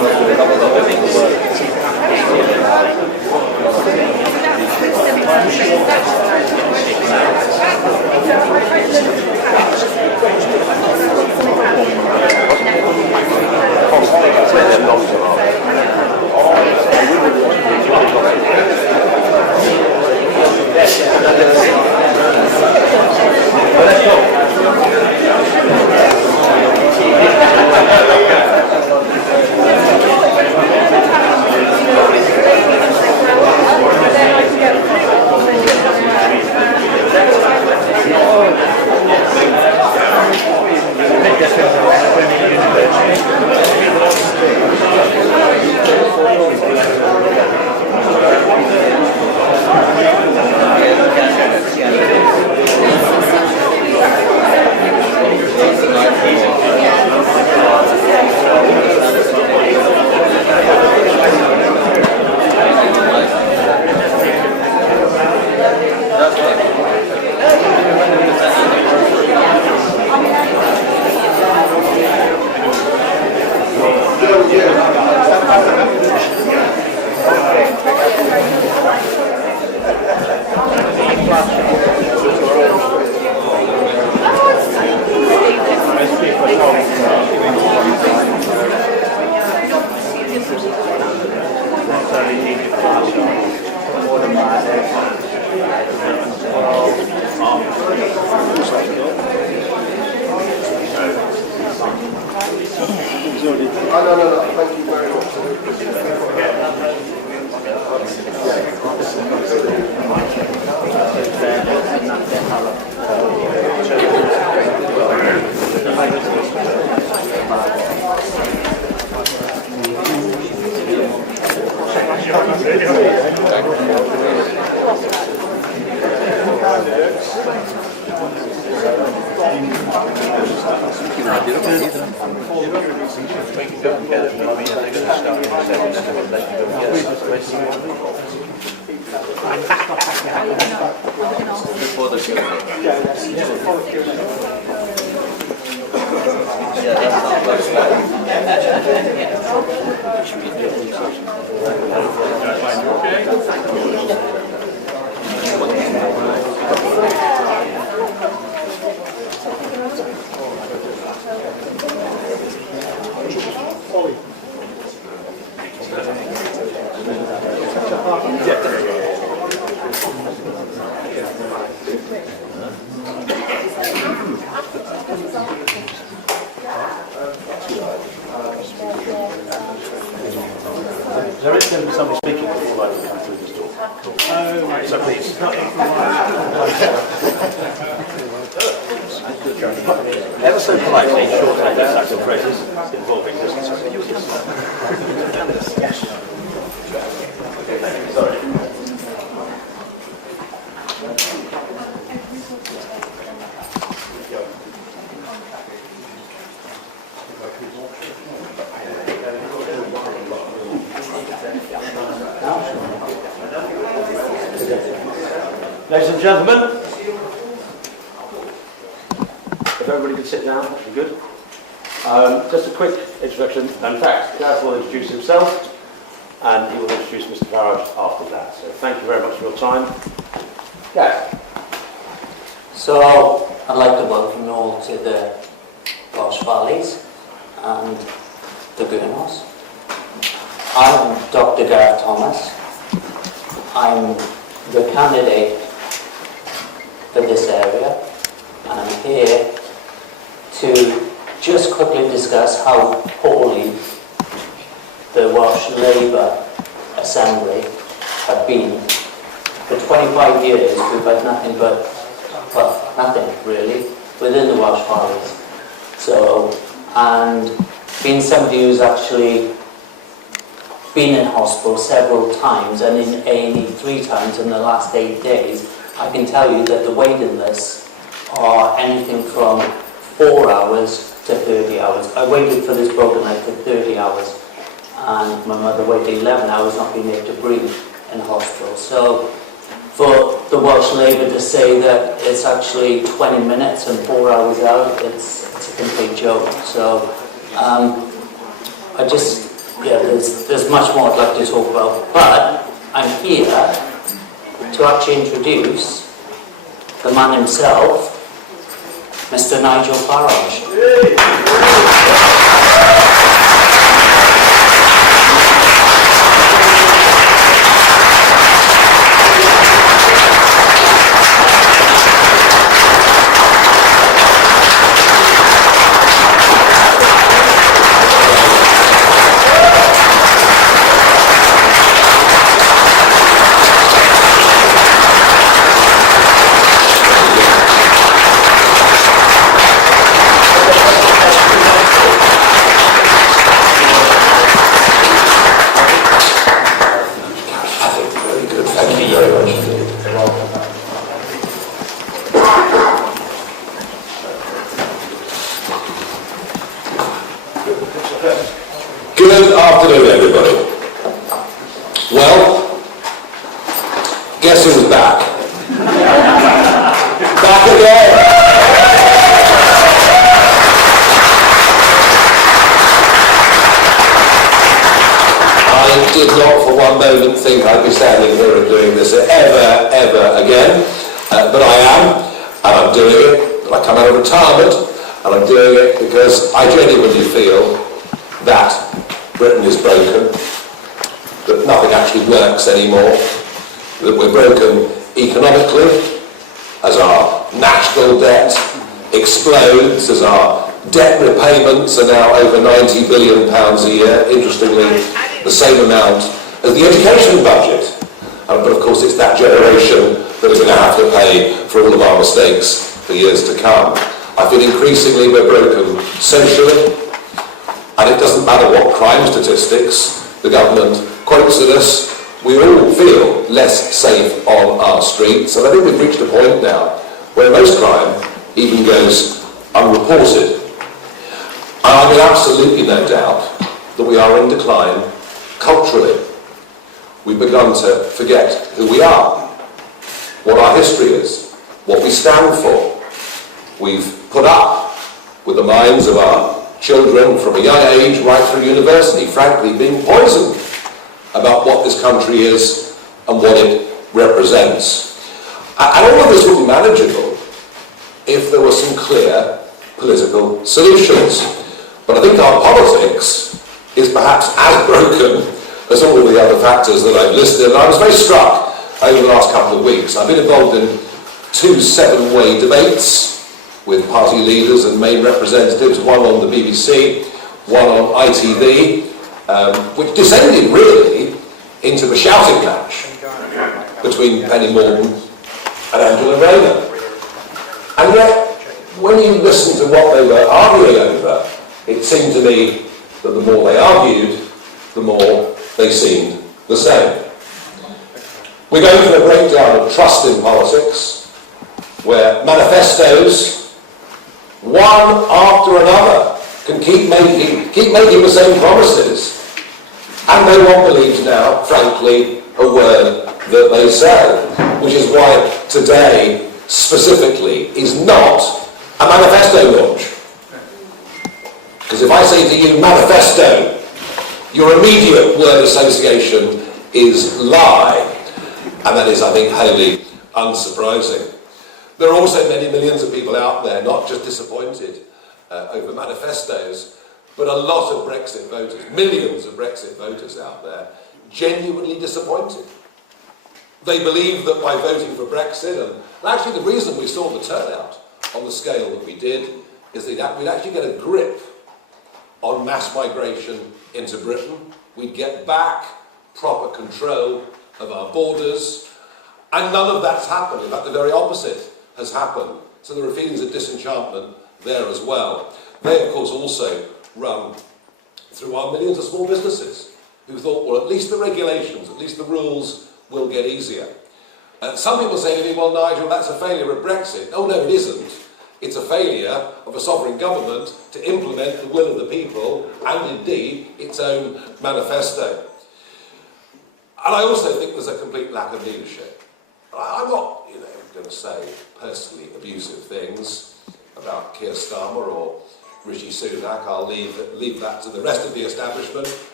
There is going to be somebody speaking before I come through this door. Oh, right. So please. Ever so politely, shorthand exact phrases involving business. Sorry. Ladies and gentlemen, if everybody could sit down, that'd be good. Just a quick introduction. In fact, Gareth will introduce himself and he will introduce Mr. Farage after that. So thank you very much for your time. Gareth. So I'd like to welcome you all to the Welsh Valleys and the Gurnos. I'm Dr. Gareth Thomas. I'm the candidate for this area, and I'm here to just quickly discuss how poorly the Welsh Labour Assembly have been. For 25 years we've had nothing but, well, nothing really, within the Welsh Valleys. So, and being somebody who's actually been in hospital several times and in A&E 3 times in the last 8 days, I can tell you that the waiting lists are anything from 4 hours to 30 hours. I waited for this broken leg for 30 hours and my mother waited 11 hours not being able to breathe in hospital. So for the Welsh Labour to say that it's actually 20 minutes and 4 hours out, it's a complete joke. So I just Yeah, there's much more I'd like to talk about, but I'm here to actually introduce the man himself, Mr. Nigel Farage. Good afternoon, everybody. Well, guess who's back? Back again! I did not for one moment think I'd be standing here and doing this ever again, but I am, and I'm doing it. I come out of retirement, and I'm doing it because I genuinely feel that Britain is broken, that nothing actually works anymore, that we're broken economically, as our national debt explodes, as our debt repayments are now over £90 billion a year, interestingly the same amount as the education budget. But of course it's that generation that is going to have to pay for all of our mistakes for years to come. I feel increasingly we're broken socially, and it doesn't matter what crime statistics the government quotes at us, we all feel less safe on our streets. And I think we've reached a point now where most crime even goes unreported. And I'm in absolutely no doubt that we are in decline culturally. We've begun to forget who we are, what our history is, what we stand for. We've put up with the minds of our children from a young age right through university, frankly, being poisoned about what this country is and what it represents. And all of this would be manageable if there were some clear political solutions. But I think our politics is perhaps as broken as all of the other factors that I've listed. And I was very struck over the last couple of weeks. I've been involved in 2 7-way debates with party leaders and main representatives, one on the BBC, one on ITV, which descended really into a shouting match between Penny Mordaunt and Angela Rayner. And yet, when you listen to what they were arguing over, it seemed to me that the more they argued, the more they seemed the same. We're going through a breakdown of trust in politics, where manifestos, one after another, can keep making the same promises, and no one believes now, frankly, a word that they say, which is why today, specifically, is not a manifesto launch. Because if I say to you, manifesto, your immediate word association is lie, and that is, I think, wholly unsurprising. There are also many millions of people out there, not just disappointed over manifestos, but a lot of Brexit voters, millions of Brexit voters out there, genuinely disappointed. They believe that by voting for Brexit, and actually the reason we saw the turnout on the scale that we did, is that we'd actually get a grip on mass migration into Britain. We'd get back proper control of our borders, and none of that's happened. In fact, the very opposite has happened. So there are feelings of disenchantment there as well. They, of course, also run through our millions of small businesses who thought, well, at least the regulations, at least the rules will get easier. Some people say to me, well, Nigel, that's a failure of Brexit. Oh, no, it isn't. It's a failure of a sovereign government to implement the will of the people and, indeed, its own manifesto. And I also think there's a complete lack of leadership. I'm not, going to say personally abusive things about Keir Starmer or Rishi Sunak. I'll leave that to the rest of the establishment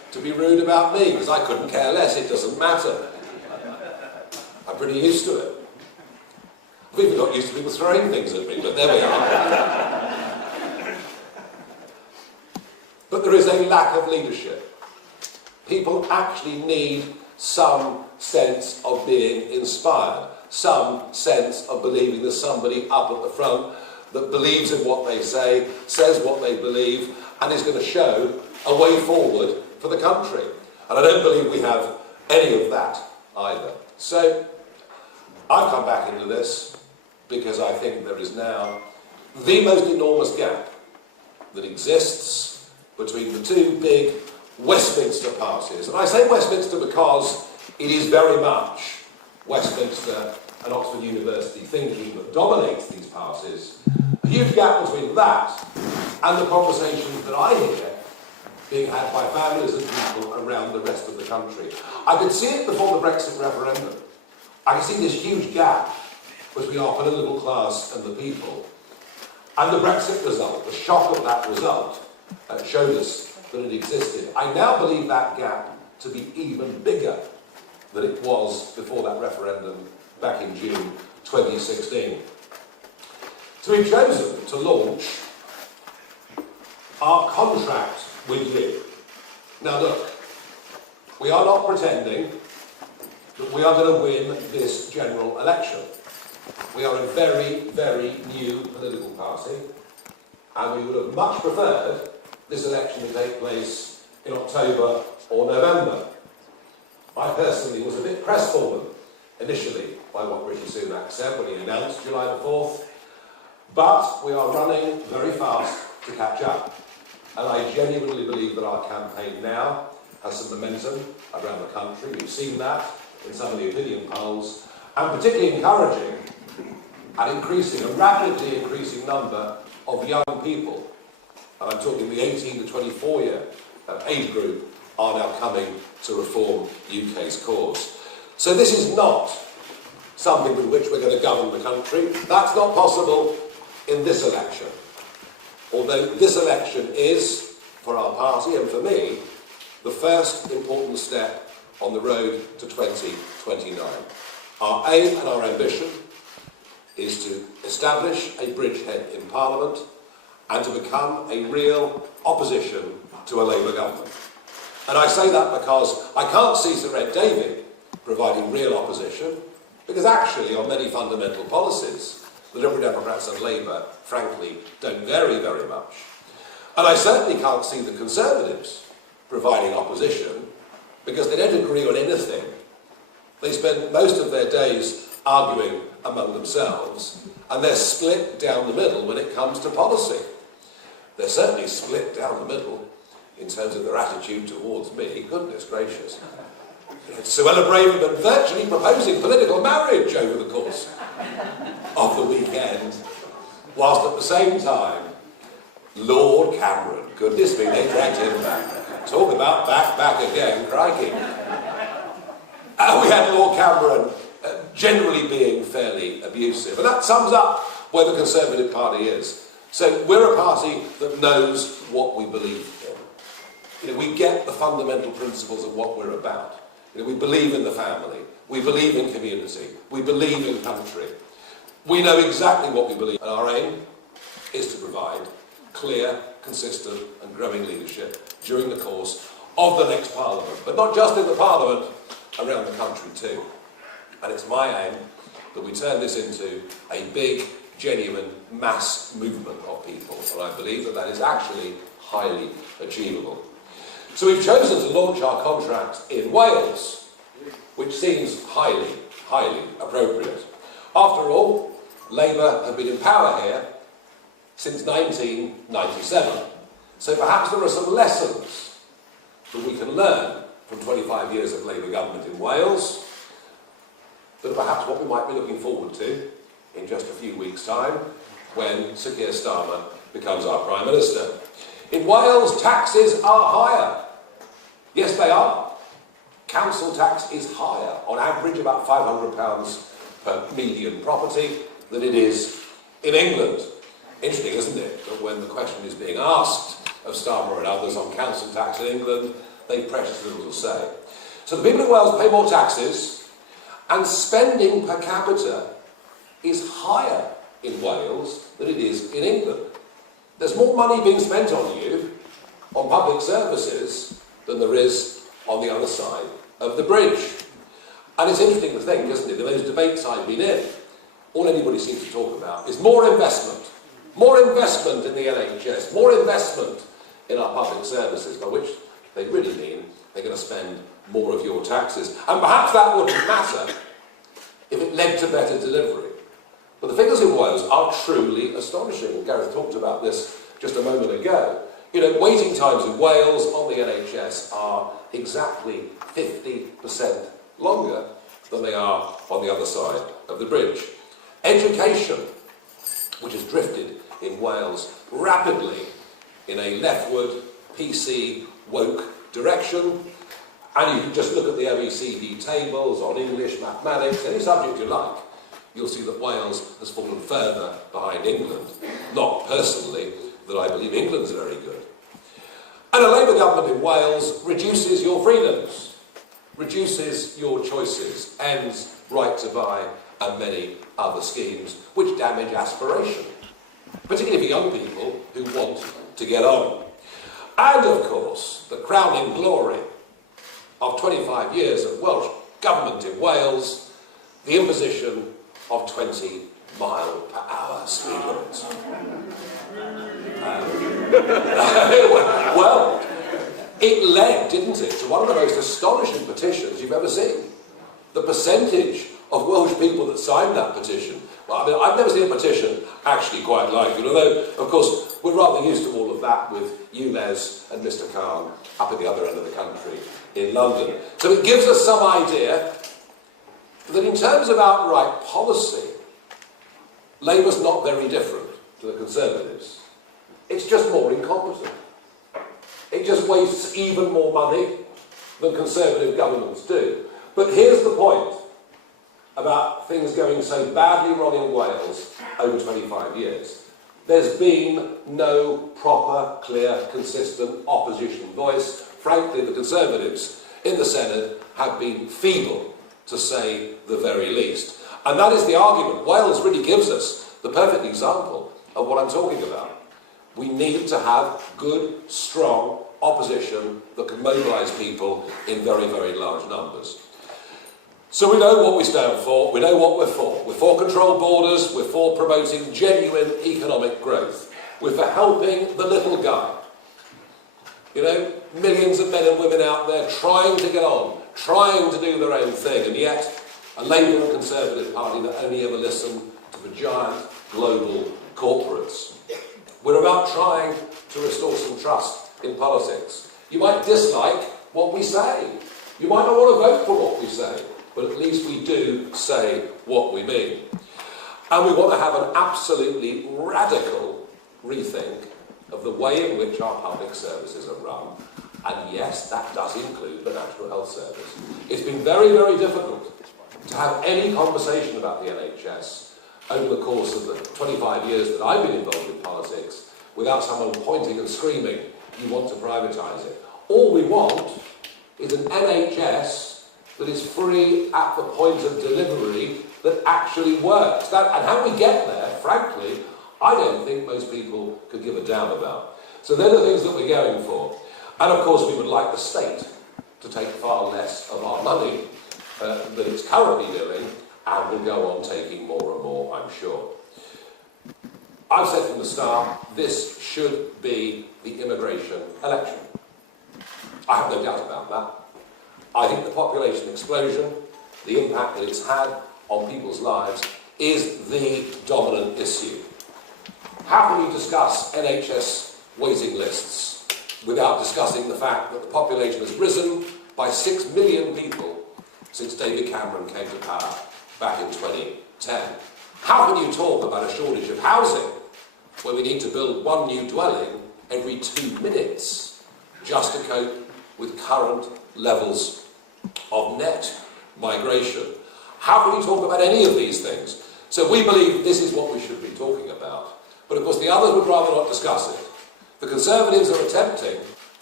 to be rude about me, because I couldn't care less, it doesn't matter. I'm pretty used to it. I've even got used to people throwing things at me, but there we are. But there is a lack of leadership. People actually need some sense of being inspired, some sense of believing there's somebody up at the front that believes in what they say, says what they believe, and is going to show a way forward for the country. And I don't believe we have any of that either. So I've come back into this because I think there is now the most enormous gap that exists between the two big Westminster parties. And I say Westminster because it is very much Westminster and Oxford University thinking that dominates these parties. A huge gap between that and the conversations that I hear being had by families and people around the rest of the country. I could see it before the Brexit referendum. I could see this huge gap between our political class and the people. And the Brexit result, the shock of that result, showed us that it existed. I now believe that gap to be even bigger than it was before that referendum back in June 2016. So we've chosen to launch our contract with you. Now look, we are not pretending that we are going to win this general election. We are a very, very new political party, and we would have much preferred this election to take place in October or November. I personally was a bit crestfallen initially by what Rishi Sunak said when he announced July the 4th, but we are running very fast to catch up. And I genuinely believe that our campaign now has some momentum around the country. We've seen that in some of the opinion polls, and particularly encouraging and a rapidly increasing number of young people, and I'm talking the 18 to 24 year age group, are now coming to reform UK's cause. So this is not something with which we're going to govern the country. That's not possible in this election. Although this election is, for our party and for me, the first important step on the road to 2029. Our aim and our ambition is to establish a bridgehead in Parliament and to become a real opposition to a Labour government. And I say that because I can't see Sir Ed Davey providing real opposition, because actually on many fundamental policies, the Liberal Democrats and Labour, frankly, don't vary very much. And I certainly can't see the Conservatives providing opposition, because they don't agree on anything. They spend most of their days arguing among themselves, and they're split down the middle when it comes to policy. They're certainly split down the middle in terms of their attitude towards me. Goodness gracious. Suella Braverman virtually proposing political marriage over the course of the weekend, whilst at the same time, Lord Cameron, goodness me, they dragged him back. Talk about back again, crikey. We had Lord Cameron generally being fairly abusive, and that sums up where the Conservative Party is. So we're a party that knows what we believe in. We get the fundamental principles of what we're about. We believe in the family, we believe in community, we believe in country. We know exactly what we believe, and our aim is to provide clear, consistent and growing leadership during the course of the next Parliament, but not just in the Parliament, around the country too. And it's my aim that we turn this into a big, genuine mass movement of people, and I believe that that is actually highly achievable. So we've chosen to launch our contract in Wales, which seems highly, highly appropriate. After all, Labour have been in power here since 1997. So perhaps there are some lessons that we can learn from 25 years of Labour government in Wales, but perhaps what we might be looking forward to in just a few weeks' time when Sir Keir Starmer becomes our Prime Minister. In Wales, taxes are higher. Yes, they are. Council tax is higher, on average about £500 per median property, than it is in England. Interesting, isn't it, that when the question is being asked of Starmer and others on council tax in England, they've precious little to say. So the people in Wales pay more taxes, and spending per capita is higher in Wales than it is in England. There's more money being spent on you, on public services, than there is on the other side of the bridge. And it's interesting to think, isn't it, that those debates I've been in, all anybody seems to talk about is more investment in the NHS, more investment in our public services, by which they really mean they're going to spend more of your taxes. And perhaps that wouldn't matter if it led to better delivery. But the figures in Wales are truly astonishing. Gareth talked about this just a moment ago. You know, waiting times in Wales on the NHS are exactly 50% longer than they are on the other side of the bridge. Education, which has drifted in Wales rapidly in a leftward, PC, woke direction, and you can just look at the OECD tables on English, mathematics, any subject you like, you'll see that Wales has fallen further behind England. Not personally that I believe England's very good. And a Labour government in Wales reduces your freedoms, reduces your choices, ends right to buy and many other schemes which damage aspiration, particularly for young people who want to get on. And of course, the crowning glory of 25 years of Welsh government in Wales, the imposition of 20-mile-per-hour speed limits. Well, it led, didn't it, to one of the most astonishing petitions you've ever seen. The percentage of Welsh people that signed that petition. Well, I mean, I've never seen a petition actually quite like it, although, of course, we're rather used to all of that with you, Les, and Mr. Khan up at the other end of the country in London. So it gives us some idea that in terms of outright policy, Labour's not very different to the Conservatives. It's just more incompetent. It just wastes even more money than Conservative governments do. But here's the point about things going so badly wrong in Wales over 25 years. There's been no proper, clear, consistent opposition voice. Frankly, the Conservatives in the Senate have been feeble, to say the very least. And that is the argument. Wales really gives us the perfect example of what I'm talking about. We need to have good, strong opposition that can mobilise people in very, very large numbers. So we know what we stand for, we know what we're for. We're for controlled borders, we're for promoting genuine economic growth. We're for helping the little guy. You know, millions of men and women out there trying to get on, trying to do their own thing, and yet a Labour and Conservative party that only ever listen to the giant global corporates. We're about trying to restore some trust in politics. You might dislike what we say. You might not want to vote for what we say, but at least we do say what we mean. And we want to have an absolutely radical rethink of the way in which our public services are run. And yes, that does include the National Health Service. It's been very, very difficult to have any conversation about the NHS over the course of the 25 years that I've been involved in politics without someone pointing and screaming, you want to privatise it. All we want is an NHS that is free at the point of delivery that actually works. And how we get there, frankly, I don't think most people could give a damn about. So they're the things that we're going for. And of course we would like the state to take far less of our money than it's currently doing, and will go on taking more and more, I'm sure. I've said from the start, this should be the immigration election. I have no doubt about that. I think the population explosion, the impact that it's had on people's lives, is the dominant issue. How can you discuss NHS waiting lists without discussing the fact that the population has risen by 6 million people since David Cameron came to power back in 2010? How can you talk about a shortage of housing where we need to build one new dwelling every 2 minutes just to cope with current levels of net migration? How can you talk about any of these things? So we believe this is what we should be talking about. But of course the others would rather not discuss it. The Conservatives are attempting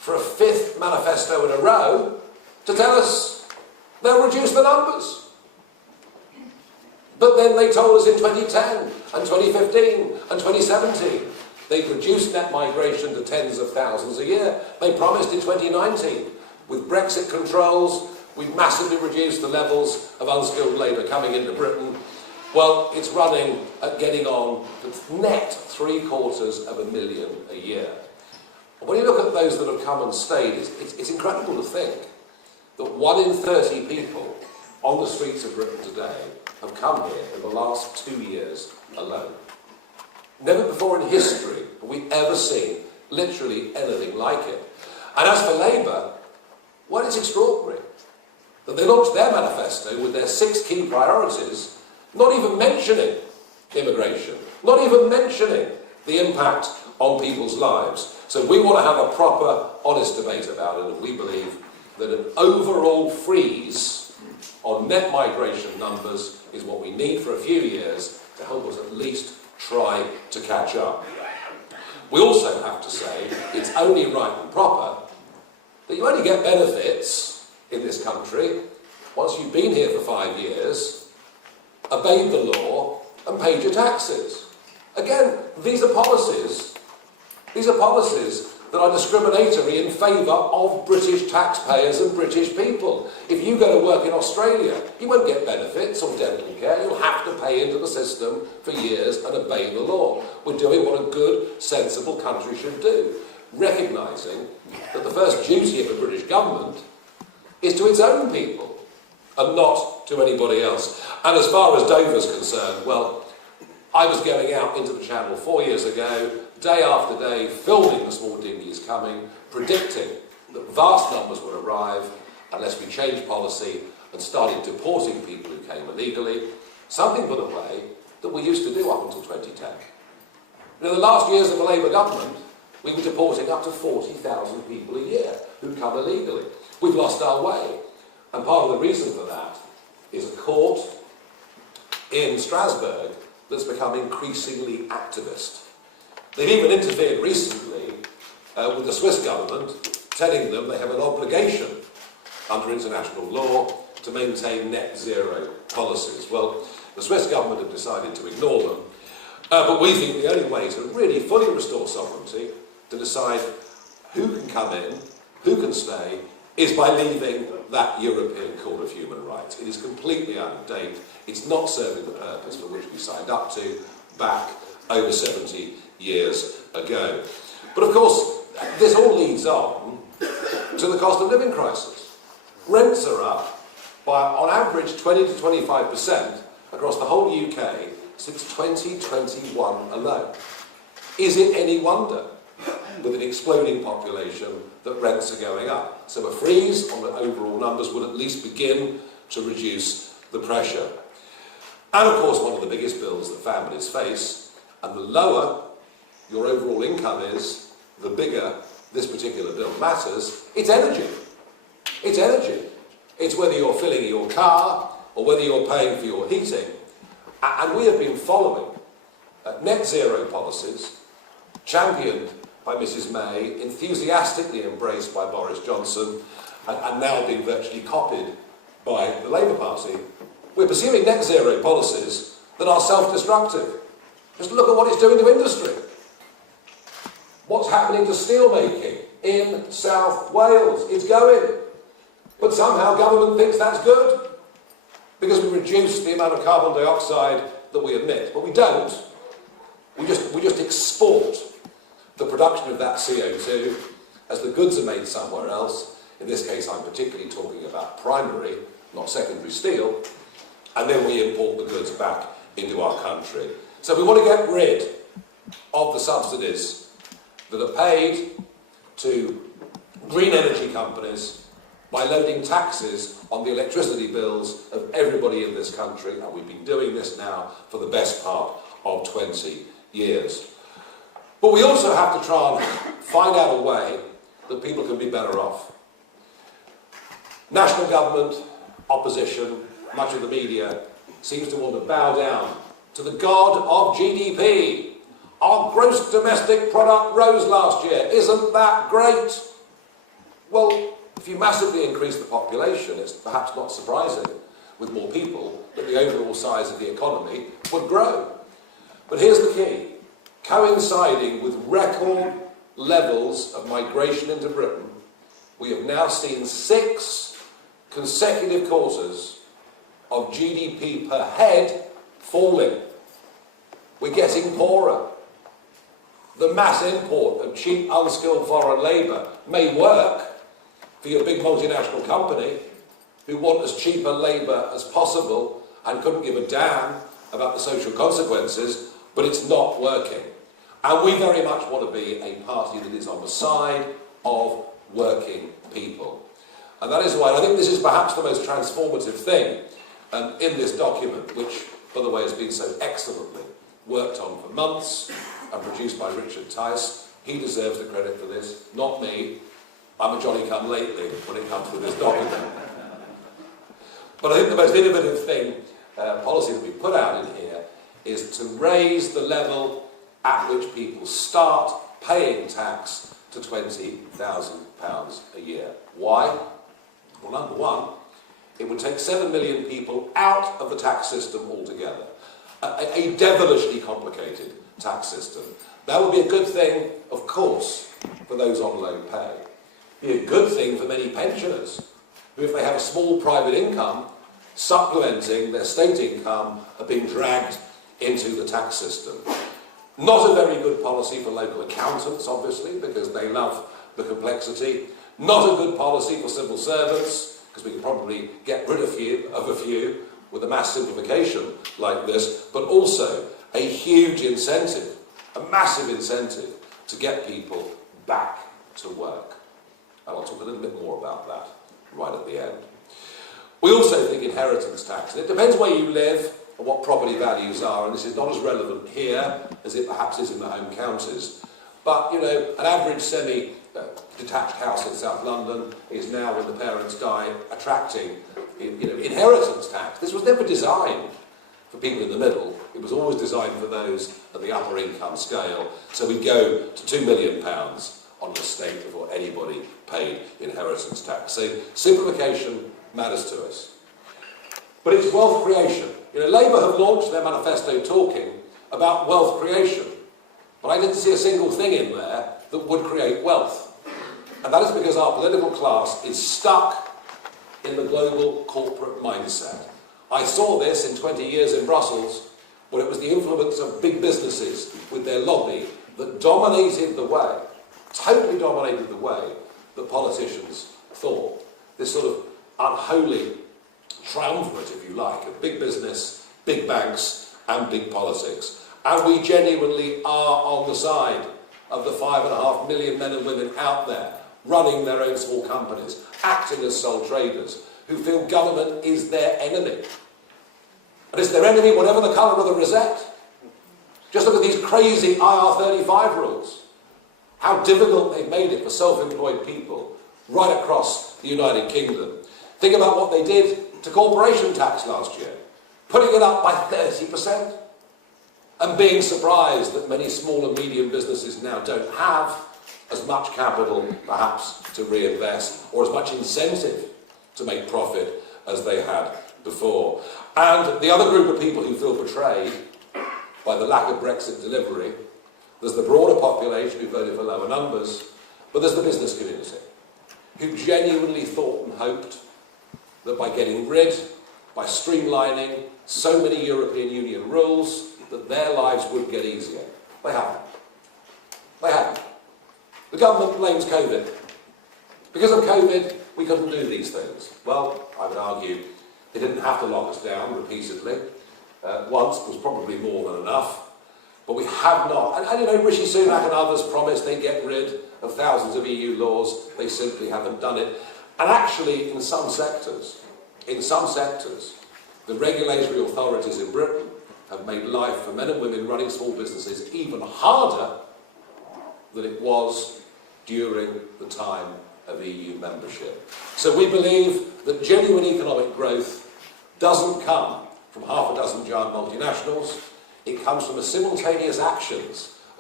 for a 5th manifesto in a row to tell us they'll reduce the numbers. But then they told us in 2010 and 2015 and 2017 they'd reduced net migration to tens of thousands a year. They promised in 2019, with Brexit controls, we've massively reduced the levels of unskilled labour coming into Britain. Well, it's running at getting on to net 750,000 a year. And when you look at those that have come and stayed, it's incredible to think that 1 in 30 people on the streets of Britain today have come here in the last 2 years alone. Never before in history have we ever seen literally anything like it. And as for Labour, well, it's extraordinary that they launched their manifesto with their 6 key priorities, not even mentioning immigration, not even mentioning the impact on people's lives. So we want to have a proper, honest debate about it, and we believe that an overall freeze on net migration numbers is what we need for a few years to help us at least try to catch up. We also have to say it's only right and proper that you only get benefits in this country once you've been here for 5 years, obeyed the law and paid your taxes. Again, these are policies that are discriminatory in favour of British taxpayers and British people. If you go to work in Australia, you won't get benefits or dental care. You'll have to pay into the system for years and obey the law. We're doing what a good, sensible country should do, recognising that the first duty of a British government is to its own people and not to anybody else. And as far as Dover's concerned, well, I was going out into the Channel 4 years ago, day after day, filming the small dinghies coming, predicting that vast numbers would arrive unless we changed policy and started deporting people who came illegally, something, by the way, that we used to do up until 2010. In the last years of the Labour government, we were deporting up to 40,000 people a year who'd come illegally. We've lost our way. And part of the reason for that is a court in Strasbourg that's become increasingly activist. They've even interfered recently with the Swiss government, telling them they have an obligation under international law to maintain net zero policies. Well, the Swiss government have decided to ignore them, but we think the only way to really fully restore sovereignty, to decide who can come in, who can stay, is by leaving that European Court of Human Rights. It is completely out of date. It's not serving the purpose for which we signed up to back over 70 years ago. But of course, this all leads on to the cost of living crisis. Rents are up by, on average, 20 to 25% across the whole UK since 2021 alone. Is it any wonder, with an exploding population, that rents are going up? So a freeze on the overall numbers would at least begin to reduce the pressure. And of course, one of the biggest bills that families face, and the lower your overall income is, the bigger this particular bill matters, it's energy. It's energy. It's whether you're filling your car or whether you're paying for your heating. And we have been following net zero policies, championed by Mrs May, enthusiastically embraced by Boris Johnson, and now being virtually copied by the Labour Party. We're pursuing net zero policies that are self-destructive. Just look at what it's doing to industry. What's happening to steelmaking in South Wales? It's going. But somehow government thinks that's good because we reduce the amount of carbon dioxide that we emit. But we don't. We just export the production of that CO2 as the goods are made somewhere else. In this case, I'm particularly talking about primary, not secondary steel. And then we import the goods back into our country. So we want to get rid of the subsidies that are paid to green energy companies by loading taxes on the electricity bills of everybody in this country, and we've been doing this now for the best part of 20 years. But we also have to try and find out a way that people can be better off. National government, opposition, much of the media seems to want to bow down to the god of GDP. Our gross domestic product rose last year. Isn't that great? Well, if you massively increase the population, it's perhaps not surprising, with more people, that the overall size of the economy would grow. But here's the key. Coinciding with record levels of migration into Britain, we have now seen 6 consecutive quarters of GDP per head falling. We're getting poorer. The mass import of cheap, unskilled foreign labour may work for your big multinational company who want as cheap a labour as possible and couldn't give a damn about the social consequences, but it's not working. And we very much want to be a party that is on the side of working people. And that is why I think this is perhaps the most transformative thing in this document, which, by the way, has been so excellently worked on for months and produced by Richard Tice. He deserves the credit for this, not me. I'm a Johnny-come-lately when it comes to this document. But I think the most innovative thing, policy that we put out in here, is to raise the level at which people start paying tax to £20,000 a year. Why? Well, number one, it would take 7 million people out of the tax system altogether. A devilishly complicated tax system. That would be a good thing, of course, for those on low pay. Be a good thing for many pensioners, who, if they have a small private income, supplementing their state income, are being dragged into the tax system. Not a very good policy for local accountants, obviously, because they love the complexity. Not a good policy for civil servants, because we can probably get rid of a few with a mass simplification like this, but also a huge incentive, a massive incentive to get people back to work. And I'll talk a little bit more about that right at the end. We also think inheritance tax, and it depends where you live and what property values are, and this is not as relevant here as it perhaps is in the home counties. But, you know, an average semi-detached house in South London is now, when the parents die, attracting, inheritance tax. This was never designed for people in the middle. It was always designed for those at the upper income scale. So we go to £2 million on an estate before anybody paid inheritance tax. So simplification matters to us. But it's wealth creation. Labour have launched their manifesto talking about wealth creation. But I didn't see a single thing in there that would create wealth. And that is because our political class is stuck in the global corporate mindset. I saw this in 20 years in Brussels, where it was the influence of big businesses with their lobby that dominated the way, totally dominated the way that politicians thought. This sort of unholy triumvirate, if you like, of big business, big banks and big politics. And we genuinely are on the side of the 5.5 million men and women out there running their own small companies, acting as sole traders, who feel government is their enemy. And it's their enemy whatever the colour of the rosette. Just look at these crazy IR35 rules. How difficult they've made it for self-employed people right across the United Kingdom. Think about what they did to corporation tax last year, putting it up by 30%. And being surprised that many small and medium businesses now don't have as much capital, perhaps, to reinvest, or as much incentive to make profit as they had before. And the other group of people who feel betrayed by the lack of Brexit delivery, there's the broader population who voted for lower numbers, but there's the business community, who genuinely thought and hoped that by getting rid, by streamlining so many European Union rules, that their lives would get easier. They haven't. They haven't. The government blames COVID. Because of COVID, we couldn't do these things. Well, I would argue they didn't have to lock us down repeatedly. Once was probably more than enough. But we have not. And Rishi Sunak and others promised they'd get rid of thousands of EU laws. They simply haven't done it. And actually, in some sectors, the regulatory authorities in Britain have made life for men and women running small businesses even harder than it was during the time of EU membership. So we believe that genuine economic growth doesn't come from half a dozen giant multinationals. It comes from the simultaneous actions of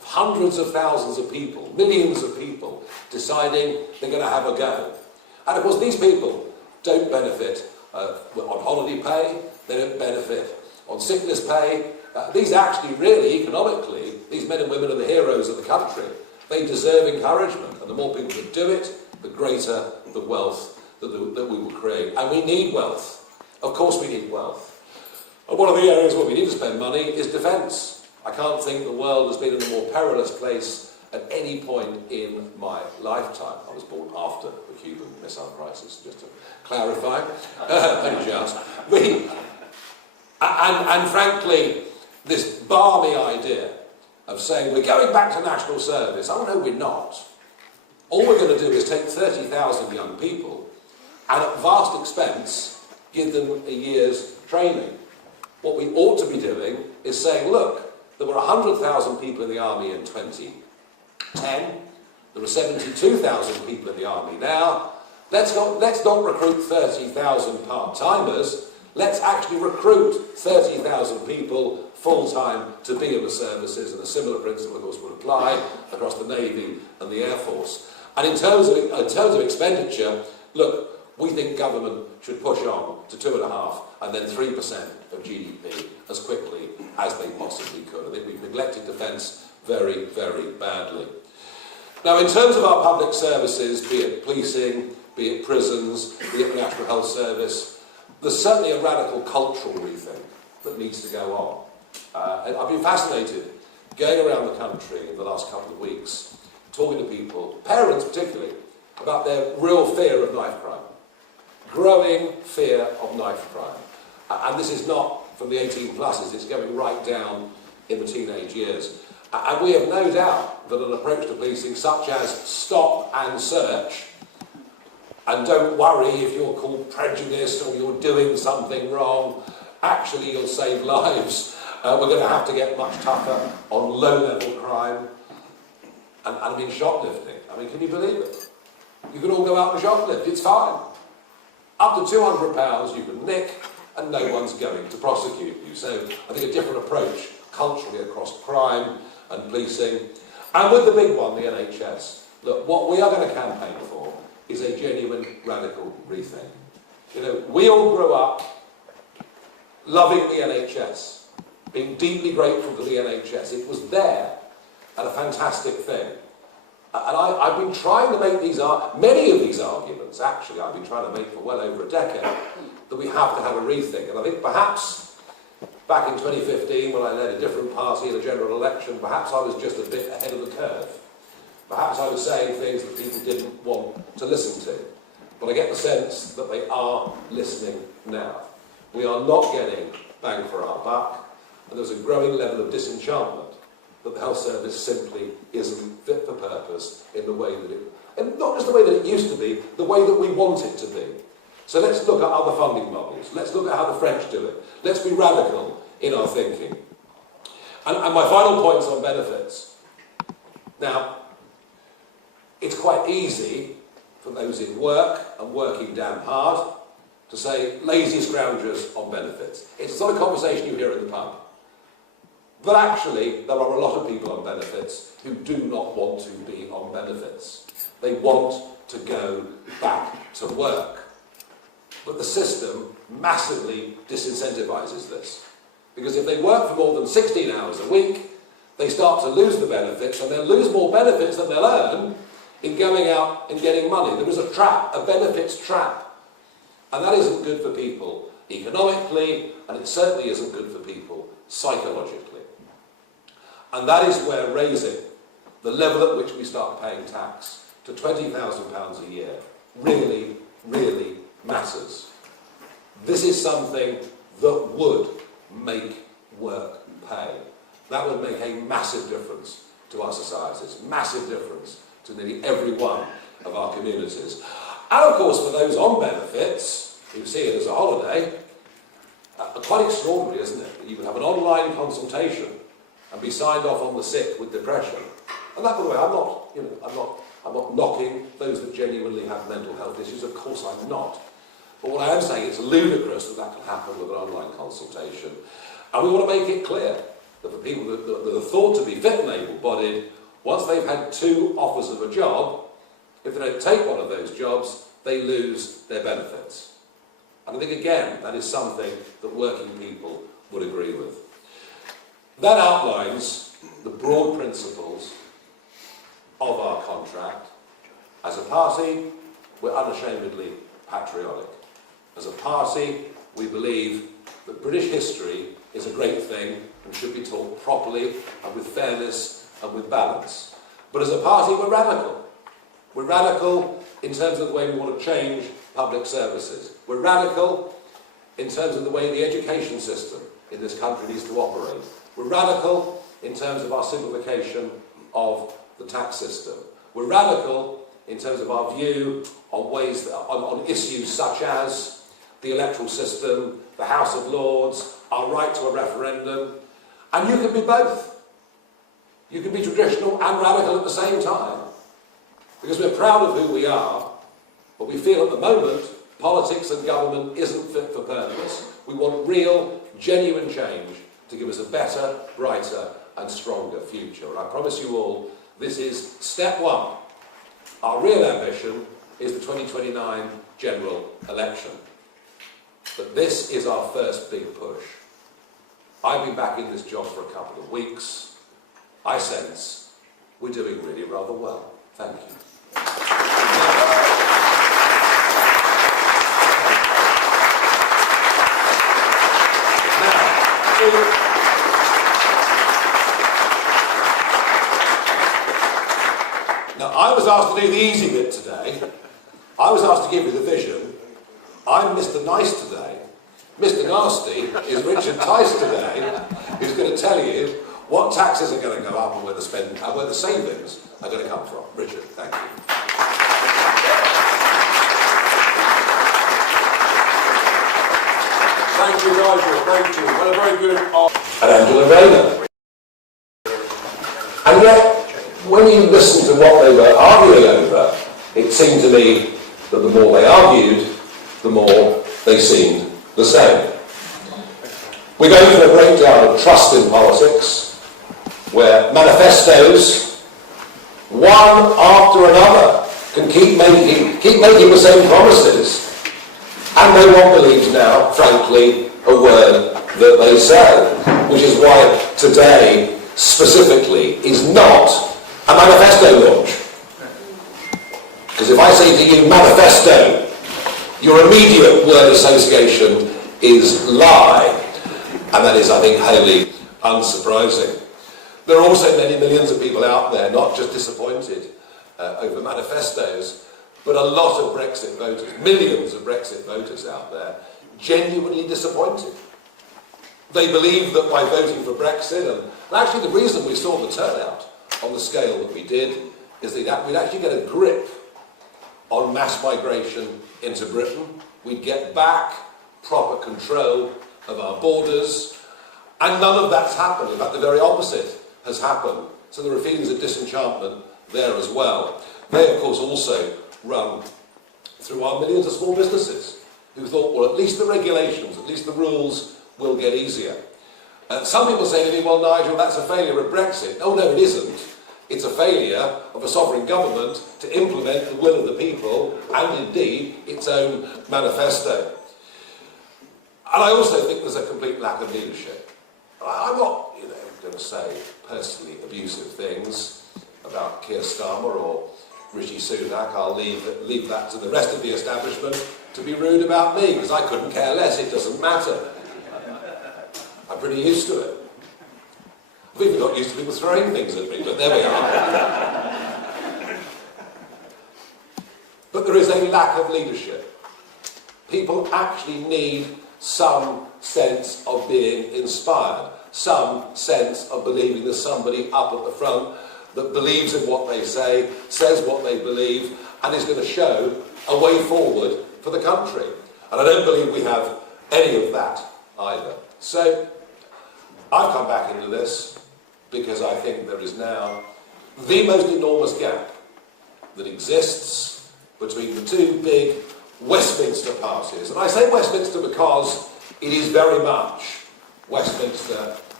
hundreds of thousands of people, millions of people, deciding they're going to have a go. And of course these people don't benefit on holiday pay, they don't benefit on sickness pay. These actually really, economically, these men and women are the heroes of the country. They deserve encouragement, and the more people that do it, the greater the wealth that we will create. And we need wealth. Of course we need wealth. And one of the areas where we need to spend money is defence. I can't think the world has been in a more perilous place at any point in my lifetime. I was born after the Cuban Missile Crisis, just to clarify. Only just. And frankly, this balmy idea of saying we're going back to national service, oh no, we're not. All we're going to do is take 30,000 young people and at vast expense give them a year's training. What we ought to be doing is saying, look, there were 100,000 people in the army in 2010, there are 72,000 people in the army now. Let's not recruit 30,000 part-timers, let's actually recruit 30,000 people full-time to be in the services, and a similar principle, of course, would apply across the Navy and the Air Force. And in terms of expenditure, look, we think government should push on to 2.5% and then 3% of GDP as quickly as they possibly could. I think we've neglected defence very, very badly. Now, in terms of our public services, be it policing, be it prisons, be it the National Health Service, there's certainly a radical cultural rethink that needs to go on. And I've been fascinated going around the country in the last couple of weeks, talking to people, parents particularly, about their real fear of knife crime. Growing fear of knife crime. And this is not from the 18 pluses, it's going right down in the teenage years. And we have no doubt that an approach to policing such as stop and search, and don't worry if you're called prejudiced or you're doing something wrong, actually you'll save lives. We're going to have to get much tougher on low-level crime. And I mean shoplifting. I mean, can you believe it? You can all go out and shoplift, it's fine. Up to £200 you can nick and no one's going to prosecute you. So I think a different approach culturally across crime and policing. And with the big one, the NHS. Look, what we are going to campaign for is a genuine radical rethink. You know, we all grew up loving the NHS, being deeply grateful to the NHS. It was there and a fantastic thing. And I've been trying to make many of these arguments, actually, I've been trying to make for well over a decade, that we have to have a rethink. And I think perhaps back in 2015, when I led a different party in a general election, perhaps I was just a bit ahead of the curve. Perhaps I was saying things that people didn't want to listen to. But I get the sense that they are listening now. We are not getting bang for our buck, and there's a growing level of disenchantment that the health service simply isn't fit for purpose in the way that it, and not just the way that it used to be, the way that we want it to be. So let's look at other funding models. Let's look at how the French do it. Let's be radical in our thinking. And my final point's on benefits. Now, it's quite easy for those in work and working damn hard to say lazy scroungers on benefits. It's not a conversation you hear in the pub. But actually, there are a lot of people on benefits who do not want to be on benefits. They want to go back to work. But the system massively disincentivises this. Because if they work for more than 16 hours a week, they start to lose the benefits, and they'll lose more benefits than they'll earn in going out and getting money. There is a trap, a benefits trap. And that isn't good for people economically, and it certainly isn't good for people psychologically. And that is where raising the level at which we start paying tax to £20,000 a year really, really matters. This is something that would make work pay. That would make a massive difference to our societies, massive difference to nearly every one of our communities. And of course, for those on benefits, who see it as a holiday, quite extraordinary, isn't it? You can have an online consultation and be signed off on the sick with depression. And that, by the way, I'm not knocking those that genuinely have mental health issues. Of course I'm not. But what I am saying, it's ludicrous that that can happen with an online consultation. And we want to make it clear that for people that are thought to be fit and able-bodied, once they've had 2 offers of a job, if they don't take one of those jobs, they lose their benefits. And I think, again, that is something that working people would agree with. That outlines the broad principles of our contract. As a party, we're unashamedly patriotic. As a party, we believe that British history is a great thing and should be taught properly and with fairness and with balance. But as a party, we're radical. We're radical in terms of the way we want to change public services. We're radical in terms of the way the education system in this country needs to operate. We're radical in terms of our simplification of the tax system. We're radical in terms of our view on ways on issues such as the electoral system, the House of Lords, our right to a referendum. And you can be both. You can be traditional and radical at the same time. Because we're proud of who we are, but we feel at the moment politics and government isn't fit for purpose. We want real, genuine change to give us a better, brighter and stronger future. And I promise you all, this is step 1. Our real ambition is the 2029 general election. But this is our first big push. I've been back in this job for a couple of weeks. I sense we're doing really rather well. Thank you. Now, I was asked to do the easy bit today. I was asked to give you the vision. I'm Mr. Nice today. Mr. Nasty is Richard Tice today, who's going to tell you what taxes are going to go up and where the savings are going to come from. Richard, thank you. Thank you, Nigel. Thank you. What a very good And Angela Rayner. And yet, when you listen to what they were arguing over, it seemed to me that the more they argued, the more they seemed the same. We're going through a breakdown of trust in politics, where manifestos, one after another, can keep making the same promises, and no one believes now, frankly, a word that they say, which is why today, specifically, is not a manifesto launch. Because if I say to you, manifesto, your immediate word association is lie, and that is, I think, wholly unsurprising. There are also many millions of people out there, not just disappointed over manifestos, but a lot of Brexit voters, millions of Brexit voters out there, genuinely disappointed. They believe that by voting for Brexit, and actually the reason we saw the turnout on the scale that we did, is that we'd actually get a grip on mass migration into Britain. We'd get back proper control of our borders, and none of that's happened. In fact, the very opposite has happened. So there are feelings of disenchantment there as well. They, of course, also run through our millions of small businesses who thought, well, at least the regulations, at least the rules will get easier. Some people say to me, well, Nigel, that's a failure of Brexit. Oh, no, it isn't. It's a failure of a sovereign government to implement the will of the people and, indeed, its own manifesto. And I also think there's a complete lack of leadership. I'm not, going to say personally abusive things about Keir Starmer or Rishi Sunak. I'll leave that to the rest of the establishment to be rude about me, because I couldn't care less. It doesn't matter. I'm pretty used to it. I've even got used to people throwing things at me, but there we are. But there is a lack of leadership. People actually need some sense of being inspired, some sense of believing there's somebody up at the front that believes in what they say, says what they believe, and is going to show a way forward for the country. And I don't believe we have any of that either. So I've come back into this because I think there is now the most enormous gap that exists between the two big Westminster parties. And I say Westminster because it is very much Westminster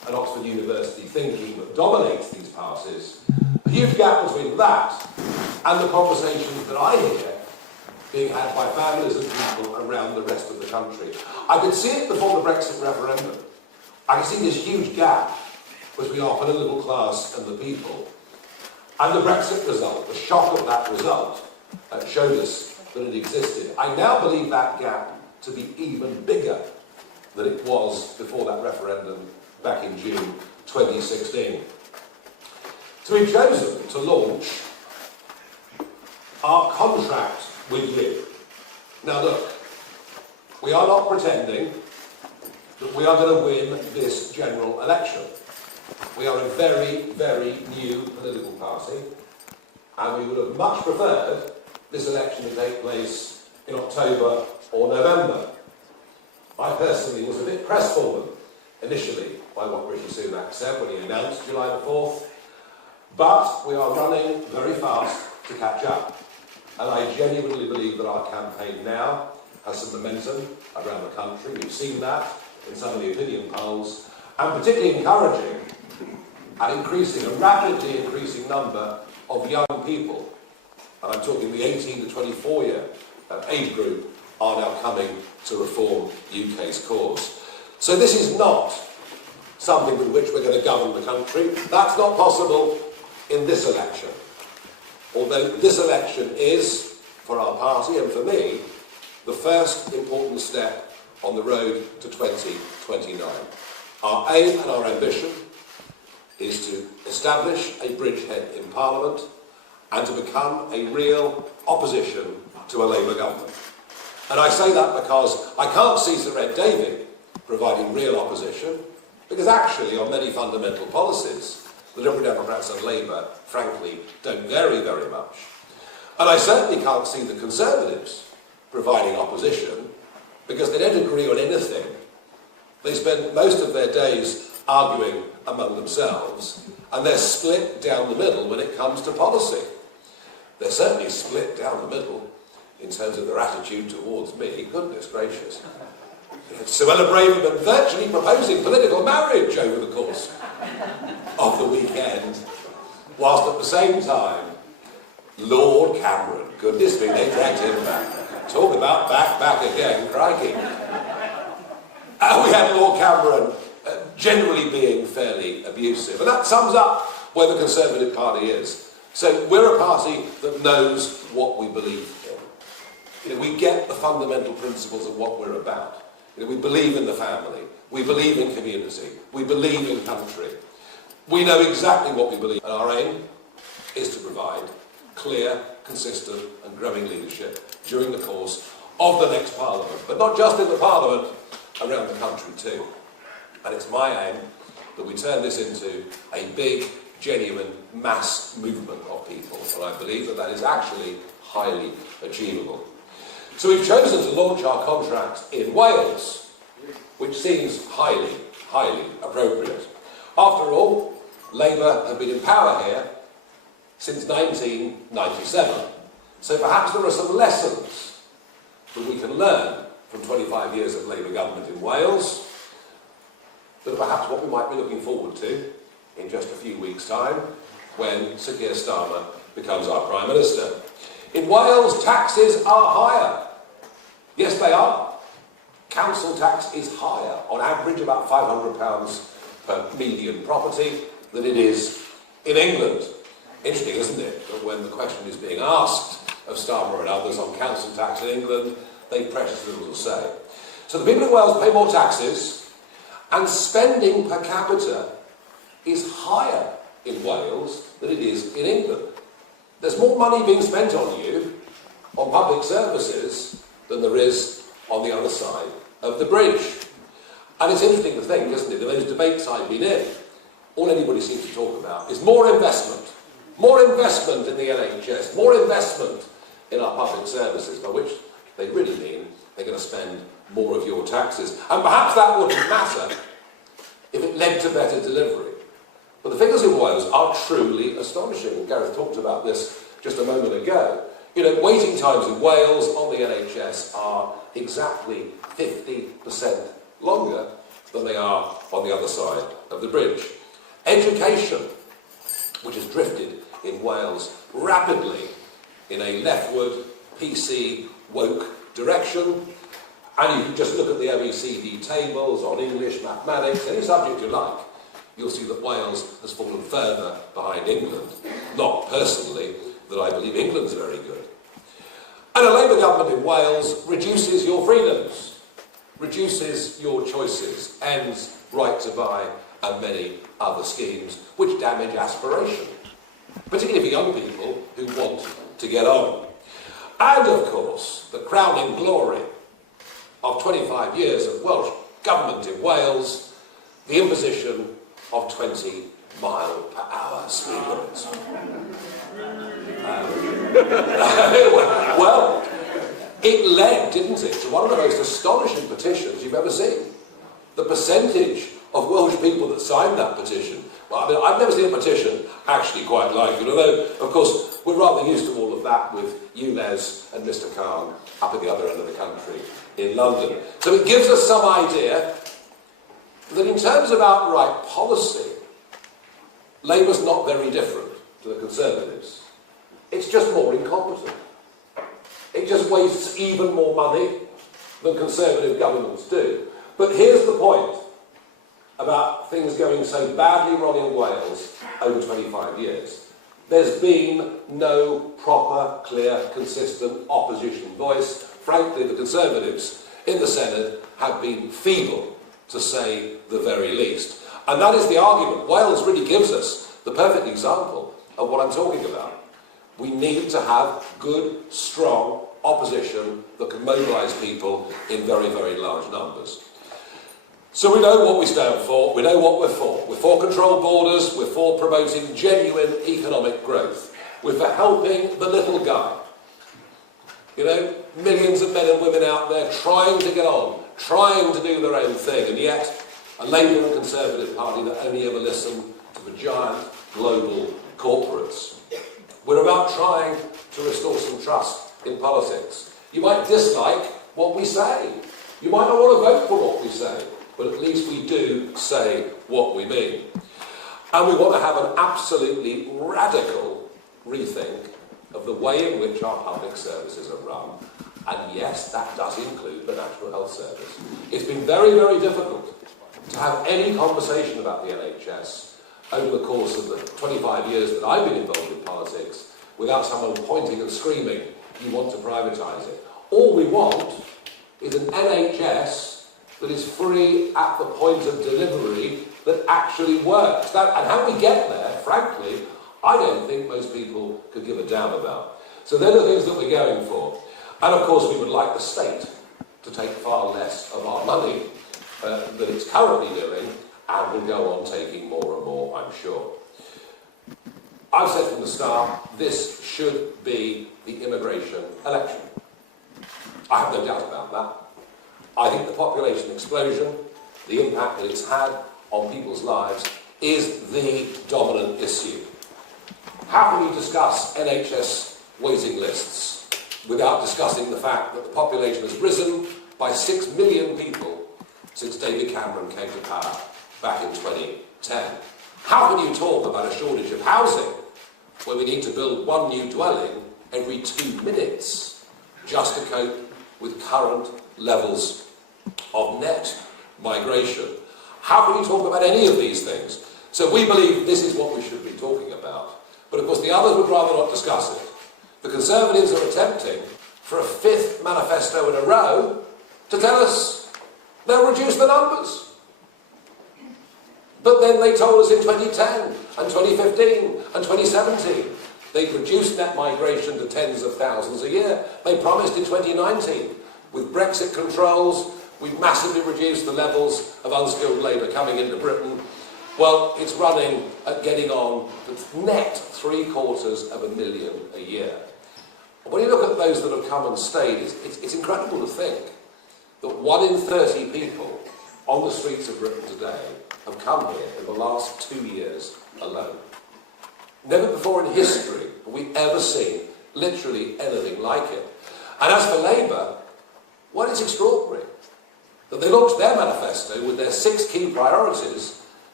and Oxford University thinking that dominates these passes, a huge gap between that and the conversations that I hear being had by families and people around the rest of the country. I could see it before the Brexit referendum. I could see this huge gap between our political class and the people. And the Brexit result, the shock of that result, showed us that it existed. I now believe that gap to be even bigger than it was before that referendum back in June 2016. So we've chosen to launch our contract with you. Now look, we are not pretending that we are going to win this general election. We are a very, very new political party, and we would have much preferred this election to take place in October or November. I personally was a bit crestfallen initially by what Rishi Sunak said when he announced July the 4th, but we are running very fast to catch up. And I genuinely believe that our campaign now has some momentum around the country. We've seen that in some of the opinion polls, and particularly encouraging and a rapidly increasing number of young people, and I'm talking the 18 to 24 year age group, are now coming to reform UK's cause. So this is not something with which we're going to govern the country. That's not possible in this election. Although this election is, for our party and for me, the first important step on the road to 2029. Our aim and our ambition is to establish a bridgehead in Parliament and to become a real opposition to a Labour government. And I say that because I can't see Sir Ed Davey providing real opposition, because actually on many fundamental policies, the Liberal Democrats and Labour, frankly, don't vary very much. And I certainly can't see the Conservatives providing opposition, because they don't agree on anything. They spend most of their days arguing among themselves, and they're split down the middle when it comes to policy. They're certainly split down the middle in terms of their attitude towards me. Goodness gracious. Suella Braverman virtually proposing political marriage over the course of the weekend, whilst at the same time, Lord Cameron, goodness me, they dragged him back. Talk about back again, crikey. We had Lord Cameron generally being fairly abusive, and that sums up where the Conservative Party is. So we're a party that knows what we believe in. We get the fundamental principles of what we're about. We believe in the family, we believe in community, we believe in country. We know exactly what we believe, and our aim is to provide clear, consistent and growing leadership during the course of the next Parliament, but not just in the Parliament, around the country too. And it's my aim that we turn this into a big, genuine mass movement of people, and I believe that that is actually highly achievable. So we've chosen to launch our contract in Wales, which seems highly, highly appropriate. After all, Labour have been in power here since 1997. So perhaps there are some lessons that we can learn from 25 years of Labour government in Wales, that are perhaps what we might be looking forward to in just a few weeks' time when Sir Keir Starmer becomes our Prime Minister. In Wales, taxes are higher. Yes, they are. Council tax is higher, on average about £500 per median property, than it is in England. Interesting, isn't it, that when the question is being asked of Starmer and others on council tax in England, they've precious little to say. So the people in Wales pay more taxes, and spending per capita is higher in Wales than it is in England. There's more money being spent on you, on public services, than there is on the other side of the bridge. And it's interesting to think, isn't it, that those debates I've been in, all anybody seems to talk about is more investment in the NHS, more investment in our public services, by which they really mean they're going to spend more of your taxes. And perhaps that wouldn't matter if it led to better delivery. But the figures in Wales are truly astonishing, and Gareth talked about this just a moment ago. Waiting times in Wales on the NHS are exactly 50% longer than they are on the other side of the bridge. Education, which has drifted in Wales rapidly in a leftward, PC, woke direction. And you can just look at the OECD tables on English, mathematics, any subject you like. You'll see that Wales has fallen further behind England. Not personally that I believe England's very good. And a Labour government in Wales reduces your freedoms, reduces your choices, ends right to buy and many other schemes which damage aspiration, particularly for young people who want to get on. And of course, the crowning glory of 25 years of Welsh government in Wales, the imposition of 20-mile-per-hour speed limits. Well, it led, didn't it, to one of the most astonishing petitions you've ever seen. The percentage of Welsh people that signed that petition. Well, I mean, I've never seen a petition actually quite like it, although, of course, we're rather used to all of that with ULEZ and Mr. Khan up at the other end of the country in London. So it gives us some idea that in terms of outright policy, Labour's not very different to the Conservatives. It's just more incompetent. It just wastes even more money than Conservative governments do. But here's the point about things going so badly wrong in Wales over 25 years. There's been no proper, clear, consistent opposition voice. Frankly, the Conservatives in the Senate have been feeble, to say the very least. And that is the argument. Wales really gives us the perfect example of what I'm talking about. We need to have good, strong opposition that can mobilise people in very, very large numbers. So we know what we stand for, we know what we're for. We're for controlled borders, we're for promoting genuine economic growth. We're for helping the little guy. You know, millions of men and women out there trying to get on, trying to do their own thing, and yet a Labour and Conservative party that only ever listen to the giant global corporates. We're about trying to restore some trust in politics. You might dislike what we say. You might not want to vote for what we say, but at least we do say what we mean. And we want to have an absolutely radical rethink of the way in which our public services are run. And yes, that does include the National Health Service. It's been very, very difficult to have any conversation about the NHS over the course of the 25 years that I've been involved in politics without someone pointing and screaming, you want to privatise it. All we want is an NHS that is free at the point of delivery that actually works. And how we get there, frankly, I don't think most people could give a damn about. So they're the things that we're going for. And of course we would like the state to take far less of our money than it's currently doing, and will go on taking more and more, I'm sure. I've said from the start, this should be the immigration election. I have no doubt about that. I think the population explosion, the impact that it's had on people's lives, is the dominant issue. How can you discuss NHS waiting lists without discussing the fact that the population has risen by 6 million people since David Cameron came to power back in 2010? How can you talk about a shortage of housing where we need to build one new dwelling every 2 minutes just to cope with current levels of net migration? How can you talk about any of these things? So we believe this is what we should be talking about. But of course the others would rather not discuss it. The Conservatives are attempting for a 5th manifesto in a row to tell us they'll reduce the numbers. But then they told us in 2010 and 2015 and 2017 they'd reduce net migration to tens of thousands a year. They promised in 2019, with Brexit controls, we've massively reduced the levels of unskilled labour coming into Britain. Well, it's running at getting on with net 750,000 a year. And when you look at those that have come and stayed, it's incredible to think that 1 in 30 people on the streets of Britain today have come here in the last 2 years alone. Never before in history have we ever seen literally anything like it. And as for Labour, well, it's extraordinary that they launched their manifesto with their 6 key priorities,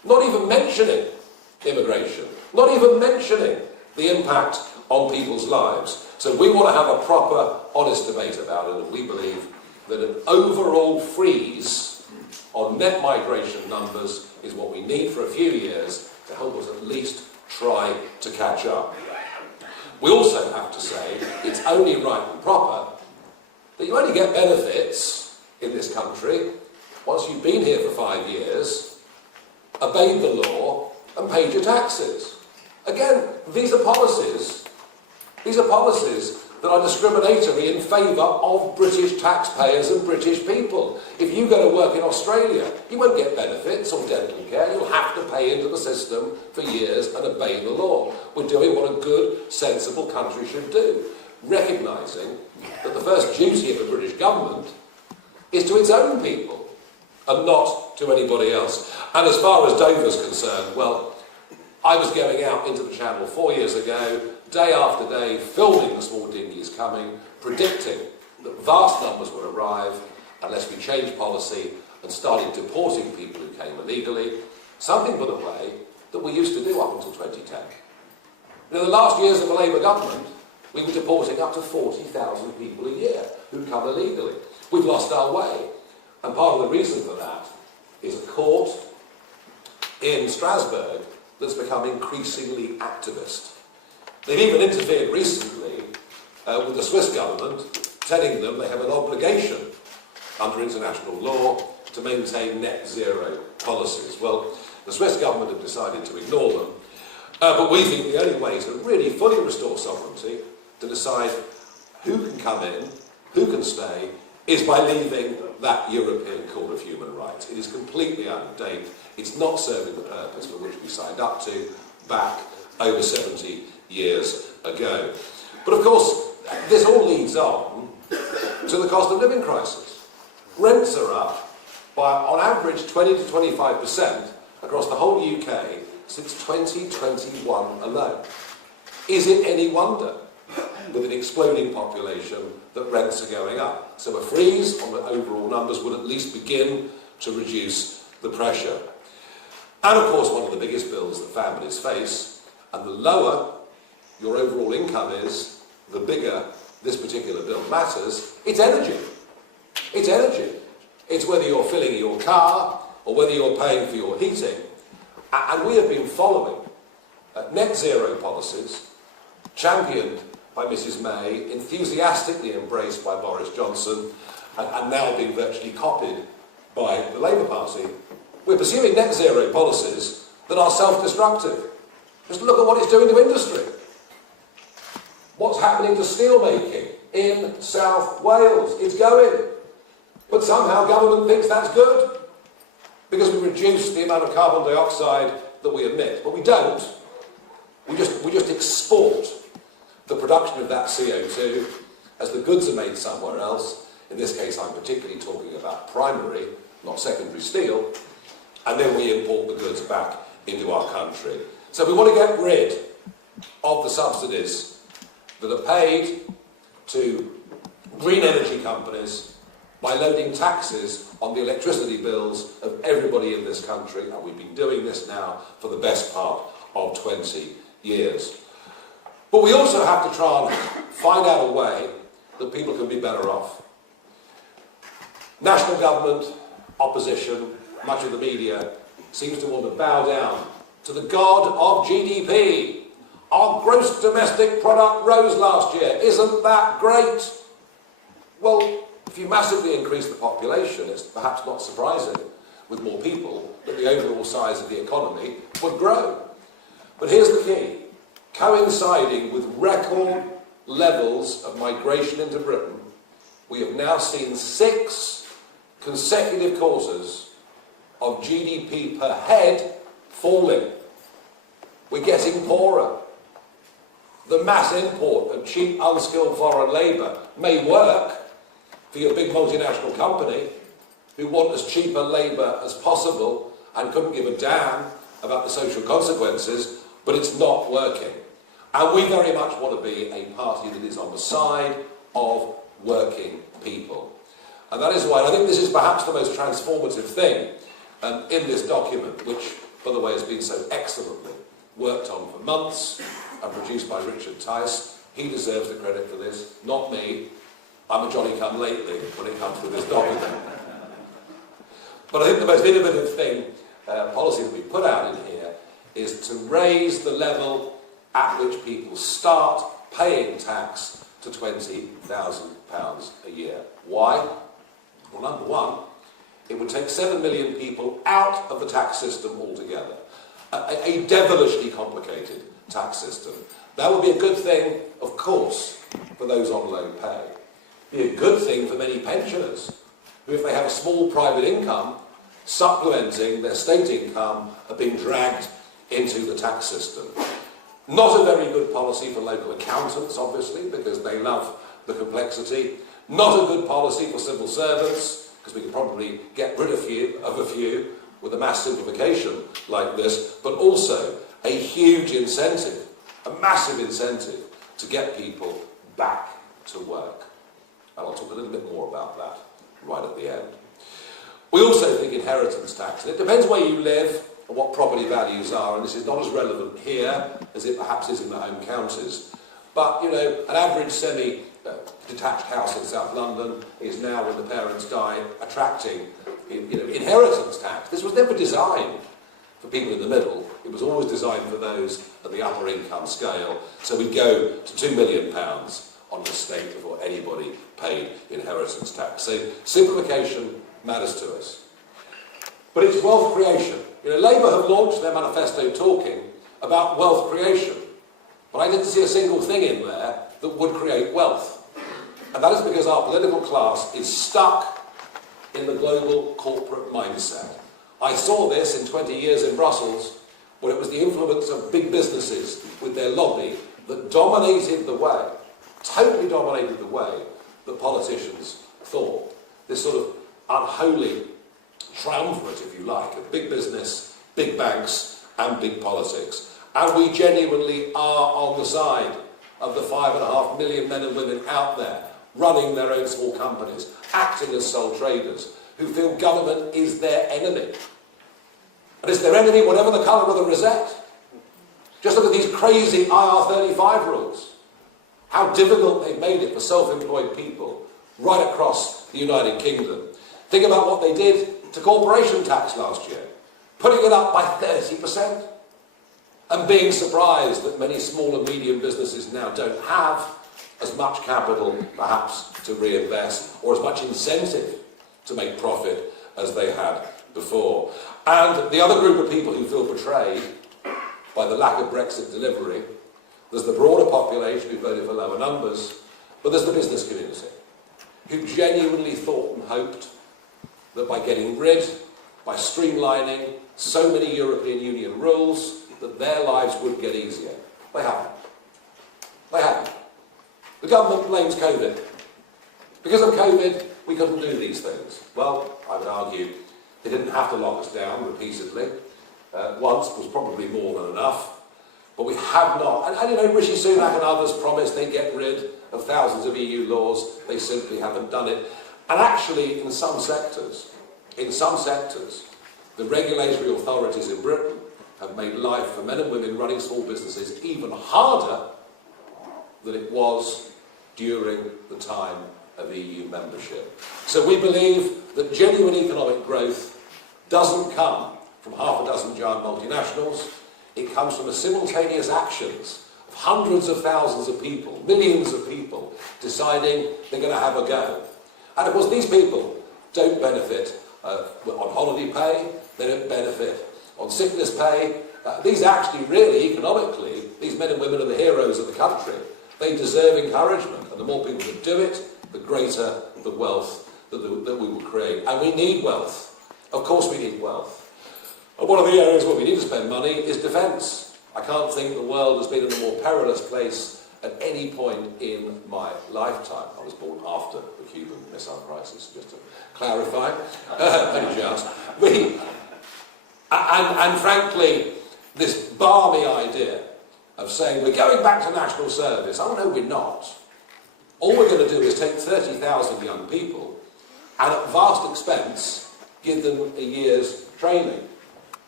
not even mentioning immigration, not even mentioning the impact on people's lives. So we want to have a proper, honest debate about it, and we believe that an overall freeze on net migration numbers is what we need for a few years to help us at least try to catch up. We also have to say it's only right and proper that you only get benefits in this country once you've been here for 5 years, obeyed the law and paid your taxes. Again, these are policies that are discriminatory in favour of British taxpayers and British people. If you go to work in Australia, you won't get benefits or dental care. You'll have to pay into the system for years and obey the law. We're doing what a good, sensible country should do, recognising that the first duty of the British government is to its own people and not to anybody else. And as far as Dover's concerned, well, I was going out into the Channel 4 years ago, day after day, filming the small dinghies coming, predicting that vast numbers would arrive unless we changed policy and started deporting people who came illegally, something, by the way, that we used to do up until 2010. In the last years of the Labour government, we were deporting up to 40,000 people a year who come illegally. We've lost our way. And part of the reason for that is a court in Strasbourg that's become increasingly activist. They've even interfered recently with the Swiss government, telling them they have an obligation under international law to maintain net zero policies. Well, the Swiss government have decided to ignore them, but we think the only way to really fully restore sovereignty, to decide who can come in, who can stay, is by leaving that European Court of Human Rights. It is completely out of date. It's not serving the purpose for which we signed up to back over 70 years ago. But of course, this all leads on to the cost of living crisis. Rents are up by, on average, 20 to 25% across the whole UK since 2021 alone. Is it any wonder, with an exploding population, that rents are going up? So a freeze on the overall numbers would at least begin to reduce the pressure. And of course, one of the biggest bills that families face, and the lower your overall income is, the bigger this particular bill matters, it's energy. It's energy. It's whether you're filling your car or whether you're paying for your heating. And we have been following net zero policies championed by Mrs May, enthusiastically embraced by Boris Johnson, and now being virtually copied by the Labour Party. We're pursuing net zero policies that are self-destructive. Just look at what it's doing to industry. What's happening to steelmaking in South Wales? It's going. But somehow government thinks that's good because we reduce the amount of carbon dioxide that we emit. But we don't. We just export the production of that CO2 as the goods are made somewhere else. In this case, I'm particularly talking about primary, not secondary steel. And then we import the goods back into our country. So we want to get rid of the subsidies that are paid to green energy companies by loading taxes on the electricity bills of everybody in this country, and we've been doing this now for the best part of 20 years. But we also have to try and find out a way that people can be better off. National government, opposition, much of the media seems to want to bow down to the god of GDP. Our gross domestic product rose last year. Isn't that great? Well, if you massively increase the population, it's perhaps not surprising, with more people, that the overall size of the economy would grow. But here's the key. Coinciding with record levels of migration into Britain, we have now seen 6 consecutive quarters of GDP per head falling. We're getting poorer. The mass import of cheap, unskilled foreign labour may work for your big multinational company who want as cheap a labour as possible and couldn't give a damn about the social consequences, but it's not working. And we very much want to be a party that is on the side of working people. And that is why I think this is perhaps the most transformative thing in this document, which by the way, has been so excellently worked on for months and produced by Richard Tice. He deserves the credit for this, not me. I'm a Johnny-come-lately when it comes to this document. But I think the most innovative thing, policy that we put out in here, is to raise the level at which people start paying tax to £20,000 a year. Why? Well, number one, it would take 7 million people out of the tax system altogether. A devilishly complicated tax system. That would be a good thing, of course, for those on low pay. Be a good thing for many pensioners, who, if they have a small private income, supplementing their state income, are being dragged into the tax system. Not a very good policy for local accountants, obviously, because they love the complexity. Not a good policy for civil servants, because we can probably get rid of a few with a mass simplification like this, but also a huge incentive, a massive incentive to get people back to work. And I'll talk a little bit more about that right at the end. We also think inheritance tax, and it depends where you live and what property values are, and this is not as relevant here as it perhaps is in the home counties. But, you know, an average semi-detached house in South London is now, when the parents die, attracting, inheritance tax. This was never designed for people in the middle. It was always designed for those at the upper income scale. So we go to £2 million on the estate before anybody paid inheritance tax. So simplification matters to us. But it's wealth creation. Labour have launched their manifesto talking about wealth creation. But I didn't see a single thing in there that would create wealth. And that is because our political class is stuck in the global corporate mindset. I saw this in 20 years in Brussels, where it was the influence of big businesses with their lobby that dominated the way, totally dominated the way that politicians thought. This sort of unholy triumvirate, if you like, of big business, big banks and big politics. And we genuinely are on the side of the 5.5 million men and women out there running their own small companies, acting as sole traders, who feel government is their enemy. And it's their enemy whatever the colour of the rosette. Just look at these crazy IR35 rules. How difficult they've made it for self-employed people right across the United Kingdom. Think about what they did to corporation tax last year, putting it up by 30%. And being surprised that many small and medium businesses now don't have as much capital, perhaps, to reinvest, or as much incentive to make profit as they had before. And the other group of people who feel betrayed by the lack of Brexit delivery, there's the broader population who voted for lower numbers, but there's the business community, who genuinely thought and hoped that by getting rid, by streamlining so many European Union rules, that their lives would get easier. They haven't. They haven't. The government blames COVID. Because of COVID, we couldn't do these things. Well, I would argue they didn't have to lock us down repeatedly. Once was probably more than enough. But we have not. And Rishi Sunak and others promised they'd get rid of thousands of EU laws. They simply haven't done it. And actually, in some sectors, the regulatory authorities in Britain have made life for men and women running small businesses even harder than it was during the time of EU membership. So we believe that genuine economic growth doesn't come from half a dozen giant multinationals. It comes from the simultaneous actions of hundreds of thousands of people, millions of people, deciding they're going to have a go. And of course these people don't benefit on holiday pay, they don't benefit on sickness pay. These actually really, economically, these men and women are the heroes of the country. They deserve encouragement, and the more people that do it, the greater the wealth that we will create. And we need wealth. Of course we need wealth. And one of the areas where we need to spend money is defence. I can't think the world has been in a more perilous place at any point in my lifetime. I was born after the Cuban Missile Crisis, just to clarify. Only just. And frankly, this balmy idea of saying we're going back to national service, oh no, we're not. All we're going to do is take 30,000 young people and at vast expense give them a year's training.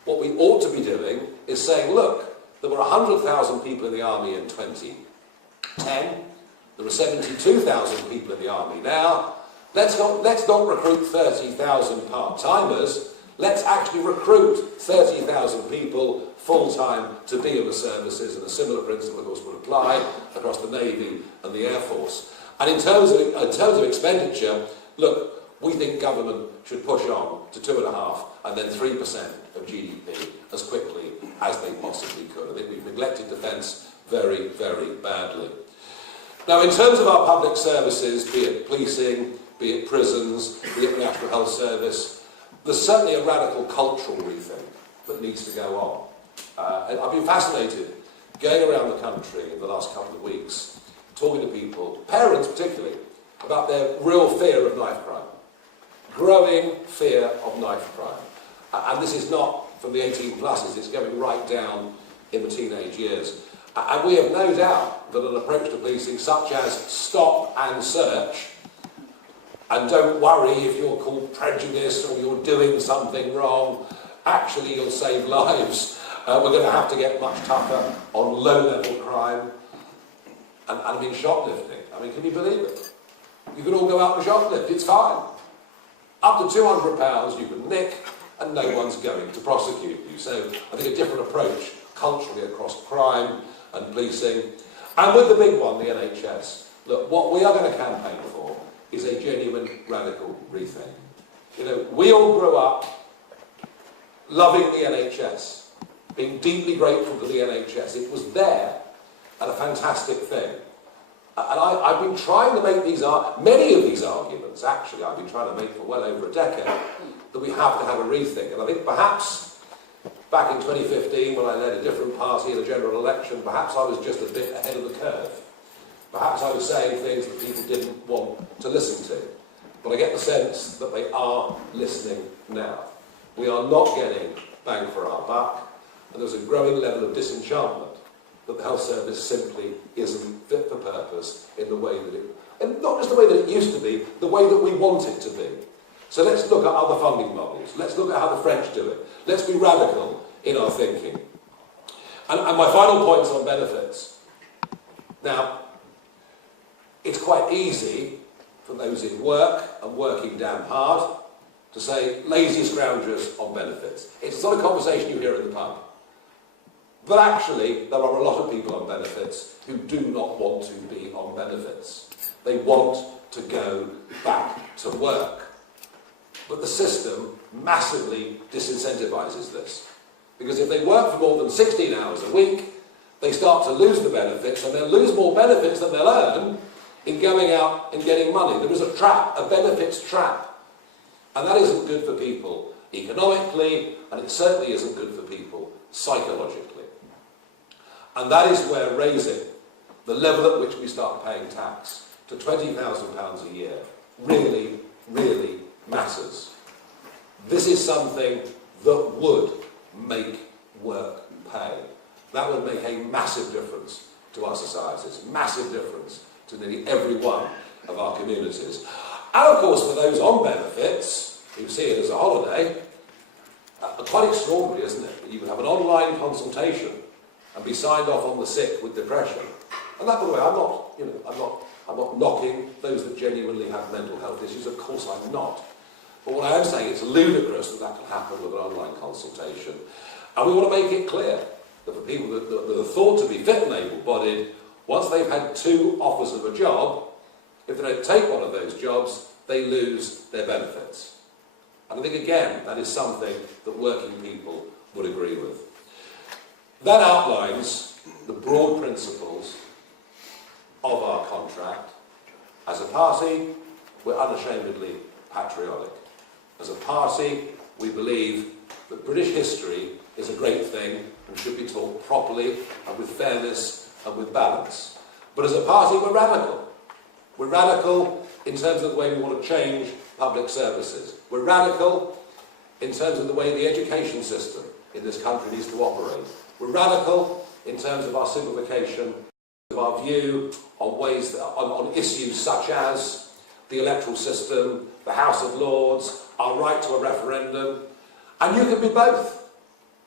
What we ought to be doing is saying, look, there were 100,000 people in the army in 2010, there are 72,000 people in the army now. Let's not recruit 30,000 part-timers, let's actually recruit 30,000 people full-time to be in the services, and a similar principle, of course, would apply across the Navy and the Air Force. And in terms of expenditure, look, we think government should push on to 2.5% and then 3% of GDP as quickly as they possibly could. I think we've neglected defence very, very badly. Now, in terms of our public services, be it policing, be it prisons, be it the National Health Service, there's certainly a radical cultural rethink that needs to go on. I've been fascinated going around the country in the last couple of weeks, talking to people, parents particularly, about their real fear of knife crime. Growing fear of knife crime. And this is not from the 18 pluses, it's going right down in the teenage years. And we have no doubt that an approach to policing such as stop and search, and don't worry if you're called prejudiced or you're doing something wrong, actually you'll save lives. We're going to have to get much tougher on low-level crime. And I mean shoplifting. I mean, can you believe it? You can all go out and shoplift, it's fine. Up to £200 you can nick and no one's going to prosecute you. So I think a different approach culturally across crime and policing. And with the big one, the NHS. Look, what we are going to campaign for is a genuine radical rethink. You know, we all grew up loving the NHS, being deeply grateful to the NHS. It was there and a fantastic thing. And I've been trying to make many of these arguments, actually, I've been trying to make for well over a decade, that we have to have a rethink. And I think perhaps back in 2015, when I led a different party in a general election, perhaps I was just a bit ahead of the curve. Perhaps I was saying things that people didn't want to listen to. But I get the sense that they are listening now. We are not getting bang for our buck, and there's a growing level of disenchantment that the health service simply isn't fit for purpose in the way that it, and not just the way that it used to be, the way that we want it to be. So let's look at other funding models. Let's look at how the French do it. Let's be radical in our thinking. And my final point is on benefits. Now, it's quite easy for those in work and working damn hard to say lazy scroungers on benefits. It's not a conversation you hear in the pub. But actually, there are a lot of people on benefits who do not want to be on benefits. They want to go back to work. But the system massively disincentivises this. Because if they work for more than 16 hours a week, they start to lose the benefits, and they'll lose more benefits than they'll earn in going out and getting money. There is a trap, a benefits trap. And that isn't good for people economically, and it certainly isn't good for people psychologically. And that is where raising the level at which we start paying tax to £20,000 a year really, really matters. This is something that would make work pay. That would make a massive difference to our societies, massive difference to nearly every one of our communities. And of course, for those on benefits, who see it as a holiday, quite extraordinary, isn't it? That you can have an online consultation and be signed off on the sick with depression. And that, by the way, I'm not knocking those that genuinely have mental health issues. Of course I'm not. But what I am saying, it's ludicrous that that can happen with an online consultation. And we want to make it clear that for people that are thought to be fit and able-bodied, once they've had 2 offers of a job, if they don't take one of those jobs, they lose their benefits. And I think, again, that is something that working people would agree with. That outlines the broad principles of our contract. As a party, we're unashamedly patriotic. As a party, we believe that British history is a great thing and should be taught properly and with fairness and with balance. But as a party, we're radical. We're radical in terms of the way we want to change public services. We're radical in terms of the way the education system in this country needs to operate. We're radical in terms of our simplification, of our view on on issues such as the electoral system, the House of Lords, our right to a referendum. And you can be both.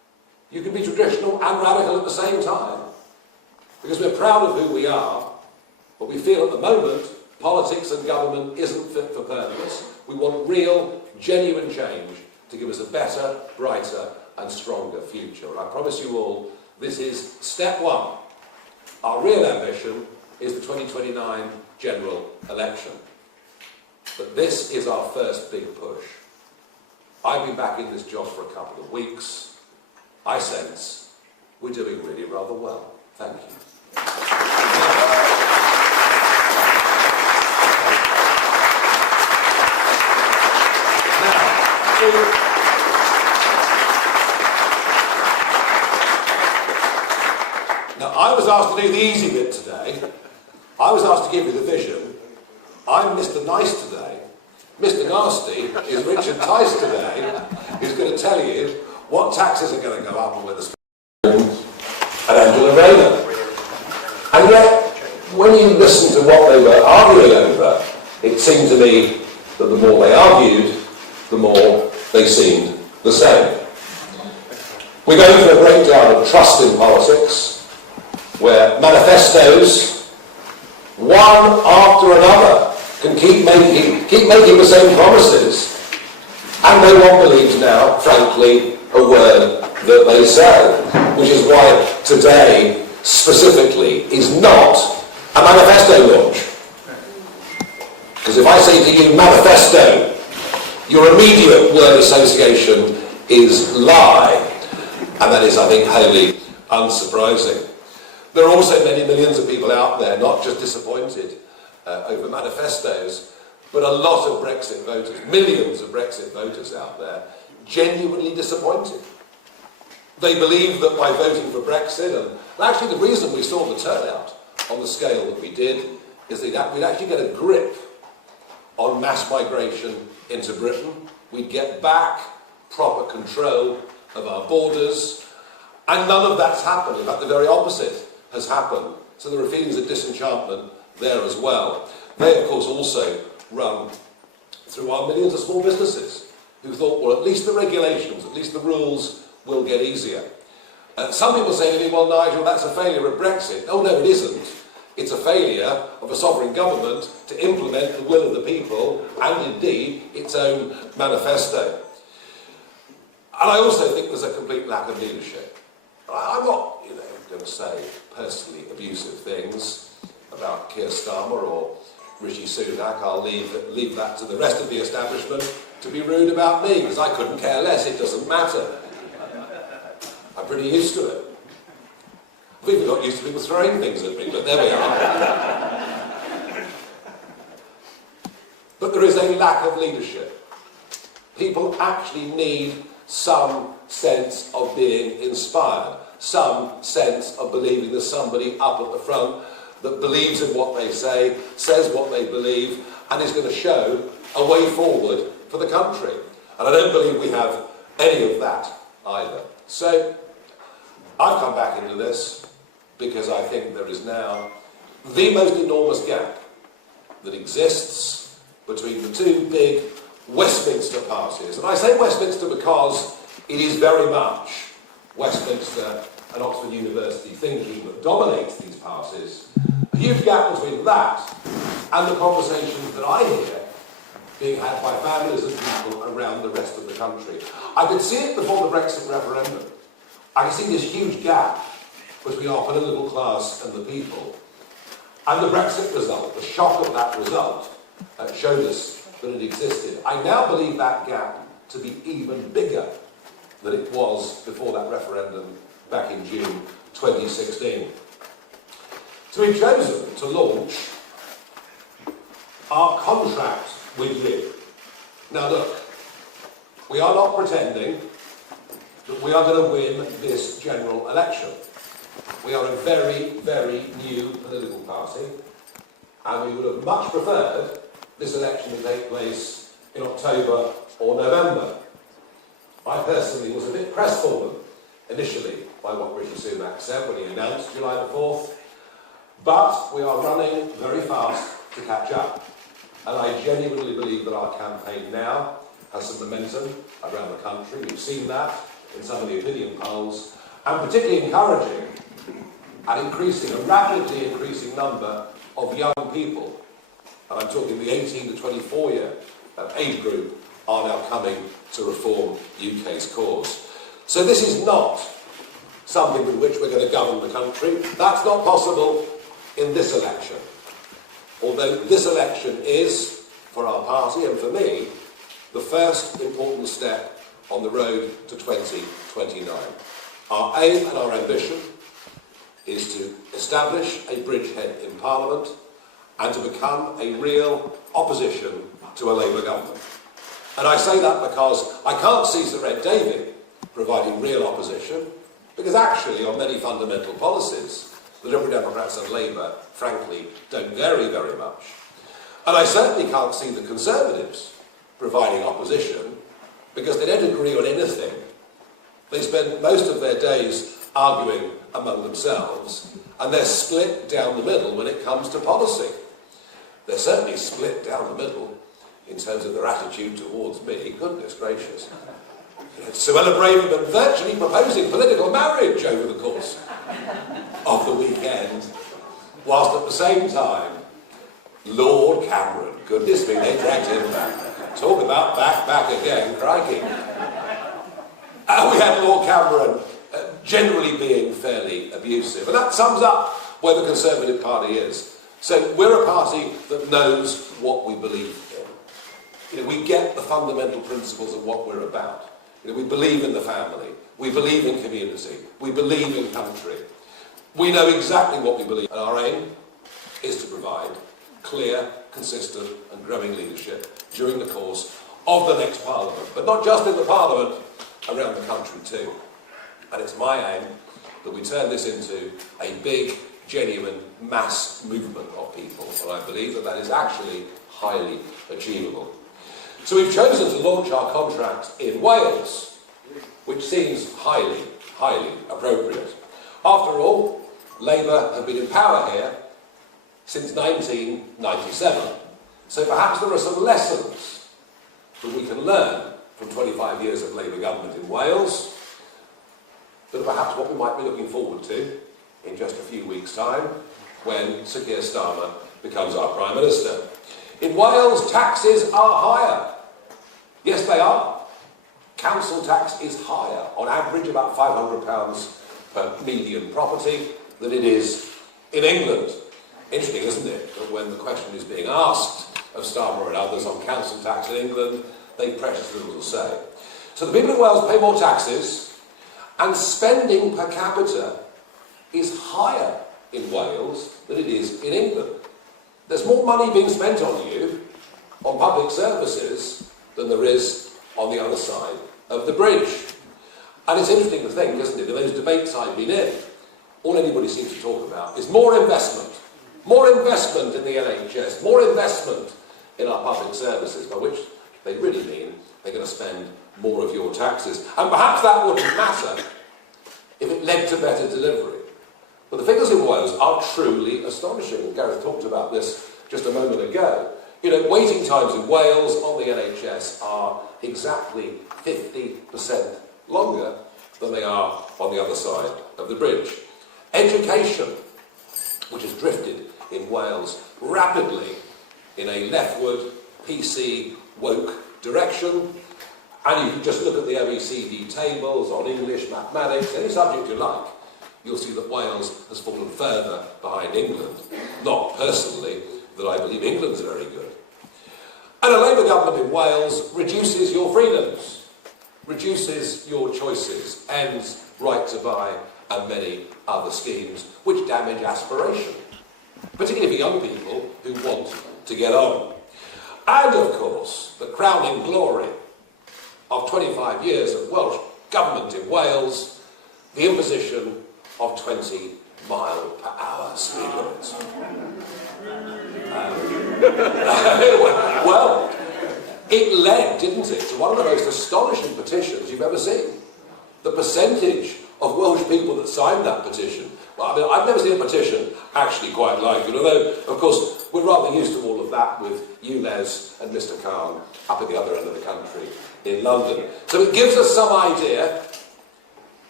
You can be traditional and radical at the same time. Because we're proud of who we are, but we feel at the moment politics and government isn't fit for purpose. We want real, genuine change to give us a better, brighter and stronger future. And I promise you all, this is step one. Our real ambition is the 2029 general election. But this is our first big push. I've been back in this job for a couple of weeks. I sense we're doing really rather well. Thank you. Now, I was asked to do the easy bit today. I was asked to give you the vision. I'm Mr. Nice today. Mr. Nasty is Richard Tice today, who's going to tell you what taxes are going to go up and where the and Angela Rayner. And yet, when you listen to what they were arguing over, it seemed to me that the more they argued, the more they seemed the same. We're going through a breakdown of trust in politics, where manifestos, one after another, can keep making the same promises, and no one believes now, frankly, a word that they say, which is why today, specifically, is not a manifesto launch. Because if I say to you, manifesto, your immediate word association is lie, and that is, I think, wholly unsurprising. There are also many millions of people out there, not just disappointed over manifestos, but a lot of Brexit voters, millions of Brexit voters out there, genuinely disappointed. They believe that by voting for Brexit, and actually the reason we saw the turnout on the scale that we did, is that we'd actually get a grip on mass migration into Britain. We'd get back proper control of our borders, and none of that's happened. In fact, the very opposite has happened. So there are feelings of disenchantment there as well. They, of course, also run through our millions of small businesses who thought, well, at least the regulations, at least the rules will get easier. Some people say to me, well, Nigel, that's a failure of Brexit. Oh, no, it isn't. It's a failure of a sovereign government to implement the will of the people and, indeed, its own manifesto. And I also think there's a complete lack of leadership. I'm not, going to say personally abusive things about Keir Starmer or Rishi Sunak. I'll leave that to the rest of the establishment to be rude about me, because I couldn't care less. It doesn't matter. I'm pretty used to it. I've even got used to people throwing things at me, but there we are. But there is a lack of leadership. People actually need some sense of being inspired, some sense of believing there's somebody up at the front that believes in what they say, says what they believe, and is going to show a way forward for the country. And I don't believe we have any of that either. So I've come back into this because I think there is now the most enormous gap that exists between the two big Westminster parties. And I say Westminster because it is very much Westminster and Oxford University thinking that dominates these parties. A huge gap between that and the conversations that I hear being had by families and people around the rest of the country. I could see it before the Brexit referendum. I can see this huge gap between our political class and the people. And the Brexit result, the shock of that result, showed us that it existed. I now believe that gap to be even bigger than it was before that referendum back in June 2016. So we've chosen to launch our contract with you. Now look, we are not pretending that we are going to win this general election. We are a very, very new political party, and we would have much preferred this election to take place in October or November. I personally was a bit crestfallen initially by what Rishi Sunak said when he announced July the 4th, but we are running very fast to catch up. And I genuinely believe that our campaign now has some momentum around the country. We've seen that in some of the opinion polls. and particularly encouraging a rapidly increasing number of young people, and I'm talking the 18 to 24 year age group, are now coming to reform UK's cause. So this is not something with which we're going to govern the country. That's not possible in this election. Although this election is, for our party and for me, the first important step on the road to 2029. Our aim and our ambition is to establish a bridgehead in Parliament and to become a real opposition to a Labour government. And I say that because I can't see Sir Ed Davey providing real opposition, because actually on many fundamental policies, the Liberal Democrats and Labour, frankly, don't vary very much. And I certainly can't see the Conservatives providing opposition, because they don't agree on anything. They spend most of their days arguing among themselves, and they're split down the middle when it comes to policy. They're certainly split down the middle in terms of their attitude towards me. Goodness gracious. Suella Braverman virtually proposing political marriage over the course of the weekend, whilst at the same time, Lord Cameron, goodness me, they dragged him back. Talk about back again, crikey. We had Lord Cameron generally being fairly abusive, and that sums up where the Conservative Party is. So we're a party that knows what we believe in. We get the fundamental principles of what we're about. We believe in the family, we believe in community, we believe in country. We know exactly what we believe, and our aim is to provide clear, consistent and growing leadership during the course of the next Parliament, but not just in the Parliament, around the country too. And it's my aim that we turn this into a big, genuine mass movement of people, and I believe that that is actually highly achievable. So we've chosen to launch our contract in Wales, which seems highly, highly appropriate. After all, Labour have been in power here since 1997. So perhaps there are some lessons that we can learn from 25 years of Labour government in Wales, that are perhaps what we might be looking forward to in just a few weeks' time, when Sir Keir Starmer becomes our Prime Minister. In Wales, taxes are higher. Yes, they are. Council tax is higher, on average about £500 per median property, than it is in England. Interesting, isn't it, that when the question is being asked of Starmer and others on council tax in England, they precious little to say. So the people in Wales pay more taxes, and spending per capita is higher in Wales than it is in England. There's more money being spent on you, on public services, than there is on the other side of the bridge. And it's interesting to think, isn't it, in those debates I've been in, all anybody seems to talk about is more investment in the NHS, more investment in our public services, by which they really mean they're going to spend more of your taxes. And perhaps that wouldn't matter if it led to better delivery. But the figures in Wales are truly astonishing, and Gareth talked about this just a moment ago. Waiting times in Wales on the NHS are exactly 50% longer than they are on the other side of the bridge. Education, which has drifted in Wales rapidly in a leftward, PC, woke direction, and you can just look at the OECD tables on English, mathematics, any subject you like, you'll see that Wales has fallen further behind England. Not personally that I believe England's very good. And a Labour government in Wales reduces your freedoms, reduces your choices, ends right to buy and many other schemes which damage aspiration, particularly for young people who want to get on. And of course, the crowning glory of 25 years of Welsh government in Wales, the imposition of 20-mile-per-hour speed limits. Well, it led, didn't it, to one of the most astonishing petitions you've ever seen. The percentage of Welsh people that signed that petition. Well, I mean, I've never seen a petition actually quite like it, although, of course, we're rather used to all of that with you, Les, and Mr. Khan up at the other end of the country in London. So it gives us some idea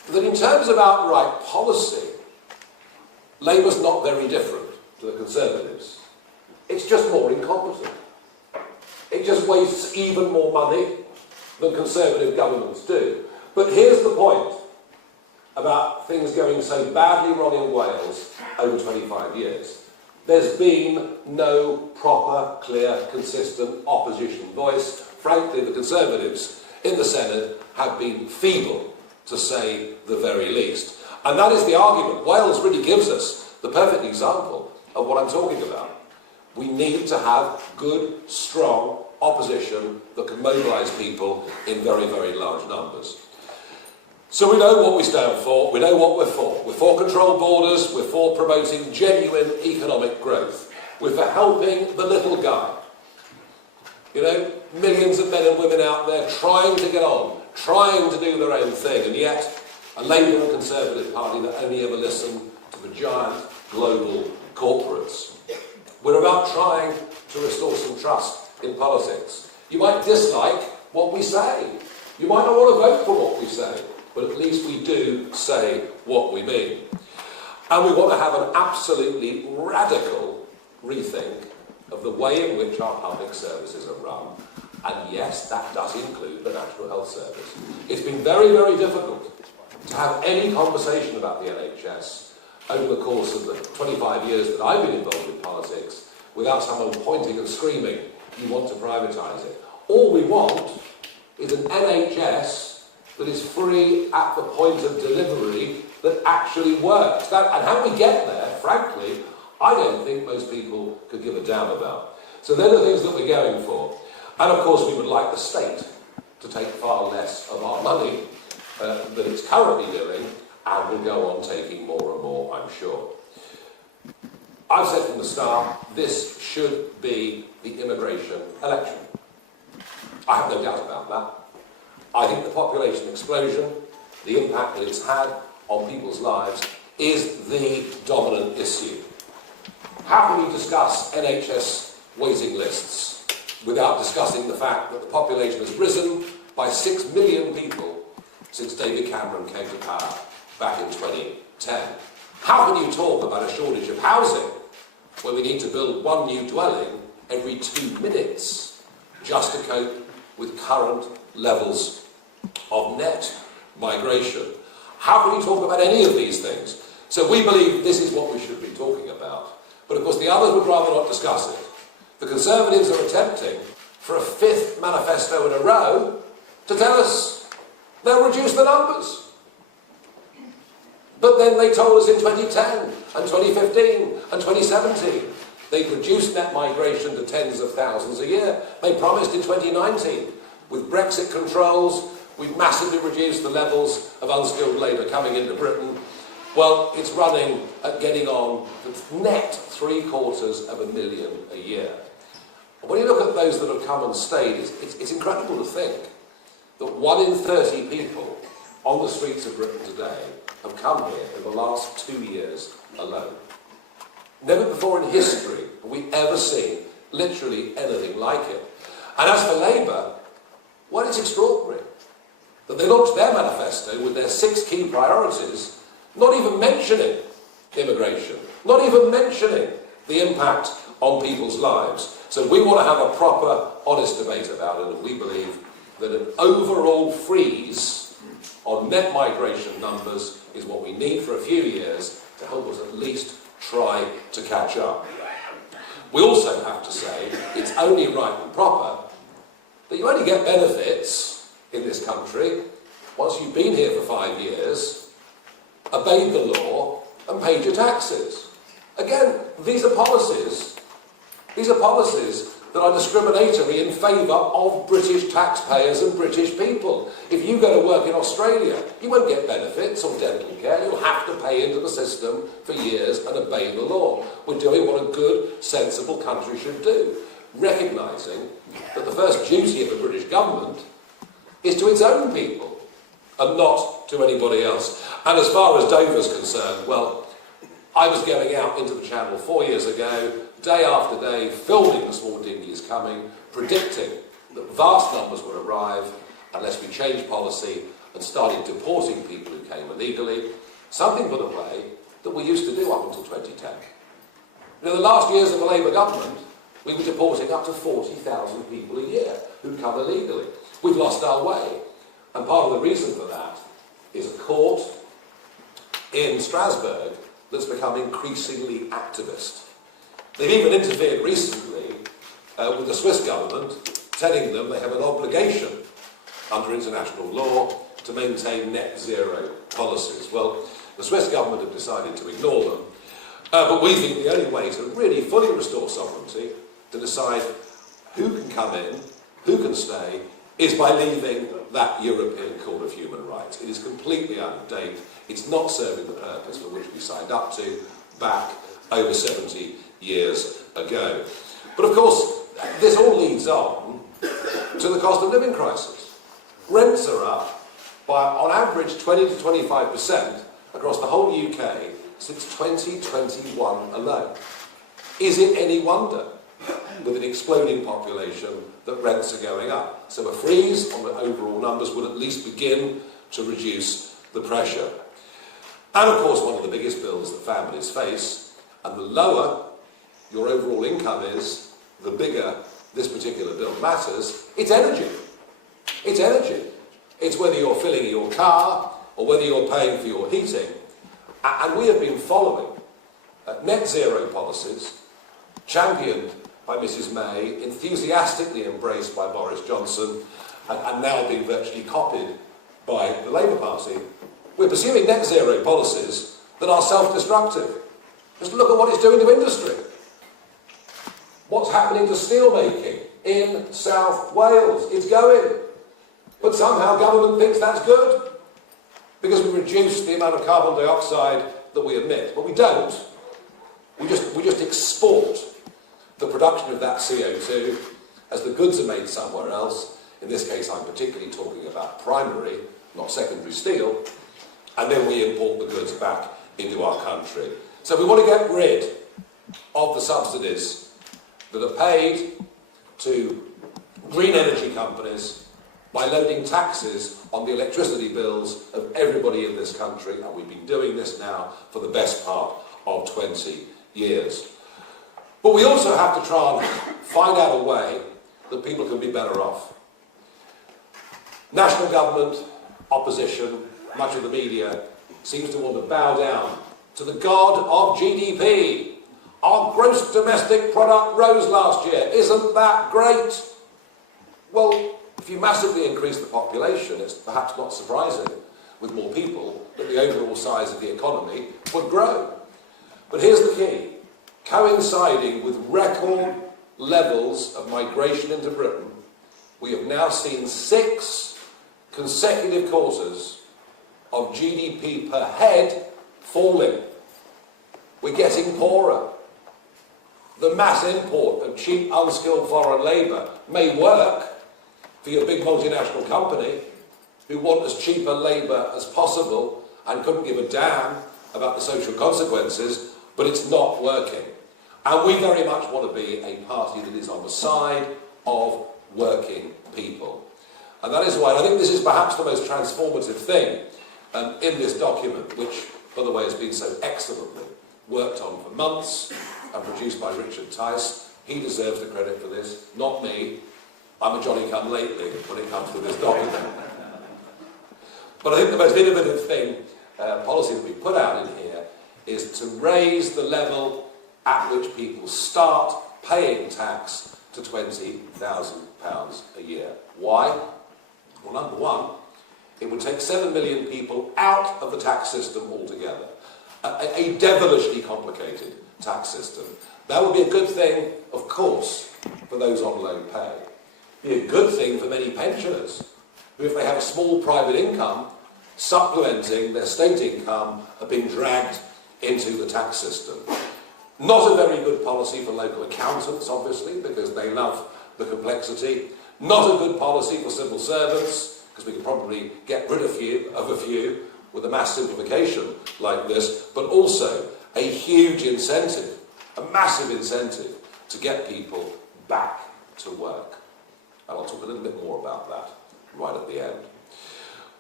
that in terms of outright policy, Labour's not very different to the Conservatives. It's just more incompetent. It just wastes even more money than Conservative governments do. But here's the point about things going so badly wrong in Wales over 25 years. There's been no proper, clear, consistent opposition voice. Frankly, the Conservatives in the Senate have been feeble, to say the very least. And that is the argument. Wales really gives us the perfect example of what I'm talking about. We need to have good, strong opposition that can mobilise people in very, very large numbers. So we know what we stand for, we know what we're for. We're for controlled borders, we're for promoting genuine economic growth. We're for helping the little guy. You know, millions of men and women out there trying to get on, trying to do their own thing, and yet a Labour and Conservative party that only ever listen to the giant global corporates. We're about trying to restore some trust in politics. You might dislike what we say. You might not want to vote for what we say, but at least we do say what we mean. And we want to have an absolutely radical rethink of the way in which our public services are run. And yes, that does include the National Health Service. It's been very, very difficult to have any conversation about the NHS over the course of the 25 years that I've been involved in politics without someone pointing and screaming, you want to privatise it. All we want is an NHS that is free at the point of delivery that actually works. And how we get there, frankly, I don't think most people could give a damn about. So they're the things that we're going for. And of course we would like the state to take far less of our money than it's currently doing, and will go on taking more and more, I'm sure. I've said from the start, this should be the immigration election. I have no doubt about that. I think the population explosion, the impact that it's had on people's lives, is the dominant issue. How can you discuss NHS waiting lists without discussing the fact that the population has risen by 6 million people since David Cameron came to power back in 2010? How can you talk about a shortage of housing when we need to build one new dwelling every 2 minutes just to cope with current levels of net migration? How can you talk about any of these things? So we believe this is what we should be talking about. But of course the others would rather not discuss it. The Conservatives are attempting for a 5th manifesto in a row to tell us they'll reduce the numbers. But then they told us in 2010 and 2015 and 2017 they'd reduced net migration to tens of thousands a year. They promised in 2019, with Brexit controls, we've massively reduced the levels of unskilled labour coming into Britain. Well, it's running at getting on to net 750,000 a year. And when you look at those that have come and stayed, it's incredible to think that 1 in 30 people on the streets of Britain today have come here in the last 2 years alone. Never before in history have we ever seen literally anything like it. And as for Labour, well, it's extraordinary that they launched their manifesto with their 6 key priorities, not even mentioning immigration, not even mentioning the impact on people's lives. So we want to have a proper, honest debate about it, and we believe that an overall freeze on net migration numbers is what we need for a few years to help us at least try to catch up. We also have to say it's only right and proper that you only get benefits in this country once you've been here for 5 years, obeyed the law and paid your taxes. Again, these are policies that are discriminatory in favour of British taxpayers and British people. If you go to work in Australia, you won't get benefits or dental care. You'll have to pay into the system for years and obey the law. We're doing what a good, sensible country should do, recognising that the first duty of a British government is to its own people and not to anybody else. And as far as Dover's concerned, well, I was going out into the Channel 4 years ago, day after day, filming the small dinghies coming, predicting that vast numbers would arrive unless we changed policy and started deporting people who came illegally, something put away that we used to do up until 2010. In the last years of the Labour government, we were deporting up to 40,000 people a year who'd come illegally. We've lost our way. And part of the reason for that is a court in Strasbourg that's become increasingly activist. They've even interfered recently with the Swiss government, telling them they have an obligation under international law to maintain net zero policies. Well, the Swiss government have decided to ignore them, but we think the only way to really fully restore sovereignty, to decide who can come in, who can stay, is by leaving that European Court of Human Rights. It is completely out of date. It's not serving the purpose for which we signed up to back over 70 years ago. But of course, this all leads on to the cost of living crisis. Rents are up by, on average, 20 to 25% across the whole UK since 2021 alone. Is it any wonder, with an exploding population, that rents are going up? So a freeze on the overall numbers would at least begin to reduce the pressure. And of course, one of the biggest bills that families face, and the lower your overall income is, the bigger this particular bill matters, it's energy. It's energy. It's whether you're filling your car or whether you're paying for your heating. And we have been following net zero policies championed by Mrs May, enthusiastically embraced by Boris Johnson, and now being virtually copied by the Labour Party. We're pursuing net zero policies that are self-destructive. Just look at what it's doing to industry. What's happening to steelmaking in South Wales? It's going. But somehow government thinks that's good because we reduce the amount of carbon dioxide that we emit. But we don't. We just export the production of that CO2 as the goods are made somewhere else. In this case, I'm particularly talking about primary, not secondary steel. And then we import the goods back into our country. So we want to get rid of the subsidies that are paid to green energy companies by loading taxes on the electricity bills of everybody in this country, and we've been doing this now for the best part of 20 years. But we also have to try and find out a way that people can be better off. National government, opposition, much of the media seems to want to bow down to the god of GDP. Our gross domestic product rose last year. Isn't that great? Well, if you massively increase the population, it's perhaps not surprising, with more people, that the overall size of the economy would grow. But here's the key. Coinciding with record levels of migration into Britain, we have now seen 6 consecutive quarters of GDP per head falling. We're getting poorer. The mass import of cheap, unskilled foreign labour may work for your big multinational company who want as cheap a labour as possible and couldn't give a damn about the social consequences, but it's not working. And we very much want to be a party that is on the side of working people. And that is why I think this is perhaps the most transformative thing in this document, which, by the way, has been so excellently worked on for months and produced by Richard Tice. He deserves the credit for this, not me. I'm a Johnny-come-lately when it comes to this document. But I think the most innovative thing, policy that we put out in here, is to raise the level at which people start paying tax to £20,000 a year. Why? Well, number one, it would take 7 million people out of the tax system altogether. A devilishly complicated tax system. That would be a good thing, of course, for those on low pay. Be a good thing for many pensioners, who, if they have a small private income, supplementing their state income, are being dragged into the tax system. Not a very good policy for local accountants, obviously, because they love the complexity. Not a good policy for civil servants, because we could probably get rid of a few with a mass simplification like this, but also a huge incentive, a massive incentive to get people back to work. And I'll talk a little bit more about that right at the end.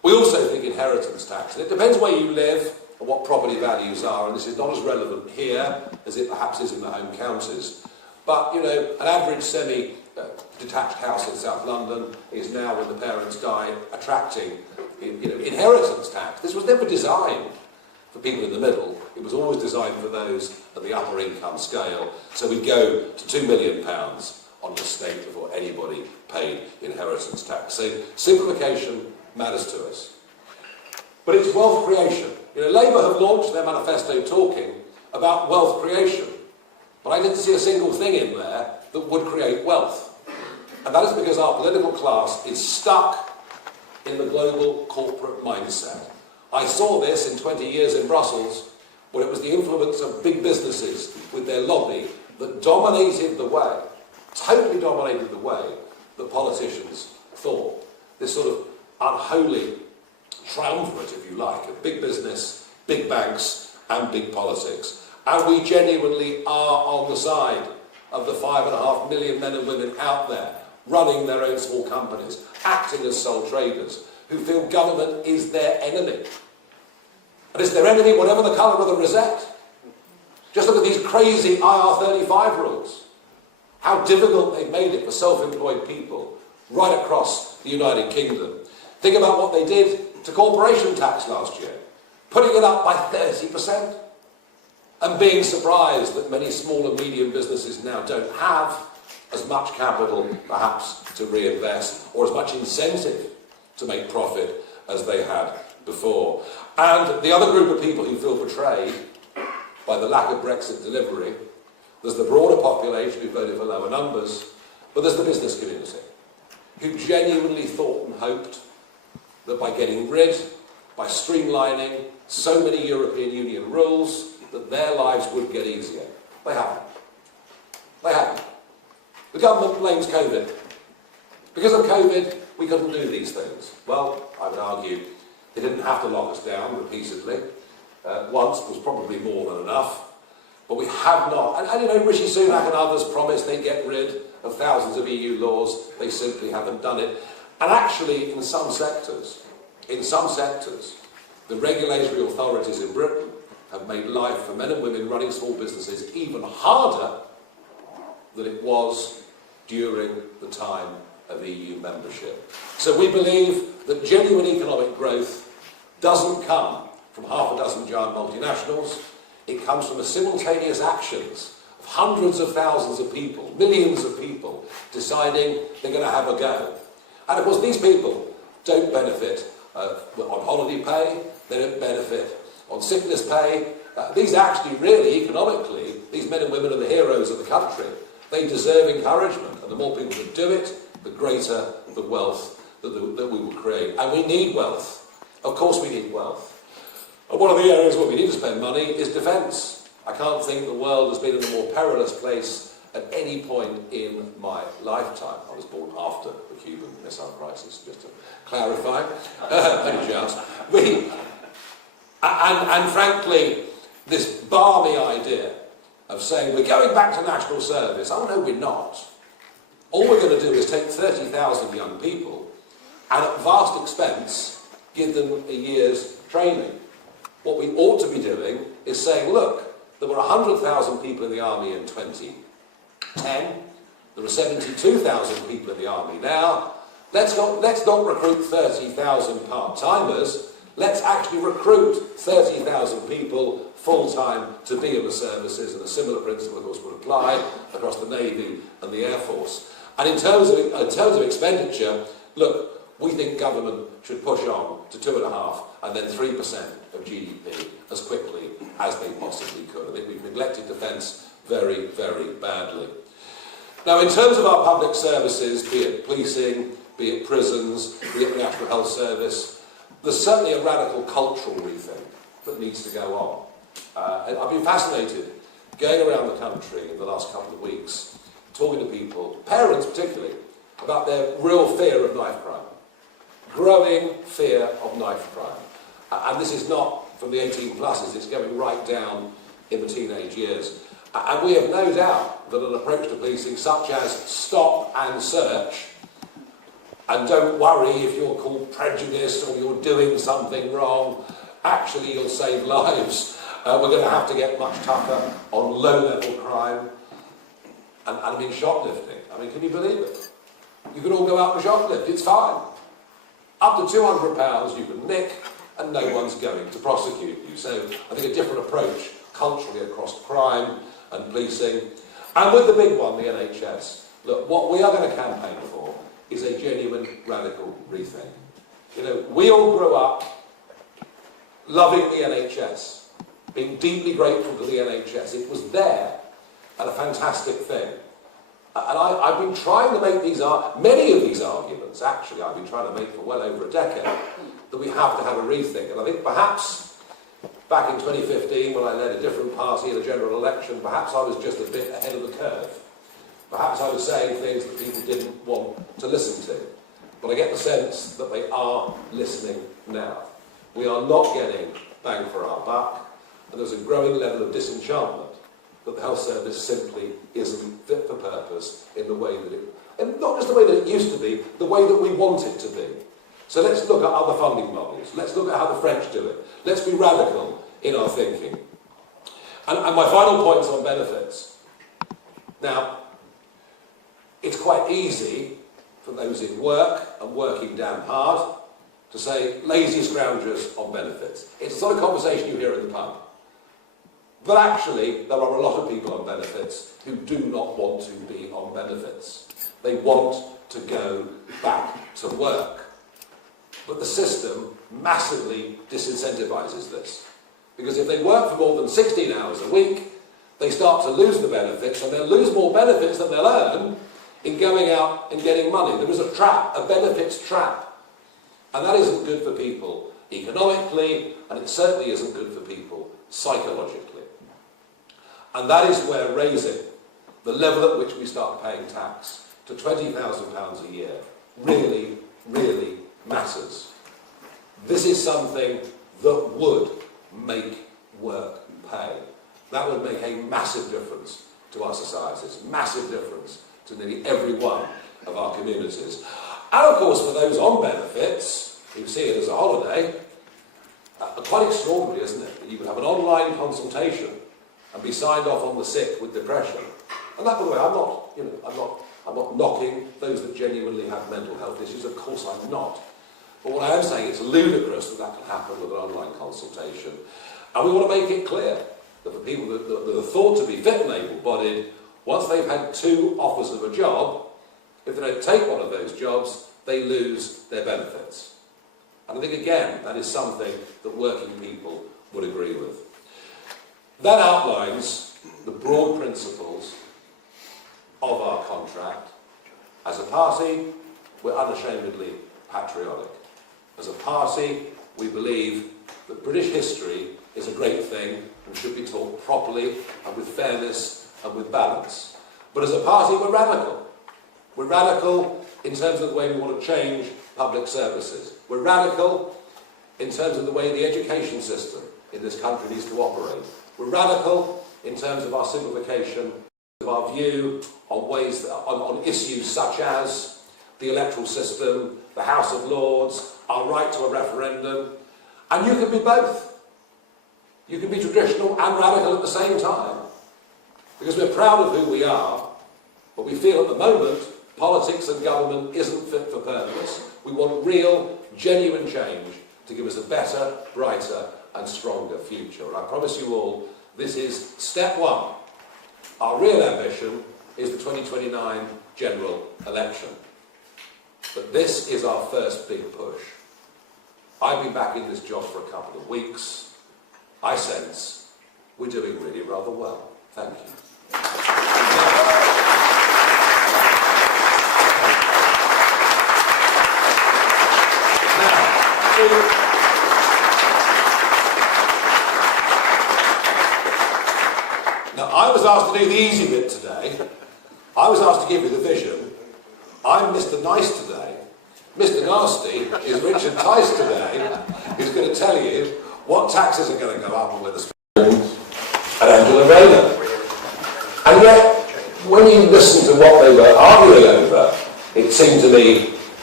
We also think inheritance tax, and it depends where you live and what property values are, and this is not as relevant here as it perhaps is in the home counties. But, you know, an average semi-detached house in South London is now, when the parents die, attracting, inheritance tax. This was never designed for people in the middle. It was always designed for those at the upper income scale. So we go to £2 million on the estate before anybody paid inheritance tax. So simplification matters to us. But it's wealth creation. You know, Labour have launched their manifesto talking about wealth creation. But I didn't see a single thing in there that would create wealth. And that is because our political class is stuck in the global corporate mindset. I saw this in 20 years in Brussels, where it was the influence of big businesses with their lobby that dominated the way, totally dominated the way that politicians thought. This sort of unholy triumvirate, if you like, of big business, big banks and big politics. And we genuinely are on the side of the 5.5 million men and women out there running their own small companies, acting as sole traders, who feel government is their enemy. And it's their enemy whatever the colour of the rosette. Just look at these crazy IR35 rules. How difficult they've made it for self-employed people right across the United Kingdom. Think about what they did to corporation tax last year, putting it up by 30%. And being surprised that many small and medium businesses now don't have as much capital, perhaps, to reinvest, or as much incentive to make profit as they had before. And the other group of people who feel betrayed by the lack of Brexit delivery, there's the broader population who voted for lower numbers, but there's the business community, who genuinely thought and hoped that by getting rid, by streamlining so many European Union rules, that their lives would get easier. They haven't. They haven't. The government blames COVID. Because of COVID, we couldn't do these things. Well, I would argue they didn't have to lock us down repeatedly. Once was probably more than enough. But we have not. And you know, Rishi Sunak and others promised they'd get rid of thousands of EU laws. They simply haven't done it. And actually, in some sectors, the regulatory authorities in Britain have made life for men and women running small businesses even harder than it was during the time of EU membership. So we believe that genuine economic growth doesn't come from half a dozen giant multinationals. It comes from the simultaneous actions of hundreds of thousands of people, millions of people, deciding they're going to have a go. And of course these people don't benefit on holiday pay, they don't benefit on sickness pay. These actually really, economically, these men and women are the heroes of the country. They deserve encouragement, and the more people that do it, the greater the wealth that we will create. And we need wealth. Of course we need wealth. And one of the areas where we need to spend money is defence. I can't think the world has been in a more perilous place at any point in my lifetime. I was born after the Cuban Missile Crisis, just to clarify. Only just. And frankly, this balmy idea of saying we're going back to national service, oh no, we're not. All we're going to do is take 30,000 young people and at vast expense give them a year's training. What we ought to be doing is saying, look, there were 100,000 people in the army in 2010, there are 72,000 people in the army now. Let's not recruit 30,000 part-timers. Let's actually recruit 30,000 people full-time to be in the services, and a similar principle, of course, would apply across the Navy and the Air Force. And in terms of expenditure, look, we think government should push on to 2.5% and then 3% of GDP as quickly as they possibly could. I think we've neglected defence very, very badly. Now, in terms of our public services, be it policing, be it prisons, be it the National Health Service, there's certainly a radical cultural rethink that needs to go on. And I've been fascinated going around the country in the last couple of weeks, talking to people, parents particularly, about their real fear of knife crime. Growing fear of knife crime. And this is not from the 18 pluses, it's going right down in the teenage years. And we have no doubt that an approach to policing such as stop and search And don't worry if you're called prejudiced or you're doing something wrong. Actually, you'll save lives. We're going to have to get much tougher on low-level crime. And I mean, shoplifting. I mean, can you believe it? You can all go out and shoplift. It's fine. Up to £200 you can nick, and no one's going to prosecute you. So I think a different approach culturally across crime and policing. And with the big one, the NHS. Look, what we are going to campaign for is a genuine radical rethink. You know, we all grew up loving the NHS, being deeply grateful to the NHS. It was there and a fantastic thing. And I've been trying to make many of these arguments, actually, I've been trying to make for well over a decade, that we have to have a rethink. And I think perhaps back in 2015, when I led a different party in a general election, perhaps I was just a bit ahead of the curve. Perhaps I was saying things that people didn't want to listen to. But I get the sense that they are listening now. We are not getting bang for our buck, and there's a growing level of disenchantment that the health service simply isn't fit for purpose in the way that it, and not just the way that it used to be, the way that we want it to be. So let's look at other funding models. Let's look at how the French do it. Let's be radical in our thinking. And my final point's on benefits. Now, it's quite easy for those in work and working damn hard to say lazy scroungers on benefits. It's the sort of conversation you hear in the pub. But actually, there are a lot of people on benefits who do not want to be on benefits. They want to go back to work. But the system massively disincentivises this. Because if they work for more than 16 hours a week, they start to lose the benefits, and they'll lose more benefits than they'll earn in going out and getting money. There is a trap, a benefits trap. And that isn't good for people economically, and it certainly isn't good for people psychologically. And that is where raising the level at which we start paying tax to £20,000 a year really, really matters. This is something that would make work pay. That would make a massive difference to our societies, massive difference to nearly every one of our communities. And of course, for those on benefits, who see it as a holiday, quite extraordinary, isn't it? That you would have an online consultation and be signed off on the sick with depression. And that, by the way, I'm not knocking those that genuinely have mental health issues. Of course I'm not. But what I am saying, it's ludicrous that that can happen with an online consultation. And we want to make it clear that for people that are thought to be fit and able-bodied, once they've had 2 offers of a job, if they don't take one of those jobs, they lose their benefits. And I think, again, that is something that working people would agree with. That outlines the broad principles of our contract. As a party, we're unashamedly patriotic. As a party, we believe that British history is a great thing and should be taught properly and with fairness and with balance. But as a party, we're radical. We're radical in terms of the way we want to change public services. We're radical in terms of the way the education system in this country needs to operate. We're radical in terms of our simplification, of our view on ways that, on issues such as the electoral system, the House of Lords, our right to a referendum. And you can be both. You can be traditional and radical at the same time. Because we're proud of who we are, but we feel at the moment politics and government isn't fit for purpose. We want real, genuine change to give us a better, brighter and stronger future. And I promise you all, this is step 1. Our real ambition is the 2029 general election. But this is our first big push. I've been back in this job for a couple of weeks. I sense we're doing really rather well. Thank you. Now, I was asked to do the easy bit today. I was asked to give you the vision. I'm Mr. Nice today. Mr. Nasty is Richard Tice today, who's going to tell you what taxes are going to go up and where the and Angela Rayner. And yet, when you listen to what they were arguing over, it seemed to me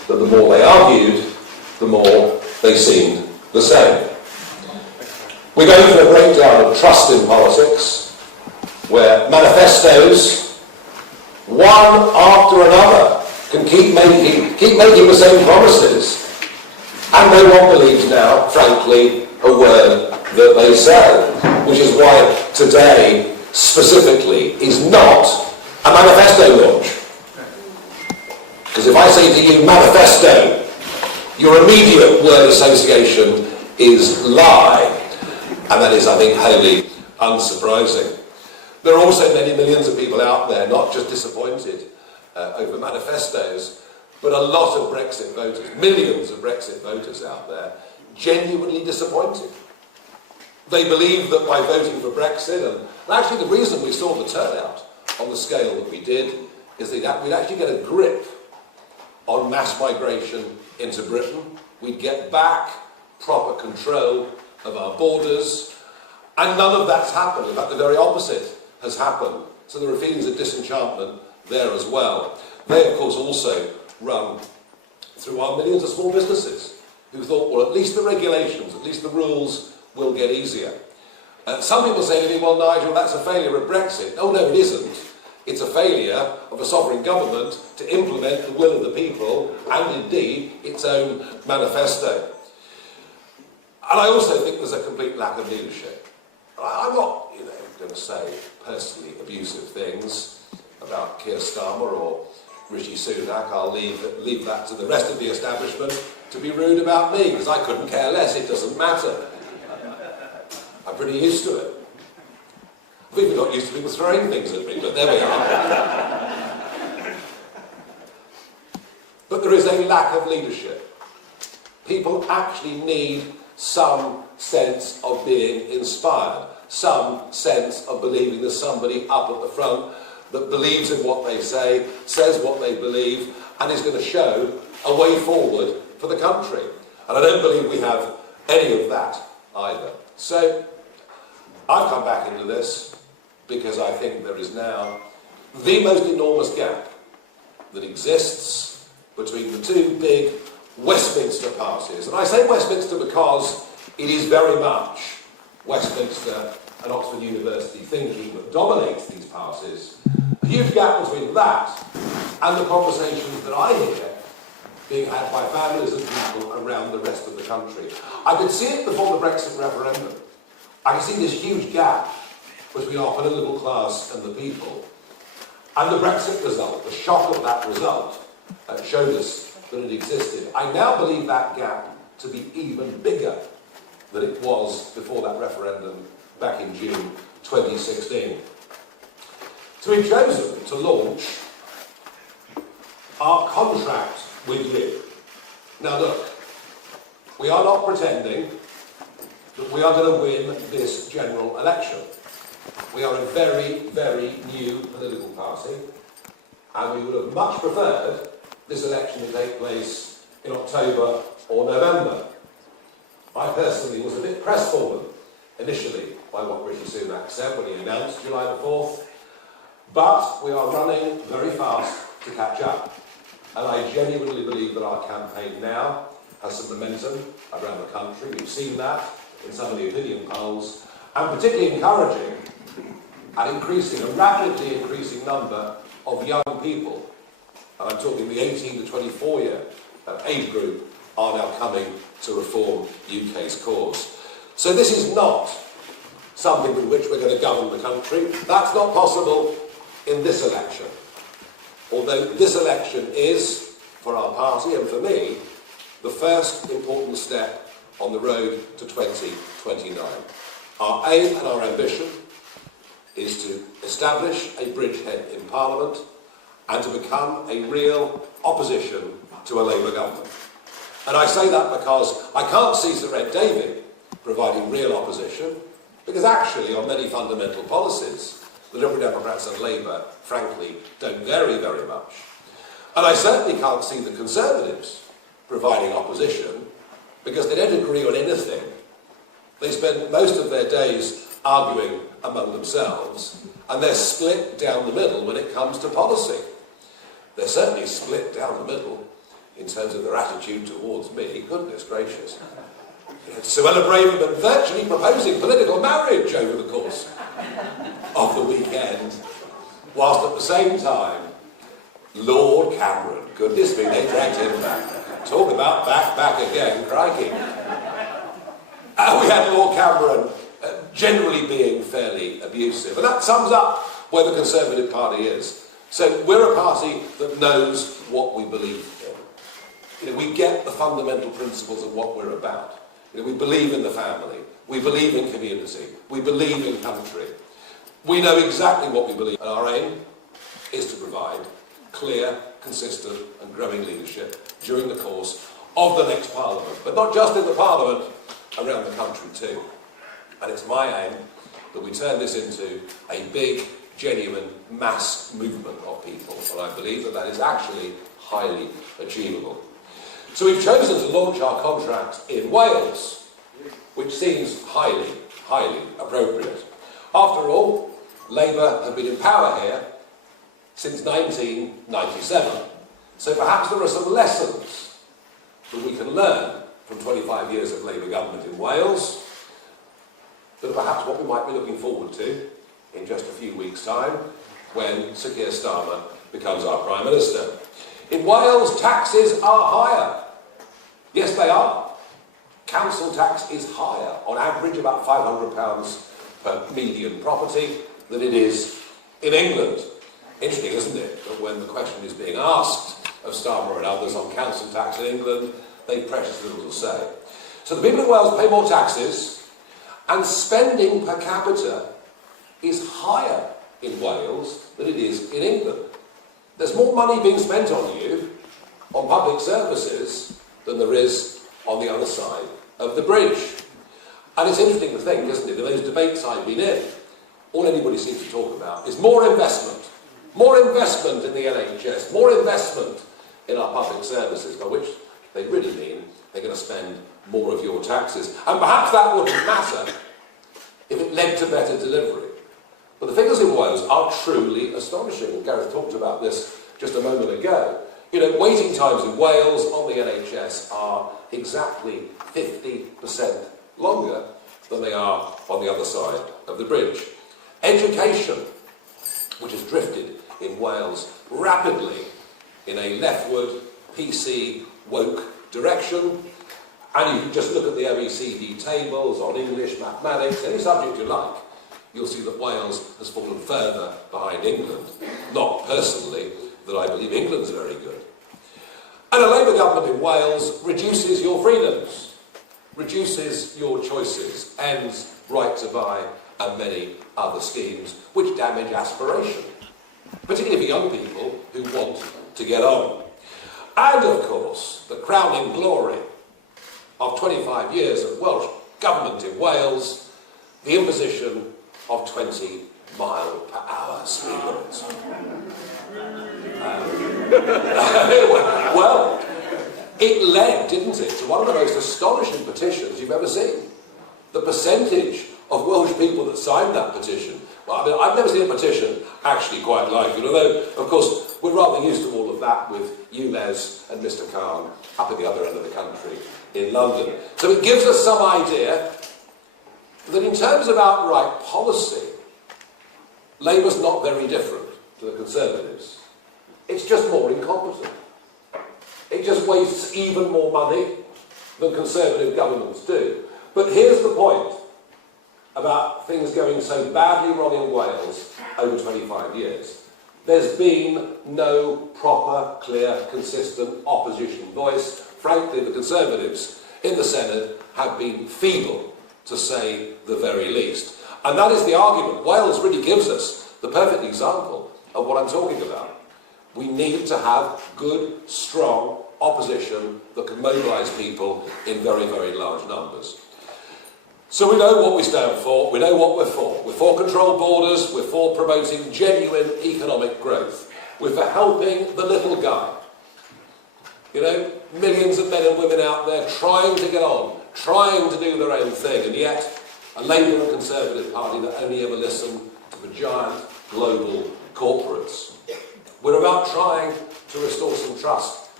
that the more they argued, the more they seemed the same. We're going through a breakdown of trust in politics, where manifestos, one after another, can keep making the same promises, and no one believes now, frankly, a word that they say, which is why today, specifically, is not a manifesto launch. Because if I say to you, manifesto, your immediate word association is lie, and that is, I think, wholly unsurprising. There are also many millions of people out there, not just disappointed over manifestos, but a lot of Brexit voters, millions of Brexit voters out there, genuinely disappointed. They believe that by voting for Brexit, and actually the reason we saw the turnout on the scale that we did, is that we'd actually get a grip on mass migration into Britain. We'd get back proper control of our borders, and none of that's happened. In fact, the very opposite has happened. So there are feelings of disenchantment there as well. They, of course, also run through our millions of small businesses who thought, well, at least the regulations, at least the rules will get easier. Some people say to me, well, Nigel, that's a failure of Brexit. Oh, no, it isn't. It's a failure of a sovereign government to implement the will of the people and, indeed, its own manifesto. And I also think there's a complete lack of leadership. I'm not, going to say personally abusive things about Keir Starmer or Rishi Sunak. I'll leave that to the rest of the establishment to be rude about me, because I couldn't care less. It doesn't matter. I'm pretty used to it. I've even got used to people throwing things at me, but there we are. But there is a lack of leadership. People actually need some sense of being inspired, some sense of believing there's somebody up at the front that believes in what they say, says what they believe, and is going to show a way forward for the country. And I don't believe we have any of that either. So I've come back into this because I think there is now the most enormous gap that exists between the two big Westminster parties. And I say Westminster because it is very much Westminster and Oxford University thinking that dominates these parties. A huge gap between that and the conversations that I hear being had by families and people around the rest of the country. I could see it before the Brexit referendum. I could see this huge gap between our political class and the people. And the Brexit result, the shock of that result, showed us that it existed. I now believe that gap to be even bigger than it was before that referendum back in June 2016. So we've chosen to launch our contract with you. Now look, we are not pretending that we are going to win this general election. We are a very, very new political party, and we would have much preferred this election to take place in October or November. I personally was a bit crestfallen initially by what Rishi Sunak said when he announced July the 4th, but we are running very fast to catch up. And I genuinely believe that our campaign now has some momentum around the country. We've seen that in some of the opinion polls, and particularly encouraging and a rapidly increasing number of young people, and I'm talking the 18 to 24 year age group, are now coming to reform UK's cause. So this is not something with which we're going to govern the country. That's not possible in this election. Although this election is, for our party and for me, the first important step on the road to 2029. Our aim and our ambition is to establish a bridgehead in Parliament and to become a real opposition to a Labour government. And I say that because I can't see Sir Ed Davey providing real opposition, because actually on many fundamental policies, the Liberal Democrats and Labour, frankly, don't vary very much. And I certainly can't see the Conservatives providing opposition, because they don't agree on anything. They spend most of their days arguing among themselves, and they're split down the middle when it comes to policy. They're certainly split down the middle in terms of their attitude towards me, goodness gracious. Suella Braverman virtually proposing political marriage over the course of the weekend, whilst at the same time, Lord Cameron, goodness me, they dragged him back. Talk about back again, crikey. We had Lord Cameron generally being fairly abusive, and that sums up where the Conservative Party is. So we're a party that knows what we believe in. We get the fundamental principles of what we're about. We believe in the family, we believe in community, we believe in country. We know exactly what we believe, and our aim is to provide clear, consistent and growing leadership during the course of the next Parliament, but not just in the Parliament, around the country too. And it's my aim that we turn this into a big, genuine mass movement of people, and I believe that that is actually highly achievable. So we've chosen to launch our contract in Wales, which seems highly appropriate. After all, Labour have been in power here since 1997. So perhaps there are some lessons that we can learn from 25 years of Labour government in Wales, that are perhaps what we might be looking forward to in just a few weeks' time when Sir Keir Starmer becomes our Prime Minister. In Wales, taxes are higher. Yes, they are. Council tax is higher, on average about £500 per median property, than it is in England. Interesting, isn't it, that when the question is being asked of Starmer and others on council tax in England, they've precious little to say. So the people in Wales pay more taxes, and spending per capita is higher in Wales than it is in England. There's more money being spent on you, on public services, than there is on the other side of the bridge. And it's interesting to think, isn't it, in those debates I've been in, all anybody seems to talk about is more investment in the NHS, more investment in our public services, by which they really mean they're going to spend more of your taxes. And perhaps that wouldn't matter if it led to better delivery. But the figures in Wales are truly astonishing, and Gareth talked about this just a moment ago. Waiting times in Wales on the NHS are exactly 50% longer than they are on the other side of the bridge. Education, which has drifted in Wales rapidly in a leftward, PC, woke direction, and you can just look at the OECD tables on English, mathematics, any subject you like, you'll see that Wales has fallen further behind England. Not personally that I believe England's very good. And a Labour government in Wales reduces your freedoms, reduces your choices, ends right to buy and many other schemes which damage aspiration, particularly for young people who want to get on. And of course, the crowning glory of 25 years of Welsh government in Wales, the imposition of 20-mile-per-hour speed limits. Well, it led, didn't it, to one of the most astonishing petitions you've ever seen. The percentage of Welsh people that signed that petition. Well, I've never seen a petition actually quite like it, although, of course, we're rather used to all of that with you, Les, and Mr. Khan up at the other end of the country in London. So it gives us some idea that in terms of outright policy, Labour's not very different to the Conservatives. It's just more incompetent. It just wastes even more money than Conservative governments do. But here's the point about things going so badly wrong in Wales over 25 years. There's been no proper, clear, consistent opposition voice. Frankly, the Conservatives in the Senate have been feeble, to say the very least. And that is the argument. Wales really gives us the perfect example of what I'm talking about. We need to have good, strong opposition that can mobilise people in very, very large numbers. So we know what we stand for, we know what we're for. We're for controlled borders, we're for promoting genuine economic growth. We're for helping the little guy. Millions of men and women out there trying to get on, trying to do their own thing, and yet a Labour and Conservative party that only ever listen to the giant global corporates. We're about trying to restore some trust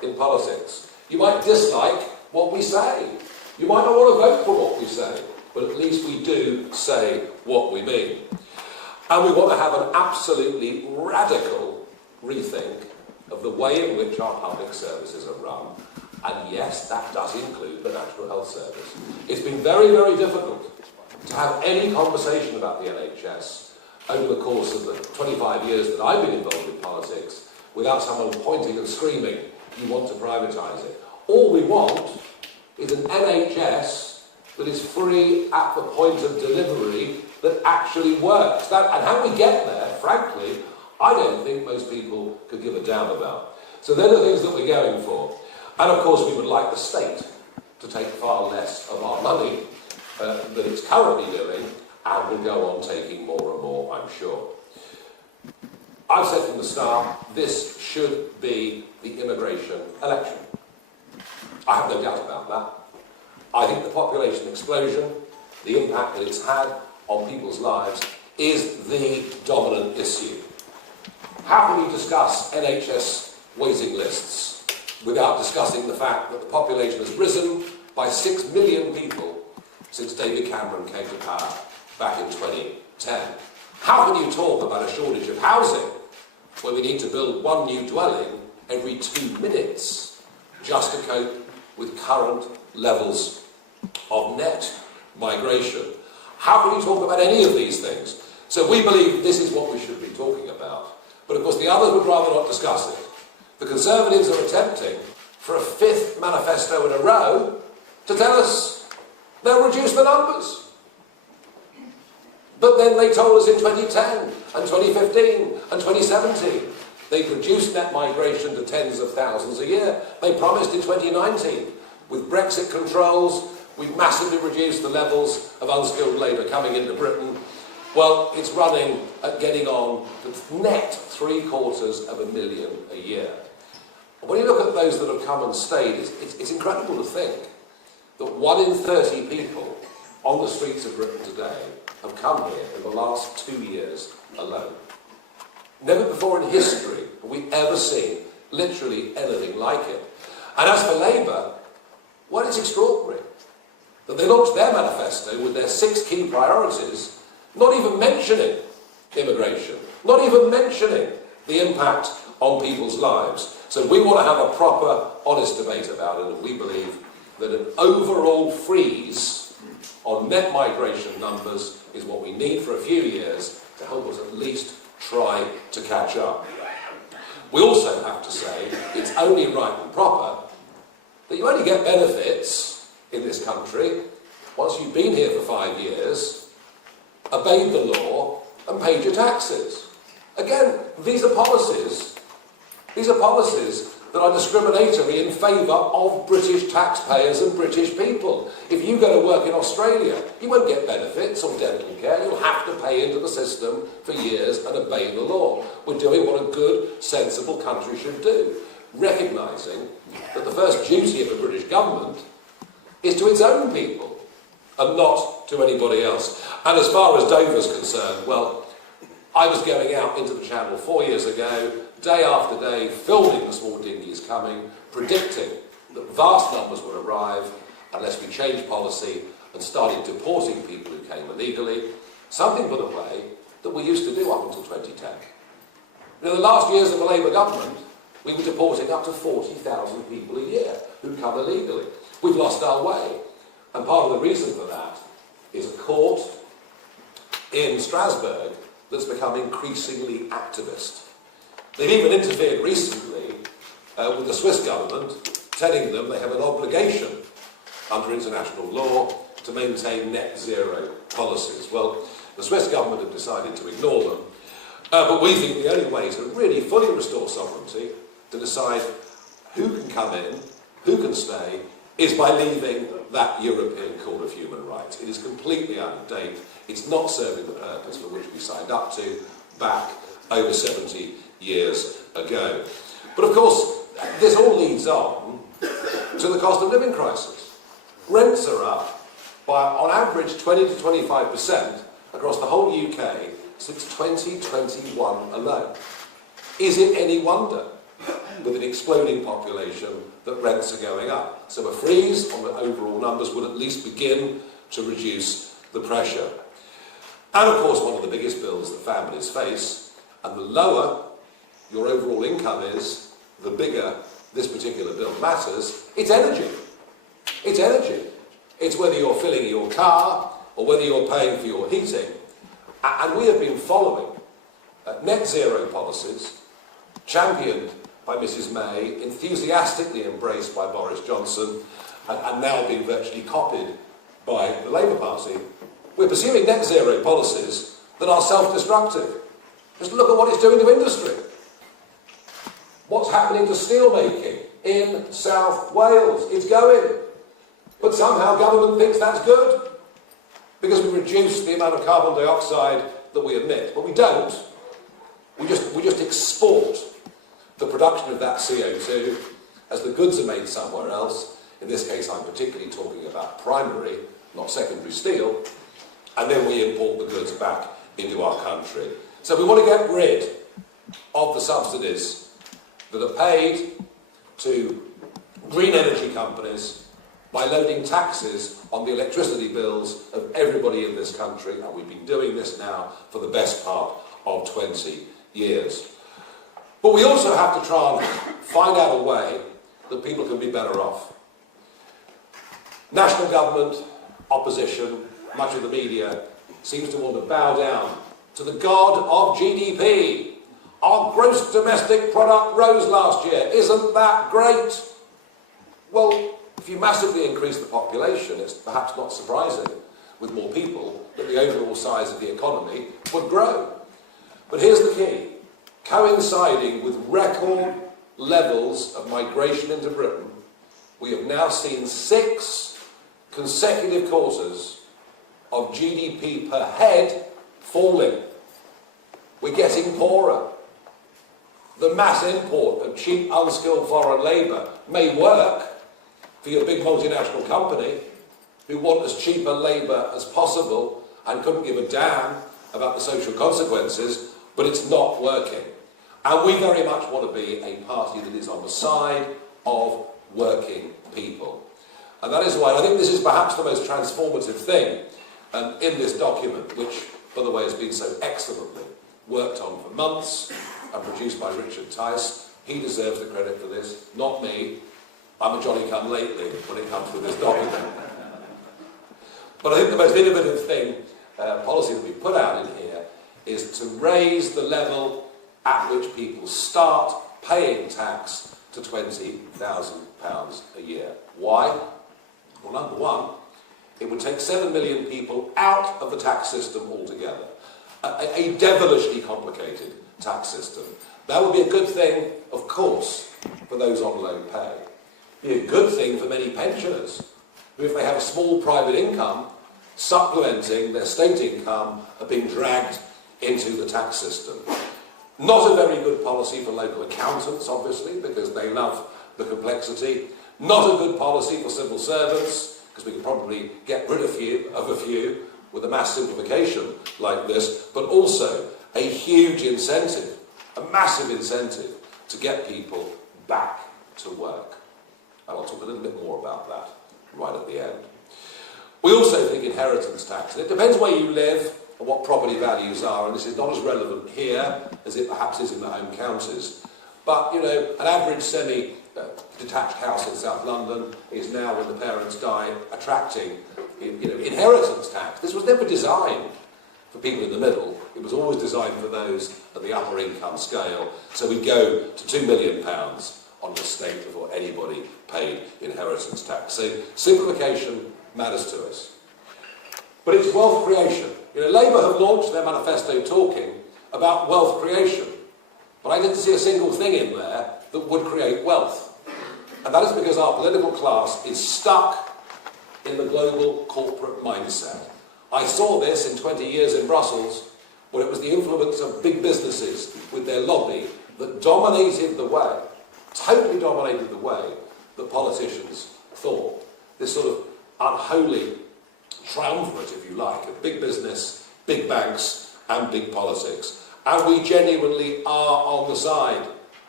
in politics. You might dislike what we say. You might not want to vote for what we say, but at least we do say what we mean. And we want to have an absolutely radical rethink of the way in which our public services are run. And yes, that does include the National Health Service. It's been very, very difficult to have any conversation about the NHS over the course of the 25 years that I've been involved in politics without someone pointing and screaming, you want to privatise it. All we want is an NHS that is free at the point of delivery that actually works. And how we get there, frankly, I don't think most people could give a damn about. So they're the things that we're going for. And of course we would like the state to take far less of our money than it's currently doing, and will go on taking more and more, I'm sure. I've said from the start, this should be the immigration election. I have no doubt about that. I think the population explosion, the impact that it's had on people's lives, is the dominant issue. How can you discuss NHS waiting lists without discussing the fact that the population has risen by 6 million people since David Cameron came to power back in 2010? How can you talk about a shortage of housing where we need to build one new dwelling every 2 minutes just to cope with current levels of net migration? How can you talk about any of these things? So we believe this is what we should be talking about. But of course the others would rather not discuss it. The Conservatives are attempting for a 5th manifesto in a row to tell us they'll reduce the numbers. But then they told us in 2010 and 2015 and 2017 they'd reduced net migration to tens of thousands a year. They promised in 2019, with Brexit controls, we've massively reduced the levels of unskilled labour coming into Britain. Well, it's running at getting on to net 750,000 a year. And when you look at those that have come and stayed, it's incredible to think that 1 in 30 people on the streets of Britain today have come here in the last 2 years alone. Never before in history have we ever seen literally anything like it. And as for Labour, well, it's extraordinary that they launched their manifesto with their 6 key priorities, not even mentioning immigration, not even mentioning the impact on people's lives. So we want to have a proper, honest debate about it, and we believe that an overall freeze on net migration numbers is what we need for a few years to help us at least try to catch up. We also have to say it's only right and proper that you only get benefits in this country once you've been here for 5 years, obeyed the law and paid your taxes. Again, these are policies that are discriminatory in favour of British taxpayers and British people. If you go to work in Australia, you won't get benefits or dental care. You'll have to pay into the system for years and obey the law. We're doing what a good, sensible country should do, recognising that the first duty of a British government is to its own people and not to anybody else. And as far as Dover's concerned, well, I was going out into the Channel 4 years ago, day after day, filming the small dinghies coming, predicting that vast numbers would arrive unless we changed policy and started deporting people who came illegally, something, by the way, that we used to do up until 2010. In the last years of the Labour government, we were deporting up to 40,000 people a year who come illegally. We've lost our way. And part of the reason for that is a court in Strasbourg that's become increasingly activist. They've even interfered recently with the Swiss government, telling them they have an obligation under international law to maintain net zero policies. Well, the Swiss government have decided to ignore them, but we think the only way to really fully restore sovereignty, to decide who can come in, who can stay, is by leaving that European Court of Human Rights. It is completely out of date. It's not serving the purpose for which we signed up to back over 70 years ago. But of course, this all leads on to the cost of living crisis. Rents are up by, on average, 20 to 25% across the whole UK since 2021 alone. Is it any wonder with an exploding population that rents are going up. So a freeze on the overall numbers would at least begin to reduce the pressure. And of course, one of the biggest bills that families face, and the lower your overall income is, the bigger this particular bill matters, it's energy. It's energy. It's whether you're filling your car or whether you're paying for your heating. And we have been following net zero policies, championed by Mrs May, enthusiastically embraced by Boris Johnson, and now being virtually copied by the Labour Party. We're pursuing net zero policies that are self-destructive. Just look at what it's doing to industry. What's happening to steelmaking in South Wales? It's going. But somehow government thinks that's good because we reduce the amount of carbon dioxide that we emit. But we don't. We just export the production of that CO2 as the goods are made somewhere else. In this case, I'm particularly talking about primary, not secondary steel. And then we import the goods back into our country. So we want to get rid of the subsidies that are paid to green energy companies by loading taxes on the electricity bills of everybody in this country, and we've been doing this now for the best part of 20 years. But we also have to try and find out a way that people can be better off. National government, opposition, much of the media seems to want to bow down to the god of GDP. Our gross domestic product rose last year. Isn't that great? Well, if you massively increase the population, it's perhaps not surprising, with more people, that the overall size of the economy would grow. But here's the key. Coinciding with record levels of migration into Britain, we have now seen 6 consecutive quarters of GDP per head falling. We're getting poorer. The mass import of cheap, unskilled foreign labour may work for your big multinational company who want as cheap a labour as possible and couldn't give a damn about the social consequences, but it's not working. And we very much want to be a party that is on the side of working people. And that is why I think this is perhaps the most transformative thing in this document, which, by the way, has been so excellently worked on for months and produced by Richard Tice. He deserves the credit for this, not me. I'm a Johnny-come-lately when it comes to this document. But I think the most innovative thing, policy that we put out in here, is to raise the level at which people start paying tax to £20,000 a year. Why? Well, number one, it would take 7 million people out of the tax system altogether. A devilishly complicated tax system. That would be a good thing, of course, for those on low pay. Be a good thing for many pensioners, who, if they have a small private income, supplementing their state income, are being dragged into the tax system. Not a very good policy for local accountants, obviously, because they love the complexity. Not a good policy for civil servants, because we could probably get rid of a few with a mass simplification like this, but also a huge incentive, a massive incentive to get people back to work. And I'll talk a little bit more about that right at the end. We also think inheritance tax, and it depends where you live and what property values are, and this is not as relevant here as it perhaps is in the home counties. But, you know, an average semi-detached house in South London is now, when the parents die, attracting, inheritance tax. This was never designed for people in the middle. It was always designed for those at the upper income scale. So we go to £2 million on an estate before anybody paid inheritance tax. So simplification matters to us. But it's wealth creation. Labour have launched their manifesto talking about wealth creation. But I didn't see a single thing in there that would create wealth. And that is because our political class is stuck in the global corporate mindset. I saw this in 20 years in Brussels, where it was the influence of big businesses with their lobby that dominated the way, totally dominated the way that politicians thought. This sort of unholy triumvirate, if you like, of big business, big banks and big politics. And we genuinely are on the side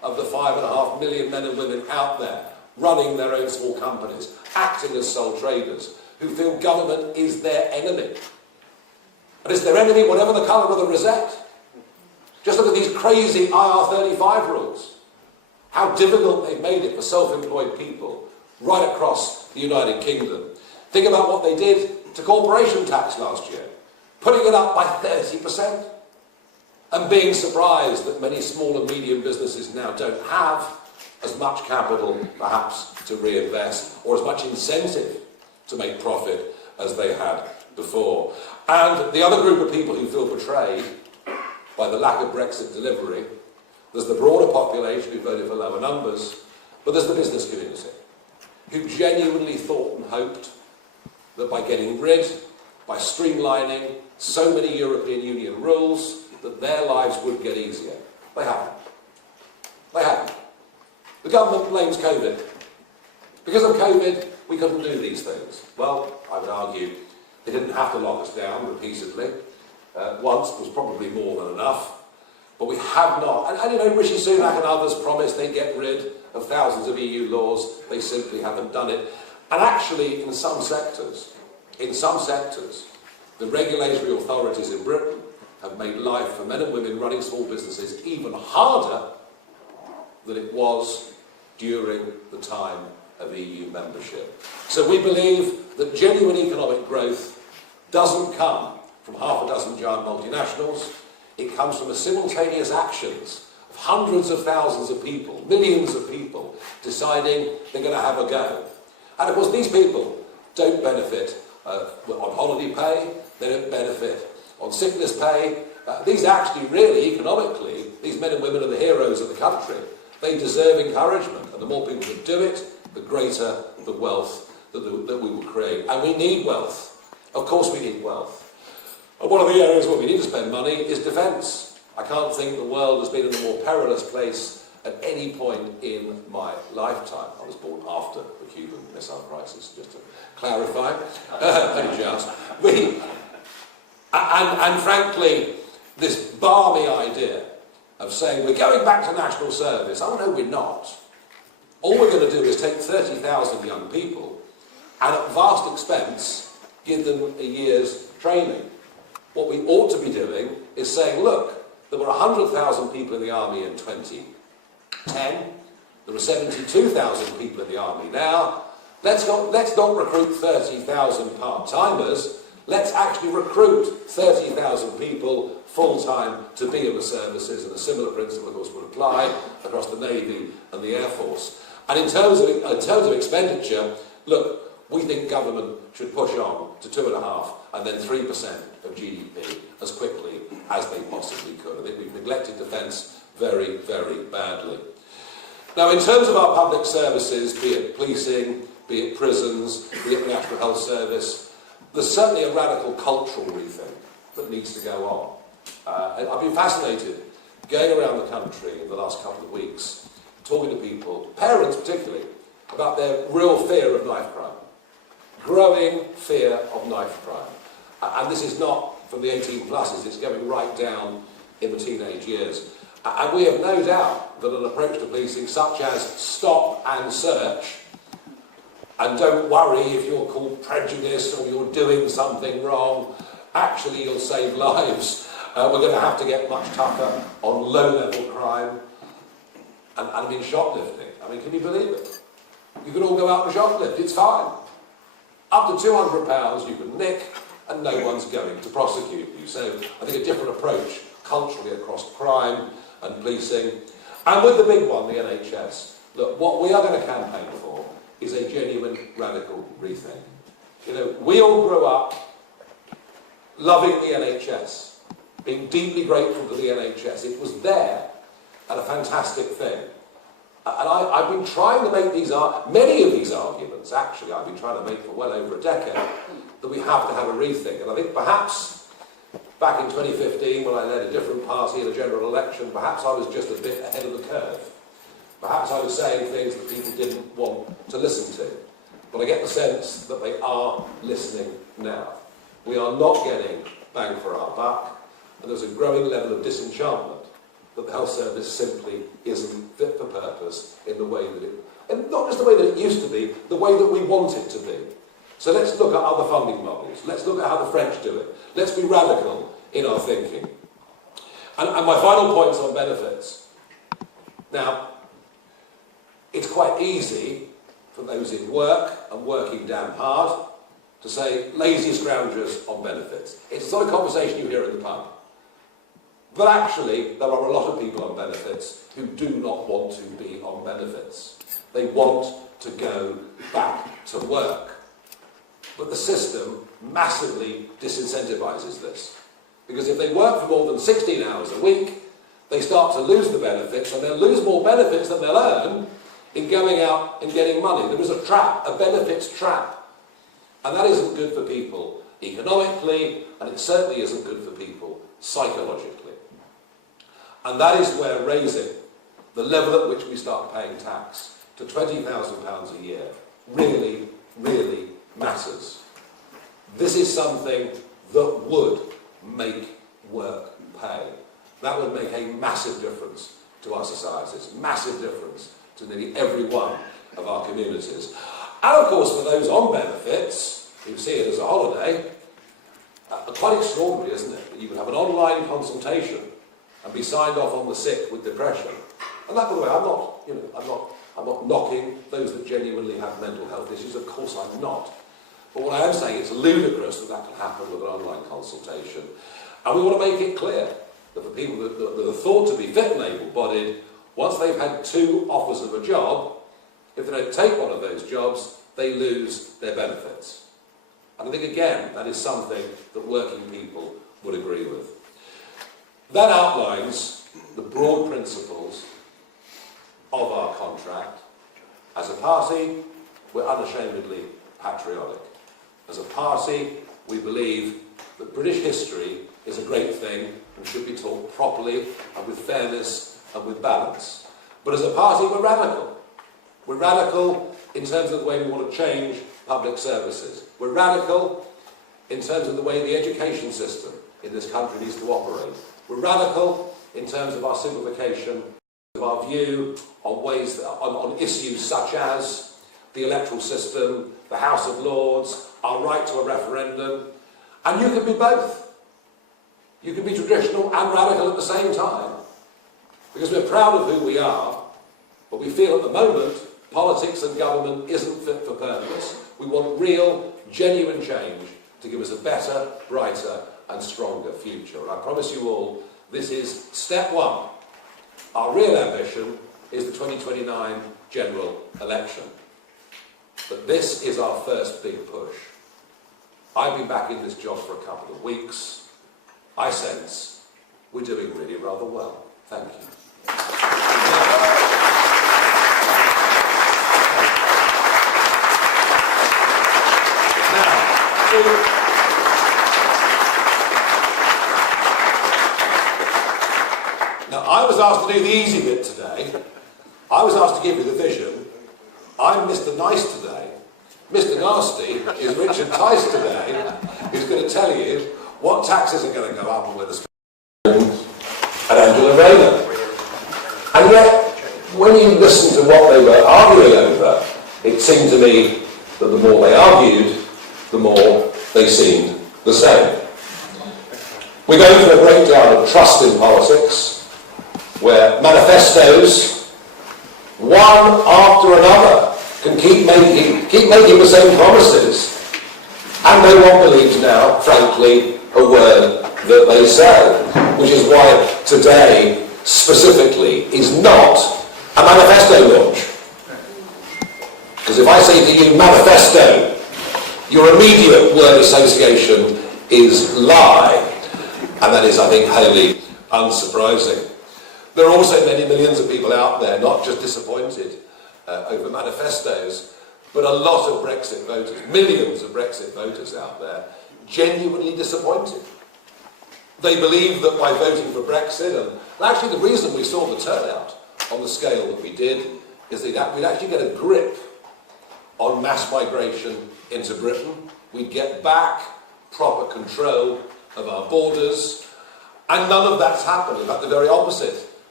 of the 5.5 million men and women out there running their own small companies, acting as sole traders, who feel government is their enemy. And it's their enemy whatever the colour of the rosette. Just look at these crazy IR35 rules. How difficult they've made it for self-employed people right across the United Kingdom. Think about what they did to corporation tax last year, putting it up by 30%, and being surprised that many small and medium businesses now don't have as much capital, perhaps, to reinvest, or as much incentive to make profit as they had before. And the other group of people who feel betrayed by the lack of Brexit delivery, there's the broader population who voted for lower numbers, but there's the business community, who genuinely thought and hoped that by getting rid, by streamlining so many European Union rules, that their lives would get easier. They haven't. They haven't. The government blames COVID. Because of COVID, we couldn't do these things. Well, I would argue they didn't have to lock us down repeatedly. Once was probably more than enough. But we have not. And you know, Rishi Sunak and others promised they'd get rid of thousands of EU laws. They simply haven't done it. And actually, in some sectors, the regulatory authorities in Britain have made life for men and women running small businesses even harder than it was during the time of EU membership. So we believe that genuine economic growth doesn't come from half a dozen giant multinationals. It comes from the simultaneous actions of hundreds of thousands of people, millions of people, deciding they're going to have a go. And of course these people don't benefit on holiday pay, they don't benefit on sickness pay. These actually really, economically, these men and women are the heroes of the country. They deserve encouragement, and the more people that do it, the greater the wealth that we will create. And we need wealth. Of course we need wealth. And one of the areas where we need to spend money is defence. I can't think the world has been in a more perilous place at any point in my lifetime. I was born after the Cuban Missile Crisis, just to clarify. Only just. And frankly, this balmy idea of saying we're going back to national service, oh no, we're not. All we're going to do is take 30,000 young people and at vast expense give them a year's training. What we ought to be doing is saying, look, there were 100,000 people in the army in 2010, there are 72,000 people in the army now. Let's not recruit 30,000 part-timers. Let's actually recruit 30,000 people full-time to be in the services, and a similar principle, of course, would apply across the Navy and the Air Force. And in terms of expenditure, look, we think government should push on to 2.5% and then 3% of GDP as quickly as they possibly could. I think we've neglected defence very, very badly. Now, in terms of our public services, be it policing, be it prisons, be it the National Health Service, there's certainly a radical cultural rethink that needs to go on. I've been fascinated going around the country in the last couple of weeks, talking to people, parents particularly, about their real fear of knife crime. Growing fear of knife crime. And this is not from the 18 pluses, it's going right down in the teenage years. And we have no doubt that an approach to policing such as stop and search, and don't worry if you're called prejudiced or you're doing something wrong, actually you'll save lives. We're going to have to get much tougher on low-level crime. And I mean shoplifting. I mean, can you believe it? You can all go out and shoplift, it's fine. Up to £200 you can nick and no one's going to prosecute you. So I think a different approach culturally across crime and policing. And with the big one, the NHS. Look, what we are going to campaign for is a genuine radical rethink. You know, we all grew up loving the NHS, being deeply grateful to the NHS. It was there and a fantastic thing. And I've been trying to make many of these arguments, actually, I've been trying to make for well over a decade, that we have to have a rethink. And I think perhaps back in 2015, when I led a different party in a general election, perhaps I was just a bit ahead of the curve. Perhaps I was saying things that people didn't want to listen to. But I get the sense that they are listening now. We are not getting bang for our buck, and there's a growing level of disenchantment that the health service simply isn't fit for purpose in the way that it, and not just the way that it used to be, the way that we want it to be. So let's look at other funding models. Let's look at how the French do it. Let's be radical in our thinking. And my final point's on benefits. Now, it's quite easy for those in work and working damn hard to say lazy scroungers on benefits. It's not a conversation you hear in the pub. But actually, there are a lot of people on benefits who do not want to be on benefits. They want to go back to work. But the system massively disincentivises this. Because if they work for more than 16 hours a week, they start to lose the benefits, and they'll lose more benefits than they'll earn in going out and getting money. There is a trap, a benefits trap. And that isn't good for people economically, and it certainly isn't good for people psychologically. And that is where raising the level at which we start paying tax to £20,000 a year really, really matters. This is something that would make work pay. That would make a massive difference to our societies, massive difference to nearly every one of our communities. And of course, for those on benefits who see it as a holiday, quite extraordinary, isn't it? That you can have an online consultation and be signed off on the sick with depression. And that, by the way, I'm not knocking those that genuinely have mental health issues. Of course, I'm not. But what I am saying, it's ludicrous that that can happen with an online consultation. And we want to make it clear that for people that are thought to be fit and able-bodied, once they've had 2 offers of a job, if they don't take one of those jobs, they lose their benefits. And I think, again, that is something that working people would agree with. That outlines the broad principles of our contract. As a party, we're unashamedly patriotic. As a party, we believe that British history is a great thing and should be taught properly and with fairness and with balance. But as a party, we're radical. We're radical in terms of the way we want to change public services. We're radical in terms of the way the education system in this country needs to operate. We're radical in terms of our simplification, of our view on ways that, on issues such as the electoral system, the House of Lords, our right to a referendum. And you can be both. You can be traditional and radical at the same time. Because we're proud of who we are, but we feel at the moment politics and government isn't fit for purpose. We want real, genuine change to give us a better, brighter and stronger future. And I promise you all, this is step 1. Our real ambition is the 2029 general election. But this is our first big push. I've been back in this job for a couple of weeks. I sense we're doing really rather well. Thank you. Now, I was asked to do the easy bit today. I was asked to give you the vision. I'm Mr. Nice today. Mr. Nasty is Richard Tice today, who's going to tell you what taxes are going to go up and where the and Angela Rayner. And yet, when you listen to what they were arguing over, it seemed to me that the more they argued, the more they seemed the same. We're going through a breakdown of trust in politics, where manifestos, one after another, can keep making the same promises, and no one believes now, frankly, a word that they say, which is why today, specifically, is not a manifesto launch. Because if I say to you, manifesto, your immediate word association is lie, and that is, I think, wholly unsurprising. There are also many millions of people out there, not just disappointed over manifestos, but a lot of Brexit voters, millions of Brexit voters out there, genuinely disappointed. They believe that by voting for Brexit, and actually the reason we saw the turnout on the scale that we did, is that we'd actually get a grip on mass migration into Britain. We'd get back proper control of our borders, and none of that's happened. In fact, the very opposite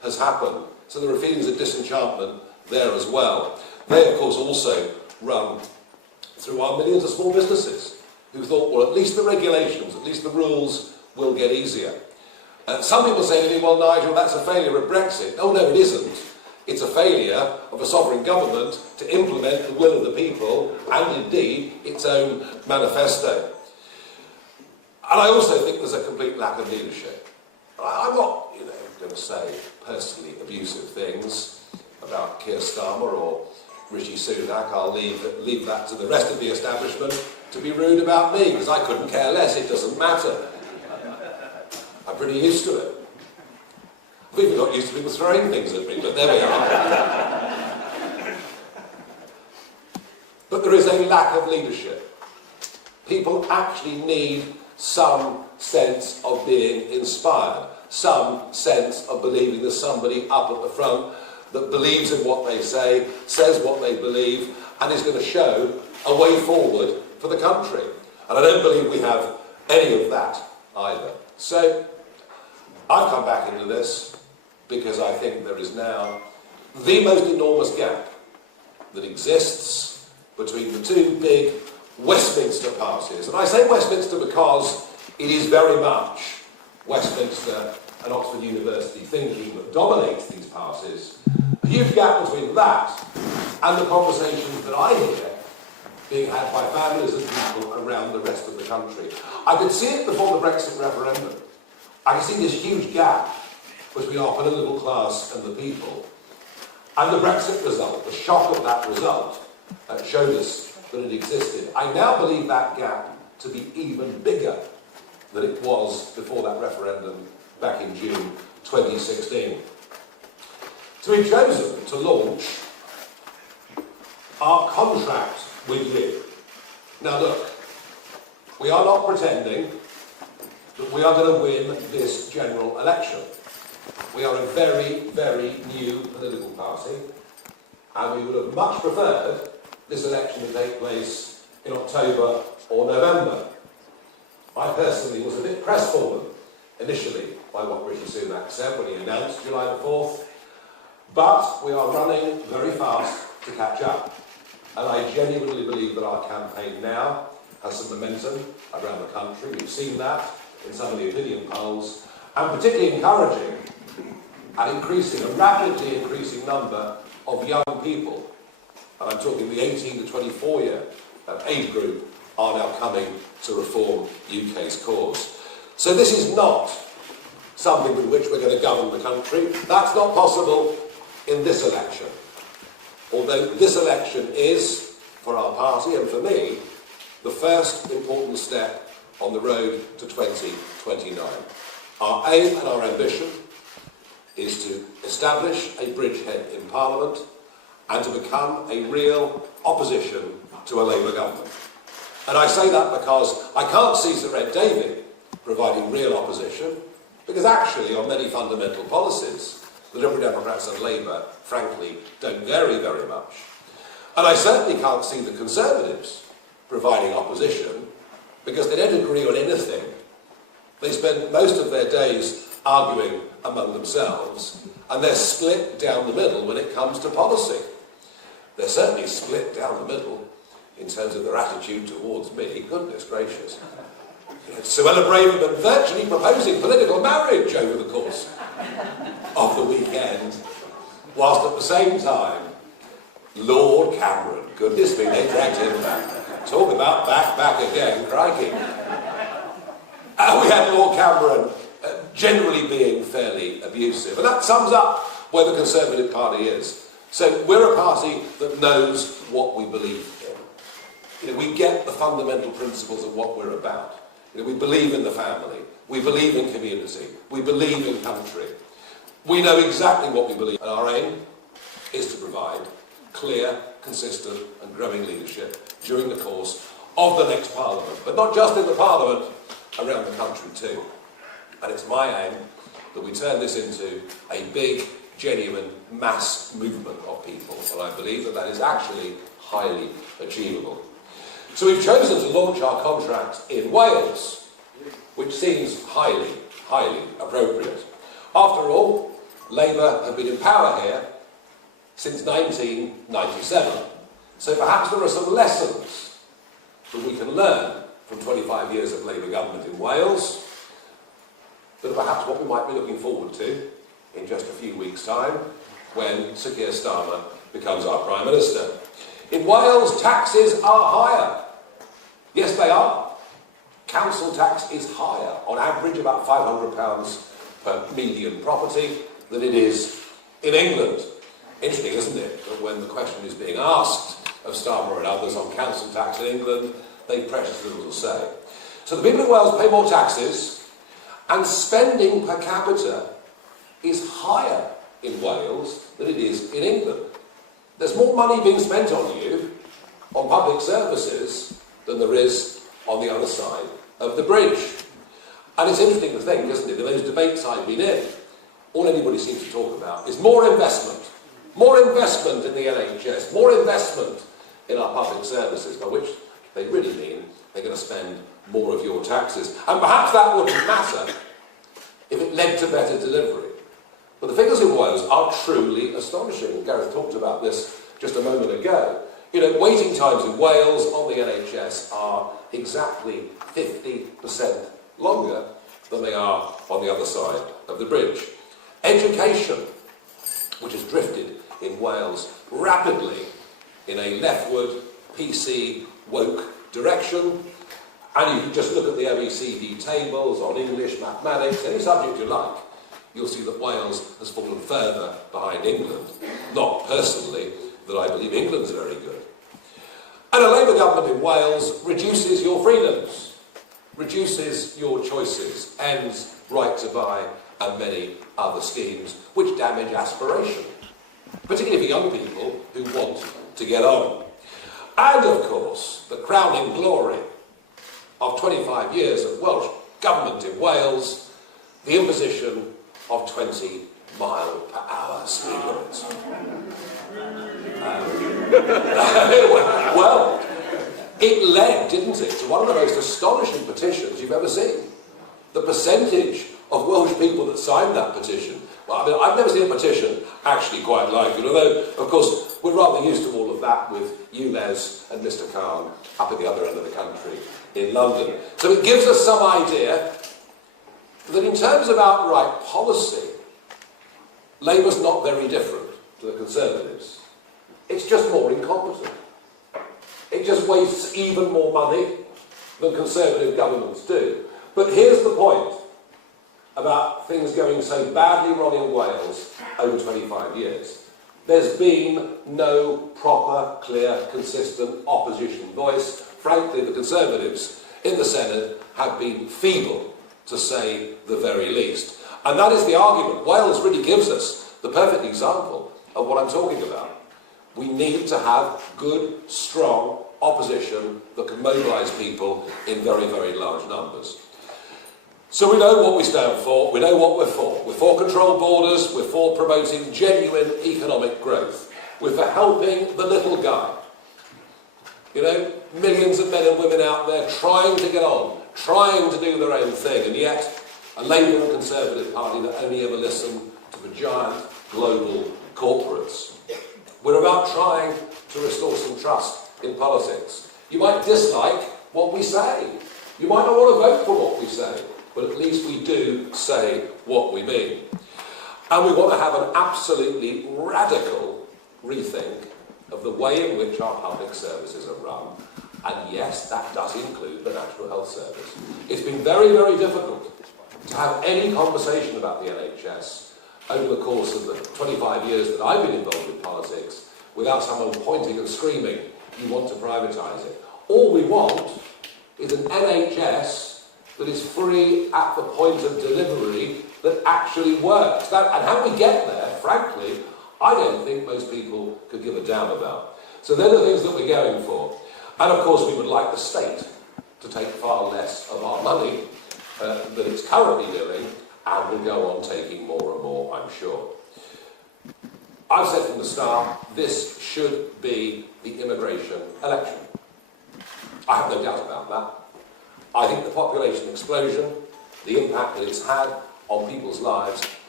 has happened. So there are feelings of disenchantment there as well. They, of course, also run through our millions of small businesses who thought, well, at least the regulations, at least the rules will get easier. Some people say to me, well, Nigel, that's a failure of Brexit. Oh, no, it isn't. It's a failure of a sovereign government to implement the will of the people and, indeed, its own manifesto. And I also think there's a complete lack of leadership. I'm not, going to say personally abusive things about Keir Starmer or Rishi Sunak. I'll leave that to the rest of the establishment to be rude about me, because I couldn't care less. It doesn't matter. I'm pretty used to it. I've even got used to people throwing things at me, but there we are. But there is a lack of leadership. People actually need some sense of being inspired, some sense of believing there's somebody up at the front that believes in what they say, says what they believe, and is going to show a way forward for the country. And I don't believe we have any of that either. So I've come back into this because I think there is now the most enormous gap that exists between the two big Westminster parties. And I say Westminster because it is very much Westminster and Oxford University thinking that dominates these parties. A huge gap between that and the conversations that I hear being had by families and people around the rest of the country. I could see it before the Brexit referendum. I could see this huge gap between our political class and the people. And the Brexit result, the shock of that result, showed us that it existed. I now believe that gap to be even bigger than it was before that referendum back in June 2016. So we've chosen to launch our contract with you. Now look, we are not pretending that we are going to win this general election. We are a very, very new political party, and we would have much preferred this election to take place in October or November. I personally was a bit crestfallen initially by what Rishi Sunak said when he announced July the 4th, but we are running very fast to catch up. And I genuinely believe that our campaign now has some momentum around the country. We've seen that in some of the opinion polls, and particularly encouraging a rapidly increasing number of young people, and I'm talking the 18 to 24 year age group, are now coming to reform UK's cause. So this is not something with which we're going to govern the country. That's not possible in this election. Although this election is, for our party and for me, the first important step on the road to 2029. Our aim and our ambition is to establish a bridgehead in Parliament and to become a real opposition to a Labour government. And I say that because I can't see Sir Ed Davey providing real opposition, because actually on many fundamental policies, the Liberal Democrats and Labour, frankly, don't vary very much. And I certainly can't see the Conservatives providing opposition, because they don't agree on anything. They spend most of their days arguing among themselves, and they're split down the middle when it comes to policy. They're certainly split down the middle in terms of their attitude towards me. Goodness gracious. Suella Braverman virtually proposing political marriage over the course of the weekend, whilst at the same time, Lord Cameron, goodness me, they dragged him back. Talk about back again, crikey. We had Lord Cameron generally being fairly abusive, and that sums up where the Conservative Party is. So we're a party that knows what we believe in. We get the fundamental principles of what we're about. We believe in the family, we believe in community, we believe in country. We know exactly what we believe, and our aim is to provide clear, consistent and growing leadership during the course of the next Parliament, but not just in the Parliament, around the country too. And it's my aim that we turn this into a big, genuine mass movement of people, and I believe that that is actually highly achievable. So we've chosen to launch our contract in Wales, which seems highly, highly appropriate. After all, Labour have been in power here since 1997. So perhaps there are some lessons that we can learn from 25 years of Labour government in Wales, that are perhaps what we might be looking forward to in just a few weeks' time when Sir Keir Starmer becomes our Prime Minister. In Wales, taxes are higher. Yes, they are. Council tax is higher, on average about £500 per median property, than it is in England. Interesting, isn't it, that when the question is being asked of Starmer and others on council tax in England, they precious little to say. So the people of Wales pay more taxes, and spending per capita is higher in Wales than it is in England. There's more money being spent on you, on public services, than there is on the other side of the bridge. And it's interesting to think, isn't it, in those debates I've been in, all anybody seems to talk about is more investment in the NHS, more investment in our public services, by which they really mean they're going to spend more of your taxes. And perhaps that wouldn't matter if it led to better delivery. But the figures in Wales are truly astonishing. Gareth talked about this just a moment ago. You know, waiting times in Wales on the NHS are exactly 50% longer than they are on the other side of the bridge. Education, which has drifted in Wales rapidly in a leftward, PC, woke direction, and you can just look at the OECD tables on English, mathematics, any subject you like, you'll see that Wales has fallen further behind England. Not personally that I believe England's very good. And a Labour government in Wales reduces your freedoms, reduces your choices, ends right to buy and many other schemes which damage aspiration, particularly for young people who want to get on. And of course, the crowning glory of 25 years of Welsh government in Wales, the imposition of 20-mile-per-hour speed limits. Well, it led, didn't it, to one of the most astonishing petitions you've ever seen. The percentage of Welsh people that signed that petition. Well, I mean, I've never seen a petition actually quite like it, although, of course, we're rather used to all of that with you, Les, and Mr. Khan up at the other end of the country in London. So it gives us some idea that in terms of outright policy, Labour's not very different to the Conservatives. It's just more incompetent. It just wastes even more money than Conservative governments do. But here's the point about things going so badly wrong in Wales over 25 years. There's been no proper, clear, consistent opposition voice. Frankly, the Conservatives in the Senate have been feeble, to say the very least. And that is the argument. Wales really gives us the perfect example of what I'm talking about. We need to have good, strong opposition that can mobilise people in very, very large numbers. So we know what we stand for, we know what we're for. We're for controlled borders, we're for promoting genuine economic growth. We're for helping the little guy. You know, millions of men and women out there trying to get on, trying to do their own thing, and yet a Labour and Conservative party that only ever listen to the giant global corporates. We're about trying to restore some trust in politics. You might dislike what we say. You might not want to vote for what we say, but at least we do say what we mean. And we want to have an absolutely radical rethink of the way in which our public services are run. And yes, that does include the National Health Service. It's been very, very difficult to have any conversation about the NHS over the course of the 25 years that I've been involved in politics without someone pointing and screaming, you want to privatise it. All we want is an NHS that is free at the point of delivery that actually works. And how we get there, frankly, I don't think most people could give a damn about. So they're the things that we're going for. And of course we would like the state to take far less of our money than it's currently doing, and will go on taking more and more, I'm sure. I've said from the start, this should be the immigration election. I have no doubt about that. I think the population explosion, the impact that it's had on people's lives,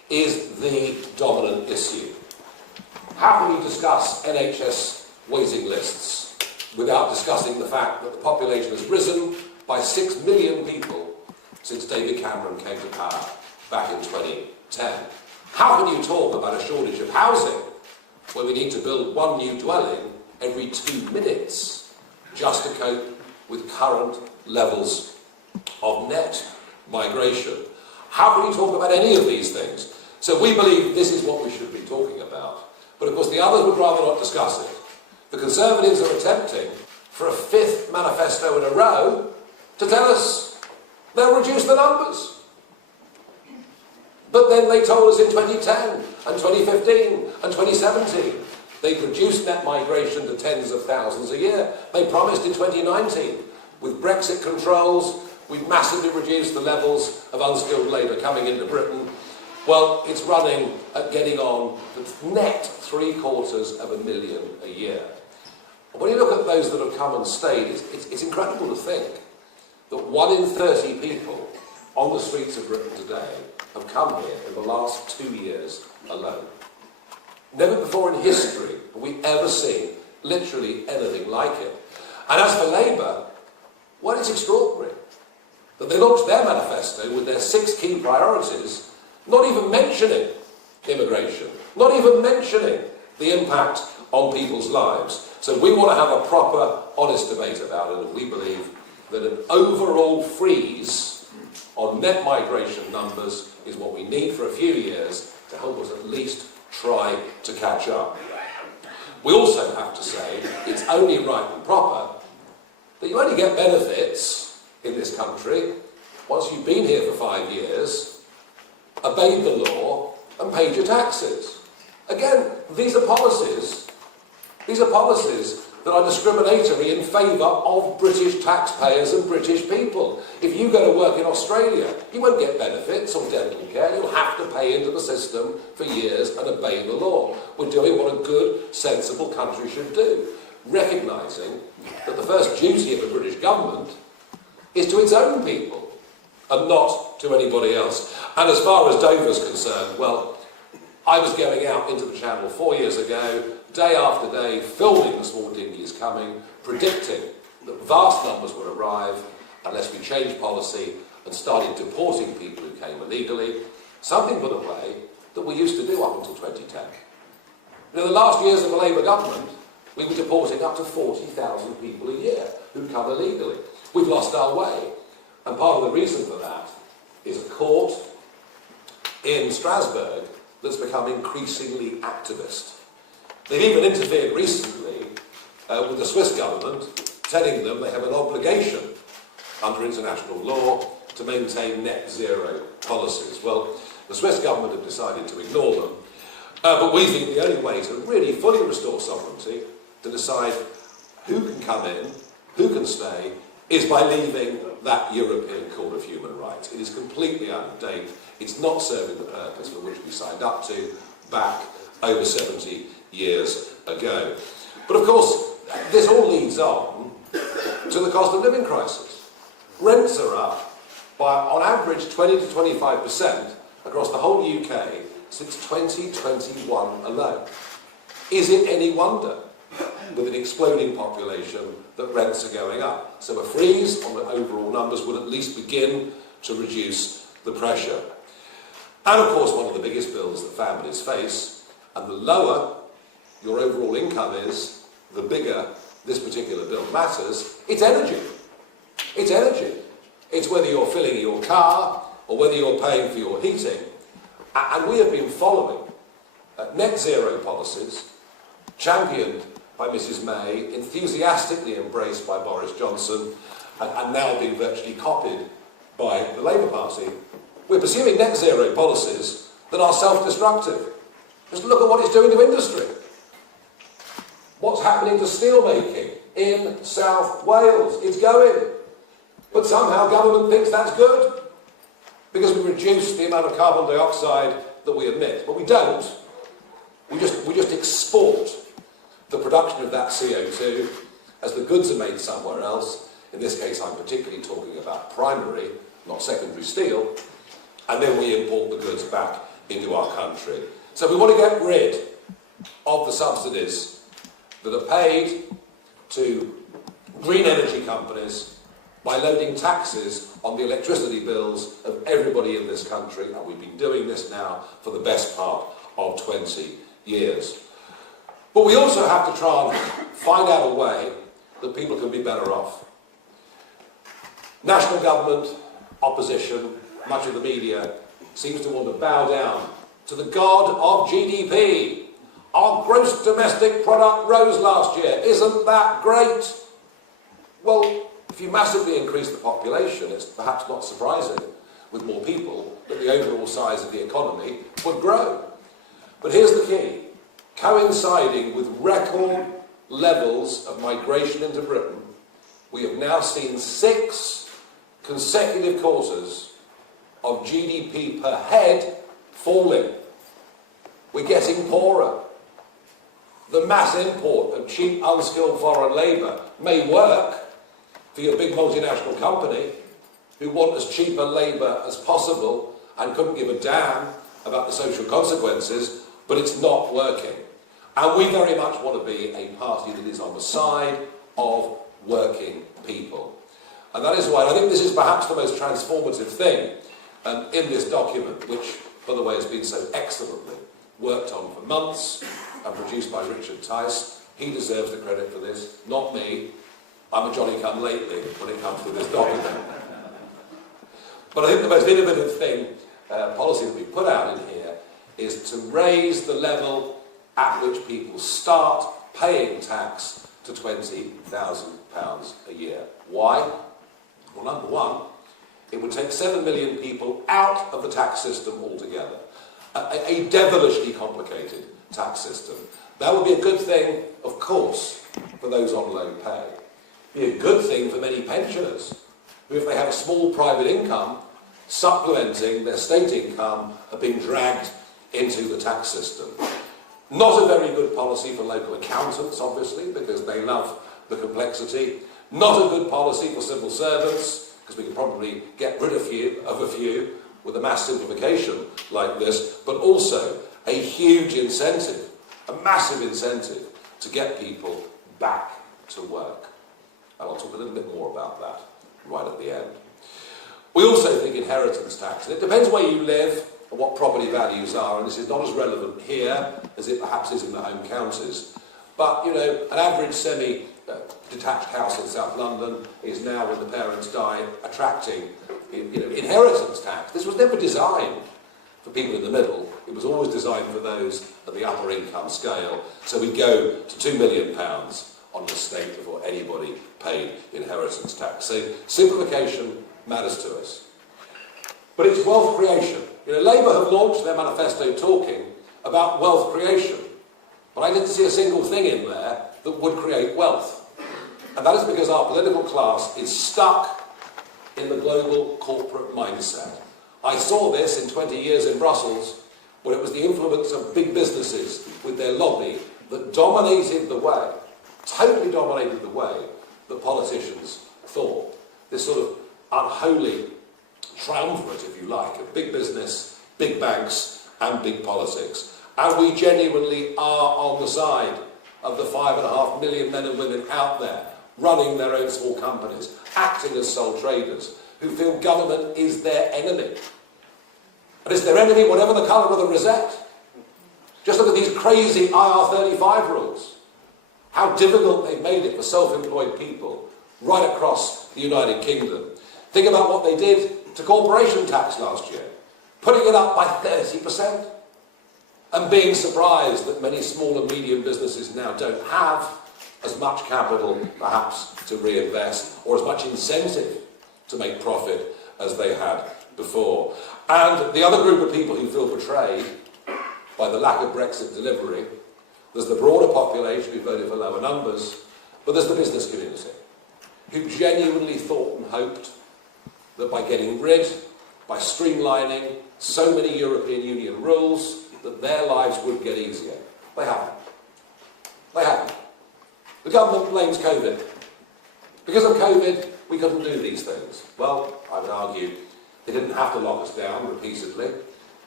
is the dominant issue. How can you discuss NHS waiting lists without discussing the fact that the population has risen by 6 million people since David Cameron came to power back in 2010? How can you talk about a shortage of housing when we need to build one new dwelling every 2 minutes just to cope with current levels of net migration? How can you talk about any of these things? So we believe this is what we should be talking about. But of course the others would rather not discuss it. The Conservatives are attempting for a 5th manifesto in a row to tell us they'll reduce the numbers. But then they told us in 2010 and 2015 and 2017 they'd reduced net migration to tens of thousands a year. They promised in 2019, with Brexit controls, we'd massively reduced the levels of unskilled labour coming into Britain. Well, it's running at getting on the net 750,000 a year. And when you look at those that have come and stayed, it's incredible to think that 1 in 30 people on the streets of Britain today have come here in the last 2 years alone. Never before in history have we ever seen literally anything like it. And as for Labour, well, it's extraordinary that they launched their manifesto with their 6 key priorities, not even mentioning immigration, not even mentioning the impact on people's lives. So we want to have a proper, honest debate about it, and we believe that an overall freeze on net migration numbers is what we need for a few years to help us at least try to catch up. We also have to say it's only right and proper that you only get benefits in this country once you've been here for 5 years, obeyed the law and paid your taxes. Again, these are policies that are discriminatory in favour of British taxpayers and British people. If you go to work in Australia, you won't get benefits or dental care. You'll have to pay into the system for years and obey the law. We're doing what a good, sensible country should do, recognising that the first duty of the British government is to its own people and not to anybody else. And as far as Dover's concerned, well, I was going out into the Channel 4 years ago, day after day, filming the small dinghies coming, predicting that vast numbers would arrive unless we changed policy and started deporting people who came illegally, something, by the way, that we used to do up until 2010. In the last years of the Labour government, we were deporting up to 40,000 people a year who come illegally. We've lost our way. And part of the reason for that is a court in Strasbourg that's become increasingly activist. They've even interfered recently with the Swiss government, telling them they have an obligation under international law to maintain net zero policies. Well, the Swiss government have decided to ignore them, but we think the only way to really fully restore sovereignty, to decide who can come in, who can stay, is by leaving that European Court of Human Rights. It is completely out of date. It's not serving the purpose for which we signed up to back over 70 years ago. But of course, this all leads on to the cost of living crisis. Rents are up by, on average, 20 to 25% across the whole UK since 2021 alone. Is it any wonder, with an exploding population, that rents are going up? So a freeze on the overall numbers would at least begin to reduce the pressure. And of course, one of the biggest bills that families face, and the lower your overall income is, the bigger this particular bill matters, it's energy. It's energy. It's whether you're filling your car or whether you're paying for your heating. And we have been following net zero policies, championed by Mrs May, enthusiastically embraced by Boris Johnson, and now being virtually copied by the Labour Party. We're pursuing net zero policies that are self-destructive. Just look at what it's doing to industry. What's happening to steelmaking in South Wales? It's going. But somehow government thinks that's good because we reduce the amount of carbon dioxide that we emit. But we don't. We just export the production of that CO2 as the goods are made somewhere else. In this case, I'm particularly talking about primary, not secondary steel. And then we import the goods back into our country. So we want to get rid of the subsidies that are paid to green energy companies by loading taxes on the electricity bills of everybody in this country, and we've been doing this now for the best part of 20 years. But we also have to try and find out a way that people can be better off. National government, opposition, much of the media seems to want to bow down to the god of GDP. Our gross domestic product rose last year. Isn't that great? Well, if you massively increase the population, it's perhaps not surprising, with more people, that the overall size of the economy would grow. But here's the key. Coinciding with record levels of migration into Britain, we have now seen 6 consecutive quarters of GDP per head falling. We're getting poorer. The mass import of cheap, unskilled foreign labour may work for your big multinational company who want as cheap a labour as possible and couldn't give a damn about the social consequences, but it's not working. And we very much want to be a party that is on the side of working people. And that is why I think this is perhaps the most transformative thing in this document, which, by the way, has been so excellently worked on for months and produced by Richard Tice. He deserves the credit for this, not me. I'm a Johnny-come-lately when it comes to this document. But I think the most innovative thing, policy that we put out in here, is to raise the level at which people start paying tax to £20,000 a year. Why? Well, number one, it would take 7 million people out of the tax system altogether. A devilishly complicated tax system. That would be a good thing, of course, for those on low pay. Be a good thing for many pensioners, who, if they have a small private income, supplementing their state income, are being dragged into the tax system. Not a very good policy for local accountants, obviously, because they love the complexity. Not a good policy for civil servants, because we can probably get rid of a few with a mass simplification like this, but also a huge incentive, a massive incentive to get people back to work. And I'll talk a little bit more about that right at the end. We also think inheritance tax, and it depends where you live and what property values are, and this is not as relevant here as it perhaps is in the home counties. But, you know, an average semi-detached house in South London is now, when the parents die, attracting inheritance tax. This was never designed for people in the middle. It was always designed for those at the upper income scale. So we go to £2 million on an estate before anybody paid inheritance tax. So simplification matters to us. But it's wealth creation. You know, Labour have launched their manifesto talking about wealth creation. But I didn't see a single thing in there that would create wealth. And that is because our political class is stuck in the global corporate mindset. I saw this in 20 years in Brussels, where it was the influence of big businesses with their lobby that dominated the way, totally dominated the way that politicians thought. This sort of unholy triumvirate, if you like, of big business, big banks and big politics. And we genuinely are on the side of the 5.5 million men and women out there running their own small companies, acting as sole traders, who feel government is their enemy. And it's their enemy whatever the colour of the rosette. Just look at these crazy IR35 rules. How difficult they've made it for self-employed people right across the United Kingdom. Think about what they did to corporation tax last year, putting it up by 30%. And being surprised that many small and medium businesses now don't have as much capital, perhaps, to reinvest, or as much incentive to make profit as they had before. And the other group of people who feel betrayed by the lack of Brexit delivery, there's the broader population who voted for lower numbers, but there's the business community, who genuinely thought and hoped that by getting rid, by streamlining so many European Union rules, that their lives would get easier. They haven't. They haven't. The government blames COVID. Because of COVID, we couldn't do these things. Well, I would argue they didn't have to lock us down repeatedly.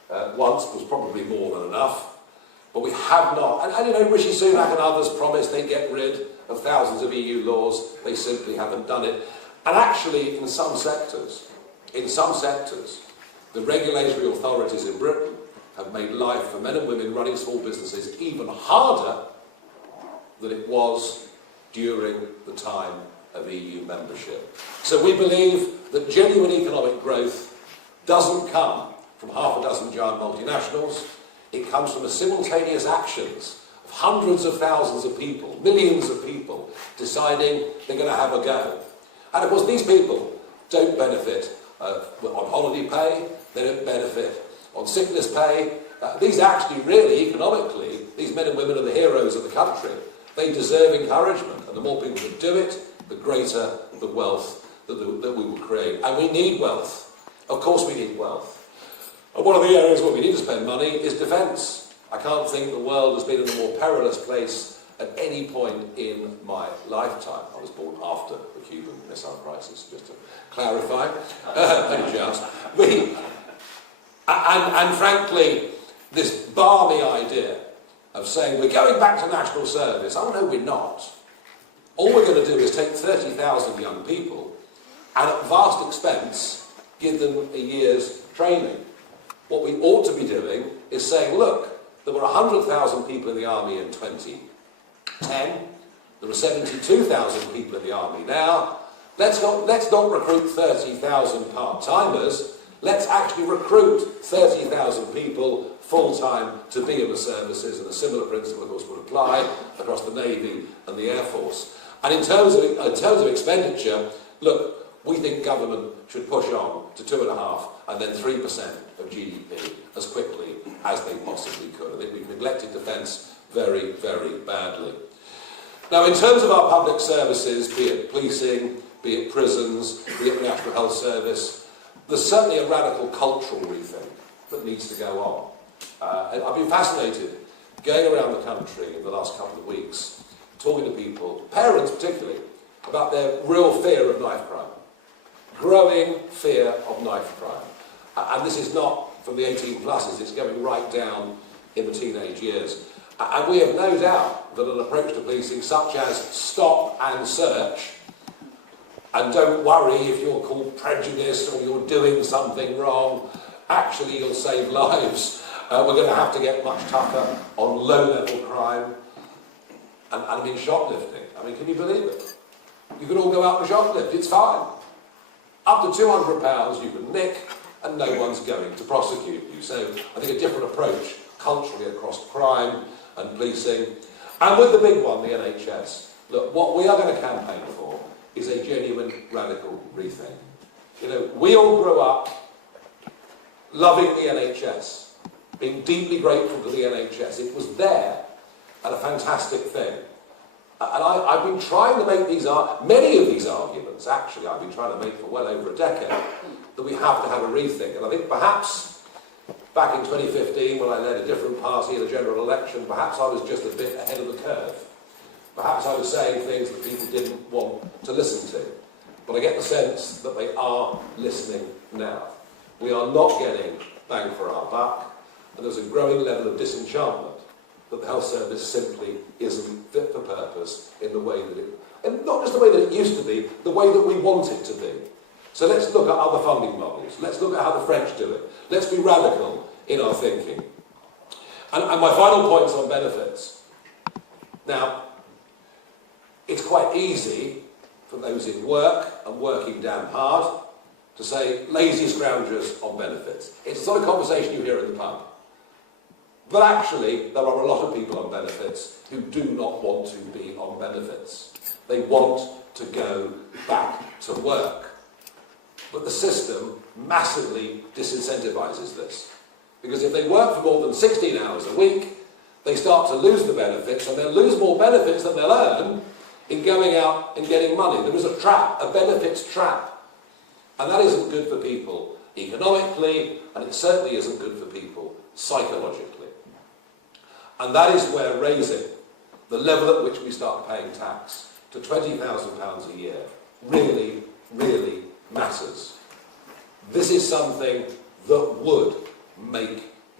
once was probably more than enough. But we have not, and you know, Rishi Sunak and others promised they'd get rid of thousands of EU laws. They simply haven't done it. And actually, in some sectors, the regulatory authorities in Britain have made life for men and women running small businesses even harder than it was during the time of EU membership. So we believe that genuine economic growth doesn't come from half a dozen giant multinationals. It comes from the simultaneous actions of hundreds of thousands of people, millions of people, deciding they're going to have a go. And of course these people don't benefit on holiday pay, they don't benefit on sickness pay. These actually really, economically, these men and women are the heroes of the country. They deserve encouragement, and the more people that do it, the greater the wealth that we will create. And we need wealth. Of course we need wealth. And one of the areas where we need to spend money is defence. I can't think the world has been in a more perilous place at any point in my lifetime. I was born after the Cuban Missile Crisis, just to clarify. And frankly, this balmy idea of saying we're going back to national service, oh no, we're not. All we're going to do is take 30,000 young people and at vast expense give them a year's training. What we ought to be doing is saying, look, there were 100,000 people in the army in 2010, there are 72,000 people in the army now. Let's not recruit 30,000 part-timers, let's actually recruit 30,000 people full-time to be in the services, and a similar principle, of course, would apply across the Navy and the Air Force. And in terms of expenditure, look, we think government should push on to 2.5% and then 3% of GDP as quickly as they possibly could. I think we've neglected defence very, very badly. Now, in terms of our public services, be it policing, be it prisons, be it the National Health Service, there's certainly a radical cultural rethink that needs to go on. I've been fascinated going around the country in the last couple of weeks, talking to people, parents particularly, about their real fear of knife crime. Growing fear of knife crime. And this is not from the 18 pluses, it's going right down in the teenage years. And we have no doubt that an approach to policing such as stop and search, and don't worry if you're called prejudiced or you're doing something wrong, actually you'll save lives. We're going to have to get much tougher on low-level crime. And I mean shoplifting. I mean, can you believe it? You can all go out and shoplift, it's fine. Up to £200 you can nick and no one's going to prosecute you. So I think a different approach culturally across crime and policing. And with the big one, the NHS. Look, what we are going to campaign for is a genuine radical rethink. You know, we all grew up loving the NHS, being deeply grateful to the NHS. It was there and a fantastic thing. And I've been trying to make many of these arguments, actually, I've been trying to make for well over a decade, that we have to have a rethink. And I think perhaps back in 2015, when I led a different party in a general election, perhaps I was just a bit ahead of the curve. Perhaps I was saying things that people didn't want to listen to. But I get the sense that they are listening now. We are not getting bang for our buck, and there's a growing level of disenchantment that the health service simply isn't fit for purpose in the way that it, and not just the way that it used to be, the way that we want it to be. So let's look at other funding models. Let's look at how the French do it. Let's be radical in our thinking. And my final point's on benefits. Now, it's quite easy for those in work and working damn hard to say lazy scroungers on benefits. It's not a conversation you hear in the pub. But actually, there are a lot of people on benefits who do not want to be on benefits. They want to go back to work. But the system massively disincentivises this. Because if they work for more than 16 hours a week, they start to lose the benefits, and they'll lose more benefits than they'll earn in going out and getting money. There is a trap, a benefits trap. And that isn't good for people economically, and it certainly isn't good for people psychologically. And that is where raising the level at which we start paying tax to £20,000 a year really, really matters. This is something that would make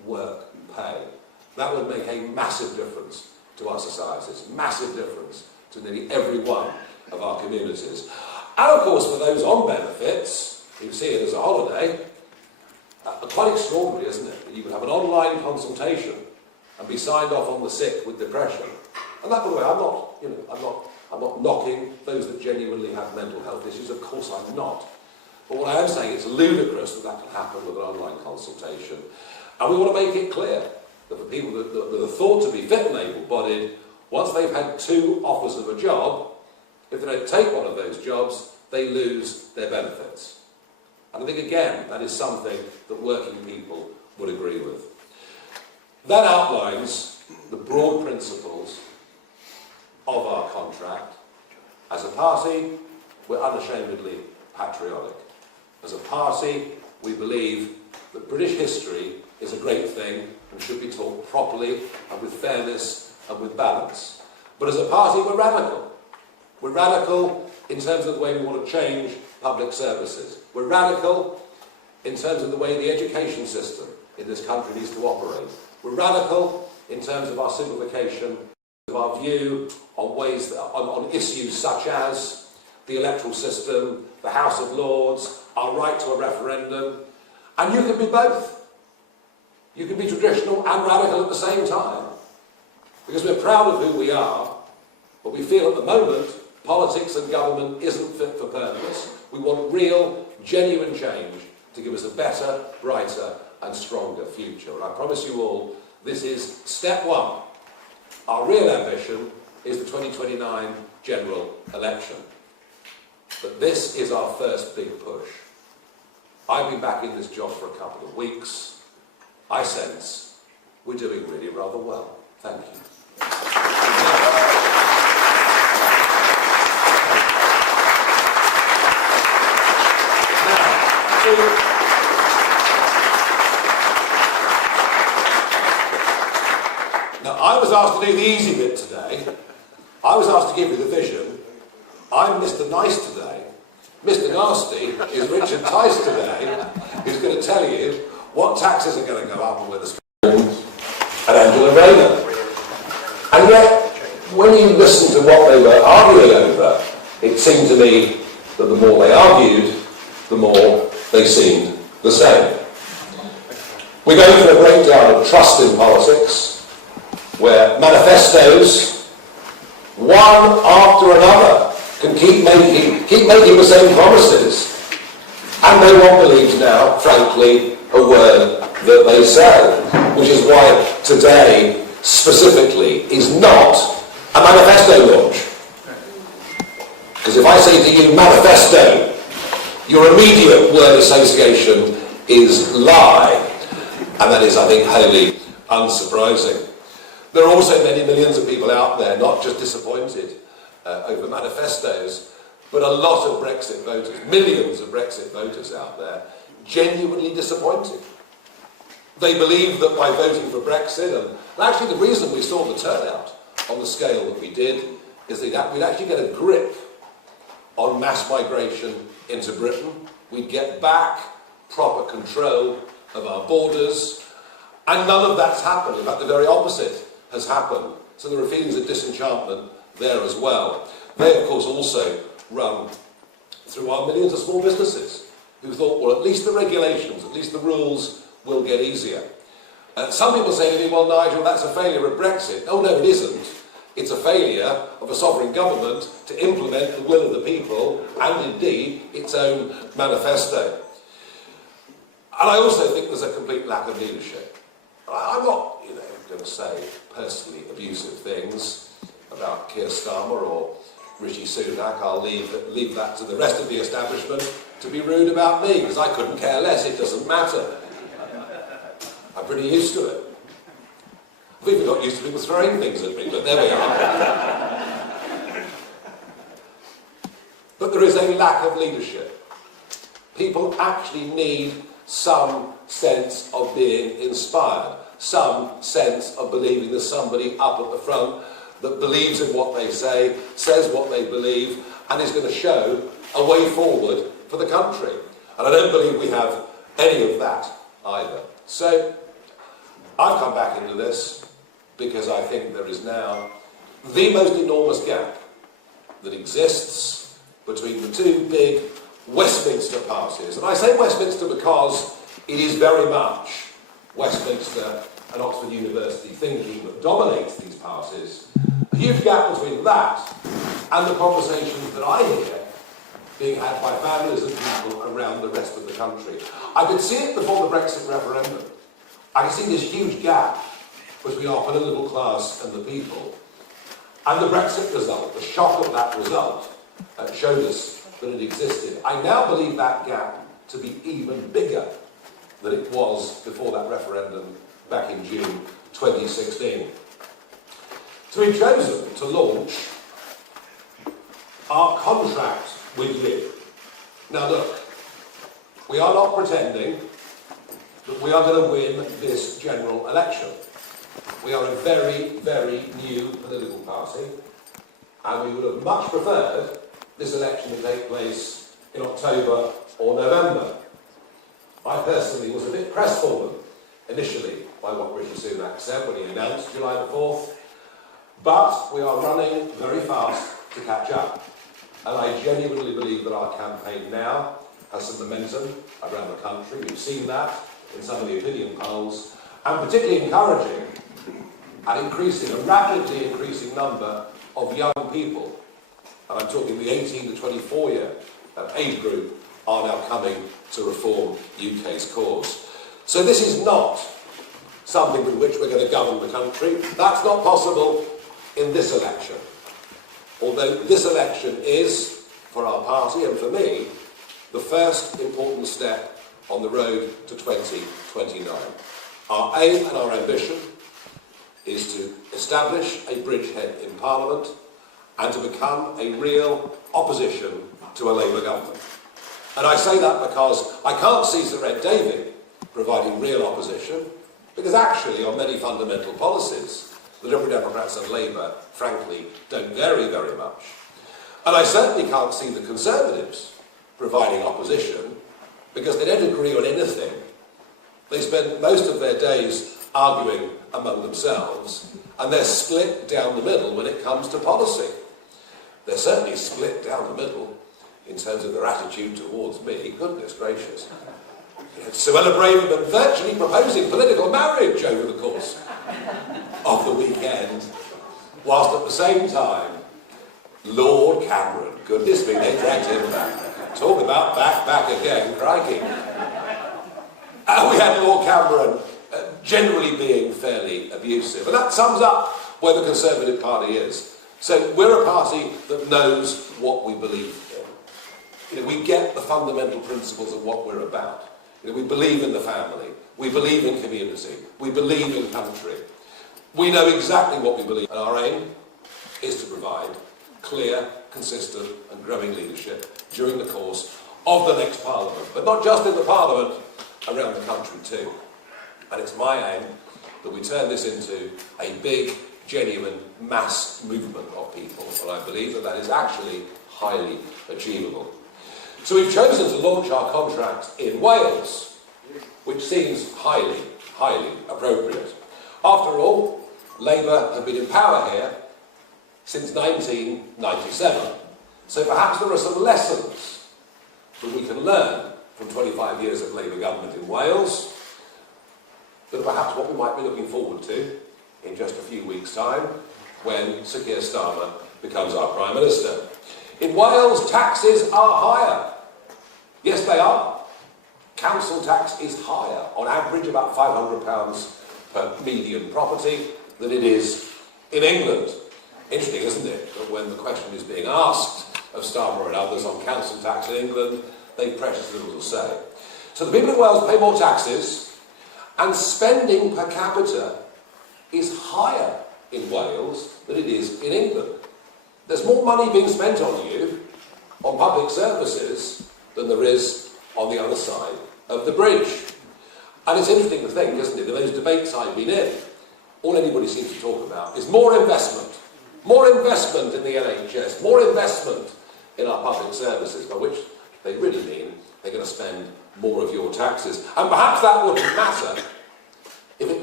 work pay. That would make a massive difference to our societies, massive difference to nearly every one of our communities. And of course, for those on benefits, who see it as a holiday, quite extraordinary, isn't it? That you could have an online consultation and be signed off on the sick with depression. And that, by the way, I'm not knocking those that genuinely have mental health issues. Of course, I'm not. But what I am saying, it's ludicrous that that can happen with an online consultation. And we want to make it clear that for people that are thought to be fit and able-bodied, once they've had 2 offers of a job, if they don't take one of those jobs, they lose their benefits. And I think, again, that is something that working people would agree with. That outlines the broad principles of our contract. As a party, we're unashamedly patriotic. As a party, we believe that British history is a great thing and should be taught properly and with fairness and with balance. But as a party, we're radical. We're radical in terms of the way we want to change public services. We're radical in terms of the way the education system in this country needs to operate. We're radical in terms of our simplification, of our view on ways on issues such as the electoral system, the House of Lords, our right to a referendum. And you can be both. You can be traditional and radical at the same time. Because we're proud of who we are, but we feel at the moment politics and government isn't fit for purpose. We want real, genuine change to give us a better, brighter and stronger future. And I promise you all, this is step 1. Our real ambition is the 2029 general election. But this is our first big push. I've been back in this job for a couple of weeks. I sense we're doing really rather well. Thank you. Now, I was asked to do the easy bit today. I was asked to give you the vision. I'm Mr. Nice today. Mr. Nasty is Richard Tice today, who's going to tell you what taxes are going to go up and where the and Angela Rayner. And yet, when you listen to what they were arguing over, it seemed to me that the more they argued, the more they seemed the same. We go through a breakdown of trust in politics, where manifestos, one after another, can keep making the same promises, and no one believes now, frankly, a word that they say, which is why today, specifically, is not a manifesto launch. Because if I say to you, manifesto, your immediate word association is lie, and that is, I think, wholly unsurprising. There are also many millions of people out there, not just disappointed over manifestos, but a lot of Brexit voters, millions of Brexit voters out there, genuinely disappointed. They believe that by voting for Brexit, and actually the reason we saw the turnout on the scale that we did, is that we'd actually get a grip on mass migration into Britain. We'd get back proper control of our borders, and none of that's happened. In fact, the very opposite has happened. So there are feelings of disenchantment there as well. They, of course, also run through our millions of small businesses who thought, well, at least the regulations, at least the rules will get easier. Some people say to me, well, Nigel, that's a failure of Brexit. Oh, no, it isn't. It's a failure of a sovereign government to implement the will of the people and, indeed, its own manifesto. And I also think there's a complete lack of leadership. I'm not, going to say personally abusive things about Keir Starmer or Rishi Sunak. I'll leave that to the rest of the establishment to be rude about me, because I couldn't care less. It doesn't matter. I'm pretty used to it. I've even got used to people throwing things at me, but there we are. But there is a lack of leadership. People actually need some sense of being inspired, some sense of believing there's somebody up at the front that believes in what they say, says what they believe, and is going to show a way forward for the country. And I don't believe we have any of that either. So, I've come back into this because I think there is now the most enormous gap that exists between the two big Westminster parties. And I say Westminster because it is very much Westminster and Oxford University thinking that dominates these parties. A huge gap between that and the conversations that I hear being had by families and people around the rest of the country. I could see it before the Brexit referendum. I could see this huge gap between our political class and the people. And the Brexit result, the shock of that result, showed us that it existed. I now believe that gap to be even bigger than it was before that referendum back in June 2016. So we've chosen to launch our contract with you. Now look, we are not pretending that we are going to win this general election. We are a very, very new political party, and we would have much preferred this election to take place in October or November. I personally was a bit crestfallen initially by what Rishi Sunak said when he announced July the 4th, but we are running very fast to catch up. And I genuinely believe that our campaign now has some momentum around the country. We've seen that in some of the opinion polls, and particularly encouraging a rapidly increasing number of young people, and I'm talking the 18 to 24 year age group, are now coming to reform UK's cause. So this is not something with which we're going to govern the country. That's not possible in this election. Although this election is, for our party and for me, the first important step on the road to 2029. Our aim and our ambition is to establish a bridgehead in Parliament and to become a real opposition to a Labour government. And I say that because I can't see Sir Ed Davey providing real opposition, because actually on many fundamental policies, the Liberal Democrats and Labour, frankly, don't vary very much. And I certainly can't see the Conservatives providing opposition, because they don't agree on anything. They spend most of their days arguing among themselves, and they're split down the middle when it comes to policy. They're certainly split down the middle in terms of their attitude towards me. Goodness gracious. Suella Braverman virtually proposing political marriage over the course of the weekend, whilst at the same time, Lord Cameron, goodness me, they dragged him back. Talk about back again, crikey. And we had Lord Cameron generally being fairly abusive. And that sums up where the Conservative Party is. So we're a party that knows what we believe in. We get the fundamental principles of what we're about. We believe in the family. We believe in community. We believe in country. We know exactly what we believe. And our aim is to provide clear, consistent and growing leadership during the course of the next Parliament. But not just in the Parliament, around the country too. And it's my aim that we turn this into a big, genuine mass movement of people. And I believe that that is actually highly achievable. So we've chosen to launch our contract in Wales, which seems highly, highly appropriate. After all, Labour have been in power here since 1997. So perhaps there are some lessons that we can learn from 25 years of Labour government in Wales, that are perhaps what we might be looking forward to in just a few weeks' time when Sir Keir Starmer becomes our Prime Minister. In Wales, taxes are higher. Yes, they are. Council tax is higher, on average about £500 per median property, than it is in England. Interesting, isn't it, that when the question is being asked of Starmer and others on council tax in England, they've precious little to say. So the people in Wales pay more taxes, and spending per capita is higher in Wales than it is in England. There's more money being spent on you, on public services, than there is on the other side of the bridge. And it's interesting to think, isn't it, in those debates I've been in, all anybody seems to talk about is more investment in the NHS, more investment in our public services, by which they really mean they're going to spend more of your taxes. And perhaps that wouldn't matter if it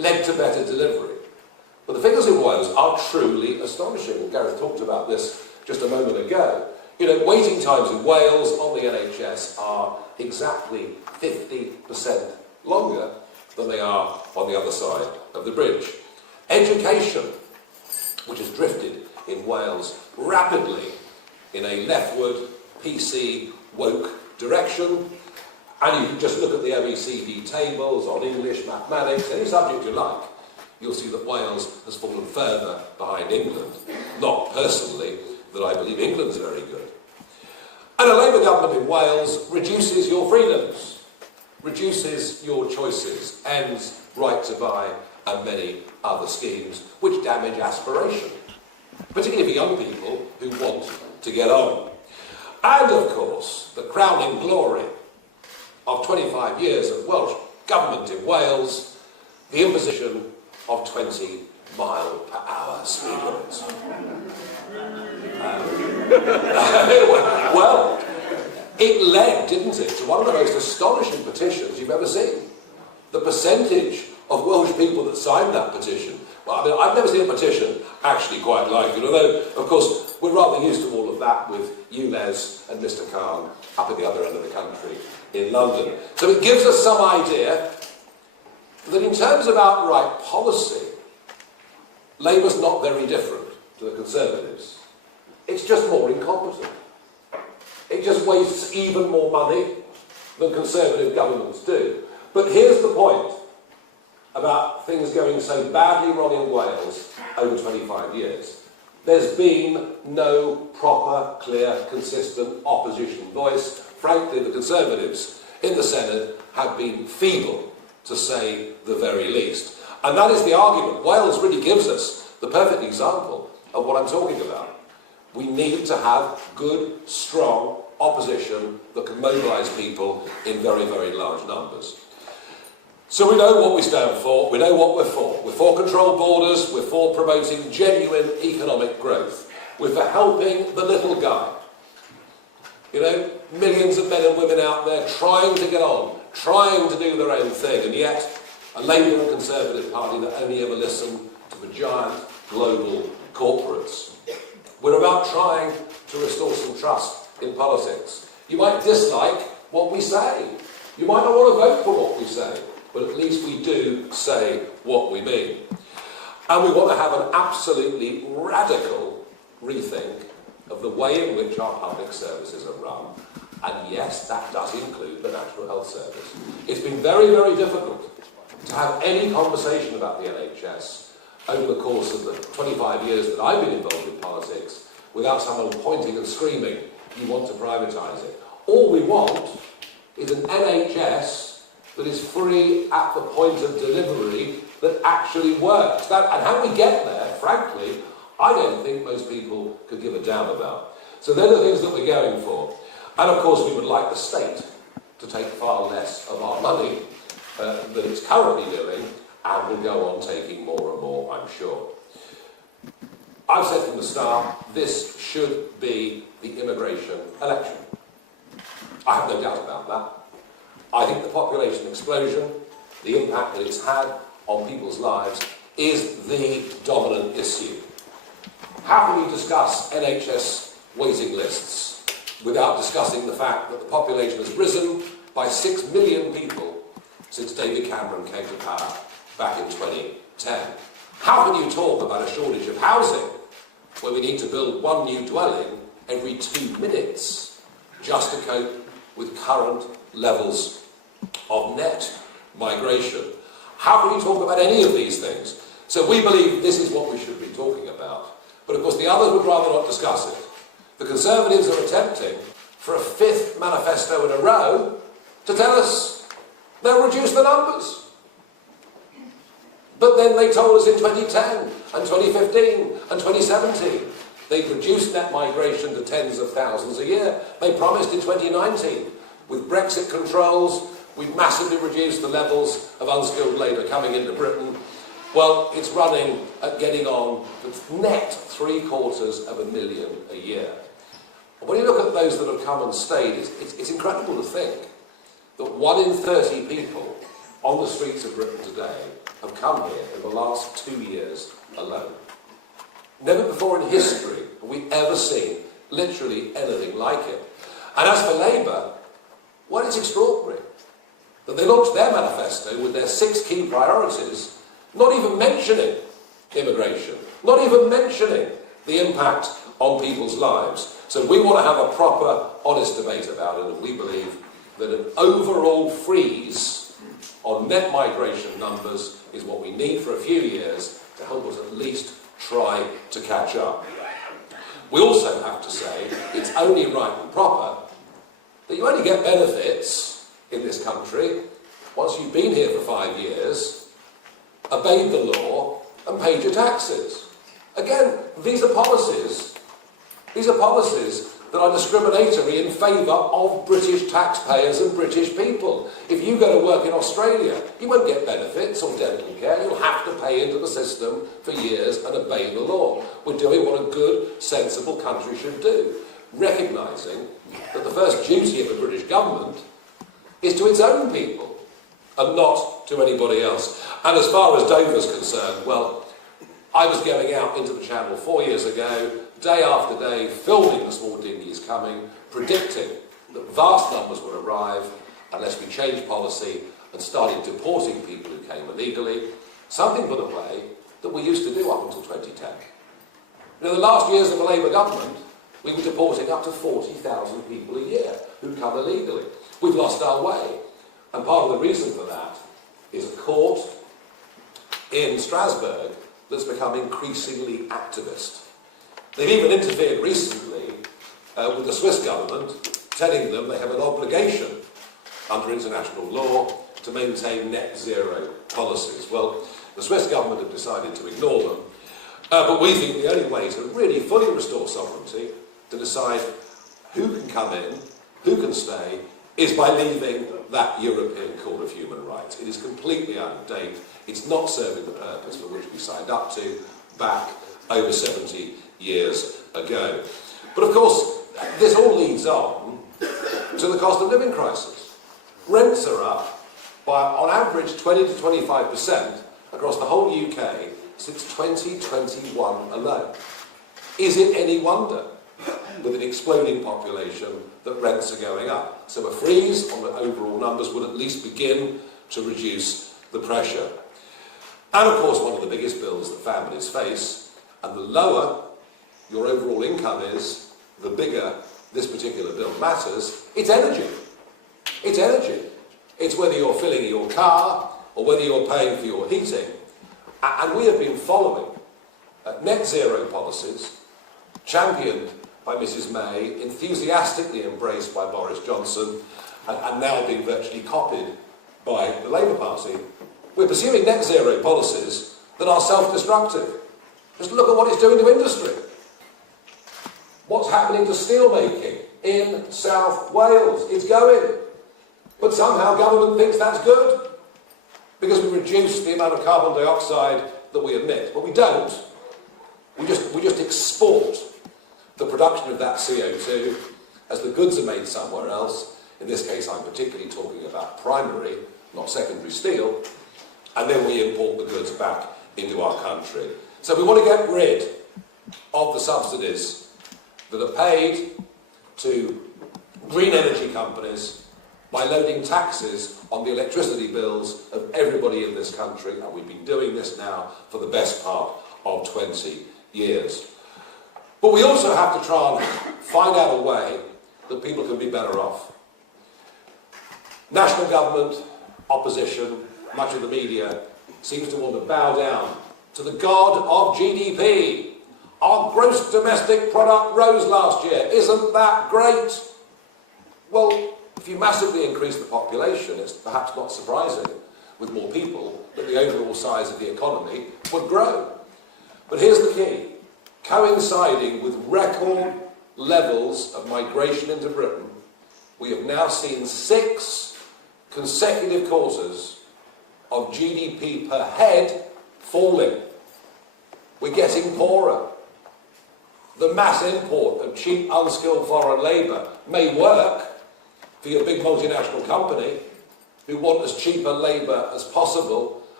led to better delivery. But the figures in Wales are truly astonishing. Gareth talked about this just a moment ago. You know, waiting times in Wales on the NHS are exactly 50% longer than they are on the other side of the bridge. Education, which has drifted in Wales rapidly in a leftward, PC, woke direction, and you can just look at the OECD tables on English, mathematics, any subject you like, you'll see that Wales has fallen further behind England. Not personally that I believe England's very good. And a Labour government in Wales reduces your freedoms, reduces your choices, ends right to buy and many other schemes which damage aspiration, particularly for young people who want to get on. And of course, the crowning glory of 25 years of Welsh government in Wales, the imposition of 20-mile-per-hour speed limits. Well, it led, didn't it, to one of the most astonishing petitions you've ever seen. The percentage of Welsh people that signed that petition. Well, I mean, I've never seen a petition actually quite like it, although, of course, we're rather used to all of that with you, Les, and Mr. Khan up at the other end of the country in London. So it gives us some idea that in terms of outright policy, Labour's not very different to the Conservatives. It's just more incompetent. It just wastes even more money than Conservative governments do. But here's the point about things going so badly wrong in Wales over 25 years. There's been no proper, clear, consistent opposition voice. Frankly, the Conservatives in the Senate have been feeble, to say the very least. And that is the argument. Wales really gives us the perfect example of what I'm talking about. We need to have good, strong opposition that can mobilise people in very, very large numbers. So we know what we stand for, we know what we're for. We're for controlled borders, we're for promoting genuine economic growth. We're for helping the little guy. You know, millions of men and women out there trying to get on, trying to do their own thing, and yet a Labour and Conservative party that only ever listen to the giant global corporates. We're about trying to restore some trust in politics. You might dislike what we say. You might not want to vote for what we say, but at least we do say what we mean. And we want to have an absolutely radical rethink of the way in which our public services are run. And yes, that does include the National Health Service. It's been very, very difficult to have any conversation about the NHS over the course of the 25 years that I've been involved in politics without someone pointing and screaming, you want to privatise it. All we want is an NHS that is free at the point of delivery that actually works. And how we get there, frankly, I don't think most people could give a damn about. So they're the things that we're going for. And of course we would like the state to take far less of our money than it's currently doing, and will go on taking more and more, I'm sure. I've said from the start, this should be the immigration election. I have no doubt about that. I think the population explosion, the impact that it's had on people's lives, is the dominant issue. How can you discuss NHS waiting lists without discussing the fact that the population has risen by 6 million people since David Cameron came to power back in 2010? How can you talk about a shortage of housing where we need to build one new dwelling every 2 minutes just to cope with current levels of net migration? How can you talk about any of these things? So we believe this is what we should be talking about. But of course the others would rather not discuss it. The Conservatives are attempting for a 5th manifesto in a row to tell us they'll reduce the numbers. But then they told us in 2010 and 2015 and 2017 they'd reduced net migration to tens of thousands a year. They promised in 2019, with Brexit controls, we've massively reduced the levels of unskilled labour coming into Britain. Well, it's running at getting on with net 750,000 a year. And when you look at those that have come and stayed, it's incredible to think that 1 in 30 people on the streets of Britain today have come here in the last 2 years alone. Never before in history have we ever seen literally anything like it. And as for Labour, well, it's extraordinary that they launched their manifesto with their 6 key priorities, not even mentioning immigration, not even mentioning the impact on people's lives. So we want to have a proper, honest debate about it, and we believe that an overall freeze on net migration numbers is what we need for a few years to help us at least try to catch up. We also have to say it's only right and proper that you only get benefits in this country once you've been here for 5 years, obeyed the law and paid your taxes. Again, these are policies that are discriminatory in favour of British taxpayers and British people. If you go to work in Australia, you won't get benefits or dental care. You'll have to pay into the system for years and obey the law. We're doing what a good, sensible country should do, recognising that the first duty of the British government is to its own people and not to anybody else. And as far as Dover's concerned, well, I was going out into the Channel 4 years ago, day after day, filming the small dinghies coming, predicting that vast numbers would arrive unless we changed policy and started deporting people who came illegally, something, by the way, that we used to do up until 2010. In the last years of the Labour government, we were deporting up to 40,000 people a year who'd come illegally. We've lost our way. And part of the reason for that is a court in Strasbourg that's become increasingly activist. They've even interfered recently with the Swiss government, telling them they have an obligation under international law to maintain net zero policies. Well, the Swiss government have decided to ignore them, but we think the only way to really fully restore sovereignty, to decide who can come in, who can stay, is by leaving that European Court of Human Rights. It is completely out of date. It's not serving the purpose for which we signed up to back over 70 years ago. But of course, this all leads on to the cost of living crisis. Rents are up by, on average, 20 to 25% across the whole UK since 2021 alone. Is it any wonder, with an exploding population, that rents are going up? So a freeze on the overall numbers would at least begin to reduce the pressure. And of course, one of the biggest bills that families face, and the lower your overall income is, the bigger this particular bill matters, it's energy. It's energy. It's whether you're filling your car or whether you're paying for your heating. And we have been following net zero policies championed by Mrs May, enthusiastically embraced by Boris Johnson, and now being virtually copied by the Labour Party. We're pursuing net zero policies that are self-destructive. Just look at what it's doing to industry. What's happening to steelmaking in South Wales? It's going. But somehow government thinks that's good because we reduce the amount of carbon dioxide that we emit. But we don't. We just export the production of that CO2 as the goods are made somewhere else. In this case, I'm particularly talking about primary, not secondary steel. And then we import the goods back into our country. So we want to get rid of the subsidies that are paid to green energy companies by loading taxes on the electricity bills of everybody in this country, and we've been doing this now for the best part of 20 years. But we also have to try and find out a way that people can be better off. National government, opposition, much of the media seems to want to bow down to the god of GDP. Our gross domestic product rose last year. Isn't that great? Well, if you massively increase the population, it's perhaps not surprising, with more people, that the overall size of the economy would grow. But here's the key. Coinciding with record levels of migration into Britain, we have now seen 6 consecutive quarters of GDP per head falling. We're getting poorer. The mass import of cheap, unskilled foreign labour may work for your big multinational company who want as cheap a labour as possible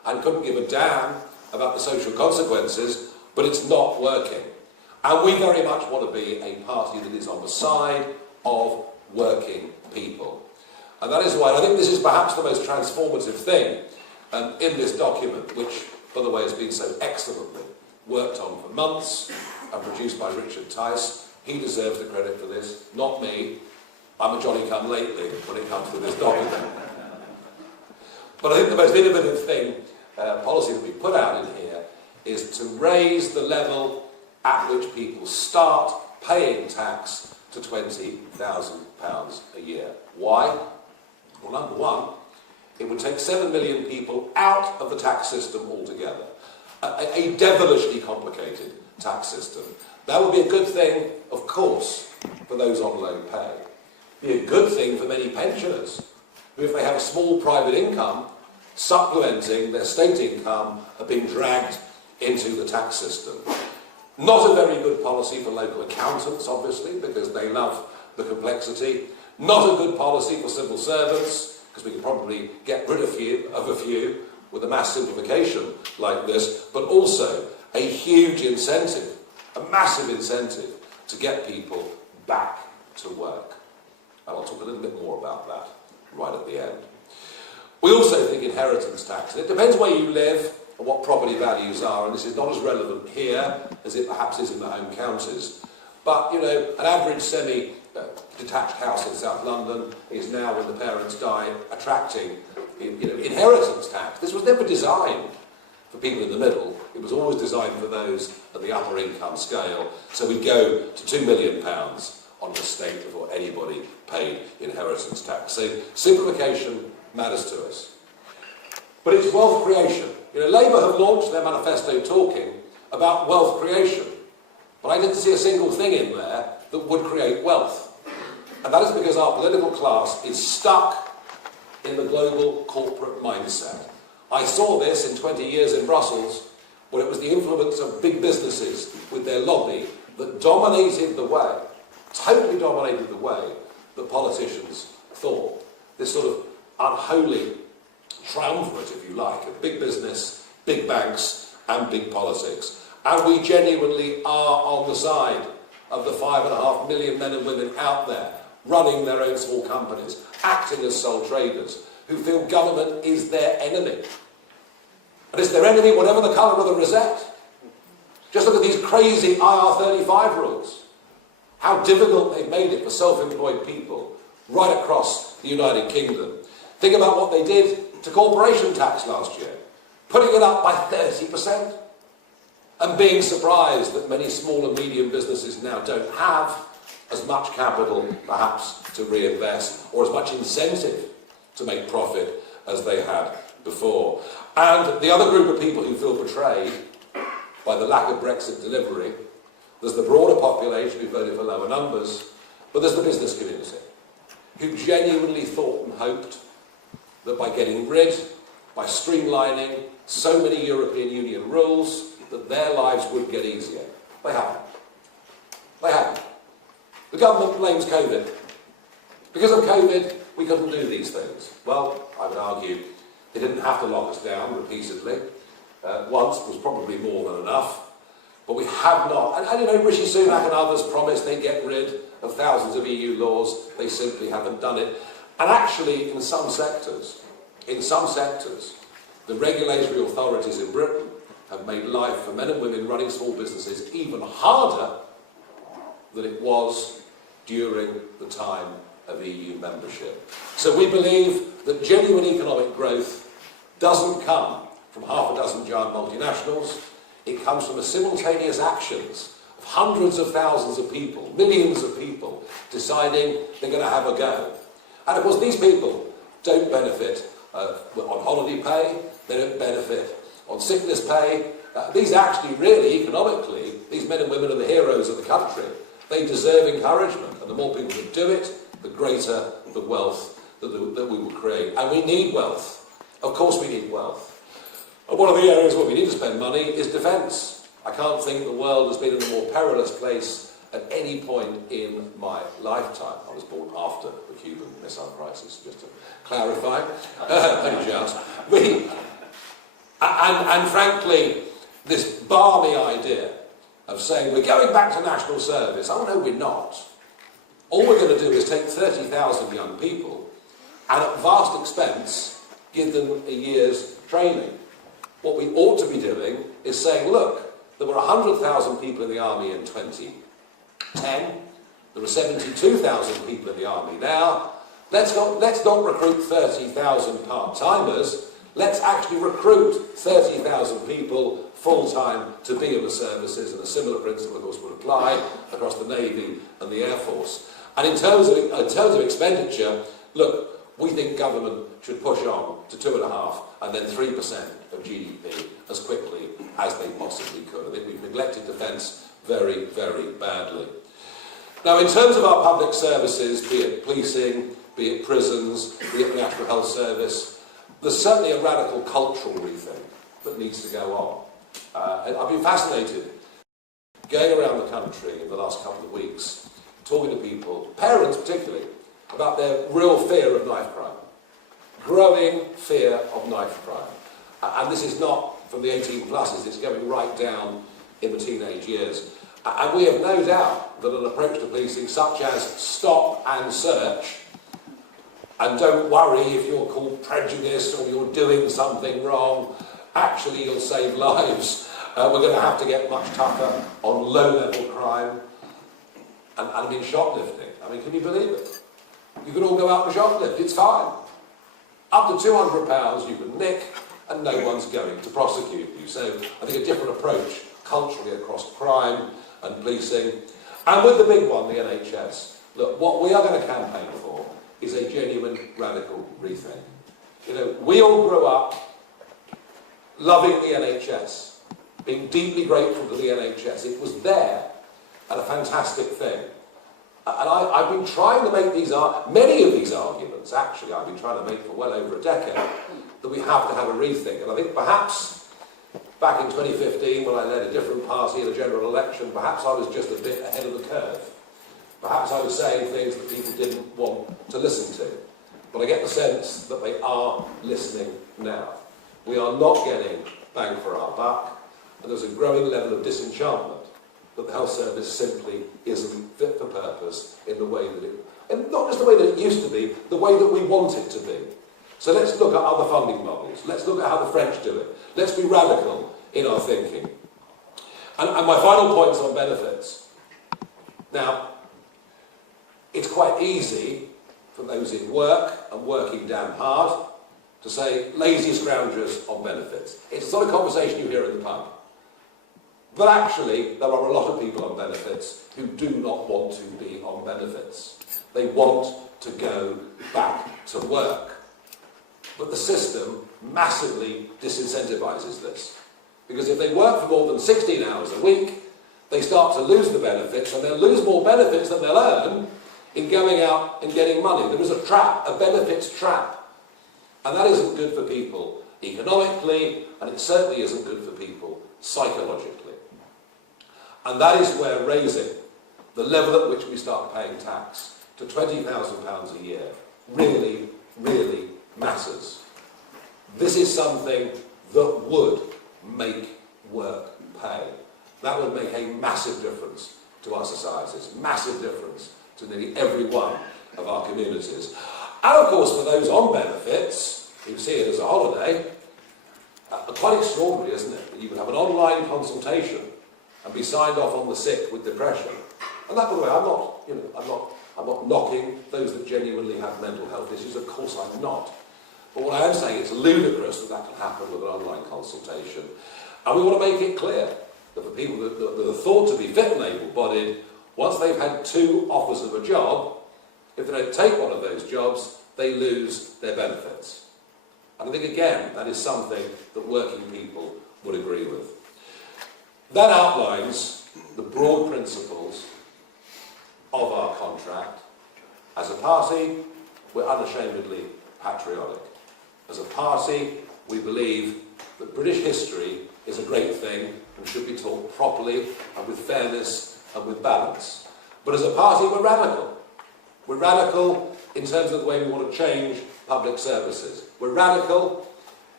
and couldn't give a damn about the social consequences, but it's not working. And we very much want to be a party that is on the side of working people. And that is why I think this is perhaps the most transformative thing in this document, which, by the way, has been so excellently worked on for months and produced by Richard Tice. He deserves the credit for this, not me. I'm a Johnny-come-lately when it comes to this document. But I think the most innovative thing, policy that we put out in here, is to raise the level at which people start paying tax to £20,000 a year. Why? Well, number one, it would take 7 million people out of the tax system altogether. A devilishly complicated tax system. That would be a good thing, of course, for those on low pay. Be a good thing for many pensioners, who, if they have a small private income, supplementing their state income, are being dragged into the tax system. Not a very good policy for local accountants, obviously, because they love the complexity. Not a good policy for civil servants, because we can probably get rid of a few with a mass simplification like this, but also a huge incentive, a massive incentive to get people back to work. And I'll talk a little bit more about that right at the end. We also think inheritance tax, and it depends where you live and what property values are, and this is not as relevant here as it perhaps is in the home counties. But, you know, an average semi-detached house in South London is now, when the parents die, attracting inheritance tax. This was never designed for people in the middle. It was always designed for those at the upper income scale. So we go to £2 million on the estate before anybody paid inheritance tax. So simplification matters to us. But it's wealth creation. You know, Labour have launched their manifesto talking about wealth creation. But I didn't see a single thing in there that would create wealth. And that is because our political class is stuck in the global corporate mindset. I saw this in 20 years in Brussels, where it was the influence of big businesses with their lobby that dominated the way, totally dominated the way that politicians thought. This sort of unholy triumvirate, if you like, of big business, big banks and big politics. And we genuinely are on the side of the 5.5 million men and women out there running their own small companies, acting as sole traders, who feel government is their enemy. And it's their enemy whatever the colour of the rosette. Just look at these crazy IR35 rules. How difficult they've made it for self-employed people right across the United Kingdom. Think about what they did to corporation tax last year, putting it up by 30%. And being surprised that many small and medium businesses now don't have as much capital, perhaps, to reinvest, or as much incentive to make profit as they had before. And the other group of people who feel betrayed by the lack of Brexit delivery, there's the broader population who voted for lower numbers, but there's the business community, who genuinely thought and hoped that by getting rid, by streamlining so many European Union rules, that their lives would get easier. They haven't. They haven't. The government blames COVID. Because of COVID, we couldn't do these things. Well, I would argue they didn't have to lock us down repeatedly. Once was probably more than enough. But we have not. And you know, Rishi Sunak and others promised they'd get rid of thousands of EU laws. They simply haven't done it. And actually, in some sectors, the regulatory authorities in Britain have made life for men and women running small businesses even harder than it was during the time of EU membership. So we believe that genuine economic growth doesn't come from half a dozen giant multinationals. It comes from the simultaneous actions of hundreds of thousands of people, millions of people, deciding they're going to have a go. And of course these people don't benefit on holiday pay, they don't benefit on sickness pay. These actually really, economically, these men and women are the heroes of the country. They deserve encouragement, and the more people that do it, the greater the wealth that we will create. And we need wealth. Of course we need wealth. And one of the areas where we need to spend money is defence. I can't think the world has been in a more perilous place at any point in my lifetime. I was born after the Cuban Missile Crisis, just to clarify. Only just. And frankly, this balmy idea of saying we're going back to national service, oh no, we're not. All we're going to do is take 30,000 young people and at vast expense give them a year's training. What we ought to be doing is saying, look, there were 100,000 people in the army in 2010, there are 72,000 people in the army now. Let's not recruit 30,000 part-timers, let's actually recruit 30,000 people full-time to be in the services, and a similar principle, of course, would apply across the Navy and the Air Force. And in terms of expenditure, look, we think government should push on to 2.5% and then 3% of GDP as quickly as they possibly could. I think we've neglected defence very, very badly. Now, in terms of our public services, be it policing, be it prisons, be it the National Health Service, there's certainly a radical cultural rethink that needs to go on. And I've been fascinated going around the country in the last couple of weeks, talking to people, parents particularly, about their real fear of knife crime. Growing fear of knife crime. And this is not from the 18 pluses, it's going right down in the teenage years. And we have no doubt that an approach to policing such as stop and search, and don't worry if you're called prejudiced or you're doing something wrong, actually you'll save lives. We're going to have to get much tougher on low-level crime. And I mean shoplifting. I mean, can you believe it? You can all go out and shoplift, it's fine. Up to £200 you can nick and no one's going to prosecute you. So I think a different approach culturally across crime and policing. And with the big one, the NHS. Look, what we are going to campaign for is a genuine radical rethink. You know, we all grew up loving the NHS, being deeply grateful to the NHS. It was there and a fantastic thing. And I've been trying to make many of these arguments, actually, I've been trying to make for well over a decade, that we have to have a rethink. And I think perhaps back in 2015, when I led a different party in a general election, perhaps I was just a bit ahead of the curve. Perhaps I was saying things that people didn't want to listen to. But I get the sense that they are listening now. We are not getting bang for our buck, and there's a growing level of disenchantment that the health service simply isn't fit for purpose in the way that it, and not just the way that it used to be, the way that we want it to be. So let's look at other funding models. Let's look at how the French do it. Let's be radical in our thinking. And my final point is on benefits. Now, it's quite easy for those in work and working damn hard to say lazy scroungers on benefits. It's not a conversation you hear in the pub. But actually, there are a lot of people on benefits who do not want to be on benefits. They want to go back to work. But the system massively disincentivises this. Because if they work for more than 16 hours a week, they start to lose the benefits, and they'll lose more benefits than they'll earn in going out and getting money. There is a trap, a benefits trap. And that isn't good for people economically, and it certainly isn't good for people psychologically. And that is where raising the level at which we start paying tax to £20,000 a year really, really matters. This is something that would make work pay. That would make a massive difference to our societies, massive difference to nearly every one of our communities. And of course, for those on benefits, who see it as a holiday, quite extraordinary, isn't it? That you would have an online consultation and be signed off on the sick with depression. And that, by the way, I'm not knocking those that genuinely have mental health issues. Of course I'm not. But what I am saying, it's ludicrous that that can happen with an online consultation. And we want to make it clear that for people that are thought to be fit and able-bodied, once they've had 2 offers of a job, if they don't take one of those jobs, they lose their benefits. And I think, again, that is something that working people would agree with. That outlines the broad principles of our contract. As a party, we're unashamedly patriotic. As a party, we believe that British history is a great thing and should be taught properly and with fairness and with balance. But as a party, we're radical. We're radical in terms of the way we want to change public services. We're radical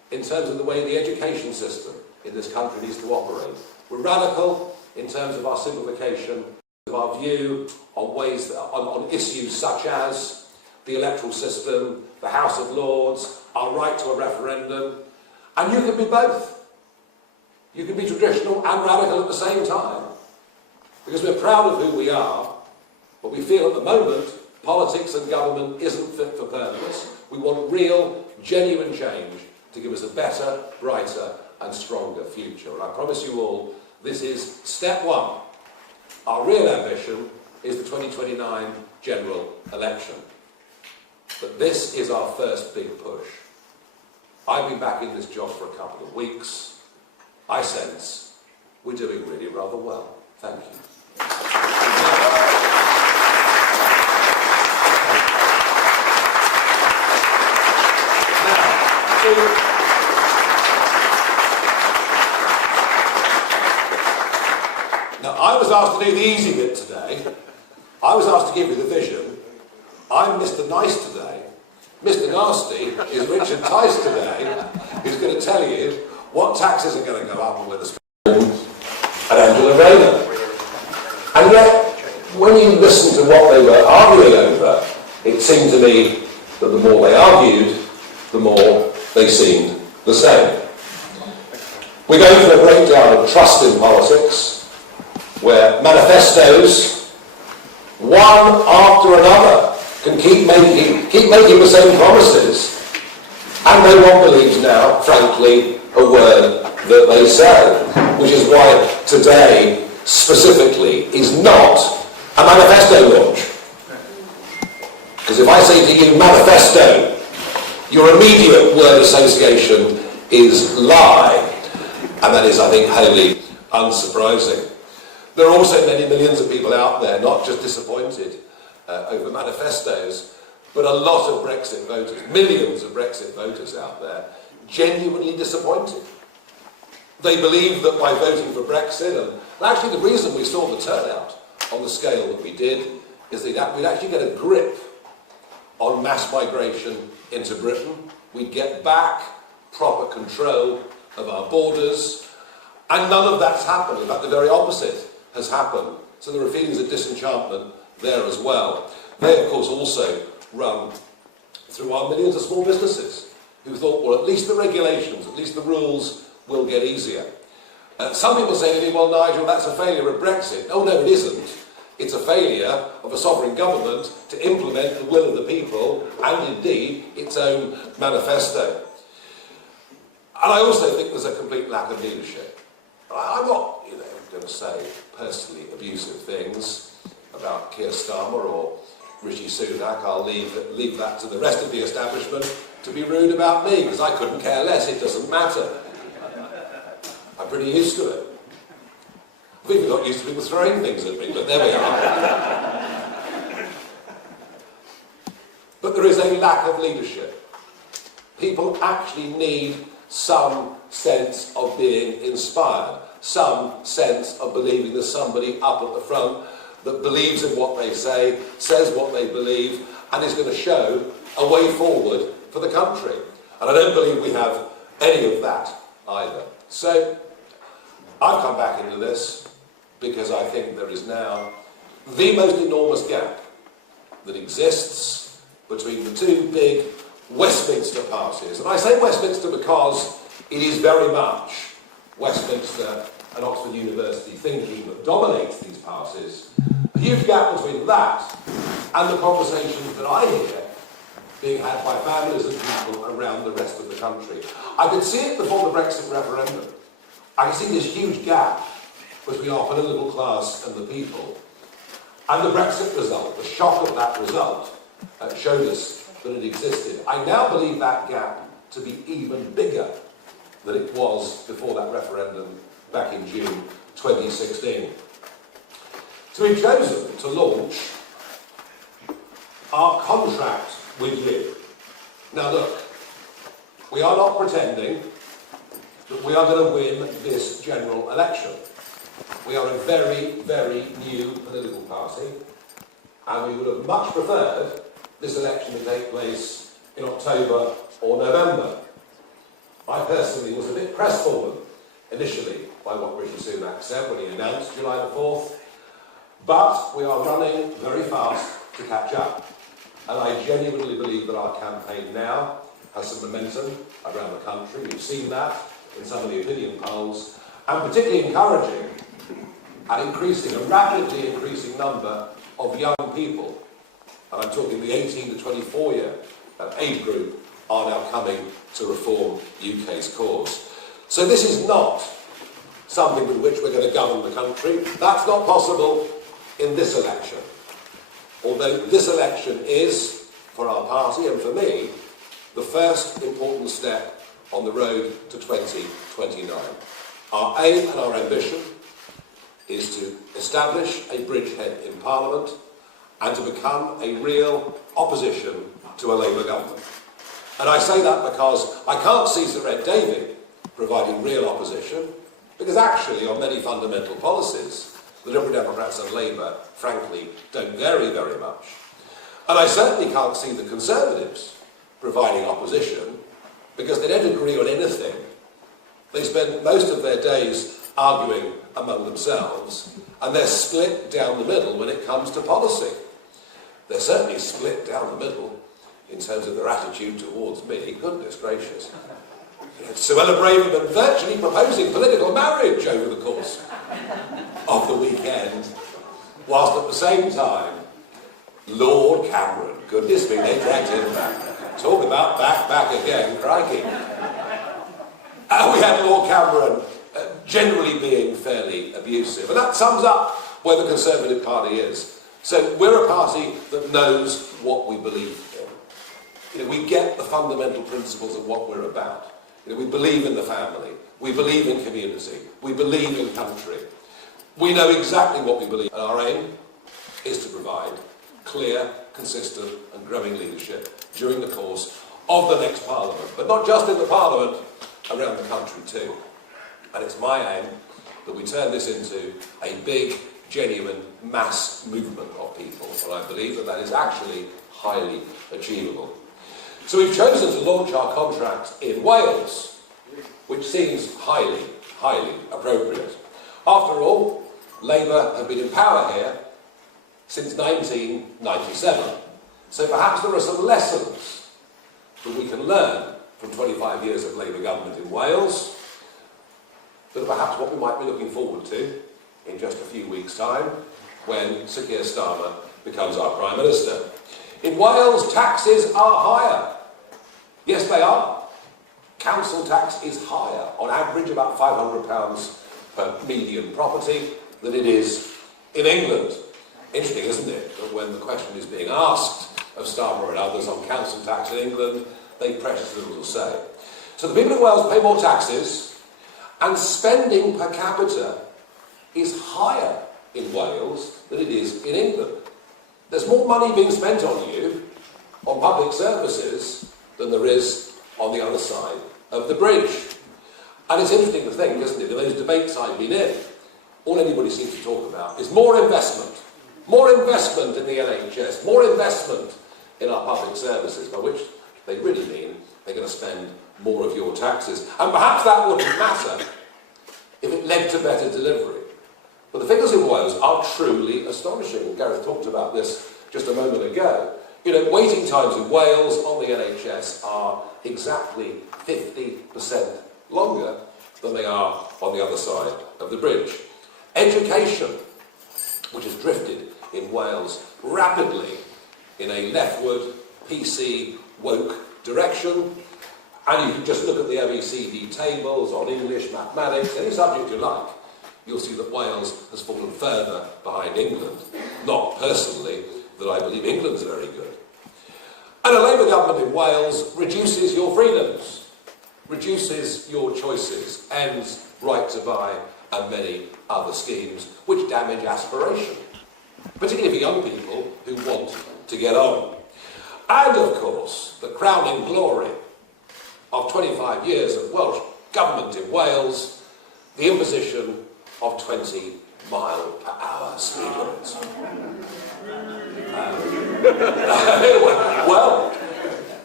in terms of the way the education system in this country needs to operate. We're radical in terms of our simplification, of our view on ways on issues such as the electoral system, the House of Lords, our right to a referendum, and you can be both. You can be traditional and radical at the same time, because we're proud of who we are, but we feel at the moment politics and government isn't fit for purpose. We want real, genuine change to give us a better, brighter and stronger future. And I promise you all, this is step one. Our real ambition is the 2029 general election. But this is our first big push. I've been back in this job for a couple of weeks. I sense we're doing really rather well. Thank you. Now, I was asked to do the easy bit today. I was asked to give you the vision. I'm Mr. Nice today. Mr. Nasty is Richard Tice today, who's going to tell you what taxes are going to go up and where the and Angela Rayner. And yet, when you listen to what they were arguing over, it seemed to me that the more they argued, the more they seemed the same. We're going through a breakdown of trust in politics, where manifestos, one after another, can keep making the same promises, and no one believes now, frankly, a word that they say, which is why today, specifically, is not a manifesto launch. Because if I say to you, manifesto, your immediate word association is lie, and that is, I think, wholly unsurprising. There are also many millions of people out there, not just disappointed over manifestos, but a lot of Brexit voters, millions of Brexit voters out there, genuinely disappointed. They believe that by voting for Brexit, and actually the reason we saw the turnout on the scale that we did, is that we'd actually get a grip on mass migration into Britain. We'd get back proper control of our borders, and none of that's happened. In fact, the very opposite has happened. So there are feelings of disenchantment there as well. They, of course, also run through our millions of small businesses who thought, well, at least the regulations, at least the rules will get easier. Some people say to me, well, Nigel, that's a failure of Brexit. Oh, no, it isn't. It's a failure of a sovereign government to implement the will of the people and, indeed, its own manifesto. And I also think there's a complete lack of leadership. I'm not, going to say personally abusive things about Keir Starmer or Rishi Sunak. I'll leave that to the rest of the establishment to be rude about me, because I couldn't care less. It doesn't matter. I'm pretty used to it. I've even got used to people throwing things at me, but there we are. But there is a lack of leadership. People actually need some sense of being inspired, some sense of believing there's somebody up at the front that believes in what they say, says what they believe, and is going to show a way forward for the country. And I don't believe we have any of that either. So I've come back into this because I think there is now the most enormous gap that exists between the two big Westminster parties. And I say Westminster because it is very much Westminster and Oxford University thinking that dominates these parties. A huge gap between that and the conversations that I hear being had by families and people around the rest of the country. I could see it before the Brexit referendum. I could see this huge gap between our political class and the people. And the Brexit result, the shock of that result, showed us that it existed. I now believe that gap to be even bigger than it was before that referendum back in June 2016. So we've chosen to launch our contract with you. Now look, we are not pretending that we are going to win this general election. We are a very, very new political party, and we would have much preferred this election to take place in October or November. I personally was a bit crestfallen initially by what Rishi Sunak said when he announced July the 4th, but we are running very fast to catch up. And I genuinely believe that our campaign now has some momentum around the country. We've seen that in some of the opinion polls, and particularly encouraging a rapidly increasing number of young people, and I'm talking the 18 to 24 year age group, are now coming to reform UK's cause. So this is not something with which we're going to govern the country. That's not possible in this election. Although this election is, for our party and for me, the first important step on the road to 2029. Our aim and our ambition is to establish a bridgehead in Parliament and to become a real opposition to a Labour government. And I say that because I can't see Sir Ed Davey providing real opposition, because actually on many fundamental policies, the Liberal Democrats and Labour, frankly, don't vary very much. And I certainly can't see the Conservatives providing opposition, because they don't agree on anything. They spend most of their days arguing among themselves, and they're split down the middle when it comes to policy. They're certainly split down the middle in terms of their attitude towards me. Goodness gracious. Suella Braverman virtually proposing political marriage over the course of the weekend, whilst at the same time, Lord Cameron, goodness me, they dragged him back. Talk about back again, crikey. We had Lord Cameron generally being fairly abusive, and that sums up where the Conservative Party is. So we're a party that knows what we believe in. We get the fundamental principles of what we're about. We believe in the family, we believe in community, we believe in country. We know exactly what we believe, and our aim is to provide clear, consistent and growing leadership during the course of the next Parliament, but not just in the Parliament, around the country too. And it's my aim that we turn this into a big, genuine mass movement of people, and I believe that is actually highly achievable. So we've chosen to launch our contract in Wales, which seems highly appropriate. After all, Labour have been in power here since 1997, so perhaps there are some lessons that we can learn from 25 years of Labour government in Wales, that are perhaps what we might be looking forward to in just a few weeks' time, when Sir Keir Starmer becomes our Prime Minister. In Wales, taxes are higher. Yes, they are. Council tax is higher, on average about £500 per median property, than it is in England. Interesting, isn't it, that when the question is being asked of Starmer and others on council tax in England, they precious little to say. So the people in Wales pay more taxes, and spending per capita is higher in Wales than it is in England. There's more money being spent on you, on public services, than there is on the other side of the bridge. And it's interesting to think, isn't it, in those debates I've been in, all anybody seems to talk about is more investment in the NHS, more investment in our public services, by which they really mean they're going to spend more of your taxes. And perhaps that wouldn't matter if it led to better delivery. But the figures in Wales are truly astonishing. Gareth talked about this just a moment ago. Waiting times in Wales on the NHS are exactly 50% longer than they are on the other side of the bridge. Education, which has drifted in Wales rapidly in a leftward, PC, woke direction, and you can just look at the OECD tables on English, mathematics, any subject you like, you'll see that Wales has fallen further behind England. Not personally that I believe England's very good. And a Labour government in Wales reduces your freedoms, reduces your choices, ends right to buy and many other schemes which damage aspiration, particularly for young people who want to get on. And of course, the crowning glory of 25 years of Welsh government in Wales, the imposition of 20-mile-per-hour speed limits. Well,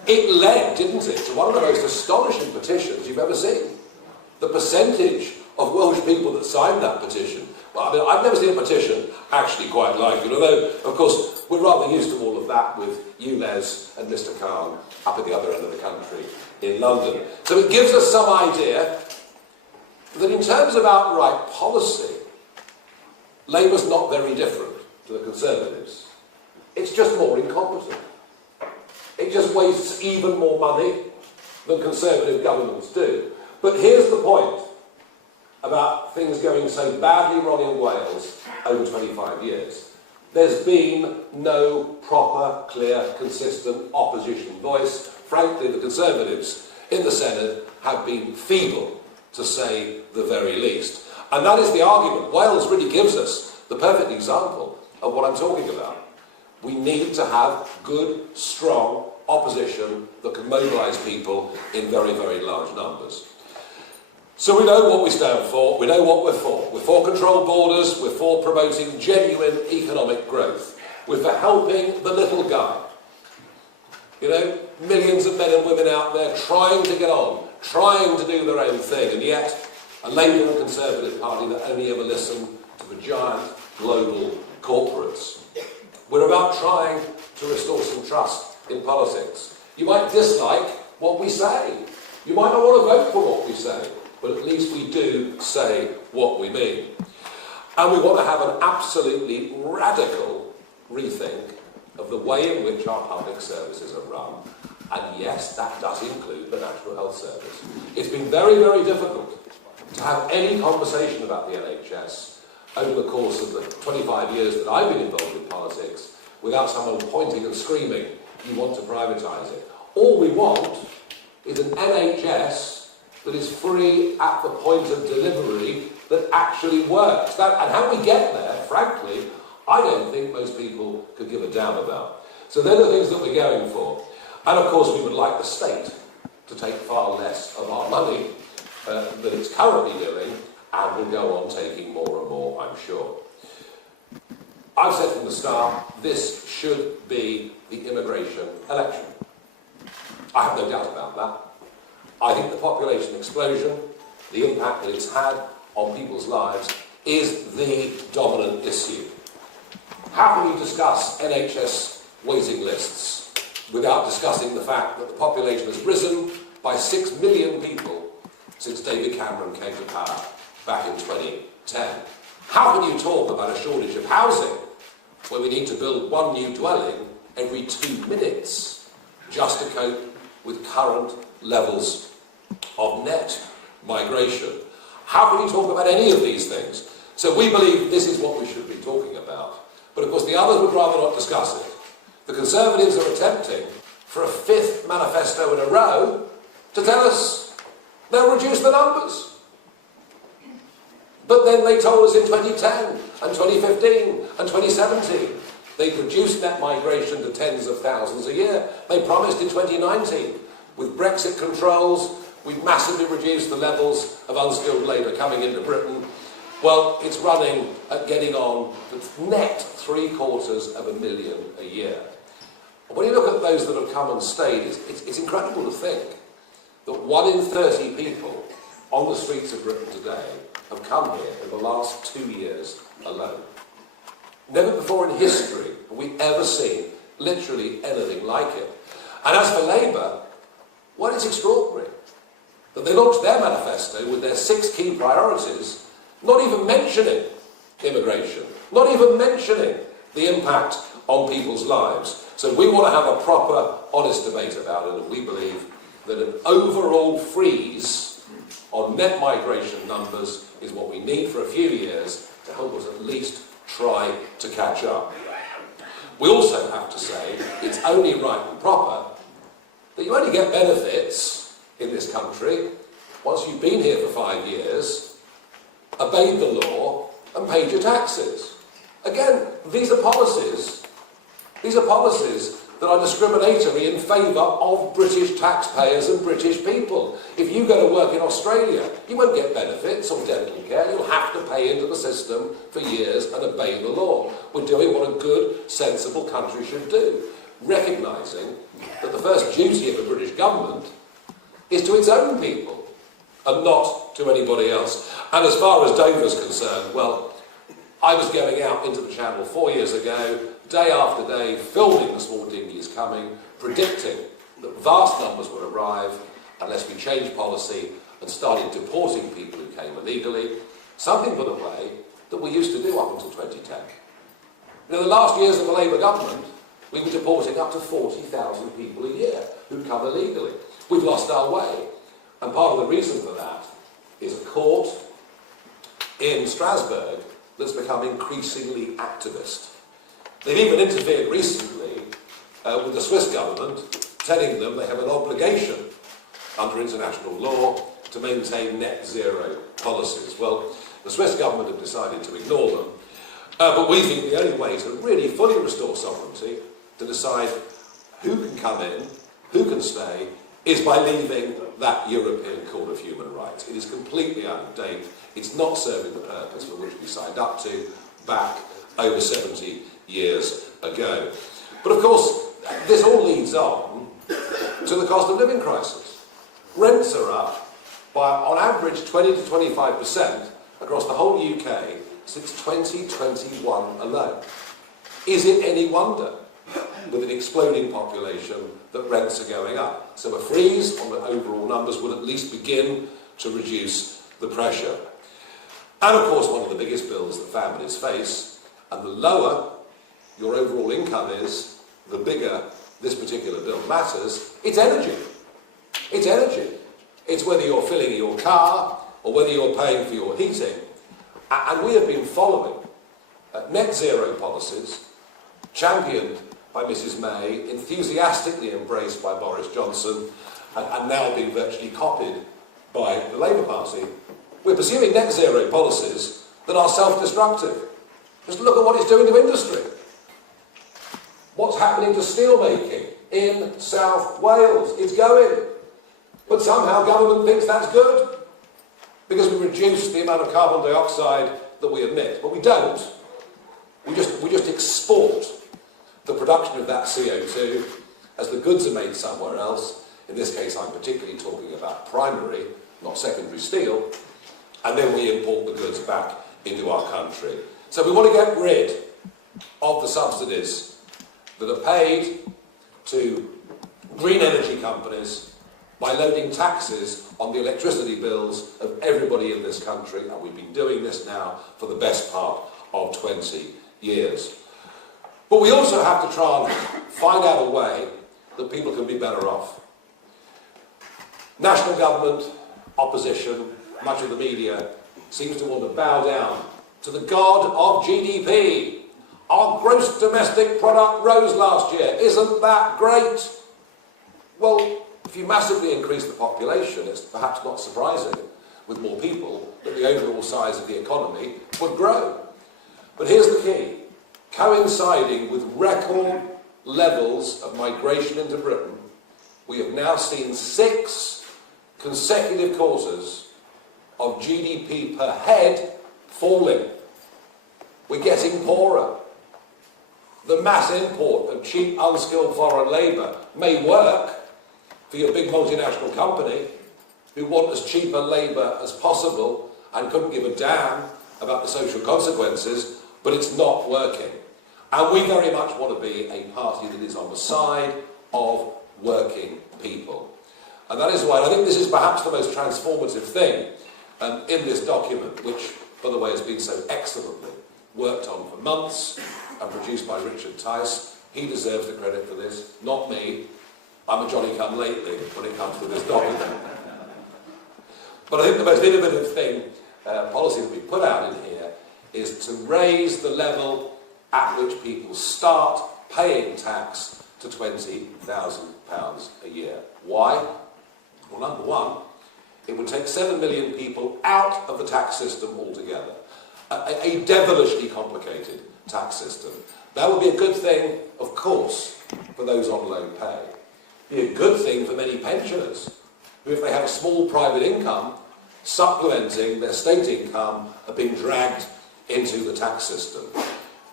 It led, didn't it, to one of the most astonishing petitions you've ever seen. The percentage of Welsh people that signed that petition. Well, I mean, I've never seen a petition actually quite like it, although, of course, we're rather used to all of that with you, Les, and Mr. Khan up at the other end of the country in London. So it gives us some idea that in terms of outright policy, Labour's not very different to the Conservatives. It's just more incompetent. It just wastes even more money than Conservative governments do. But here's the point about things going so badly wrong in Wales over 25 years. There's been no proper, clear, consistent opposition voice. Frankly, the Conservatives in the Senate have been feeble, to say the very least. And that is the argument. Wales really gives us the perfect example of what I'm talking about. We need to have good, strong opposition that can mobilise people in very, very large numbers. So we know what we stand for, we know what we're for. We're for controlled borders, we're for promoting genuine economic growth. We're for helping the little guy. You know, millions of men and women out there trying to get on, trying to do their own thing, and yet a Labour and Conservative party that only ever listen to the giant global corporates. We're about trying to restore some trust in politics. You might dislike what we say. You might not want to vote for what we say, but at least we do say what we mean. And we want to have an absolutely radical rethink of the way in which our public services are run. And yes, that does include the National Health Service. It's been very, very difficult to have any conversation about the NHS over the course of the 25 years that I've been involved in politics without someone pointing and screaming, you want to privatise it. All we want is an NHS that is free at the point of delivery that actually works. And how we get there, frankly, I don't think most people could give a damn about. So they're the things that we're going for. And of course we would like the state to take far less of our money than it's currently doing, and will go on taking more and more, I'm sure. I've said from the start, this should be the immigration election. I have no doubt about that. I think the population explosion, the impact that it's had on people's lives, is the dominant issue. How can you discuss NHS waiting lists without discussing the fact that the population has risen by 6 million people since David Cameron came to power back in 2010? How can you talk about a shortage of housing where we need to build one new dwelling every 2 minutes just to cope with current levels of net migration? How can you talk about any of these things? So we believe this is what we should be talking about. But of course the others would rather not discuss it. The Conservatives are attempting for a 5th manifesto in a row to tell us they'll reduce the numbers. But then they told us in 2010 and 2015 and 2017 they'd reduced net migration to tens of thousands a year. They promised in 2019, with Brexit controls, we'd massively reduced the levels of unskilled labour coming into Britain. Well, it's running at getting on to net 750,000 a year. And when you look at those that have come and stayed, it's incredible to think that 1 in 30 people on the streets of Britain today have come here in the last 2 years alone. Never before in history have we ever seen literally anything like it. And as for Labour, well, it's extraordinary that they launched their manifesto with their 6 key priorities, not even mentioning immigration, not even mentioning the impact on people's lives. So we want to have a proper, honest debate about it, and we believe that an overall freeze on net migration numbers is what we need for a few years to help us at least try to catch up. We also have to say it's only right and proper that you only get benefits in this country once you've been here for 5 years, obeyed the law and paid your taxes. Again, these are policies that are discriminatory in favour of British taxpayers and British people. If you go to work in Australia, you won't get benefits or dental care. You'll have to pay into the system for years and obey the law. We're doing what a good, sensible country should do. recognising that the first duty of the British government is to its own people and not to anybody else. And as far as Dover's concerned, well, I was going out into the Channel 4 years ago, day after day, filming the small dinghies coming, predicting that vast numbers would arrive unless we changed policy and started deporting people who came illegally, something, by the way, that we used to do up until 2010. In the last years of the Labour government, we were deporting up to 40,000 people a year who come illegally. We've lost our way. And part of the reason for that is a court in Strasbourg that's become increasingly activist. They've even interfered recently with the Swiss government, telling them they have an obligation under international law to maintain net zero policies. Well, the Swiss government have decided to ignore them, but we think the only way to really fully restore sovereignty, to decide who can come in, who can stay, is by leaving that European Court of Human Rights. It is completely out of date. It's not serving the purpose for which we signed up to back over 70 years ago. But of course, this all leads on to the cost of living crisis. Rents are up by, on average, 20 to 25% across the whole UK since 2021 alone. Is it any wonder, with an exploding population, that rents are going up? So a freeze on the overall numbers would at least begin to reduce the pressure. And of course, one of the biggest bills that families face, and the lower your overall income is, the bigger this particular bill matters, it's energy. It's energy. It's whether you're filling your car or whether you're paying for your heating. And we have been following net zero policies championed by Mrs May, enthusiastically embraced by Boris Johnson, and now being virtually copied by the Labour Party. We're pursuing net zero policies that are self-destructive. Just look at what it's doing to industry. What's happening to steelmaking in South Wales? It's going. But somehow government thinks that's good because we reduce the amount of carbon dioxide that we emit. But we don't. We just export the production of that CO2 as the goods are made somewhere else. In this case, I'm particularly talking about primary, not secondary steel. And then we import the goods back into our country. So we want to get rid of the subsidies that are paid to green energy companies by loading taxes on the electricity bills of everybody in this country, and we've been doing this now for the best part of 20 years. But we also have to try and find out a way that people can be better off. National government, opposition, much of the media seems to want to bow down to the god of GDP. Our gross domestic product rose last year. Isn't that great? Well, if you massively increase the population, it's perhaps not surprising, with more people, that the overall size of the economy would grow. But here's the key. Coinciding with record levels of migration into Britain, we have now seen 6 consecutive quarters of GDP per head falling. We're getting poorer. The mass import of cheap, unskilled foreign labour may work for your big multinational company who want as cheap a labour as possible and couldn't give a damn about the social consequences, but it's not working. And we very much want to be a party that is on the side of working people. And that is why I think this is perhaps the most transformative thing in this document, which, by the way, has been so excellently worked on for months and produced by Richard Tice. He deserves the credit for this, not me. I'm a Johnny-come-lately when it comes to this document. But I think the most innovative thing, policy that we put out in here, is to raise the level at which people start paying tax to £20,000 a year. Why? Well, number one, it would take 7 million people out of the tax system altogether. A devilishly complicated tax system. That would be a good thing, of course, for those on low pay. Be a good thing for many pensioners, who, if they have a small private income, supplementing their state income, are being dragged into the tax system.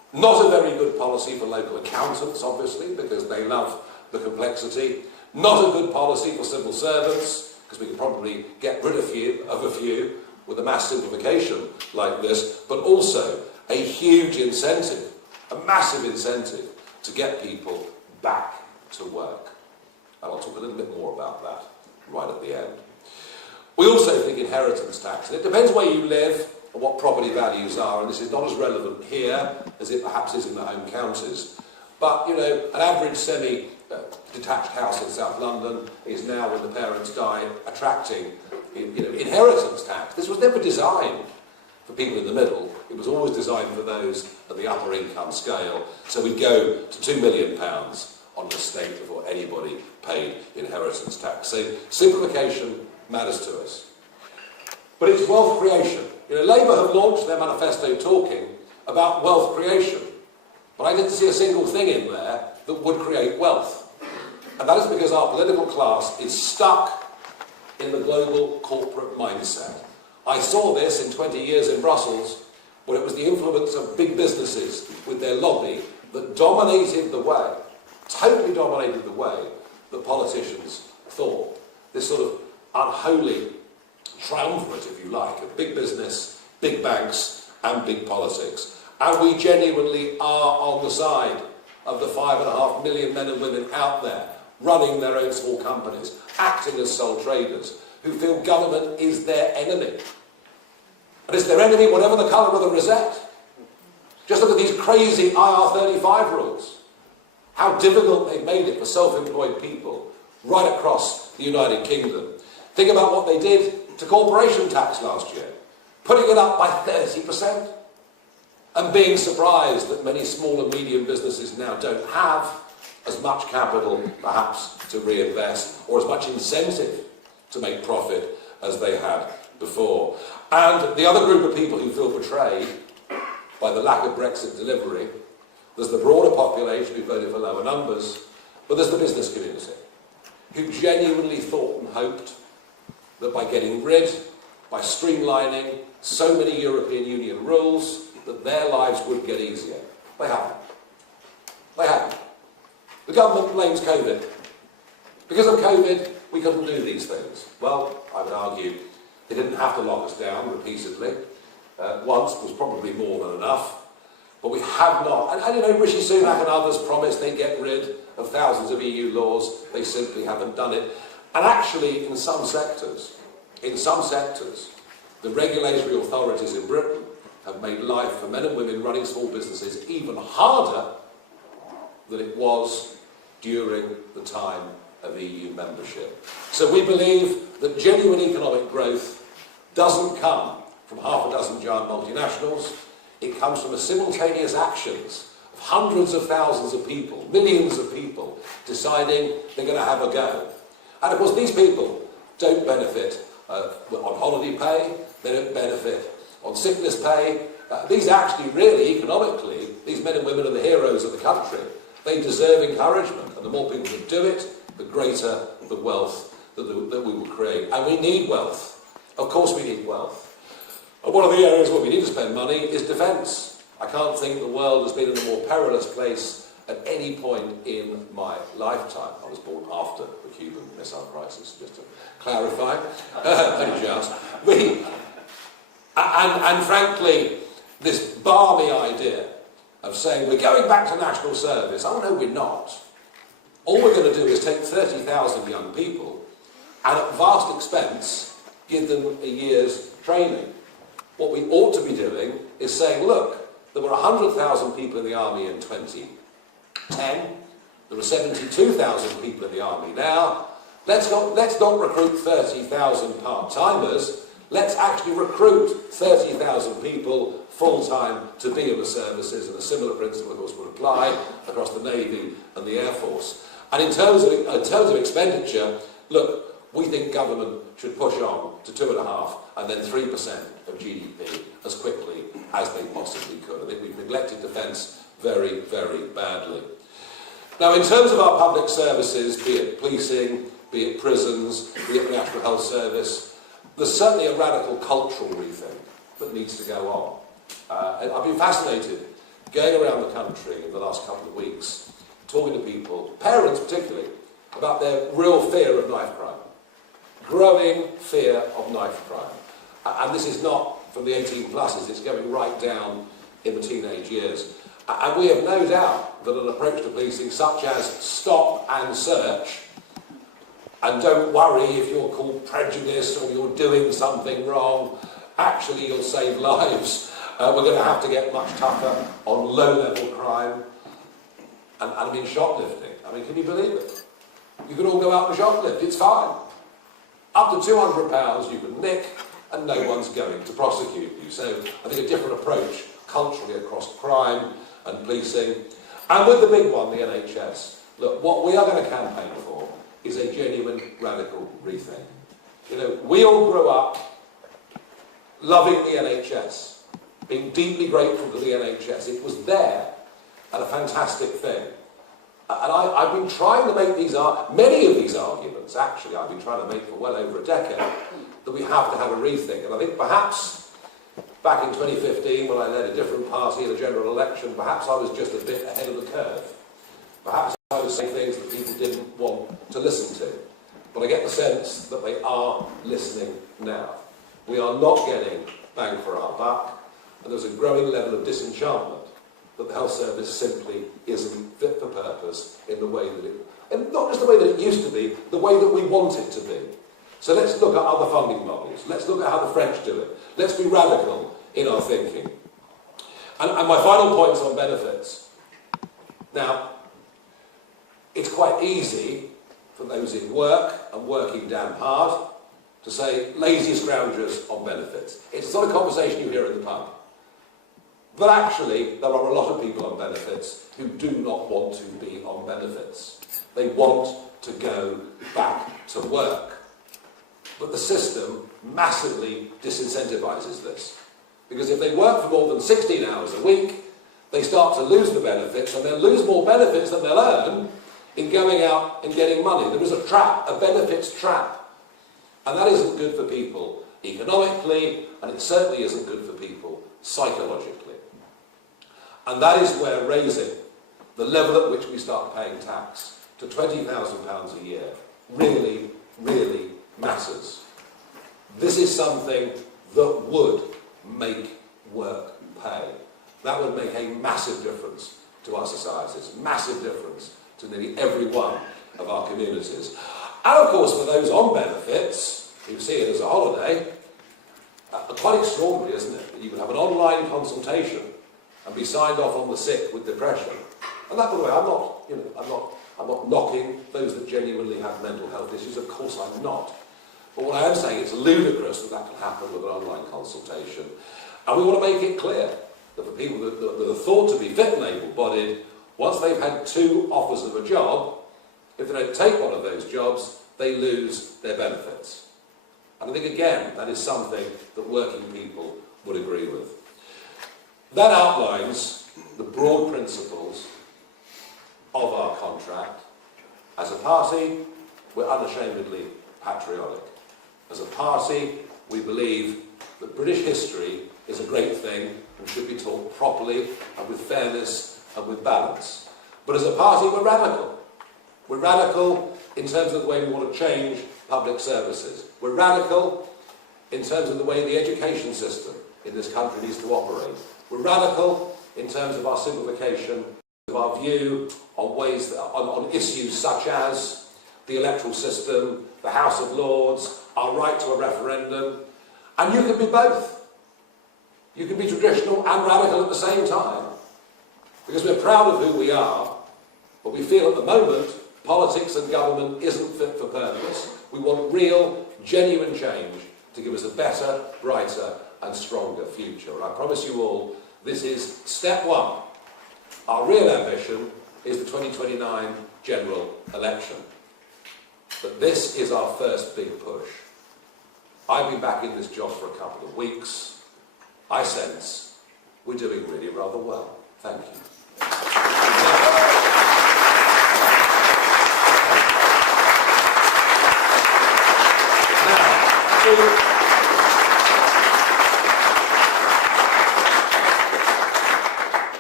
Not a very good policy for local accountants, obviously, because they love the complexity. Not a good policy for civil servants, because we can probably get rid of a few with a mass simplification like this, but also a huge incentive, a massive incentive to get people back to work. And I'll talk a little bit more about that right at the end. We also think inheritance tax, and it depends where you live and what property values are, and this is not as relevant here as it perhaps is in the home counties. But, you know, an average semi-detached house in South London is now, when the parents die, attracting inheritance tax. This was never designed for people in the middle. It was always designed for those at the upper income scale. So we go to £2 million on an estate before anybody paid inheritance tax. So simplification matters to us. But it's wealth creation. You know, Labour have launched their manifesto talking about wealth creation. But I didn't see a single thing in there that would create wealth. And that is because our political class is stuck in the global corporate mindset. I saw this in 20 years in Brussels, where it was the influence of big businesses with their lobby that dominated the way, totally dominated the way that politicians thought. This sort of unholy triumvirate, if you like, of big business, big banks and big politics. And we genuinely are on the side of the 5.5 million men and women out there running their own small companies, acting as sole traders, who feel government is their enemy. And it's their enemy whatever the colour of the rosette. Just look at these crazy IR35 rules. How difficult they've made it for self-employed people right across the United Kingdom. Think about what they did to corporation tax last year, putting it up by 30%, and being surprised that many small and medium businesses now don't have as much capital, perhaps, to reinvest, or as much incentive to make profit as they had before. And the other group of people who feel betrayed by the lack of Brexit delivery, there's the broader population who voted for lower numbers, but there's the business community, who genuinely thought and hoped that by getting rid, by streamlining so many European Union rules, that their lives would get easier. They haven't. They haven't. The government blames COVID. Because of COVID, we couldn't do these things. Well, I would argue they didn't have to lock us down repeatedly. Once was probably more than enough. But we have not. And you know, Rishi Sunak and others promised they'd get rid of thousands of EU laws. They simply haven't done it. And actually, in some sectors, the regulatory authorities in Britain have made life for men and women running small businesses even harder than it was during the time of EU membership. So we believe that genuine economic growth doesn't come from half a dozen giant multinationals. It comes from the simultaneous actions of hundreds of thousands of people, millions of people, deciding they're going to have a go. And of course these people don't benefit on holiday pay, they don't benefit on sickness pay. These actually really, economically, these men and women are the heroes of the country. They deserve encouragement, and the more people that do it, the greater the wealth that we will create. And we need wealth. Of course we need wealth. And one of the areas where we need to spend money is defence. I can't think the world has been in a more perilous place at any point in my lifetime. I was born after the Cuban Missile Crisis, just to clarify. And frankly, this balmy idea of saying we're going back to national service, oh no, we're not. All we're going to do is take 30,000 young people and at vast expense give them a year's training. What we ought to be doing is saying, look, there were 100,000 people in the army in 2010, there are 72,000 people in the army now. Let's not recruit 30,000 part-timers. Let's actually recruit 30,000 people full-time to be in the services, and a similar principle, of course, would apply across the Navy and the Air Force. And in terms of expenditure, look, we think government should push on to 2.5% and then 3% of GDP as quickly as they possibly could. I think we've neglected defence very, very badly. Now, in terms of our public services, be it policing, be it prisons, be it the National Health Service, there's certainly a radical cultural rethink that needs to go on. I've been fascinated going around the country in the last couple of weeks, talking to people, parents particularly, about their real fear of knife crime. Growing fear of knife crime. And this is not from the 18 pluses, it's going right down in the teenage years. And we have no doubt that an approach to policing such as stop and search, and don't worry if you're called prejudiced or you're doing something wrong, actually you'll save lives. We're going to have to get much tougher on low-level crime. And I mean shoplifting. I mean, can you believe it? You can all go out and shoplift, it's fine. Up to £200 you can nick and no one's going to prosecute you. So I think a different approach culturally across crime and policing. And with the big one, the NHS. Look, what we are going to campaign for is a genuine radical rethink. You know, we all grew up loving the NHS, being deeply grateful to the NHS. It was there and a fantastic thing. And I've been trying to make many of these arguments, actually, I've been trying to make for well over a decade, that we have to have a rethink. And I think perhaps back in 2015, when I led a different party in the general election, perhaps I was just a bit ahead of the curve. Perhaps I was saying things that people didn't want to listen to. But I get the sense that they are listening now. We are not getting bang for our buck, and there's a growing level of disenchantment that the health service simply isn't fit for purpose in the way that it, and not just the way that it used to be, the way that we want it to be. So let's look at other funding models. Let's look at how the French do it. Let's be radical in our thinking. And my final point is on benefits. Now, it's quite easy for those in work and working damn hard to say lazy scroungers on benefits. It's not a conversation you hear in the pub. But actually, there are a lot of people on benefits who do not want to be on benefits. They want to go back to work. But the system massively disincentivises this. Because if they work for more than 16 hours a week, they start to lose the benefits, and they'll lose more benefits than they'll earn in going out and getting money. There is a trap, a benefits trap. And that isn't good for people economically, and it certainly isn't good for people psychologically. And that is where raising the level at which we start paying tax to £20,000 a year really, really matters. This is something that would make work pay. That would make a massive difference to our societies, massive difference to nearly every one of our communities. And of course, for those on benefits, who see it as a holiday, quite extraordinary, isn't it? That you would have an online consultation and be signed off on the sick with depression. And that, by the way, I'm not knocking those that genuinely have mental health issues. Of course I'm not. But what I am saying, it's ludicrous that that can happen with an online consultation. And we want to make it clear that for people that are thought to be fit and able-bodied, once they've had 2 offers of a job, if they don't take one of those jobs, they lose their benefits. And I think, again, that is something that working people would agree with. That outlines the broad principles of our contract. As a party, we're unashamedly patriotic. As a party, we believe that British history is a great thing and should be taught properly and with fairness and with balance. But as a party, we're radical. We're radical in terms of the way we want to change public services. We're radical in terms of the way the education system in this country needs to operate. We're radical in terms of our simplification, of our view on ways that, on issues such as the electoral system, the House of Lords, our right to a referendum. And you can be both. You can be traditional and radical at the same time. Because we're proud of who we are, but we feel at the moment politics and government isn't fit for purpose. We want real, genuine change to give us a better, brighter and stronger future. And I promise you all, this is step 1. Our real ambition is the 2029 general election. But this is our first big push. I've been back in this job for a couple of weeks. I sense we're doing really rather well. Thank you.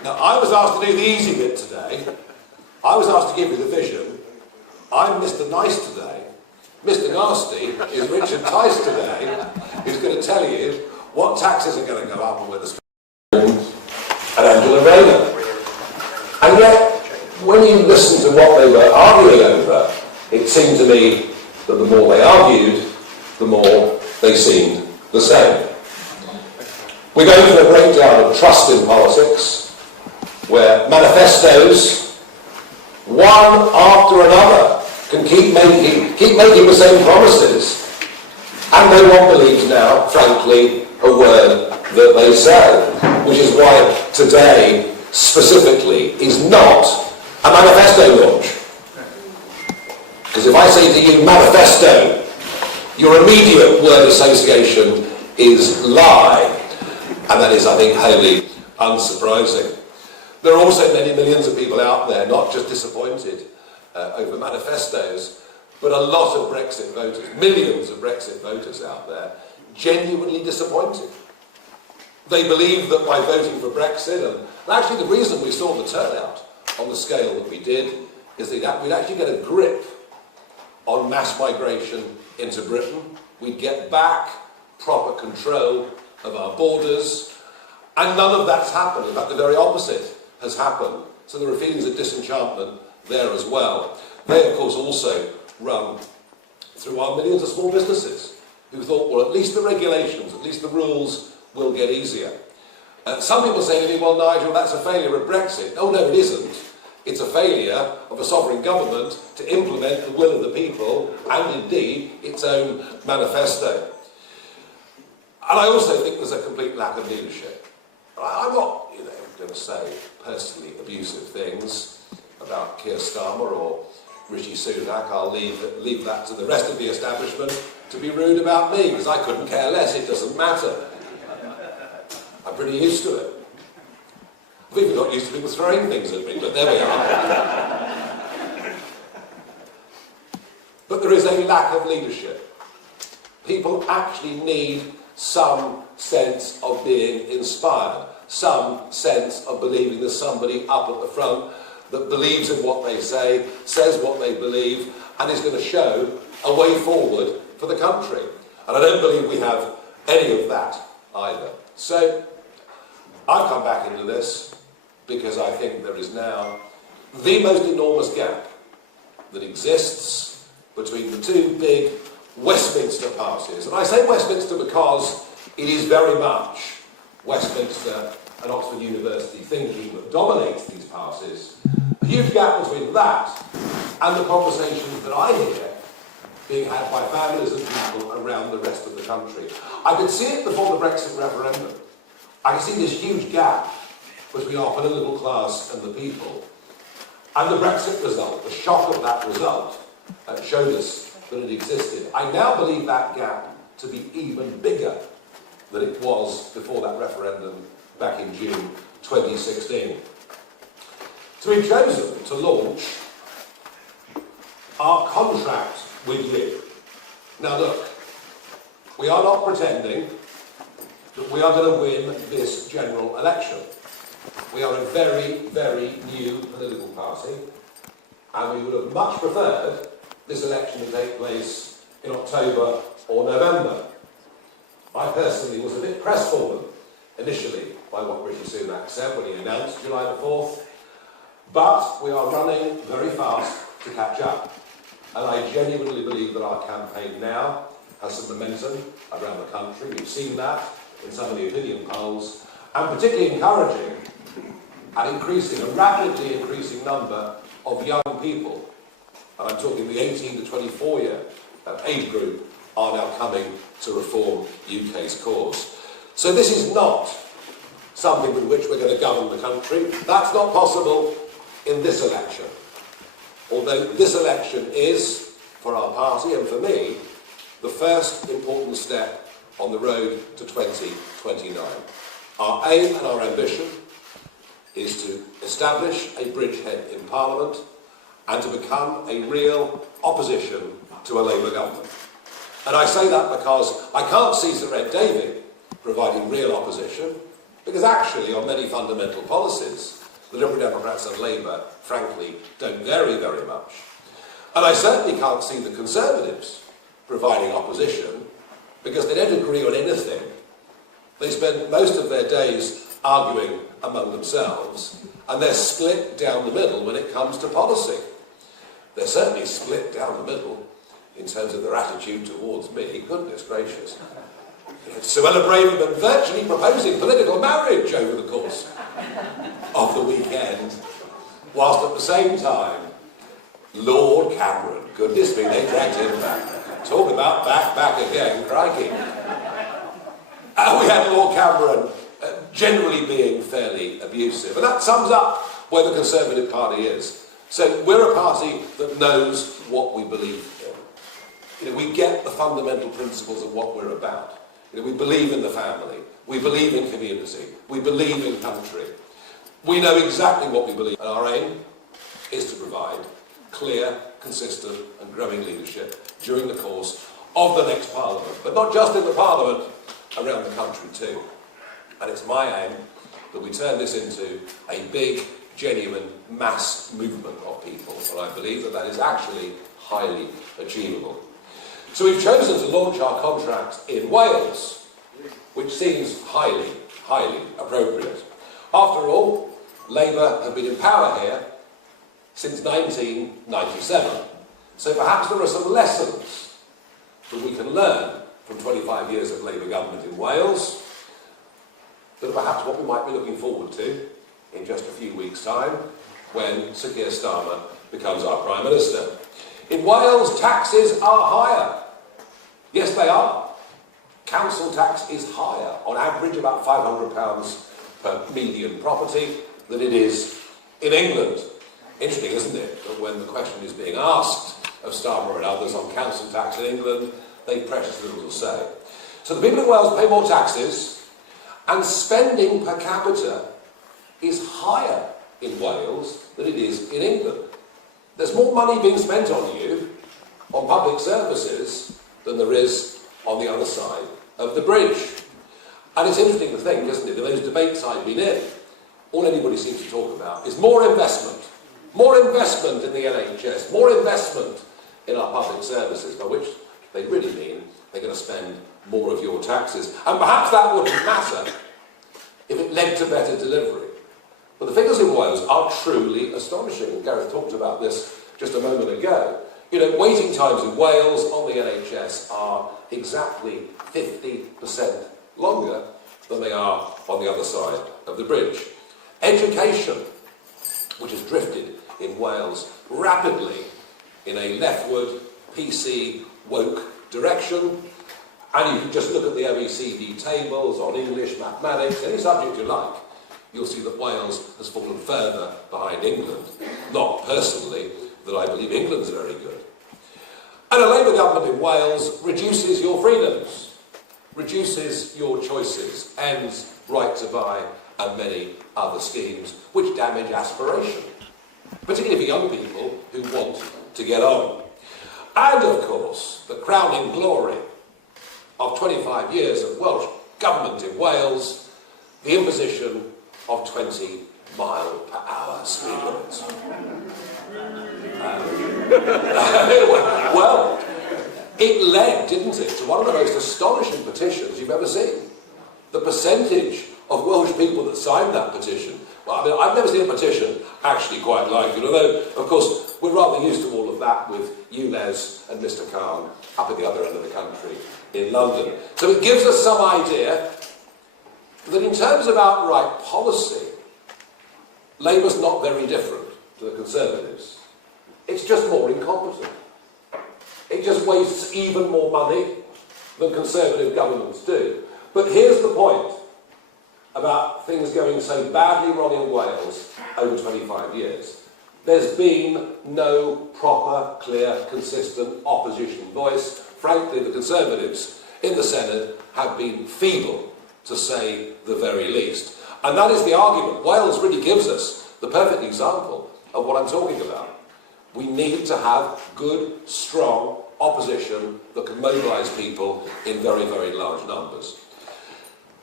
Now, I was asked to do the easy bit today. I was asked to give you the vision. I'm Mr. Nice today. Mr. Nasty is Richard Tice today, who's going to tell you what taxes are going to go up and where the and Angela Rayner. And yet, when you listen to what they were arguing over, it seemed to me that the more they argued, the more they seemed the same. We're going through a breakdown of trust in politics, where manifestos, one after another, can keep making the same promises, and no one believes now, frankly, a word that they say, which is why today, specifically, is not a manifesto launch. Because if I say to you, manifesto, your immediate word association is lie, and that is, I think, wholly unsurprising. There are also many millions of people out there, not just disappointed over manifestos, but a lot of Brexit voters, millions of Brexit voters out there, genuinely disappointed. They believe that by voting for Brexit, and actually the reason we saw the turnout on the scale that we did, is that we'd actually get a grip on mass migration into Britain. We'd get back proper control of our borders, and none of that's happened. In fact, the very opposite has happened. So there are feelings of disenchantment there as well. They, of course, also run through our millions of small businesses who thought, well, at least the regulations, at least the rules will get easier. Some people say to me, well, Nigel, that's a failure of Brexit. Oh, no, it isn't. It's a failure of a sovereign government to implement the will of the people and, indeed, its own manifesto. And I also think there's a complete lack of leadership. I'm not, going to say personally abusive things about Keir Starmer or Rishi Sunak. I'll leave that to the rest of the establishment to be rude about me, because I couldn't care less. It doesn't matter. I'm pretty used to it. I've even got used to people throwing things at me, but there we are. But there is a lack of leadership. People actually need some sense of being inspired, some sense of believing there's somebody up at the front that believes in what they say, says what they believe, and is going to show a way forward for the country. And I don't believe we have any of that either. So I've come back into this because I think there is now the most enormous gap that exists between the two big Westminster parties. And I say Westminster because it is very much Westminster and Oxford University thinking that dominates these parties. A huge gap between that and the conversations that I hear being had by families and people around the rest of the country. I could see it before the Brexit referendum. I could see this huge gap between our political class and the people. And the Brexit result, the shock of that result, showed us that it existed. I now believe that gap to be even bigger than it was before that referendum back in June 2016. So we've chosen to launch our contract with you. Now look, we are not pretending that we are going to win this general election. We are a very, very new political party, and we would have much preferred this election to take place in October or November. I personally was a bit crestfallen initially by what Rishi Sunak said when he announced July the 4th, but we are running very fast to catch up. And I genuinely believe that our campaign now has some momentum around the country. We've seen that in some of the opinion polls, and particularly encouraging and increasing, a rapidly increasing number of young people, and I'm talking the 18 to 24 year age group, are now coming to reform UK's cause. So this is not something with which we're going to govern the country. That's not possible in this election. Although this election is, for our party and for me, the first important step on the road to 2029. Our aim and our ambition is to establish a bridgehead in Parliament and to become a real opposition to a Labour government. And I say that because I can't see Sir Ed Davey providing real opposition, because actually on many fundamental policies the Liberal Democrats and Labour, frankly, don't vary very much. And I certainly can't see the Conservatives providing opposition, because they don't agree on anything. They spend most of their days arguing among themselves, and they're split down the middle when it comes to policy. They're certainly split down the middle in terms of their attitude towards me. Goodness gracious. Suella Braverman virtually proposing political marriage over the course of the weekend, whilst at the same time, Lord Cameron, goodness me, they dragged him back. Talk about back again, crikey. We had Lord Cameron generally being fairly abusive, and that sums up where the Conservative Party is. So we're a party that knows what we believe in. You know, we get the fundamental principles of what we're about. You know, we believe in the family, we believe in community, we believe in country. We know exactly what we believe, and our aim is to provide clear, consistent and growing leadership during the course of the next Parliament, but not just in the Parliament, around the country too. And it's my aim that we turn this into a big, genuine mass movement of people, and I believe that that is actually highly achievable. So we've chosen to launch our contract in Wales, which seems highly appropriate. After all, Labour have been in power here since 1997. So perhaps there are some lessons that we can learn from 25 years of Labour government in Wales, that are perhaps what we might be looking forward to in just a few weeks' time when Sir Keir Starmer becomes our Prime Minister. In Wales, taxes are higher. Yes, they are. Council tax is higher, on average about £500 per median property, than it is in England. Interesting, isn't it, that when the question is being asked of Starmer and others on council tax in England, they've precious little to say. So the people in Wales pay more taxes, and spending per capita is higher in Wales than it is in England. There's more money being spent on you, on public services, than there is on the other side of the bridge. And it's interesting to think, isn't it, in those debates I've been in, all anybody seems to talk about is more investment in the NHS, more investment in our public services, by which they really mean they're going to spend more of your taxes. And perhaps that wouldn't matter if it led to better delivery. But the figures in Wales are truly astonishing. Gareth talked about this just a moment ago. You know, waiting times in Wales on the NHS are exactly 50% longer than they are on the other side of the bridge. Education, which has drifted in Wales rapidly in a leftward, PC, woke direction, and you can just look at the OECD tables on English, mathematics, any subject you like, you'll see that Wales has fallen further behind England. Not personally that I believe England's very good. And a Labour government in Wales reduces your freedoms, reduces your choices, ends right to buy and many other schemes which damage aspiration, particularly for young people who want to get on. And of course, the crowning glory of 25 years of Welsh government in Wales, the imposition of 20-mile-per-hour speed limits. Well, it led, didn't it, to one of the most astonishing petitions you've ever seen. The percentage of Welsh people that signed that petition. Well, I mean, I've never seen a petition actually quite like it, although, of course, we're rather used to all of that with ULEZ and Mr Khan up at the other end of the country in London. So it gives us some idea that in terms of outright policy, Labour's not very different to the Conservatives. It's just more incompetent. It just wastes even more money than Conservative governments do. But here's the point about things going so badly wrong in Wales over 25 years. There's been no proper, clear, consistent opposition voice. Frankly, the Conservatives in the Senate have been feeble, to say the very least. And that is the argument. Wales really gives us the perfect example of what I'm talking about. We need to have good, strong opposition that can mobilise people in very, very large numbers.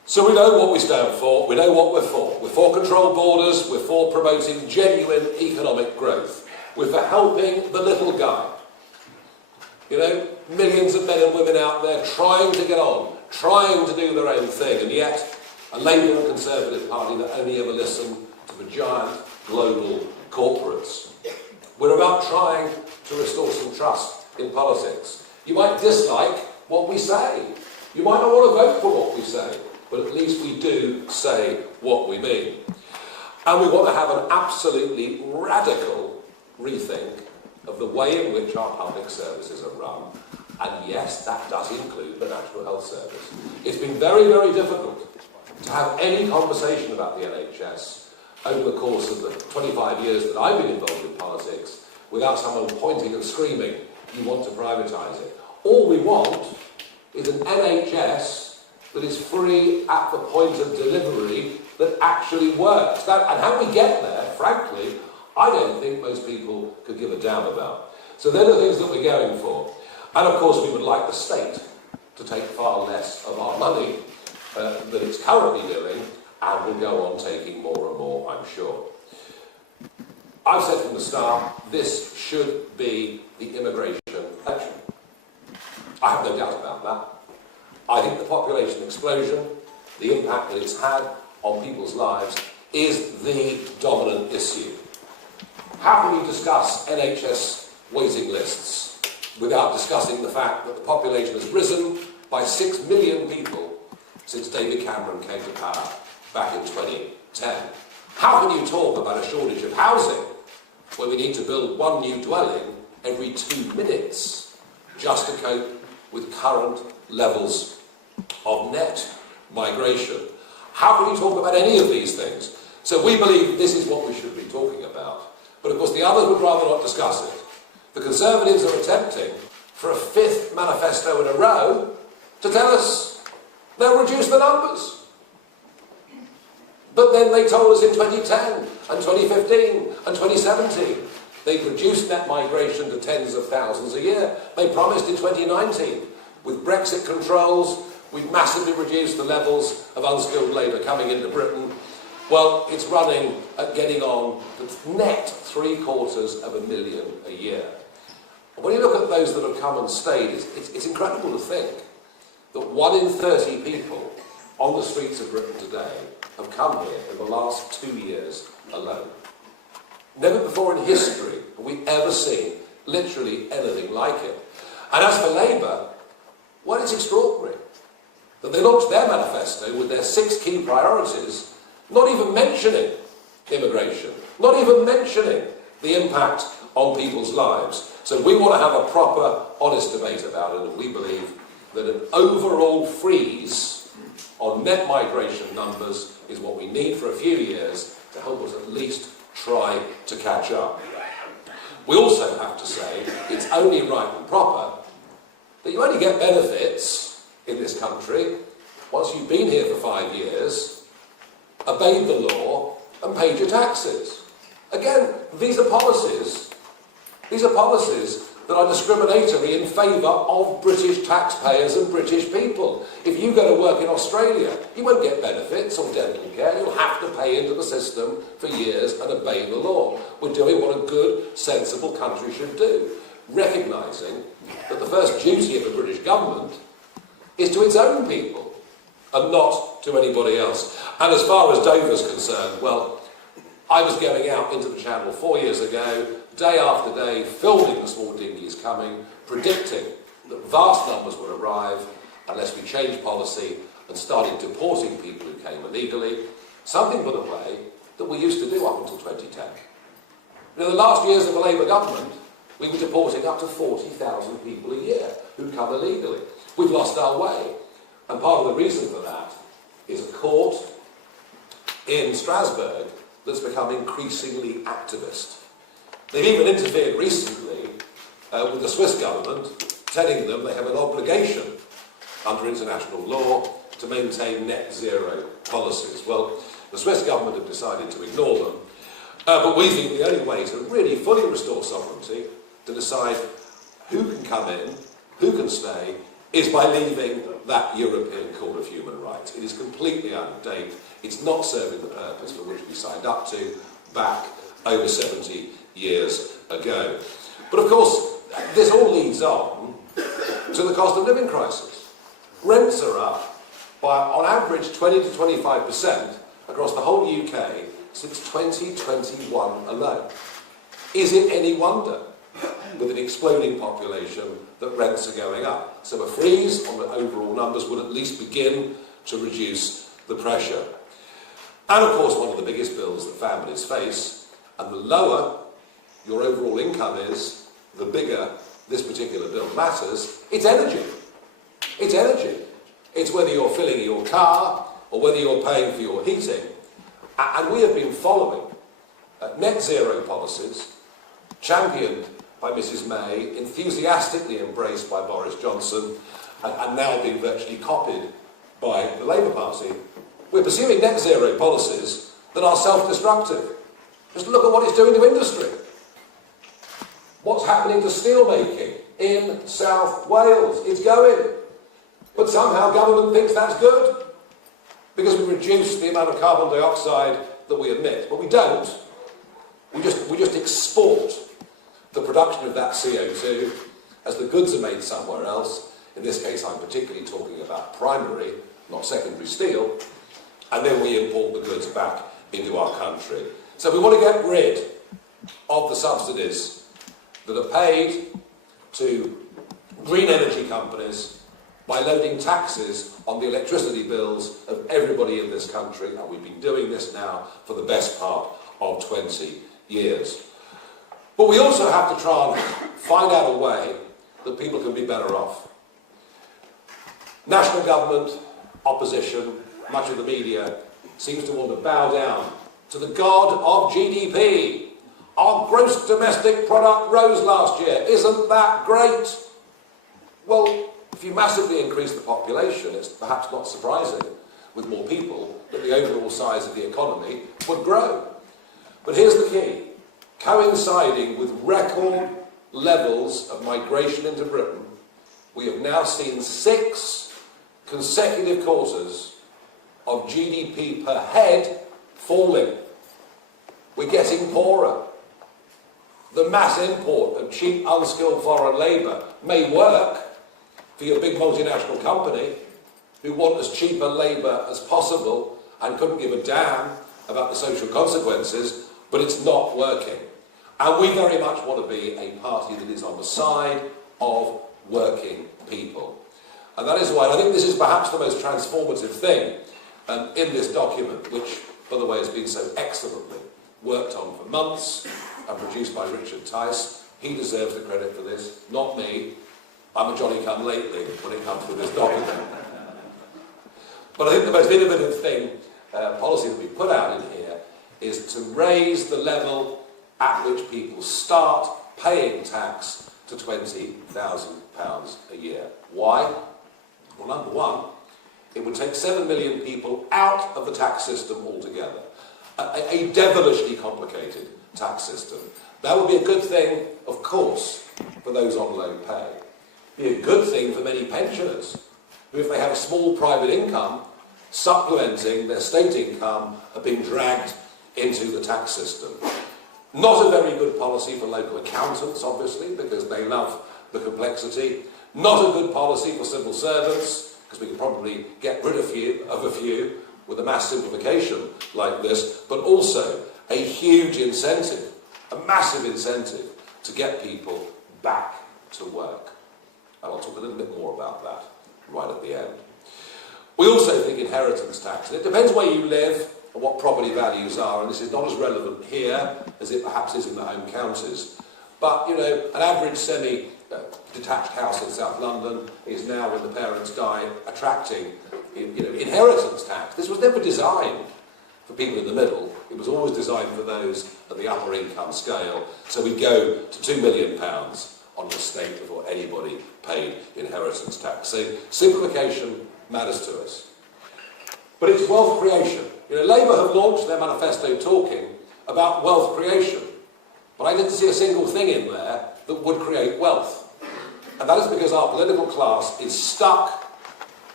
So we know what we stand for, we know what we're for. We're for controlled borders, we're for promoting genuine economic growth. We're for helping the little guy. You know, millions of men and women out there trying to get on, trying to do their own thing, and yet a Labour and Conservative party that only ever listen to the giant global corporates. We're about trying to restore some trust in politics. You might dislike what we say. You might not want to vote for what we say, but at least we do say what we mean. And we want to have an absolutely radical rethink of the way in which our public services are run. And yes, that does include the National Health Service. It's been very, very difficult to have any conversation about the NHS over the course of the 25 years that I've been involved in politics without someone pointing and screaming, you want to privatise it. All we want is an NHS that is free at the point of delivery that actually works. And how we get there, frankly, I don't think most people could give a damn about. So they're the things that we're going for. And of course we would like the state to take far less of our money than it's currently doing, and will go on taking more and more, I'm sure. I've said from the start, this should be the immigration election. I have no doubt about that. I think the population explosion, the impact that it's had on people's lives, is the dominant issue. How can we discuss NHS waiting lists without discussing the fact that the population has risen by 6 million people since David Cameron came to power back in 2010? How can you talk about a shortage of housing when we need to build one new dwelling every 2 minutes just to cope with current levels of net migration? How can you talk about any of these things? So we believe this is what we should be talking about. But of course the others would rather not discuss it. The Conservatives are attempting for a 5th manifesto in a row to tell us they'll reduce the numbers. But then they told us in 2010 and 2015 and 2017 they'd reduced net migration to tens of thousands a year. They promised in 2019, with Brexit controls, we'd massively reduced the levels of unskilled labour coming into Britain. Well, it's running at getting on to net 750,000 a year. And when you look at those that have come and stayed, it's incredible to think that 1 in 30 people on the streets of Britain today have come here in the last 2 years alone. Never before in history have we ever seen literally anything like it. And as for Labour, well, it's extraordinary that they launched their manifesto with their 6 key priorities, not even mentioning immigration, not even mentioning the impact on people's lives. So we want to have a proper, honest debate about it, and we believe that an overall freeze on net migration numbers is what we need for a few years to help us at least try to catch up. We also have to say it's only right and proper that you only get benefits in this country once you've been here for 5 years, obeyed the law and paid your taxes. Again, these are policies that are discriminatory in favour of British taxpayers and British people. If you go to work in Australia, you won't get benefits or dental care. You'll have to pay into the system for years and obey the law. We're doing what a good, sensible country should do, recognising that the first duty of the British government is to its own people and not to anybody else. And as far as Dover's concerned, well, I was going out into the Channel 4 years ago, day after day, filming the small dinghies coming, predicting that vast numbers would arrive unless we changed policy and started deporting people who came illegally, something, by the way, that we used to do up until 2010. In the last years of the Labour government, we were deporting up to 40,000 people a year who come illegally. We've lost our way. And part of the reason for that is a court in Strasbourg that's become increasingly activist. They've even interfered recently with the Swiss government, telling them they have an obligation under international law to maintain net zero policies. Well, the Swiss government have decided to ignore them, but we think the only way to really fully restore sovereignty, to decide who can come in, who can stay, is by leaving that European Court of Human Rights. It is completely out of date. It's not serving the purpose for which we signed up to back over 70 years ago. But of course, this all leads on to the cost of living crisis. Rents are up by, on average, 20 to 25% across the whole UK since 2021 alone. Is it any wonder, with an exploding population, that rents are going up? So a freeze on the overall numbers would at least begin to reduce the pressure. And of course, one of the biggest bills that families face, and the lower your overall income is, the bigger this particular bill matters, it's energy. It's energy. It's whether you're filling your car or whether you're paying for your heating. And we have been following net zero policies championed by Mrs May, enthusiastically embraced by Boris Johnson, and now being virtually copied by the Labour Party. We're pursuing net zero policies that are self-destructive. Just look at what it's doing to industry. What's happening to steelmaking in South Wales? It's going. But somehow government thinks that's good because we reduce the amount of carbon dioxide that we emit. But we don't. We just export the production of that CO2 as the goods are made somewhere else. In this case, I'm particularly talking about primary, not secondary steel. And then we import the goods back into our country. So we want to get rid of the subsidies that are paid to green energy companies by loading taxes on the electricity bills of everybody in this country, and we've been doing this now for the best part of 20 years. But we also have to try and find out a way that people can be better off. National government, opposition, much of the media seems to want to bow down to the god of GDP. Our gross domestic product rose last year. Isn't that great? Well, if you massively increase the population, it's perhaps not surprising, with more people, that the overall size of the economy would grow. But here's the key. Coinciding with record levels of migration into Britain, we have now seen 6 consecutive quarters of GDP per head falling. We're getting poorer. The mass import of cheap, unskilled foreign labour may work for your big multinational company who want as cheap a labour as possible and couldn't give a damn about the social consequences, but it's not working. And we very much want to be a party that is on the side of working people. And that is why I think this is perhaps the most transformative thing in this document, which, by the way, has been so excellently worked on for months and produced by Richard Tice. He deserves the credit for this, not me. I'm a Johnny-come-lately when it comes to this document. But I think the most innovative thing, policy that we put out in here, is to raise the level at which people start paying tax to £20,000 a year. Why? Well, number one, it would take 7 million people out of the tax system altogether. A devilishly complicated tax system. That would be a good thing, of course, for those on low pay. Be a good thing for many pensioners, who, if they have a small private income, supplementing their state income, are being dragged into the tax system. Not a very good policy for local accountants, obviously, because they love the complexity. Not a good policy for civil servants, because we can probably get rid of a few with a mass simplification like this, but also a huge incentive, a massive incentive to get people back to work. And I'll talk a little bit more about that right at the end. We also think inheritance tax, and it depends where you live and what property values are, and this is not as relevant here as it perhaps is in the home counties. But, you know, an average semi-detached house in South London is now, when the parents die, attracting, inheritance tax. This was never designed for people in the middle. It was always designed for those at the upper income scale. So we go to £2 million on the estate before anybody paid inheritance tax. So simplification matters to us. But it's wealth creation. Labour have launched their manifesto talking about wealth creation. But I didn't see a single thing in there that would create wealth. And that is because our political class is stuck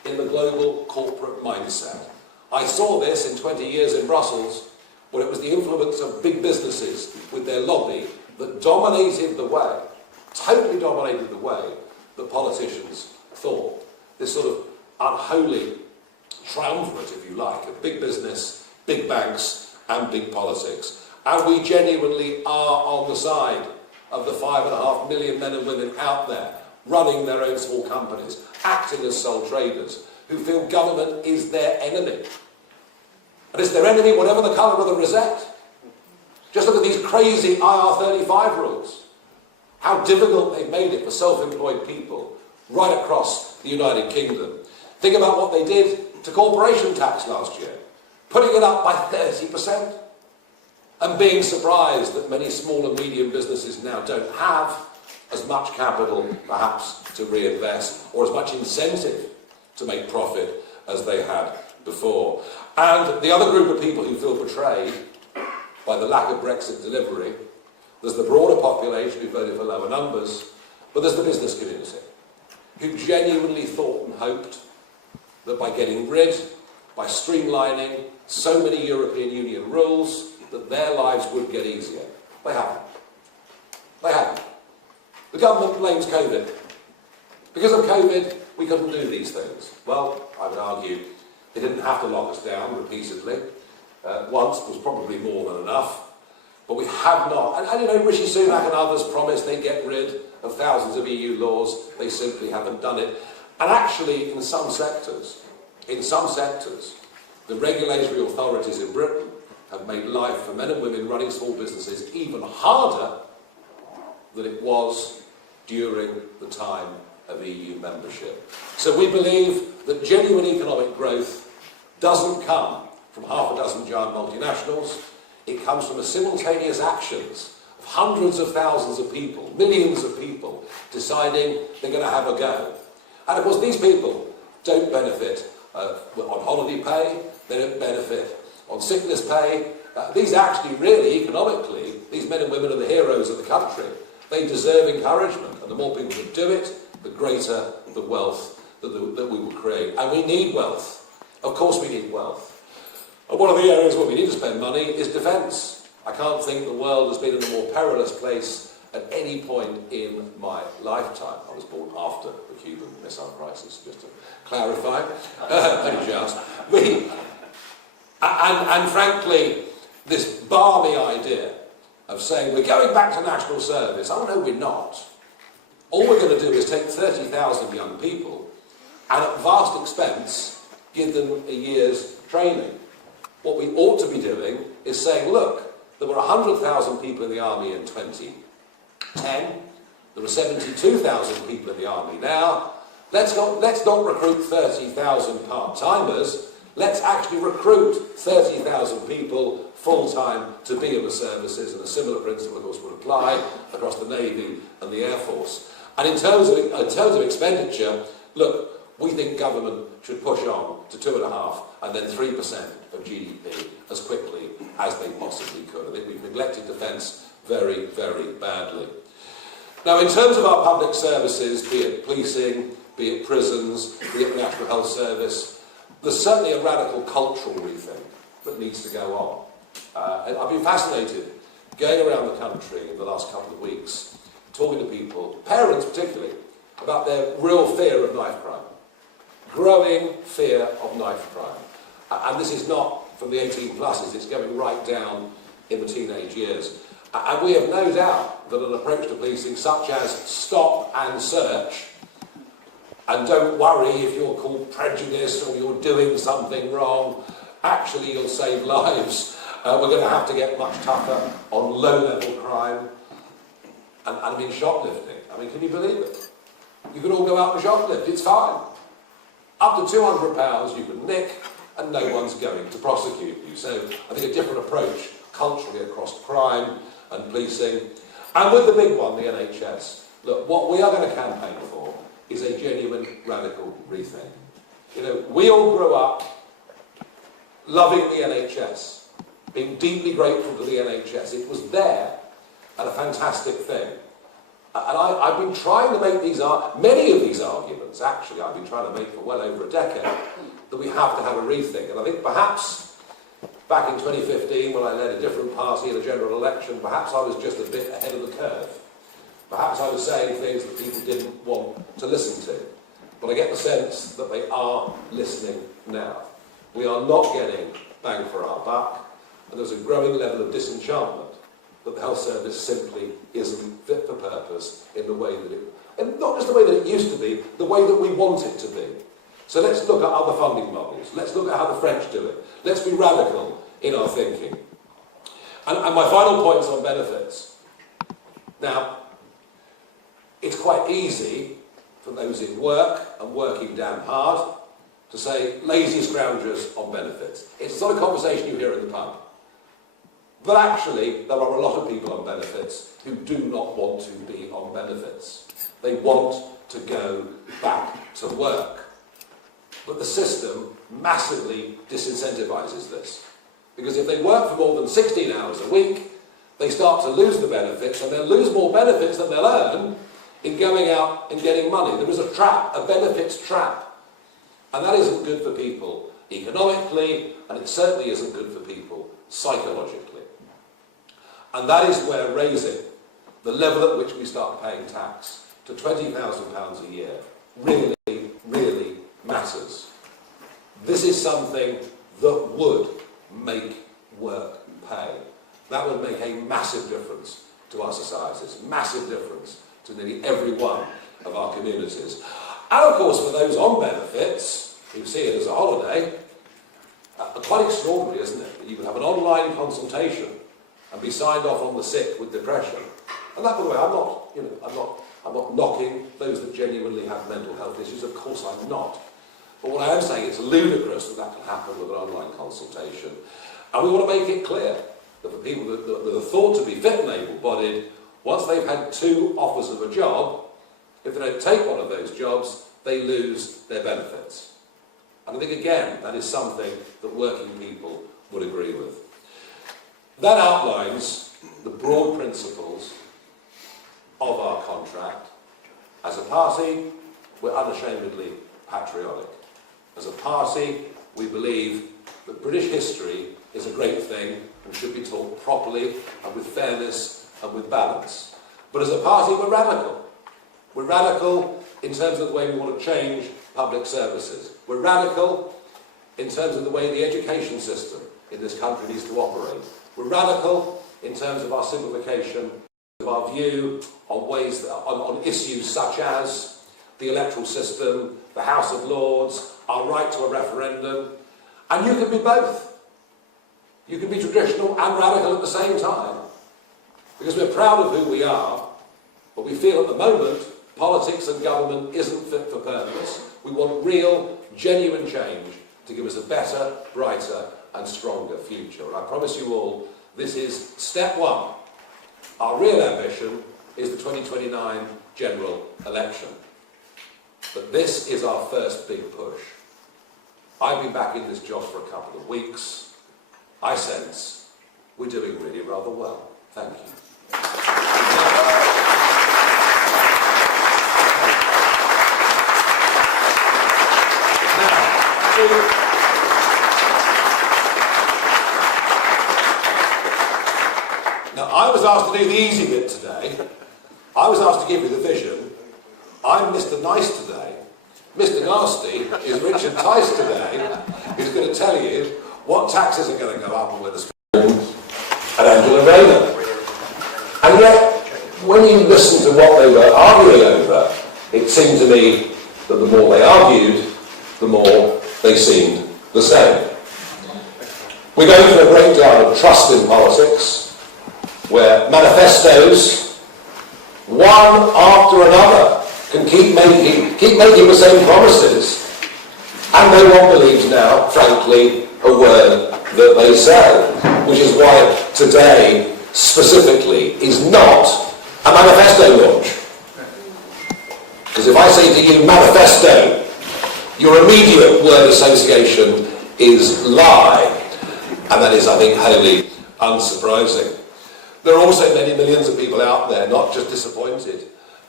in the global corporate mindset. I saw this in 20 years in Brussels, where it was the influence of big businesses with their lobby that dominated the way, totally dominated the way that politicians thought. This sort of unholy triumvirate, if you like, of big business, big banks and big politics. And we genuinely are on the side of the 5.5 million men and women out there running their own small companies, acting as sole traders, who feel government is their enemy. And it's their enemy whatever the colour of the rosette. Just look at these crazy IR35 rules. How difficult they've made it for self-employed people right across the United Kingdom. Think about what they did to corporation tax last year, putting it up by 30%, and being surprised that many small and medium businesses now don't have as much capital, perhaps, to reinvest, or as much incentive to make profit as they had before. And the other group of people who feel betrayed by the lack of Brexit delivery, there's the broader population who voted for lower numbers, but there's the business community, who genuinely thought and hoped that by getting rid, by streamlining so many European Union rules, that their lives would get easier. They haven't. They haven't. The government blames COVID. Because of COVID, we couldn't do these things. Well, I would argue they didn't have to lock us down repeatedly. Once was probably more than enough. But we have not. And you know, Rishi Sunak and others promised they'd get rid of thousands of EU laws. They simply haven't done it. And actually, in some sectors, the regulatory authorities in Britain have made life for men and women running small businesses even harder than it was during the time of EU membership. So we believe that genuine economic growth doesn't come from half a dozen giant multinationals. It comes from the simultaneous actions of hundreds of thousands of people, millions of people, deciding they're going to have a go. And of course, these people don't benefit on holiday pay, they don't benefit on sickness pay. These actually really, economically, these men and women are the heroes of the country. They deserve encouragement, and the more people that do it, the greater the wealth that we will create. And we need wealth. Of course we need wealth. And one of the areas where we need to spend money is defence. I can't think the world has been in a more perilous place at any point in my lifetime. I was born after the Cuban Missile Crisis, just to clarify. And frankly, this balmy idea of saying we're going back to national service, oh no, we're not. All we're going to do is take 30,000 young people and at vast expense give them a year's training. What we ought to be doing is saying, look, there were 100,000 people in the army in 2010, there are 72,000 people in the army now. Let's not recruit 30,000 part-timers. Let's actually recruit 30,000 people full-time to be in the services, and a similar principle, of course, would apply across the Navy and the Air Force. And in terms of expenditure, look, we think government should push on to 2.5% and then 3% of GDP as quickly as they possibly could. I think we've neglected defence very, very badly. Now, in terms of our public services, be it policing, be it prisons, be it the National Health Service, there's certainly a radical cultural rethink that needs to go on. And I've been fascinated going around the country in the last couple of weeks, talking to people, parents particularly, about their real fear of knife crime. Growing fear of knife crime. And this is not from the 18 pluses, it's going right down in the teenage years. And we have no doubt that an approach to policing such as stop and search, and don't worry if you're called prejudiced or you're doing something wrong, actually you'll save lives. We're going to have to get much tougher on low-level crime. And I mean shoplifting. I mean, can you believe it? You can all go out and shoplift, it's fine. Up to £200 you can nick and no one's going to prosecute you. So I think a different approach culturally across crime and policing. And with the big one, the NHS. Look, what we are going to campaign for is a genuine radical rethink. You know, we all grew up loving the NHS, being deeply grateful to the NHS. It was there and a fantastic thing. And I've been trying to make many of these arguments, actually, I've been trying to make for well over a decade, that we have to have a rethink. And I think perhaps back in 2015, when I led a different party in a general election, perhaps I was just a bit ahead of the curve. Perhaps I was saying things that people didn't want to listen to. But I get the sense that they are listening now. We are not getting bang for our buck, and there's a growing level of disenchantment that the health service simply isn't fit for purpose in the way that and not just the way that it used to be, the way that we want it to be. So let's look at other funding models. Let's look at how the French do it. Let's be radical in our thinking. And my final point is on benefits. Now, it's quite easy for those in work and working damn hard to say lazy scroungers on benefits. It's the sort of conversation you hear in the pub. But actually, there are a lot of people on benefits who do not want to be on benefits. They want to go back to work. But the system massively disincentivises this. Because if they work for more than 16 hours a week, they start to lose the benefits, and they'll lose more benefits than they'll earn in going out and getting money. There is a trap, a benefits trap. And that isn't good for people economically, and it certainly isn't good for people psychologically. And that is where raising the level at which we start paying tax to £20,000 a year really, really matters. This is something that would make work pay. That would make a massive difference to our societies, massive difference to nearly every one of our communities. And of course, for those on benefits, who see it as a holiday, quite extraordinary, isn't it? That you can have an online consultation and be signed off on the sick with depression. And that, by the way, I'm not knocking those that genuinely have mental health issues. Of course, I'm not. But what I am saying, it's ludicrous that that can happen with an online consultation. And we want to make it clear that for people that are thought to be fit and able-bodied, once they've had 2 offers of a job, if they don't take one of those jobs, they lose their benefits. And I think, again, that is something that working people would agree with. That outlines the broad principles of our contract. As a party, we're unashamedly patriotic. As a party, we believe that British history is a great thing and should be taught properly and with fairness and with balance. But as a party, we're radical. We're radical in terms of the way we want to change public services. We're radical in terms of the way the education system in this country needs to operate. We're radical in terms of our simplification, of our view on ways on issues such as the electoral system, the House of Lords, our right to a referendum. And you can be both. You can be traditional and radical at the same time. Because we're proud of who we are, but we feel at the moment politics and government isn't fit for purpose. We want real, genuine change to give us a better, brighter and stronger future. And I promise you all, this is step 1. Our real ambition is the 2029 general election. But this is our first big push. I've been back in this job for a couple of weeks. I sense we're doing really rather well. Thank you. Now, I was asked to do the easy bit today. I was asked to give you the vision. I'm Mr. Nice today. Mr. Nasty is Richard Tice today, who's going to tell you what taxes are going to go up and where the and Angela Rayner. And yet, when you listen to what they were arguing over, it seemed to me that the more they argued, the more they seemed the same. We're going through a breakdown of trust in politics, where manifestos, one after another, can keep making the same promises, and no one believes now, frankly, a word that they say, which is why today, specifically, is not a manifesto launch. Because if I say to you, manifesto, your immediate word association is lie, and that is, I think, wholly unsurprising. There are also many millions of people out there not just disappointed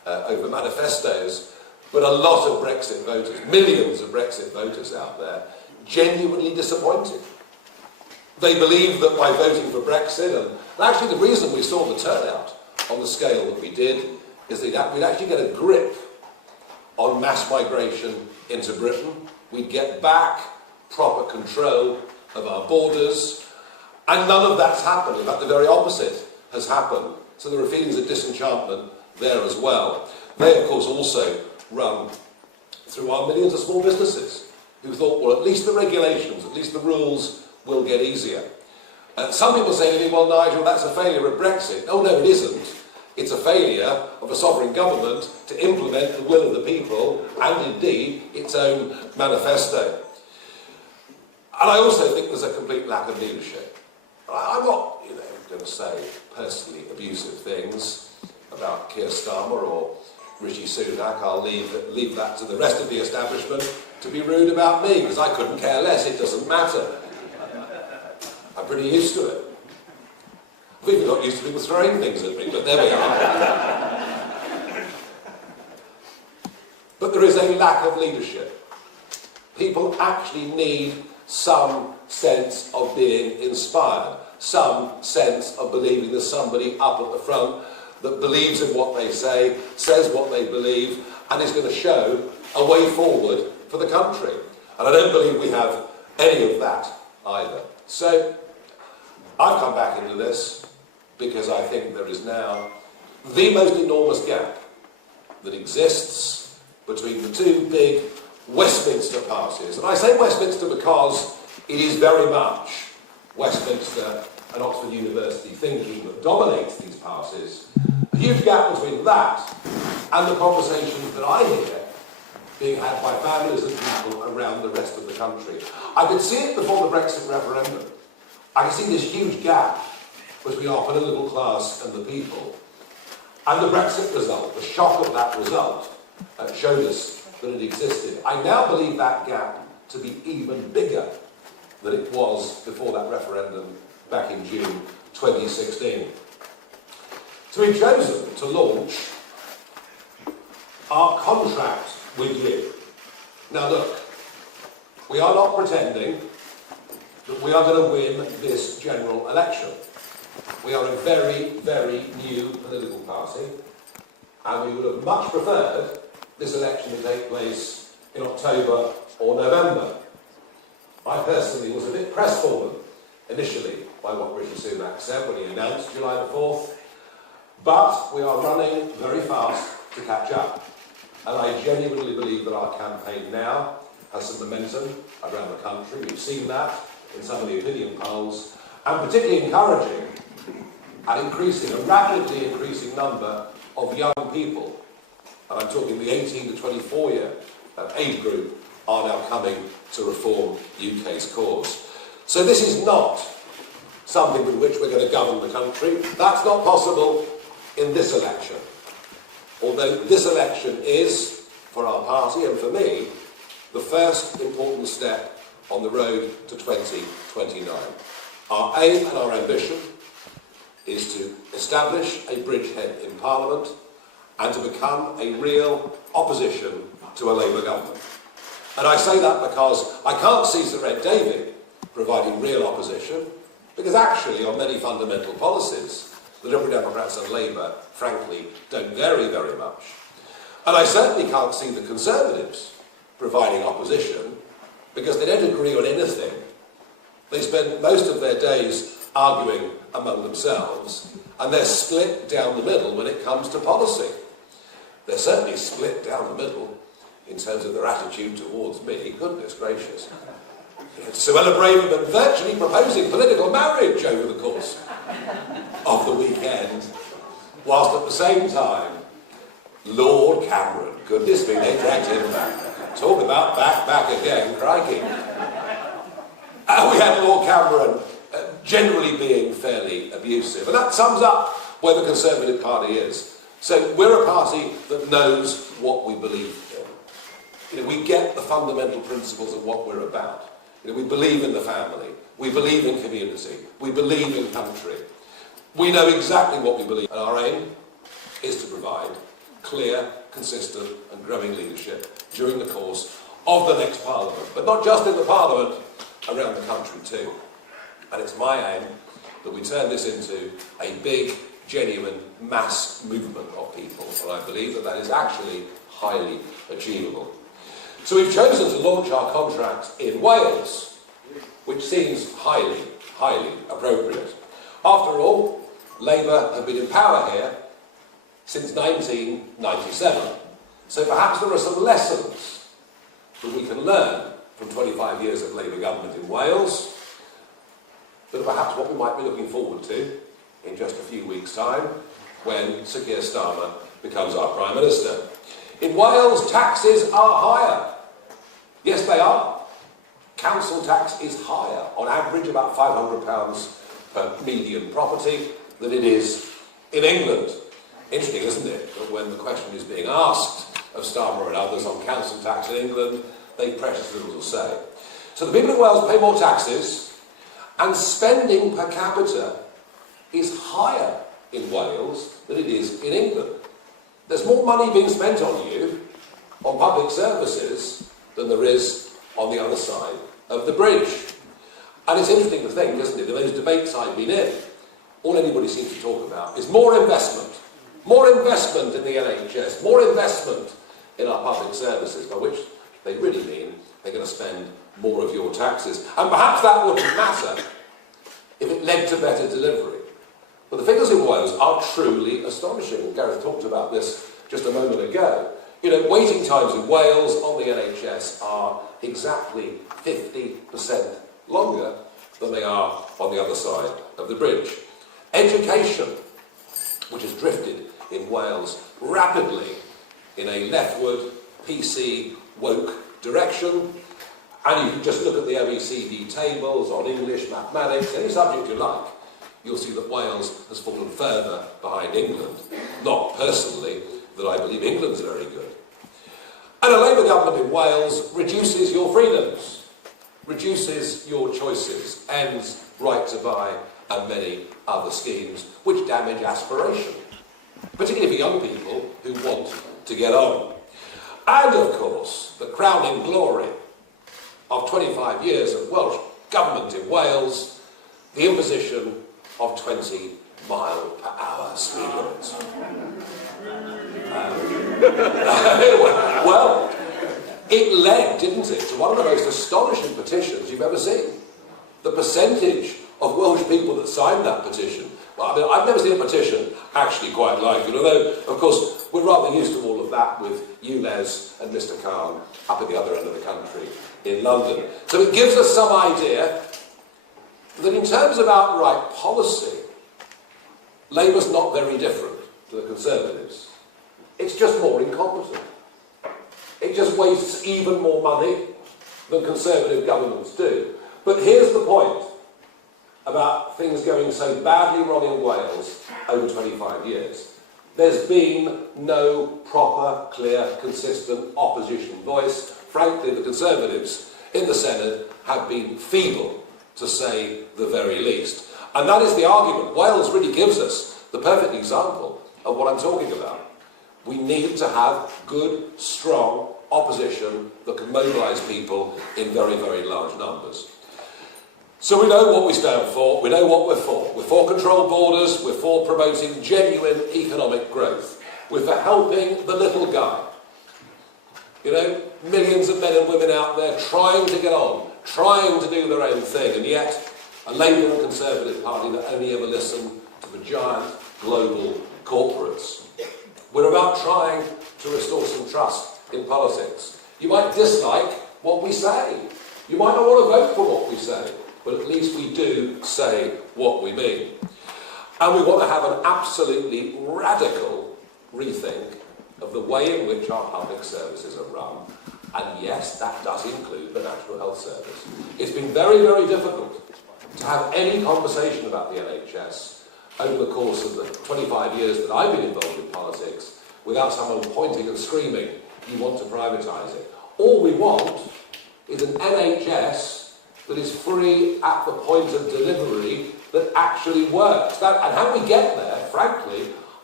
over manifestos, but a lot of Brexit voters, millions of Brexit voters out there, genuinely disappointed. They believe that by voting for Brexit, and actually the reason we saw the turnout on the scale that we did is that we'd actually get a grip on mass migration into Britain. We'd get back proper control of our borders, and none of that's happened. In fact, the very opposite has happened. So there are feelings of disenchantment there as well. They, of course, also run through our millions of small businesses who thought, well, at least the regulations, at least the rules will get easier. Some people say to me, well, Nigel, that's a failure of Brexit. Oh, no, it isn't. It's a failure of a sovereign government to implement the will of the people and, indeed, its own manifesto. And I also think there's a complete lack of leadership. I'm not, going to say personally abusive things about Keir Starmer or Rishi Sunak. I'll leave that to the rest of the establishment to be rude about me, because I couldn't care less. It doesn't matter. I'm pretty used to it. I've even got used to people throwing things at me, but there we are. But there is a lack of leadership. People actually need some sense of being inspired, some sense of believing there's somebody up at the front that believes in what they say, says what they believe, and is going to show a way forward for the country. And I don't believe we have any of that either. So I've come back into this because I think there is now the most enormous gap that exists between the two big Westminster parties. And I say Westminster because it is very much Westminster and Oxford University thinking that dominates these parties. A huge gap between that and the conversations that I hear being had by families and people around the rest of the country. I could see it before the Brexit referendum. I could see this huge gap between our political class and the people. And the Brexit result, the shock of that result, showed us that it existed. I now believe that gap to be even bigger than it was before that referendum back in June 2016. So we've chosen to launch our contract with you. Now look, we are not pretending that we are going to win this general election. We are a very, very new political party, and we would have much preferred this election to take place in October or November. I personally was a bit crestfallen initially by what Rishi Sunak said when he announced July the 4th, but we are running very fast to catch up. And I genuinely believe that our campaign now has some momentum around the country. We've seen that in some of the opinion polls, and particularly encouraging and increasing, a rapidly increasing number of young people, and I'm talking the 18 to 24 year age group, are now coming to reform UK's cause. So this is not something with which we're going to govern the country. That's not possible in this election. Although this election is, for our party and for me, the first important step on the road to 2029. Our aim and our ambition is to establish a bridgehead in Parliament and to become a real opposition to a Labour government. And I say that because I can't see Sir Ed Davey providing real opposition, because actually on many fundamental policies, the Liberal Democrats and Labour, frankly, don't vary very much. And I certainly can't see the Conservatives providing opposition, because they don't agree on anything. They spend most of their days arguing among themselves, and they're split down the middle when it comes to policy. They're certainly split down the middle in terms of their attitude towards me. Goodness gracious. Suella Braverman virtually proposing political marriage over the course of the weekend, whilst at the same time, Lord Cameron, goodness me, they dragged him back. Talk about back again, crikey. We had Lord Cameron generally being fairly abusive, and that sums up where the Conservative Party is. So we're a party that knows what we believe in. We get the fundamental principles of what we're about. We believe in the family, we believe in community, we believe in country. We know exactly what we believe, and our aim is to provide clear, consistent and growing leadership during the course of the next Parliament. But not just in the Parliament, around the country too. And it's my aim that we turn this into a big, genuine mass movement of people. And I believe that that is actually highly achievable. So we've chosen to launch our contract in Wales, which seems highly, highly appropriate. After all, Labour have been in power here since 1997. So perhaps there are some lessons that we can learn from 25 years of Labour government in Wales, that are perhaps what we might be looking forward to in just a few weeks' time when Sir Keir Starmer becomes our Prime Minister. In Wales, taxes are higher. Yes, they are. Council tax is higher, on average about £500 per median property, than it is in England. Interesting, isn't it, that when the question is being asked of Starmer and others on council tax in England, they precious little to say. So the people of Wales pay more taxes, and spending per capita is higher in Wales than it is in England. There's more money being spent on you, on public services, than there is on the other side of the bridge. And it's interesting to think, isn't it, in those debates I've been in, all anybody seems to talk about is more investment in the NHS, more investment in our public services, by which they really mean they're going to spend more of your taxes. And perhaps that wouldn't matter if it led to better delivery. But the figures in Wales are truly astonishing. Gareth talked about this just a moment ago. You know, waiting times in Wales on the NHS are exactly 50% longer than they are on the other side of the bridge. Education, which has drifted in Wales rapidly in a leftward, PC, woke direction, and you can just look at the OECD tables on English, mathematics, any subject you like, you'll see that Wales has fallen further behind England. Not personally that I believe England's very good. And a Labour government in Wales reduces your freedoms, reduces your choices, ends right to buy and many other schemes which damage aspiration, particularly for young people who want to get on. And of course, the crowning glory of 25 years of Welsh government in Wales, the imposition of 20-mile-per-hour speed limits. Well, it led, didn't it, to one of the most astonishing petitions you've ever seen. The percentage of Welsh people that signed that petition. Well, I mean, I've never seen a petition actually quite like it, although, of course, we're rather used to all of that with you, Les, and Mr. Khan up at the other end of the country in London. So it gives us some idea that in terms of outright policy, Labour's not very different to the Conservatives. It's just more incompetent. It just wastes even more money than Conservative governments do. But here's the point about things going so badly wrong in Wales over 25 years. There's been no proper, clear, consistent opposition voice. Frankly, the Conservatives in the Senate have been feeble, to say the very least. And that is the argument. Wales really gives us the perfect example of what I'm talking about. We need to have good, strong opposition that can mobilise people in very, very large numbers. So we know what we stand for, we know what we're for. We're for controlled borders, we're for promoting genuine economic growth. We're for helping the little guy. You know, millions of men and women out there trying to get on, trying to do their own thing, and yet a Labour and Conservative party that only ever listen to the giant global corporates. We're about trying to restore some trust in politics. You might dislike what we say. You might not want to vote for what we say, but at least we do say what we mean. And we want to have an absolutely radical rethink of the way in which our public services are run. And yes, that does include the National Health Service. It's been very, very difficult to have any conversation about the NHS over the course of the 25 years that I've been involved in politics without someone pointing and screaming, you want to privatise it. All we want is an NHS that is free at the point of delivery that actually works. And how we get there, frankly,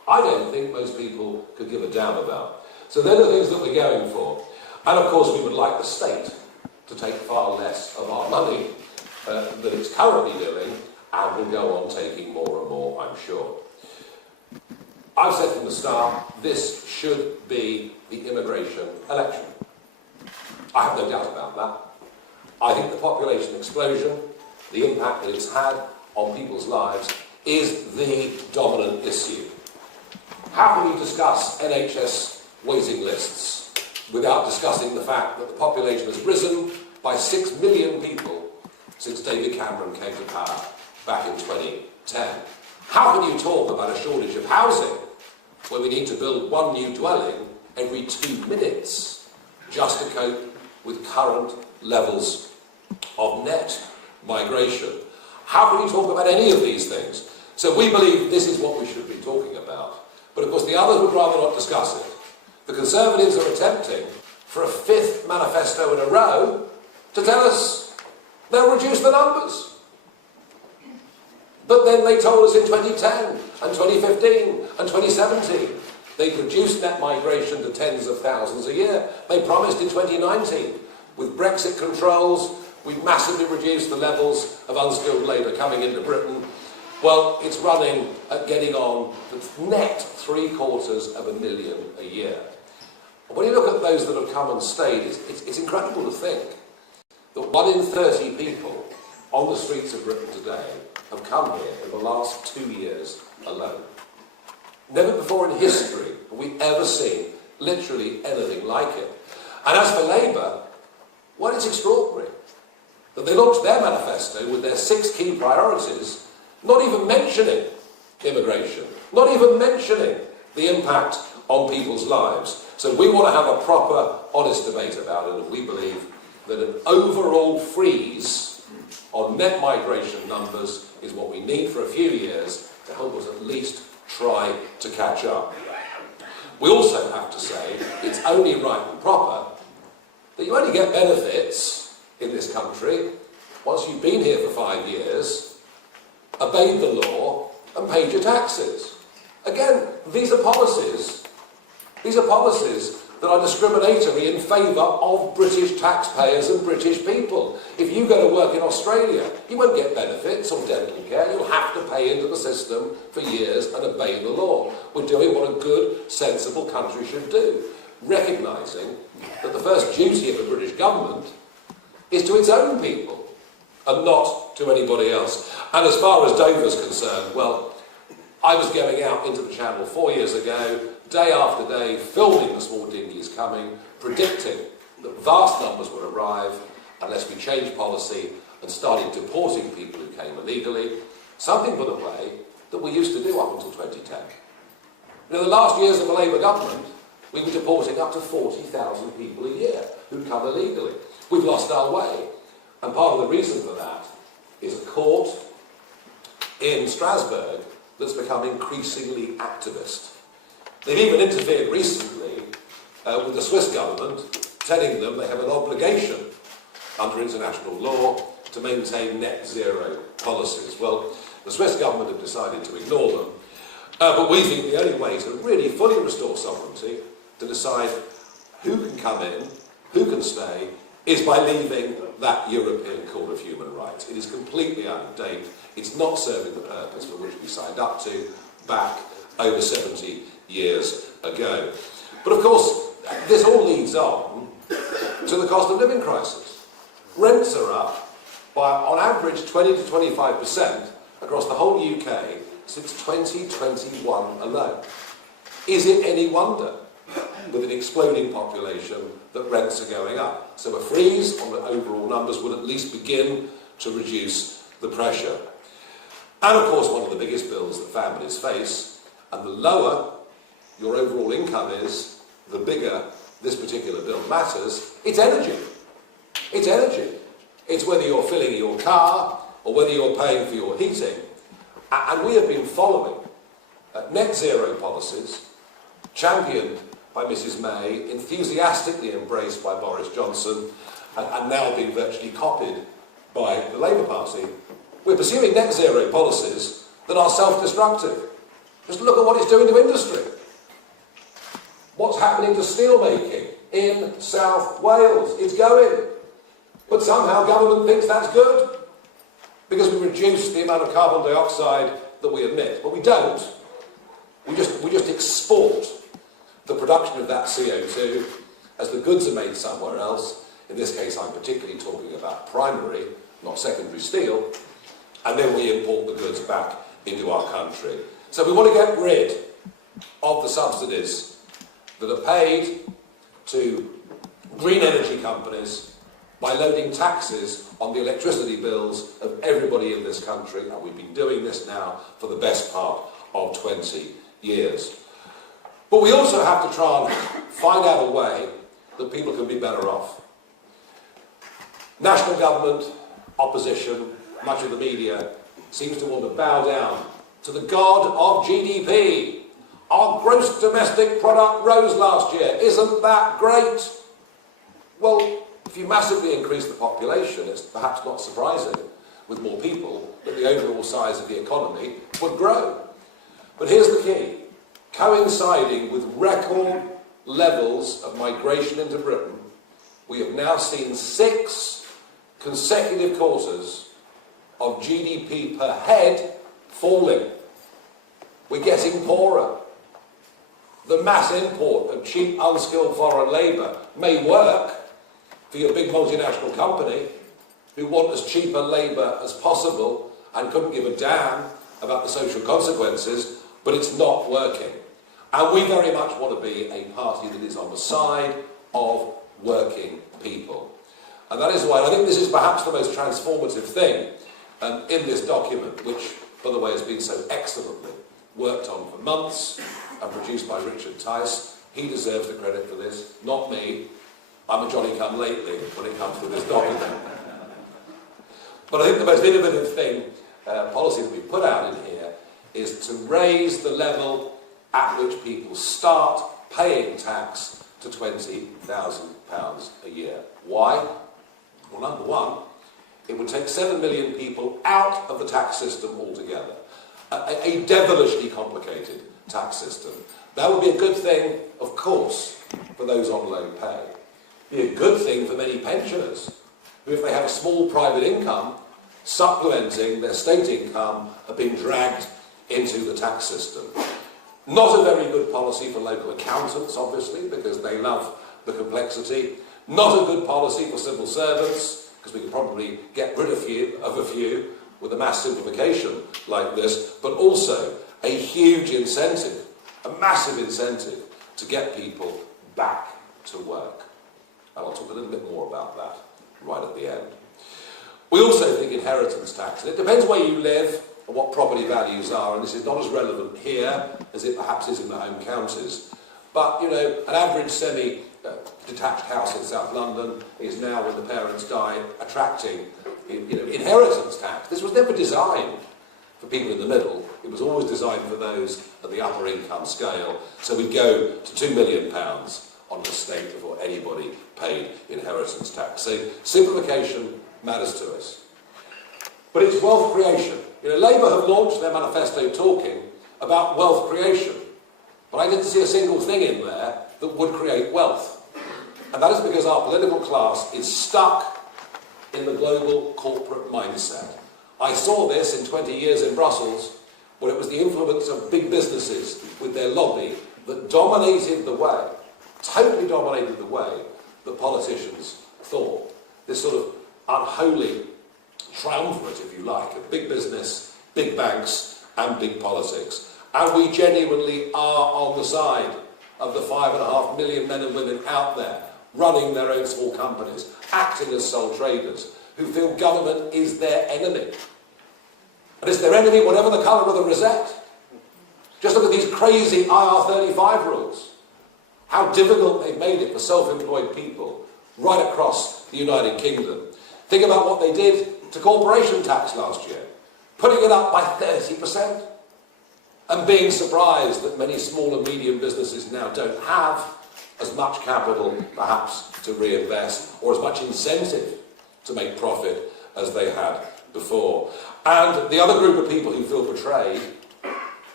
I don't think most people could give a damn about. So they're the things that we're going for. And of course we would like the state to take far less of our money than it's currently doing, and will go on taking more and more, I'm sure. I've said from the start, this should be the immigration election. I have no doubt about that. I think the population explosion, the impact that it's had on people's lives, is the dominant issue. How can you discuss NHS waiting lists without discussing the fact that the population has risen by 6 million people since David Cameron came to power back in 2010? How can you talk about a shortage of housing when we need to build one new dwelling every 2 minutes just to cope with current levels of net migration? How can you talk about any of these things? So we believe this is what we should be talking about. But of course the others would rather not discuss it. The Conservatives are attempting for a 5th manifesto in a row to tell us they'll reduce the numbers. But then they told us in 2010 and 2015 and 2017 they'd reduced net migration to tens of thousands a year. They promised in 2019, with Brexit controls, we've massively reduced the levels of unskilled labour coming into Britain. Well, it's running at getting on to net 750,000 a year. And when you look at those that have come and stayed, it's incredible to think that 1 in 30 people on the streets of Britain today have come here in the last 2 years alone. Never before in history have we ever seen literally anything like it. And as for Labour, well, it's extraordinary that they launched their manifesto with their 6 key priorities, not even mentioning immigration, not even mentioning the impact on people's lives. So we want to have a proper, honest debate about it, and we believe that an overall freeze on net migration numbers is what we need for a few years to help us at least try to catch up. We also have to say it's only right and proper that you only get benefits in this country once you've been here for 5 years, obeyed the law and paid your taxes. Again, these are policies that are discriminatory in favour of British taxpayers and British people. If you go to work in Australia, you won't get benefits or dental care. You'll have to pay into the system for years and obey the law. We're doing what a good, sensible country should do, recognising that the first duty of the British government is to its own people and not to anybody else. And as far as Dover's concerned, well, I was going out into the Channel 4 years ago, day after day, filming the small dinghies coming, predicting that vast numbers would arrive unless we changed policy and started deporting people who came illegally, something, by the way, that we used to do up until 2010. In the last years of the Labour government, we were deporting up to 40,000 people a year who'd come illegally. We've lost our way. And part of the reason for that is a court in Strasbourg that's become increasingly activist. They've even interfered recently with the Swiss government, telling them they have an obligation under international law to maintain net zero policies. Well, the Swiss government have decided to ignore them, but we think the only way to really fully restore sovereignty, to decide who can come in, who can stay, is by leaving that European Court of Human Rights. It is completely out of date. It's not serving the purpose for which we signed up to back over 70 years ago. But of course, this all leads on to the cost of living crisis. Rents are up by, on average, 20 to 25% across the whole UK since 2021 alone. Is it any wonder, with an exploding population, that rents are going up? So a freeze on the overall numbers would at least begin to reduce the pressure. And of course, one of the biggest bills that families face, and the lower your overall income is, the bigger this particular bill matters, it's energy. It's energy. It's whether you're filling your car or whether you're paying for your heating. And we have been following net zero policies, championed by Mrs May, enthusiastically embraced by Boris Johnson, and now being virtually copied by the Labour Party. We're pursuing net zero policies that are self-destructive. Just look at what it's doing to industry. What's happening to steel making in South Wales? It's going. But somehow government thinks that's good because we reduce the amount of carbon dioxide that we emit. But we don't. We just export the production of that CO2 as the goods are made somewhere else. In this case, I'm particularly talking about primary, not secondary steel. And then we import the goods back into our country. So we want to get rid of the subsidies that are paid to green energy companies by loading taxes on the electricity bills of everybody in this country, and we've been doing this now for the best part of 20 years. But we also have to try and find out a way that people can be better off. National government, opposition, much of the media seems to want to bow down to the god of GDP. Our gross domestic product rose last year. Isn't that great? Well, if you massively increase the population, it's perhaps not surprising, with more people, that the overall size of the economy would grow. But here's the key. Coinciding with record levels of migration into Britain, we have now seen 6 consecutive quarters of GDP per head falling. We're getting poorer. The mass import of cheap, unskilled foreign labour may work for your big multinational company who want as cheap a labour as possible and couldn't give a damn about the social consequences, but it's not working. And we very much want to be a party that is on the side of working people. And that is why I think this is perhaps the most transformative thing in this document, which, by the way, has been so excellently worked on for months and produced by Richard Tice. He deserves the credit for this, not me. I'm a Johnny-come-lately when it comes to this document. But I think the most innovative thing, policy that we put out in here, is to raise the level at which people start paying tax to £20,000 a year. Why? Well, number one, it would take 7 million people out of the tax system altogether. A devilishly complicated tax system. That would be a good thing, of course, for those on low pay. Be a good thing for many pensioners, who, if they have a small private income, supplementing their state income, are being dragged into the tax system. Not a very good policy for local accountants, obviously, because they love the complexity. Not a good policy for civil servants, because we could probably get rid of a few with a mass simplification like this, but also a huge incentive, a massive incentive to get people back to work. And I'll talk a little bit more about that right at the end. We also think inheritance tax. And it depends where you live and what property values are, and this is not as relevant here as it perhaps is in the home counties. But, you know, an average semi-detached house in South London is now, when the parents die, attracting inheritance tax. This was never designed for people in the middle. It was always designed for those at the upper income scale. So we go to £2 million on the estate before anybody paid inheritance tax. So simplification matters to us. But it's wealth creation. You know, Labour have launched their manifesto talking about wealth creation. But I didn't see a single thing in there that would create wealth. And that is because our political class is stuck in the global corporate mindset. I saw this in 20 years in Brussels, where it was the influence of big businesses with their lobby that dominated the way, totally dominated the way that politicians thought. This sort of unholy triumvirate, if you like, of big business, big banks, and big politics. And we genuinely are on the side of the 5.5 million men and women out there running their own small companies, acting as sole traders, who feel government is their enemy. And it's their enemy whatever the colour of the rosette. Just look at these crazy IR35 rules. How difficult they've made it for self-employed people right across the United Kingdom. Think about what they did to corporation tax last year, putting it up by 30%. And being surprised that many small and medium businesses now don't have as much capital, perhaps, to reinvest, or as much incentive to make profit as they had before. And the other group of people who feel betrayed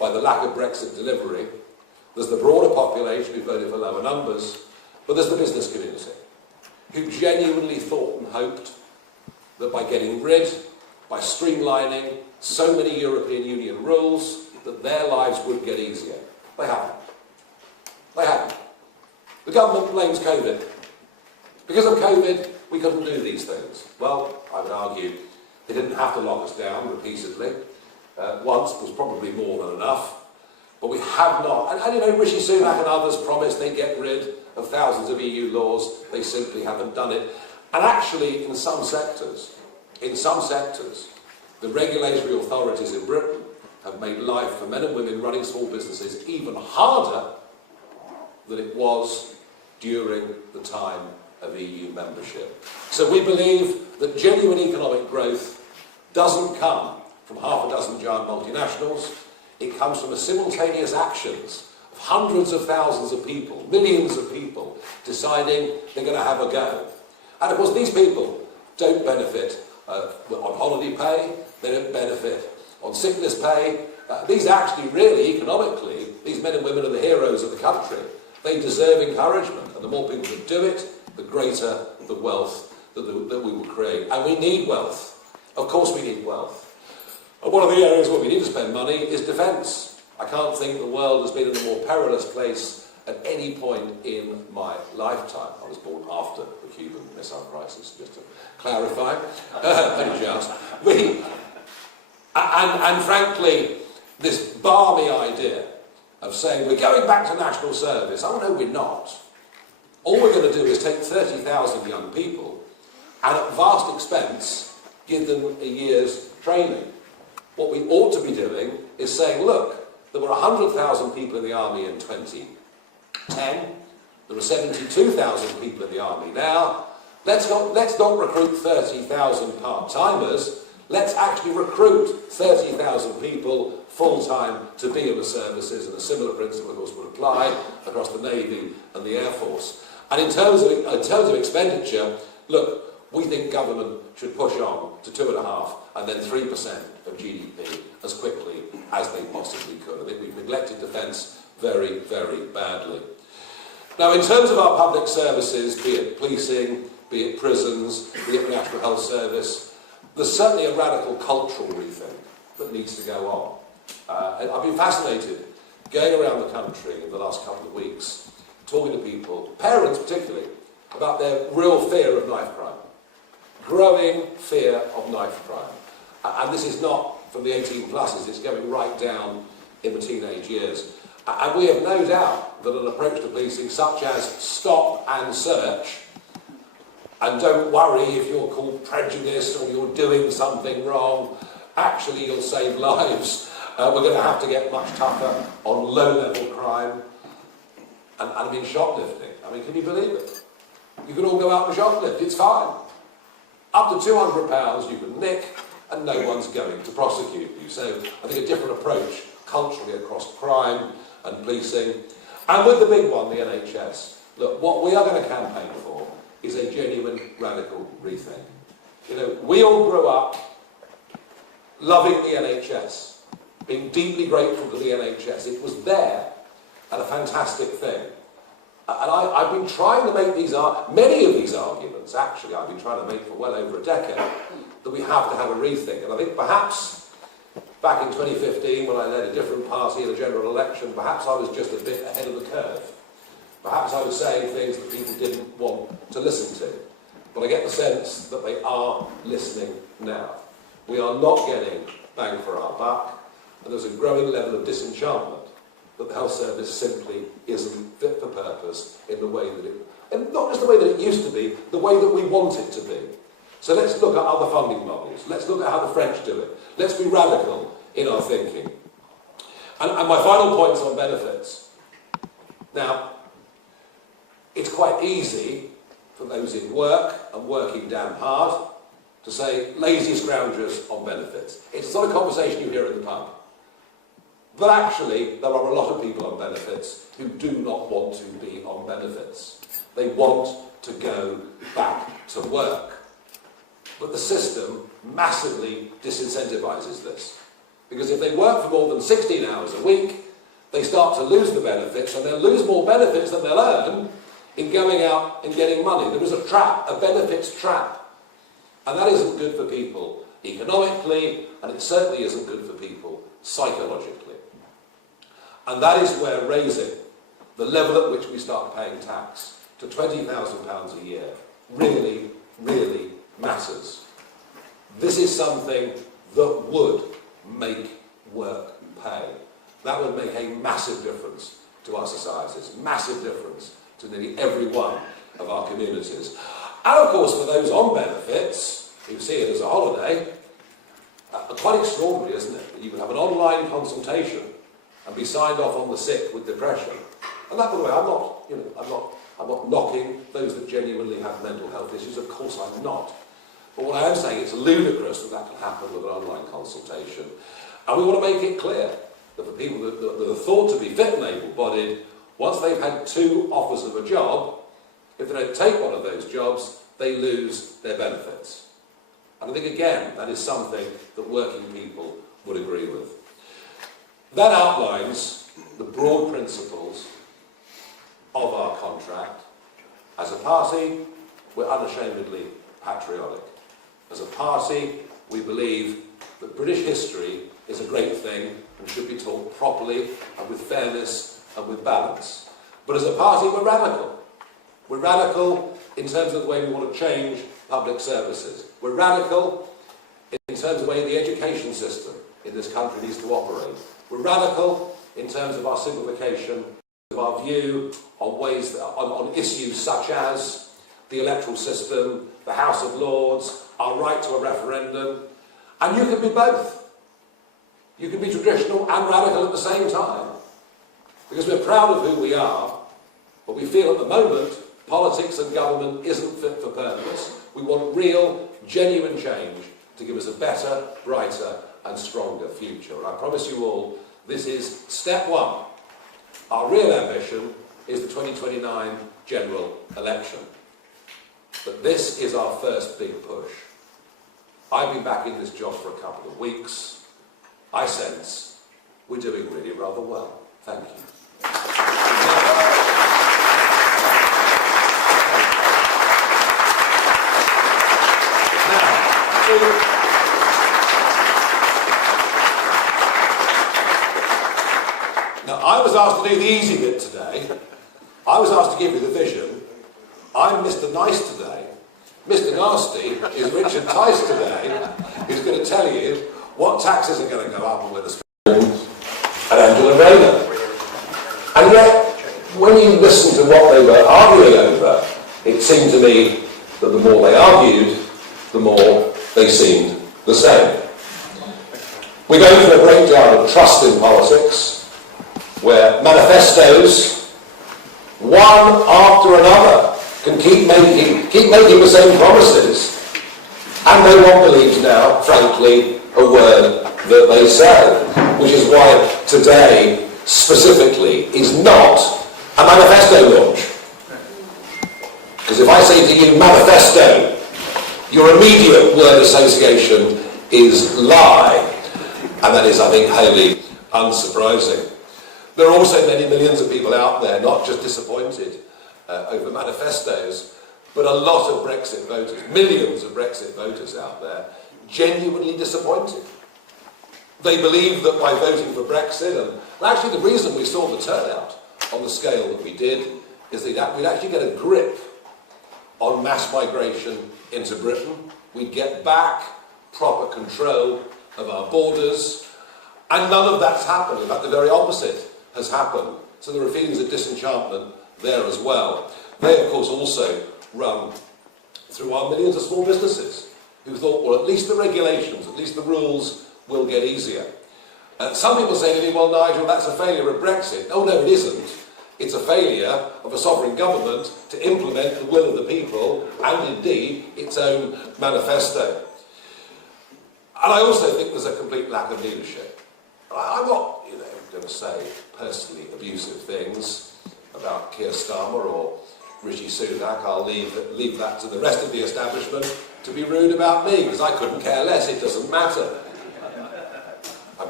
by the lack of Brexit delivery. There's the broader population who voted for lower numbers, but there's the business community who genuinely thought and hoped that by getting rid, by streamlining so many European Union rules, that their lives would get easier. They haven't. They haven't. The government blames COVID. Because of COVID, we couldn't do these things. Well, I would argue they didn't have to lock us down repeatedly. Once was probably more than enough. But we have not. And you know, Rishi Sunak and others promised they'd get rid of thousands of EU laws. They simply haven't done it. And actually, in some sectors, the regulatory authorities in Britain have made life for men and women running small businesses even harder than it was during the time of EU membership. So we believe that genuine economic growth doesn't come from half a dozen giant multinationals. It comes from the simultaneous actions of hundreds of thousands of people, millions of people, deciding they're going to have a go. And of course, these people don't benefit on holiday pay, they don't benefit on sickness pay. These actually really, economically, these men and women are the heroes of the country. They deserve encouragement, and the more people that do it, the greater the wealth that we will create. And we need wealth. Of course we need wealth. And one of the areas where we need to spend money is defence. I can't think the world has been in a more perilous place at any point in my lifetime. I was born after the Cuban Missile Crisis, just to clarify. Only just. And frankly, this balmy idea of saying we're going back to national service, oh no, we're not. All we're going to do is take 30,000 young people and at vast expense give them a year's training. What we ought to be doing is saying, look, there were 100,000 people in the army in 2010, there are 72,000 people in the army now. Let's not recruit 30,000 part-timers, let's actually recruit 30,000 people full-time to be in the services, and a similar principle, of course, would apply across the Navy and the Air Force. And in terms of expenditure, look, we think government should push on to 2.5% and then 3% of GDP as quickly as they possibly could. I think we've neglected defence very, very badly. Now, in terms of our public services, be it policing, be it prisons, be it the National Health Service, there's certainly a radical cultural rethink that needs to go on. And I've been fascinated going around the country in the last couple of weeks, talking to people, parents particularly, about their real fear of knife crime. Growing fear of knife crime. And this is not from the 18 pluses, it's going right down in the teenage years. And we have no doubt that an approach to policing such as stop and search, and don't worry if you're called prejudiced or you're doing something wrong, actually you'll save lives. We're going to have to get much tougher on low-level crime. And I mean shoplifting. I mean, can you believe it? You can all go out and shoplift, it's fine. Up to £200 you can nick and no one's going to prosecute you. So I think a different approach culturally across crime and policing. And with the big one, the NHS. Look, what we are going to campaign for is a genuine radical rethink. You know, we all grew up loving the NHS, being deeply grateful to the NHS. It was there and a fantastic thing. And I've been trying to make many of these arguments, actually, I've been trying to make for well over a decade, that we have to have a rethink. And I think perhaps back in 2015, when I led a different party in a general election, perhaps I was just a bit ahead of the curve. Perhaps I was saying things that people didn't want to listen to. But I get the sense that they are listening now. We are not getting bang for our buck, and there's a growing level of disenchantment that the health service simply isn't fit for purpose in the way that it, and not just the way that it used to be, the way that we want it to be. So let's look at other funding models. Let's look at how the French do it. Let's be radical in our thinking. And my final point is on benefits. Now, it's quite easy for those in work and working damn hard to say lazy scroungers on benefits. It's not a conversation you hear in the pub. But actually, there are a lot of people on benefits who do not want to be on benefits. They want to go back to work. But the system massively disincentivises this. Because if they work for more than 16 hours a week, they start to lose the benefits, and they'll lose more benefits than they'll earn in going out and getting money. There is a trap, a benefits trap. And that isn't good for people economically, and it certainly isn't good for people psychologically. And that is where raising the level at which we start paying tax to £20,000 a year really, really matters. This is something that would make work pay. That would make a massive difference to our societies, massive difference to nearly every one of our communities. And of course, for those on benefits, who see it as a holiday, quite extraordinary, isn't it? That you can have an online consultation and be signed off on the sick with depression. And that, by the way, I'm not knocking those that genuinely have mental health issues. Of course, I'm not. But what I am saying, it's ludicrous that that can happen with an online consultation. And we want to make it clear that for people that are thought to be fit and able-bodied, once they've had 2 offers of a job, if they don't take one of those jobs, they lose their benefits. And I think, again, that is something that working people would agree with. That outlines the broad principles of our contract. As a party, we're unashamedly patriotic. As a party, we believe that British history is a great thing and should be taught properly and with fairness and with balance. But as a party, we're radical. We're radical in terms of the way we want to change public services. We're radical in terms of the way the education system in this country needs to operate. We're radical in terms of our simplification of our view on ways on issues such as the electoral system, the House of Lords, our right to a referendum. And you can be both. You can be traditional and radical at the same time. Because we're proud of who we are, but we feel at the moment politics and government isn't fit for purpose. We want real, genuine change to give us a better, brighter and stronger future. And I promise you all, this is step 1. Our real ambition is the 2029 general election. But this is our first big push. I've been back in this job for a couple of weeks. I sense we're doing really rather well. Thank you. Now, I was asked to do the easy bit today. I was asked to give you the vision. I'm Mr. Nice today. Mr. Nasty is Richard Tice today, who's going to tell you what taxes are going to go up and where the and Angela Rayner. And yet, when you listen to what they were arguing over, it seemed to me that the more they argued, the more they seemed the same. We're going through a breakdown of trust in politics, where manifestos, one after another, can keep making the same promises, and no one believes now, frankly, a word that they say, which is why today, specifically, is not a manifesto launch. Because if I say to you, manifesto, your immediate word association is lie, and that is, I think, wholly unsurprising. There are also many millions of people out there, not just disappointed over manifestos, but a lot of Brexit voters, millions of Brexit voters out there, genuinely disappointed. They believe that by voting for Brexit, and actually the reason we saw the turnout on the scale that we did, is that we'd actually get a grip on mass migration into Britain. We'd get back proper control of our borders, and none of that's happened. In fact, the very opposite has happened. So there are feelings of disenchantment there as well. They, of course, also run through our millions of small businesses who thought, well, at least the regulations, at least the rules will get easier. Some people say to me, well, Nigel, that's a failure of Brexit. Oh, no, it isn't. It's a failure of a sovereign government to implement the will of the people and, indeed, its own manifesto. And I also think there's a complete lack of leadership. I'm not, going to say personally abusive things about Keir Starmer or Rishi Sunak. I'll leave that to the rest of the establishment to be rude about me, because I couldn't care less. It doesn't matter. I'm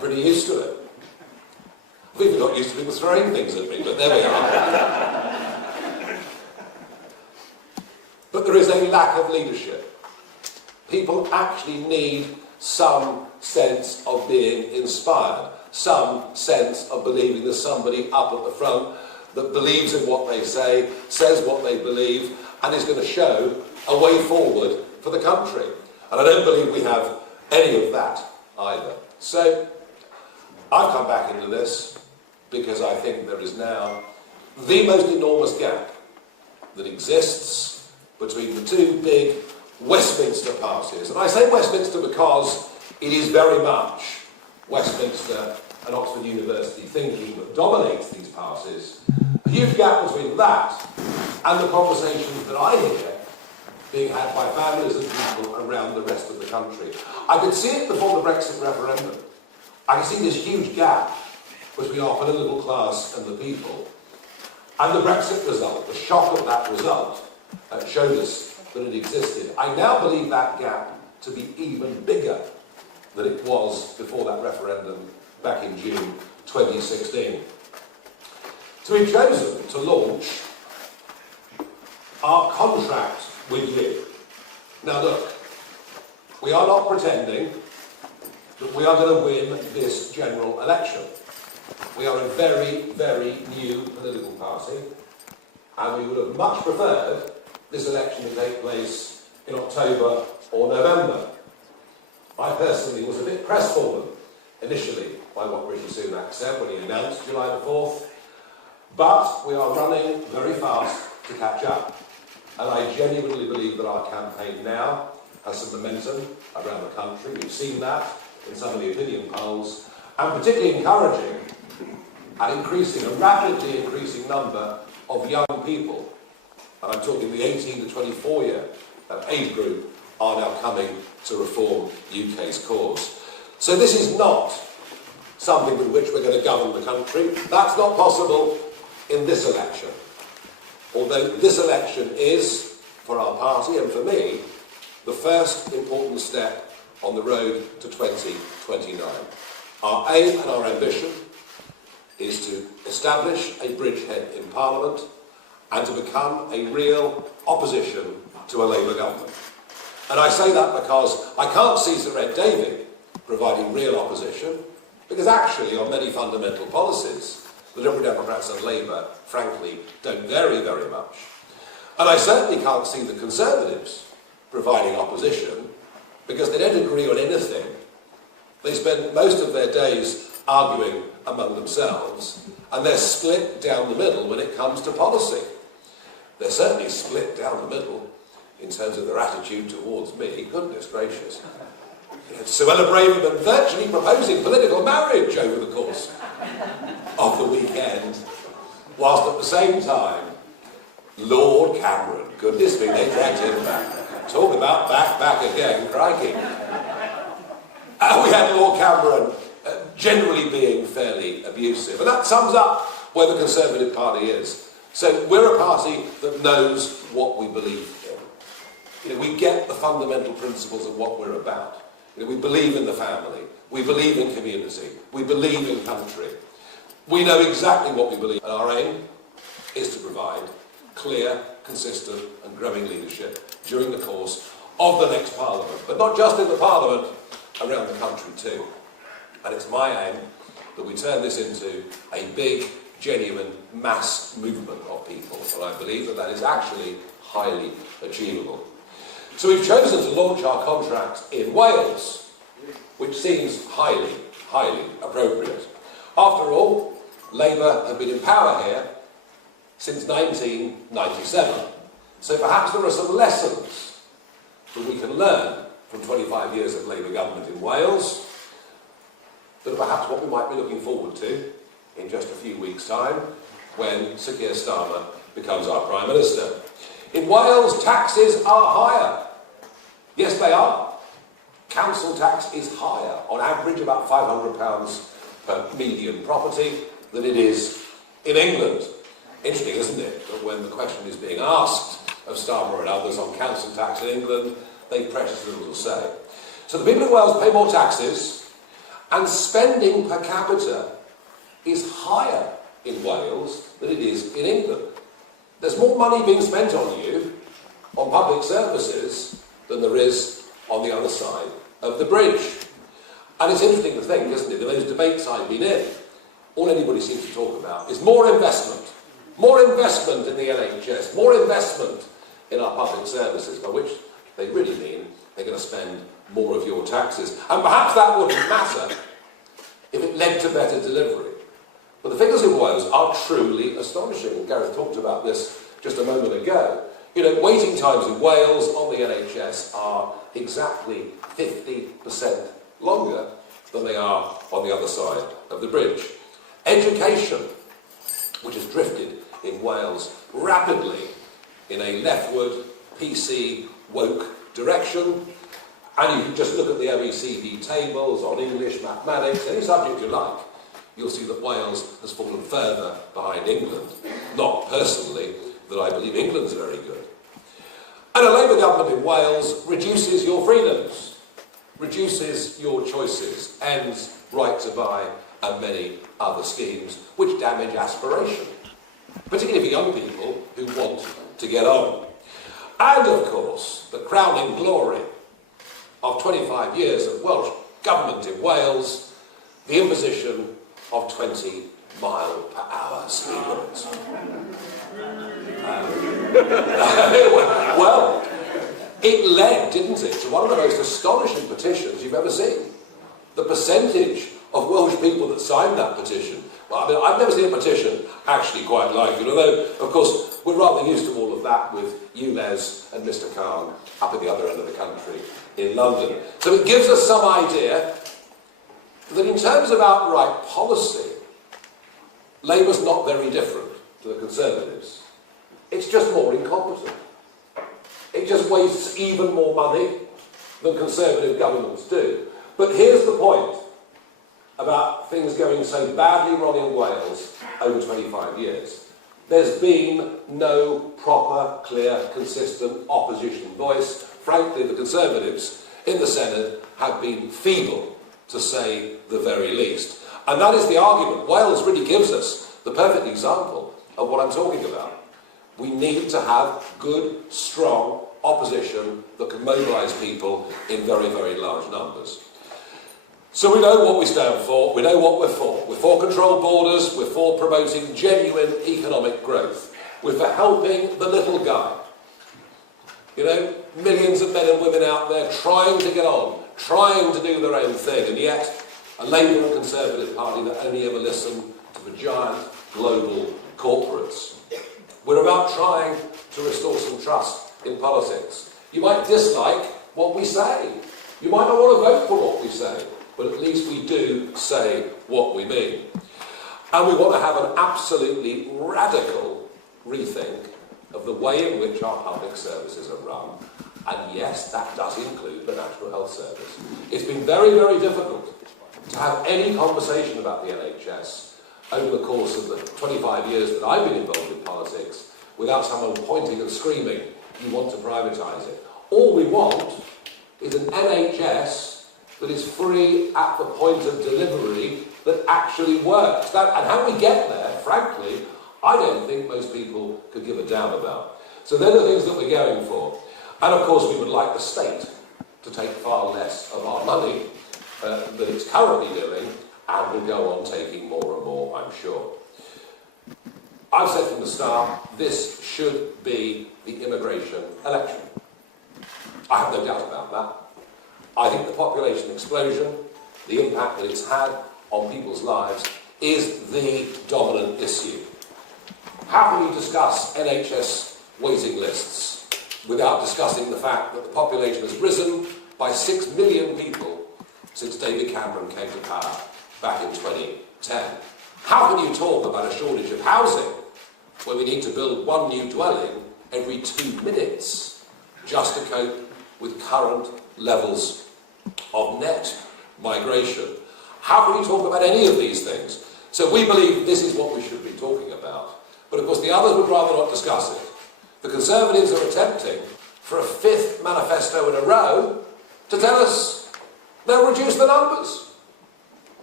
pretty used to it. I've even got used to people throwing things at me, but there we are. But there is a lack of leadership. People actually need some sense of being inspired, some sense of believing there's somebody up at the front that believes in what they say, says what they believe, and is going to show a way forward for the country. And I don't believe we have any of that either. So I've come back into this because I think there is now the most enormous gap that exists between the two big Westminster parties. And I say Westminster because it is very much Westminster and Oxford University thinking that dominates these parties. A huge gap between that and the conversations that I hear being had by families and people around the rest of the country. I could see it before the Brexit referendum. I could see this huge gap between our political class and the people. And the Brexit result, the shock of that result, showed us that it existed. I now believe that gap to be even bigger than it was before that referendum back in June 2016. So we've chosen to launch our contract with you. Now look, we are not pretending that we are going to win this general election. We are a very, very new political party, and we would have much preferred this election to take place in October or November. I personally was a bit crestfallen initially by what Rishi Sunak said when he announced July the 4th, but we are running very fast to catch up. And I genuinely believe that our campaign now has some momentum around the country. We've seen that in some of the opinion polls, and particularly encouraging an increasing, a rapidly increasing number of young people, and I'm talking the 18 to 24 year age group, are now coming to reform UK's cause. So this is not something with which we're going to govern the country. That's not possible in this election. Although this election is, for our party and for me, the first important step on the road to 2029. Our aim and our ambition is to establish a bridgehead in Parliament and to become a real opposition to a Labour government. And I say that because I can't see Sir Ed Davey providing real opposition, because actually on many fundamental policies, the Liberal Democrats and Labour, frankly, don't vary very much. And I certainly can't see the Conservatives providing opposition, because they don't agree on anything. They spend most of their days arguing among themselves, and they're split down the middle when it comes to policy. They're certainly split down the middle in terms of their attitude towards me. Goodness gracious. Suella Braverman virtually proposing political marriage over the course of the weekend, whilst at the same time, Lord Cameron, goodness me, they dragged him back. Talk about back again, crikey. And we had Lord Cameron generally being fairly abusive. And that sums up where the Conservative Party is. So we're a party that knows what we believe in. You know, we get the fundamental principles of what we're about. You know, we believe in the family. We believe in community. We believe in country. We know exactly what we believe. And our aim is to provide clear, consistent and growing leadership during the course of the next Parliament. But not just in the Parliament, around the country too. And it's my aim that we turn this into a big, genuine mass movement of people. And I believe that that is actually highly achievable. So we've chosen to launch our contract in Wales, which seems highly, highly appropriate. After all, Labour have been in power here since 1997. So perhaps there are some lessons that we can learn from 25 years of Labour government in Wales, that are perhaps what we might be looking forward to in just a few weeks' time when Sir Keir Starmer becomes our Prime Minister. In Wales, taxes are higher. Yes, they are. Council tax is higher, on average about £500 per median property, than it is in England. Interesting, isn't it, that when the question is being asked of Starmer and others on council tax in England, they've precious little to say. So the people of Wales pay more taxes, And spending per capita is higher in Wales than it is in England. There's more money being spent on you, on public services, than there is on the other side of the bridge. And it's interesting to think, isn't it, in those debates I've been in, all anybody seems to talk about is more investment in the NHS, more investment in our public services, by which they really mean they're going to spend more of your taxes. And perhaps that wouldn't matter if it led to better delivery. But the figures in Wales are truly astonishing. Gareth talked about this just a moment ago. You know, waiting times in Wales on the NHS are exactly 50% longer than they are on the other side of the bridge. Education, which has drifted in Wales rapidly in a leftward, PC, woke direction, and you can just look at the OECD tables on English, mathematics, any subject you like, you'll see that Wales has fallen further behind England. Not personally that I believe England's very good. And a Labour government in Wales reduces your freedoms, reduces your choices, ends right to buy and many other schemes which damage aspiration, particularly for young people who want to get on. And of course, the crowning glory of 25 years of Welsh government in Wales, the imposition of 20-mile-per-hour speed limits. Well, it led, didn't it, to one of the most astonishing petitions you've ever seen. The percentage of Welsh people that signed that petition. Well, I mean, I've never seen a petition actually quite like it, although, of course, we're rather used to all of that with ULEZ and Mr. Khan up at the other end of the country in London. So it gives us some idea that in terms of outright policy, Labour's not very different to the Conservatives. It's just more incompetent. It just wastes even more money than Conservative governments do. But here's the point about things going so badly wrong in Wales over 25 years. There's been no proper, clear, consistent opposition voice. Frankly, the Conservatives in the Senate have been feeble, to say the very least. And that is the argument. Wales really gives us the perfect example of what I'm talking about. We need to have good, strong opposition that can mobilise people in very, very large numbers. So we know what we stand for, we know what we're for. We're for controlled borders, we're for promoting genuine economic growth. We're for helping the little guy. You know, millions of men and women out there trying to get on, trying to do their own thing, and yet a Labour and Conservative party that only ever listen to the giant global corporates. We're about trying to restore some trust in politics. You might dislike what we say. You might not want to vote for what we say, but at least we do say what we mean. And we want to have an absolutely radical rethink of the way in which our public services are run. And yes, that does include the National Health Service. It's been very, very difficult to have any conversation about the NHS over the course of the 25 years that I've been involved in politics without someone pointing and screaming, you want to privatise it. All we want is an NHS that is free at the point of delivery that actually works. And how we get there, frankly, I don't think most people could give a damn about. So they're the things that we're going for. And of course we would like the state to take far less of our money than it's currently doing, and will go on taking more and more, I'm sure. I've said from the start, this should be the immigration election. I have no doubt about that. I think the population explosion, the impact that it's had on people's lives, is the dominant issue. How can we discuss NHS waiting lists without discussing the fact that the population has risen by 6 million people since David Cameron came to power back in 2010? How can you talk about a shortage of housing when we need to build one new dwelling every 2 minutes just to cope with current levels of net migration? How can you talk about any of these things? So we believe this is what we should be talking about. But of course the others would rather not discuss it. The Conservatives are attempting for a 5th manifesto in a row to tell us they'll reduce the numbers.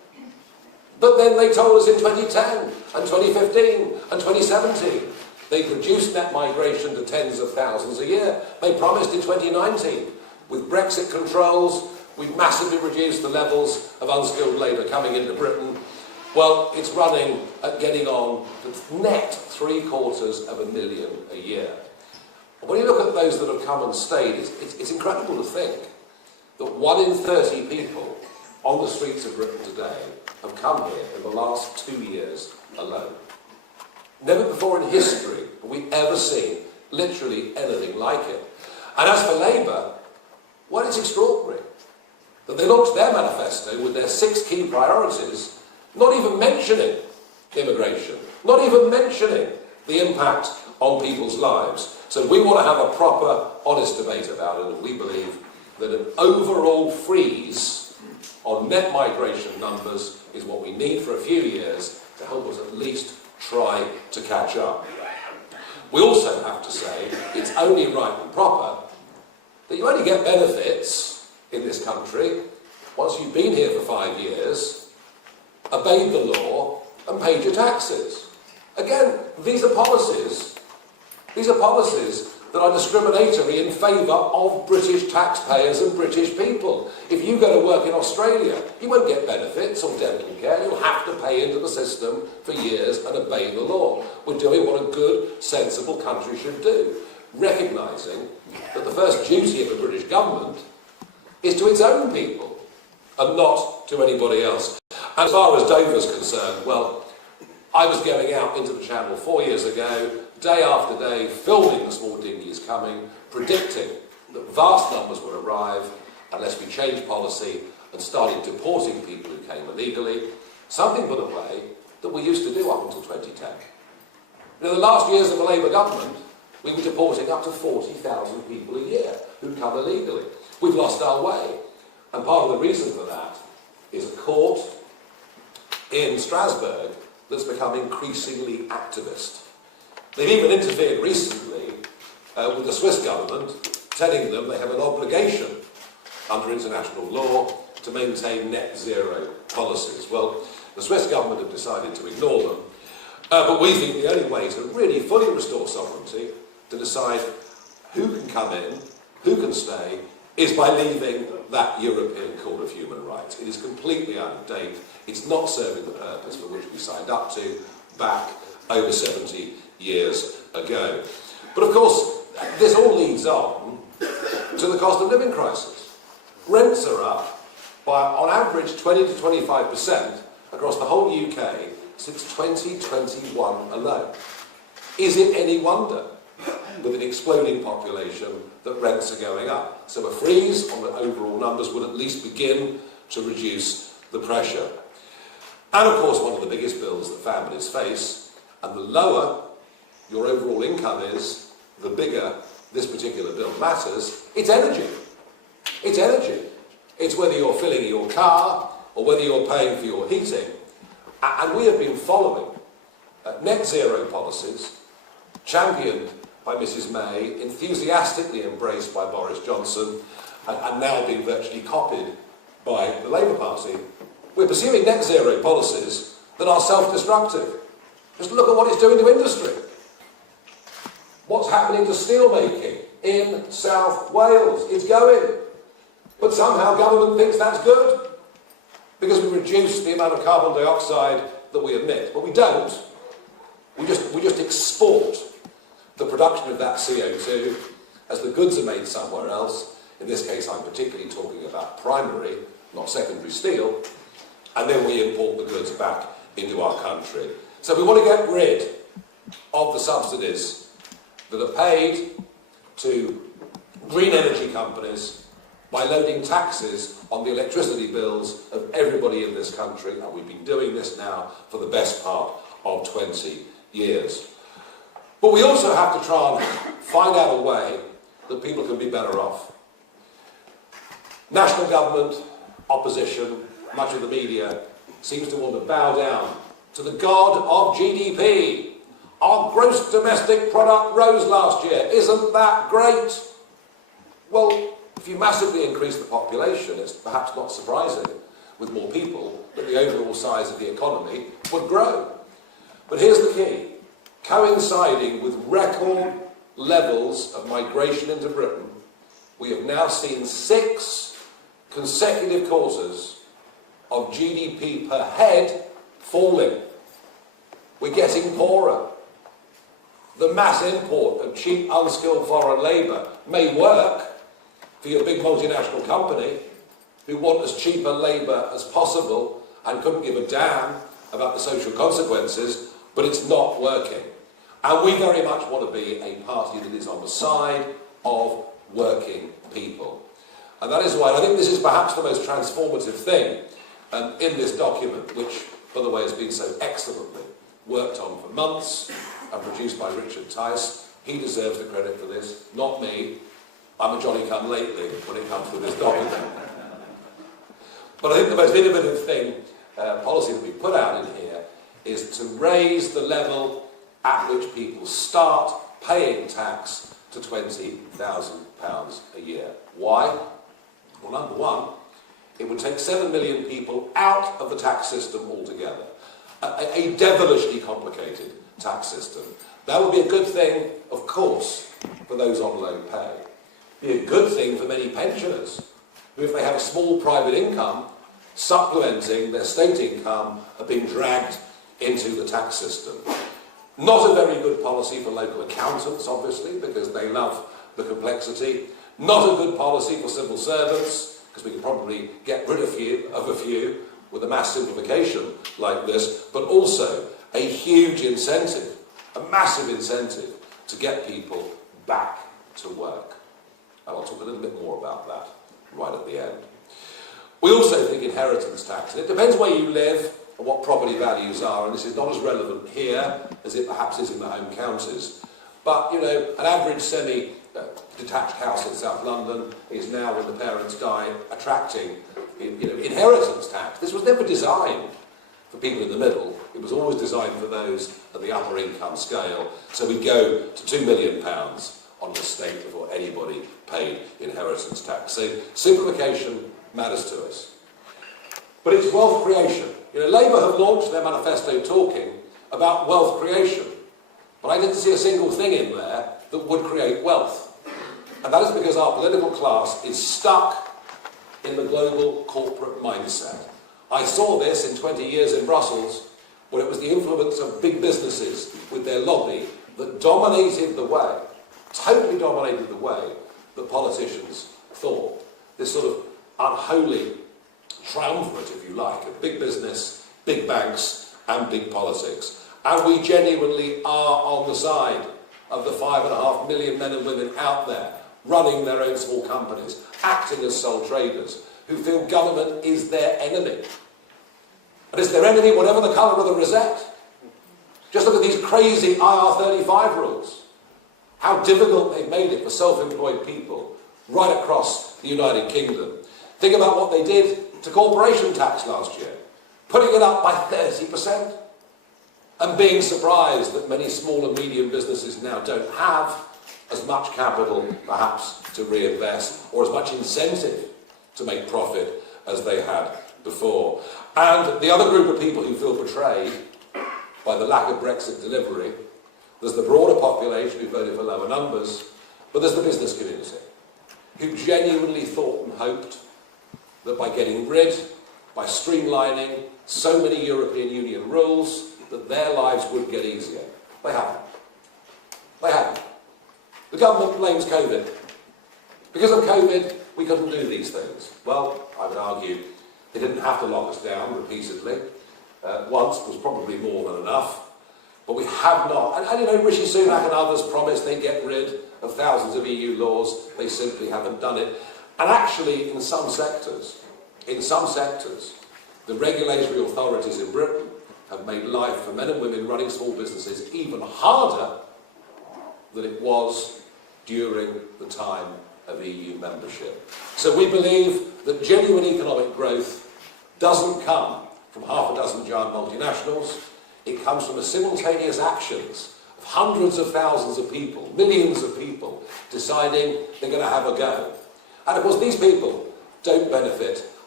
But then they told us in 2010 and 2015 and 2017 they'd reduced net migration to tens of thousands a year. They promised in 2019, with Brexit controls, we've massively reduced the levels of unskilled labour coming into Britain. Well, it's running at getting on to net 750,000 a year. When you look at those that have come and stayed, it's incredible to think that 1 in 30 people on the streets of Britain today have come here in the last 2 years alone. Never before in history have we ever seen literally anything like it. And as for Labour, well, it's extraordinary that they launched their manifesto with their 6 key priorities, not even mentioning immigration, not even mentioning the impact on people's lives. So we want to have a proper, honest debate about it, and we believe that an overall freeze on net migration numbers is what we need for a few years to help us at least try to catch up. We also have to say it's only right and proper that you only get benefits in this country once you've been here for 5 years, obeyed the law and paid your taxes. Again, these are policies that are discriminatory in favour of British taxpayers and British people. If you go to work in Australia, you won't get benefits or dental care. You'll have to pay into the system for years and obey the law. We're doing what a good, sensible country should do, recognising that the first duty of the British government is to its own people and not to anybody else. And as far as Dover's concerned, well, I was going out into the Channel 4 years ago, day after day, filming the small dinghies coming, predicting that vast numbers would arrive unless we changed policy and started deporting people who came illegally, something, by the way, that we used to do up until 2010. In the last years of the Labour government, we were deporting up to 40,000 people a year who'd come illegally. We've lost our way. And part of the reason for that is a court in Strasbourg that's become increasingly activist. They've even interfered recently with the Swiss government, telling them they have an obligation under international law to maintain net zero policies. Well, the Swiss government have decided to ignore them, but we think the only way to really fully restore sovereignty, to decide who can come in, who can stay, is by leaving that European Court of Human Rights. It is completely out of date. It's not serving the purpose for which we signed up to back over 70 years ago. But of course, this all leads on to the cost of living crisis. Rents are up by, on average, 20 to 25% across the whole UK since 2021 alone. Is it any wonder, with an exploding population, that rents are going up? So a freeze on the overall numbers would at least begin to reduce the pressure. And of course, one of the biggest bills that families face, and the lower your overall income is, the bigger this particular bill matters, it's energy. It's energy. It's whether you're filling your car or whether you're paying for your heating. And we have been following net zero policies championed by Mrs May, enthusiastically embraced by Boris Johnson, and now being virtually copied by the Labour Party. We're pursuing net zero policies that are self-destructive. Just look at what it's doing to industry. What's happening to steelmaking in South Wales? It's going. But somehow government thinks that's good because we reduce the amount of carbon dioxide that we emit. But we don't. We just export the production of that CO2 as the goods are made somewhere else. In this case, I'm particularly talking about primary, not secondary steel. And then we import the goods back into our country. So we want to get rid of the subsidies that are paid to green energy companies by loading taxes on the electricity bills of everybody in this country, and we've been doing this now for the best part of 20 years. But we also have to try and find out a way that people can be better off. National government, opposition, much of the media seems to want to bow down to the god of GDP. Our gross domestic product rose last year. Isn't that great? Well, if you massively increase the population, it's perhaps not surprising with more people, that the overall size of the economy would grow. But here's the key. Coinciding with record levels of migration into Britain, we have now seen 6 consecutive quarters of GDP per head falling. We're getting poorer. The mass import of cheap, unskilled foreign labour may work for your big multinational company who want as cheap a labour as possible and couldn't give a damn about the social consequences, but it's not working. And we very much want to be a party that is on the side of working people. And that is why I think this is perhaps the most transformative thing in this document, which, by the way, has been so excellently worked on for months and produced by Richard Tice. He deserves the credit for this, not me. I'm a Johnny-come-lately when it comes to this document. But I think the most innovative thing, policy that we put out in here, is to raise the level at which people start paying tax to £20,000 a year. Why? Well, number one, it would take 7 million people out of the tax system altogether. A devilishly complicated tax system. That would be a good thing, of course, for those on low pay. Be a good thing for many pensioners, who, if they have a small private income, supplementing their state income, are being dragged into the tax system. Not a very good policy for local accountants, obviously, because they love the complexity. Not a good policy for civil servants, because we can probably get rid of a few with a mass simplification like this, but also a huge incentive, a massive incentive to get people back to work. And I'll talk a little bit more about that right at the end. We also think inheritance tax, and it depends where you live and what property values are, and this is not as relevant here as it perhaps is in the home counties. But, you know, an average semi-detached house in South London is now, when the parents die, attracting, inheritance tax. This was never designed for people in the middle. It was always designed for those at the upper income scale. So we go to £2 million on the estate before anybody paid inheritance tax. So simplification matters to us. But it's wealth creation. Labour have launched their manifesto talking about wealth creation. But I didn't see a single thing in there that would create wealth. And that is because our political class is stuck in the global corporate mindset. I saw this in 20 years in Brussels, where it was the influence of big businesses with their lobby that dominated the way, totally dominated the way that politicians thought. This sort of unholy triumvirate, if you like, of big business, big banks and big politics. And we genuinely are on the side of the 5.5 million men and women out there running their own small companies, acting as sole traders, who feel government is their enemy. And it's their enemy whatever the colour of the rosette. Just look at these crazy IR35 rules. How difficult they've made it for self-employed people right across the United Kingdom. Think about what they did to corporation tax last year, putting it up by 30%. And being surprised that many small and medium businesses now don't have as much capital, perhaps, to reinvest, or as much incentive to make profit as they had before. And the other group of people who feel betrayed by the lack of Brexit delivery, there's the broader population who voted for lower numbers, but there's the business community, who genuinely thought and hoped that by getting rid, by streamlining so many European Union rules, that their lives would get easier. They haven't. They haven't. The government blames COVID. Because of COVID, we couldn't do these things. Well, I would argue they didn't have to lock us down repeatedly. Once was probably more than enough. But we have not. And Rishi Sunak and others promised they'd get rid of thousands of EU laws. They simply haven't done it. And actually, in some sectors, the regulatory authorities in Britain have made life for men and women running small businesses even harder than it was during the time of EU membership. So we believe that genuine economic growth doesn't come from half a dozen giant multinationals. It comes from the simultaneous actions of hundreds of thousands of people, millions of people, deciding they're going to have a go. And of course these people don't benefit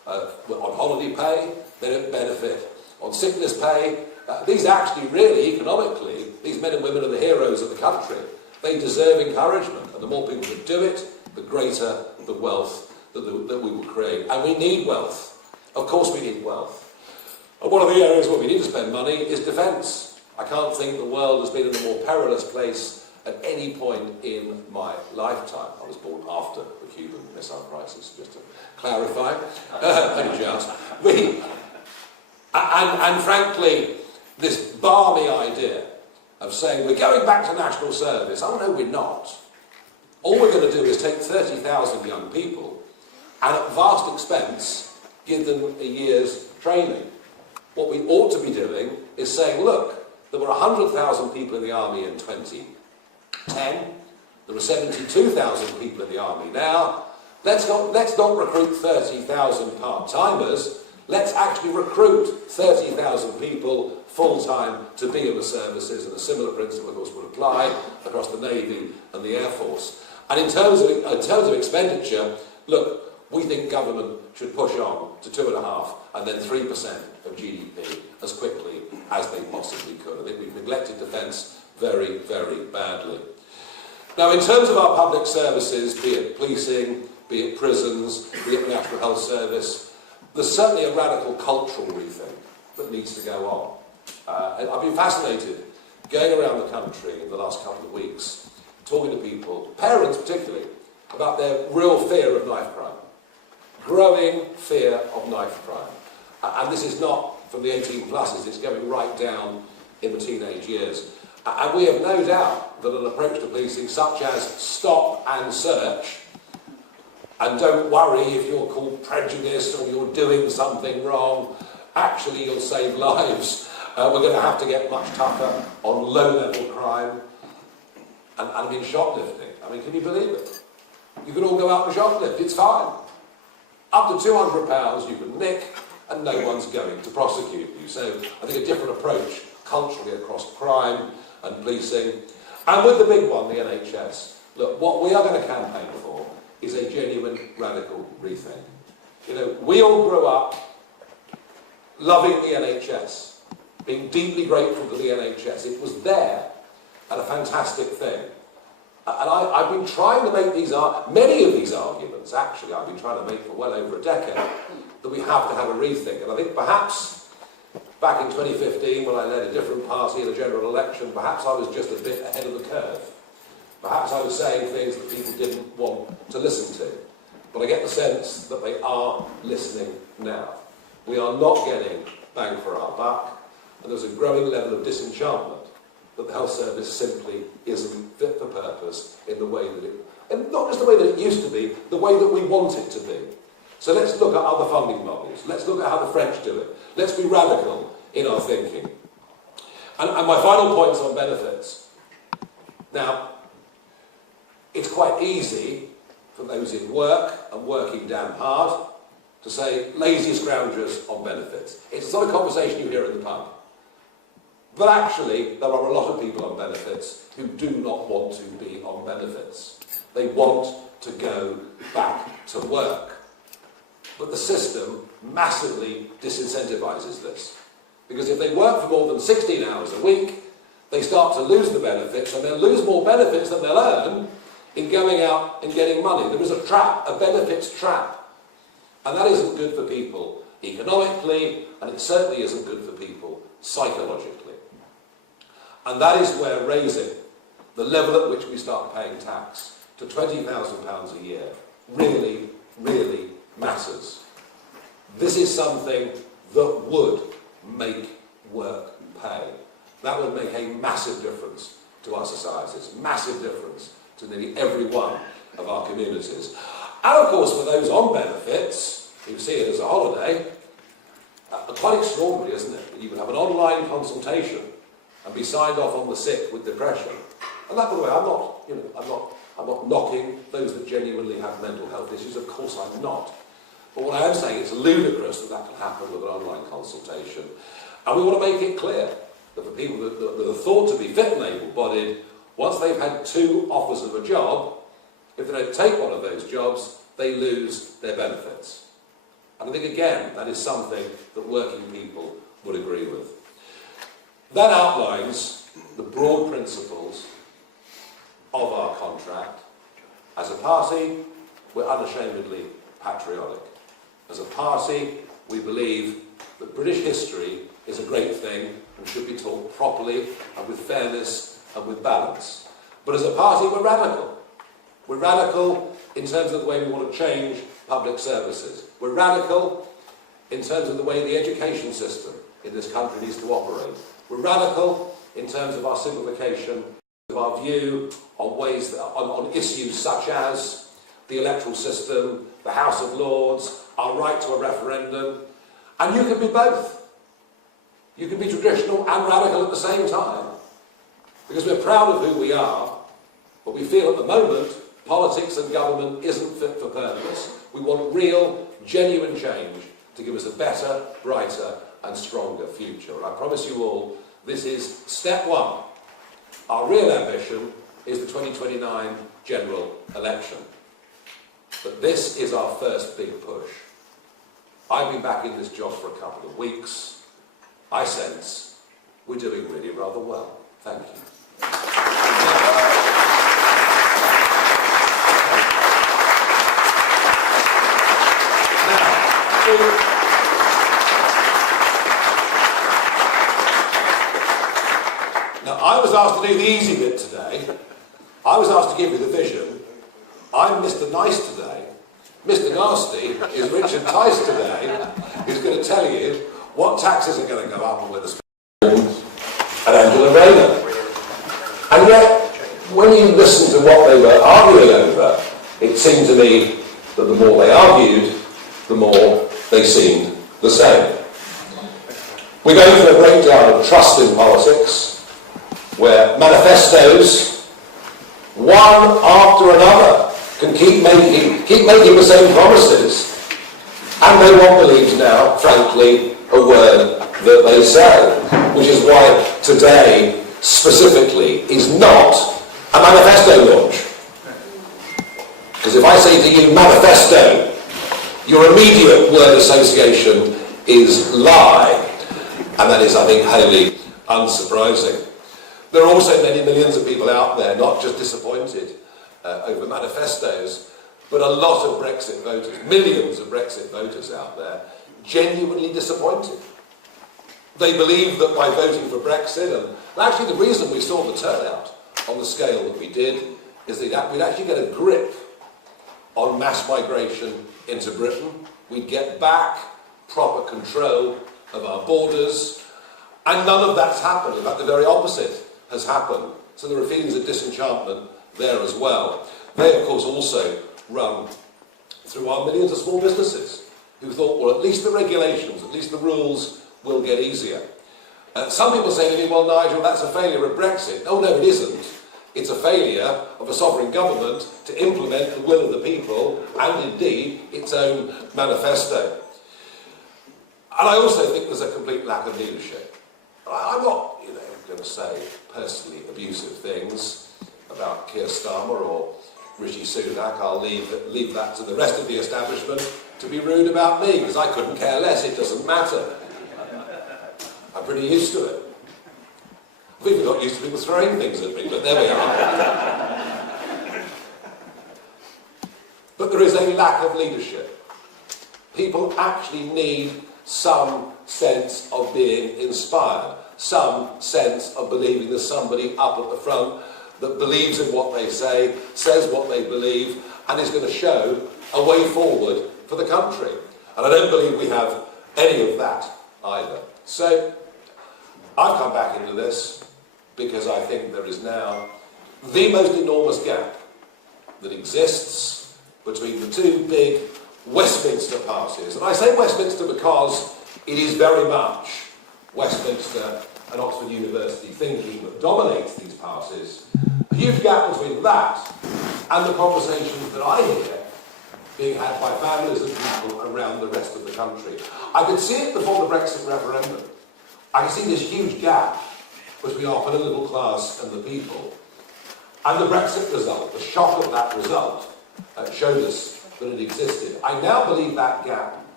on holiday pay, they don't benefit on sickness pay. These actually really, economically, these men and women are the heroes of the country. They deserve encouragement, and the more people that do it, the greater the wealth that we will create. And we need wealth. Of course we need wealth. And one of the areas where we need to spend money is defence. I can't think the world has been in a more perilous place at any point in my lifetime. I was born after the Cuban Missile Crisis, just to clarify. And frankly, this balmy idea of saying we're going back to national service, oh no, we're not. All we're going to do is take 30,000 young people and at vast expense give them a year's training. What we ought to be doing is saying, look, there were 100,000 people in the army in 2010, there are 72,000 people in the army now. Let's not recruit 30,000 part-timers, let's actually recruit 30,000 people full-time to be in the services, and a similar principle, of course, would apply across the Navy and the Air Force. And in terms of expenditure, look, we think government should push on to 2.5% and then 3% of GDP as quickly as they possibly could. I think we've neglected defence very, very badly. Now, in terms of our public services, be it policing, be it prisons, be it the National Health Service, there's certainly a radical cultural rethink that needs to go on. I've been fascinated going around the country in the last couple of weeks, talking to people, parents particularly, about their real fear of knife crime. Growing fear of knife crime. And this is not from the 18 pluses, it's going right down in the teenage years. And we have no doubt that an approach to policing such as stop and search, and don't worry if you're called prejudiced or you're doing something wrong, actually you'll save lives. We're going to have to get much tougher on low-level crime. And I mean shoplifting. I mean, can you believe it? You can all go out and shoplift, it's fine. Up to £200 you can nick and no one's going to prosecute you. So I think a different approach culturally across crime and policing. And with the big one, the NHS. Look, what we are going to campaign for is a genuine radical rethink. You know, we all grew up loving the NHS, being deeply grateful to the NHS. It was there and a fantastic thing. And I've been trying to make many of these arguments, actually, I've been trying to make for well over a decade, that we have to have a rethink. And I think perhaps back in 2015, when I led a different party in a general election, perhaps I was just a bit ahead of the curve. Perhaps I was saying things that people didn't want to listen to. But I get the sense that they are listening now. We are not getting bang for our buck, and there's a growing level of disenchantment that the health service simply isn't fit for purpose in the way that it, and not just the way that it used to be, the way that we want it to be. So let's look at other funding models. Let's look at how the French do it. Let's be radical in our thinking. And my final point's on benefits. Now, it's quite easy for those in work and working damn hard to say lazy scroungers on benefits. It's not a conversation you hear in the pub. But actually, there are a lot of people on benefits who do not want to be on benefits. They want to go back to work. But the system massively disincentivises this. Because if they work for more than 16 hours a week, they start to lose the benefits, and they'll lose more benefits than they'll earn in going out and getting money. There is a trap, a benefits trap. And that isn't good for people economically, and it certainly isn't good for people psychologically. And that is where raising the level at which we start paying tax to £20,000 a year really, really matters. This is something that would make work pay. That would make a massive difference to our societies, massive difference to nearly every one of our communities. And of course, for those on benefits, who see it as a holiday, quite extraordinary, isn't it? You can have an online consultation and be signed off on the sick with depression. And that, by the way, I'm not knocking those that genuinely have mental health issues. Of course I'm not. But what I am saying, it's ludicrous that that can happen with an online consultation. And we want to make it clear that for people that are thought to be fit and able-bodied, once they've had 2 offers of a job, if they don't take one of those jobs, they lose their benefits. And I think, again, that is something that working people would agree with. That outlines the broad principles of our contract. As a party, we're unashamedly patriotic. As a party, we believe that British history is a great thing and should be taught properly and with fairness and with balance. But as a party, we're radical. We're radical in terms of the way we want to change public services. We're radical in terms of the way the education system in this country needs to operate. We're radical in terms of our simplification, of our view on ways that, on issues such as the electoral system, the House of Lords, our right to a referendum. And you can be both. You can be traditional and radical at the same time. Because we're proud of who we are, but we feel at the moment politics and government isn't fit for purpose. We want real, genuine change to give us a better, brighter and stronger future. And I promise you all, this is step one. Our real ambition is the 2029 general election. But this is our first big push. I've been back in this job for a couple of weeks. I sense we're doing really rather well. Thank you. Now, I was asked to do the easy bit today. I was asked to give you the vision. I'm Mr. Nice today. Mr. Nasty is Richard Tice today, who's going to tell you what taxes are going to go up and where the and Angela Rayner. And yet, when you listen to what they were arguing over, it seemed to me that the more they argued, the more they seemed the same. We're going through a breakdown of trust in politics, where manifestos, one after another, can keep making the same promises, and no one believes now, frankly, a word that they say, which is why today, specifically, is not a manifesto launch. Because if I say to you, manifesto, your immediate word association is lie, and that is, I think, wholly unsurprising. There are also many millions of people out there, not just disappointed over manifestos, but a lot of Brexit voters, millions of Brexit voters out there, genuinely disappointed. They believe that by voting for Brexit, and actually the reason we saw the turnout on the scale that we did, is that we'd actually get a grip on mass migration into Britain. We'd get back proper control of our borders, and none of that's happened. In fact, the very opposite has happened. So there are feelings of disenchantment there as well. They, of course, also run through our millions of small businesses who thought, well, at least the regulations, at least the rules will get easier. Some people say to me, well, Nigel, that's a failure of Brexit. Oh, no, it isn't. It's a failure of a sovereign government to implement the will of the people and, indeed, its own manifesto. And I also think there's a complete lack of leadership. I'm not, going to say personally abusive things about Keir Starmer or Rishi Sunak. I'll leave that to the rest of the establishment to be rude about me, because I couldn't care less. It doesn't matter. I'm pretty used to it. I've even got used to people throwing things at me, but there we are. But there is a lack of leadership. People actually need some sense of being inspired, some sense of believing there's somebody up at the front that believes in what they say, says what they believe, and is going to show a way forward for the country. And I don't believe we have any of that either. So I've come back into this because I think there is now the most enormous gap that exists between the two big Westminster parties. And I say Westminster because it is very much Westminster and Oxford University thinking that dominates these parties. A huge gap between that and the conversations that I hear being had by families and people around the rest of the country. I could see it before the Brexit referendum. I could see this huge gap between our political class and the people. And the Brexit result, the shock of that result, showed us that it existed. I now believe that gap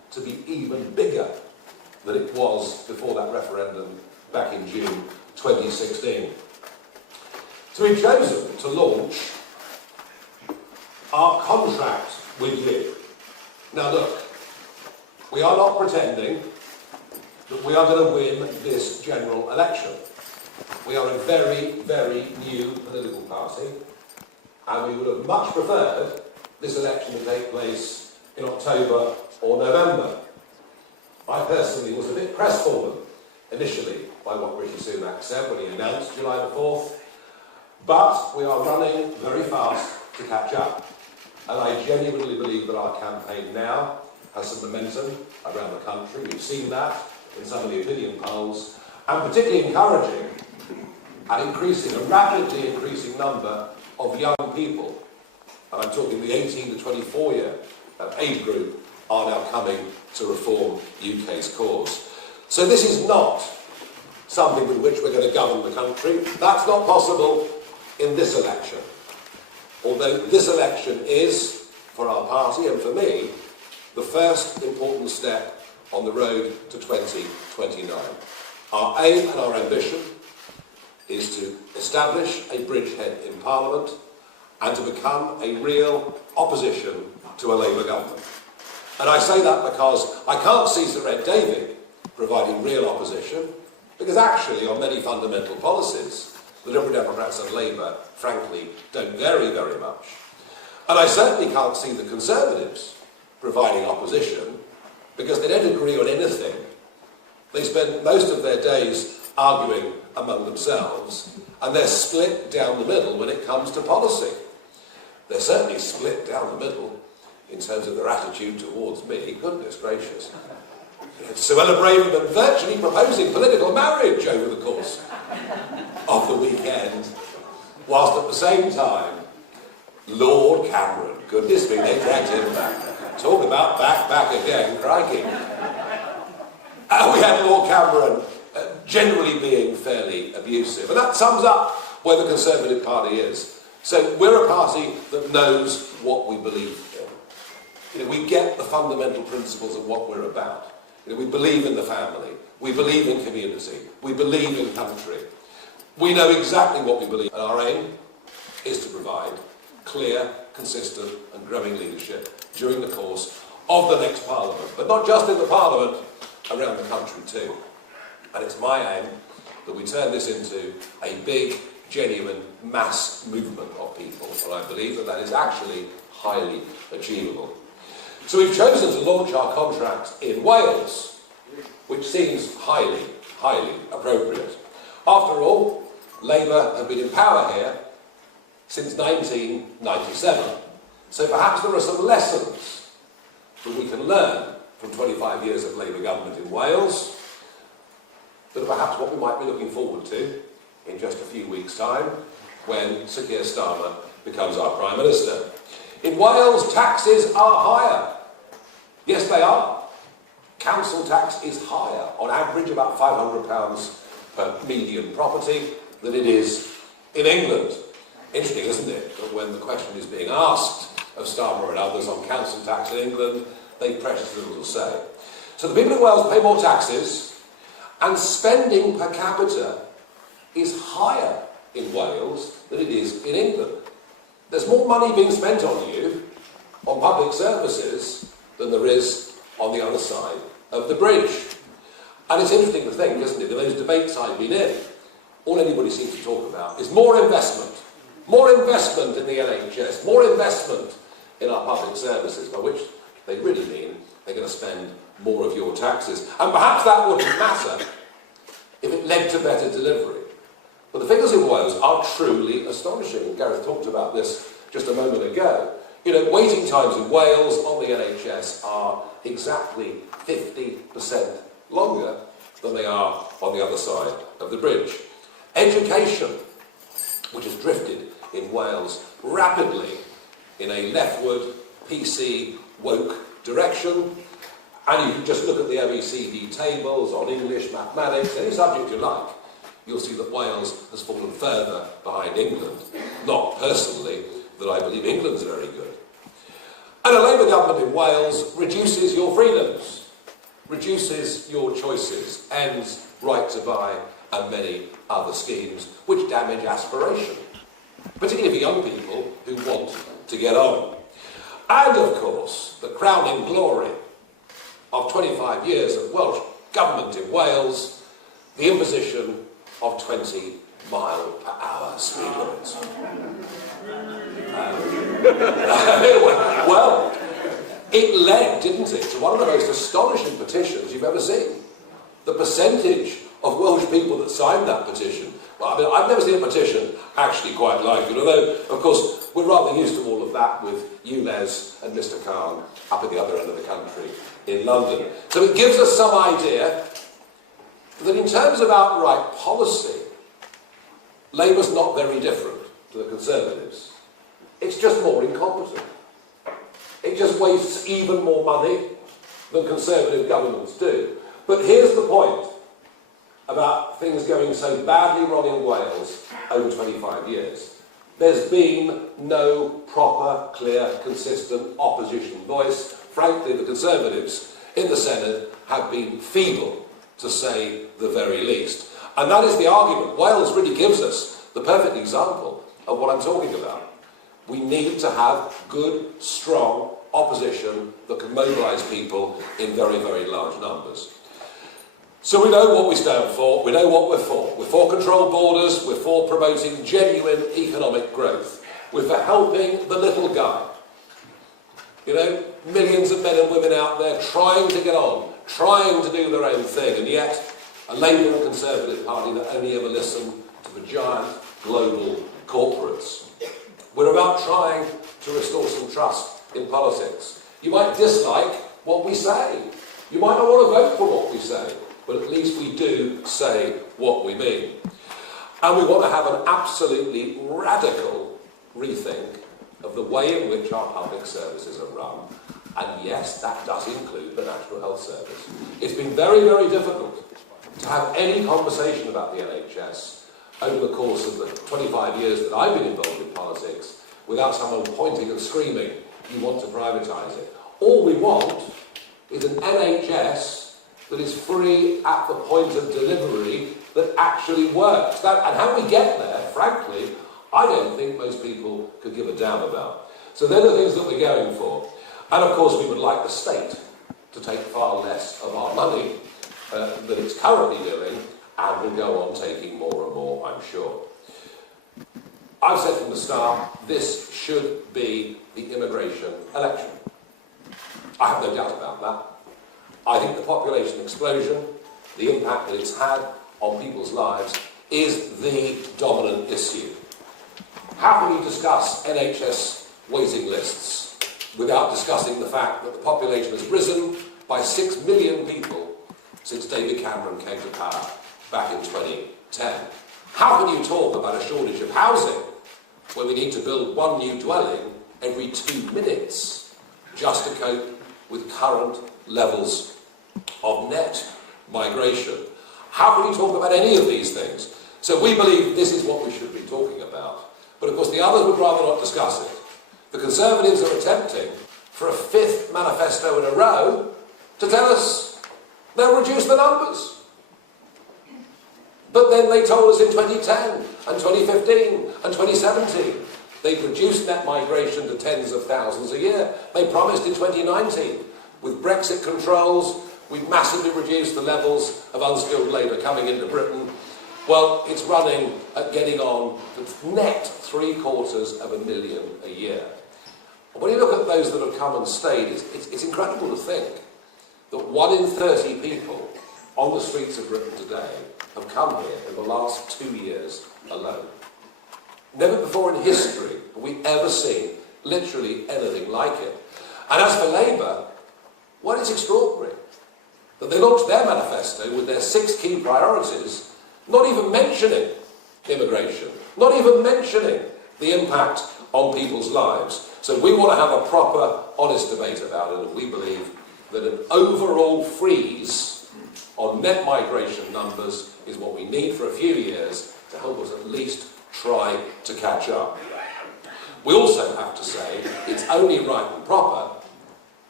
to be even bigger than it was before that referendum back in June 2016. So we've chosen to launch our contract with you. Now look, we are not pretending that we are going to win this general election. We are a very, very new political party, and we would have much preferred this election to take place in October or November. I personally was a bit crestfallen initially by what Rishi Sunak said when he announced July the 4th, but we are running very fast to catch up, and I genuinely believe that our campaign now has some momentum around the country. We've seen that in some of the opinion polls, and particularly encouraging a rapidly increasing number of young people, and I'm talking the 18 to 24 year age group, are now coming to reform UK's cause. So this is not something with which we're going to govern the country. That's not possible in this election. Although this election is, for our party and for me, the first important step on the road to 2029. Our aim and our ambition is to establish a bridgehead in Parliament and to become a real opposition to a Labour government. And I say that because I can't see Sir Ed Davey providing real opposition, because actually on many fundamental policies, the Liberal Democrats and Labour, frankly, don't vary very much. And I certainly can't see the Conservatives providing opposition, because they don't agree on anything. They spend most of their days arguing among themselves, and they're split down the middle when it comes to policy. They're certainly split down the middle in terms of their attitude towards me. Goodness gracious. Suella Braverman virtually proposing political marriage over the course of the weekend, whilst at the same time, Lord Cameron, goodness me, they dragged him back. Talk about back again, crikey. We had Lord Cameron generally being fairly abusive, and that sums up where the Conservative Party is. So we're a party that knows what we believe in. We get the fundamental principles of what we're about. We believe in the family, we believe in community, we believe in country. We know exactly what we believe, and our aim is to provide clear, consistent and growing leadership during the course of the next Parliament, but not just in the Parliament, around the country too. And it's my aim that we turn this into a big, genuine mass movement of people, and I believe that that is actually highly achievable. So we've chosen to launch our contract in Wales, which seems highly, highly appropriate. After all, Labour have been in power here since 1997. So perhaps there are some lessons that we can learn from 25 years of Labour government in Wales, that are perhaps what we might be looking forward to in just a few weeks' time, when Sir Keir Starmer becomes our Prime Minister. In Wales, taxes are higher. Yes, they are. Council tax is higher, on average about £500 per median property, than it is in England. Interesting, isn't it, that when the question is being asked of Starmer and others on council tax in England, they precious little to say. So the people in Wales pay more taxes, and spending per capita is higher in Wales than it is in England. There's more money being spent on you, on public services, than there is on the other side of the bridge. And it's interesting to think, isn't it, in those debates I've been in, all anybody seems to talk about is more investment in the NHS, more investment in our public services, by which they really mean they're going to spend more of your taxes. And perhaps that wouldn't matter if it led to better delivery. But the figures in Wales are truly astonishing, and Gareth talked about this just a moment ago. Waiting times in Wales on the NHS are exactly 50% longer than they are on the other side of the bridge. Education, which has drifted in Wales rapidly in a leftward, PC, woke direction, and you can just look at the OECD tables on English, mathematics, any subject you like, you'll see that Wales has fallen further behind England. Not personally that I believe England's very good. And a Labour government in Wales reduces your freedoms, reduces your choices, ends right to buy and many other schemes which damage aspiration, particularly for young people who want to get on. And of course, the crowning glory of 25 years of Welsh government in Wales, the imposition of 20-mile-per-hour speed limits. Well, it led, didn't it, to one of the most astonishing petitions you've ever seen. The percentage of Welsh people that signed that petition. Well, I mean, I've never seen a petition actually quite like it, although, of course, we're rather used to all of that with you, Les, and Mr. Khan up at the other end of the country in London. So it gives us some idea that in terms of outright policy, Labour's not very different to the Conservatives. It's just more incompetent. It just wastes even more money than Conservative governments do. But here's the point about things going so badly wrong in Wales over 25 years. There's been no proper, clear, consistent opposition voice. Frankly, the Conservatives in the Senate have been feeble, to say the very least. And that is the argument. Wales really gives us the perfect example of what I'm talking about. We need to have good, strong opposition that can mobilise people in very, very large numbers. So we know what we stand for, we know what we're for. We're for controlled borders, we're for promoting genuine economic growth. We're for helping the little guy. You know, millions of men and women out there trying to get on, trying to do their own thing, and yet a Labour and Conservative party that only ever listen to the giant global corporates. We're about trying to restore some trust in politics. You might dislike what we say. You might not want to vote for what we say, but at least we do say what we mean. And we want to have an absolutely radical rethink of the way in which our public services are run. And yes, that does include the National Health Service. It's been very, very difficult to have any conversation about the NHS over the course of the 25 years that I've been involved in politics without someone pointing and screaming, you want to privatise it. All we want is an NHS that is free at the point of delivery that actually works. And how we get there, frankly, I don't think most people could give a damn about. So they're the things that we're going for. And of course we would like the state to take far less of our money than it's currently doing, and will go on taking more and more, I'm sure. I've said from the start, this should be the immigration election. I have no doubt about that. I think the population explosion, the impact that it's had on people's lives, is the dominant issue. How can you discuss NHS waiting lists without discussing the fact that the population has risen by 6 million people since David Cameron came to power back in 2010? How can you talk about a shortage of housing when we need to build one new dwelling every 2 minutes just to cope with current levels of net migration? How can you talk about any of these things? So we believe this is what we should be talking about. But of course the others would rather not discuss it. The Conservatives are attempting for a 5th manifesto in a row to tell us they'll reduce the numbers. But then they told us in 2010 and 2015 and 2017 they'd reduced net migration to tens of thousands a year. They promised in 2019, with Brexit controls, we've massively reduced the levels of unskilled labour coming into Britain. Well, it's running at getting on to net 750,000 a year. And when you look at those that have come and stayed, it's incredible to think that 1 in 30 people on the streets of Britain today have come here in the last 2 years alone. Never before in history have we ever seen literally anything like it. And as for Labour, well, it's extraordinary that they launched their manifesto with their 6 key priorities, not even mentioning immigration, not even mentioning the impact on people's lives. So we want to have a proper, honest debate about it, and we believe that an overall freeze on net migration numbers is what we need for a few years to help us at least try to catch up. We also have to say it's only right and proper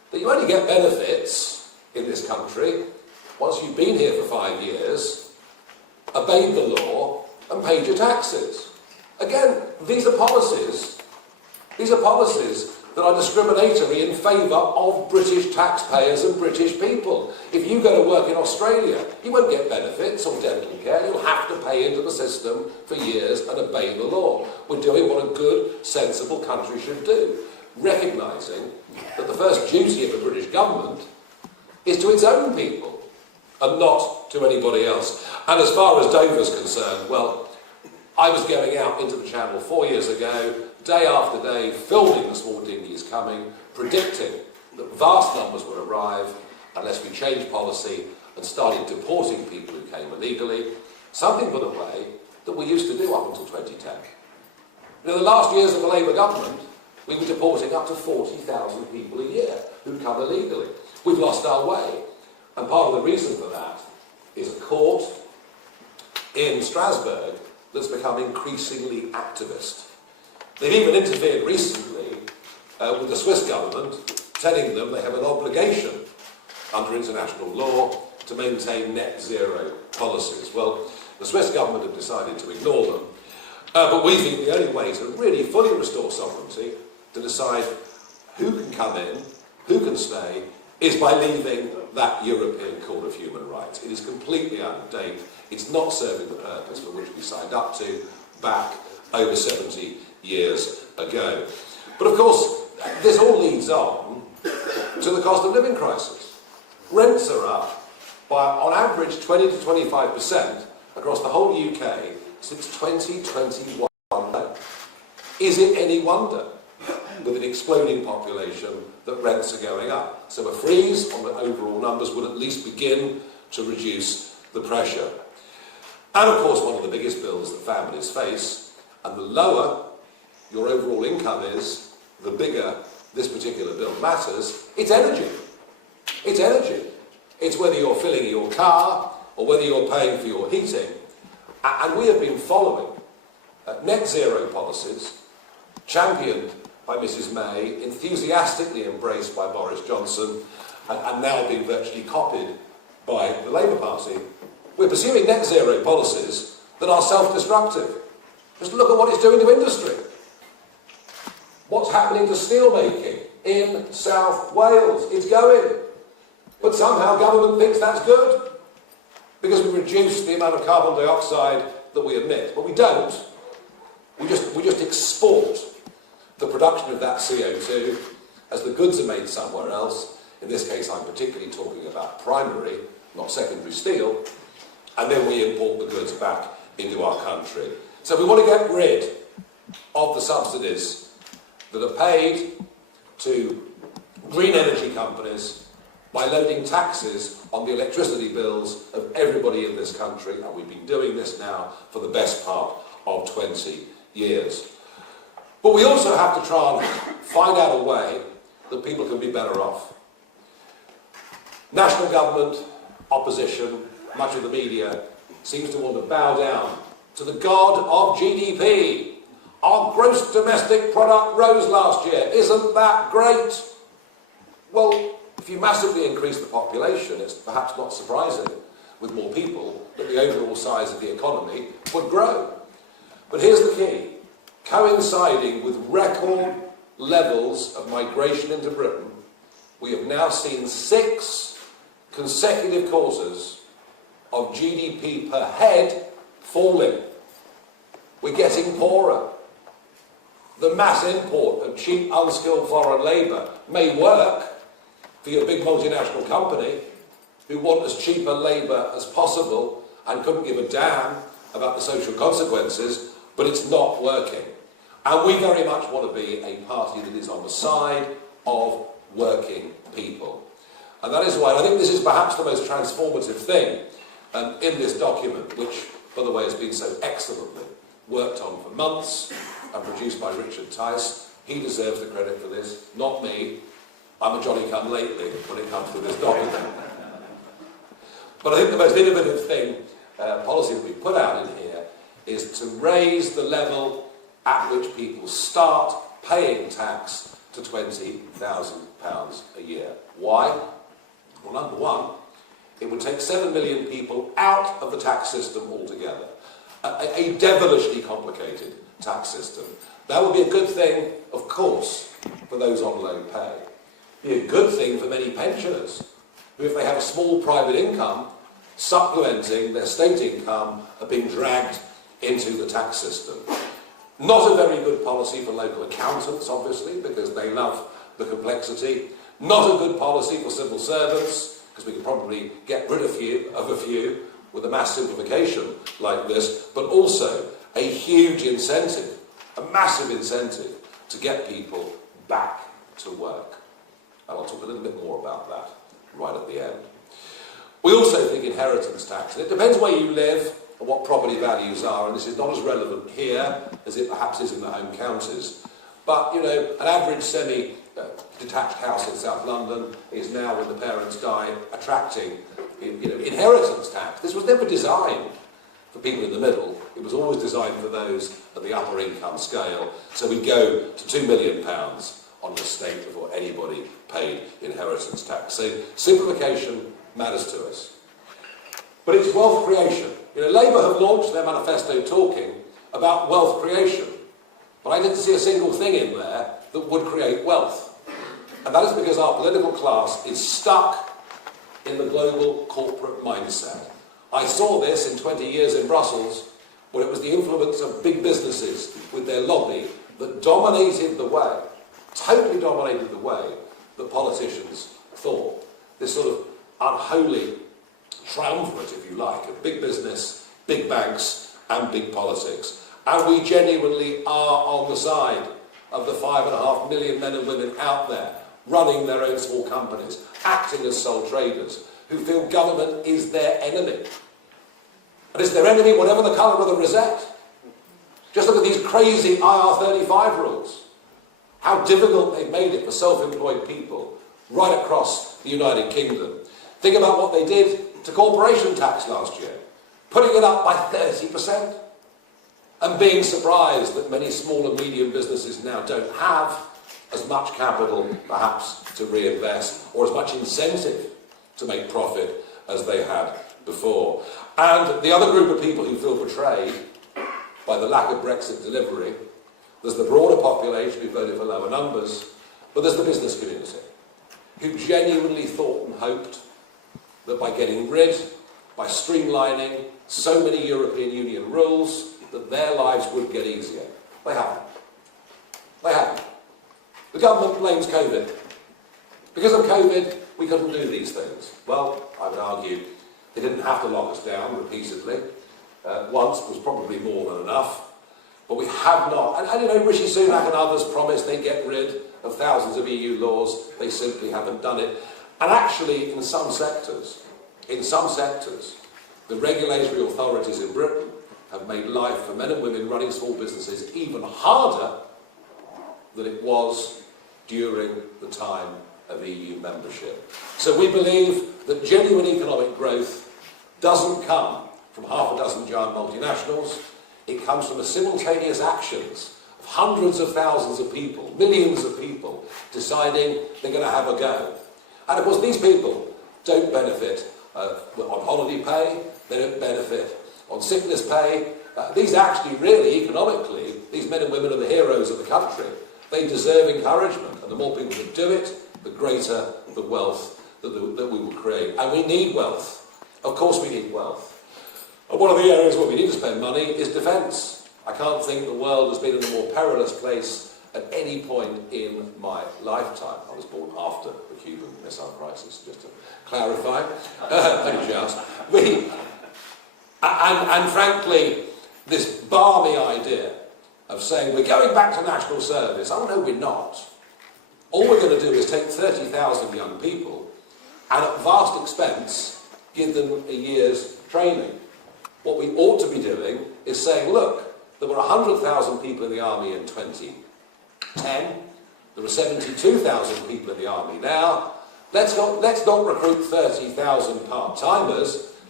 that you only get benefits in this country once you've been here for 5 years, obeyed the law, and paid your taxes. Again, these are policies that are discriminatory in favour of British taxpayers and British people. If you go to work in Australia, you won't get benefits or dental care. You'll have to pay into the system for years and obey the law. We're doing what a good, sensible country should do, recognising that the first duty of the British government is to its own people and not to anybody else. And as far as Dover's concerned, well, I was going out into the Channel 4 years ago, day after day, filming the small dinghies coming, predicting that vast numbers would arrive unless we changed policy and started deporting people who came illegally, something, by the way, that we used to do up until 2010. In the last years of the Labour government, we were deporting up to 40,000 people a year who'd come illegally. We've lost our way. And part of the reason for that is a court in Strasbourg that's become increasingly activist. They've even interfered recently with the Swiss government, telling them they have an obligation under international law to maintain net zero policies. Well, the Swiss government have decided to ignore them, but we think the only way to really fully restore sovereignty, to decide who can come in, who can stay, is by leaving that European Court of Human Rights. It is completely out of date. It's not serving the purpose for which we signed up to back over 70 years ago. But of course, this all leads on to the cost of living crisis. Rents are up by, on average, 20 to 25% across the whole UK since 2021. Is it any wonder, with an exploding population, that rents are going up? So a freeze on the overall numbers would at least begin to reduce the pressure. And of course, one of the biggest bills that families face, and the lower your overall income is, the bigger this particular bill matters, it's energy. It's energy. It's whether you're filling your car or whether you're paying for your heating. And we have been following net zero policies, championed by Mrs May, enthusiastically embraced by Boris Johnson, and now being virtually copied by the Labour Party. We're pursuing net zero policies that are self-destructive. Just look at what it's doing to industry. What's happening to steelmaking in South Wales? It's going. But somehow government thinks that's good because we reduce the amount of carbon dioxide that we emit. But we don't. We just export the production of that CO2 as the goods are made somewhere else. In this case, I'm particularly talking about primary, not secondary steel. And then we import the goods back into our country. So we want to get rid of the subsidies that are paid to green energy companies by loading taxes on the electricity bills of everybody in this country, and we've been doing this now for the best part of 20 years. But we also have to try and find out a way that people can be better off. National government, opposition, much of the media seems to want to bow down to the god of GDP. Our gross domestic product rose last year. Isn't that great? Well, if you massively increase the population, it's perhaps not surprising, with more people, that the overall size of the economy would grow. But here's the key. Coinciding with record levels of migration into Britain, we have now seen 6 consecutive quarters of GDP per head falling. We're getting poorer. The mass import of cheap, unskilled foreign labour may work for your big multinational company who want as cheap a labour as possible and couldn't give a damn about the social consequences, but it's not working. And we very much want to be a party that is on the side of working people. And that is why I think this is perhaps the most transformative thing in this document, which, by the way, has been so excellently worked on for months and produced by Richard Tice. He deserves the credit for this, not me. I'm a Johnny-come-lately when it comes to this document. But I think the most innovative thing, policy that we put out in here, is to raise the level at which people start paying tax to £20,000 a year. Why? Well, number one, it would take 7 million people out of the tax system altogether. A devilishly complicated tax system. That would be a good thing, of course, for those on low pay. Be a good thing for many pensioners, who, if they have a small private income, supplementing their state income, are being dragged into the tax system. Not a very good policy for local accountants, obviously, because they love the complexity. Not a good policy for civil servants, because we could probably get rid of a few with a mass simplification like this, but also a huge incentive, a massive incentive to get people back to work. And I'll talk a little bit more about that right at the end. We also think inheritance tax, and it depends where you live and what property values are, and this is not as relevant here as it perhaps is in the home counties. But, you know, an average semi-detached house in South London is now, when the parents die, attracting, inheritance tax. This was never designed for people in the middle. It was always designed for those at the upper income scale. So we go to £2 million on the estate before anybody paid inheritance tax. So simplification matters to us. But it's wealth creation. Labour have launched their manifesto talking about wealth creation. But I didn't see a single thing in there that would create wealth. And that is because our political class is stuck in the global corporate mindset. I saw this in 20 years in Brussels, where it was the influence of big businesses with their lobby that dominated the way, totally dominated the way that politicians thought. This sort of unholy triumvirate, if you like, of big business, big banks and big politics. And we genuinely are on the side of the 5.5 million men and women out there running their own small companies, acting as sole traders, who feel government is their enemy. And it's their enemy whatever the colour of the rosette. Just look at these crazy IR35 rules. How difficult they've made it for self-employed people right across the United Kingdom. Think about what they did to corporation tax last year, putting it up by 30%. And being surprised that many small and medium businesses now don't have as much capital, perhaps, to reinvest, or as much incentive to make profit as they had before. And the other group of people who feel betrayed by the lack of Brexit delivery, there's the broader population who voted for lower numbers, but there's the business community, who genuinely thought and hoped that by getting rid, by streamlining so many European Union rules, that their lives would get easier. They haven't. They haven't. The government blames COVID. Because of COVID, we couldn't do these things. Well, I would argue they didn't have to lock us down repeatedly. Once was probably more than enough. But we have not. And Rishi Sunak and others promised they'd get rid of thousands of EU laws. They simply haven't done it. And actually, in some sectors, the regulatory authorities in Britain have made life for men and women running small businesses even harder than it was during the time of EU membership. So we believe that genuine economic growth doesn't come from half a dozen giant multinationals. It comes from the simultaneous actions of hundreds of thousands of people, millions of people, deciding they're going to have a go. And of course these people don't benefit on holiday pay, they don't benefit on sickness pay. These actually really, economically, these men and women are the heroes of the country. They deserve encouragement, and the more people that do it, the greater the wealth that we will create. And we need wealth. Of course we need wealth. And one of the areas where we need to spend money is defence. I can't think the world has been in a more perilous place at any point in my lifetime. I was born after the Cuban Missile Crisis, just to clarify. Only just. And frankly, this balmy idea of saying we're going back to national service, oh no, we're not. All we're going to do is take 30,000 young people and at vast expense give them a year's training. What we ought to be doing is saying, look, there were 100,000 people in the army in 2010, there are 72,000 people in the army now. Let's not recruit 30,000 part-timers.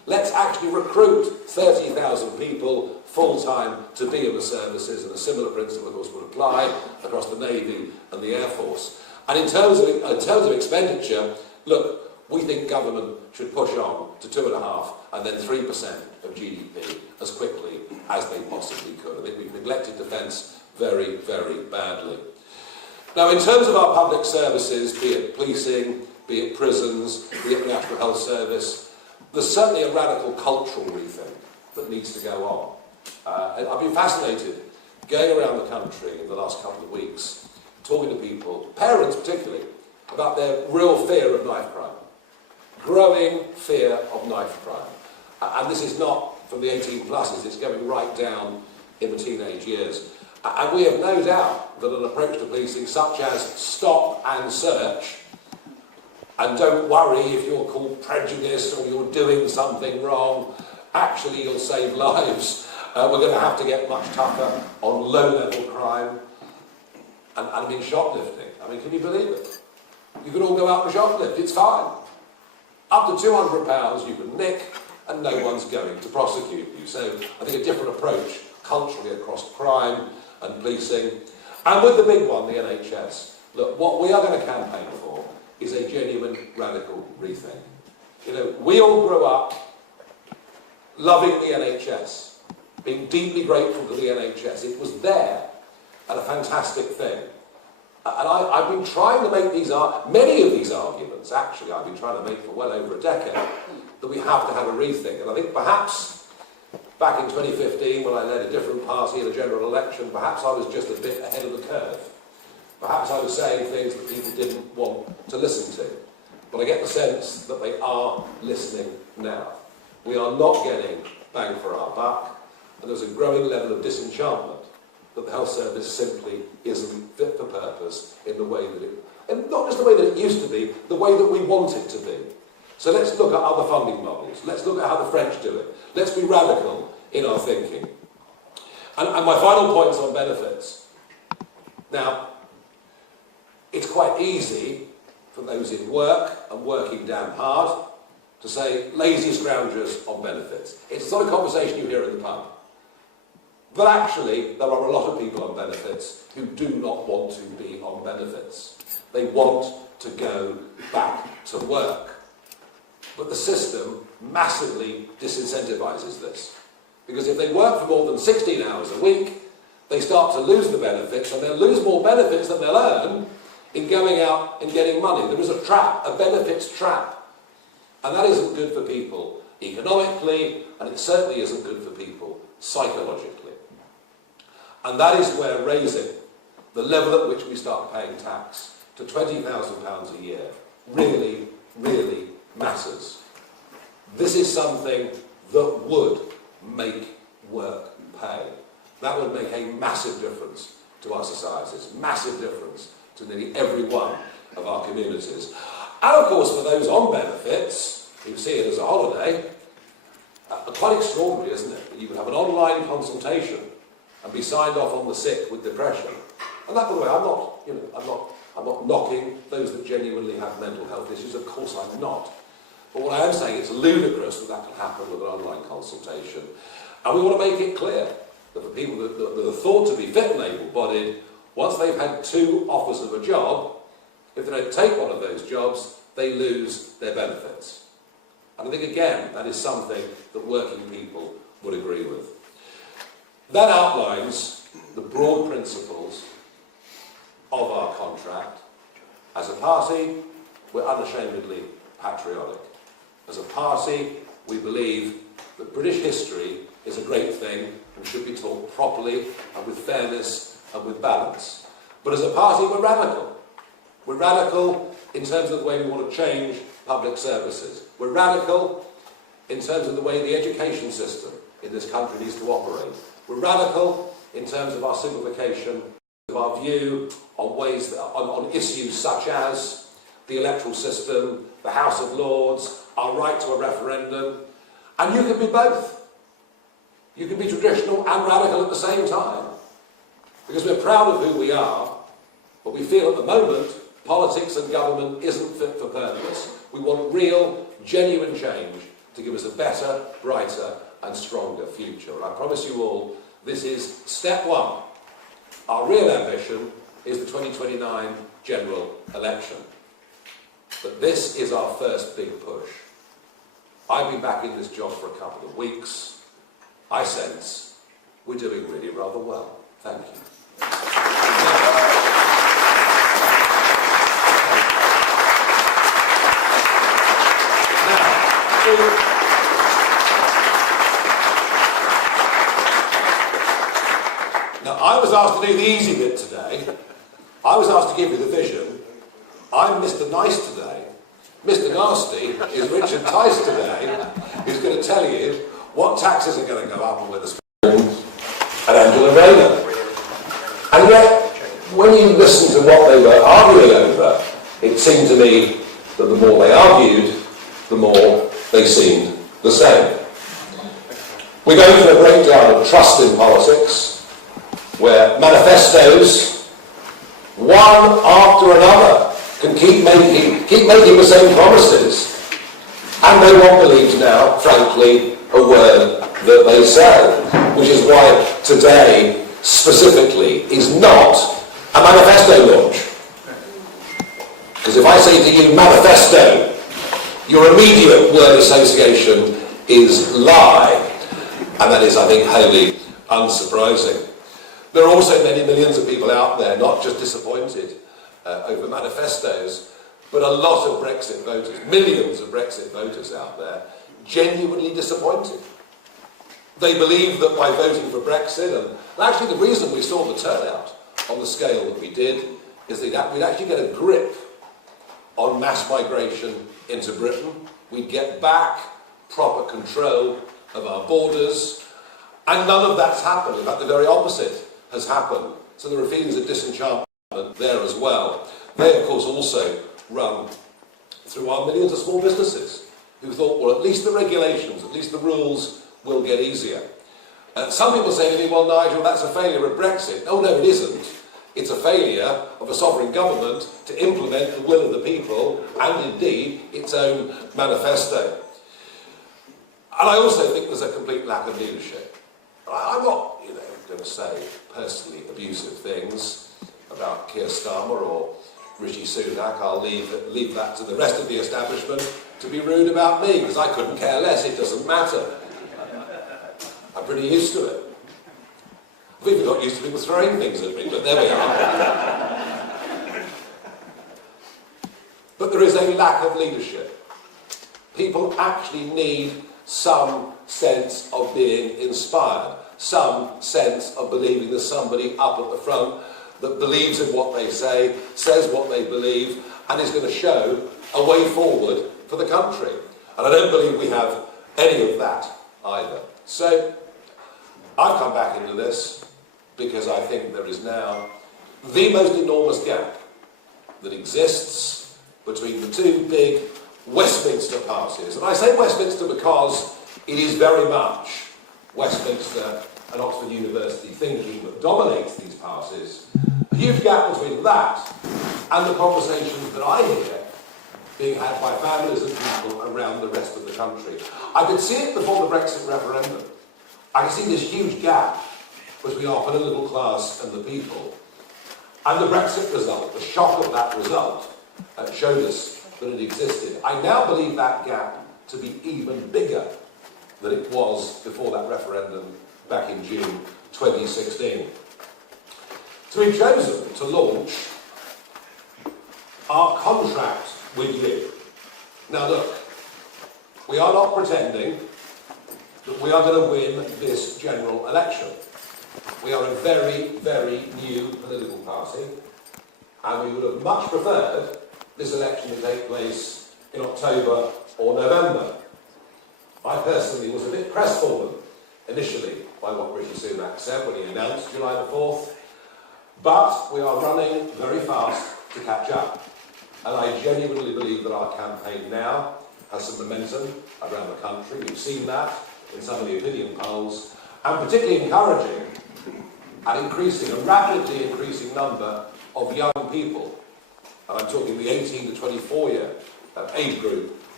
Let's actually recruit 30,000 people full-time to be in the services, and a similar principle, of course, would apply across the Navy and the Air Force. And in terms of expenditure, look, we think government should push on to 2.5% and then 3% of GDP as quickly as they possibly could. I think we've neglected defence very, very badly. Now, in terms of our public services, be it policing, be it prisons, be it the National Health Service, there's certainly a radical cultural rethink that needs to go on. And I've been fascinated going around the country in the last couple of weeks, talking to people, parents particularly, about their real fear of knife crime. Growing fear of knife crime. And this is not from the 18 pluses, it's going right down in the teenage years. And we have no doubt that an approach to policing such as stop and search, and don't worry if you're called prejudiced or you're doing something wrong, actually you'll save lives. We're going to have to get much tougher on low-level crime. And I mean shoplifting. I mean, can you believe it? You can all go out and shoplift, it's fine. Up to £200 you can nick and no one's going to prosecute you. So I think a different approach culturally across crime and policing. And with the big one, the NHS. Look, what we are going to campaign for is a genuine radical rethink. You know, we all grew up loving the NHS, being deeply grateful to the NHS. It was there and a fantastic thing. And I've been trying to make many of these arguments, actually, I've been trying to make for well over a decade, that we have to have a rethink. And I think perhaps back in 2015, when I led a different party in a general election, perhaps I was just a bit ahead of the curve. Perhaps I was saying things that people didn't want to listen to. But I get the sense that they are listening now. We are not getting bang for our buck, and there's a growing level of disenchantment that the health service simply isn't fit for purpose in the way that it, and not just the way that it used to be, the way that we want it to be. So let's look at other funding models. Let's look at how the French do it. Let's be radical in our thinking. And my final point's on benefits. Now, it's quite easy for those in work and working damn hard to say lazy scroungers on benefits. It's not a conversation you hear in the pub. But actually, there are a lot of people on benefits who do not want to be on benefits. They want to go back to work. But the system massively disincentivises this. Because if they work for more than 16 hours a week, they start to lose the benefits, and they'll lose more benefits than they'll earn in going out and getting money. There is a trap, a benefits trap. And that isn't good for people economically, and it certainly isn't good for people psychologically. And that is where raising the level at which we start paying tax to £20,000 a year really, really matters. This is something that would make work pay. That would make a massive difference to our societies, massive difference to nearly every one of our communities. And of course, for those on benefits, who see it as a holiday, quite extraordinary, isn't it? That you would have an online consultation and be signed off on the sick with depression. And that, by the way, I'm not knocking those that genuinely have mental health issues. Of course I'm not. But what I am saying, it's ludicrous that can happen with an online consultation. And we want to make it clear that for people that are thought to be fit and able-bodied, once they've had 2 offers of a job, if they don't take one of those jobs, they lose their benefits. And I think, again, that is something that working people would agree with. That outlines the broad principles of our contract. As a party, we're unashamedly patriotic. As a party, we believe that British history is a great thing and should be taught properly and with fairness and with balance. But as a party, we're radical. We're radical in terms of the way we want to change public services. We're radical in terms of the way the education system in this country needs to operate. We're radical in terms of our simplification, of our view on issues such as the electoral system, the House of Lords, our right to a referendum. And you can be both. You can be traditional and radical at the same time. Because we're proud of who we are, but we feel at the moment politics and government isn't fit for purpose. We want real, genuine change to give us a better, brighter and stronger future. And I promise you all, this is step one. Our real ambition is the 2029 general election. But this is our first big push. I've been back in this job for a couple of weeks. I sense we're doing really rather well. Thank you. Now, I was asked to do the easy bit today. I was asked to give you the vision. I'm Mr. Nice today. Mr. Nasty is Richard Tice today, who's going to tell you what taxes are going to go up and where the and Angela Rayner. And yet, when you listen to what they were arguing over, it seemed to me that the more they argued, the more they seemed the same. We're going through a breakdown of trust in politics, where manifestos, one after another, can keep making the same promises, and no one believes now, frankly, a word that they say, which is why today, specifically, is not a manifesto launch. Because if I say to you, manifesto, your immediate word association is lie, and that is, I think, wholly unsurprising. There are also many millions of people out there, not just disappointed over manifestos, but a lot of Brexit voters, millions of Brexit voters out there, genuinely disappointed. They believe that by voting for Brexit, and actually the reason we saw the turnout on the scale that we did, is that we'd actually get a grip on mass migration into Britain. We'd get back proper control of our borders, and none of that's happened. In fact, the very opposite has happened. So there are feelings of disenchantment there as well. They, of course, also run through our millions of small businesses who thought, well, at least the regulations, at least the rules will get easier. Some people say to me, well, Nigel, that's a failure of Brexit. Oh, no, it isn't. It's a failure of a sovereign government to implement the will of the people and, indeed, its own manifesto. And I also think there's a complete lack of leadership. I'm not, going to say personally abusive things about Keir Starmer or Rishi Sunak. I'll leave that to the rest of the establishment to be rude about me, because I couldn't care less. It doesn't matter. I'm pretty used to it. I've even got used to people throwing things at me, but there we are. But there is a lack of leadership. People actually need some sense of being inspired, some sense of believing there's somebody up at the front that believes in what they say, says what they believe, and is going to show a way forward for the country. And I don't believe we have any of that either. So I've come back into this because I think there is now the most enormous gap that exists between the two big Westminster parties. And I say Westminster because it is very much Westminster and Oxford University thinking that dominates these parties. A huge gap between that and the conversations that I hear being had by families and people around the rest of the country. I could see it before the Brexit referendum. I could see this huge gap between our political class and the people. And the Brexit result, the shock of that result, showed us that it existed. I now believe that gap to be even bigger than it was before that referendum back in June 2016. So we've chosen to launch our contract with you. Now look, we are not pretending that we are going to win this general election. We are a very, very new political party, and we would have much preferred this election to take place in October or November. I personally was a bit crestfallen initially by what Rishi Sunak said when he announced July the 4th, but we are running very fast to catch up. And I genuinely believe that our campaign now has some momentum around the country. We've seen that in some of the opinion polls, and particularly encouraging a rapidly increasing number of young people, and I'm talking the 18 to 24 year age group,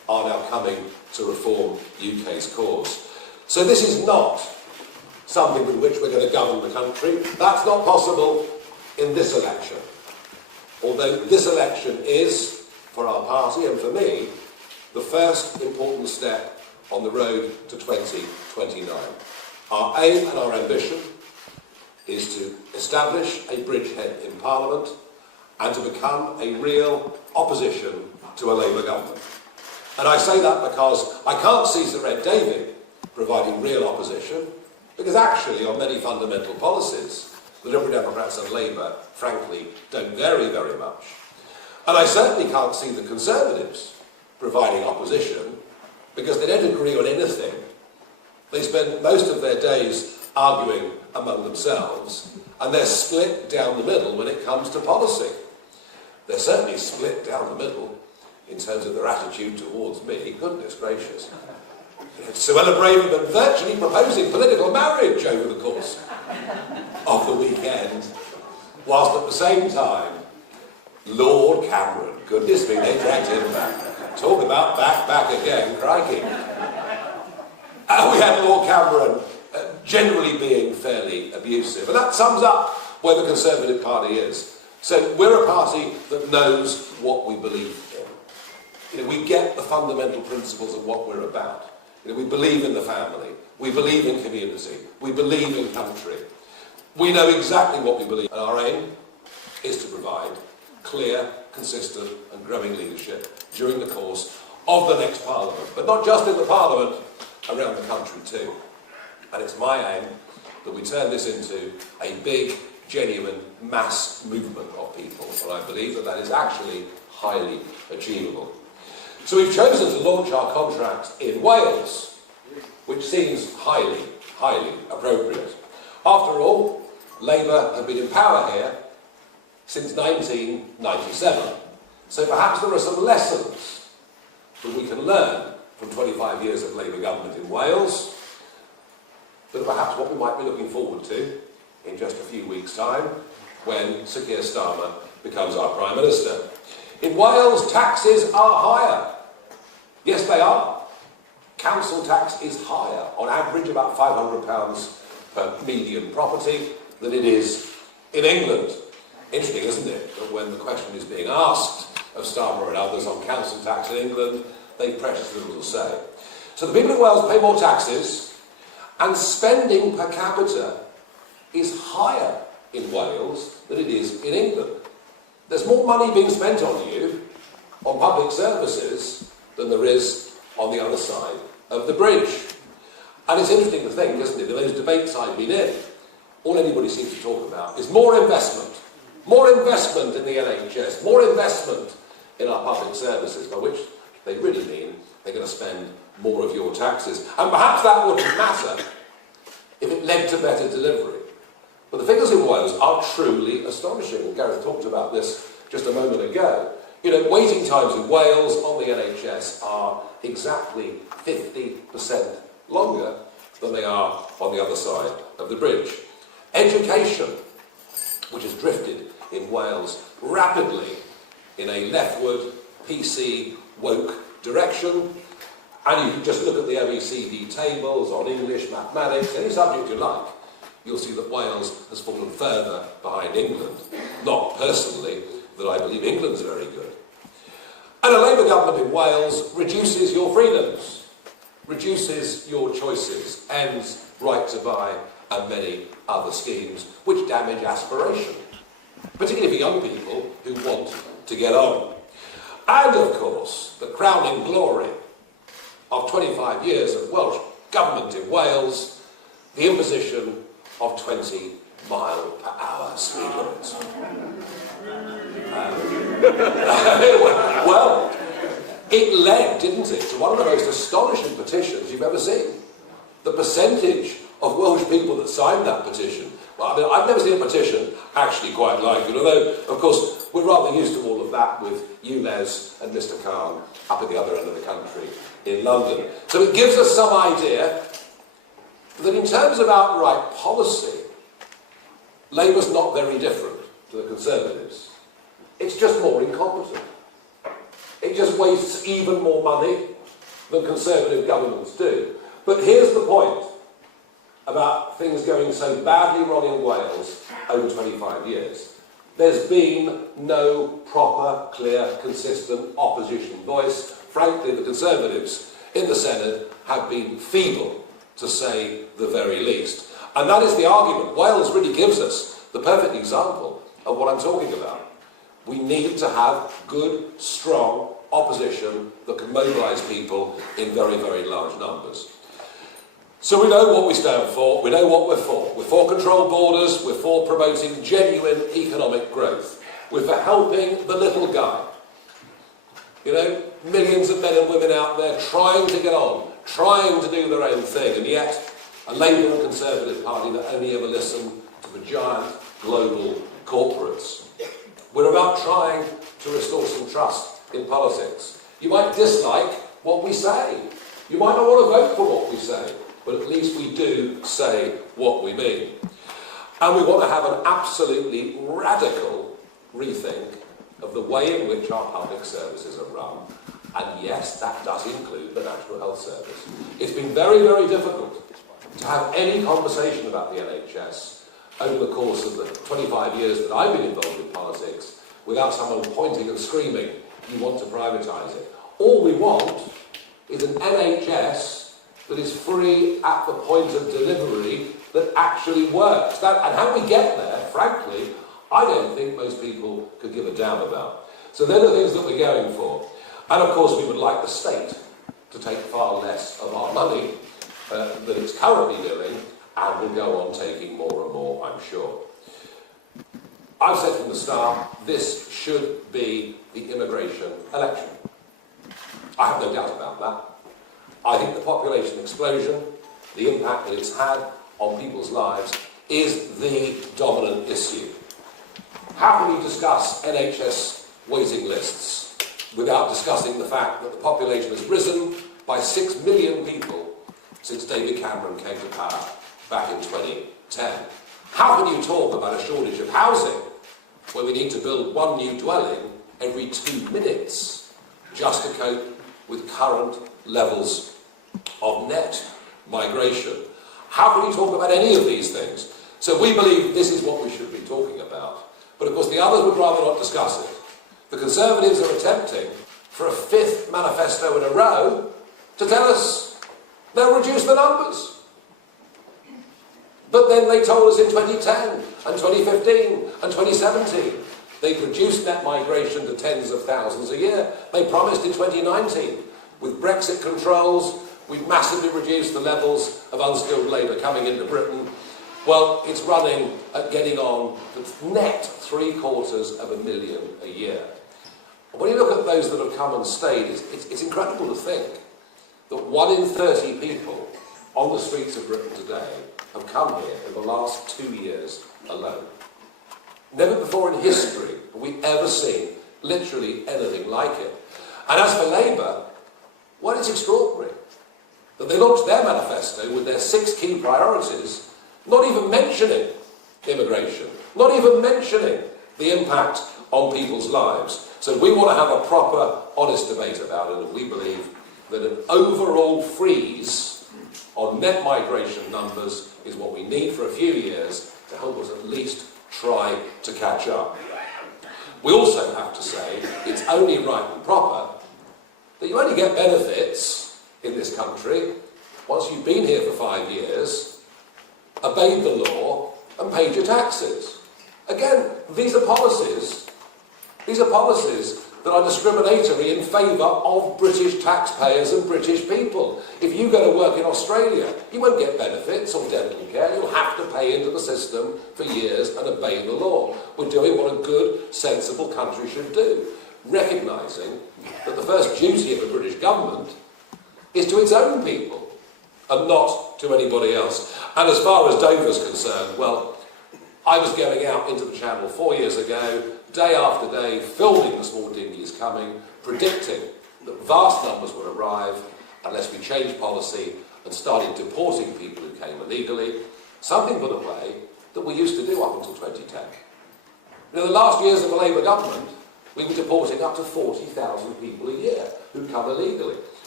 are now coming to reform UK's cause. So this is not something with which we're going to govern the country. That's not possible in this election. Although this election is, for our party and for me, the first important step on the road to 2029. Our aim and our ambition is to establish a bridgehead in Parliament and to become a real opposition to a Labour government. And I say that because I can't see Sir Ed Davey providing real opposition, because actually on many fundamental policies, the Liberal Democrats and Labour, frankly, don't vary very much. And I certainly can't see the Conservatives providing opposition, because they don't agree on anything. They spend most of their days arguing among themselves, and they're split down the middle when it comes to policy. They're certainly split down the middle in terms of their attitude towards me. Goodness gracious. Suella Braverman virtually proposing political marriage over the course of the weekend, whilst at the same time, Lord Cameron, goodness me, they dragged him back. Talk about back again, crikey. We had Lord Cameron generally being fairly abusive, and that sums up where the Conservative Party is. So we're a party that knows what we believe in. We get the fundamental principles of what we're about. We believe in the family, we believe in community, we believe in country. We know exactly what we believe, and our aim is to provide clear, consistent and growing leadership during the course of the next Parliament, but not just in the Parliament, around the country too. And it's my aim that we turn this into a big, genuine mass movement of people, and I believe that that is actually highly achievable. So we've chosen to launch our contract in Wales, which seems highly appropriate. After all, Labour have been in power here since 1997. So perhaps there are some lessons that we can learn from 25 years of Labour government in Wales, but perhaps what we might be looking forward to in just a few weeks' time when Sir Keir Starmer becomes our Prime Minister. In Wales, taxes are higher. Yes, they are. Council tax is higher, on average about £500 per median property, than it is in England. Interesting, isn't it, that when the question is being asked of Starmer and others on council tax in England, they've precious little to say. So the people in Wales pay more taxes, and spending per capita is higher in Wales than it is in England. There's more money being spent on you, on public services, than there is on the other side of the bridge. And it's interesting to think, isn't it, in those debates I've been in, all anybody seems to talk about is more investment in the NHS, more investment in our public services, by which they really mean they're going to spend more of your taxes. And perhaps that wouldn't matter if it led to better delivery. But the figures in Wales are truly astonishing, and Gareth talked about this just a moment ago. Waiting times in Wales on the NHS are exactly 50% longer than they are on the other side of the bridge. Education, which has drifted in Wales rapidly in a leftward, PC, woke direction, and you can just look at the OECD tables on English, mathematics, any subject you like, you'll see that Wales has fallen further behind England. Not personally that I believe England's very good. And a Labour government in Wales reduces your freedoms, reduces your choices, ends right to buy and many other schemes which damage aspiration, particularly for young people who want to get on. And of course, the crowning glory of 25 years of Welsh government in Wales, the imposition of 20-mile-per-hour speed limits. Well, it led, didn't it, to one of the most astonishing petitions you've ever seen. The percentage of Welsh people that signed that petition. Well, I mean, I've never seen a petition actually quite like it, although, of course, we're rather used to all of that with you, Les, and Mr. Khan up at the other end of the country in London. So it gives us some idea that in terms of outright policy, Labour's not very different to the Conservatives. It's just more incompetent. It just wastes even more money than Conservative governments do. But here's the point about things going so badly wrong in Wales over 25 years. There's been no proper, clear, consistent opposition voice. Frankly, the Conservatives in the Senate have been feeble, to say the very least. And that is the argument. Wales really gives us the perfect example of what I'm talking about. We need to have good, strong opposition that can mobilise people in very, very large numbers. So we know what we stand for, we know what we're for. We're for controlled borders, we're for promoting genuine economic growth. We're for helping the little guy. You know, millions of men and women out there trying to get on, trying to do their own thing, and yet a Labour and Conservative party that only ever listen to the giant global corporates. We're about trying to restore some trust in politics. You might dislike what we say. You might not want to vote for what we say, but at least we do say what we mean. And we want to have an absolutely radical rethink of the way in which our public services are run. And yes, that does include the National Health Service. It's been very, very difficult to have any conversation about the NHS over the course of the 25 years that I've been involved in politics without someone pointing and screaming, you want to privatise it. All we want is an NHS that is free at the point of delivery that actually works. And how we get there, frankly, I don't think most people could give a damn about. So they're the things that we're going for. And of course we would like the state to take far less of our money than it's currently doing, and will go on taking more and more, I'm sure. I've said from the start, this should be the immigration election. I have no doubt about that. I think the population explosion, the impact that it's had on people's lives, is the dominant issue. How can you discuss NHS waiting lists without discussing the fact that the population has risen by 6 million people since David Cameron came to power back in 2010? How can you talk about a shortage of housing when we need to build one new dwelling every 2 minutes just to cope with current levels of net migration? How can you talk about any of these things? So we believe this is what we should be talking about. But of course the others would rather not discuss it. The Conservatives are attempting for a 5th manifesto in a row to tell us they'll reduce the numbers. But then they told us in 2010 and 2015 and 2017 they'd reduced net migration to tens of thousands a year. They promised in 2019, with Brexit controls, we've massively reduced the levels of unskilled labour coming into Britain. Well, it's running at getting on to net 750,000 a year. And when you look at those that have come and stayed, it's incredible to think that 1 in 30 people on the streets of Britain today have come here in the last 2 years alone. Never before in history have we ever seen literally anything like it. And as for Labour, well, it's extraordinary that they launched their manifesto with their 6 key priorities, not even mentioning immigration, not even mentioning the impact on people's lives. So we want to have a proper, honest debate about it, and we believe that an overall freeze on net migration numbers is what we need for a few years to help us at least try to catch up. We also have to say it's only right and proper that you only get benefits in this country once you've been here for 5 years, obeyed the law and paid your taxes. Again, these are policies that are discriminatory in favour of British taxpayers and British people. If you go to work in Australia, you won't get benefits or dental care. You'll have to pay into the system for years and obey the law. We're doing what a good, sensible country should do, recognising that the first duty of a British government is to its own people and not to anybody else. And as far as Dover's concerned, well, I was going out into the Channel 4 years ago, day after day, filming the small dinghies coming, predicting that vast numbers would arrive unless we changed policy and started deporting people who came illegally, something, by the way, that we used to do up until 2010. In the last years of the Labour government, we were deporting up to 40,000 people a year who'd come illegally.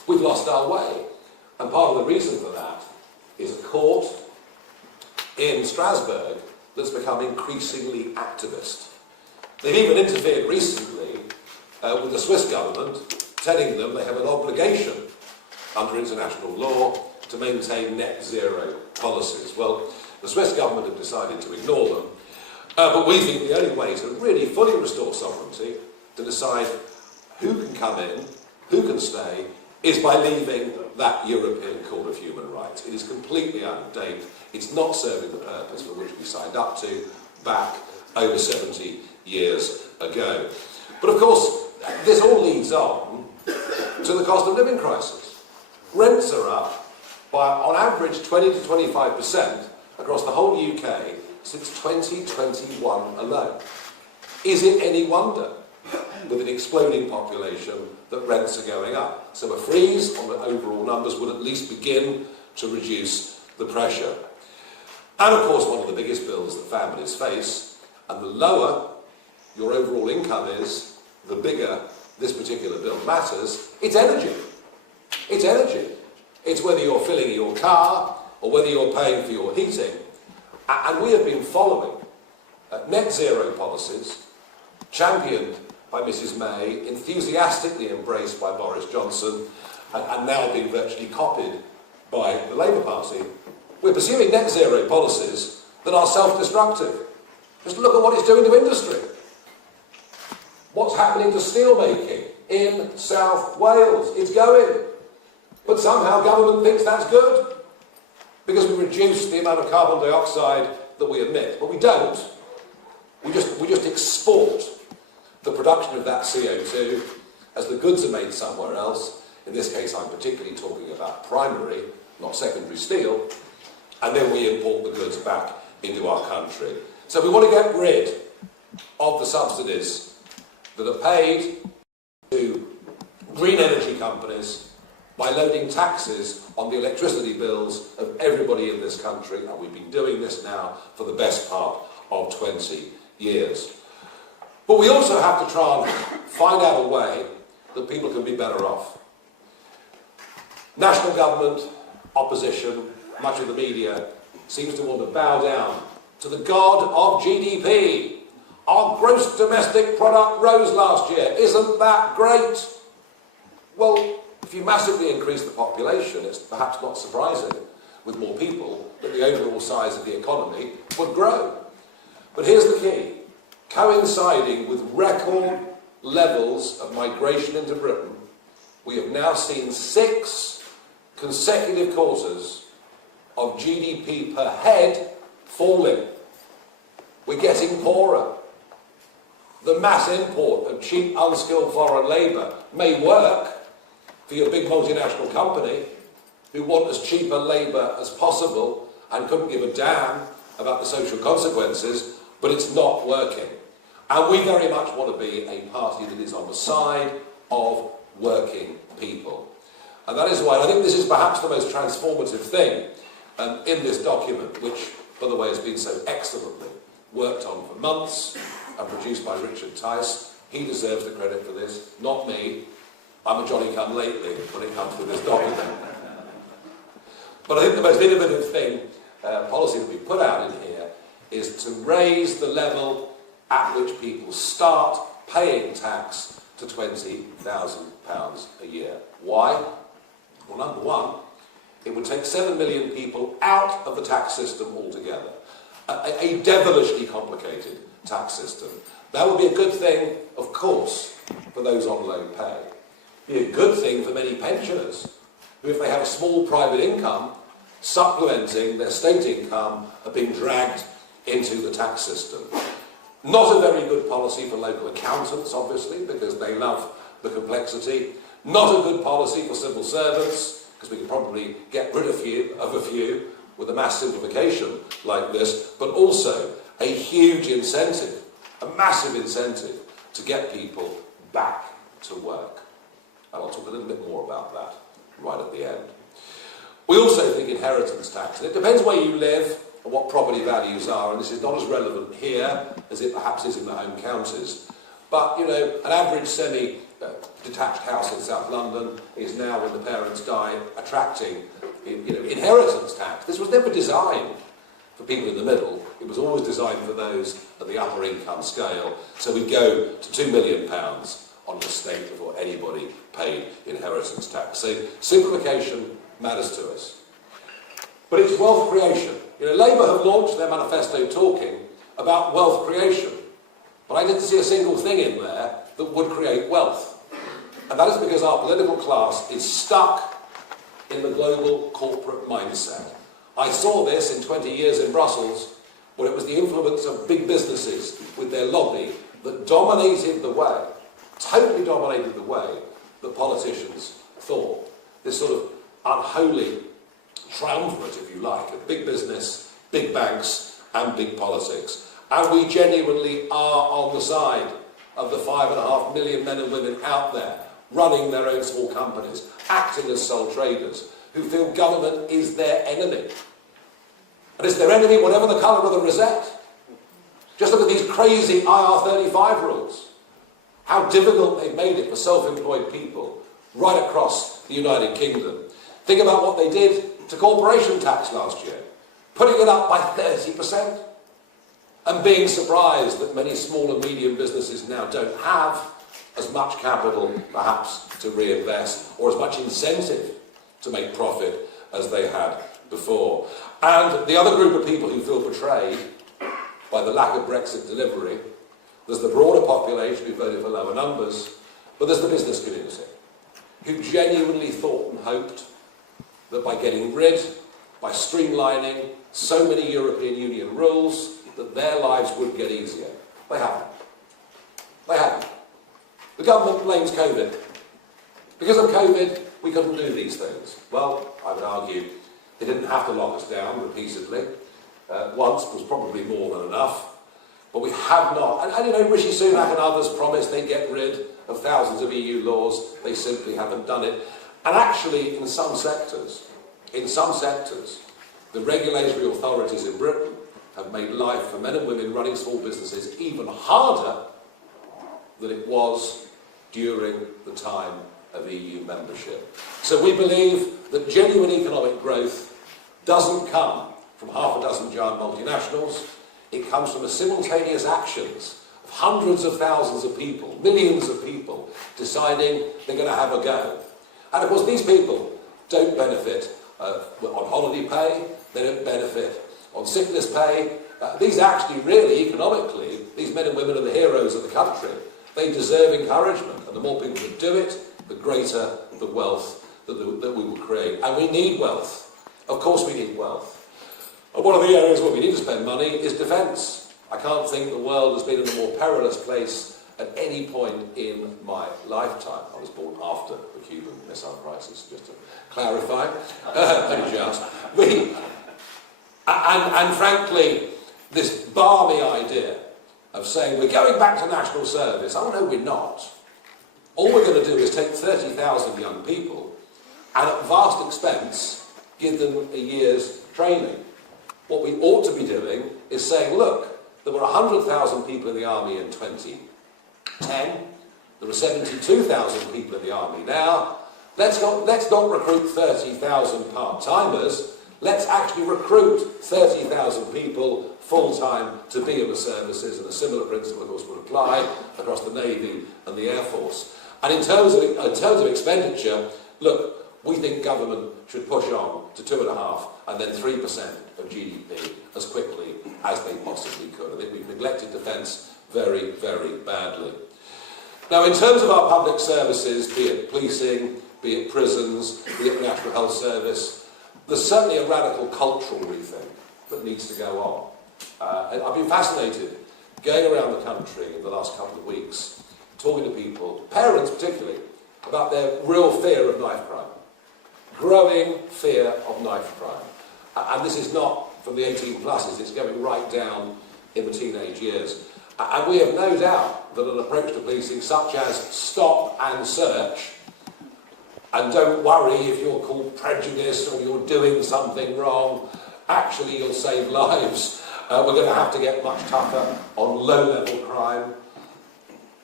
we've lost our way. And part of the reason for that is a court in Strasbourg that's become increasingly activist. They've even interfered recently with the Swiss government, telling them they have an obligation under international law to maintain net zero policies. Well, the Swiss government have decided to ignore them, but we think the only way to really fully restore sovereignty, to decide who can come in, who can stay, is by leaving that European Court of Human Rights. It is completely out of date. It's not serving the purpose for which we signed up to back over 70 years ago. But of course, this all leads on to the cost of living crisis. Rents are up by, on average, 20 to 25% across the whole UK since 2021 alone. Is it any wonder, with an exploding population, that rents are going up? So a freeze on the overall numbers would at least begin to reduce the pressure. And of course, one of the biggest bills that families face, and the lower your overall income is, the bigger this particular bill matters, it's energy. It's energy. It's whether you're filling your car or whether you're paying for your heating. And we have been following net zero policies championed by Mrs May, enthusiastically embraced by Boris Johnson, and now being virtually copied by the Labour Party. We're pursuing net zero policies that are self-destructive. Just look at what it's doing to industry. What's happening to steelmaking in South Wales? It's going. But somehow government thinks that's good because we reduce the amount of carbon dioxide that we emit. But we don't. We just export the production of that CO2 as the goods are made somewhere else. In this case, I'm particularly talking about primary, not secondary steel. And then we import the goods back into our country. So we want to get rid of the subsidies that are paid to green energy companies by loading taxes on the electricity bills of everybody in this country, and we've been doing this now for the best part of 20 years. But we also have to try and find out a way that people can be better off. National government, opposition, much of the media seems to want to bow down to the god of GDP. Our gross domestic product rose last year. Isn't that great? Well, if you massively increase the population, it's perhaps not surprising, with more people, that the overall size of the economy would grow. But here's the key. Coinciding with record levels of migration into Britain, we have now seen 6 consecutive quarters of GDP per head falling. We're getting poorer. The mass import of cheap, unskilled foreign labour may work for your big multinational company who want as cheap a labour as possible and couldn't give a damn about the social consequences, but it's not working. And we very much want to be a party that is on the side of working people. And that is why I think this is perhaps the most transformative thing in this document, which, by the way, has been so excellently worked on for months and produced by Richard Tice. He deserves the credit for this, not me. I'm a Johnny-come-lately when it comes to this document. But I think the most innovative thing, policy that we put out in here, is to raise the level at which people start paying tax to £20,000 a year. Why? Well, number one, it would take 7 million people out of the tax system altogether. A devilishly complicated tax system. That would be a good thing, of course, for those on low pay. Be a good thing for many pensioners, who, if they have a small private income, supplementing their state income, are being dragged into the tax system. Not a very good policy for local accountants, obviously, because they love the complexity. Not a good policy for civil servants, because we can probably get rid of a few with a mass simplification like this, but also a huge incentive, a massive incentive to get people back to work. And I'll talk a little bit more about that right at the end. We also think inheritance tax. And it depends where you live and what property values are, and this is not as relevant here as it perhaps is in the home counties. But, you know, an average semi detached house in South London is now, when the parents die, attracting inheritance tax. This was never designed for people in the middle. It was always designed for those at the upper income scale. So we go to £2 million on an estate before anybody paid inheritance tax. So simplification matters to us. But it's wealth creation. Labour have launched their manifesto talking about wealth creation. But I didn't see a single thing in there that would create wealth. And that is because our political class is stuck in the global corporate mindset. I saw this in 20 years in Brussels, where it was the influence of big businesses with their lobby that dominated the way, totally dominated the way that politicians thought. This sort of unholy triumvirate, if you like, of big business, big banks and big politics. And we genuinely are on the side of the 5.5 million men and women out there running their own small companies, acting as sole traders, who feel government is their enemy. And it's their enemy whatever the colour of the rosette. Just look at these crazy IR35 rules. How difficult they've made it for self-employed people right across the United Kingdom. Think about what they did to corporation tax last year, putting it up by 30%. And being surprised that many small and medium businesses now don't have as much capital, perhaps, to reinvest, or as much incentive to make profit as they had before. And the other group of people who feel betrayed by the lack of Brexit delivery, there's the broader population who voted for lower numbers, but there's the business community, who genuinely thought and hoped that by getting rid, by streamlining so many European Union rules, that their lives would get easier. They haven't. They haven't. The government blames COVID. Because of COVID, we couldn't do these things. Well, I would argue they didn't have to lock us down repeatedly. Once was probably more than enough. But we have not. And Rishi Sunak and others promised they'd get rid of thousands of EU laws. They simply haven't done it. And actually, in some sectors, the regulatory authorities in Britain have made life for men and women running small businesses even harder than it was during the time of EU membership. So we believe that genuine economic growth doesn't come from half a dozen giant multinationals. It comes from the simultaneous actions of hundreds of thousands of people, millions of people, deciding they're going to have a go. And of course these people don't benefit on holiday pay, they don't benefit on sickness pay. These actually really, economically, these men and women are the heroes of the country. They deserve encouragement, and the more people that do it, the greater the wealth that we will create. And we need wealth. Of course we need wealth. And one of the areas where we need to spend money is defence. I can't think the world has been in a more perilous place at any point in my lifetime. I was born after the Cuban Missile Crisis, just to clarify. Only just. And frankly, this balmy idea of saying we're going back to national service, oh no, we're not. All we're going to do is take 30,000 young people and at vast expense give them a year's training. What we ought to be doing is saying, look, there were 100,000 people in the army in 2010, there are 72,000 people in the army now. Let's not recruit 30,000 part-timers. Let's actually recruit 30,000 people full-time to be in the services, and a similar principle, of course, would apply across the Navy and the Air Force. And in terms of expenditure, look, we think government should push on to 2.5% and then 3% of GDP as quickly as they possibly could. I think we've neglected defence very, very badly. Now, in terms of our public services, be it policing, be it prisons, be it the National Health Service, there's certainly a radical cultural rethink that needs to go on. And I've been fascinated going around the country in the last couple of weeks, talking to people, parents particularly, about their real fear of knife crime. Growing fear of knife crime. And this is not from the 18 pluses, it's going right down in the teenage years. And we have no doubt that an approach to policing such as stop and search, and don't worry if you're called prejudiced or you're doing something wrong, actually you'll save lives. We're going to have to get much tougher on low-level crime.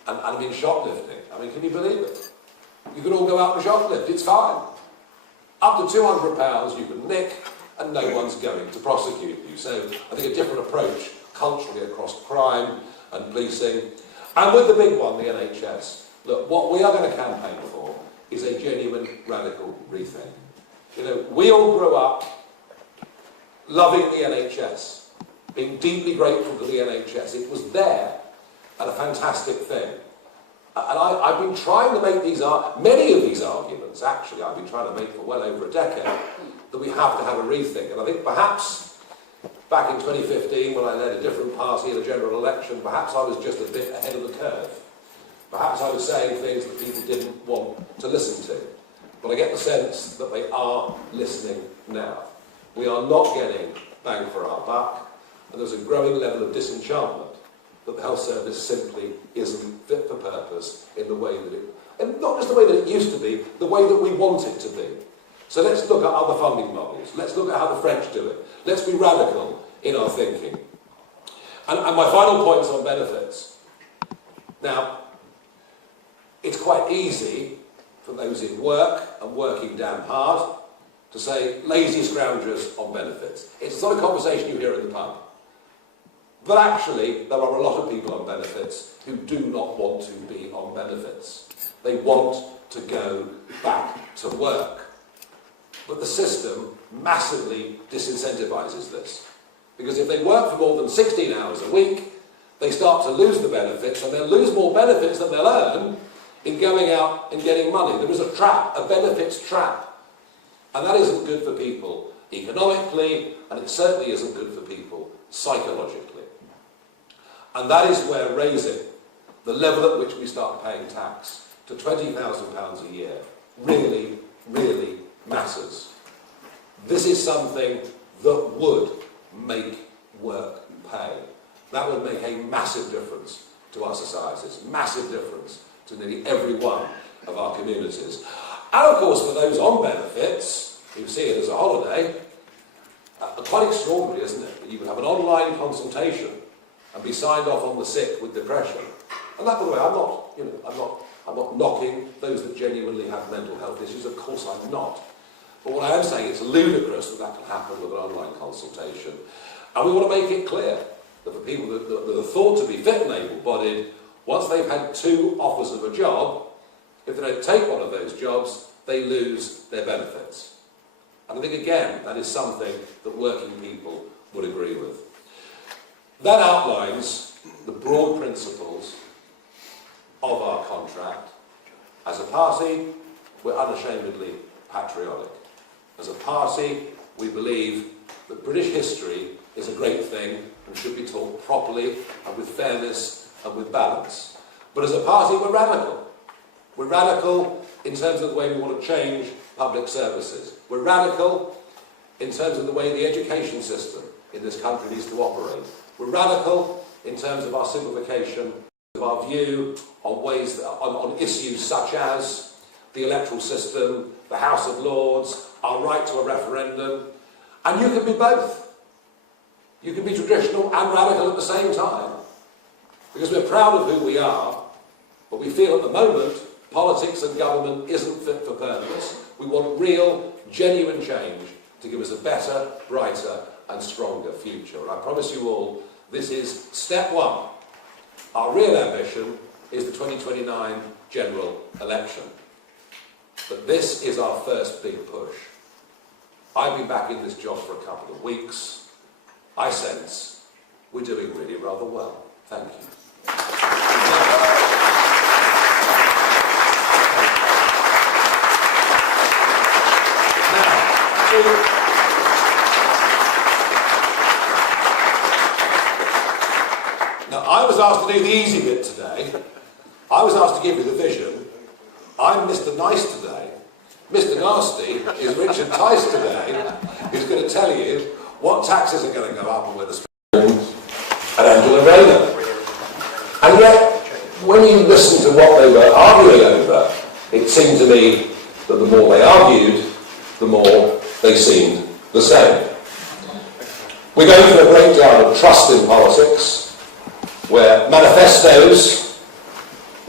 And I mean shoplifting. I mean, can you believe it? You can all go out and shoplift, it's fine. Up to £200 you can nick and no one's going to prosecute you. So I think a different approach culturally across crime and policing. And with the big one, the NHS. Look, what we are going to campaign for is a genuine radical rethink. You know, we all grew up loving the NHS, being deeply grateful to the NHS. It was there and a fantastic thing. And I've been trying to make many of these arguments, actually, I've been trying to make for well over a decade, that we have to have a rethink. And I think perhaps back in 2015, when I led a different party in a general election, perhaps I was just a bit ahead of the curve. Perhaps I was saying things that people didn't want to listen to. But I get the sense that they are listening now. We are not getting bang for our buck, and there's a growing level of disenchantment that the health service simply isn't fit for purpose in the way that it, and not just the way that it used to be, the way that we want it to be. So let's look at other funding models. Let's look at how the French do it. Let's be radical in our thinking. And my final point is on benefits. Now, it's quite easy for those in work and working damn hard to say lazy scroungers on benefits. It's not a conversation you hear in the pub. But actually, there are a lot of people on benefits who do not want to be on benefits. They want to go back to work. But the system massively disincentivises this. Because if they work for more than 16 hours a week, they start to lose the benefits, and they'll lose more benefits than they'll earn in going out and getting money. There is a trap, a benefits trap. And that isn't good for people economically, and it certainly isn't good for people psychologically. And that is where raising the level at which we start paying tax to £20,000 a year really, really matters. This is something that would make work pay. That would make a massive difference to our societies, massive difference to nearly every one of our communities. And of course, for those on benefits, who see it as a holiday, quite extraordinary, isn't it? That you would have an online consultation and be signed off on the sick with depression. And that, by the way, I'm not knocking those that genuinely have mental health issues. Of course, I'm not. But what I am saying, it's ludicrous that can happen with an online consultation. And we want to make it clear that for people that are thought to be fit and able-bodied, once they've had 2 offers of a job, if they don't take one of those jobs, they lose their benefits. And I think, again, that is something that working people would agree with. That outlines the broad principles of our contract. As a party, we're unashamedly patriotic. As a party, we believe that British history is a great thing and should be taught properly and with fairness and with balance. But as a party, we're radical. We're radical in terms of the way we want to change public services. We're radical in terms of the way the education system in this country needs to operate. We're radical in terms of our simplification, of our view on on issues such as the electoral system, the House of Lords, our right to a referendum. And you can be both. You can be traditional and radical at the same time. Because we're proud of who we are, but we feel at the moment politics and government isn't fit for purpose. We want real, genuine change to give us a better, brighter and stronger future. And I promise you all, this is step 1. Our real ambition is the 2029 general election. But this is our first big push. I've been back in this job for a couple of weeks. I sense we're doing really rather well. Thank you. Now, I was asked to do the easy bit today. I was asked to give you the vision. I'm Mr. Nice today. Mr. Nasty is Richard Tice today, who's going to tell you what taxes are going to go up and where the and Angela Rayner. And yet, when you listen to what they were arguing over, it seemed to me that the more they argued, the more they seemed the same. We're going through a breakdown of trust in politics, where manifestos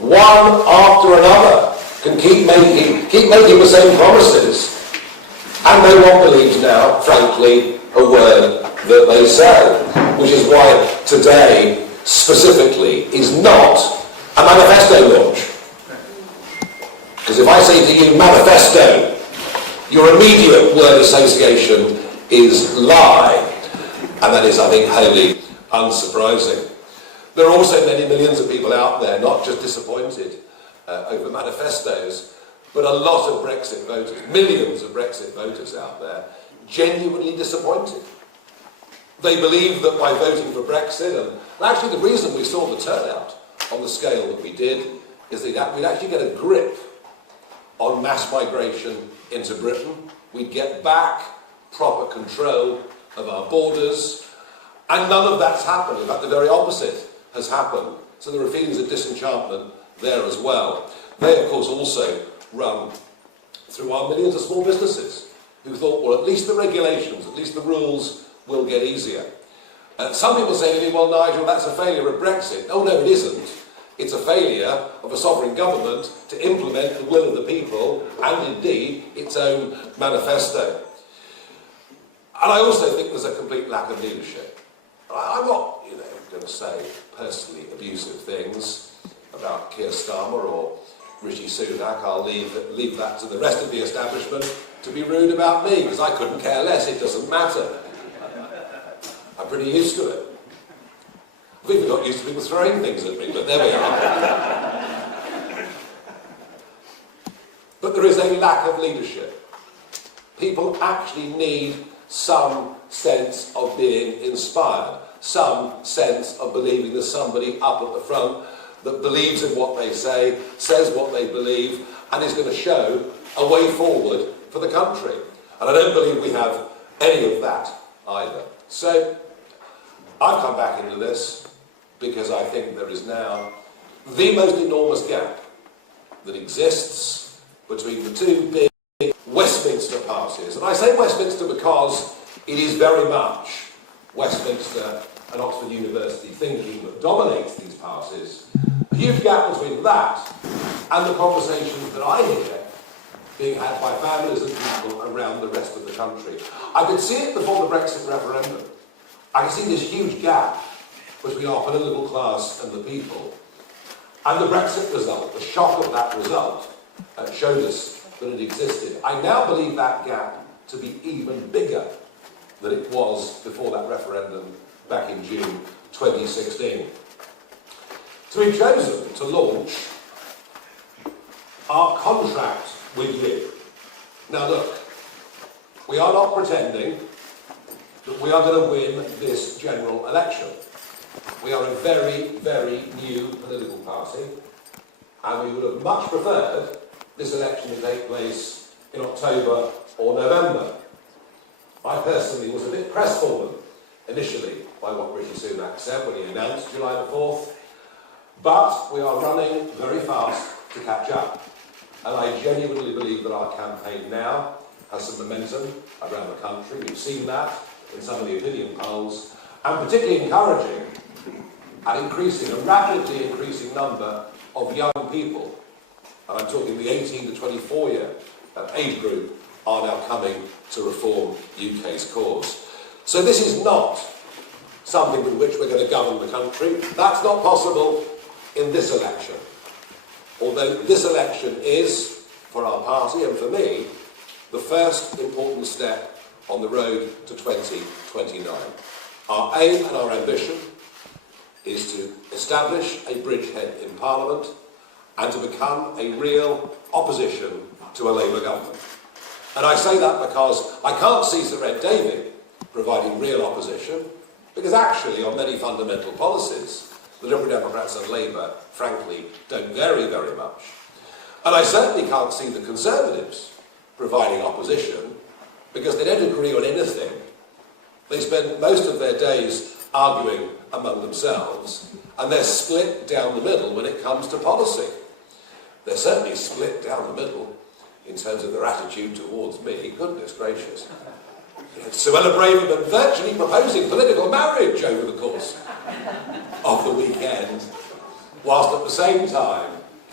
one after another, can keep making the same promises, and no one believes now, frankly, a word that they say, which is why today, specifically, is not a manifesto launch. Because if I say to you, manifesto, your immediate word association is lie, and that is, I think, wholly unsurprising. There are also many millions of people out there, not just disappointed over manifestos, but a lot of Brexit voters, millions of Brexit voters out there, genuinely disappointed. They believe that by voting for Brexit, and actually the reason we saw the turnout on the scale that we did, is that we'd actually get a grip on mass migration into Britain. We'd get back proper control of our borders, and none of that's happened. In fact, the very opposite has happened. So there are feelings of disenchantment there as well. They, of course, also run through our millions of small businesses who thought, well, at least the regulations, at least the rules will get easier. Some people say to me, well, Nigel, that's a failure of Brexit. Oh, no, it isn't. It's a failure of a sovereign government to implement the will of the people and, indeed, its own manifesto. And I also think there's a complete lack of leadership. I'm not, going to say personally abusive things about Keir Starmer or Rishi Sunak. I'll leave that to the rest of the establishment to be rude about me, because I couldn't care less. It doesn't matter. I'm pretty used to it. I've even got used to people throwing things at me, but there we are. But there is a lack of leadership. People actually need some sense of being inspired, some sense of believing there's somebody up at the front that believes in what they say, says what they believe, and is going to show a way forward for the country. And I don't believe we have any of that either. So I've come back into this because I think there is now the most enormous gap that exists between the two big Westminster parties. And I say Westminster because it is very much Westminster and Oxford University thinking that dominates these parties. A huge gap between that and the conversations that I hear being had by families and people around the rest of the country. I could see it before the Brexit referendum. I could see this huge gap between our political class and the people. And the Brexit result, the shock of that result, showed us that it existed. I now believe that gap to be even bigger than it was before that referendum back in June 2016. So we've chosen to launch our contract with you. Now look, we are not pretending that we are going to win this general election. We are a very, very new political party, and we would have much preferred this election to take place in October or November. I personally was a bit crestfallen initially by what Rishi Sunak said when he announced July the 4th, but we are running very fast to catch up. And I genuinely believe that our campaign now has some momentum around the country. We've seen that in some of the opinion polls, and particularly encouraging a rapidly increasing number of young people, and I'm talking the 18 to 24 year age group, are now coming to reform UK's cause. So this is not something with which we're going to govern the country. That's not possible in this election. Although this election is, for our party and for me, the first important step on the road to 2029. Our aim and our ambition is to establish a bridgehead in Parliament and to become a real opposition to a Labour government. And I say that because I can't see Sir Ed Davey providing real opposition, because actually on many fundamental policies, the Liberal Democrats and Labour, frankly, don't vary very much. And I certainly can't see the Conservatives providing opposition, because they don't agree on anything. They spend most of their days arguing among themselves, and they're split down the middle when it comes to policy. They're certainly split down the middle in terms of their attitude towards me. Goodness gracious. Suella Braverman virtually proposing political marriage over the course of the weekend, whilst at the same time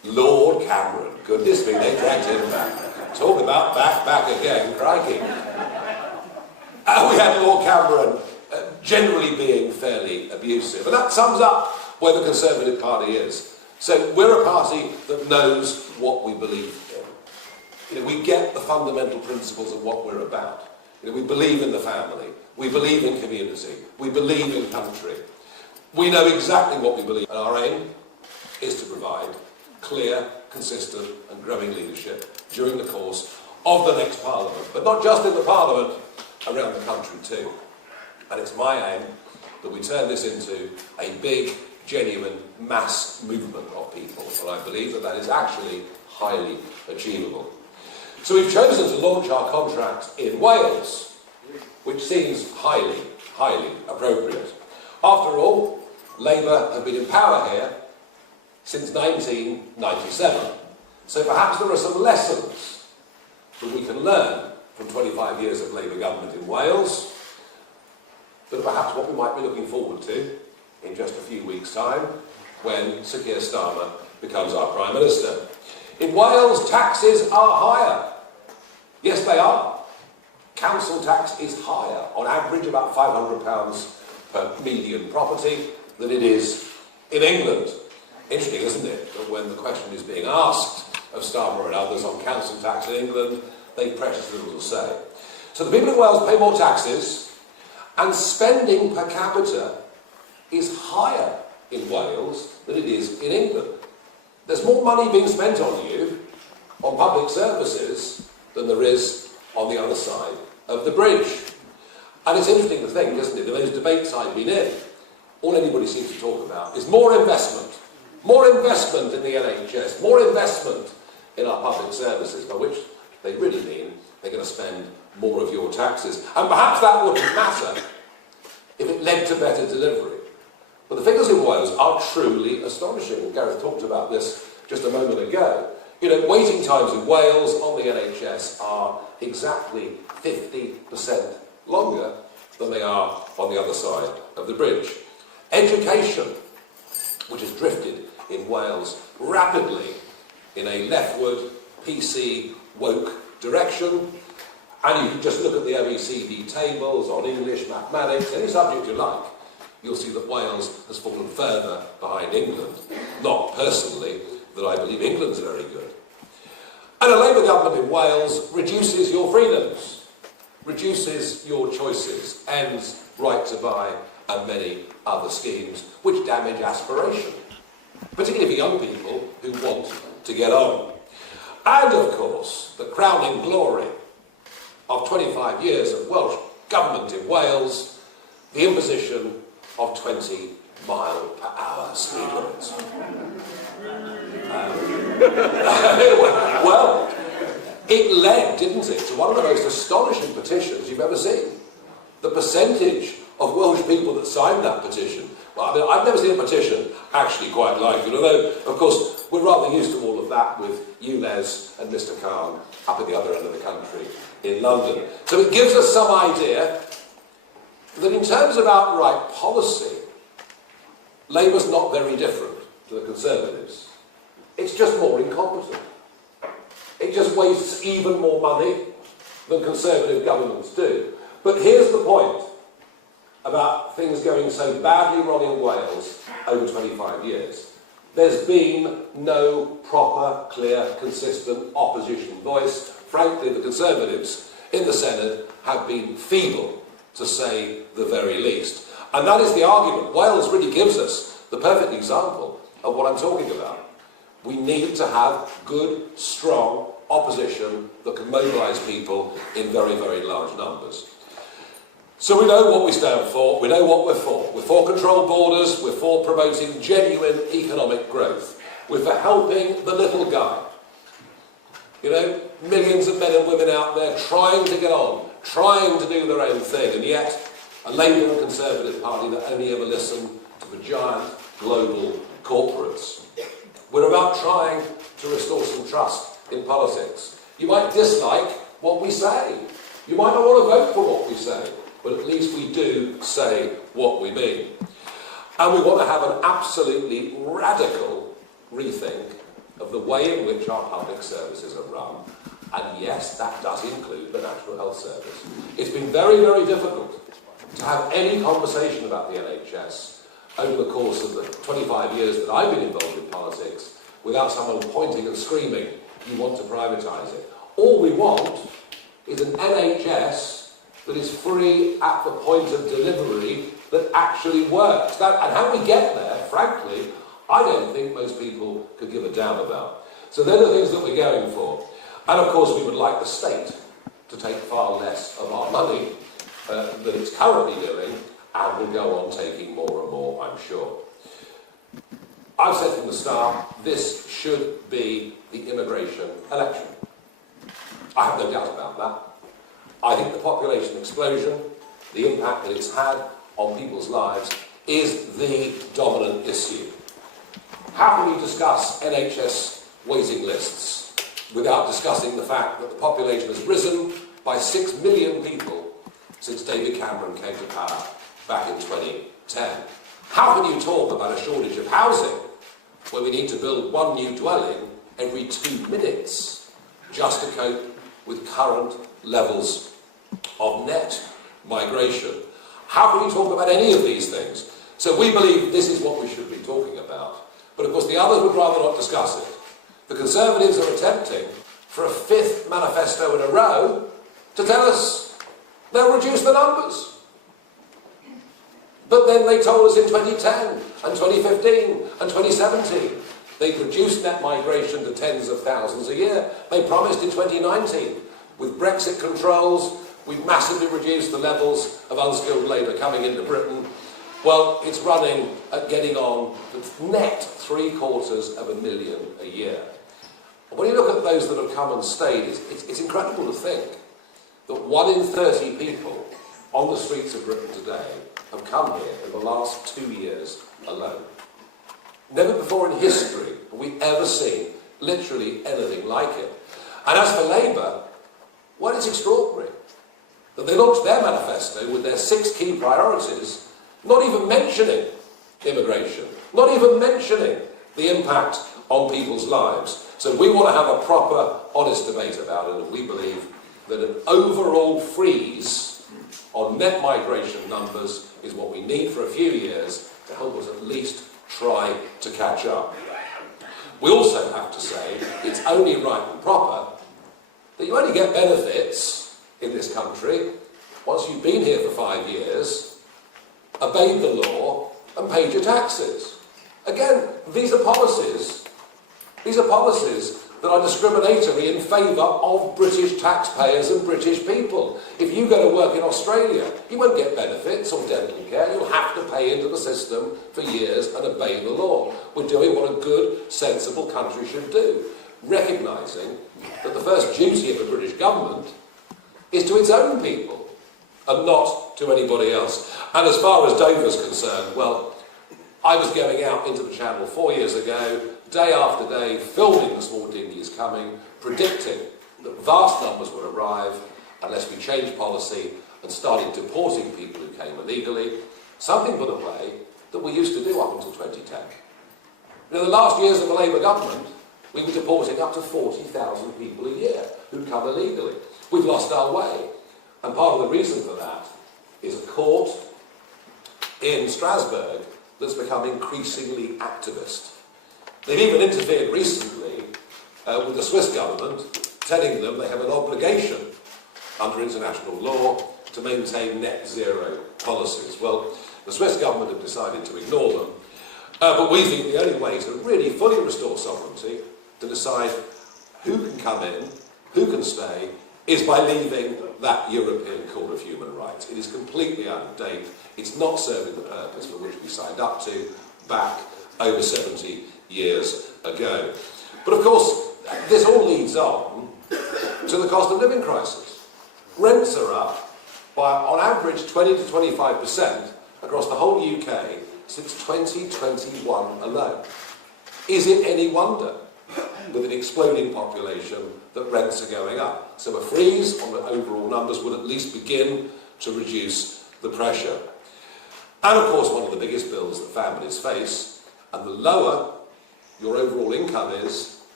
Lord Cameron. Goodness me, they dragged him back. Talk about back again, crikey. We had Lord Cameron generally being fairly abusive. And that sums up where the Conservative Party is. So we're a party that knows what we believe in. We get the fundamental principles of what we're about. We believe in the family. We believe in community. We believe in country. We know exactly what we believe. And our aim is to provide clear, consistent and growing leadership during the course of the next Parliament. But not just in the Parliament, around the country too. And it's my aim that we turn this into a big, genuine mass movement of people. And I believe that that is actually highly achievable. So we've chosen to launch our contract in Wales, which seems highly appropriate. After all, Labour have been in power here since 1997. So perhaps there are some lessons that we can learn from 25 years of Labour government in Wales, that are perhaps what we might be looking forward to in just a few weeks' time when Sir Keir Starmer becomes our Prime Minister. In Wales, taxes are higher. Yes, they are. Council tax is higher, on average about £500 per median property, than it is in England. Interesting, isn't it, that when the question is being asked of Starmer and others on council tax in England, they precious little to say. So the people of Wales pay more taxes, and spending per capita is higher in Wales than it is in England. There's more money being spent on you, on public services, than there is on the other side of the bridge. And it's interesting to think, isn't it, that those debates I've been in, all anybody seems to talk about is more investment in the NHS, more investment in our public services, by which they really mean they're going to spend more of your taxes. And perhaps that wouldn't matter if it led to better delivery. But the figures in Wales are truly astonishing. And Gareth talked about this just a moment ago. Waiting times in Wales on the NHS are exactly 50% longer than they are on the other side of the bridge. Education, which has drifted in Wales rapidly in a leftward, PC, woke direction, and you can just look at the OECD tables on English, mathematics, any subject you like, you'll see that Wales has fallen further behind England. Not personally that I believe England's very good. And a Labour government in Wales reduces your freedoms, reduces your choices, ends right to buy and many other schemes which damage aspiration, particularly for young people who want to get on. And of course, the crowning glory of 25 years of Welsh government in Wales, the imposition of 20-mile-per-hour speed limits. Well, it led, didn't it, to one of the most astonishing petitions you've ever seen. The percentage of Welsh people that signed that petition. Well, I've never seen a petition actually quite like it, although, of course, we're rather used to all of that with you, Les, and Mr. Khan up at the other end of the country in London. So it gives us some idea that in terms of outright policy, Labour's not very different to the Conservatives. It's just more incompetent. It just wastes even more money than Conservative governments do. But here's the point about things going so badly wrong in Wales over 25 years. There's been no proper, clear, consistent opposition voice. Frankly, the Conservatives in the Senate have been feeble, to say the very least. And that is the argument. Wales really gives us the perfect example of what I'm talking about. We need to have good, strong opposition that can mobilise people in very, very large numbers. So we know what we stand for, we know what we're for. We're for controlled borders, we're for promoting genuine economic growth. We're for helping the little guy. Millions of men and women out there trying to get on, trying to do their own thing, and yet a Labour and Conservative party that only ever listen to the giant global corporates. We're about trying to restore some trust in politics. You might dislike what we say. You might not want to vote for what we say, but at least we do say what we mean. And we want to have an absolutely radical rethink of the way in which our public services are run, and yes, that does include the National Health Service. It's been very, very difficult to have any conversation about the NHS over the course of the 25 years that I've been involved in politics without someone pointing and screaming, you want to privatise it. All we want is an NHS that is free at the point of delivery that actually works. And how we get there, frankly, I don't think most people could give a damn about. So they're the things that we're going for. And of course we would like the state to take far less of our money than it's currently doing, and will go on taking more and more, I'm sure. I've said from the start, this should be the immigration election. I have no doubt about that. I think the population explosion, the impact that it's had on people's lives, is the dominant issue. How can we discuss NHS waiting lists without discussing the fact that the population has risen by 6 million people since David Cameron came to power back in 2010? How can you talk about a shortage of housing where we need to build one new dwelling every 2 minutes just to cope with current levels of net migration? How can you talk about any of these things? So we believe this is what we should be talking about. But of course the others would rather not discuss it. The Conservatives are attempting for a 5th manifesto in a row to tell us they'll reduce the numbers. But then they told us in 2010 and 2015 and 2017 they'd reduced net migration to tens of thousands a year. They promised in 2019, with Brexit controls, we've massively reduced the levels of unskilled labour coming into Britain. Well, it's running at getting on to net 750,000 a year. And when you look at those that have come and stayed, it's incredible to think that 1 in 30 people on the streets of Britain today have come here in the last 2 years alone. Never before in history have we ever seen literally anything like it. And as for Labour, well, it's extraordinary that they launched their manifesto with their 6 key priorities, not even mentioning immigration, not even mentioning the impact on people's lives. So we want to have a proper, honest debate about it, and we believe that an overall freeze on net migration numbers is what we need for a few years to help us at least try to catch up. We also have to say it's only right and proper that you only get benefits in this country once you've been here for 5 years, obeyed the law and paid your taxes. Again, these are policies that are discriminatory in favour of British taxpayers and British people. If you go to work in Australia, you won't get benefits or dental care. You'll have to pay into the system for years and obey the law. We're doing what a good, sensible country should do, recognising that the first duty of the British government is to its own people and not to anybody else. And as far as Dover's concerned, well, I was going out into the Channel 4 years ago, day after day, filming the small dinghies coming, predicting that vast numbers would arrive unless we changed policy and started deporting people who came illegally, something, by the way, that we used to do up until 2010. In the last years of the Labour government, we were deporting up to 40,000 people a year who'd come illegally. We've lost our way. And part of the reason for that is a court in Strasbourg that's become increasingly activist. They've even interfered recently with the Swiss government, telling them they have an obligation under international law to maintain net zero policies. Well, the Swiss government have decided to ignore them, but we think the only way to really fully restore sovereignty, to decide who can come in, who can stay, is by leaving that European Court of Human Rights. It is completely out of date. It's not serving the purpose for which we signed up to back over 70 years ago. But of course, this all leads on to the cost of living crisis. Rents are up by, on average, 20 to 25% across the whole UK since 2021 alone. Is it any wonder, with an exploding population, that rents are going up? So a freeze on the overall numbers would at least begin to reduce the pressure. And of course, one of the biggest bills that families face, and the lower your overall income is,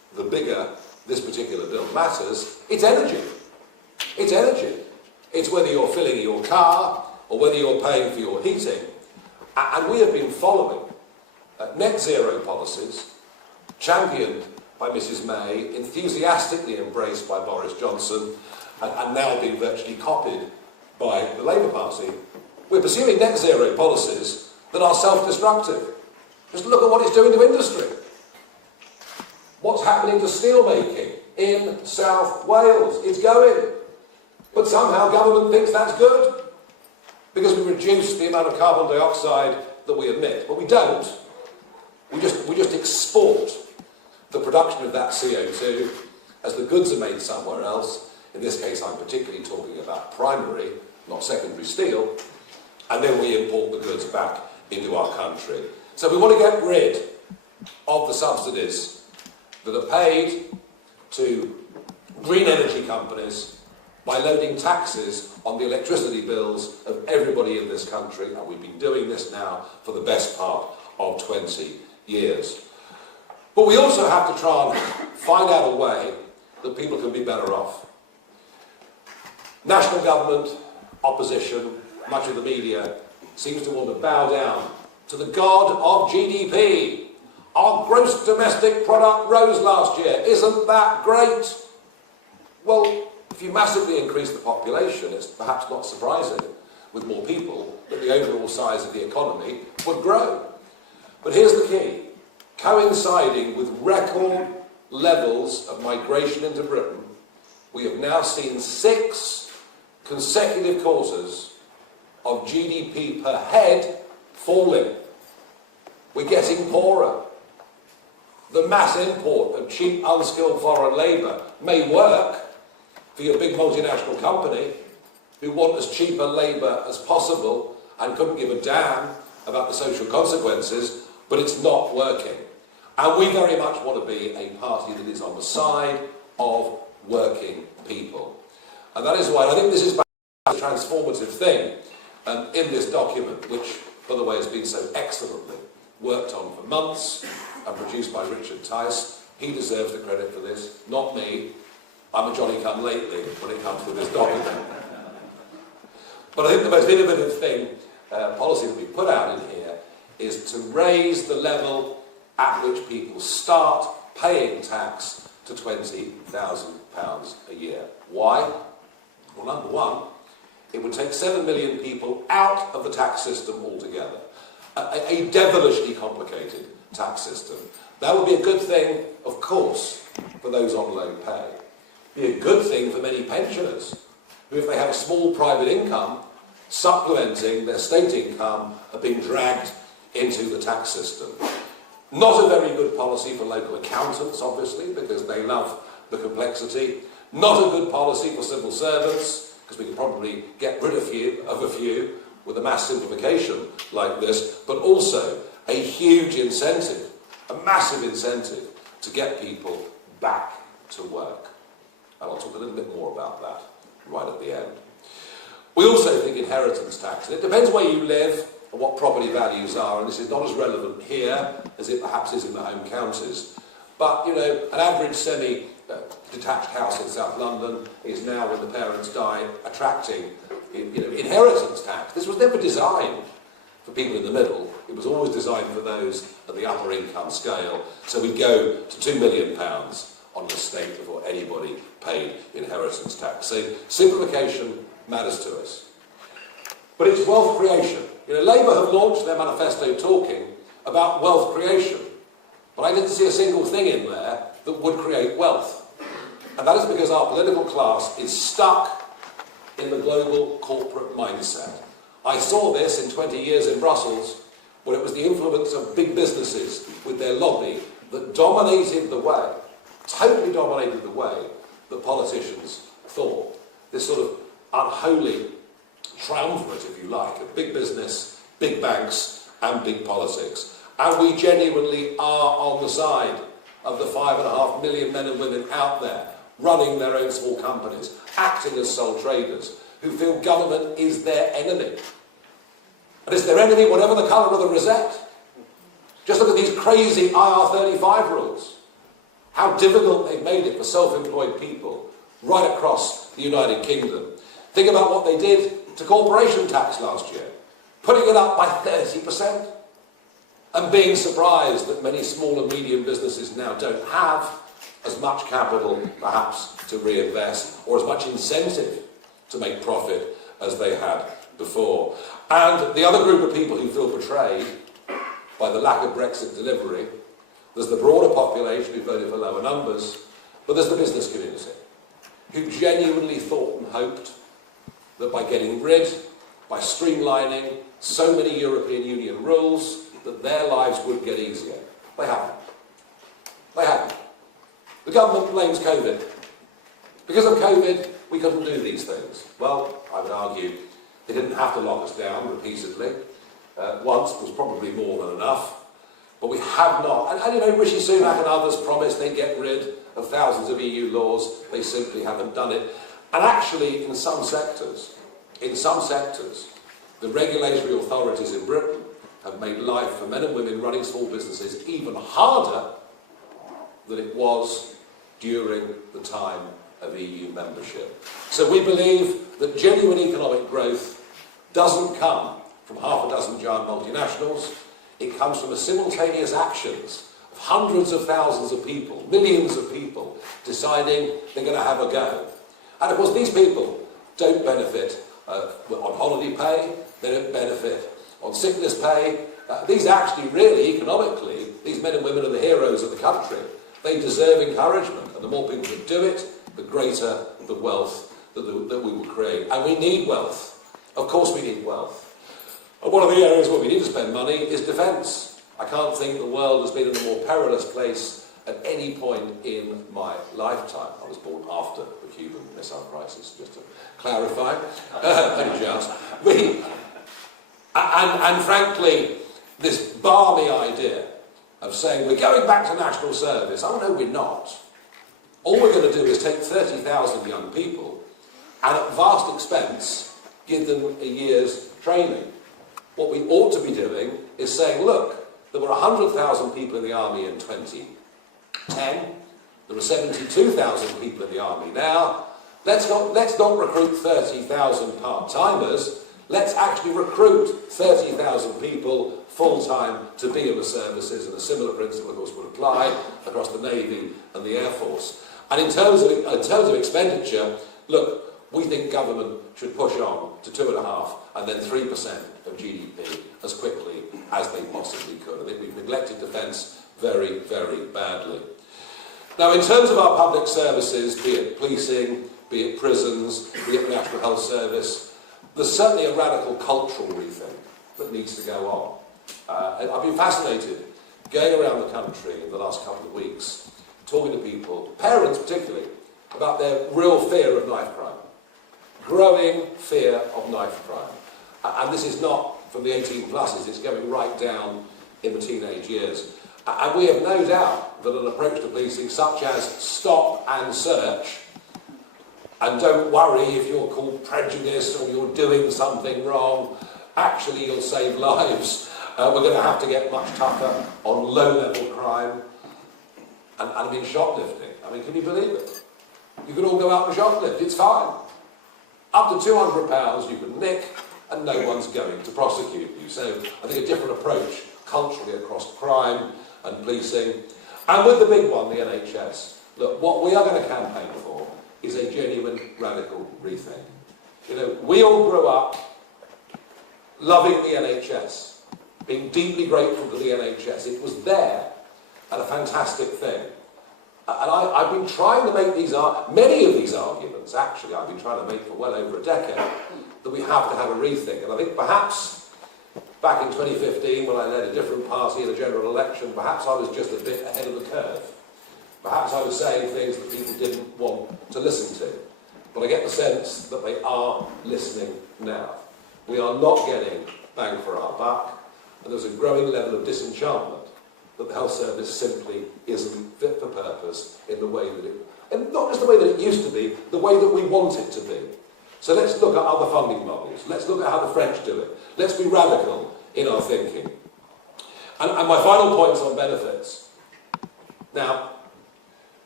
the bigger this particular bill matters, it's energy. It's energy. It's whether you're filling your car or whether you're paying for your heating. And we have been following net zero policies championed by Mrs May, enthusiastically embraced by Boris Johnson, and now being virtually copied by the Labour Party. We're pursuing net zero policies that are self-destructive. Just look at what it's doing to industry. What's happening to steelmaking in South Wales? It's going. But somehow government thinks that's good because we reduce the amount of carbon dioxide that we emit. But we don't. We just export the production of that CO2 as the goods are made somewhere else. In this case, I'm particularly talking about primary, not secondary steel. And then we import the goods back into our country. So we want to get rid of the subsidies that are paid to green energy companies by loading taxes on the electricity bills of everybody in this country, and we've been doing this now for the best part of 20 years. But we also have to try and find out a way that people can be better off. National government, opposition, much of the media seems to want to bow down to the god of GDP. Our gross domestic product rose last year. Isn't that great? Well, if you massively increase the population, it's perhaps not surprising, with more people, that the overall size of the economy would grow. But here's the key. Coinciding with record levels of migration into Britain, we have now seen 6 consecutive quarters of GDP per head falling. We're getting poorer. The mass import of cheap, unskilled foreign labour may work for your big multinational company who want as cheap a labour as possible and couldn't give a damn about the social consequences, but it's not working. And we very much want to be a party that is on the side of working people. And that is why I think this is a transformative thing in this document, which, by the way, has been so excellently worked on for months and produced by Richard Tice. He deserves the credit for this, not me. I'm a Johnny-come-lately when it comes to this document. But I think the most innovative thing, policy that we put out in here, is to raise the level at which people start paying tax to £20,000 a year. Why? Well, number one, it would take 7 million people out of the tax system altogether. A devilishly complicated tax system. That would be a good thing, of course, for those on low pay. Be a good thing for many pensioners, who, if they have a small private income, supplementing their state income, are being dragged into the tax system. Not a very good policy for local accountants, obviously, because they love the complexity. Not a good policy for civil servants, because we could probably get rid of a few with a mass simplification like this, but also a huge incentive, a massive incentive to get people back to work. And I'll talk a little bit more about that right at the end. We also think inheritance tax, and it depends where you live and what property values are, and this is not as relevant here as it perhaps is in the home counties. But, you know, an average semi-detached house in South London is now, when the parents die, attracting, inheritance tax. This was never designed for people in the middle. It was always designed for those at the upper income scale. So we go to £2 million on an estate before anybody paid inheritance tax. So simplification matters to us. But it's wealth creation. Labour have launched their manifesto talking about wealth creation. But I didn't see a single thing in there that would create wealth. And that is because our political class is stuck in the global corporate mindset. I saw this in 20 years in Brussels, where it was the influence of big businesses with their lobby that dominated the way, totally dominated the way that politicians thought. This sort of unholy triumvirate, if you like, of big business, big banks and big politics. And we genuinely are on the side of the 5.5 million men and women out there running their own small companies, acting as sole traders, who feel government is their enemy. And it's their enemy whatever the colour of the rosette. Just look at these crazy IR35 rules. how difficult they've made it for self-employed people right across the United Kingdom. Think about what they did to corporation tax last year, putting it up by 30%, and being surprised that many small and medium businesses now don't have as much capital, perhaps, to reinvest, or as much incentive to make profit as they had before. And the other group of people who feel betrayed by the lack of Brexit delivery, there's the broader population who voted for lower numbers, but there's the business community, who genuinely thought and hoped that by getting rid, by streamlining so many European Union rules, that their lives would get easier. They haven't. They haven't. The government blames COVID. Because of COVID, we couldn't do these things. Well, I would argue they didn't have to lock us down repeatedly. Once was probably more than enough. But we have not. And you know, Rishi Sunak and others promised they'd get rid of thousands of EU laws. They simply haven't done it. And actually, in some sectors, the regulatory authorities in Britain have made life for men and women running small businesses even harder than it was during the time of EU membership. So we believe that genuine economic growth doesn't come from half a dozen giant multinationals. It comes from the simultaneous actions of hundreds of thousands of people, millions of people, deciding they're going to have a go. And of course, these people don't benefit on holiday pay, they don't benefit on sickness pay. These actually really, economically, these men and women are the heroes of the country. They deserve encouragement, and the more people that do it, the greater the wealth that we will create. And we need wealth. Of course we need wealth. And one of the areas where we need to spend money is defence. I can't think the world has been in a more perilous place at any point in my lifetime. I was born after the Cuban Missile Crisis, just to clarify. Only just. And frankly, this balmy idea of saying we're going back to national service, oh no, we're not. All we're going to do is take 30,000 young people and at vast expense give them a year's training. What we ought to be doing is saying, look, there were 100,000 people in the army in 2010, there are 72,000 people in the army now. Let's not recruit 30,000 part-timers. Let's actually recruit 30,000 people full-time to be in the services, and a similar principle, of course, would apply across the Navy and the Air Force. And in terms of expenditure, look, we think government should push on to 2.5% and then 3% of GDP as quickly as they possibly could. I think we've neglected defence very, very badly. Now, in terms of our public services, be it policing, be it prisons, be it the National Health Service, there's certainly a radical cultural rethink that needs to go on. I've been fascinated going around the country in the last couple of weeks, talking to people, parents particularly, about their real fear of knife crime. Growing fear of knife crime. And this is not from the 18 pluses, it's going right down in the teenage years. And we have no doubt that an approach to policing such as stop and search, and don't worry if you're called prejudiced or you're doing something wrong, actually you'll save lives. We're going to have to get much tougher on low-level crime. And I mean shoplifting. I mean, can you believe it? You can all go out and shoplift, it's fine. Up to £200 you can nick and no one's going to prosecute you. So I think a different approach culturally across crime and policing. And with the big one, the NHS. Look, what we are going to campaign for is a genuine radical rethink. You know, we all grew up loving the NHS, being deeply grateful to the NHS. It was there and a fantastic thing. And I've been trying to make many of these arguments, actually, I've been trying to make for well over a decade, that we have to have a rethink. And I think perhaps back in 2015, when I led a different party in a general election, perhaps I was just a bit ahead of the curve. Perhaps I was saying things that people didn't want to listen to. But I get the sense that they are listening now. We are not getting bang for our buck, and there's a growing level of disenchantment that the health service simply isn't fit for purpose in the way that it, and not just the way that it used to be, the way that we want it to be. So let's look at other funding models. Let's look at how the French do it. Let's be radical in our thinking. And my final point is on benefits. Now,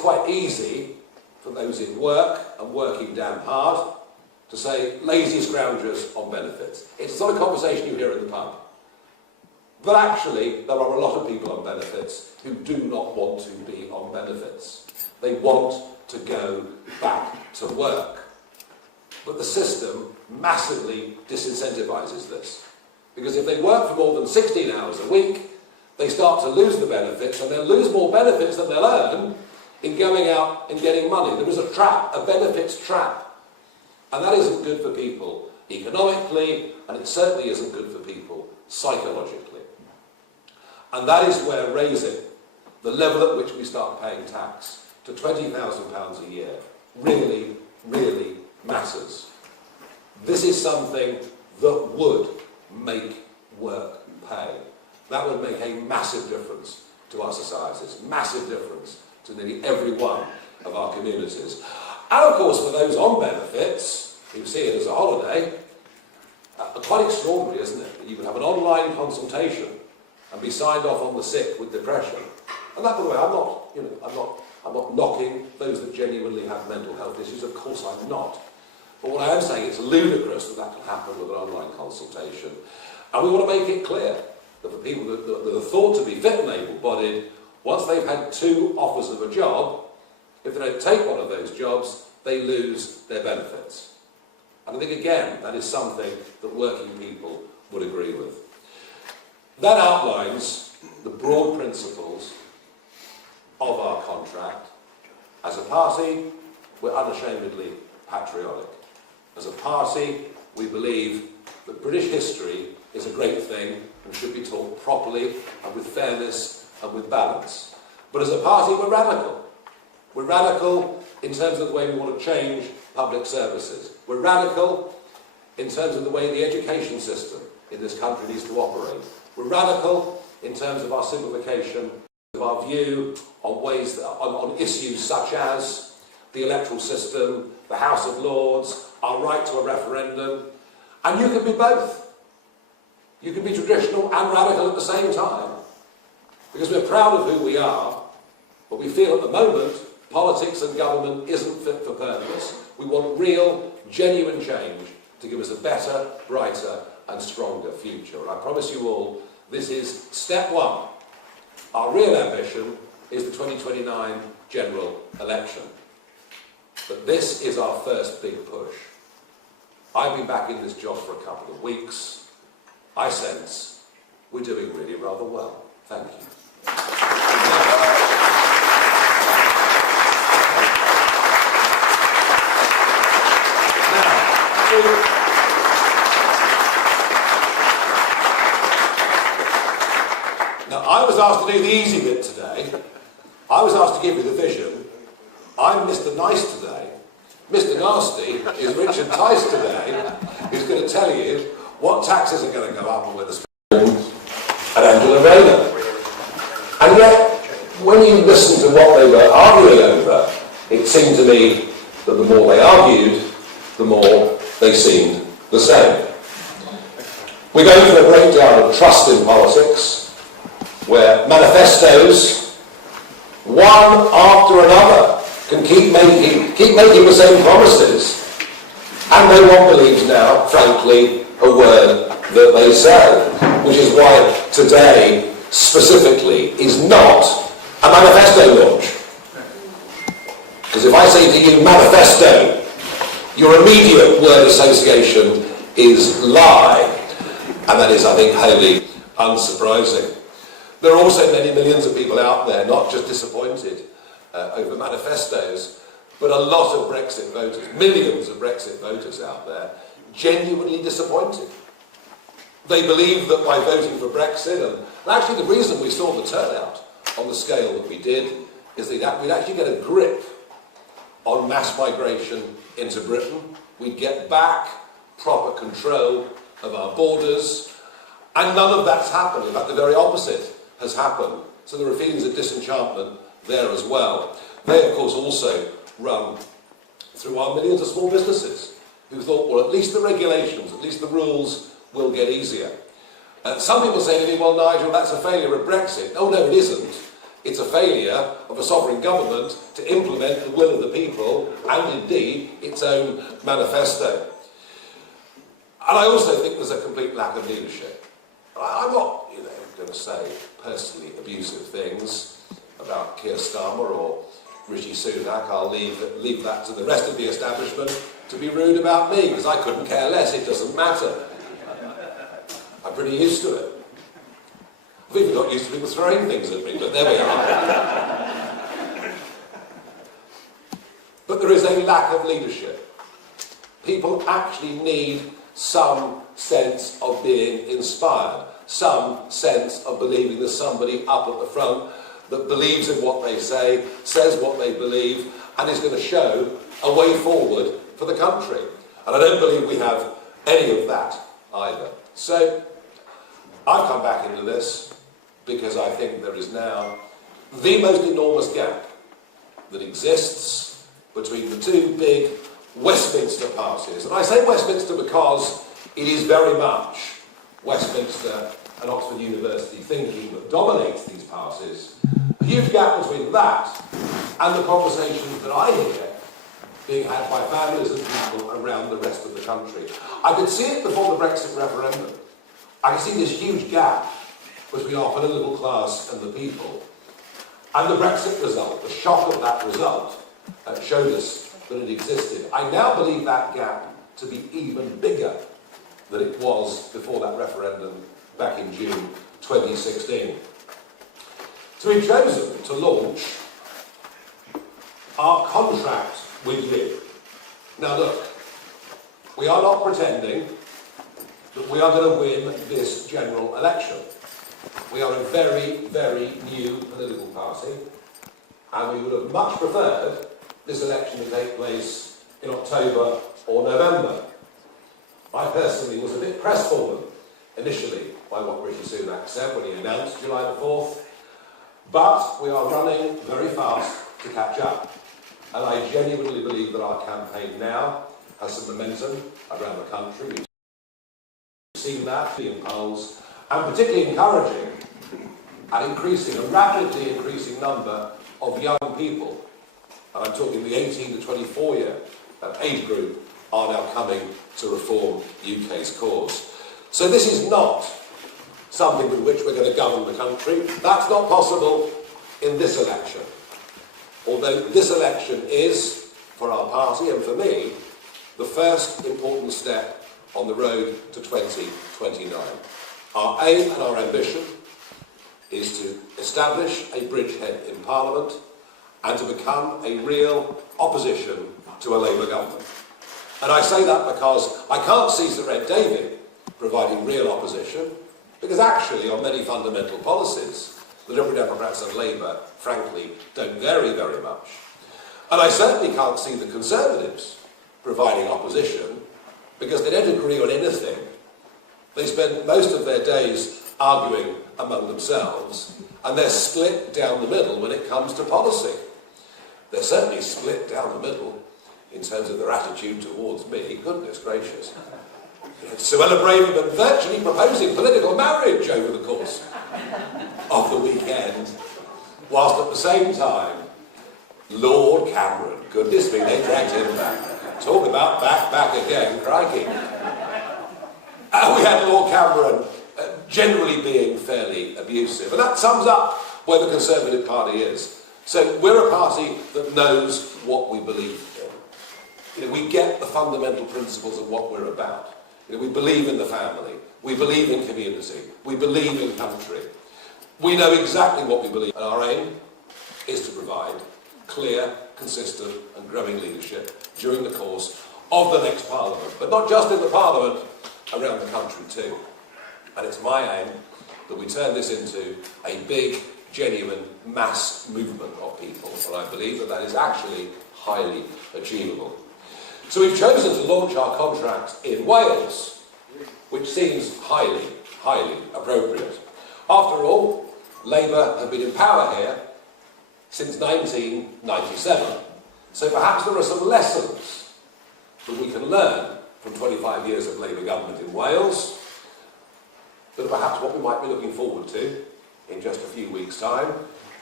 quite easy for those in work and working damn hard to say lazy scroungers on benefits. It's not a conversation you hear in the pub. But actually, there are a lot of people on benefits who do not want to be on benefits. They want to go back to work. But the system massively disincentivises this. Because if they work for more than 16 hours a week, they start to lose the benefits, and they'll lose more benefits than they'll earn in going out and getting money. There is a trap, a benefits trap. And that isn't good for people economically, and it certainly isn't good for people psychologically. And that is where raising the level at which we start paying tax to £20,000 a year really, really matters. This is something that would make work pay. That would make a massive difference to our societies, massive difference to nearly every one of our communities. And of course, for those on benefits, who see it as a holiday, quite extraordinary, isn't it? That you could have an online consultation and be signed off on the sick with depression. And that, by the way, I'm not knocking those that genuinely have mental health issues. Of course, I'm not. But what I am saying, it's ludicrous that that can happen with an online consultation. And we want to make it clear that for people that are thought to be fit and able-bodied, once they've had 2 offers of a job, if they don't take one of those jobs, they lose their benefits. And I think, again, that is something that working people would agree with. That outlines the broad principles of our contract. As a party, we're unashamedly patriotic. As a party, we believe that British history is a great thing and should be taught properly and with fairness and with balance. But as a party, we're radical. We're radical in terms of the way we want to change public services. We're radical in terms of the way the education system in this country needs to operate. We're radical in terms of our simplification, of our view on ways that, on issues such as the electoral system, the House of Lords, our right to a referendum. And you can be both. You can be traditional and radical at the same time. Because we're proud of who we are, but we feel at the moment politics and government isn't fit for purpose. We want real, genuine change to give us a better, brighter and stronger future. And I promise you all, this is step 1. Our real ambition is the 2029 general election. But this is our first big push. I've been back in this job for a couple of weeks. I sense we're doing really rather well. Thank you. Now, I was asked to do the easy bit today. I was asked to give you the vision. I'm Mr. Nice today. Mr. Nasty is Richard Tice today, who's going to tell you what taxes are going to go up and where the and Angela Rayner. And yet, when you listen to what they were arguing over, it seemed to me that the more they argued, the more they seemed the same. We're going through a breakdown of trust in politics, where manifestos, one after another, can keep making the same promises, and no one believes now, frankly, a word that they say, which is why today, specifically, is not a manifesto launch. Because if I say to you, manifesto, your immediate word association is lie, and that is, I think, wholly unsurprising. There are also many millions of people out there, not just disappointed over manifestos, but a lot of Brexit voters, millions of Brexit voters out there, genuinely disappointed. They believe that by voting for Brexit, and actually the reason we saw the turnout on the scale that we did, is that we'd actually get a grip on mass migration into Britain. We'd get back proper control of our borders, and none of that's happened. In fact, the very opposite has happened. So there are feelings of disenchantment there as well. They, of course, also run through our millions of small businesses who thought, well, at least the regulations, at least the rules will get easier. Some people say to me, well, Nigel, that's a failure of Brexit. Oh, no, it isn't. It's a failure of a sovereign government to implement the will of the people and indeed its own manifesto. And I also think there's a complete lack of leadership. I'm not, going to say personally abusive things about Keir Starmer or Rishi Sunak. I'll leave that to the rest of the establishment to be rude about me, because I couldn't care less. It doesn't matter. I'm pretty used to it. I've even got used to people throwing things at me, but there we are. But there is a lack of leadership. People actually need some sense of being inspired, some sense of believing there's somebody up at the front that believes in what they say, says what they believe, and is going to show a way forward for the country. And I don't believe we have any of that either. So I've come back into this because I think there is now the most enormous gap that exists between the two big Westminster parties. And I say Westminster because it is very much Westminster and Oxford University thinking that dominates these parties. A huge gap between that and the conversations that I hear being had by families and people around the rest of the country. I could see it before the Brexit referendum. I could see this huge gap between our political class and the people. And the Brexit result, the shock of that result, showed us that it existed. I now believe that gap to be even bigger than it was before that referendum back in June 2016. So we've chosen to launch our contract with you. Now look, we are not pretending that we are going to win this general election. We are a very, very new political party, and we would have much preferred this election to take place in October or November. I personally was a bit crestfallen initially by what Rishi Sunak said when he announced July the 4th, but we are running very fast to catch up. And I genuinely believe that our campaign now has some momentum around the country. We've seen that in polls, and particularly encouraging and a rapidly increasing number of young people, and I'm talking the 18 to 24 year age group, are now coming to reform UK's cause. So this is not something with which we're going to govern the country. That's not possible in this election. Although this election is, for our party and for me, the first important step on the road to 2029. Our aim and our ambition is to establish a bridgehead in Parliament and to become a real opposition to a Labour government. And I say that because I can't see Sir Ed Davey providing real opposition, because actually on many fundamental policies, the Liberal Democrats and Labour, frankly, don't vary very much. And I certainly can't see the Conservatives providing opposition, because they don't agree on anything. They spend most of their days arguing among themselves, and they're split down the middle when it comes to policy. They're certainly split down the middle in terms of their attitude towards me. Goodness gracious. Suella Braverman virtually proposing political marriage over the course of the weekend, whilst at the same time, Lord Cameron, goodness me, they dragged him back. Talk about back again, crikey. We had Lord Cameron generally being fairly abusive, and that sums up where the Conservative Party is. So we're a party that knows what we believe in. We get the fundamental principles of what we're about. We believe in the family, we believe in community, we believe in country. We know exactly what we believe, and our aim is to provide clear, consistent and growing leadership during the course of the next Parliament, but not just in the Parliament, around the country too. And it's my aim that we turn this into a big, genuine mass movement of people, and I believe that that is actually highly achievable. So we've chosen to launch our contract in Wales, which seems highly, highly appropriate. After all, Labour have been in power here since 1997, so perhaps there are some lessons that we can learn from 25 years of Labour government in Wales, that are perhaps what we might be looking forward to in just a few weeks' time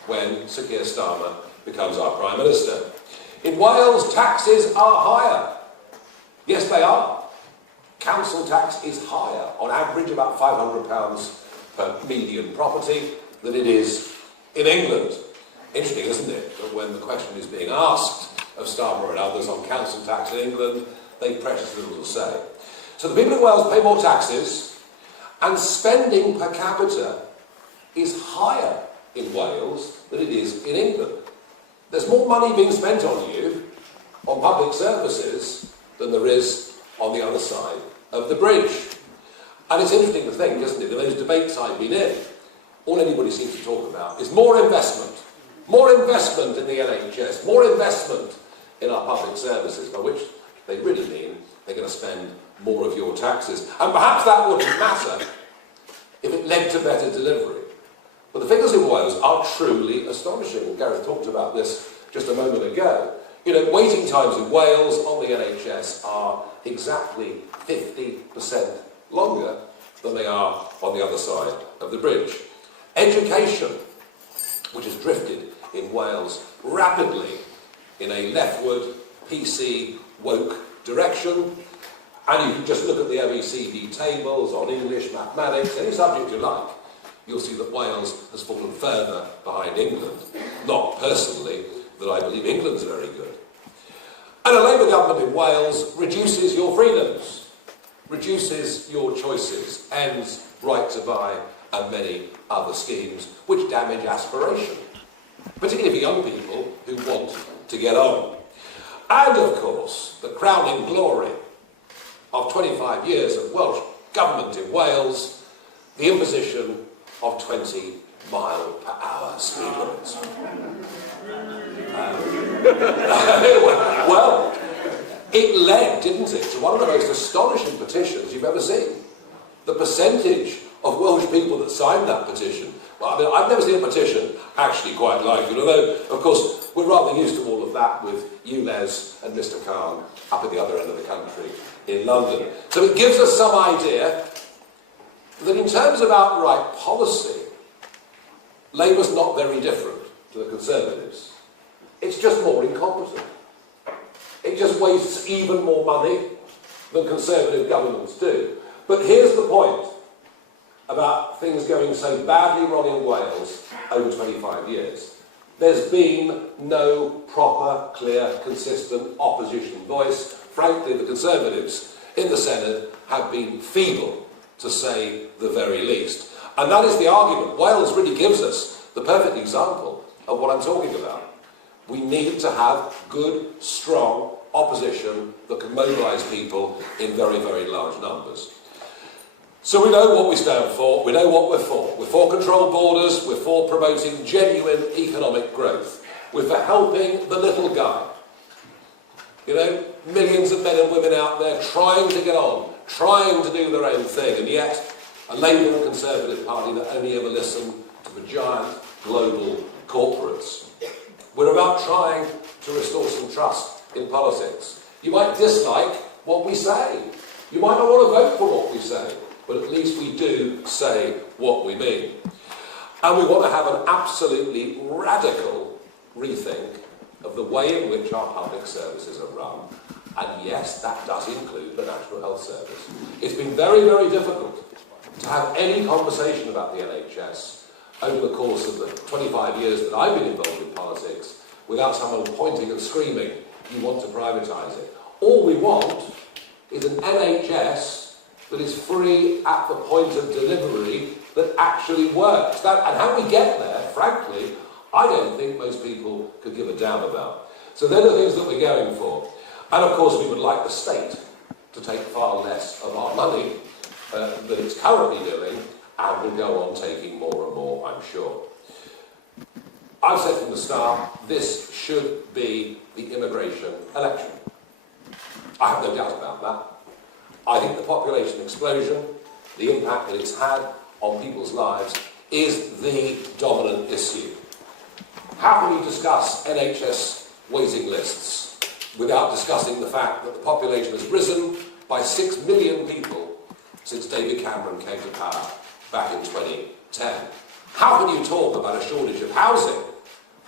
when Sir Keir Starmer becomes our Prime Minister. In Wales, taxes are higher. Yes, they are. Council tax is higher, on average about £500 per median property, than it is in England. Interesting, isn't it, that when the question is being asked of Starmer and others on council tax in England, they precious little to say. So the people in Wales pay more taxes, and spending per capita is higher in Wales than it is in England. There's more money being spent on you, on public services, than there is on the other side of the bridge. And it's interesting to think, isn't it, that those debates I've been in, all anybody seems to talk about is more investment in the NHS, more investment in our public services, by which they really mean they're going to spend more of your taxes. And perhaps that wouldn't matter if it led to better delivery. But the figures in Wales are truly astonishing, and Gareth talked about this just a moment ago. You know, waiting times in Wales on the NHS are exactly 50% longer than they are on the other side of the bridge. Education, which has drifted in Wales rapidly in a leftward, PC, woke direction, and you can just look at the OECD tables on English, mathematics, any subject you like, you'll see that Wales has fallen further behind England. Not personally that I believe England's very good. And a Labour government in Wales reduces your freedoms, reduces your choices, ends right to buy and many other schemes which damage aspiration, particularly for young people who want to get on. And of course, the crowning glory of 25 years of Welsh government in Wales, the imposition of 20-mile-per-hour speed limits. Well, it led, didn't it, to one of the most astonishing petitions you've ever seen. The percentage of Welsh people that signed that petition. Well, I mean, I've never seen a petition actually quite like it, although, of course, we're rather used to all of that with you, Les, and Mr. Khan up at the other end of the country in London. So it gives us some idea that in terms of outright policy, Labour's not very different to the Conservatives. It's just more incompetent. It just wastes even more money than Conservative governments do. But here's the point about things going so badly wrong in Wales over 25 years. There's been no proper, clear, consistent opposition voice. Frankly, the Conservatives in the Senate have been feeble, to say the very least. And that is the argument. Wales really gives us the perfect example of what I'm talking about. We need to have good, strong opposition that can mobilise people in very, very large numbers. So we know what we stand for, we know what we're for. We're for controlled borders, we're for promoting genuine economic growth. We're for helping the little guy. You know, millions of men and women out there trying to get on, trying to do their own thing, and yet a Labour and Conservative party that only ever listen to the giant global corporates. We're about trying to restore some trust in politics. You might dislike what we say. You might not want to vote for what we say, but at least we do say what we mean. And we want to have an absolutely radical rethink of the way in which our public services are run. And yes, that does include the National Health Service. It's been very, very difficult to have any conversation about the NHS over the course of the 25 years that I've been involved in politics without someone pointing and screaming, you want to privatise it. All we want is an NHS that is free at the point of delivery that actually works. And how we get there, frankly, I don't think most people could give a damn about. So they're the things that we're going for. And of course we would like the state to take far less of our money than it's currently doing, and will go on taking more and more, I'm sure. I've said from the start, this should be the immigration election. I have no doubt about that. I think the population explosion, the impact that it's had on people's lives, is the dominant issue. How can you discuss NHS waiting lists without discussing the fact that the population has risen by 6 million people since David Cameron came to power back in 2010? How can you talk about a shortage of housing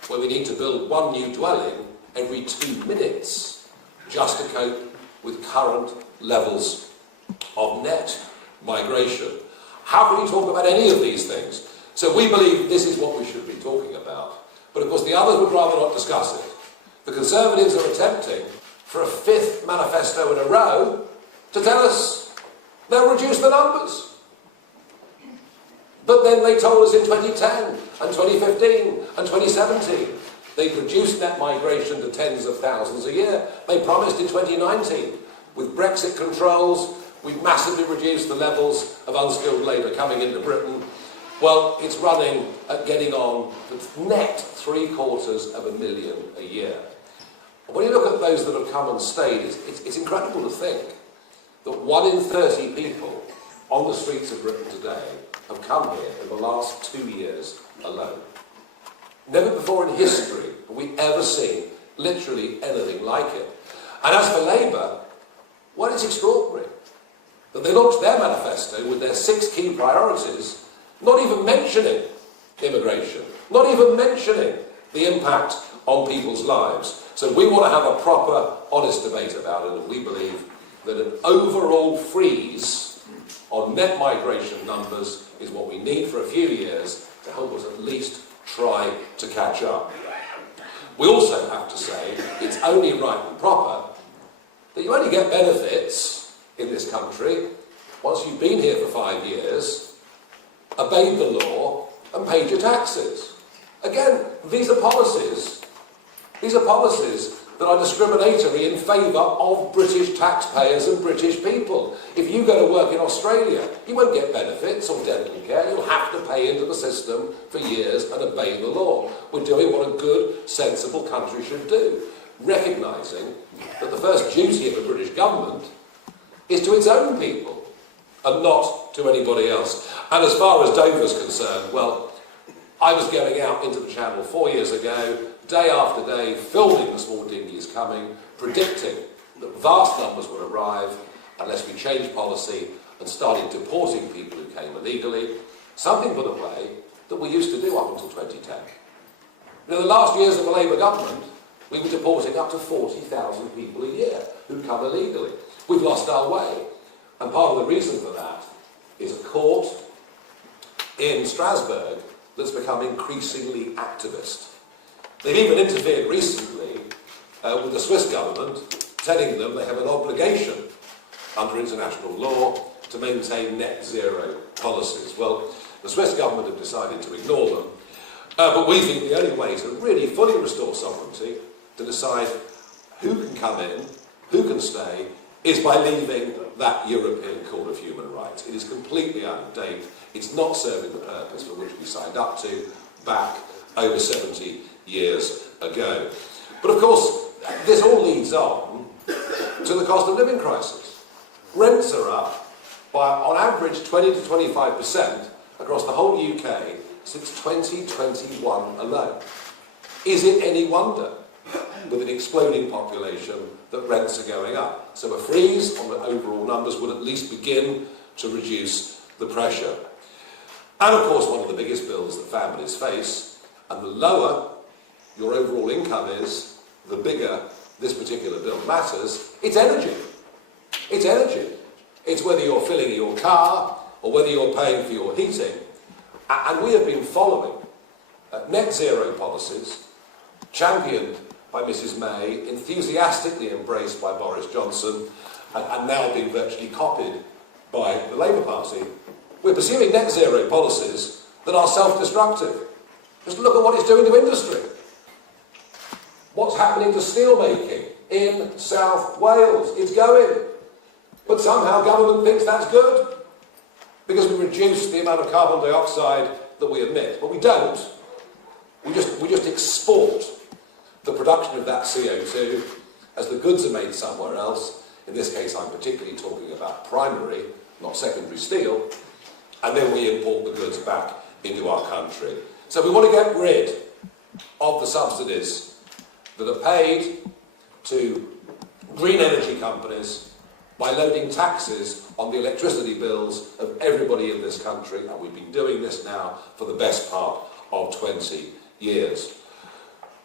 where we need to build one new dwelling every 2 minutes just to cope with current levels of net migration. How can you talk about any of these things? So we believe this is what we should be talking about. But of course the others would rather not discuss it. The Conservatives are attempting for a 5th manifesto in a row to tell us they'll reduce the numbers. But then they told us in 2010 and 2015 and 2017 they'd reduced net migration to tens of thousands a year. They promised in 2019, with Brexit controls, we've massively reduced the levels of unskilled labour coming into Britain. Well, it's running at getting on to net 750,000 a year. And when you look at those that have come and stayed, it's incredible to think that 1 in 30 people on the streets of Britain today have come here in the last 2 years alone. Never before in history have we ever seen literally anything like it. And as for Labour, well, it's extraordinary that they launched their manifesto with their 6 key priorities, not even mentioning immigration, not even mentioning the impact on people's lives. So we want to have a proper, honest debate about it, and we believe that an overall freeze on net migration numbers is what we need for a few years to help us at least try to catch up. We also have to say it's only right and proper that you only get benefits in this country once you've been here for 5 years, obeyed the law and paid your taxes. Again, these are policies that are discriminatory in favour of British taxpayers and British people. If you go to work in Australia, you won't get benefits or dental care. You'll have to pay into the system for years and obey the law. We're doing what a good, sensible country should do, recognising that the first duty of a British government is to its own people and not to anybody else. And as far as Dover's concerned, well, I was going out into the Channel 4 years ago, day after day, filming the small dinghies coming, predicting that vast numbers would arrive unless we changed policy and started deporting people who came illegally, something, by the way, that we used to do up until 2010. In the last years of the Labour government, we were deporting up to 40,000 people a year who'd come illegally. We've lost our way. And part of the reason for that is a court in Strasbourg that's become increasingly activist. They've even interfered recently with the Swiss government, telling them they have an obligation under international law to maintain net zero policies. Well, the Swiss government have decided to ignore them, but we think the only way to really fully restore sovereignty, to decide who can come in, who can stay, is by leaving that European Court of Human Rights. It is completely out of date. It's not serving the purpose for which we signed up to back over 70 years ago. But of course, this all leads on to the cost of living crisis. Rents are up by, on average, 20 to 25% across the whole UK since 2021 alone. Is it any wonder, with an exploding population, that rents are going up? So a freeze on the overall numbers would at least begin to reduce the pressure. And of course, one of the biggest bills that families face, and the lower your overall income is, the bigger this particular bill matters, it's energy. It's energy. It's whether you're filling your car or whether you're paying for your heating. And we have been following net zero policies, championed by Mrs May, enthusiastically embraced by Boris Johnson, and now being virtually copied by the Labour Party. We're pursuing net zero policies that are self-destructive. Just look at what it's doing to industry. What's happening to steelmaking in South Wales? It's going. But somehow government thinks that's good because we reduce the amount of carbon dioxide that we emit. But we don't. We just export the production of that CO2 as the goods are made somewhere else. In this case, I'm particularly talking about primary, not secondary steel. And then we import the goods back into our country. So we want to get rid of the subsidies that are paid to green energy companies by loading taxes on the electricity bills of everybody in this country, and we've been doing this now for the best part of 20 years.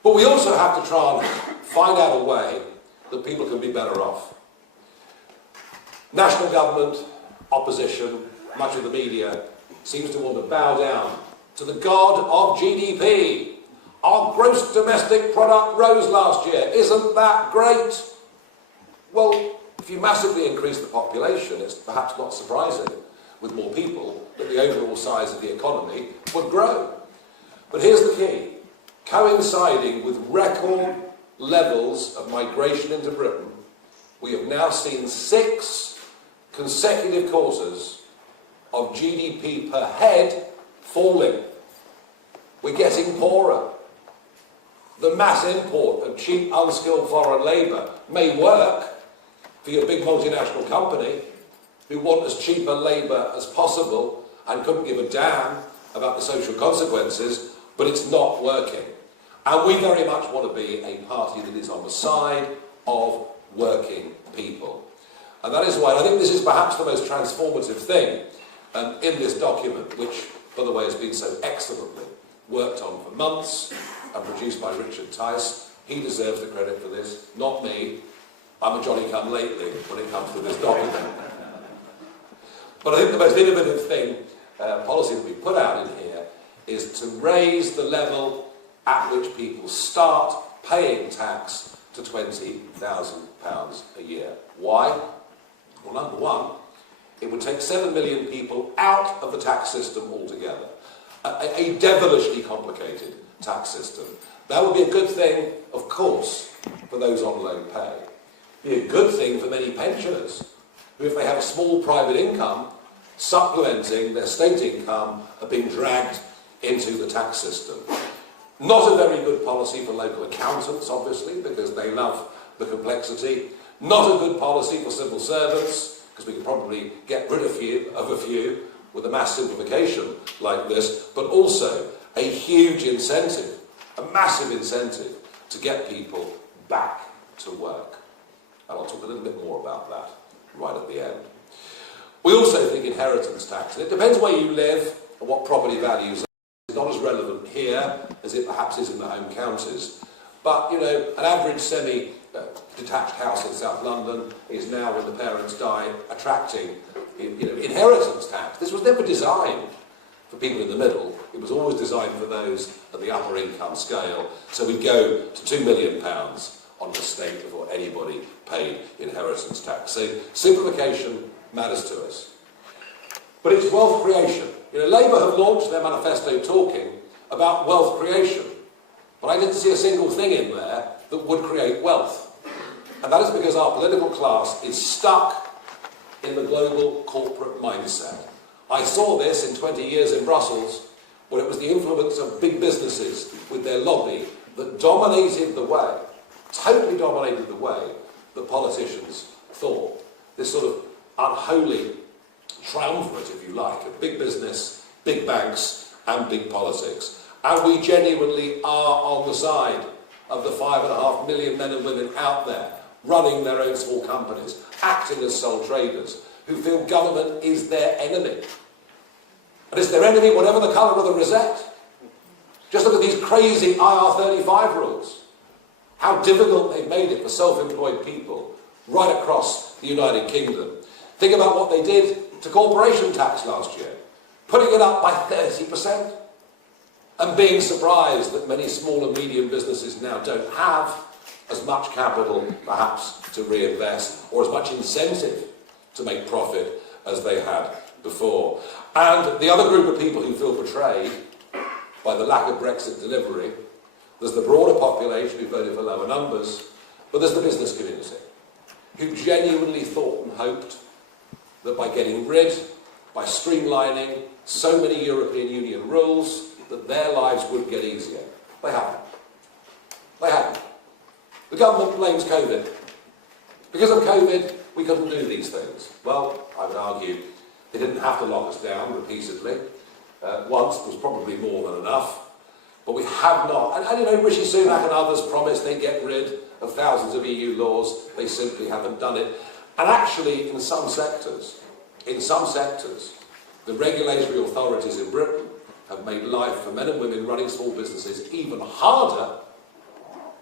But we also have to try and find out a way that people can be better off. National government, opposition, much of the media seems to want to bow down to the god of GDP. Our gross domestic product rose last year. Isn't that great? Well, if you massively increase the population, it's perhaps not surprising, with more people, that the overall size of the economy would grow. But here's the key. Coinciding with record levels of migration into Britain, we have now seen 6 consecutive quarters of GDP per head falling. We're getting poorer. The mass import of cheap, unskilled foreign labour may work for your big multinational company who want as cheap a labour as possible and couldn't give a damn about the social consequences, but it's not working. And we very much want to be a party that is on the side of working people. And that is why I think this is perhaps the most transformative thing in this document, which, by the way, has been so excellently worked on for months and produced by Richard Tice. He deserves the credit for this, not me. I'm a Johnny-come-lately when it comes to this document. But I think the most innovative thing, policy that we put out in here, is to raise the level at which people start paying tax to £20,000 a year. Why? Well, number one, it would take 7 million people out of the tax system altogether. A devilishly complicated tax system. That would be a good thing, of course, for those on low pay. Be a good thing for many pensioners, who, if they have a small private income, supplementing their state income, are being dragged into the tax system. Not a very good policy for local accountants, obviously, because they love the complexity. Not a good policy for civil servants, because we could probably get rid of a few with a mass simplification like this, but also a huge incentive, a massive incentive to get people back to work. And I'll talk a little bit more about that right at the end. We also think inheritance tax, and it depends where you live and what property values are. It's not as relevant here as it perhaps is in the home counties. But, you know, an average semi-detached house in South London is now, when the parents die, attracting, inheritance tax. This was never designed for people in the middle. It was always designed for those at the upper income scale. So we go to £2 million on the estate before anybody paid inheritance tax. So simplification matters to us. But it's wealth creation. Labour have launched their manifesto talking about wealth creation. But I didn't see a single thing in there that would create wealth. And that is because our political class is stuck in the global corporate mindset. I saw this in 20 years in Brussels, where it was the influence of big businesses with their lobby that dominated the way, totally dominated the way that politicians thought. This sort of unholy triumvirate, if you like, of big business, big banks and big politics. And we genuinely are on the side of the 5.5 million men and women out there running their own small companies, acting as sole traders, who feel government is their enemy. And it's their enemy whatever the colour of the rosette. Just look at these crazy IR35 rules. How difficult they've made it for self-employed people right across the United Kingdom. Think about what they did to corporation tax last year, putting it up by 30%, and being surprised that many small and medium businesses now don't have as much capital, perhaps, to reinvest, or as much incentive to make profit as they had before. And the other group of people who feel betrayed by the lack of Brexit delivery, there's the broader population who voted for lower numbers, but there's the business community, who genuinely thought and hoped that by getting rid, by streamlining so many European Union rules, that their lives would get easier. They haven't. They haven't. The government blames COVID. Because of COVID, we couldn't do these things. Well, I would argue they didn't have to lock us down repeatedly. Once was probably more than enough. But we have not. And Rishi Sunak and others promised they'd get rid of thousands of EU laws. They simply haven't done it. And actually, in some sectors, the regulatory authorities in Britain have made life for men and women running small businesses even harder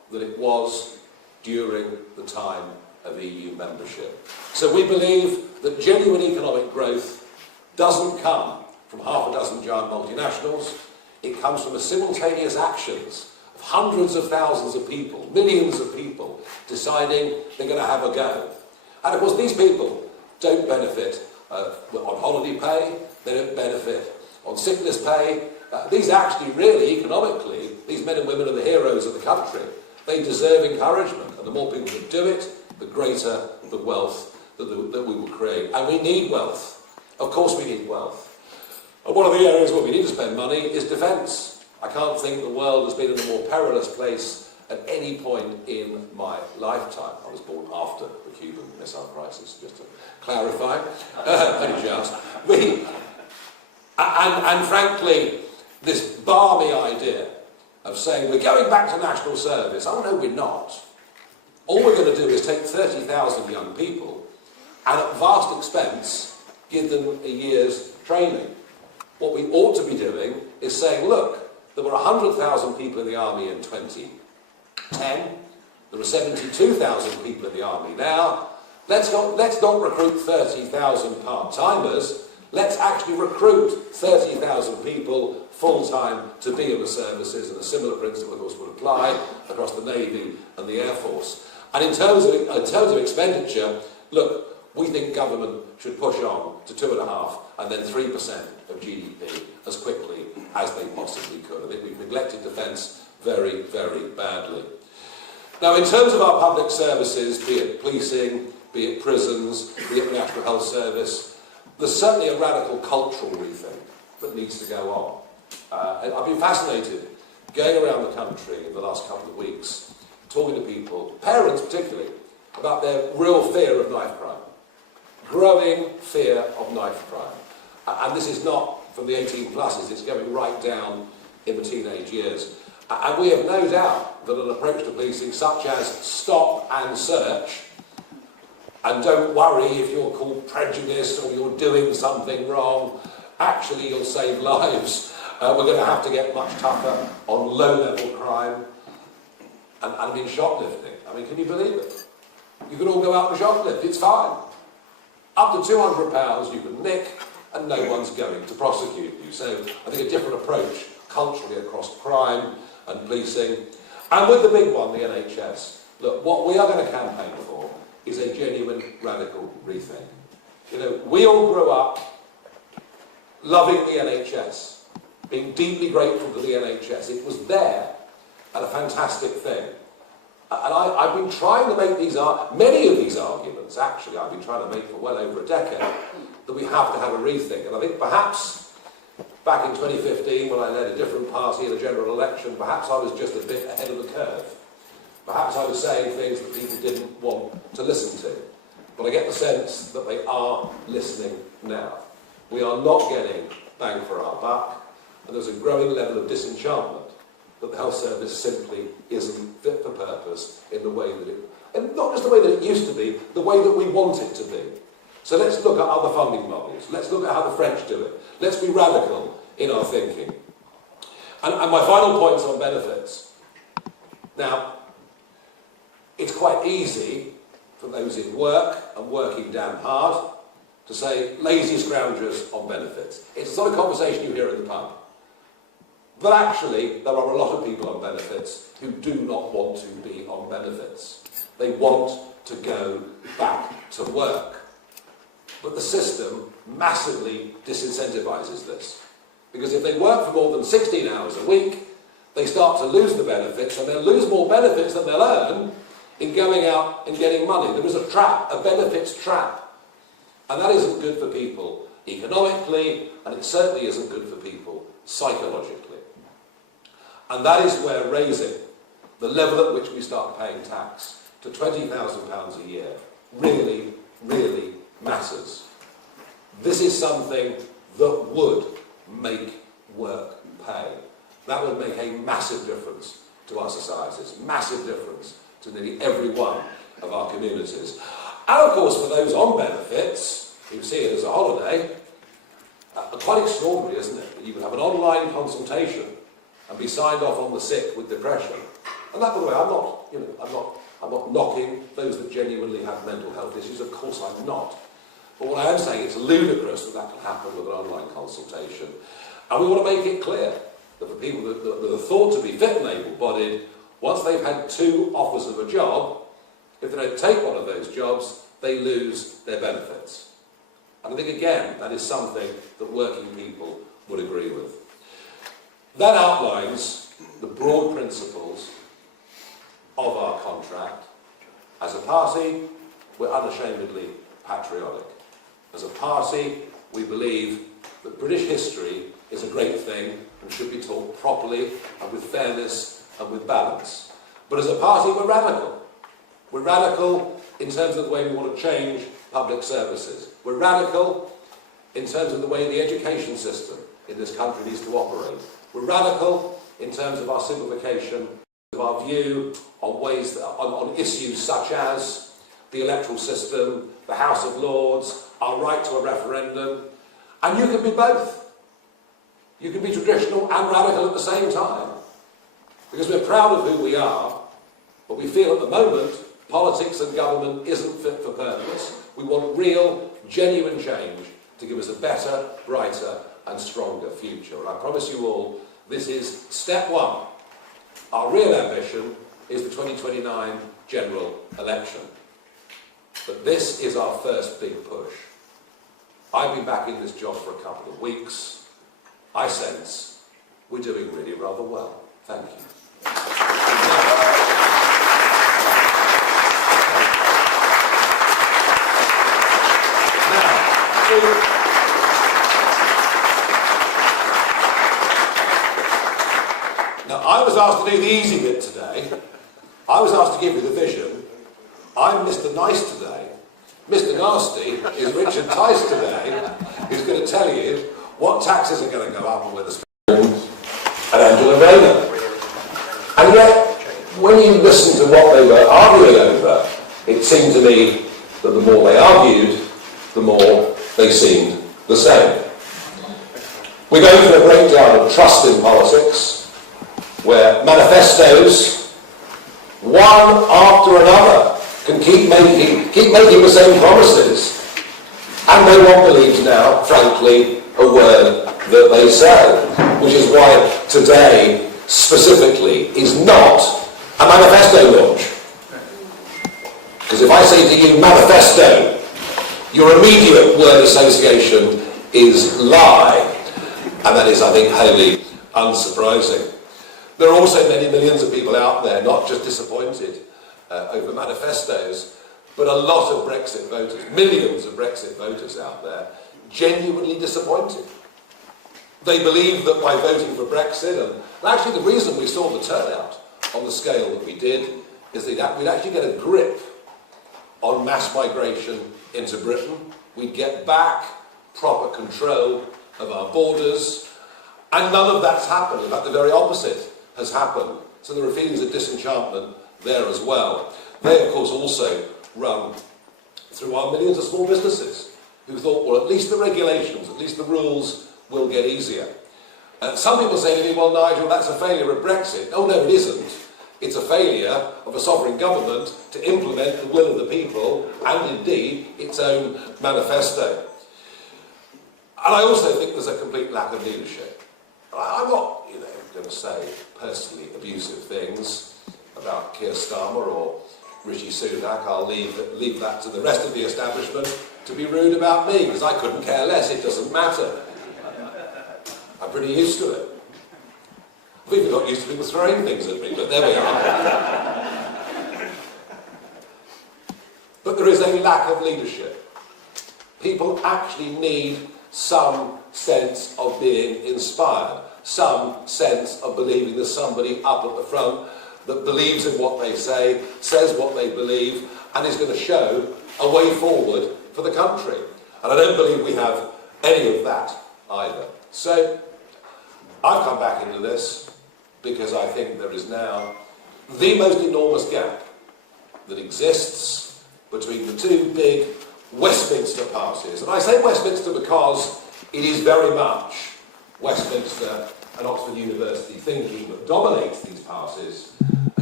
than it was during the time of EU membership. So we believe that genuine economic growth doesn't come from half a dozen giant multinationals. It comes from the simultaneous actions of hundreds of thousands of people, millions of people, deciding they're going to have a go. And of course, these people don't benefit on holiday pay, they don't benefit on sickness pay. These actually really, economically, these men and women are the heroes of the country. They deserve encouragement, and the more people that do it, the greater the wealth that we will create. And we need wealth. Of course we need wealth. And one of the areas where we need to spend money is defence. I can't think the world has been in a more perilous place at any point in my lifetime. I was born after the Cuban Missile Crisis, just to clarify. Only just. And frankly, this balmy idea of saying we're going back to national service, oh no, we're not. All we're going to do is take 30,000 young people and at vast expense give them a year's training. What we ought to be doing is saying, look, there were 100,000 people in the army in 2010, there are 72,000 people in the army now. Let's not recruit 30,000 part-timers, let's actually recruit 30,000 people full-time to be in the services, and a similar principle, of course, would apply across the Navy and the Air Force. And in terms of expenditure, look, we think government should push on to 2.5% and then 3% of GDP as quickly as they possibly could. I think we've neglected defence very, very badly. Now, in terms of our public services, be it policing, be it prisons, be it the National Health Service, there's certainly a radical cultural rethink that needs to go on. And I've been fascinated going around the country in the last couple of weeks, talking to people, parents particularly, about their real fear of knife crime. Growing fear of knife crime. And this is not from the 18 pluses, it's going right down in the teenage years. And we have no doubt that an approach to policing such as stop and search, and don't worry if you're called prejudiced or you're doing something wrong, actually you'll save lives. We're going to have to get much tougher on low-level crime. And I mean shoplifting. I mean, can you believe it? You can all go out and shoplift, it's fine. Up to £200 you can nick and no one's going to prosecute you. So I think a different approach culturally across crime and policing. And with the big one, the NHS. Look, what we are going to campaign for is a genuine radical rethink. You know, we all grew up loving the NHS, being deeply grateful to the NHS. It was there and a fantastic thing. And I've been trying to make many of these arguments, actually, I've been trying to make for well over a decade, that we have to have a rethink. And I think perhaps back in 2015, when I led a different party in a general election, perhaps I was just a bit ahead of the curve. Perhaps I was saying things that people didn't want to listen to. But I get the sense that they are listening now. We are not getting bang for our buck, and there's a growing level of disenchantment that the health service simply isn't fit for purpose in the way that it, and not just the way that it used to be, the way that we want it to be. So let's look at other funding models. Let's look at how the French do it. Let's be radical in our thinking. And my final point's on benefits. Now, it's quite easy for those in work and working damn hard to say lazy scroungers on benefits. It's the sort of conversation you hear in the pub. But actually, there are a lot of people on benefits who do not want to be on benefits. They want to go back to work. But the system massively disincentivises this. Because if they work for more than 16 hours a week, they start to lose the benefits, and they'll lose more benefits than they'll earn in going out and getting money. There is a trap, a benefits trap. And that isn't good for people economically, and it certainly isn't good for people psychologically. And that is where raising the level at which we start paying tax to £20,000 a year really, really matters. This is something that would make work pay. That would make a massive difference to our societies, massive difference to nearly every one of our communities. And of course, for those on benefits, who see it as a holiday, quite extraordinary, isn't it? That you can have an online consultation and be signed off on the sick with depression. And that, by the way, I'm not I'm not knocking those that genuinely have mental health issues. Of course I'm not. But what I am saying, it's ludicrous that can happen with an online consultation. And we want to make it clear that for people that are thought to be fit and able-bodied, once they've had 2 offers of a job, if they don't take one of those jobs, they lose their benefits. And I think, again, that is something that working people would agree with. That outlines the broad principles of our contract. As a party, we're unashamedly patriotic. As a party, we believe that British history is a great thing and should be taught properly and with fairness and with balance. But as a party, we're radical. We're radical in terms of the way we want to change public services. We're radical in terms of the way the education system in this country needs to operate. We're radical in terms of our simplification, of our view on ways on issues such as the electoral system, the House of Lords, our right to a referendum. And you can be both. You can be traditional and radical at the same time. Because we're proud of who we are, but we feel at the moment politics and government isn't fit for purpose. We want real, genuine change to give us a better, brighter and stronger future. And I promise you all, this is step 1. Our real ambition is the 2029 general election. But this is our first big push. I've been back in this job for a couple of weeks. I sense we're doing really rather well. Thank you. Now, I was asked to do the easy bit today. I was asked to give you the vision. I'm Mr. Nice today. Mr. Nasty is Richard Tice today, who's going to tell you what taxes are going to go up and where the and Angela Rayner. And yet, when you listen to what they were arguing over, it seemed to me that the more they argued, the more they seemed the same. We go through a breakdown of trust in politics, where manifestos, one after another, can keep making the same promises, and no one believes now, frankly, a word that they say, which is why today, specifically, is not a manifesto launch. Because if I say to you, manifesto, your immediate word association is lie, and that is, I think, wholly unsurprising. There are also many millions of people out there, not just disappointed over manifestos, but a lot of Brexit voters, millions of Brexit voters out there, genuinely disappointed. They believe that by voting for Brexit, and actually the reason we saw the turnout on the scale that we did, is that we'd actually get a grip on mass migration into Britain. We'd get back proper control of our borders, and none of that's happened. In fact, the very opposite has happened. So there are feelings of disenchantment there as well. They, of course, also run through our millions of small businesses who thought, well, at least the regulations, at least the rules will get easier. Some people say to me, well, Nigel, that's a failure of Brexit. Oh, no, it isn't. It's a failure of a sovereign government to implement the will of the people and, indeed, its own manifesto. And I also think there's a complete lack of leadership. I'm not, going to say personally abusive things about Keir Starmer or Rishi Sunak. I'll leave that to the rest of the establishment to be rude about me, because I couldn't care less. It doesn't matter. I'm pretty used to it. I've even got used to people throwing things at me, but there we are. But there is a lack of leadership. People actually need some sense of being inspired, some sense of believing there's somebody up at the front that believes in what they say, says what they believe, and is going to show a way forward for the country. And I don't believe we have any of that either. So I've come back into this because I think there is now the most enormous gap that exists between the two big Westminster parties. And I say Westminster because it is very much Westminster and Oxford University thinking that dominates these parties. A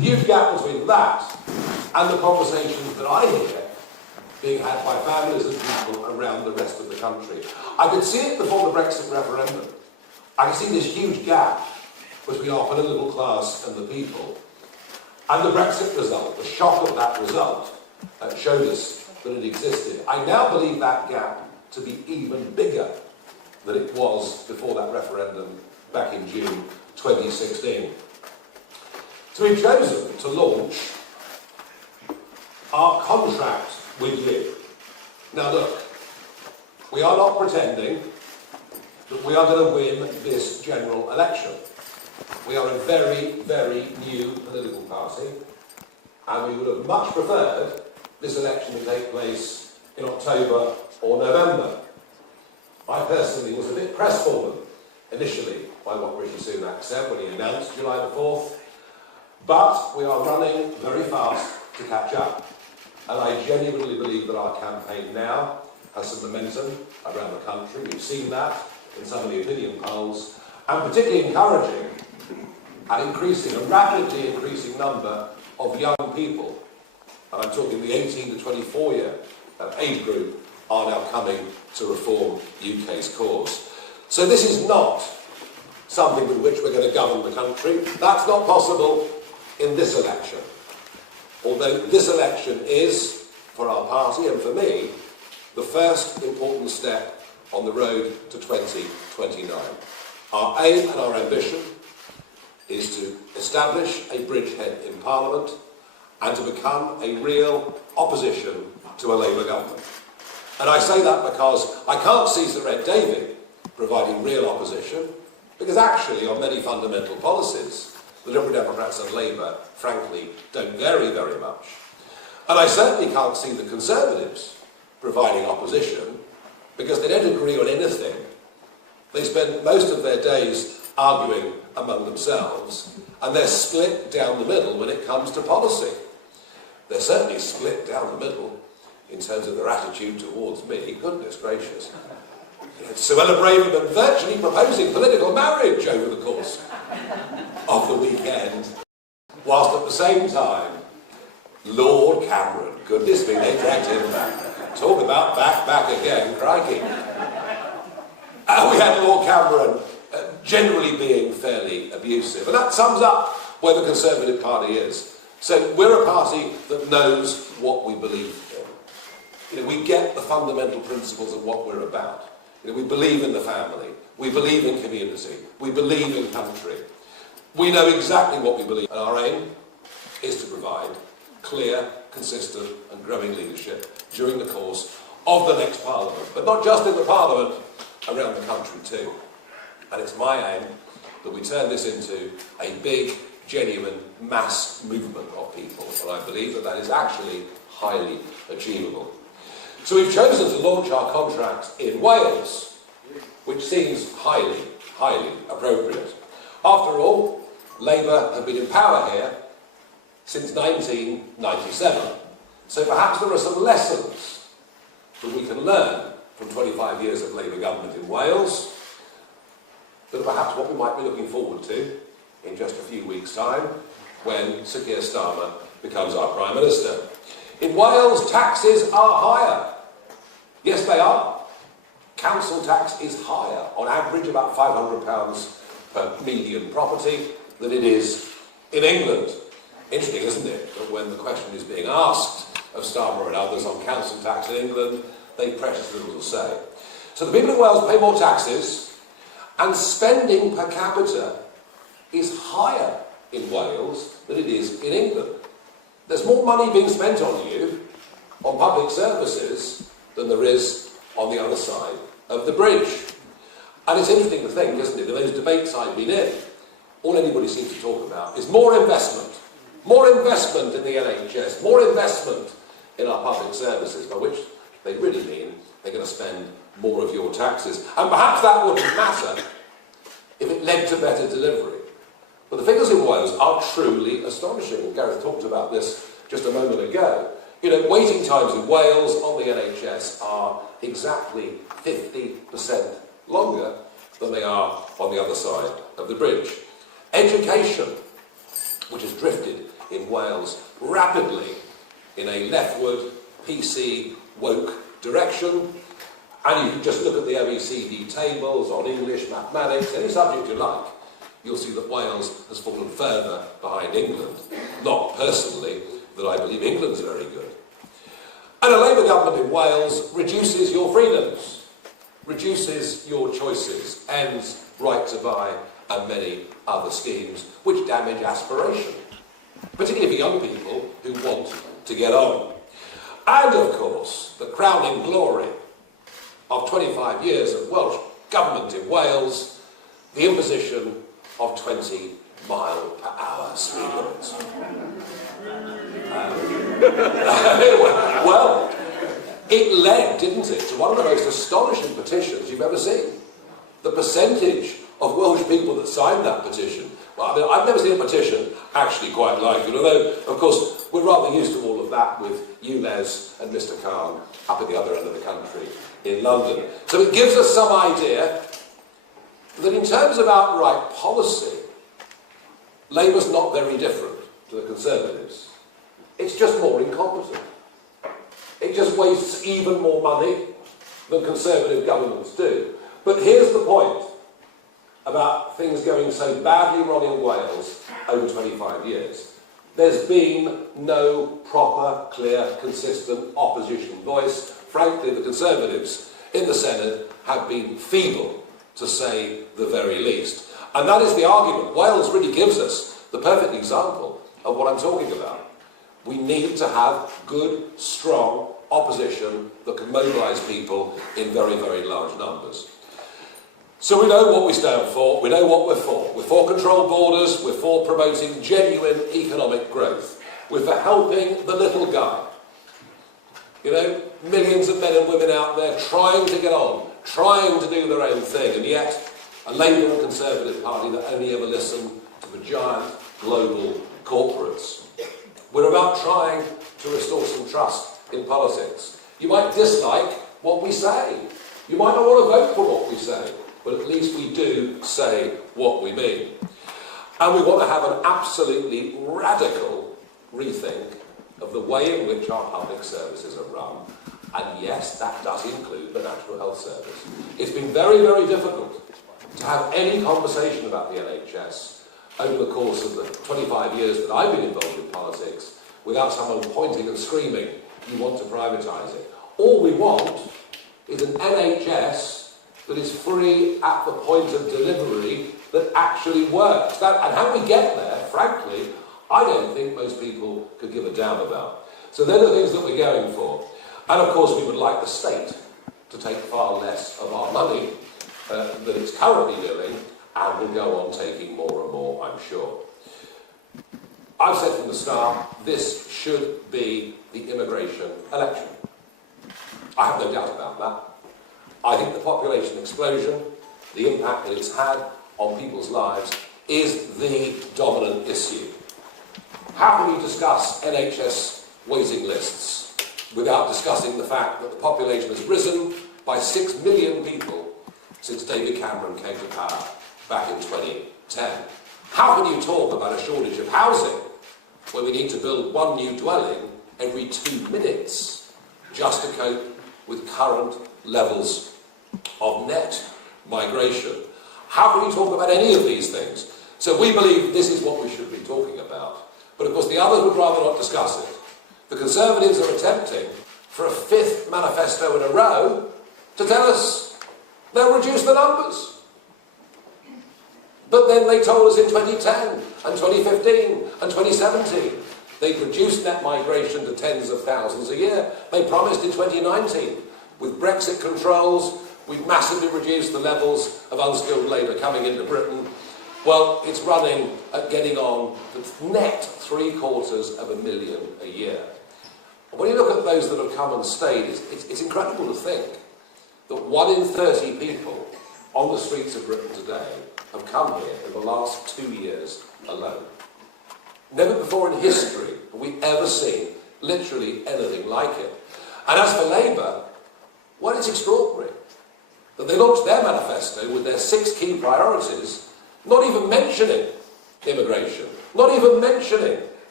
huge gap between that and the conversations that I hear being had by families and people around the rest of the country. I could see it before the Brexit referendum. I could see this huge gap between our political class and the people. And the Brexit result, the shock of that result, showed us that it existed. I now believe that gap to be even bigger than it was before that referendum back in June 2016. So we've chosen to launch our contract with you. Now look, we are not pretending that we are going to win this general election. We are a very, very new political party, and we would have much preferred this election to take place in October or November. I personally was a bit crestfallen initially by what Rishi Sunak said when he announced July the 4th, but we are running very fast to catch up. And I genuinely believe that our campaign now has some momentum around the country. We've seen that in some of the opinion polls, and particularly encouraging an increasing, a rapidly increasing number of young people, and I'm talking the 18 to 24 year age group, are now coming to reform UK's cause. So this is not something with which we're going to govern the country. That's not possible in this election. Although this election is, for our party and for me, the first important step on the road to 2029. Our aim and our ambition is to establish a bridgehead in Parliament and to become a real opposition to a Labour government. And I say that because I can't see Sir Ed Davey providing real opposition, because actually on many fundamental policies, the Liberal Democrats and Labour, frankly, don't vary very much. And I certainly can't see the Conservatives providing opposition, because they don't agree on anything. They spend most of their days arguing among themselves, and they're split down the middle when it comes to policy. They're certainly split down the middle in terms of their attitude towards me. Goodness gracious. Suella Braverman virtually proposing political marriage over the course of the weekend, whilst at the same time, Lord Cameron, goodness me, they dragged him back. Talk about back again, crikey. We had Lord Cameron generally being fairly abusive, and that sums up where the Conservative Party is. So we're a party that knows what we believe in. We get the fundamental principles of what we're about. We believe in the family, we believe in community, we believe in country. We know exactly what we believe, and our aim is to provide clear, consistent and growing leadership during the course of the next Parliament, but not just in the Parliament, around the country too. And it's my aim that we turn this into a big, genuine mass movement of people, and I believe that that is actually highly achievable. So we've chosen to launch our contract in Wales, which seems highly, highly appropriate. After all, Labour have been in power here since 1997. So perhaps there are some lessons that we can learn from 25 years of Labour government in Wales, that are perhaps what we might be looking forward to in just a few weeks' time when Sir Keir Starmer becomes our Prime Minister. In Wales, taxes are higher. Yes, they are. Council tax is higher, on average about £500 per median property, than it is in England. Interesting, isn't it, that when the question is being asked of Starmer and others on council tax in England, they precious little to say. So the people in Wales pay more taxes, and spending per capita is higher in Wales than it is in England. There's more money being spent on you, on public services, than there is on the other side of the bridge. And it's interesting to think, isn't it, that those debates I've been in, all anybody seems to talk about is more investment in the NHS, more investment in our public services, by which they really mean they're going to spend more of your taxes. And perhaps that wouldn't matter if it led to better delivery. But the figures in Wales are truly astonishing. Gareth talked about this just a moment ago. Waiting times in Wales on the NHS are exactly 50% longer than they are on the other side of the bridge. Education, which has drifted in Wales rapidly in a leftward, PC, woke direction. And you can just look at the OECD tables on English, mathematics, any subject you like, you'll see that Wales has fallen further behind England. Not personally that I believe England's very good. And a Labour government in Wales reduces your freedoms, reduces your choices, ends right to buy and many other schemes which damage aspiration, particularly for young people who want to get on. And of course, the crowning glory of 25 years of Welsh government in Wales, the imposition of 20-mile-per-hour speed limits. Well, it led, didn't it, to one of the most astonishing petitions you've ever seen. The percentage of Welsh people that signed that petition. Well, I mean, I've never seen a petition actually quite like it, although, of course, we're rather used to all of that with you, Les, and Mr. Khan up at the other end of the country in London. So it gives us some idea that in terms of outright policy, Labour's not very different to the Conservatives. It's just more incompetent. It just wastes even more money than Conservative governments do. But here's the point about things going so badly wrong in Wales over 25 years. There's been no proper, clear, consistent opposition voice. Frankly, the Conservatives in the Senate have been feeble, to say the very least. And that is the argument. Wales really gives us the perfect example of what I'm talking about. We need to have good, strong opposition that can mobilise people in very, very large numbers. So we know what we stand for, we know what we're for. We're for controlled borders, we're for promoting genuine economic growth. We're for helping the little guy. You know, millions of men and women out there trying to get on, trying to do their own thing, and yet a Labour and Conservative party that only ever listen to the giant global corporates. We're about trying to restore some trust in politics. You might dislike what we say. You might not want to vote for what we say, but at least we do say what we mean. And we want to have an absolutely radical rethink of the way in which our public services are run. And yes, that does include the National Health Service. It's been very, very difficult to have any conversation about the NHS over the course of the 25 years that I've been involved in politics without someone pointing and screaming, you want to privatise it. All we want is an NHS that is free at the point of delivery that actually works. And how we get there, frankly, I don't think most people could give a damn about. So they're the things that we're going for. And of course we would like the state to take far less of our money than it's currently doing, and will go on taking more and more, I'm sure. I've said from the start, this should be the immigration election. I have no doubt about that. I think the population explosion, the impact that it's had on people's lives, is the dominant issue. How can you discuss NHS waiting lists without discussing the fact that the population has risen by 6 million people since David Cameron came to power back in 2010? How can you talk about a shortage of housing when we need to build one new dwelling every 2 minutes just to cope with current levels of net migration? How can you talk about any of these things? So we believe this is what we should be talking about. But of course the others would rather not discuss it. The Conservatives are attempting for a 5th manifesto in a row to tell us they'll reduce the numbers. But then they told us in 2010 and 2015 and 2017 they'd reduced net migration to tens of thousands a year. They promised in 2019 with Brexit controls we'd massively reduced the levels of unskilled labour coming into Britain. Well, it's running at getting on to net 750,000 a year. And when you look at those that have come and stayed, it's incredible to think that 1 in 30 people on the streets of Britain today have come here in the last 2 years alone. Never before in history have we ever seen literally anything like it. And as for Labour, well, it's extraordinary that they launched their manifesto with their 6 key priorities, not even mentioning immigration, not even mentioning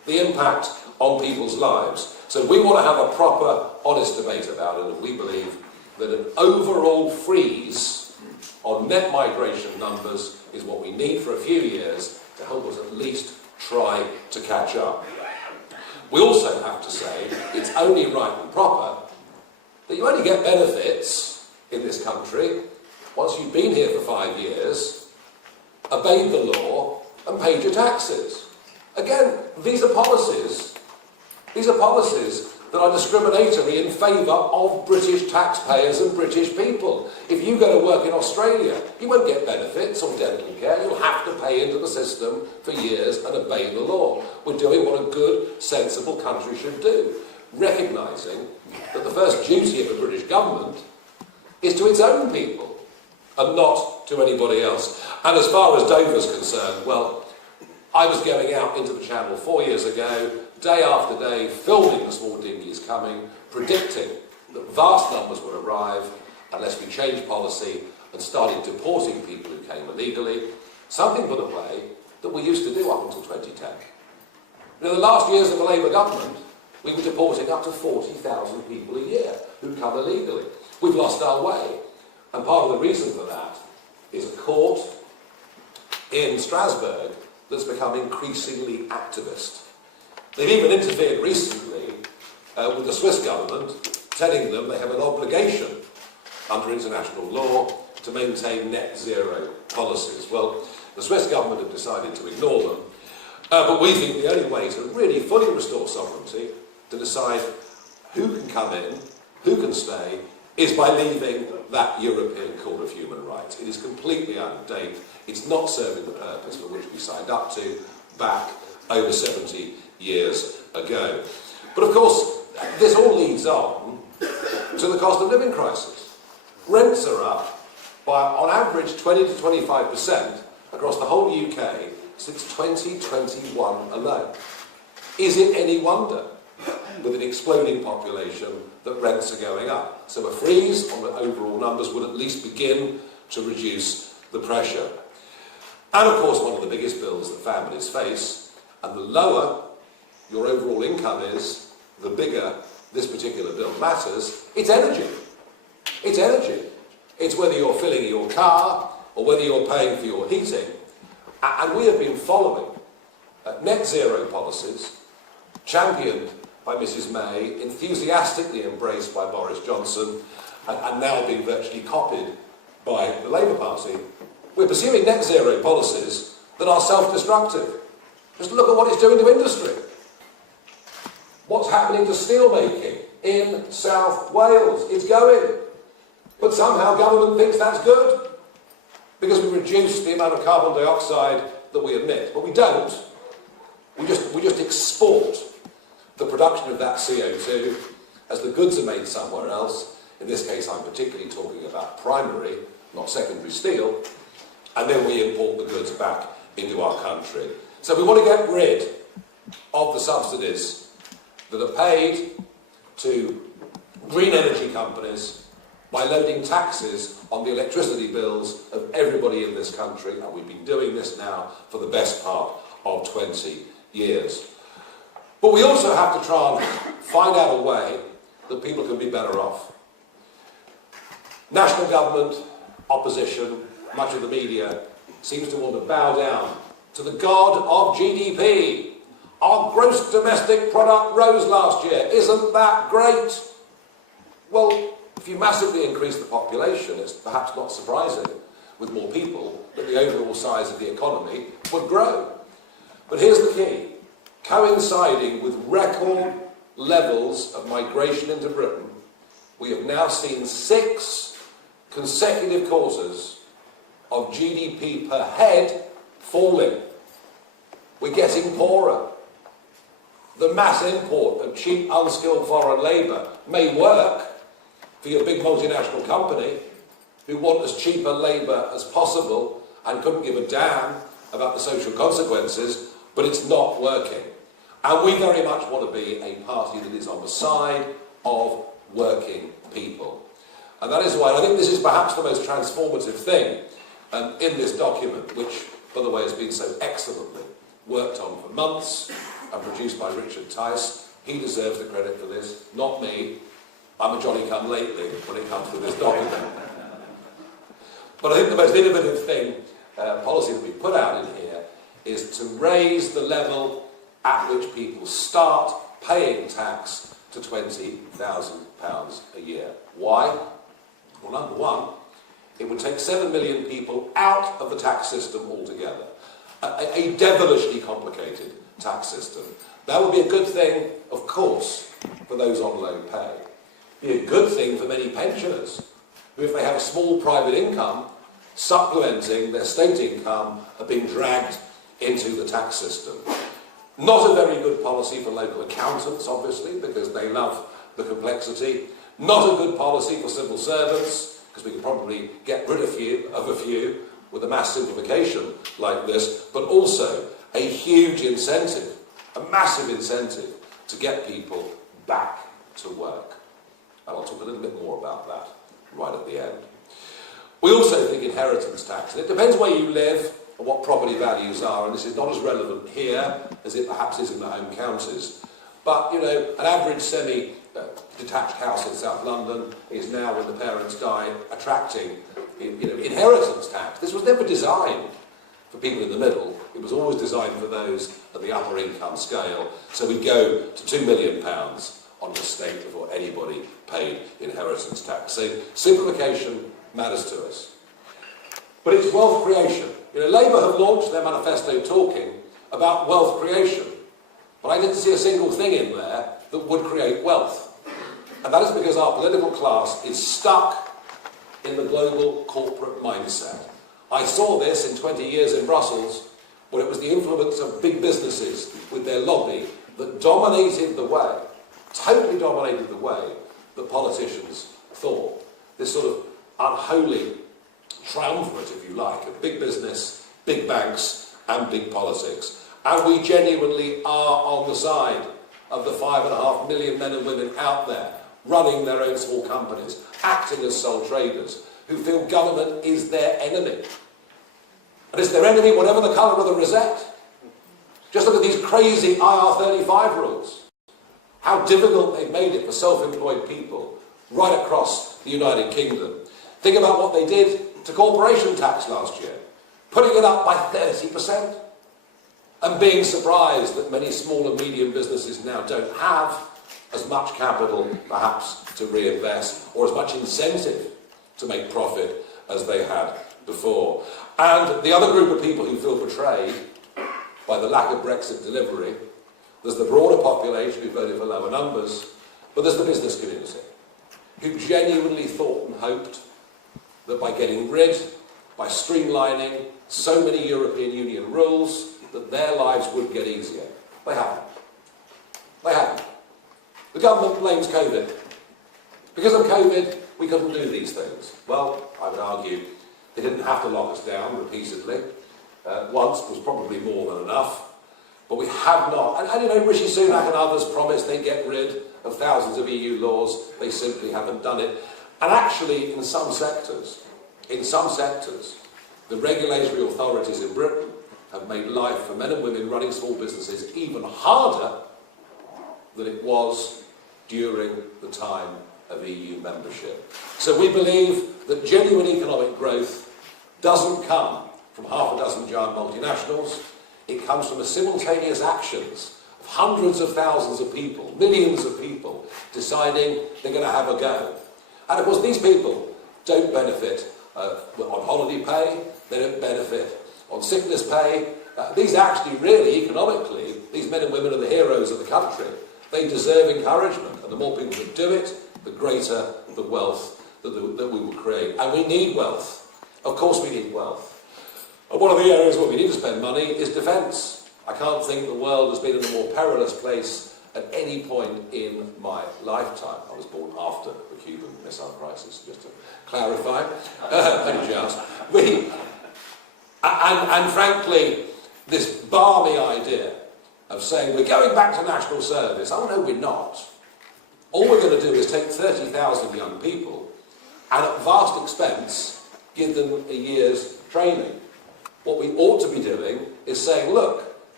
the impact on people's lives. So we want to have a proper, honest debate about it, and we believe that an overall freeze on net migration numbers is what we need for a few years to help us at least try to catch up. We also have to say it's only right and proper that you only get benefits in this country once you've been here for 5 years, obeyed the law and paid your taxes. Again, these are policies that are discriminatory in favour of British taxpayers and British people. If you go to work in Australia, you won't get benefits or dental care. You'll have to pay into the system for years and obey the law. We're doing what a good, sensible country should do, recognising that the first duty of the British government is to its own people and not to anybody else. And as far as Dover's concerned, well, I was going out into the Channel 4 years ago, day after day, filming the small dinghies coming, predicting that vast numbers would arrive unless we changed policy and started deporting people who came illegally, something, by the way, that we used to do up until 2010. In the last years of the Labour government, we were deporting up to 40,000 people a year who come illegally. We've lost our way. And part of the reason for that is a court in Strasbourg that's become increasingly activist. They've even interfered recently with the Swiss government, telling them they have an obligation under international law to maintain net zero policies. Well, the Swiss government have decided to ignore them, but we think the only way to really fully restore sovereignty, to decide who can come in, who can stay, is by leaving that European Court of Human Rights. It is completely out of date. It's not serving the purpose for which we signed up to back over 70 years ago. But of course, this all leads on to the cost of living crisis. Rents are up by, on average, 20 to 25% across the whole UK since 2021 alone. Is it any wonder, with an exploding population, that rents are going up? So a freeze on the overall numbers would at least begin to reduce the pressure. And of course, one of the biggest bills that families face, and the lower your overall income is, the bigger this particular bill matters, it's energy. It's energy. It's whether you're filling your car or whether you're paying for your heating. And we have been following net zero policies, championed by Mrs May, enthusiastically embraced by Boris Johnson, and now being virtually copied by the Labour Party. We're pursuing net zero policies that are self-destructive. Just look at what it's doing to industry. What's happening to steelmaking in South Wales? It's going. But somehow government thinks that's good, because we reduce the amount of carbon dioxide that we emit. But we don't. We just export the production of that CO2 as the goods are made somewhere else. In this case, I'm particularly talking about primary, not secondary steel. And then we import the goods back into our country. So we want to get rid of the subsidies that are paid to green energy companies by loading taxes on the electricity bills of everybody in this country, and we've been doing this now for the best part of 20 years. But we also have to try and find out a way that people can be better off. National government, opposition, much of the media seems to want to bow down to the god of GDP. Our gross domestic product rose last year. Isn't that great? Well, if you massively increase the population, it's perhaps not surprising, with more people, that the overall size of the economy would grow. But here's the key. Coinciding with record levels of migration into Britain, we have now seen 6 consecutive quarters of GDP per head falling. We're getting poorer. The mass import of cheap, unskilled foreign labour may work for your big multinational company who want as cheap a labour as possible and couldn't give a damn about the social consequences, but it's not working. And we very much want to be a party that is on the side of working people. And that is why I think this is perhaps the most transformative thing in this document, which, by the way, has been so excellently worked on for months and produced by Richard Tice. He deserves the credit for this, not me. I'm a Johnny-come-lately when it comes to this document. But I think the most innovative thing, policy that we put out in here, is to raise the level at which people start paying tax to £20,000 a year. Why? Well, number one, it would take 7 million people out of the tax system altogether. A devilishly complicated tax system. That would be a good thing, of course, for those on low pay. Be a good thing for many pensioners, who, if they have a small private income, supplementing their state income, are being dragged into the tax system. Not a very good policy for local accountants, obviously, because they love the complexity. Not a good policy for civil servants, because we can probably get rid of a few with a mass simplification like this, but also a huge incentive, a massive incentive to get people back to work. And I'll talk a little bit more about that right at the end. We also think inheritance tax, and it depends where you live and what property values are, and this is not as relevant here as it perhaps is in the home counties. But, you know, an average semi-detached house in South London is now, when the parents die, attracting, inheritance tax. This was never designed for people in the middle. It was always designed for those at the upper income scale. So we go to £2 million on the estate before anybody paid inheritance tax. So simplification matters to us. But it's wealth creation. Labour have launched their manifesto talking about wealth creation. But I didn't see a single thing in there that would create wealth. And that is because our political class is stuck in the global corporate mindset. I saw this in 20 years in Brussels, where it was the influence of big businesses with their lobby that dominated the way, totally dominated the way that politicians thought. This sort of unholy triumvirate, if you like, of big business, big banks and big politics. And we genuinely are on the side of the 5.5 million men and women out there running their own small companies, acting as sole traders, who feel government is their enemy. And it's their enemy whatever the colour of the rosette. Just look at these crazy IR35 rules. How difficult they've made it for self-employed people right across the United Kingdom. Think about what they did to corporation tax last year, putting it up by 30%, and being surprised that many small and medium businesses now don't have as much capital, perhaps, to reinvest, or as much incentive to make profit as they had before. And the other group of people who feel betrayed by the lack of Brexit delivery, there's the broader population who voted for lower numbers, but there's the business community, who genuinely thought and hoped that by getting rid, by streamlining so many European Union rules, that their lives would get easier. They haven't. They haven't. The government blames COVID. Because of COVID, we couldn't do these things. Well, I would argue they didn't have to lock us down repeatedly. Once was probably more than enough. But we have not. And Rishi Sunak and others promised they'd get rid of thousands of EU laws. They simply haven't done it. And actually, in some sectors, the regulatory authorities in Britain have made life for men and women running small businesses even harder than it was during the time of EU membership. So we believe that genuine economic growth doesn't come from half a dozen giant multinationals. It comes from the simultaneous actions of hundreds of thousands of people, millions of people, deciding they're going to have a go. And of course, these people don't benefit on holiday pay, they don't benefit on sickness pay. These actually really, economically, these men and women are the heroes of the country. They deserve encouragement, and the more people that do it, the greater the wealth that we will create. And we need wealth. Of course we need wealth. And one of the areas where we need to spend money is defence. I can't think the world has been in a more perilous place at any point in my lifetime. I was born after the Cuban Missile Crisis, just to clarify. And frankly, this balmy idea of saying we're going back to national service, oh no, we're not. All we're going to do is take 30,000 young people and at vast expense give them a year's training. What we ought to be doing is saying, look,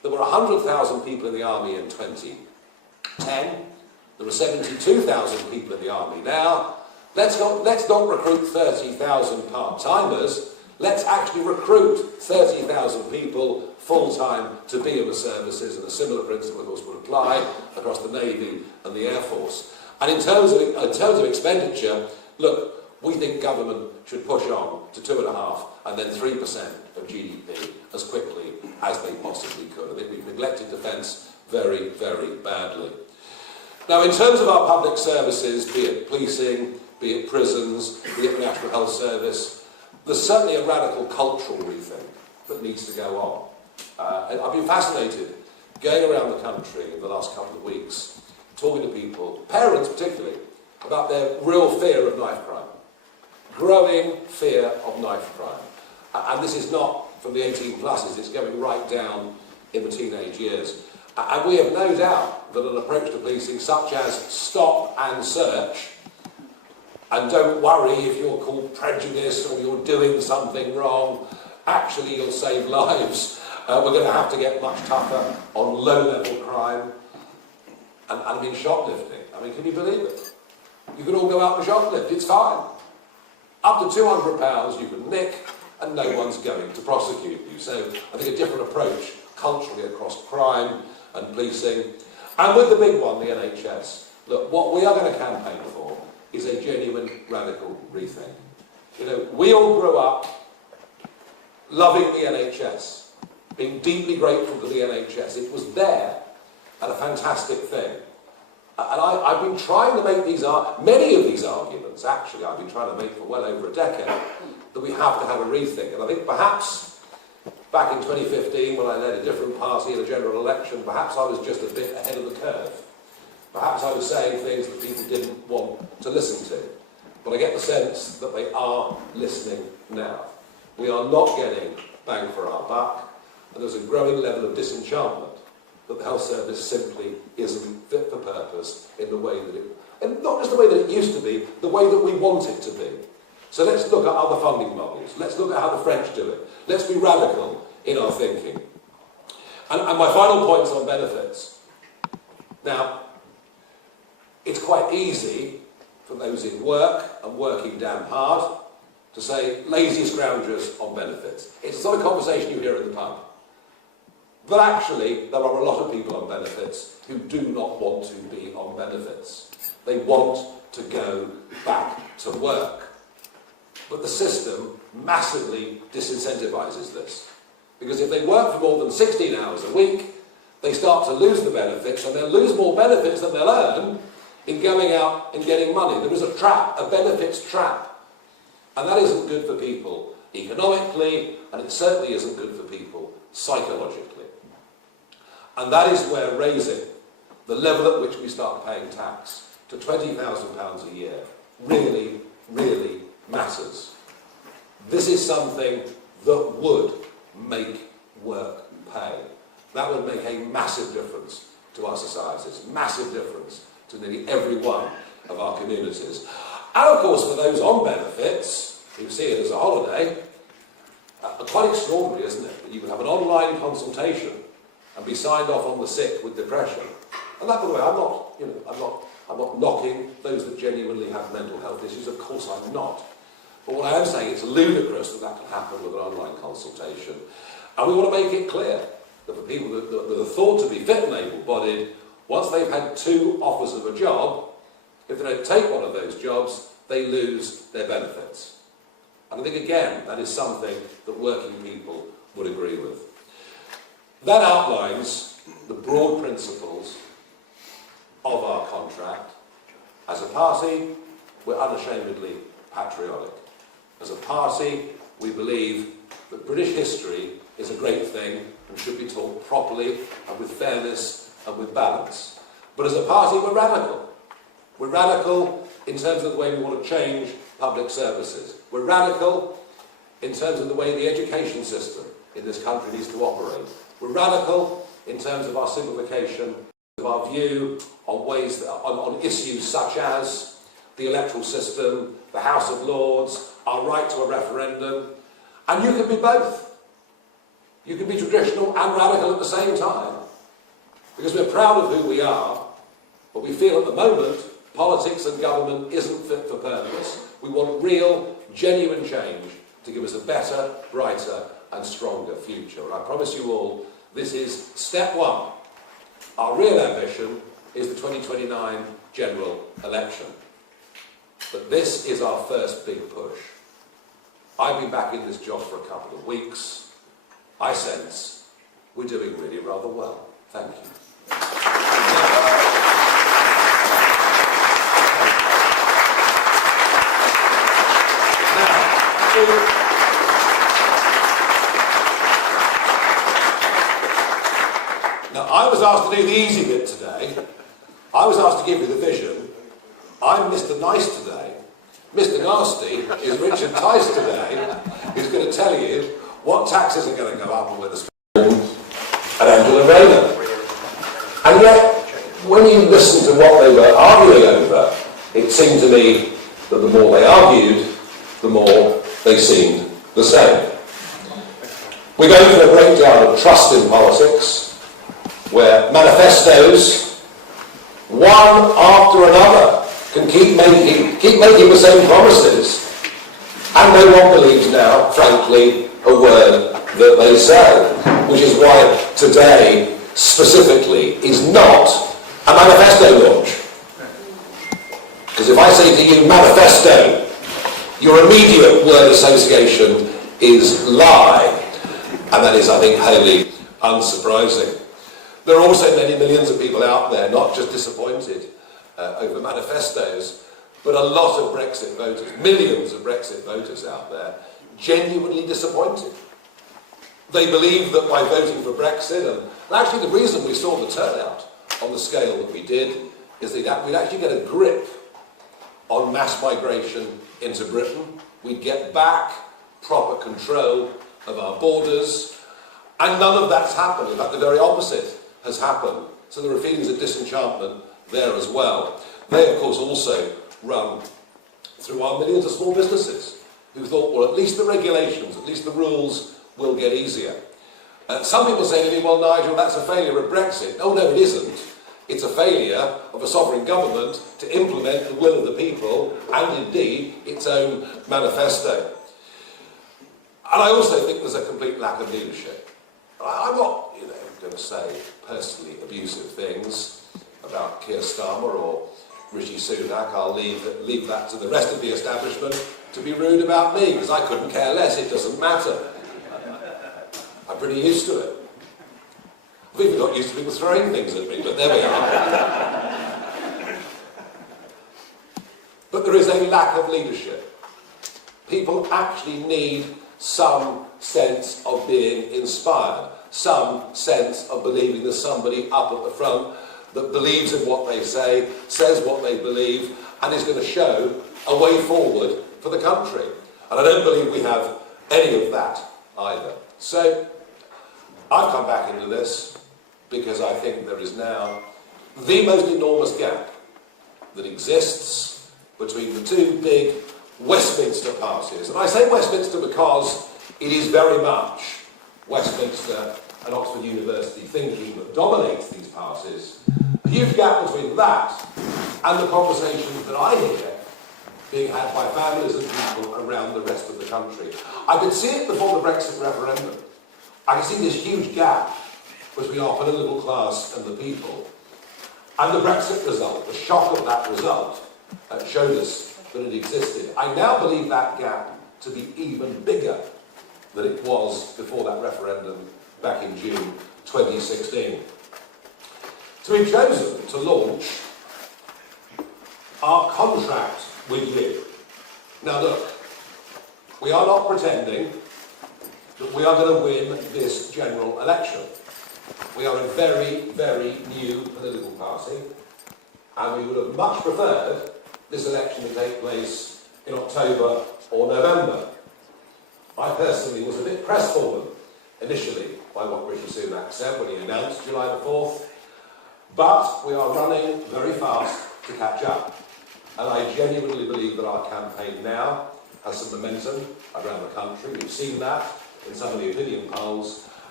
There were 100,000 people in the army in 2010. There are 72,000 people in the army now. Let's not recruit 30,000 part-timers. Let's actually recruit 30,000 people full-time to be in the services, and a similar principle, of course, would apply across the Navy and the Air Force. And in terms of expenditure, look, we think government should push on to 2.5% and then 3% of GDP as quickly as they possibly could. I think we've neglected defence very, very badly. Now, in terms of our public services, be it policing, be it prisons, be it the National Health Service, there's certainly a radical cultural rethink that needs to go on. I've been fascinated going around the country in the last couple of weeks, talking to people, parents particularly, about their real fear of knife crime. Growing fear of knife crime. And this is not from the 18 pluses, it's going right down in the teenage years. And we have no doubt that an approach to policing such as stop and search, and don't worry if you're called prejudiced or you're doing something wrong, actually you'll save lives. We're going to have to get much tougher on low-level crime. And I mean shoplifting. I mean, can you believe it? You can all go out and shoplift, it's fine. Up to £200 you can nick and no one's going to prosecute you. So I think a different approach culturally across crime and policing. And with the big one, the NHS. Look, what we are going to campaign for is a genuine radical rethink. You know, we all grew up loving the NHS, being deeply grateful to the NHS. It was there and a fantastic thing. And I've been trying to make many of these arguments, actually, I've been trying to make for well over a decade, that we have to have a rethink. And I think perhaps back in 2015, when I led a different party in a general election, perhaps I was just a bit ahead of the curve. Perhaps I was saying things that people didn't want to listen to. But I get the sense that they are listening now. We are not getting bang for our buck, and there's a growing level of disenchantment that the health service simply isn't fit for purpose in the way that it, and not just the way that it used to be, the way that we want it to be. So let's look at other funding models. Let's look at how the French do it. Let's be radical in our thinking. And my final point is on benefits. Now, it's quite easy for those in work and working damn hard to say lazy scroungers on benefits. It's the sort of conversation you hear in the pub. But actually, there are a lot of people on benefits who do not want to be on benefits. They want to go back to work. But the system massively disincentivises this. Because if they work for more than 16 hours a week, they start to lose the benefits, and they'll lose more benefits than they'll earn in going out and getting money. There is a trap, a benefits trap. And that isn't good for people economically, and it certainly isn't good for people psychologically. And that is where raising the level at which we start paying tax to £20,000 a year really, really matters. This is something that would make work pay. That would make a massive difference to our societies, massive difference to nearly every one of our communities. And of course, for those on benefits, who see it as a holiday, quite extraordinary, isn't it? That you could have an online consultation and be signed off on the sick with depression. And that, by the way, I'm not knocking those that genuinely have mental health issues. Of course, I'm not. But what I am saying, it's ludicrous that that can happen with an online consultation. And we want to make it clear that for people that are thought to be fit and able-bodied, once they've had 2 offers of a job, if they don't take one of those jobs, they lose their benefits. And I think, again, that is something that working people would agree with. That outlines the broad principles of our contract. As a party, we're unashamedly patriotic. As a party, we believe that British history is a great thing and should be taught properly and with fairness and with balance. But as a party, we're radical. We're radical in terms of the way we want to change public services. We're radical in terms of the way the education system in this country needs to operate. We're radical in terms of our simplification, of our view on ways that, on issues such as the electoral system, the House of Lords, our right to a referendum. And you can be both. You can be traditional and radical at the same time. Because we're proud of who we are, but we feel at the moment politics and government isn't fit for purpose. We want real, genuine change to give us a better, brighter and stronger future. And I promise you all, this is step one. Our real ambition is the 2029 general election. But this is our first big push. I've been back in this job for a couple of weeks. I sense we're doing really rather well. Thank you. Now, I was asked to do the easy bit today. I was asked to give you the vision. I'm Mr. Nice today. Mr. Nasty is Richard Tice today, who's going to tell you what taxes are going to go up and where the and Angela Rayner. And yet, when you listen to what they were arguing over, it seemed to me that the more they argued, the more they seemed the same. We're going through a breakdown of trust in politics, where manifestos, one after another, can keep making the same promises, and no one believes now, frankly, a word that they say, which is why today, specifically, is not a manifesto launch. Because if I say to you, manifesto, your immediate word association is lie, and that is, I think, wholly unsurprising. There are also many millions of people out there, not just disappointed over manifestos, but a lot of Brexit voters, millions of Brexit voters out there, genuinely disappointed. They believe that by voting for Brexit, and actually the reason we saw the turnout on the scale that we did, is that we'd actually get a grip on mass migration into Britain. We'd get back proper control of our borders, and none of that's happened. In fact, the very opposite has happened. So there are feelings of disenchantment there as well. They, of course, also run through our millions of small businesses who thought, well, at least the regulations, at least the rules will get easier. Some people say to me, well, Nigel, that's a failure of Brexit. Oh, no, it isn't. It's a failure of a sovereign government to implement the will of the people and, indeed, its own manifesto. And I also think there's a complete lack of leadership. I'm not, going to say personally abusive things about Keir Starmer or Rishi Sunak. I'll leave that to the rest of the establishment to be rude about me, because I couldn't care less. It doesn't matter. I'm pretty used to it. I've even got used to people throwing things at me, but there we are. But there is a lack of leadership. People actually need some sense of being inspired, some sense of believing there's somebody up at the front that believes in what they say, says what they believe, and is going to show a way forward for the country. And I don't believe we have any of that either. So I've come back into this because I think there is now the most enormous gap that exists between the two big Westminster parties. And I say Westminster because it is very much Westminster and Oxford University thinking that dominates these parties. A huge gap between that and the conversations that I hear being had by families and people around the rest of the country. I could see it before the Brexit referendum. I could see this huge gap between our political class and the people. And the Brexit result, the shock of that result, showed us that it existed. I now believe that gap to be even bigger than it was before that referendum back in June 2016. So we've chosen to launch our contract with you. Now look, we are not pretending that we are going to win this general election. We are a very, very new political party, and we would have much preferred this election to take place in October or November. I personally was a bit crestfallen initially by what Rishi Sunak said when he announced July the 4th, but we are running very fast to catch up. And I genuinely believe that our campaign now has some momentum around the country. We've seen that in some of the opinion polls,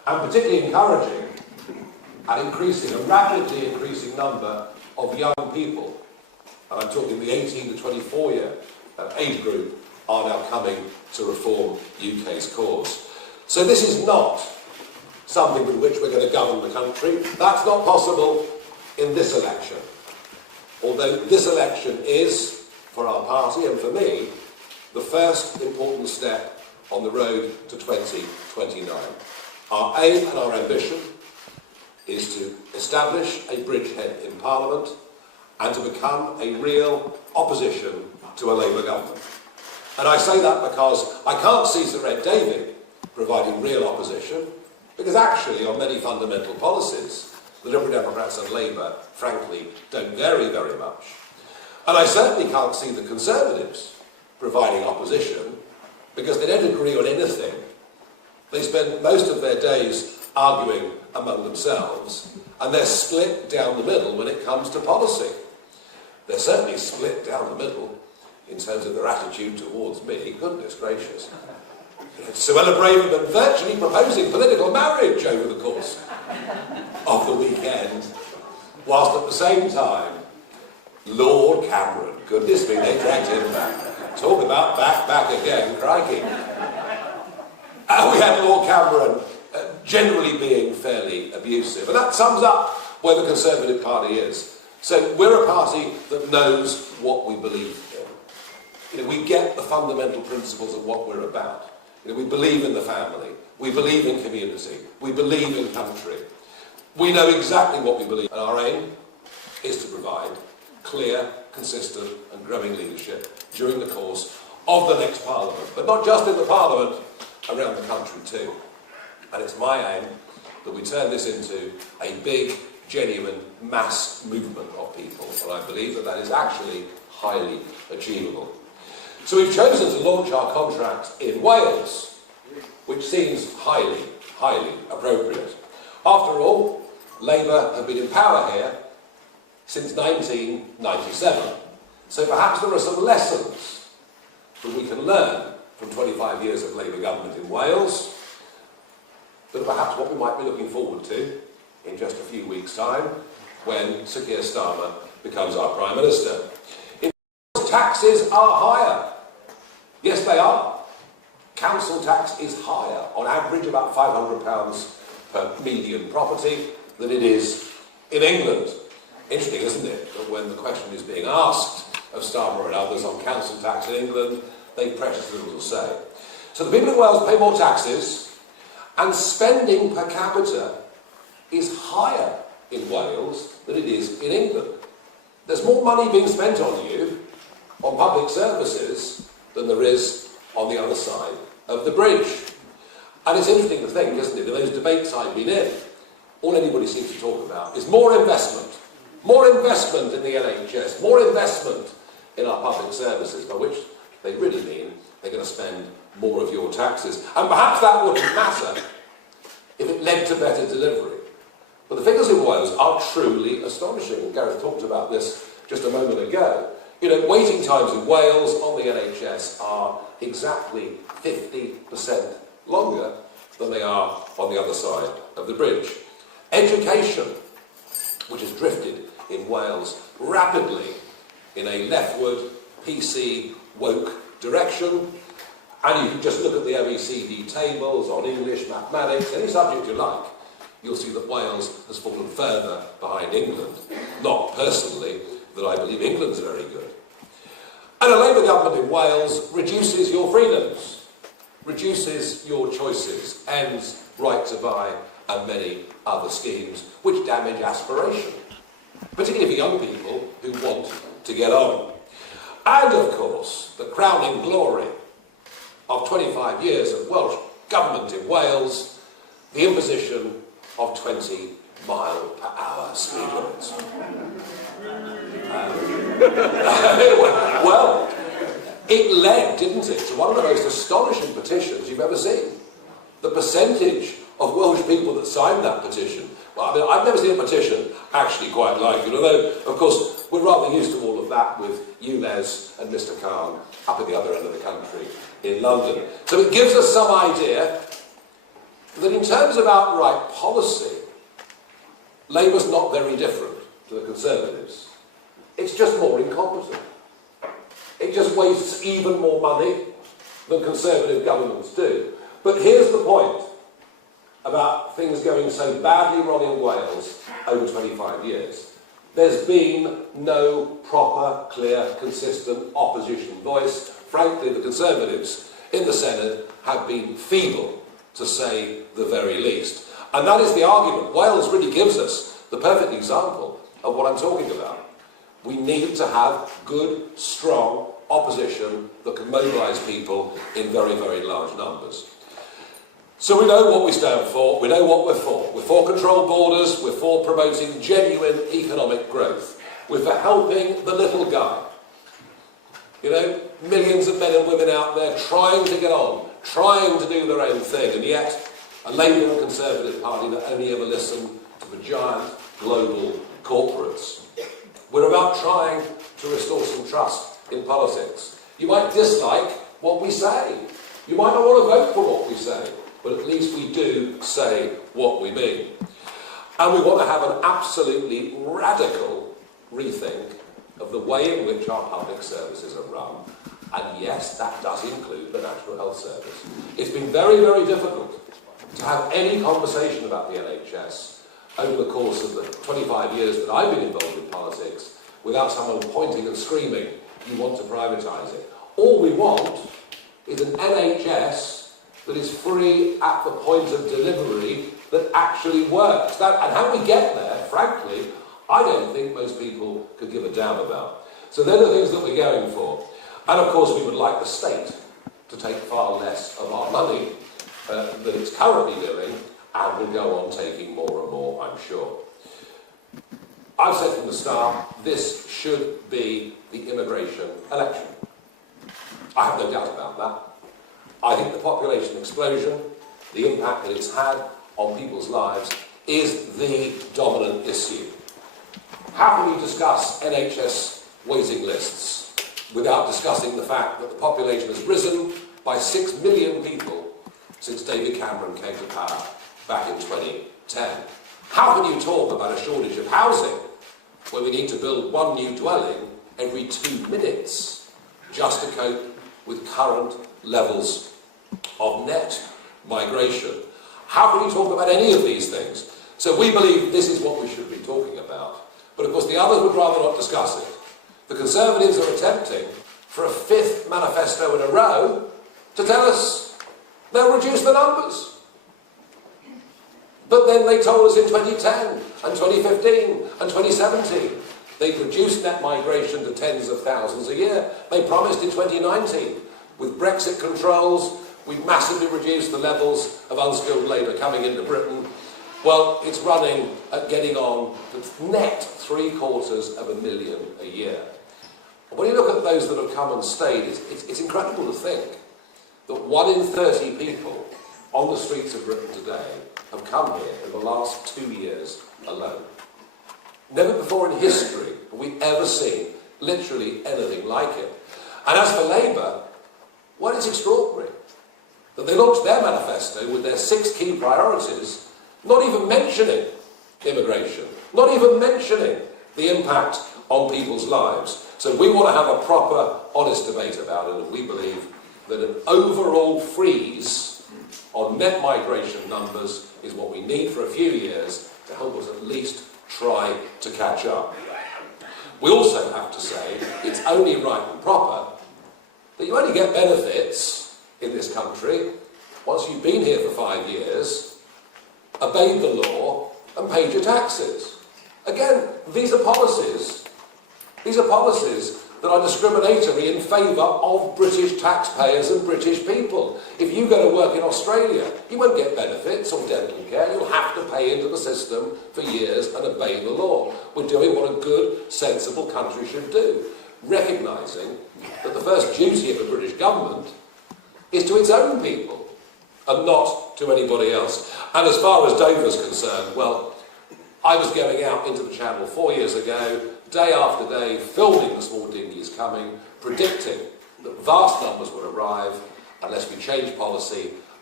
and particularly encouraging an increasing, a rapidly increasing number of young people, and I'm talking the 18 to 24 year age group, are now coming to reform UK's cause. So this is not something with which we're going to govern the country. That's not possible in this election. Although this election is, for our party and for me, the first important step on the road to 2029. Our aim and our ambition is to establish a bridgehead in Parliament and to become a real opposition to a Labour government. And I say that because I can't see Sir Ed Davey providing real opposition, because actually on many fundamental policies, the Liberal Democrats and Labour, frankly, don't vary very much. And I certainly can't see the Conservatives providing opposition, because they don't agree on anything. They spend most of their days arguing among themselves, and they're split down the middle when it comes to policy. They're certainly split down the middle in terms of their attitude towards me. Goodness gracious. Suella Braverman virtually proposing political marriage over the course of the weekend, whilst at the same time, Lord Cameron, goodness me, they dragged him back. Talk about back again, crikey. We had Lord Cameron generally being fairly abusive, and that sums up where the Conservative Party is. So we're a party that knows what we believe in. We get the fundamental principles of what we're about. We believe in the family, we believe in community, we believe in country. We know exactly what we believe, and our aim is to provide clear, consistent and growing leadership during the course of the next Parliament, but not just in the Parliament, around the country too. And it's my aim that we turn this into a big, genuine mass movement of people, and I believe that that is actually highly achievable. So we've chosen to launch our contract in Wales, which seems highly, highly appropriate. After all, Labour have been in power here since 1997. So perhaps there are some lessons that we can learn from 25 years of Labour government in Wales, but perhaps what we might be looking forward to in just a few weeks' time when Sir Keir Starmer becomes our Prime Minister. In Wales, taxes are higher. Yes, they are. Council tax is higher, on average about £500 per median property, than it is in England. Interesting, isn't it, that when the question is being asked of Starmer and others on council tax in England, they precious little to say. So the people in Wales pay more taxes, and spending per capita is higher in Wales than it is in England. There's more money being spent on you, on public services, than there is on the other side of the bridge. And it's interesting to think, isn't it, in those debates I've been in, all anybody seems to talk about is more investment in the NHS, more investment in our public services, by which they really mean they're going to spend more of your taxes. And perhaps that wouldn't matter if it led to better delivery. But the figures in Wales are truly astonishing, and Gareth talked about this just a moment ago. Waiting times in Wales on the NHS are exactly 50% longer than they are on the other side of the bridge. Education, which has drifted in Wales rapidly in a leftward, PC, woke direction, and you can just look at the OECD tables on English, mathematics, any subject you like, you'll see that Wales has fallen further behind England. Not personally that I believe England's very good. And a Labour government in Wales reduces your freedoms, reduces your choices, ends right to buy and many other schemes which damage aspiration, particularly for young people who want to get on. And of course, the crowning glory of 25 years of Welsh government in Wales, the imposition of 20-mile-per-hour speed limits. Well, it led, didn't it, to one of the most astonishing petitions you've ever seen. The percentage of Welsh people that signed that petition. Well, I've never seen a petition actually quite like it, although, of course, we're rather used to all of that with you, Les, and Mr. Khan up at the other end of the country in London. So it gives us some idea that in terms of outright policy, Labour's not very different to the Conservatives. It's just more incompetent. It just wastes even more money than Conservative governments do. But here's the point about things going so badly wrong in Wales over 25 years. There's been no proper, clear, consistent opposition voice. Frankly, the Conservatives in the Senate have been feeble, to say the very least. And that is the argument. Wales really gives us the perfect example of what I'm talking about. We need to have good, strong opposition that can mobilise people in very, very large numbers. So we know what we stand for, we know what we're for. We're for controlled borders, we're for promoting genuine economic growth. We're for helping the little guy. You know, millions of men and women out there trying to get on, trying to do their own thing, and yet a Labour and Conservative party that only ever listen to the giant global corporates. We're about trying to restore some trust in politics. You might dislike what we say. You might not want to vote for what we say, but at least we do say what we mean. And we want to have an absolutely radical rethink of the way in which our public services are run. And yes, that does include the National Health Service. It's been very, very difficult to have any conversation about the NHS over the course of the 25 years that I've been involved in politics without someone pointing and screaming, you want to privatise it. All we want is an NHS that is free at the point of delivery that actually works. And how we get there, frankly, I don't think most people could give a damn about. So they're the things that we're going for. And of course we would like the state to take far less of our money than it's currently doing, and will go on taking more and more, I'm sure. I've said from the start, this should be the immigration election. I have no doubt about that. I think the population explosion, the impact that it's had on people's lives, is the dominant issue. How can you discuss NHS waiting lists without discussing the fact that the population has risen by 6 million people since David Cameron came to power back in 2010? How can you talk about a shortage of housing where we need to build one new dwelling every 2 minutes just to cope with current levels of net migration? How can you talk about any of these things? So we believe this is what we should be talking about. But of course the others would rather not discuss it. The Conservatives are attempting for a 5th manifesto in a row to tell us they'll reduce the numbers. But then they told us in 2010 and 2015 and 2017 they'd reduced net migration to tens of thousands a year. They promised in 2019, with Brexit controls, we'd massively reduced the levels of unskilled labour coming into Britain. Well, it's running at getting on to net 750,000 a year. And when you look at those that have come and stayed, it's incredible to think that 1 in 30 people on the streets of Britain today have come here in the last 2 years alone. Never before in history have we ever seen literally anything like it. And as for Labour, well, it's extraordinary that they launched their manifesto with their 6 key priorities, not even mentioning immigration, not even mentioning the impact on people's lives. So we want to have a proper, honest debate about it, and we believe that an overall freeze on net migration numbers is what we need for a few years to help us at least try to catch up. We also have to say it's only right and proper that you only get benefits in this country once you've been here for 5 years, obeyed the law and paid your taxes. Again, these are policies that are discriminatory in favour of British taxpayers and British people. If you go to work in Australia, you won't get benefits or dental care. You'll have to pay into the system for years and obey the law. We're doing what a good, sensible country should do, recognising that the first duty of a British government is to its own people and not to anybody else. And as far as Dover's concerned, well, I was going out into the Channel 4 years ago, day after day, filming the small dinghies coming, predicting that vast numbers would arrive unless we change policy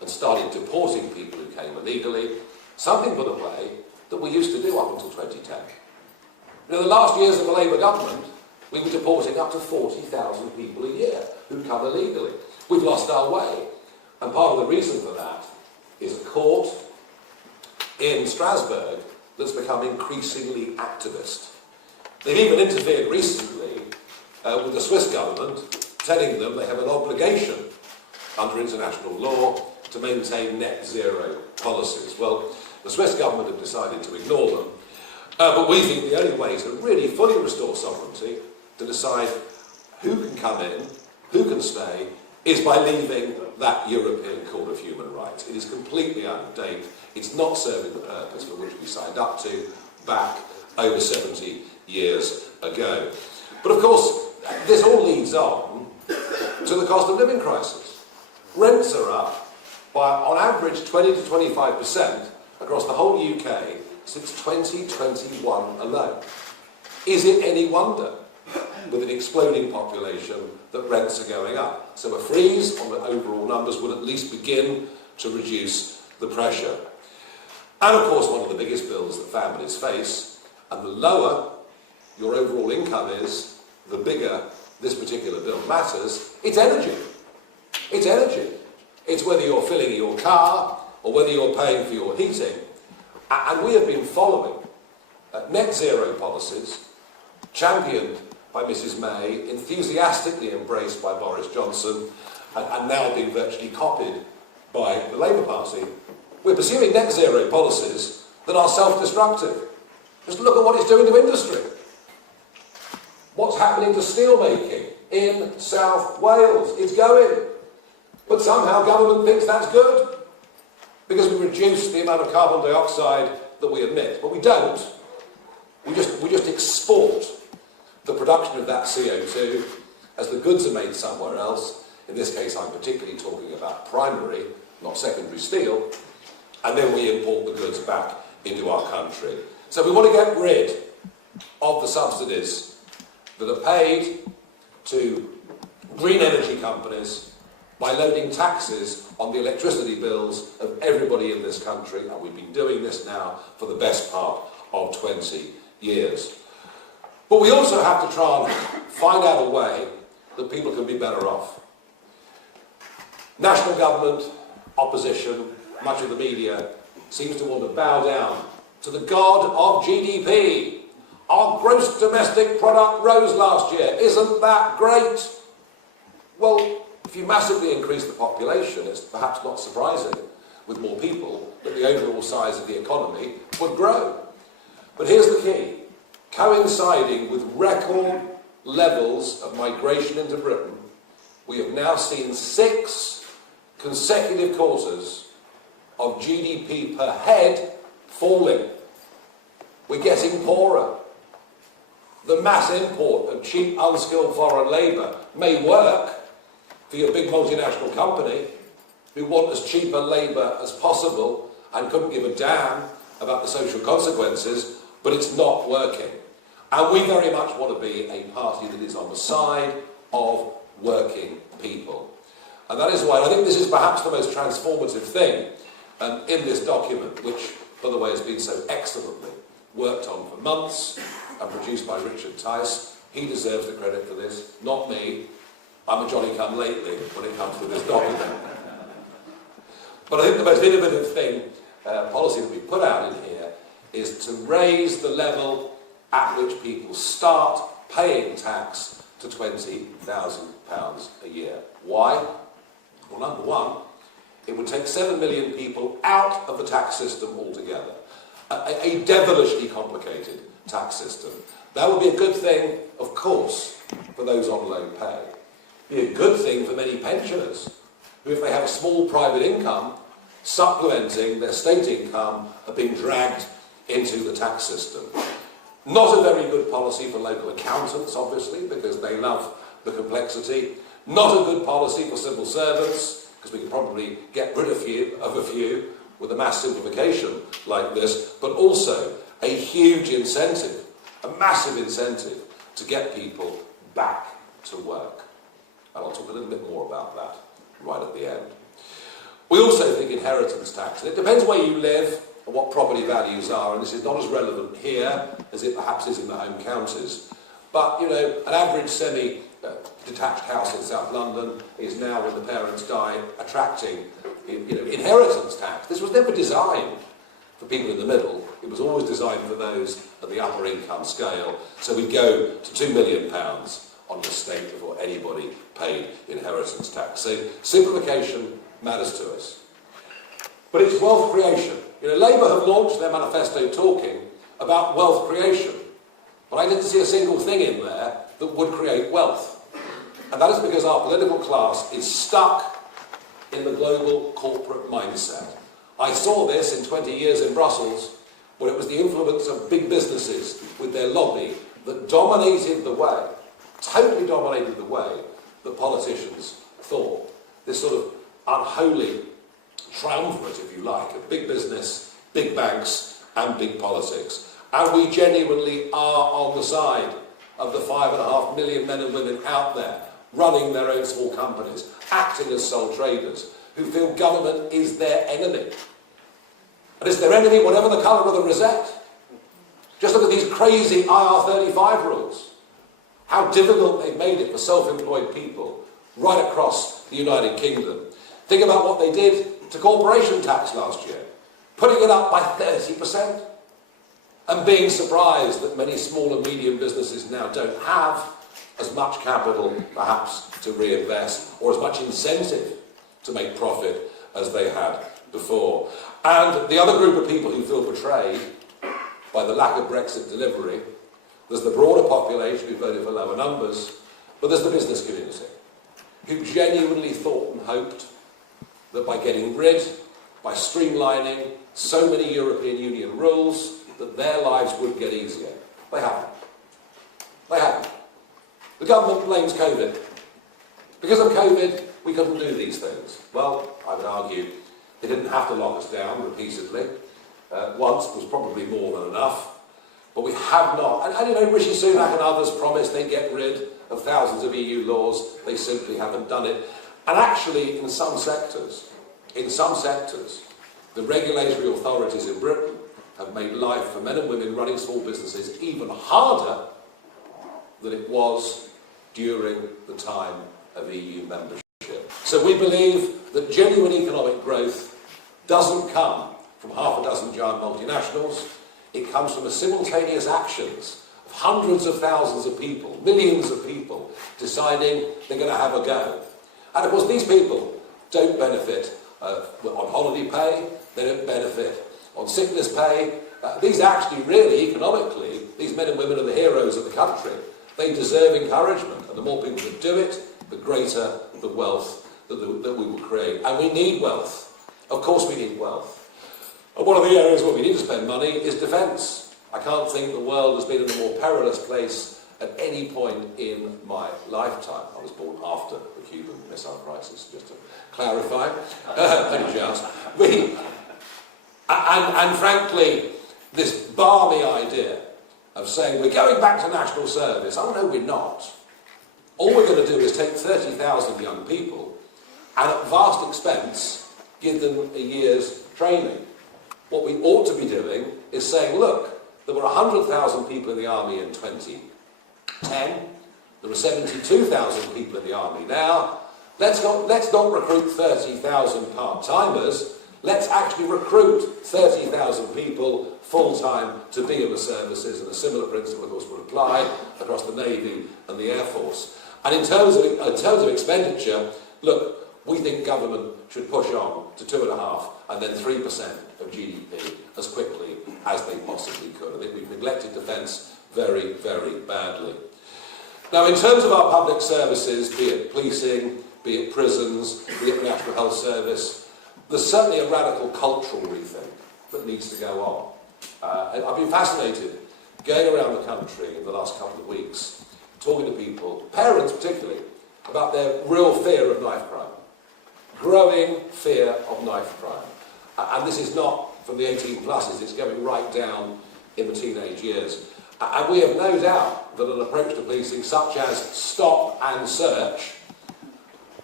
and started deporting people who came illegally, something, by the way, that we used to do up until 2010. In the last years of the Labour government, we were deporting up to 40,000 people a year who come illegally. We've lost our way. And part of the reason for that is a court in Strasbourg that's become increasingly activist. They've even interfered recently with the Swiss government, telling them they have an obligation under international law to maintain net zero policies. Well, the Swiss government have decided to ignore them, but we think the only way to really fully restore sovereignty, to decide who can come in, who can stay, is by leaving that European Court of Human Rights. It is completely out of date. It's not serving the purpose for which we signed up to back over 70 years ago. But of course, this all leads on to the cost of living crisis. Rents are up by, on average, 20 to 25% across the whole UK since 2021 alone. Is it any wonder, with an exploding population, that rents are going up? So a freeze on the overall numbers would at least begin to reduce the pressure. And of course, one of the biggest bills that families face, and the lower your overall income is, the bigger this particular bill matters, it's energy. It's energy. It's whether you're filling your car or whether you're paying for your heating. And we have been following net zero policies championed by Mrs May, enthusiastically embraced by Boris Johnson, and now being virtually copied by the Labour Party. We're pursuing net zero policies that are self-destructive. Just look at what it's doing to industry. What's happening to steelmaking in South Wales? It's going. But somehow government thinks that's good because we reduce the amount of carbon dioxide that we emit. But we don't. We just export the production of that CO2 as the goods are made somewhere else. In this case, I'm particularly talking about primary, not secondary steel. And then we import the goods back into our country. So we want to get rid of the subsidies that are paid to green energy companies by loading taxes on the electricity bills of everybody in this country, and we've been doing this now for the best part of 20 years. But we also have to try and find out a way that people can be better off. National government, opposition, much of the media seems to want to bow down to the god of GDP. Our gross domestic product rose last year. Isn't that great? Well, if you massively increase the population, it's perhaps not surprising, with more people, that the overall size of the economy would grow. But here's the key. Coinciding with record levels of migration into Britain, we have now seen 6 consecutive quarters of GDP per head falling. We're getting poorer. The mass import of cheap, unskilled foreign labour may work for your big multinational company who want as cheap a labour as possible and couldn't give a damn about the social consequences, but it's not working. And we very much want to be a party that is on the side of working people. And that is why I think this is perhaps the most transformative thing in this document, which, by the way, has been so excellently worked on for months and produced by Richard Tice. He deserves the credit for this, not me. I'm a Johnny-come-lately when it comes to this document. But I think the most innovative thing, policy that we put out in here, is to raise the level at which people start paying tax to £20,000 a year. Why? Well, number one, it would take 7 million people out of the tax system altogether. A devilishly complicated tax system. That would be a good thing, of course, for those on low pay. Be a good thing for many pensioners, who, if they have a small private income, supplementing their state income, are being dragged into the tax system. Not a very good policy for local accountants, obviously, because they love the complexity. Not a good policy for civil servants, because we can probably get rid of a few with a mass simplification like this, but also a huge incentive, a massive incentive to get people back to work. And I'll talk a little bit more about that right at the end. We also think inheritance tax. And it depends where you live and what property values are, and this is not as relevant here as it perhaps is in the home counties. But, you know, an average semi-detached house in South London is now, when the parents die, attracting, you know, inheritance tax. This was never designed for people in the middle. It was always designed for those at the upper income scale. So we go to £2 million on an estate before anybody paid inheritance tax. So simplification matters to us. But it's wealth creation. You know, Labour have launched their manifesto talking about wealth creation. But I didn't see a single thing in there that would create wealth. And that is because our political class is stuck in the global corporate mindset. I saw this in 20 years in Brussels, where it was the influence of big businesses with their lobby that dominated the way, totally dominated the way that politicians thought. This sort of unholy triumvirate, if you like, of big business, big banks and big politics. And we genuinely are on the side of the 5.5 million men and women out there running their own small companies, acting as sole traders, who feel government is their enemy. And it's their enemy whatever the colour of the rosette. Just look at these crazy IR35 rules. How difficult they've made it for self-employed people right across the United Kingdom. Think about what they did to corporation tax last year, putting it up by 30%. And being surprised that many small and medium businesses now don't have as much capital, perhaps, to reinvest, or as much incentive to make profit as they had before. And the other group of people who feel betrayed by the lack of Brexit delivery, there's the broader population who voted for lower numbers, but there's the business community, who genuinely thought and hoped that by getting rid, by streamlining so many European Union rules, that their lives would get easier. They haven't. They haven't. The government blames COVID. Because of COVID, we couldn't do these things. Well, I would argue they didn't have to lock us down repeatedly. Once was probably more than enough. But we have not. And you know, Rishi Sunak and others promised they'd get rid of thousands of EU laws. They simply haven't done it. And actually, in some sectors, the regulatory authorities in Britain have made life for men and women running small businesses even harder than it was during the time of EU membership. So we believe that genuine economic growth doesn't come from half a dozen giant multinationals. It comes from the simultaneous actions of hundreds of thousands of people, millions of people, deciding they're going to have a go. And of course these people don't benefit on holiday pay, they don't benefit on sickness pay. These actually really, economically, these men and women are the heroes of the country. They deserve encouragement, and the more people that do it, the greater the wealth that we will create. And we need wealth. Of course we need wealth. And one of the areas where we need to spend money is defence. I can't think the world has been in a more perilous place at any point in my lifetime. I was born after the Cuban Missile Crisis, just to clarify. Only just. And frankly, this balmy idea of saying we're going back to national service, oh no, we're not. All we're going to do is take 30,000 young people and at vast expense give them a year's training. What we ought to be doing is saying, look, there were 100,000 people in the army in 2010, there are 72,000 people in the army now. Let's not recruit 30,000 part-timers. Let's actually recruit 30,000 people full-time to be in the services, and a similar principle, of course, would apply across the Navy and the Air Force. And in terms of expenditure, look, we think government should push on to 2.5% and then 3% of GDP as quickly as they possibly could. I think we've neglected defence very, very badly. Now, in terms of our public services, be it policing, be it prisons, be it the National Health Service, there's certainly a radical cultural rethink that needs to go on. I've been fascinated going around the country in the last couple of weeks, talking to people, parents particularly, about their real fear of knife crime. Growing fear of knife crime. And this is not from the 18 pluses, it's going right down in the teenage years. And we have no doubt that an approach to policing such as stop and search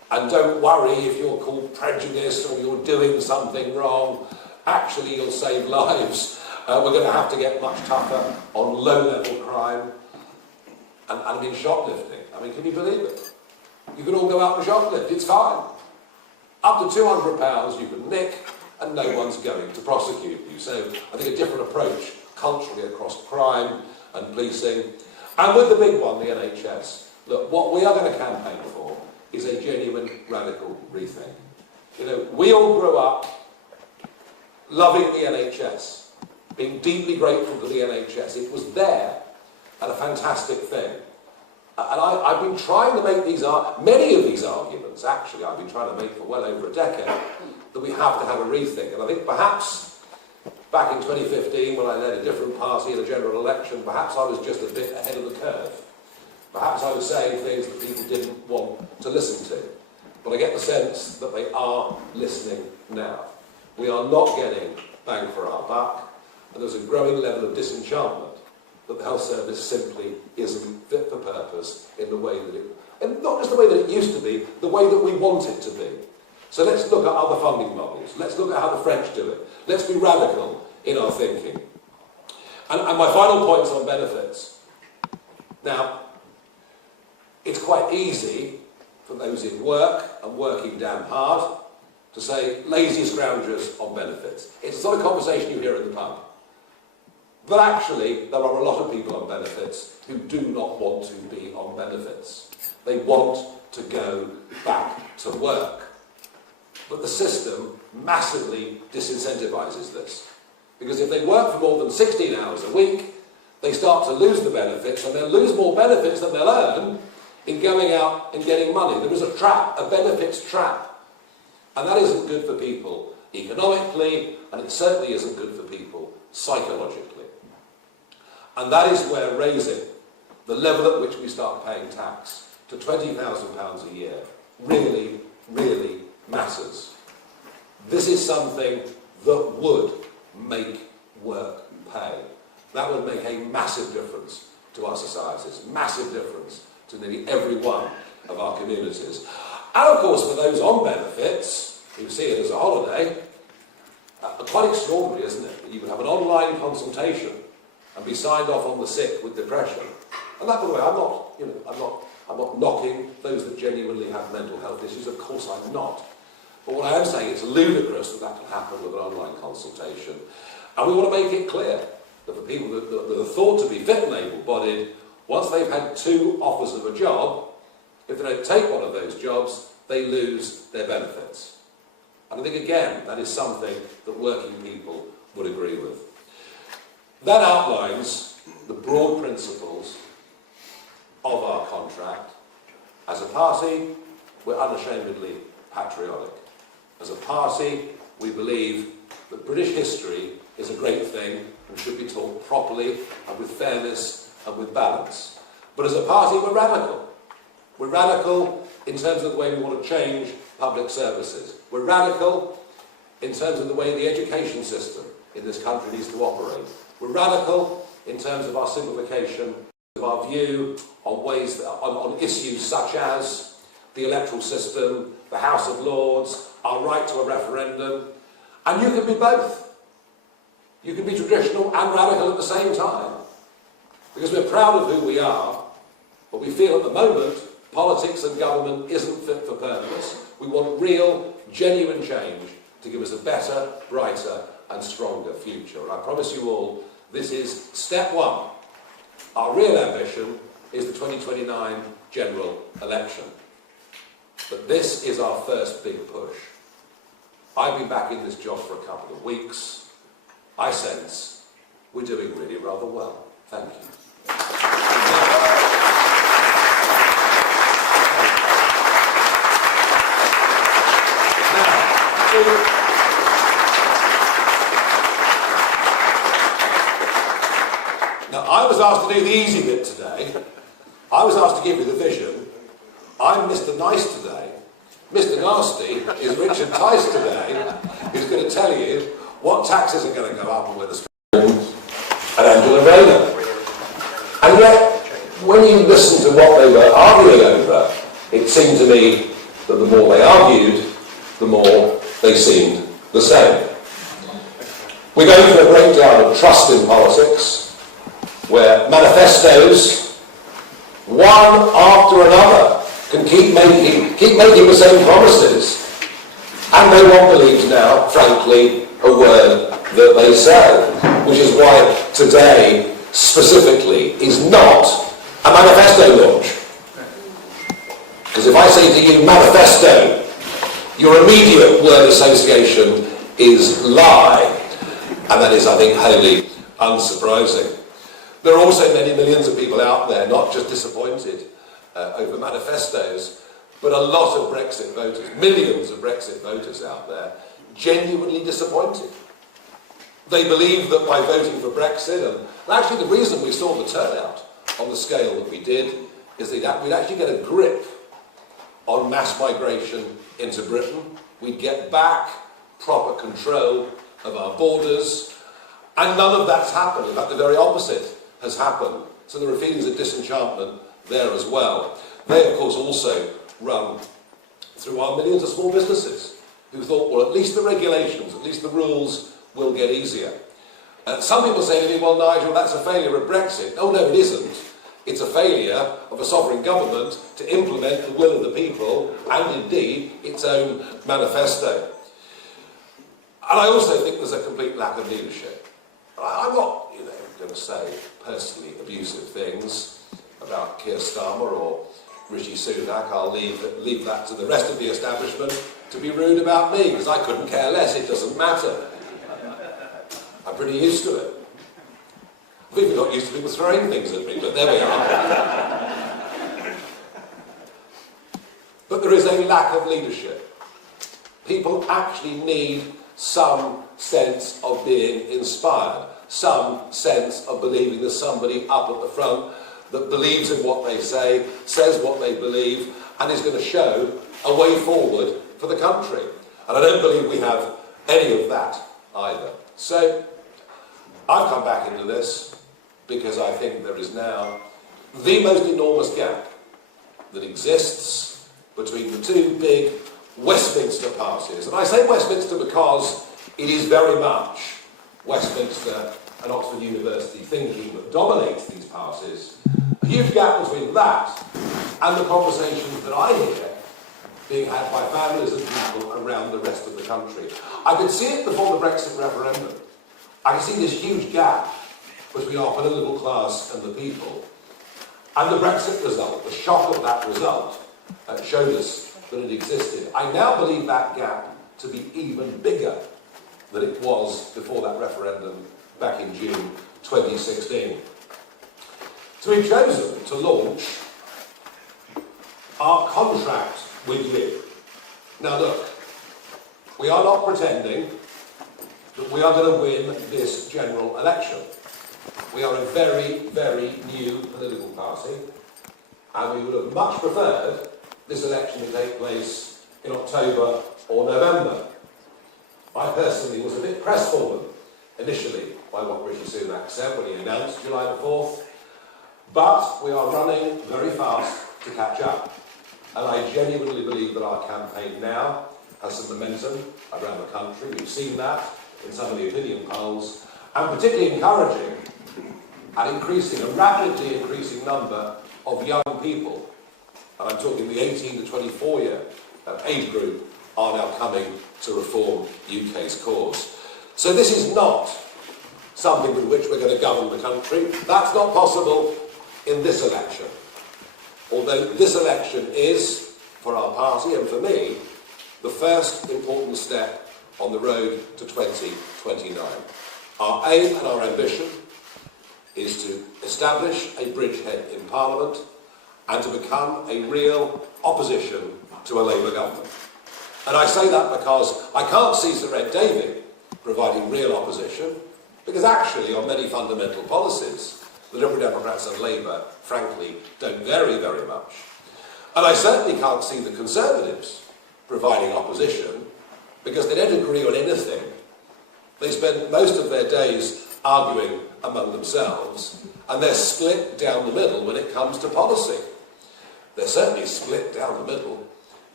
And don't worry if you're called prejudiced or you're doing something wrong. Actually, you'll save lives. We're going to have to get much tougher on low-level crime. And I mean shoplifting. I mean, can you believe it? You can all go out and shoplift. It's fine. Up to £200 you can nick and no one's going to prosecute you. So I think a different approach culturally across crime and policing. And with the big one, the NHS. Look, what we are going to campaign for is a genuine radical rethink. You know, we all grew up loving the NHS, being deeply grateful to the NHS. It was there and a fantastic thing. And I've been trying to make many of these arguments, actually, I've been trying to make for well over a decade, that we have to have a rethink. And I think perhaps back in 2015, when I led a different party in a general election, perhaps I was just a bit ahead of the curve. Perhaps I was saying things that people didn't want to listen to. But I get the sense that they are listening now. We are not getting bang for our buck, and there's a growing level of disenchantment that the health service simply isn't fit for purpose in the way that and not just the way that it used to be, the way that we want it to be. So let's look at other funding models. Let's look at how the French do it. Let's be radical in our thinking. And my final point's on benefits. Now, it's quite easy for those in work and working damn hard to say lazy scroungers on benefits. It's not a conversation you hear in the pub. But actually, there are a lot of people on benefits who do not want to be on benefits. They want to go back to work. But the system massively disincentivises this. Because if they work for more than 16 hours a week, they start to lose the benefits, and they'll lose more benefits than they'll earn in going out and getting money. There is a trap, a benefits trap. And that isn't good for people economically, and it certainly isn't good for people psychologically. And that is where raising the level at which we start paying tax to £20,000 a year really, really matters. This is something that would make work pay. That would make a massive difference to our societies, massive difference to nearly every one of our communities. And of course, for those on benefits, who see it as a holiday, quite extraordinary, isn't it? You would have an online consultation and be signed off on the sick with depression. And that, by the way, I'm not knocking those that genuinely have mental health issues. Of course I'm not. But what I am saying, it's ludicrous that that can happen with an online consultation. And we want to make it clear that for people that are thought to be fit and able-bodied, once they've had 2 offers of a job, if they don't take one of those jobs, they lose their benefits. And I think, again, that is something that working people would agree with. That outlines the broad principles of our contract. As a party, we're unashamedly patriotic. As a party, we believe that British history is a great thing and should be taught properly and with fairness and with balance. But as a party, we're radical. We're radical in terms of the way we want to change public services. We're radical in terms of the way the education system in this country needs to operate. We're radical in terms of our simplification, of our view on issues such as the electoral system, the House of Lords, our right to a referendum. And you can be both. You can be traditional and radical at the same time. Because we're proud of who we are, but we feel at the moment politics and government isn't fit for purpose. We want real, genuine change to give us a better, brighter and stronger future. And I promise you all, this is step 1. Our real ambition is the 2029 general election. But this is our first big push. I've been back in this job for a couple of weeks. I sense we're doing really rather well. Thank you. Now, I was asked to do the easy bit today. I was asked to give you the vision. I'm Mr. Nice today. Mr. Nasty is Richard Tice today, who's going to tell you what taxes are going to go up and where the and Angela Rayner. And yet, when you listen to what they were arguing over, it seemed to me that the more they argued, the more they seemed the same. We're going through a breakdown of trust in politics, where manifestos, one after another, can keep making the same promises, and no one believes now, frankly, a word that they say, which is why today, specifically, is not a manifesto launch. Because if I say to you, manifesto, your immediate word association is lie, and that is, I think, wholly unsurprising. There are also many millions of people out there, not just disappointed over manifestos, but a lot of Brexit voters, millions of Brexit voters out there, genuinely disappointed. They believe that by voting for Brexit, and actually the reason we saw the turnout on the scale that we did, is that we'd actually get a grip on mass migration into Britain. We'd get back proper control of our borders, and none of that's happened. In fact, the very opposite has happened. So there are feelings of disenchantment there as well. They, of course, also run through our millions of small businesses who thought, well, at least the regulations, at least the rules will get easier. Some people say to me, well, Nigel, that's a failure of Brexit. Oh, no, it isn't. It's a failure of a sovereign government to implement the will of the people and, indeed, its own manifesto. And I also think there's a complete lack of leadership. I'm not, going to say personally abusive things about Keir Starmer or Rishi Sunak. I'll leave that to the rest of the establishment to be rude about me, because I couldn't care less. It doesn't matter. I'm pretty used to it. I've even got used to people throwing things at me, but there we are. But there is a lack of leadership. People actually need some sense of being inspired, some sense of believing there's somebody up at the front that believes in what they say, says what they believe, and is going to show a way forward for the country. And I don't believe we have any of that either. So I've come back into this because I think there is now the most enormous gap that exists between the two big Westminster parties. And I say Westminster because it is very much Westminster and Oxford University thinking that dominates these parties. A huge gap between that and the conversations that I hear being had by families and people around the rest of the country. I could see it before the Brexit referendum. I can see this huge gap between our political class and the people. And the Brexit result, the shock of that result, showed us that it existed. I now believe that gap to be even bigger than it was before that referendum back in June 2016. So we've chosen to launch our contract with you. Now look, we are not pretending that we are going to win this general election. We are a very, very new political party, and we would have much preferred this election to take place in October or November. I personally was a bit crestfallen initially by what Rishi Sunak said when he announced July the 4th, but we are running very fast to catch up. And I genuinely believe that our campaign now has some momentum around the country. We've seen that in some of the opinion polls, and particularly encouraging a rapidly increasing number of young people, and I'm talking the 18 to 24 year age group, are now coming to reform UK's cause. So this is not something with which we're going to govern the country. That's not possible in this election. Although this election is, for our party and for me, the first important step on the road to 2029. Our aim and our ambition is to establish a bridgehead in Parliament and to become a real opposition to a Labour government. And I say that because I can't see Sir Ed Davey providing real opposition, because actually on many fundamental policies, the Liberal Democrats and Labour, frankly, don't vary very much. And I certainly can't see the Conservatives providing opposition, because they don't agree on anything. They spend most of their days arguing among themselves, and they're split down the middle when it comes to policy. They're certainly split down the middle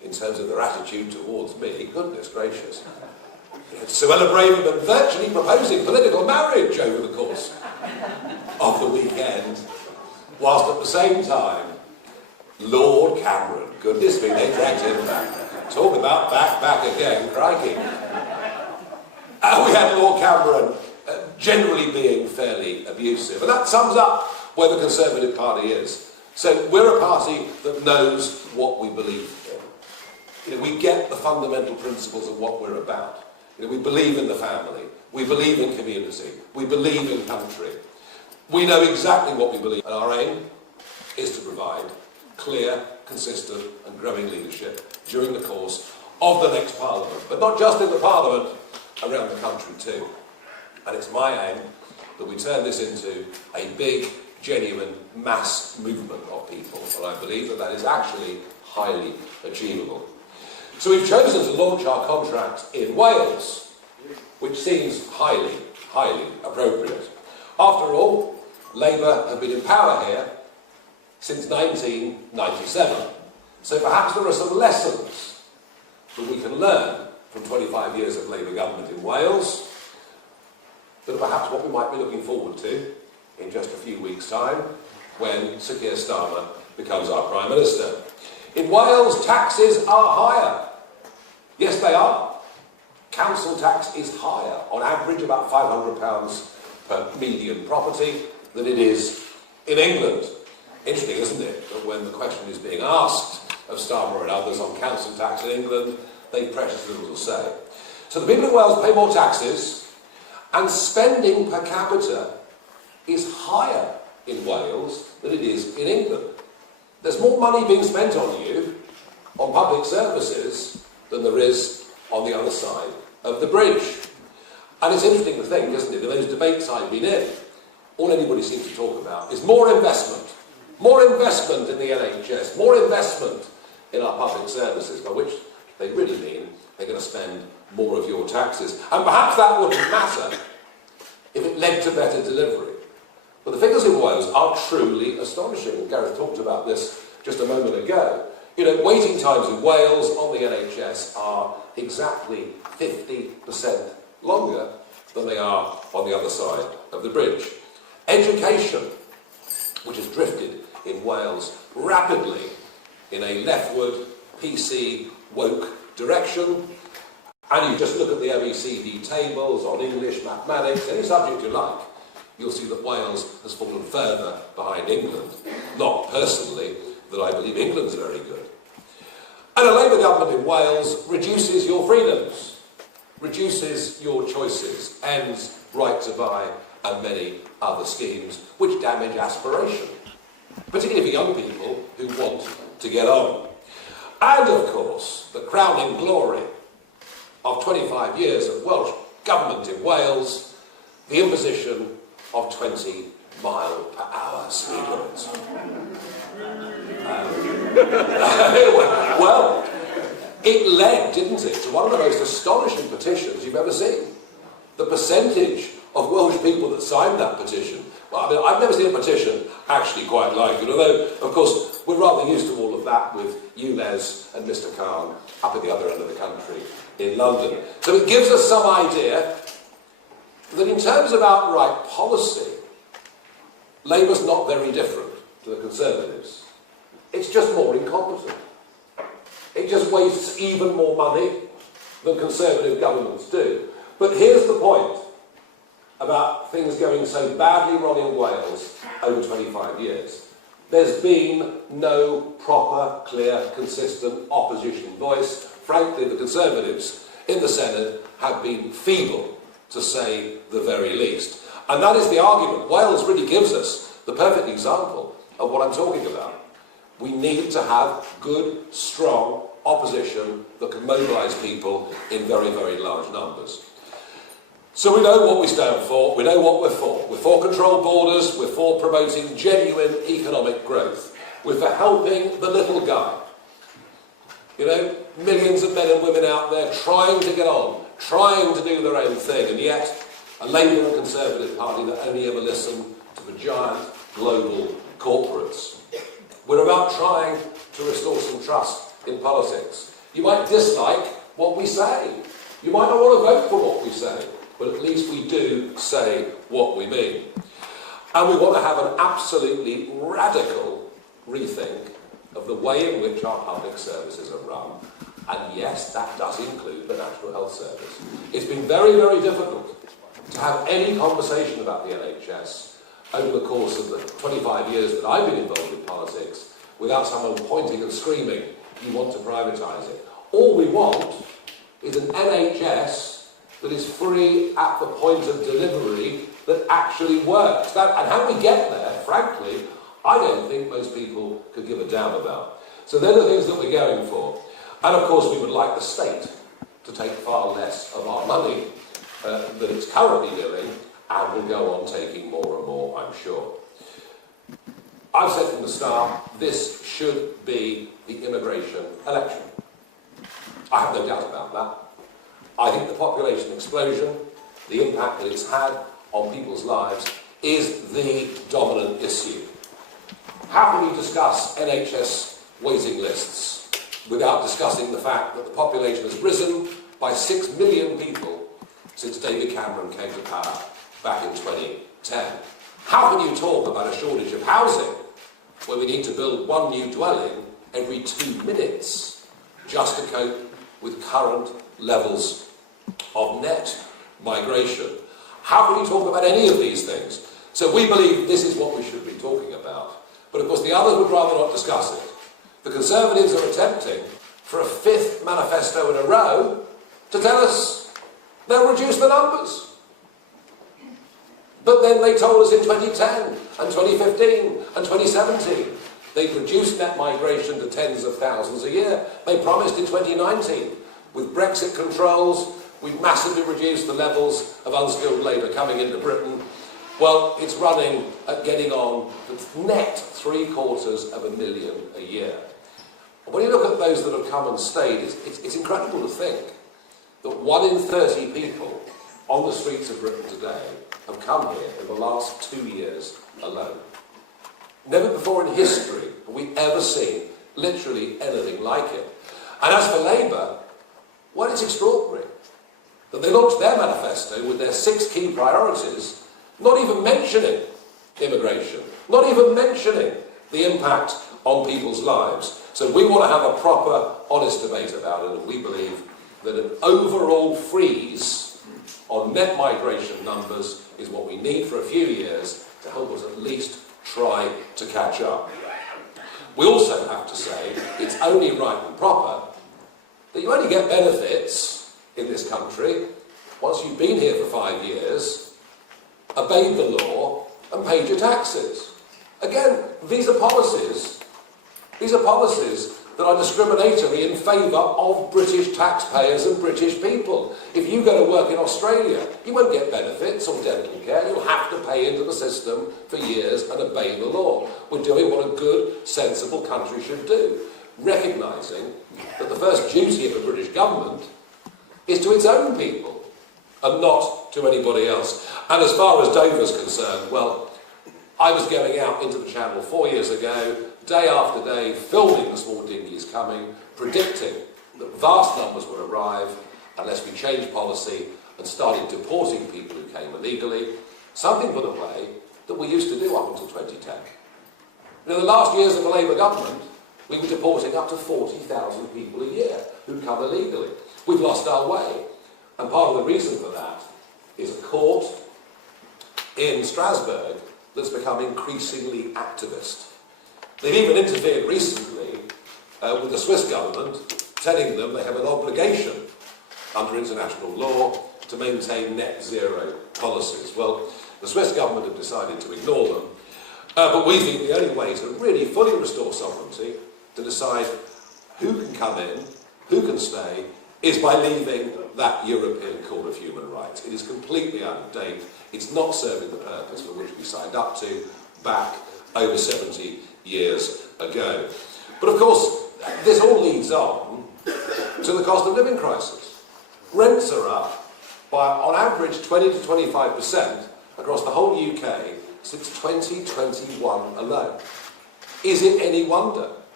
in terms of their attitude towards me, goodness gracious. Suella Braverman virtually proposing political marriage over the course of the weekend, whilst at the same time, Lord Cameron, goodness me, they dragged him back. Talk about back again, crikey. We had Lord Cameron generally being fairly abusive, and that sums up where the Conservative Party is. So we're a party that knows what we believe in. We get the fundamental principles of what we're about. We believe in the family, we believe in community, we believe in country. We know exactly what we believe, and our aim is to provide clear, consistent and growing leadership during the course of the next Parliament, but not just in the Parliament, around the country too. And it's my aim that we turn this into a big, genuine mass movement of people, and I believe that that is actually highly achievable. So we've chosen to launch our contract in Wales, which seems highly, highly appropriate. After all, Labour have been in power here since 1997. So perhaps there are some lessons that we can learn from 25 years of Labour government in Wales, that are perhaps what we might be looking forward to in just a few weeks' time when Sir Keir Starmer becomes our Prime Minister. In Wales, taxes are higher. Yes, they are. Council tax is higher, on average about £500 per median property, than it is in England. Interesting, isn't it, that when the question is being asked of Starmer and others on council tax in England, they've precious little to say. So the people in Wales pay more taxes, and spending per capita is higher in Wales than it is in England. There's more money being spent on you, on public services, than there is on the other side of the bridge. And it's interesting to think, isn't it, in those debates I've been in, all anybody seems to talk about is more investment in the NHS, more investment in our public services, by which they really mean they're going to spend more of your taxes. And perhaps that wouldn't matter if it led to better delivery. But the figures in Wales are truly astonishing. Gareth talked about this just a moment ago. Waiting times in Wales on the NHS are exactly 50% longer than they are on the other side of the bridge. Education, which has drifted in Wales rapidly in a leftward, PC, woke direction, and you just look at the OECD tables on English, mathematics, any subject you like, you'll see that Wales has fallen further behind England. Not personally that I believe England's very good. And a Labour government in Wales reduces your freedoms, reduces your choices, ends right to buy and many other schemes which damage aspiration, particularly for young people who want to get on. And of course, the crowning glory of 25 years of Welsh government in Wales, the imposition of 20-mile-per-hour speed limits. Well, it led, didn't it, to one of the most astonishing petitions you've ever seen. The percentage of Welsh people that signed that petition. Well, I mean, I've never seen a petition actually quite like it, although, of course, we're rather used to all of that with you, Les, and Mr. Khan up at the other end of the country in London. So it gives us some idea that in terms of outright policy, Labour's not very different to the Conservatives. It's just more incompetent. It just wastes even more money than Conservative governments do. But here's the point about things going so badly wrong in Wales over 25 years. There's been no proper, clear, consistent opposition voice. Frankly, the Conservatives in the Senate have been feeble, to say the very least. And that is the argument. Wales really gives us the perfect example of what I'm talking about. We need to have good, strong opposition that can mobilise people in very, very large numbers. So we know what we stand for, we know what we're for. We're for controlled borders, we're for promoting genuine economic growth. We're for helping the little guy. Millions of men and women out there trying to get on, trying to do their own thing, and yet a Labour and Conservative party that only ever listen to the giant global corporates. We're about trying to restore some trust in politics. You might dislike what we say. You might not want to vote for what we say, but at least we do say what we mean. And we want to have an absolutely radical rethink of the way in which our public services are run. And yes, that does include the National Health Service. It's been very, very difficult to have any conversation about the NHS over the course of the 25 years that I've been involved in politics without someone pointing and screaming, you want to privatise it. All we want is an NHS that is free at the point of delivery that actually works. And how we get there, frankly, I don't think most people could give a damn about. So they're the things that we're going for. And of course we would like the state to take far less of our money than it's currently doing, and will go on taking more and more, I'm sure. I've said from the start, this should be the immigration election. I have no doubt about that. I think the population explosion, the impact that it's had on people's lives, is the dominant issue. How can you discuss NHS waiting lists without discussing the fact that the population has risen by 6 million people since David Cameron came to power back in 2010? How can you talk about a shortage of housing when we need to build one new dwelling every 2 minutes just to cope with current levels of net migration? How can you talk about any of these things? So we believe this is what we should be talking about. But of course the others would rather not discuss it. The Conservatives are attempting for a 5th manifesto in a row to tell us they'll reduce the numbers. But then they told us in 2010 and 2015 and 2017 they'd reduced net migration to tens of thousands a year. They promised in 2019, with Brexit controls, we've massively reduced the levels of unskilled labour coming into Britain. Well, it's running at getting on to net 750,000 a year. And when you look at those that have come and stayed, it's incredible to think that 1 in 30 people on the streets of Britain today have come here in the last 2 years alone. Never before in history have we ever seen literally anything like it. And as for Labour, well, it's extraordinary that they launched their manifesto with their 6 key priorities, not even mentioning immigration, not even mentioning the impact on people's lives. So we want to have a proper, honest debate about it, and we believe that an overall freeze on net migration numbers is what we need for a few years to help us at least try to catch up. We also have to say it's only right and proper that you only get benefits in this country once you've been here for 5 years, obeyed the law and paid your taxes. Again, these are policies that are discriminatory in favour of British taxpayers and British people. If you go to work in Australia, you won't get benefits or dental care. You'll have to pay into the system for years and obey the law. We're doing what a good, sensible country should do, recognising that the first duty of a British government is to its own people and not to anybody else. And as far as Dover's concerned, well, I was going out into the Channel 4 years ago, day after day, filming the small dinghies coming, predicting that vast numbers would arrive unless we changed policy and started deporting people who came illegally, something, by the way, that we used to do up until 2010. In the last years of the Labour government, we were deporting up to 40,000 people a year who'd come illegally. We've lost our way. And part of the reason for that is a court in Strasbourg that's become increasingly activist. They've even interfered recently with the Swiss government, telling them they have an obligation under international law to maintain net zero policies. Well, the Swiss government have decided to ignore them, but we think the only way to really fully restore sovereignty, to decide who can come in, who can stay, is by leaving that European Court of Human Rights. It is completely out of date. It's not serving the purpose for which we signed up to back over 70 years ago. But of course, this all leads on to the cost of living crisis. Rents are up by, on average, 20 to 25% across the whole UK since 2021 alone. Is it any wonder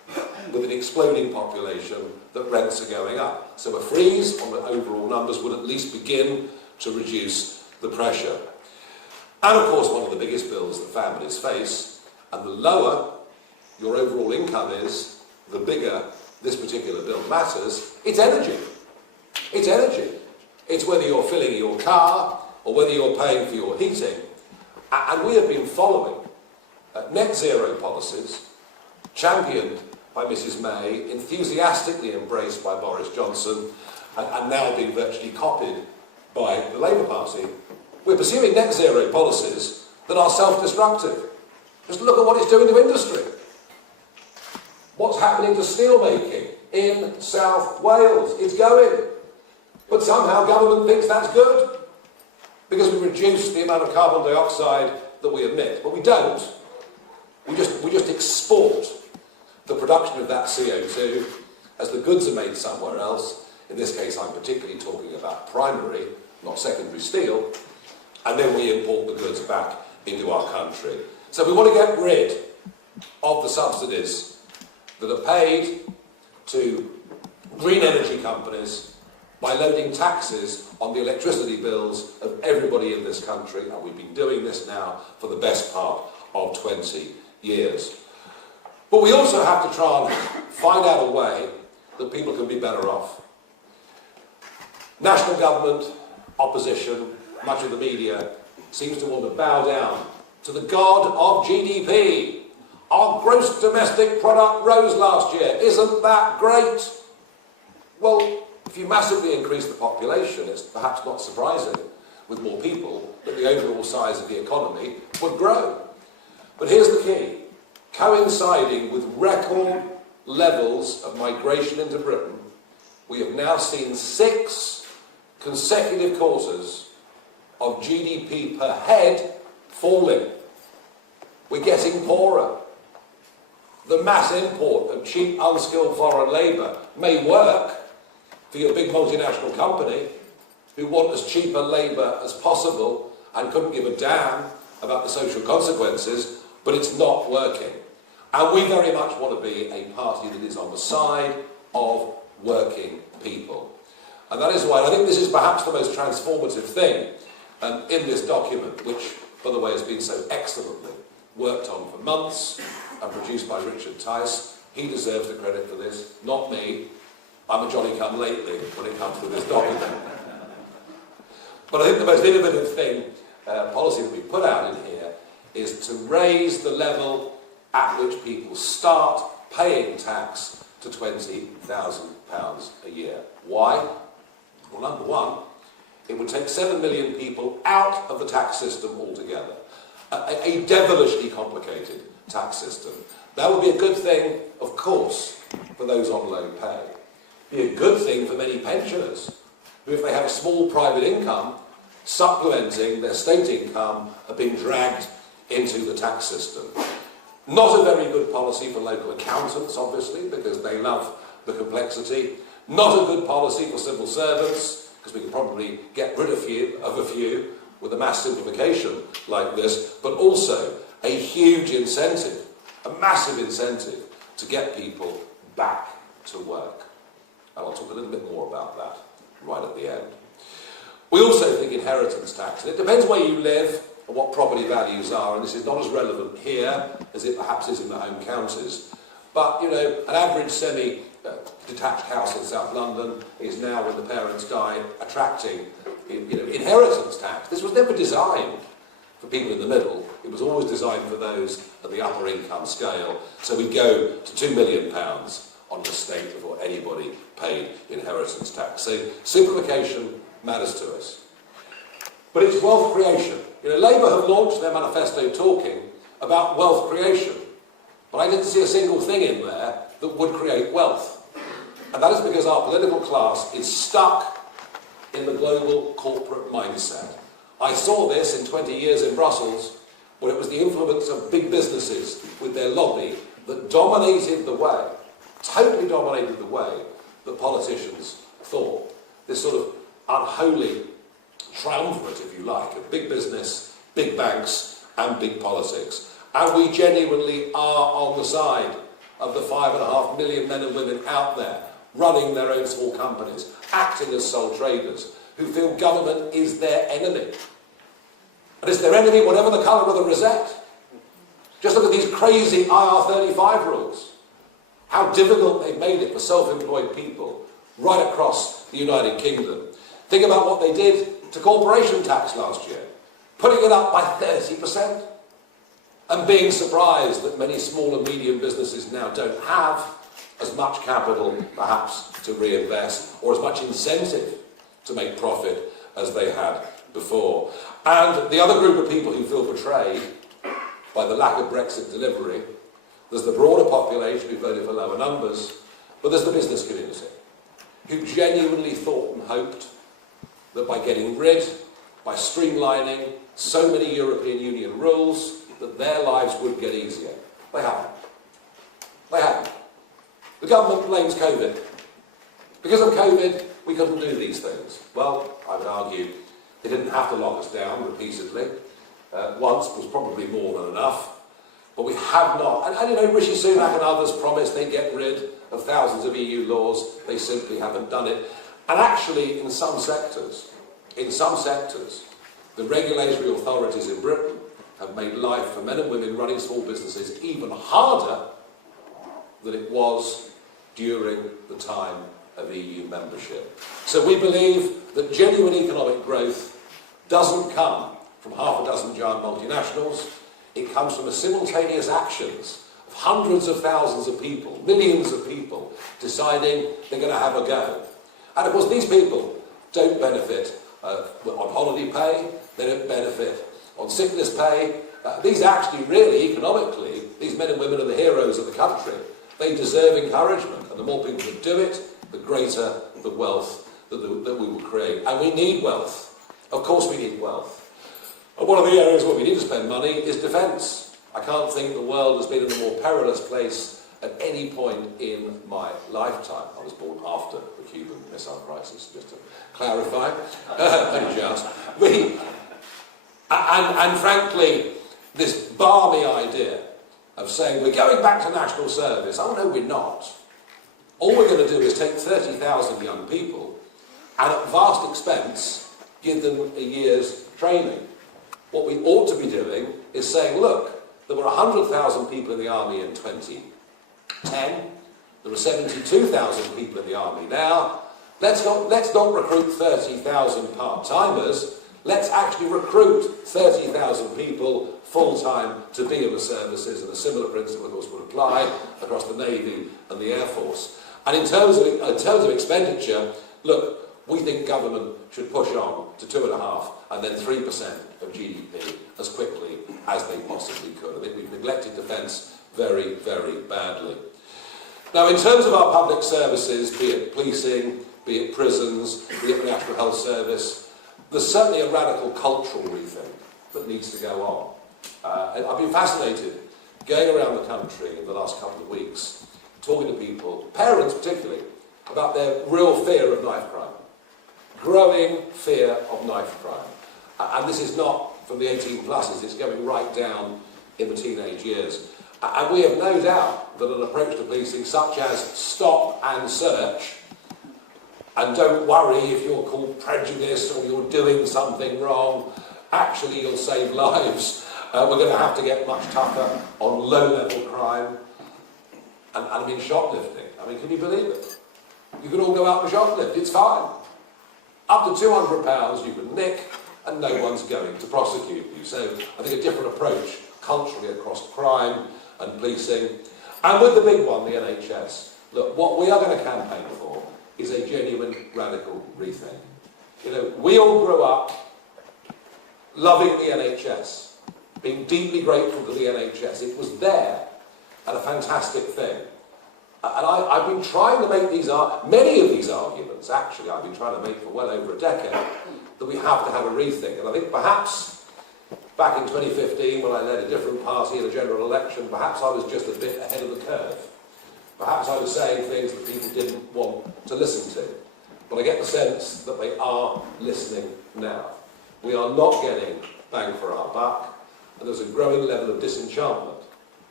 with an exploding population that rents are going up. So a freeze on the overall numbers would at least begin to reduce the pressure. And of course, one of the biggest bills that families face, and the lower your overall income is, the bigger this particular bill matters, it's energy. It's energy. It's whether you're filling your car or whether you're paying for your heating. And we have been following net zero policies championed by Mrs May, enthusiastically embraced by Boris Johnson, and now being virtually copied by the Labour Party. We're pursuing net zero policies that are self-destructive. Just look at what it's doing to industry. What's happening to steelmaking in South Wales? It's going. But somehow government thinks that's good because we reduce the amount of carbon dioxide that we emit. But we don't. We just export the production of that CO2 as the goods are made somewhere else. In this case, I'm particularly talking about primary, not secondary steel. And then we import the goods back into our country. So we want to get rid of the subsidies that are paid to green energy companies by loading taxes on the electricity bills of everybody in this country, and we've been doing this now for the best part of 20 years. But we also have to try and find out a way that people can be better off. National government, opposition, much of the media seems to want to bow down to the god of GDP. Our gross domestic product rose last year. Isn't that great? Well, if you massively increase the population, it's perhaps not surprising, with more people, that the overall size of the economy would grow. But here's the key. Coinciding with record levels of migration into Britain, we have now seen 6 consecutive quarters of GDP per head falling. We're getting poorer. The mass import of cheap, unskilled foreign labour may work for your big multinational company who want as cheap a labour as possible and couldn't give a damn about the social consequences, but it's not working. And we very much want to be a party that is on the side of working people. And that is why I think this is perhaps the most transformative thing in this document, which, by the way, has been so excellently worked on for months and produced by Richard Tice. He deserves the credit for this, not me. I'm a Johnny-come-lately when it comes to this document. But I think the most innovative thing, policy that we put out in here, is to raise the level at which people start paying tax to £20,000 a year. Why? Well, number one, it would take 7 million people out of the tax system altogether. A devilishly complicated tax system. That would be a good thing, of course, for those on low pay. Be a good thing for many pensioners, who, if they have a small private income, supplementing their state income, are being dragged into the tax system. Not a very good policy for local accountants, obviously, because they love the complexity. Not a good policy for civil servants, because we can probably get rid of a few with a mass simplification like this, but also a huge incentive, a massive incentive to get people back to work. And I'll talk a little bit more about that right at the end. We also think inheritance tax, and it depends where you live and what property values are, and this is not as relevant here as it perhaps is in the home counties. But, you know, an average semi-detached house in South London is now, when the parents die, attracting, inheritance tax. This was never designed for people in the middle. It was always designed for those at the upper income scale. So we go to £2 million on the estate before anybody paid inheritance tax. So simplification matters to us. But it's wealth creation. Labour have launched their manifesto talking about wealth creation. But I didn't see a single thing in there that would create wealth. And that is because our political class is stuck in the global corporate mindset. I saw this in 20 years in Brussels, where it was the influence of big businesses with their lobby that dominated the way, totally dominated the way that politicians thought. This sort of unholy triumvirate, if you like, of big business, big banks and big politics. And we genuinely are on the side of the 5.5 million men and women out there running their own small companies, acting as sole traders, who feel government is their enemy. And it's their enemy whatever the colour of the rosette. Just look at these crazy IR35 rules. How difficult they've made it for self-employed people right across the United Kingdom. Think about what they did to corporation tax last year, putting it up by 30%, and being surprised that many small and medium businesses now don't have as much capital, perhaps, to reinvest, or as much incentive to make profit as they had before. And the other group of people who feel betrayed by the lack of Brexit delivery, there's the broader population who voted for lower numbers, but there's the business community, who genuinely thought and hoped that by getting rid, by streamlining so many European Union rules, that their lives would get easier. They haven't. They haven't. The government blames COVID. Because of COVID, we couldn't do these things. Well, I would argue they didn't have to lock us down repeatedly. Once was probably more than enough. But we have not. And you know, Rishi Sunak and others promised they'd get rid of thousands of EU laws. They simply haven't done it. And actually, in some sectors, the regulatory authorities in Britain have made life for men and women running small businesses even harder than it was during the time of EU membership. So we believe that genuine economic growth doesn't come from half a dozen giant multinationals. It comes from the simultaneous actions of hundreds of thousands of people, millions of people, deciding they're going to have a go. And of course, these people don't benefit on holiday pay, they don't benefit on sickness pay. These actually really, economically, these men and women are the heroes of the country. They deserve encouragement, and the more people that do it, the greater the wealth that we will create. And we need wealth. Of course we need wealth. And one of the areas where we need to spend money is defence. I can't think the world has been in a more perilous place at any point in my lifetime. I was born after the Cuban Missile Crisis, just to clarify. Only just. And frankly, this balmy idea of saying we're going back to national service, oh no, we're not. All we're going to do is take 30,000 young people and at vast expense give them a year's training. What we ought to be doing is saying, look, there were 100,000 people in the army in 2010, there are 72,000 people in the army now. Let's not recruit 30,000 part-timers. Let's actually recruit 30,000 people full-time to be in the services, and a similar principle, of course, would apply across the Navy and the Air Force. And in terms of expenditure, look, we think government should push on to 2.5% and then 3% of GDP as quickly as they possibly could. I think we've neglected defence very, very badly. Now, in terms of our public services, be it policing, be it prisons, be it the National Health Service, there's certainly a radical cultural rethink that needs to go on. And I've been fascinated going around the country in the last couple of weeks, talking to people, parents particularly, about their real fear of knife crime. Growing fear of knife crime. And this is not from the 18 pluses, it's going right down in the teenage years. And we have no doubt that an approach to policing such as stop and search, and don't worry if you're called prejudiced or you're doing something wrong, actually you'll save lives. We're going to have to get much tougher on low-level crime. And I mean shoplifting. I mean, can you believe it? You can all go out and shoplift, it's fine. Up to £200 you can nick and no one's going to prosecute you. So I think a different approach culturally across crime and policing. And with the big one, the NHS. Look, what we are going to campaign for is a genuine radical rethink. You know, we all grew up loving the NHS, being deeply grateful to the NHS. It was there and a fantastic thing. And I've been trying to make many of these arguments, actually, I've been trying to make for well over a decade, that we have to have a rethink. And I think perhaps back in 2015, when I led a different party in a general election, perhaps I was just a bit ahead of the curve. Perhaps I was saying things that people didn't want to listen to. But I get the sense that they are listening now. We are not getting bang for our buck, and there's a growing level of disenchantment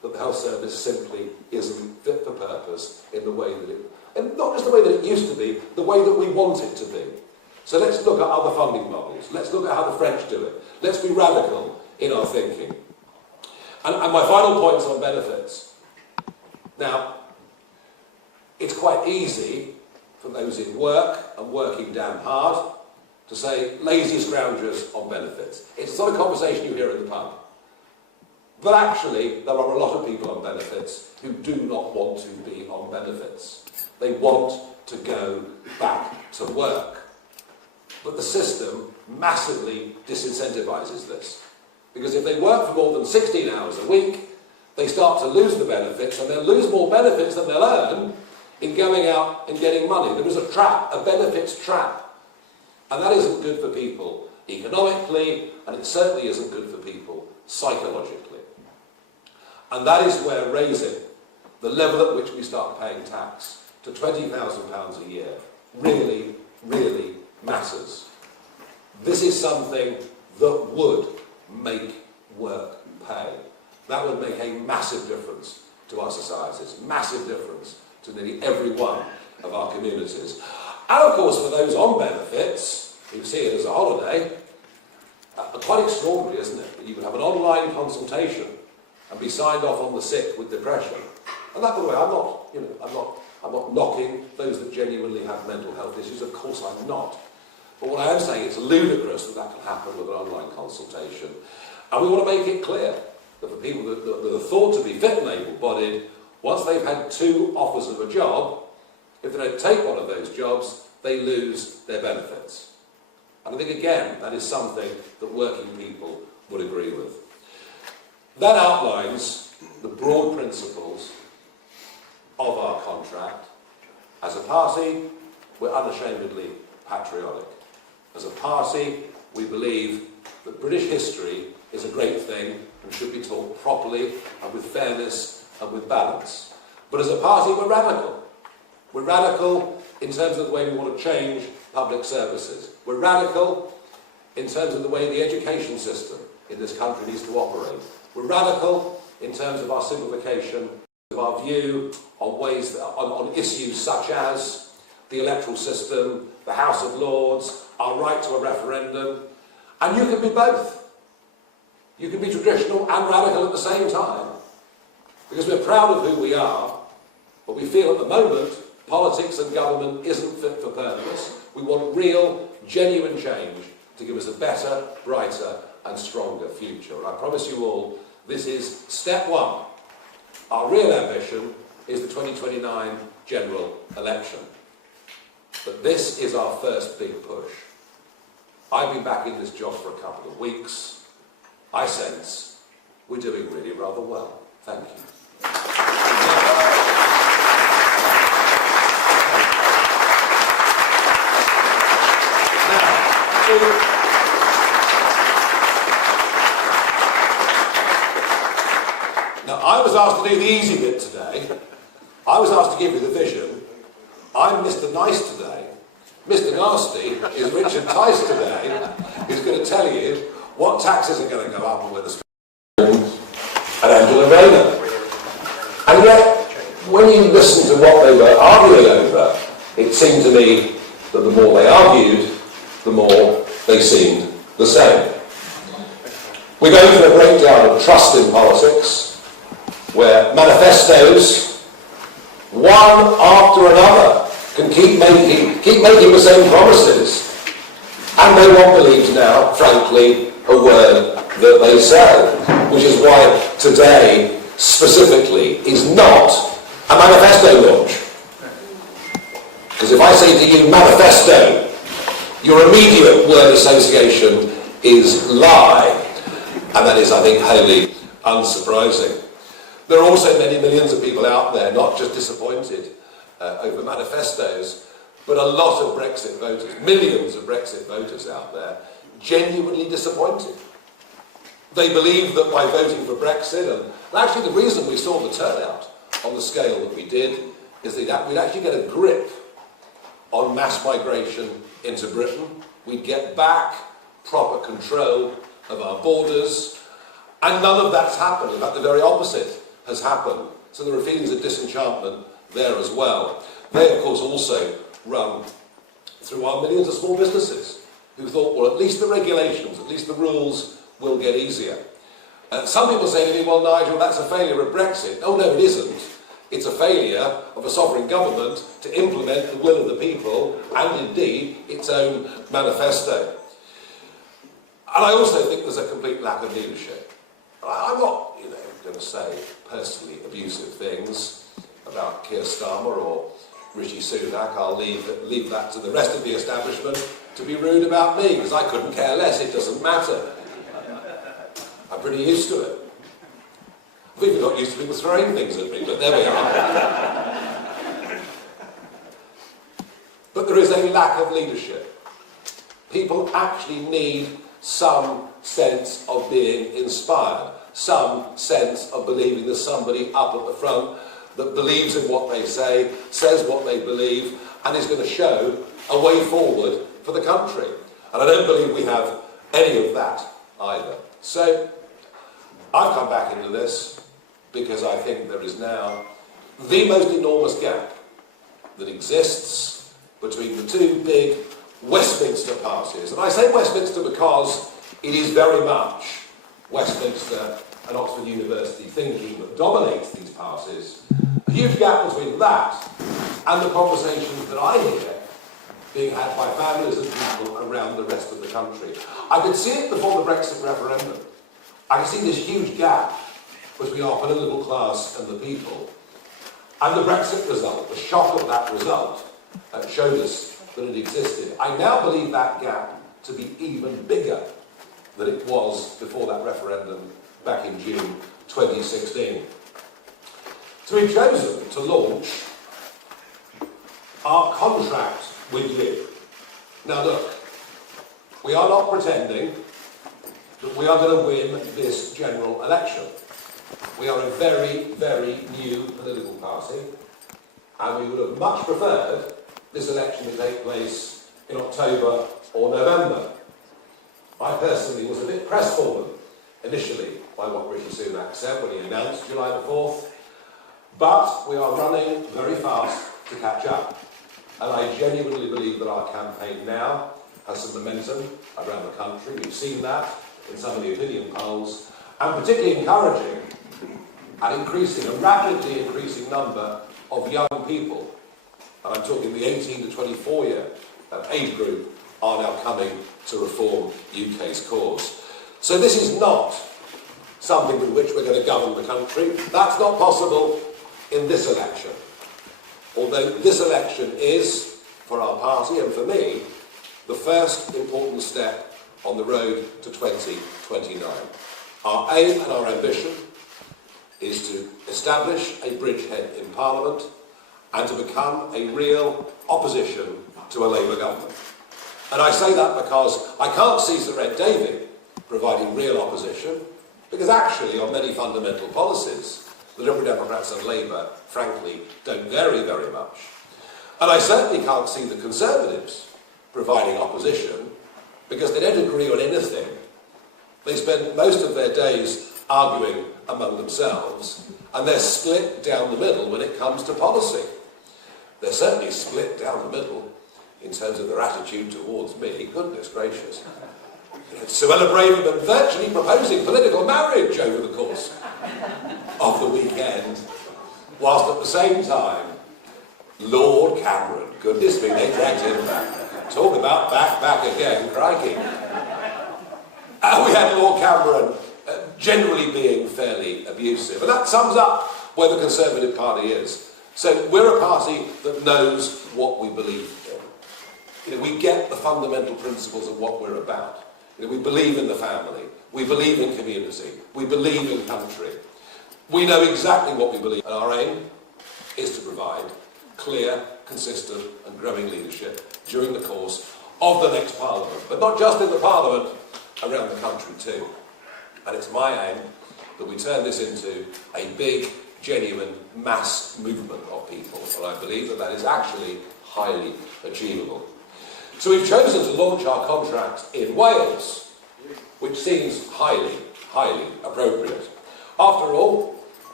that the health service simply isn't fit for purpose in the way that it, and not just the way that it used to be, the way that we want it to be. So let's look at other funding models. Let's look at how the French do it. Let's be radical in our thinking. And my final point is on benefits. Now, it's quite easy for those in work and working damn hard to say lazy scroungers on benefits. It's not a conversation you hear in the pub. But actually, there are a lot of people on benefits who do not want to be on benefits. They want to go back to work. But the system massively disincentivises this. Because if they work for more than 16 hours a week, they start to lose the benefits, and they'll lose more benefits than they'll earn in going out and getting money. There is a trap, a benefits trap. And that isn't good for people economically, and it certainly isn't good for people psychologically. And that is where raising the level at which we start paying tax to £20,000 a year really, really matters. This is something that would make work pay. That would make a massive difference to our societies, massive difference to nearly every one of our communities. And of course, for those on benefits, who see it as a holiday, quite extraordinary, isn't it? That you would have an online consultation and be signed off on the sick with depression. And that, by the way, I'm not knocking those that genuinely have mental health issues. Of course, I'm not. But what I am saying, it's ludicrous that can happen with an online consultation. And we want to make it clear that for people that are thought to be fit and able-bodied, once they've had 2 offers of a job, if they don't take one of those jobs, they lose their benefits. And I think, again, that is something that working people would agree with. That outlines the broad principles of our contract. As a party, we're unashamedly patriotic. As a party, we believe that British history is a great thing and should be taught properly and with fairness and with balance. But as a party, we're radical. We're radical in terms of the way we want to change public services. We're radical in terms of the way the education system in this country needs to operate. We're radical in terms of our simplification, of our view on on issues such as the electoral system, the House of Lords, our right to a referendum. And you can be both. You can be traditional and radical at the same time. Because we're proud of who we are, but we feel at the moment politics and government isn't fit for purpose. We want real, genuine change to give us a better, brighter and stronger future. And I promise you all, this is step 1. Our real ambition is the 2029 general election. But this is our first big push. I've been back in this job for a couple of weeks. I sense we're doing really rather well. Thank you. Now, I was asked to do the easy bit today. I was asked to give you the vision. I'm Mr. Nice today. Mr. Nasty is Richard Tice today, who's going to tell you what taxes are going to go up and where the and Angela Rayner. And yet, when you listen to what they were arguing over, it seemed to me that the more they argued, the more they seemed the same. We're going through a breakdown of trust in politics, where manifestos, one after another, can keep making the same promises, and no one believes now, frankly, a word that they say, which is why today, specifically, is not a manifesto launch. Because if I say to you, manifesto, your immediate word association is lie, and that is, I think, wholly unsurprising. There are also many millions of people out there, not just disappointed over manifestos, but a lot of Brexit voters, millions of Brexit voters out there, genuinely disappointed. They believe that by voting for Brexit, and actually the reason we saw the turnout on the scale that we did, is that we'd actually get a grip on mass migration into Britain. We'd get back proper control of our borders, and none of that's happened. In fact, the very opposite. has happened. So there are feelings of disenchantment there as well. They, of course, also run through our millions of small businesses who thought, well, at least the regulations, at least the rules will get easier. Some people say to me, well, Nigel, that's a failure of Brexit. Oh, no, it isn't. It's a failure of a sovereign government to implement the will of the people and, indeed, its own manifesto. And I also think there's a complete lack of leadership. I'm not, going to say personally abusive things about Keir Starmer or Rishi Sunak. I'll leave that to the rest of the establishment to be rude about me, because I couldn't care less. It doesn't matter. I'm pretty used to it. I've even got used to people throwing things at me, but there we are. But there is a lack of leadership. People actually need some sense of being inspired, some sense of believing there's somebody up at the front that believes in what they say, says what they believe, and is going to show a way forward for the country. And I don't believe we have any of that either. So I've come back into this because I think there is now the most enormous gap that exists between the two big Westminster parties. And I say Westminster because it is very much Westminster and Oxford University thinking that dominates these parties. A huge gap between that and the conversations that I hear being had by families and people around the rest of the country. I could see it before the Brexit referendum. I could see this huge gap between our political class and the people. And the Brexit result, the shock of that result, showed us that it existed. I now believe that gap to be even bigger than it was before that referendum back in June 2016. So we've chosen to launch our contract with you. Now look, we are not pretending that we are going to win this general election. We are a very, very new political party, and we would have much preferred this election to take place in October or November. I personally was a bit crestfallen initially by what Rishi Sunak said when he announced July the 4th, but we are running very fast to catch up. And I genuinely believe that our campaign now has some momentum around the country. We've seen that in some of the opinion polls, and particularly encouraging a rapidly increasing number of young people, and I'm talking the 18 to 24 year age group, are now coming to reform UK's cause. So this is not something with which we're going to govern the country. That's not possible in this election. Although this election is, for our party and for me, the first important step on the road to 2029. Our aim and our ambition is to establish a bridgehead in Parliament and to become a real opposition to a Labour government. And I say that because I can't see Sir Ed Davey providing real opposition, because actually on many fundamental policies, the Liberal Democrats and Labour, frankly, don't vary very much. And I certainly can't see the Conservatives providing opposition, because they don't agree on anything. They spend most of their days arguing among themselves, and they're split down the middle when it comes to policy. They're certainly split down the middle in terms of their attitude towards me. Goodness gracious. Suella Braverman virtually proposing political marriage over the course of the weekend, whilst at the same time, Lord Cameron, goodness me, they dragged him back. Talk about back again, crikey. We had Lord Cameron generally being fairly abusive, and that sums up where the Conservative Party is. So we're a party that knows what we believe in. We get the fundamental principles of what we're about. We believe in the family, we believe in community, we believe in country. We know exactly what we believe, and our aim is to provide clear, consistent and growing leadership during the course of the next Parliament, but not just in the Parliament, around the country too. And it's my aim that we turn this into a big, genuine mass movement of people, and I believe that that is actually highly achievable. So we've chosen to launch our contract in Wales, which seems highly, highly appropriate. After all,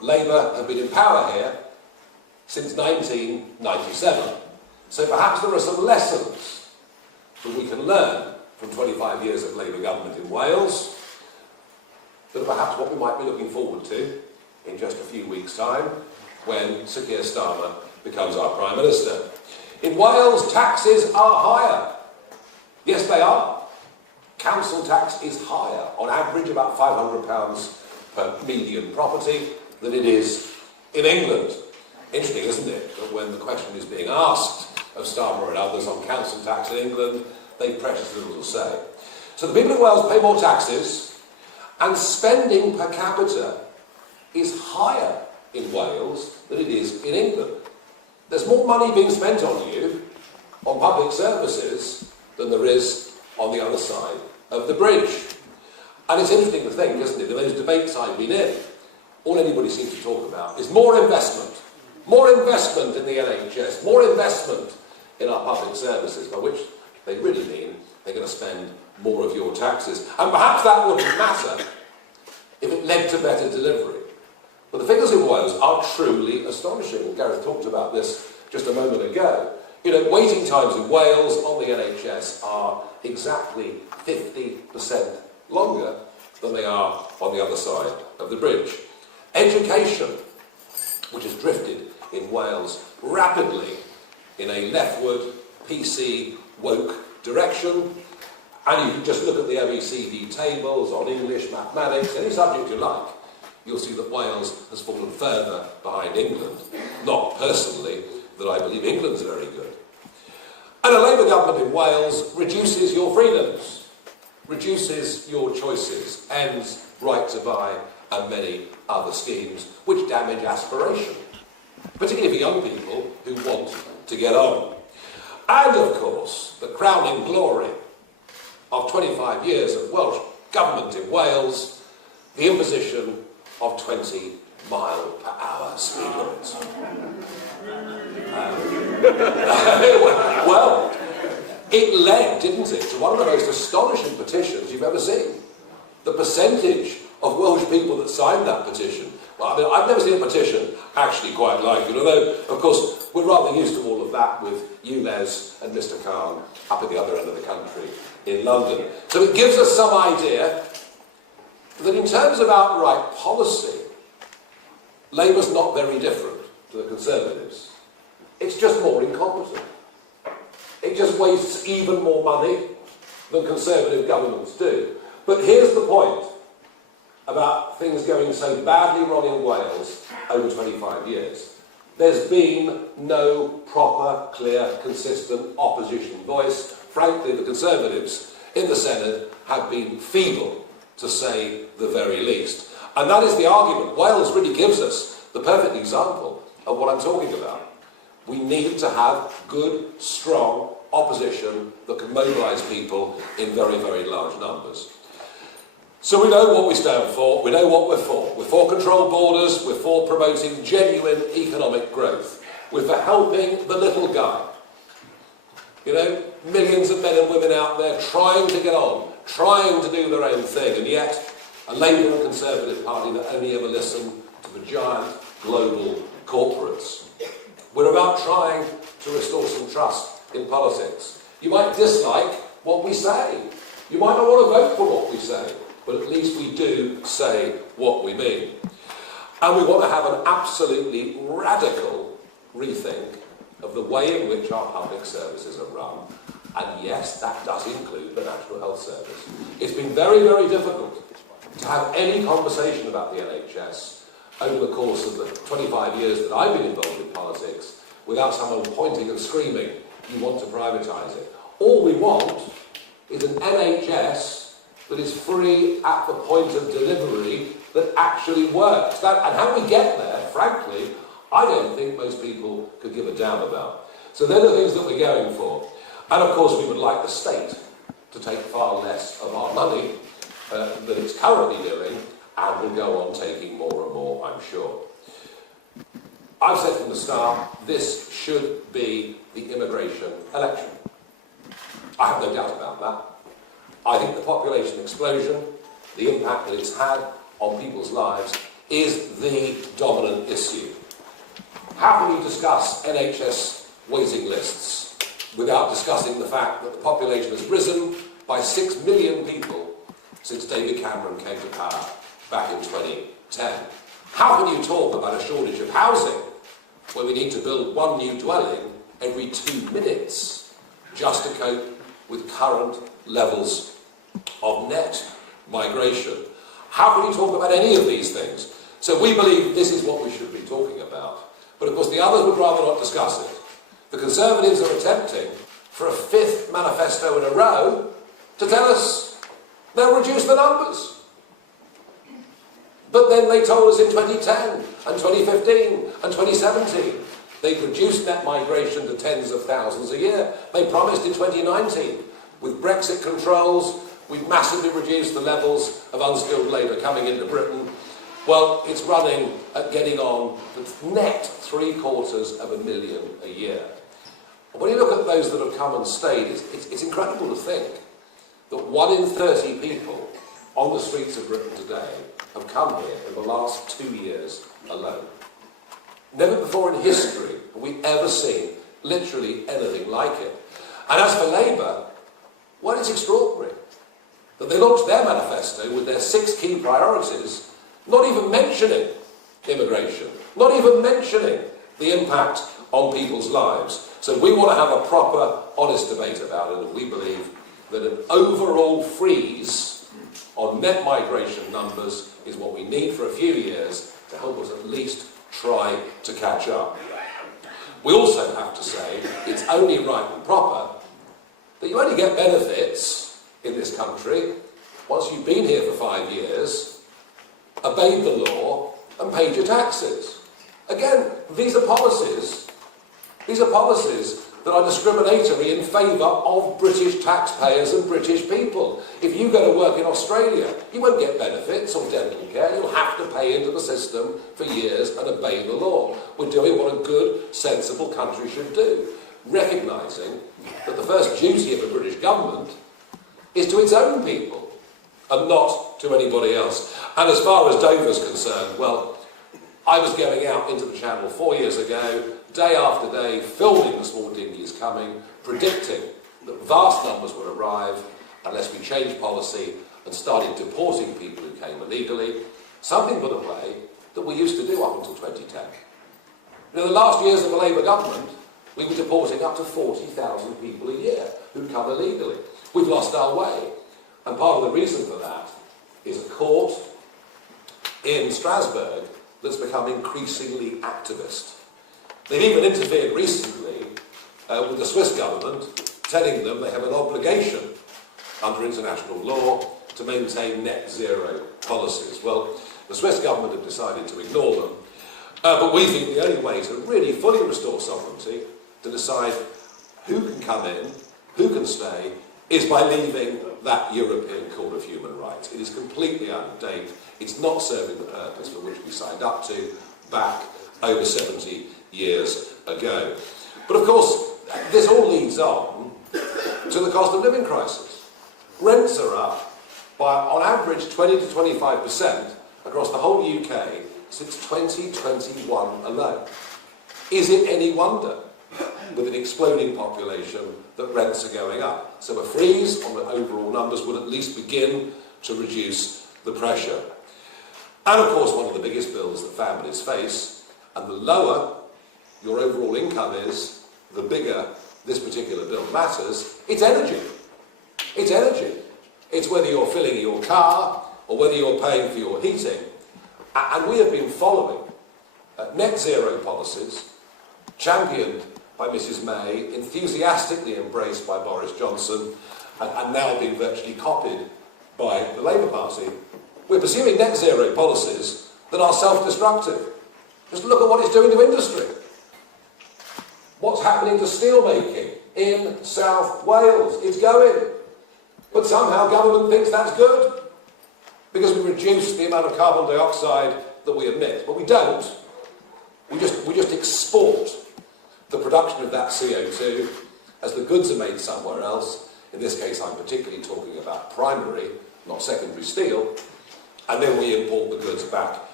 Labour have been in power here since 1997. So perhaps there are some lessons that we can learn from 25 years of Labour government in Wales that are perhaps what we might be looking forward to in just a few weeks' time when Sir Keir Starmer becomes our Prime Minister. In Wales, taxes are higher. Yes, they are. Council tax is higher, on average about £500 per median property, than it is in England. Interesting, isn't it, that when the question is being asked of Starmer and others on council tax in England, they've precious little to say. So the people of Wales pay more taxes, and spending per capita is higher in Wales than it is in England. There's more money being spent on you, on public services, than there is on the other side of the bridge. And it's interesting to think, isn't it, in those debates I've been in, all anybody seems to talk about is more investment in the NHS, more investment in our public services, by which they really mean they're going to spend more of your taxes. And perhaps that wouldn't matter if it led to better delivery. But the figures in Wales are truly astonishing. Gareth talked about this just a moment ago. You know, waiting times in Wales on the NHS are exactly 50% longer than they are on the other side of the bridge. Education, which has drifted in Wales rapidly in a leftward, PC, woke direction, and you can just look at the OECD tables on English, mathematics, any subject you like, you'll see that Wales has fallen further behind England. Not personally that I believe England's very good. And a Labour government in Wales reduces your freedoms, reduces your choices, ends right to buy and many other schemes which damage aspiration, particularly for young people who want to get on. And of course, the crowning glory of 25 years of Welsh government in Wales, the imposition of 20-mile-per-hour speed limits. Well, it led, didn't it, to one of the most astonishing petitions you've ever seen. The percentage of Welsh people that signed that petition. Well, I mean, I've never seen a petition actually quite like it, although, of course, we're rather used to all of that with you, Les, and Mr. Khan up at the other end of the country in London. So it gives us some idea that in terms of outright policy, Labour's not very different to the Conservatives. It's just more incompetent. It just wastes even more money than Conservative governments do. But here's the point about things going so badly wrong in Wales over 25 years. There's been no proper, clear, consistent opposition voice. Frankly, the Conservatives in the Senate have been feeble, to say the very least. And that is the argument. Wales really gives us the perfect example of what I'm talking about. We need to have good, strong opposition that can mobilise people in very, very large numbers. So we know what we stand for, we know what we're for. We're for controlled borders, we're for promoting genuine economic growth. We're for helping the little guy. You know, millions of men and women out there trying to get on, trying to do their own thing, and yet a Labour and Conservative party that only ever listen to the giant global corporates. We're about trying to restore some trust in politics. You might dislike what we say. You might not want to vote for what we say, but at least we do say what we mean. And we want to have an absolutely radical rethink of the way in which our public services are run. And yes, that does include the National Health Service. It's been very, very difficult to have any conversation about the NHS over the course of the 25 years that I've been involved in politics without someone pointing and screaming, you want to privatise it. All we want is an NHS that is free at the point of delivery that actually works. And how we get there, frankly, I don't think most people could give a damn about. So they're the things that we're going for. And of course we would like the state to take far less of our money than it's currently doing, and will go on taking more and more, I'm sure. I've said from the start, this should be the immigration election. I have no doubt about that. I think the population explosion, the impact that it's had on people's lives, is the dominant issue. How can you discuss NHS waiting lists without discussing the fact that the population has risen by 6 million people since David Cameron came to power back in 2010? How can you talk about a shortage of housing when we need to build one new dwelling every 2 minutes just to cope with current levels of net migration? How can you talk about any of these things? So we believe this is what we should be talking about. But of course the others would rather not discuss it. The Conservatives are attempting for a 5th manifesto in a row to tell us they'll reduce the numbers. But then they told us in 2010 and 2015 and 2017 they'd reduced net migration to tens of thousands a year. They promised in 2019, with Brexit controls, we've massively reduced the levels of unskilled labour coming into Britain. Well, it's running at getting on with net 750,000 a year. And when you look at those that have come and stayed, it's incredible to think that 1 in 30 people on the streets of Britain today have come here in the last 2 years alone. Never before in history have we ever seen literally anything like it. And as for Labour, well, it's extraordinary that they launched their manifesto with their 6 key priorities, not even mentioning immigration, not even mentioning the impact on people's lives. So we want to have a proper, honest debate about it, and we believe that an overall freeze on net migration numbers is what we need for a few years to help us at least try to catch up. We also have to say it's only right and proper that you only get benefits in this country once you've been here for 5 years, obeyed the law and paid your taxes. Again, these are policies that are discriminatory in favour of British taxpayers and British people. If you go to work in Australia, you won't get benefits or dental care. You'll have to pay into the system for years and obey the law. We're doing what a good, sensible country should do, recognising that the first duty of a British government is to its own people and not to anybody else. And as far as Dover's concerned, well, I was going out into the Channel 4 years ago, day after day, filming the small dinghies coming, predicting that vast numbers would arrive unless we changed policy and started deporting people who came illegally, something, by the way, that we used to do up until 2010. In the last years of the Labour government, we were deporting up to 40,000 people a year who'd come illegally. We've lost our way. And part of the reason for that is a court in Strasbourg that's become increasingly activist. They've even interfered recently with the Swiss government, telling them they have an obligation under international law to maintain net zero policies. Well, the Swiss government have decided to ignore them, but we think the only way to really fully restore sovereignty, to decide who can come in, who can stay, is by leaving that European Court of Human Rights. It is completely out of date. It's not serving the purpose for which we signed up to back over 70 years ago. But of course, this all leads on to the cost of living crisis. Rents are up by, on average, 20 to 25% across the whole UK since 2021 alone. Is it any wonder, with an exploding population, that rents are going up? So a freeze on the overall numbers would at least begin to reduce the pressure. And of course, one of the biggest bills that families face, and the lower your overall income is, the bigger this particular bill matters, it's energy. It's energy. It's whether you're filling your car or whether you're paying for your heating. And we have been following net zero policies championed by Mrs May, enthusiastically embraced by Boris Johnson, and now being virtually copied by the Labour Party. We're pursuing net zero policies that are self-destructive. Just look at what it's doing to industry. What's happening to steelmaking in South Wales? It's going. But somehow government thinks that's good because we reduce the amount of carbon dioxide that we emit. But we don't. We just export the production of that CO2 as the goods are made somewhere else. In this case, I'm particularly talking about primary, not secondary steel. And then we import the goods back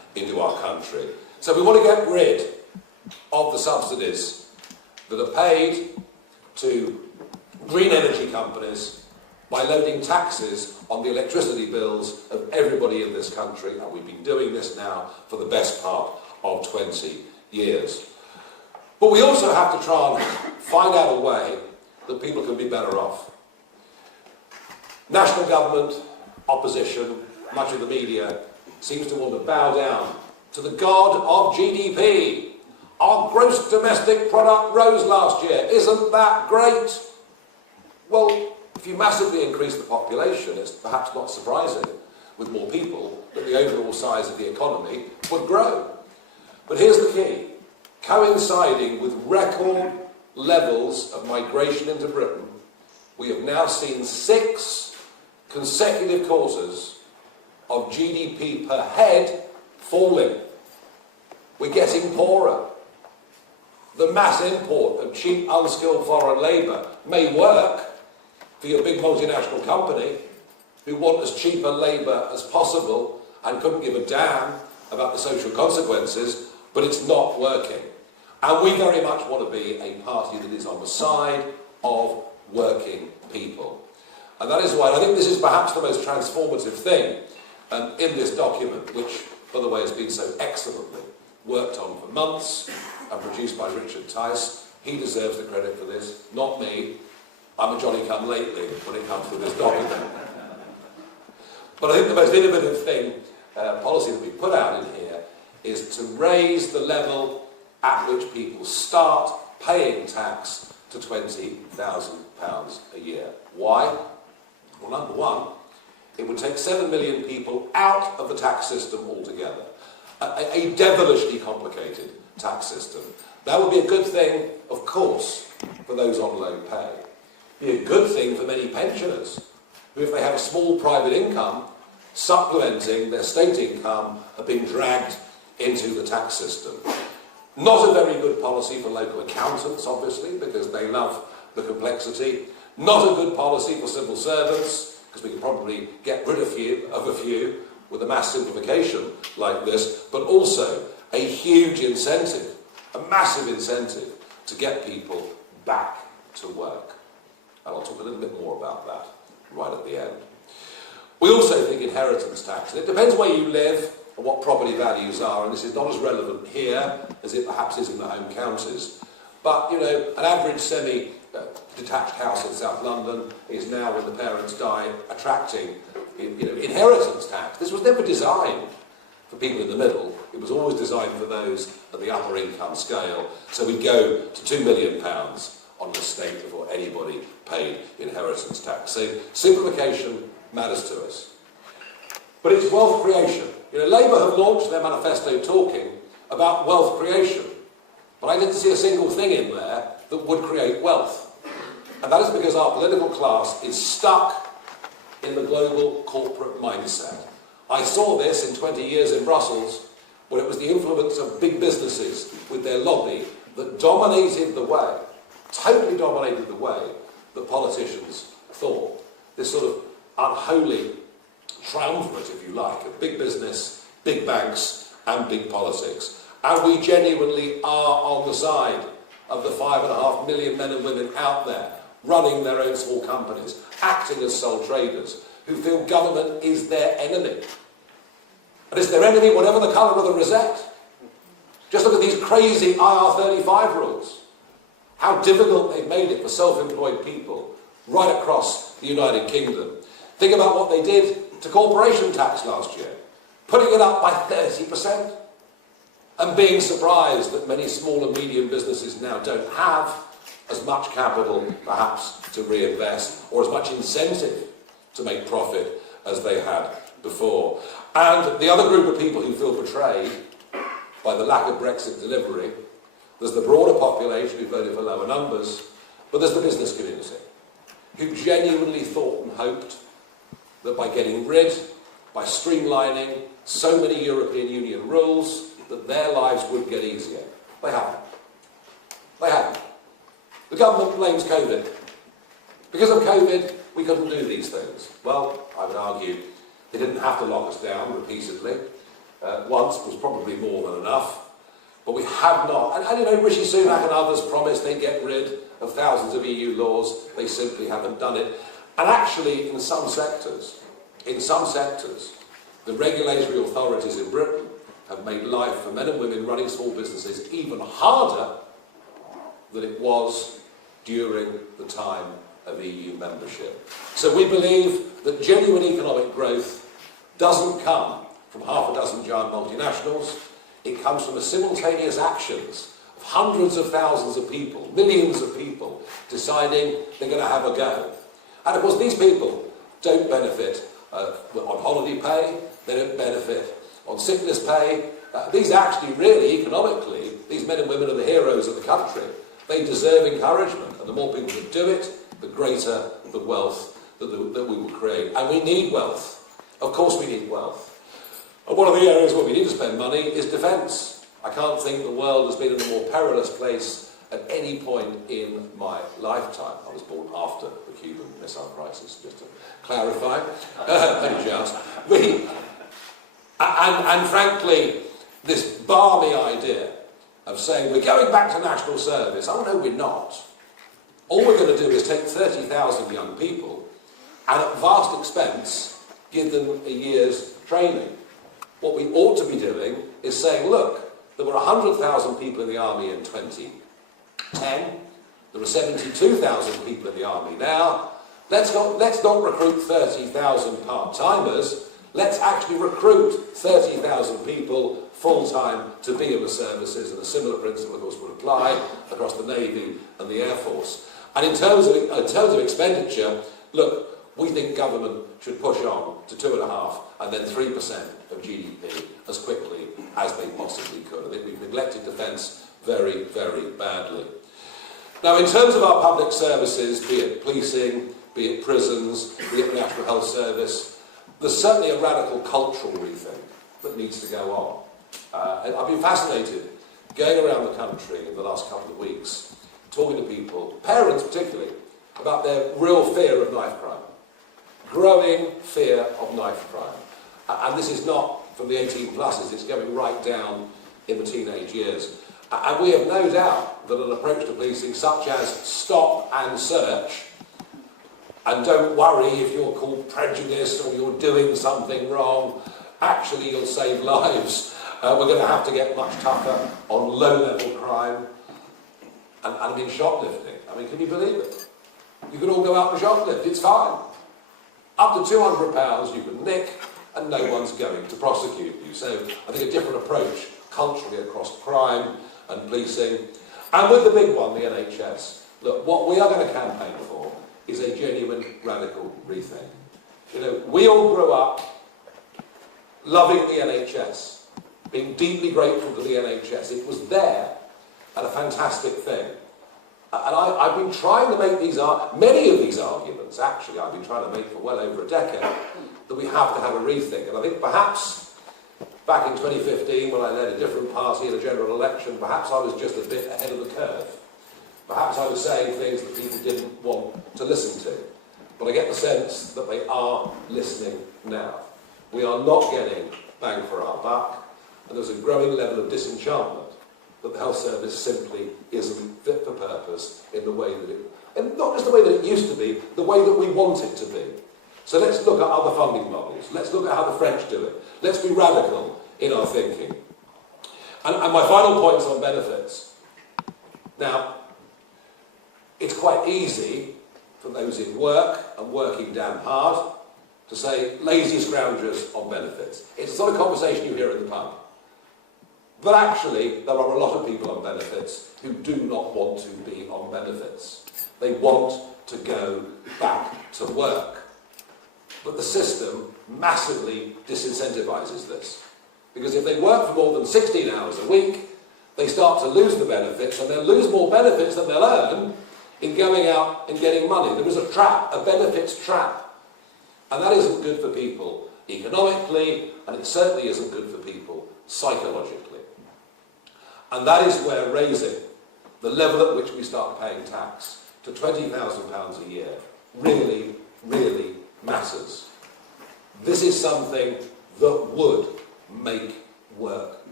into our country. So we want to get rid of the subsidies that are paid to green energy companies by loading taxes on the electricity bills of everybody in this country, and we've been doing this now for the best part of 20 years. But we also have to try and find out a way that people can be better off. National government, opposition, much of the media seems to want to bow down to the god of GDP. Our gross domestic product rose last year. Isn't that great? Well, if you massively increase the population, it's perhaps not surprising, with more people, that the overall size of the economy would grow. But here's the key. Coinciding with record levels of migration into Britain, we have now seen 6 consecutive quarters of GDP per head falling. We're getting poorer. The mass import of cheap, unskilled foreign labour may work for your big multinational company who want as cheap a labour as possible and couldn't give a damn about the social consequences, but it's not working. And we very much want to be a party that is on the side of working people. And that is why I think this is perhaps the most transformative thing in this document, which, by the way, has been so excellently worked on for months and produced by Richard Tice. He deserves the credit for this, not me. I'm a Johnny-come-lately when it comes to this document. But I think the most innovative thing, policy that we put out in here, is to raise the level at which people start paying tax to £20,000 a year. Why? Well, number one, it would take 7 million people out of the tax system altogether. A devilishly complicated tax system. That would be a good thing, of course, for those on low pay. Be a good thing for many pensioners, who, if they have a small private income, supplementing their state income, are being dragged into the tax system. Not a very good policy for local accountants, obviously, because they love the complexity. Not a good policy for civil servants, because we could probably get rid of a few with a mass simplification like this, but also a huge incentive, a massive incentive to get people back to work. And I'll talk a little bit more about that right at the end. We also think inheritance tax. And it depends where you live and what property values are, and this is not as relevant here as it perhaps is in the home counties. But, you know, an average semi-detached house in South London is now, when the parents die, attracting, inheritance tax. This was never designed for people in the middle. It was always designed for those at the upper income scale. So we go to £2 million on the estate before anybody paid inheritance tax. So simplification matters to us. But it's wealth creation. Labour have launched their manifesto talking about wealth creation. But I didn't see a single thing in there that would create wealth. And that is because our political class is stuck in the global corporate mindset. I saw this in 20 years in Brussels, where it was the influence of big businesses with their lobby that dominated the way, totally dominated the way that politicians thought. This sort of unholy triumvirate, if you like, of big business, big banks and big politics. And we genuinely are on the side of the 5.5 million men and women out there running their own small companies, acting as sole traders, who feel government is their enemy. And it's their enemy whatever the colour of the rosette. Just look at these crazy IR35 rules. How difficult they've made it for self-employed people right across the United Kingdom. Think about what they did to corporation tax last year, putting it up by 30%. And being surprised that many small and medium businesses now don't have as much capital, perhaps, to reinvest, or as much incentive to make profit as they had before. And the other group of people who feel betrayed by the lack of Brexit delivery, there's the broader population who voted for lower numbers, but there's the business community, who genuinely thought and hoped that by getting rid, by streamlining so many European Union rules, that their lives would get easier. They haven't. They haven't. The government blames COVID. Because of COVID, we couldn't do these things. Well, I would argue they didn't have to lock us down repeatedly. once was probably more than enough, but we have not. And you know, Rishi Sunak and others promised they'd get rid of thousands of EU laws. They simply haven't done it. And actually, in some sectors, the regulatory authorities in Britain have made life for men and women running small businesses even harder than it was during the time of EU membership. So we believe that genuine economic growth doesn't come from half a dozen giant multinationals. It comes from the simultaneous actions of hundreds of thousands of people, millions of people, deciding they're going to have a go. And of course, these people don't benefit on holiday pay, they don't benefit on sickness pay. These actually really, economically, these men and women are the heroes of the country. They deserve encouragement, and the more people that do it, the greater the wealth that we will create. And we need wealth. Of course we need wealth. And one of the areas where we need to spend money is defence. I can't think the world has been in a more perilous place at any point in my lifetime. I was born after the Cuban Missile Crisis, just to clarify. And frankly, this balmy idea of saying we're going back to national service, oh no, we're not. All we're going to do is take 30,000 young people and at vast expense give them a year's training. What we ought to be doing is saying, look, there were 100,000 people in the army in 2010, there are 72,000 people in the army now. Let's not recruit 30,000 part-timers, let's actually recruit 30,000 people full-time to be in the services, and a similar principle, of course, would apply across the Navy and the Air Force. And in terms of expenditure, look, we think government should push on to 2.5% and then 3% of GDP as quickly as they possibly could. I think we've neglected defence very, very badly. Now, in terms of our public services, be it policing, be it prisons, be it the National Health Service, there's certainly a radical cultural rethink that needs to go on. And I've been fascinated going around the country in the last couple of weeks, talking to people, parents particularly, about their real fear of knife crime. Growing fear of knife crime. And this is not from the 18 pluses, it's going right down in the teenage years. And we have no doubt that an approach to policing such as stop and search, and don't worry if you're called prejudiced or you're doing something wrong, actually you'll save lives. We're going to have to get much tougher on low-level crime. And I mean shoplifting. I mean, can you believe it? You can all go out and shoplift, it's fine. Up to £200 you can nick and no one's going to prosecute you. So I think a different approach culturally across crime and policing. And with the big one, the NHS. Look, what we are going to campaign for is a genuine radical rethink. You know, we all grew up loving the NHS, being deeply grateful to the NHS. It was there and a fantastic thing. And I've been trying to make many of these arguments, actually, I've been trying to make for well over a decade, that we have to have a rethink. And I think perhaps back in 2015, when I led a different party in a general election, perhaps I was just a bit ahead of the curve. Perhaps I was saying things that people didn't want to listen to. But I get the sense that they are listening now. We are not getting bang for our buck, and there's a growing level of disenchantment that the health service simply isn't fit for purpose in the way that it, and not just the way that it used to be, the way that we want it to be. So let's look at other funding models. Let's look at how the French do it. Let's be radical in our thinking. And my final point is on benefits. Now, it's quite easy for those in work and working damn hard to say lazy scroungers on benefits. It's the sort of conversation you hear in the pub. But actually, there are a lot of people on benefits who do not want to be on benefits. They want to go back to work. But the system massively disincentivises this. Because if they work for more than 16 hours a week, they start to lose the benefits, and they'll lose more benefits than they'll earn in going out and getting money. There is a trap, a benefits trap. And that isn't good for people economically, and it certainly isn't good for people psychologically. And that is where raising the level at which we start paying tax to £20,000 a year really, really matters. This is something that would make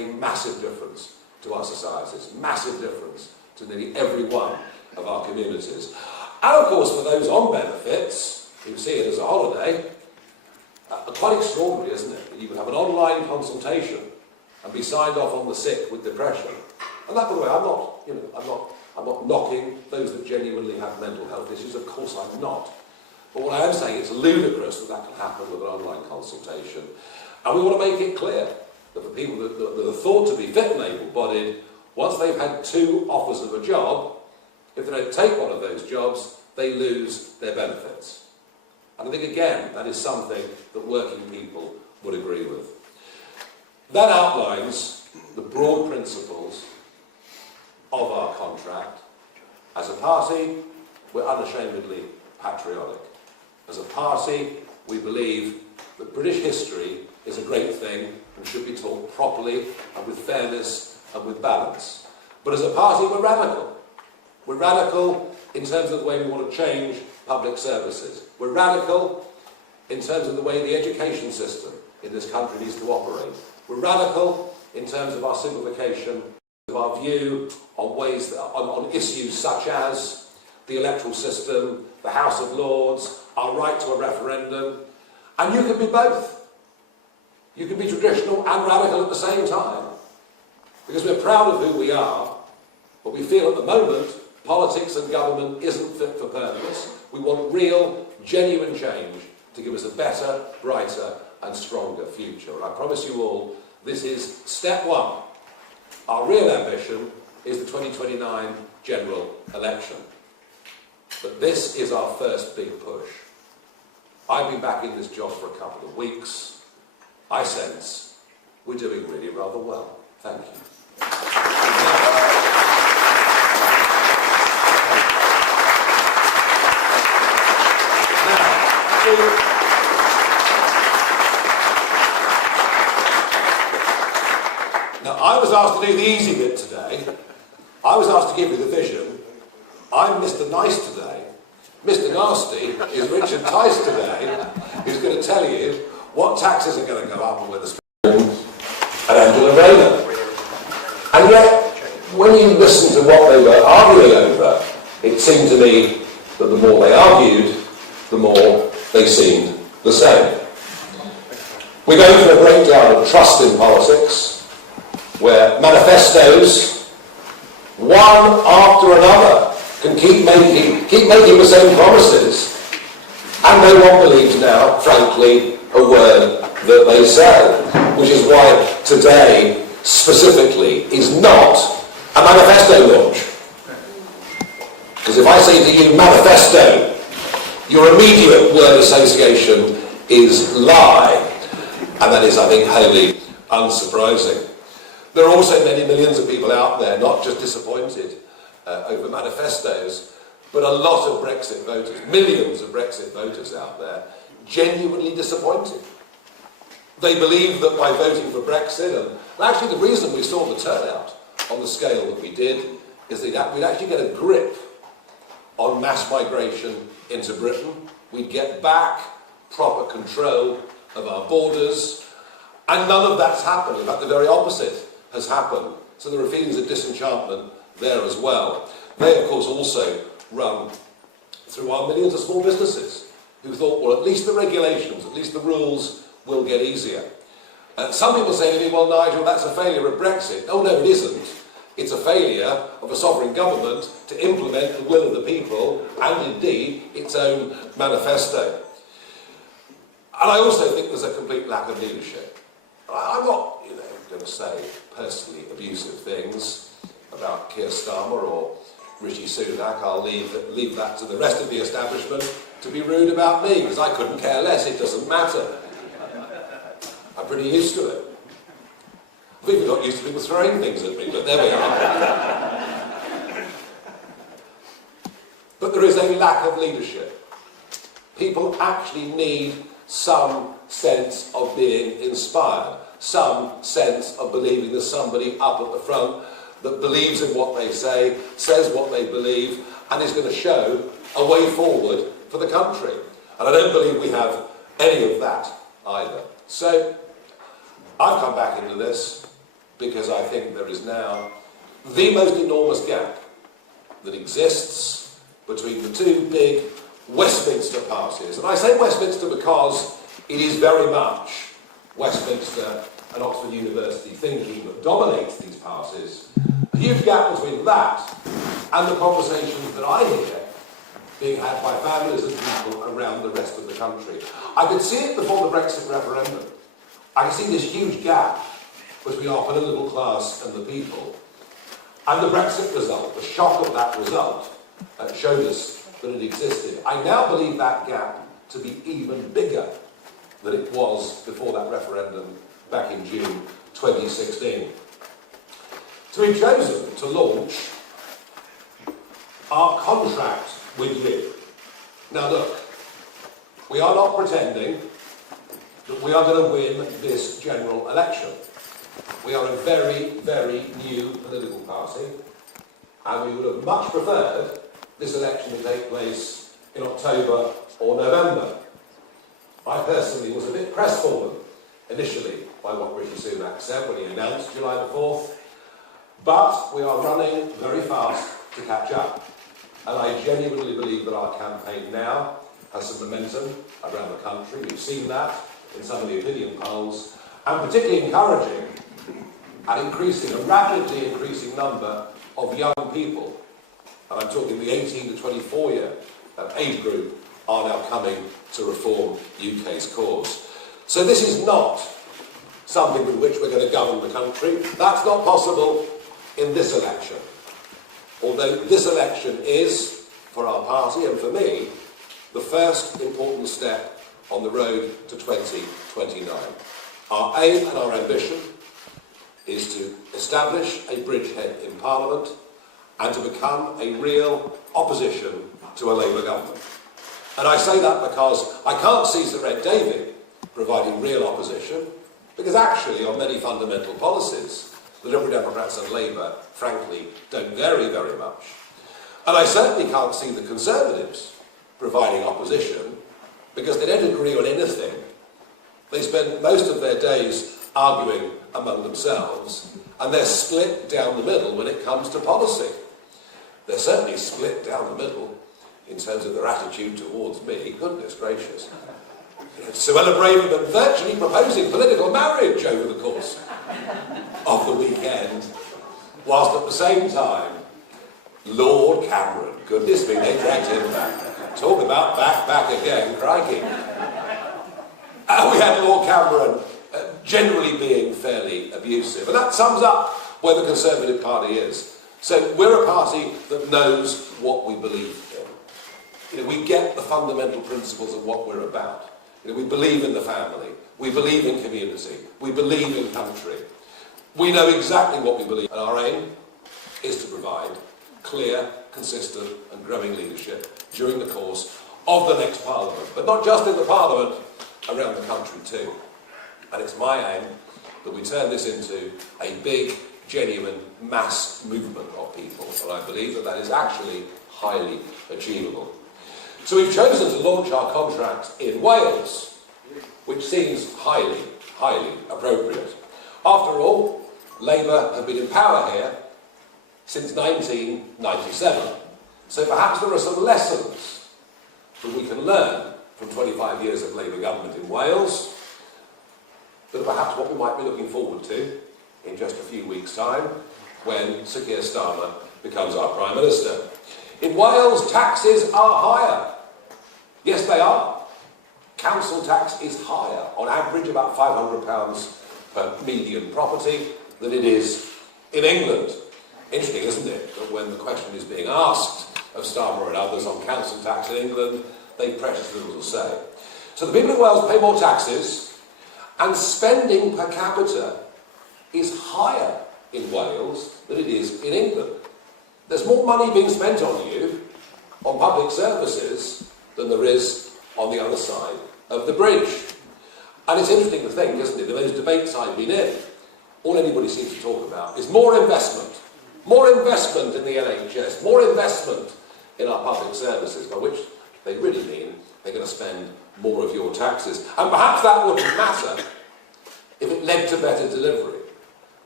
a massive difference to our societies, massive difference to nearly every one of our communities. And of course, for those on benefits, who see it as a holiday, quite extraordinary, isn't it? You can have an online consultation and be signed off on the sick with depression. And that, by the way, I'm not knocking those that genuinely have mental health issues. Of course, I'm not. But what I am saying, it's ludicrous that that can happen with an online consultation. And we want to make it clear that for people that are thought to be fit and able-bodied, once they've had 2 offers of a job, if they don't take one of those jobs, they lose their benefits. And I think, again, that is something that working people would agree with. That outlines the broad principles of our contract. As a party, we're unashamedly patriotic. As a party, we believe that British history is a great thing and should be taught properly and with fairness and with balance. But as a party, we're radical. We're radical in terms of the way we want to change public services. We're radical in terms of the way the education system in this country needs to operate. We're radical in terms of our simplification, of our view on ways on issues such as the electoral system, the House of Lords, our right to a referendum. And you can be both. You can be traditional and radical at the same time. Because we're proud of who we are, but we feel at the moment politics and government isn't fit for purpose. We want real, genuine change to give us a better, brighter and stronger future. And I promise you all, this is step 1. Our real ambition is the 2029 general election. But this is our first big push. I've been back in this job for a couple of weeks. I sense we're doing really rather well. Thank you. Now, I was asked to do the easy bit today. I was asked to give you the vision. I'm Mr. Nice today. Mr. Nasty is Richard Tice today, who's going to tell you what taxes are going to go up and where the and Angela Rayner. And yet, when you listen to what they were arguing over, it seemed to me that the more they argued, the more they seemed the same. We're going through a breakdown of trust in politics, where manifestos, one after another, can keep making the same promises, and no one believes now, frankly, a word that they say, which is why today, specifically, is not a manifesto launch. Because if I say to you, manifesto, your immediate word association is lie, and that is, I think, wholly unsurprising. There are also many millions of people out there, not just disappointed over manifestos, but a lot of Brexit voters, millions of Brexit voters out there, genuinely disappointed. They believe that by voting for Brexit, and actually the reason we saw the turnout on the scale that we did, is that we'd actually get a grip on mass migration into Britain. We'd get back proper control of our borders, and none of that's happened. In fact, the very opposite has happened. So there are feelings of disenchantment there as well. They, of course, also run through our millions of small businesses who thought, well, at least the regulations, at least the rules will get easier. Some people say to me, well, Nigel, that's a failure of Brexit. Oh, no, it isn't. It's a failure of a sovereign government to implement the will of the people and, indeed, its own manifesto. And I also think there's a complete lack of leadership. I'm not, going to say personally abusive things about Keir Starmer or Rishi Sunak. I'll leave that to the rest of the establishment to be rude about me, because I couldn't care less. It doesn't matter. I'm pretty used to it. I've even got used to people throwing things at me, but there we are. But there is a lack of leadership. People actually need some sense of being inspired, some sense of believing there's somebody up at the front that believes in what they say, says what they believe, and is going to show a way forward for the country. And I don't believe we have any of that either. So I've come back into this because I think there is now the most enormous gap that exists between the two big Westminster parties. And I say Westminster because it is very much Westminster and Oxford University thinking that dominates these parties. A huge gap between that and the conversations that I hear being had by families and people around the rest of the country. I could see it before the Brexit referendum. I could see this huge gap between our political class and the people. And the Brexit result, the shock of that result, showed us that it existed. I now believe that gap to be even bigger than it was before that referendum back in June 2016. So we've chosen to launch our contract with you. Now look, we are not pretending that we are going to win this general election. We are a very, very new political party, and we would have much preferred this election to take place in October or November. I personally was a bit crestfallen initially by what Rishi Sunak said when he announced July the 4th, but we are running very fast to catch up. And I genuinely believe that our campaign now has some momentum around the country. We've seen that in some of the opinion polls, and particularly encouraging and increasing, a rapidly increasing number of young people, and I'm talking the 18 to 24 year age group, are now coming to reform UK's cause. So this is not something with which we're going to govern the country. That's not possible in this election. Although this election is, for our party and for me, the first important step on the road to 2029. Our aim and our ambition is to establish a bridgehead in Parliament and to become a real opposition to a Labour government. And I say that because I can't see Sir Ed Davey providing real opposition, because actually on many fundamental policies, the Liberal Democrats and Labour, frankly, don't vary very much. And I certainly can't see the Conservatives providing opposition, because they don't agree on anything. They spend most of their days arguing among themselves, and they're split down the middle when it comes to policy. They're certainly split down the middle in terms of their attitude towards me. Goodness gracious. Suella Braverman virtually proposing political marriage over the course of the weekend, whilst at the same time, Lord Cameron, goodness me, they dragged him back. Talk about back again, crikey. We had Lord Cameron generally being fairly abusive, and that sums up where the Conservative Party is. So we're a party that knows what we believe in. We get the fundamental principles of what we're about. We believe in the family, we believe in community, we believe in country. We know exactly what we believe, and our aim is to provide clear, consistent and growing leadership during the course of the next Parliament, but not just in the Parliament, around the country too. And it's my aim that we turn this into a big, genuine mass movement of people, and I believe that that is actually highly achievable. So we've chosen to launch our contract in Wales, which seems highly, highly appropriate. After all, Labour have been in power here since 1997. So perhaps there are some lessons that we can learn from 25 years of Labour government in Wales, that are perhaps what we might be looking forward to in just a few weeks' time when Sir Keir Starmer becomes our Prime Minister. In Wales, taxes are higher. Yes, they are. Council tax is higher, on average about £500 per median property, than it is in England. Interesting, isn't it, that when the question is being asked of Starmer and others on council tax in England, they've precious little to say. So the people of Wales pay more taxes, and spending per capita is higher in Wales than it is in England. There's more money being spent on you, on public services, than there is on the other side of the bridge. And it's interesting to think, isn't it, in those debates I've been in, all anybody seems to talk about is more investment in the NHS, more investment in our public services, by which they really mean they're going to spend more of your taxes. And perhaps that wouldn't matter if it led to better delivery.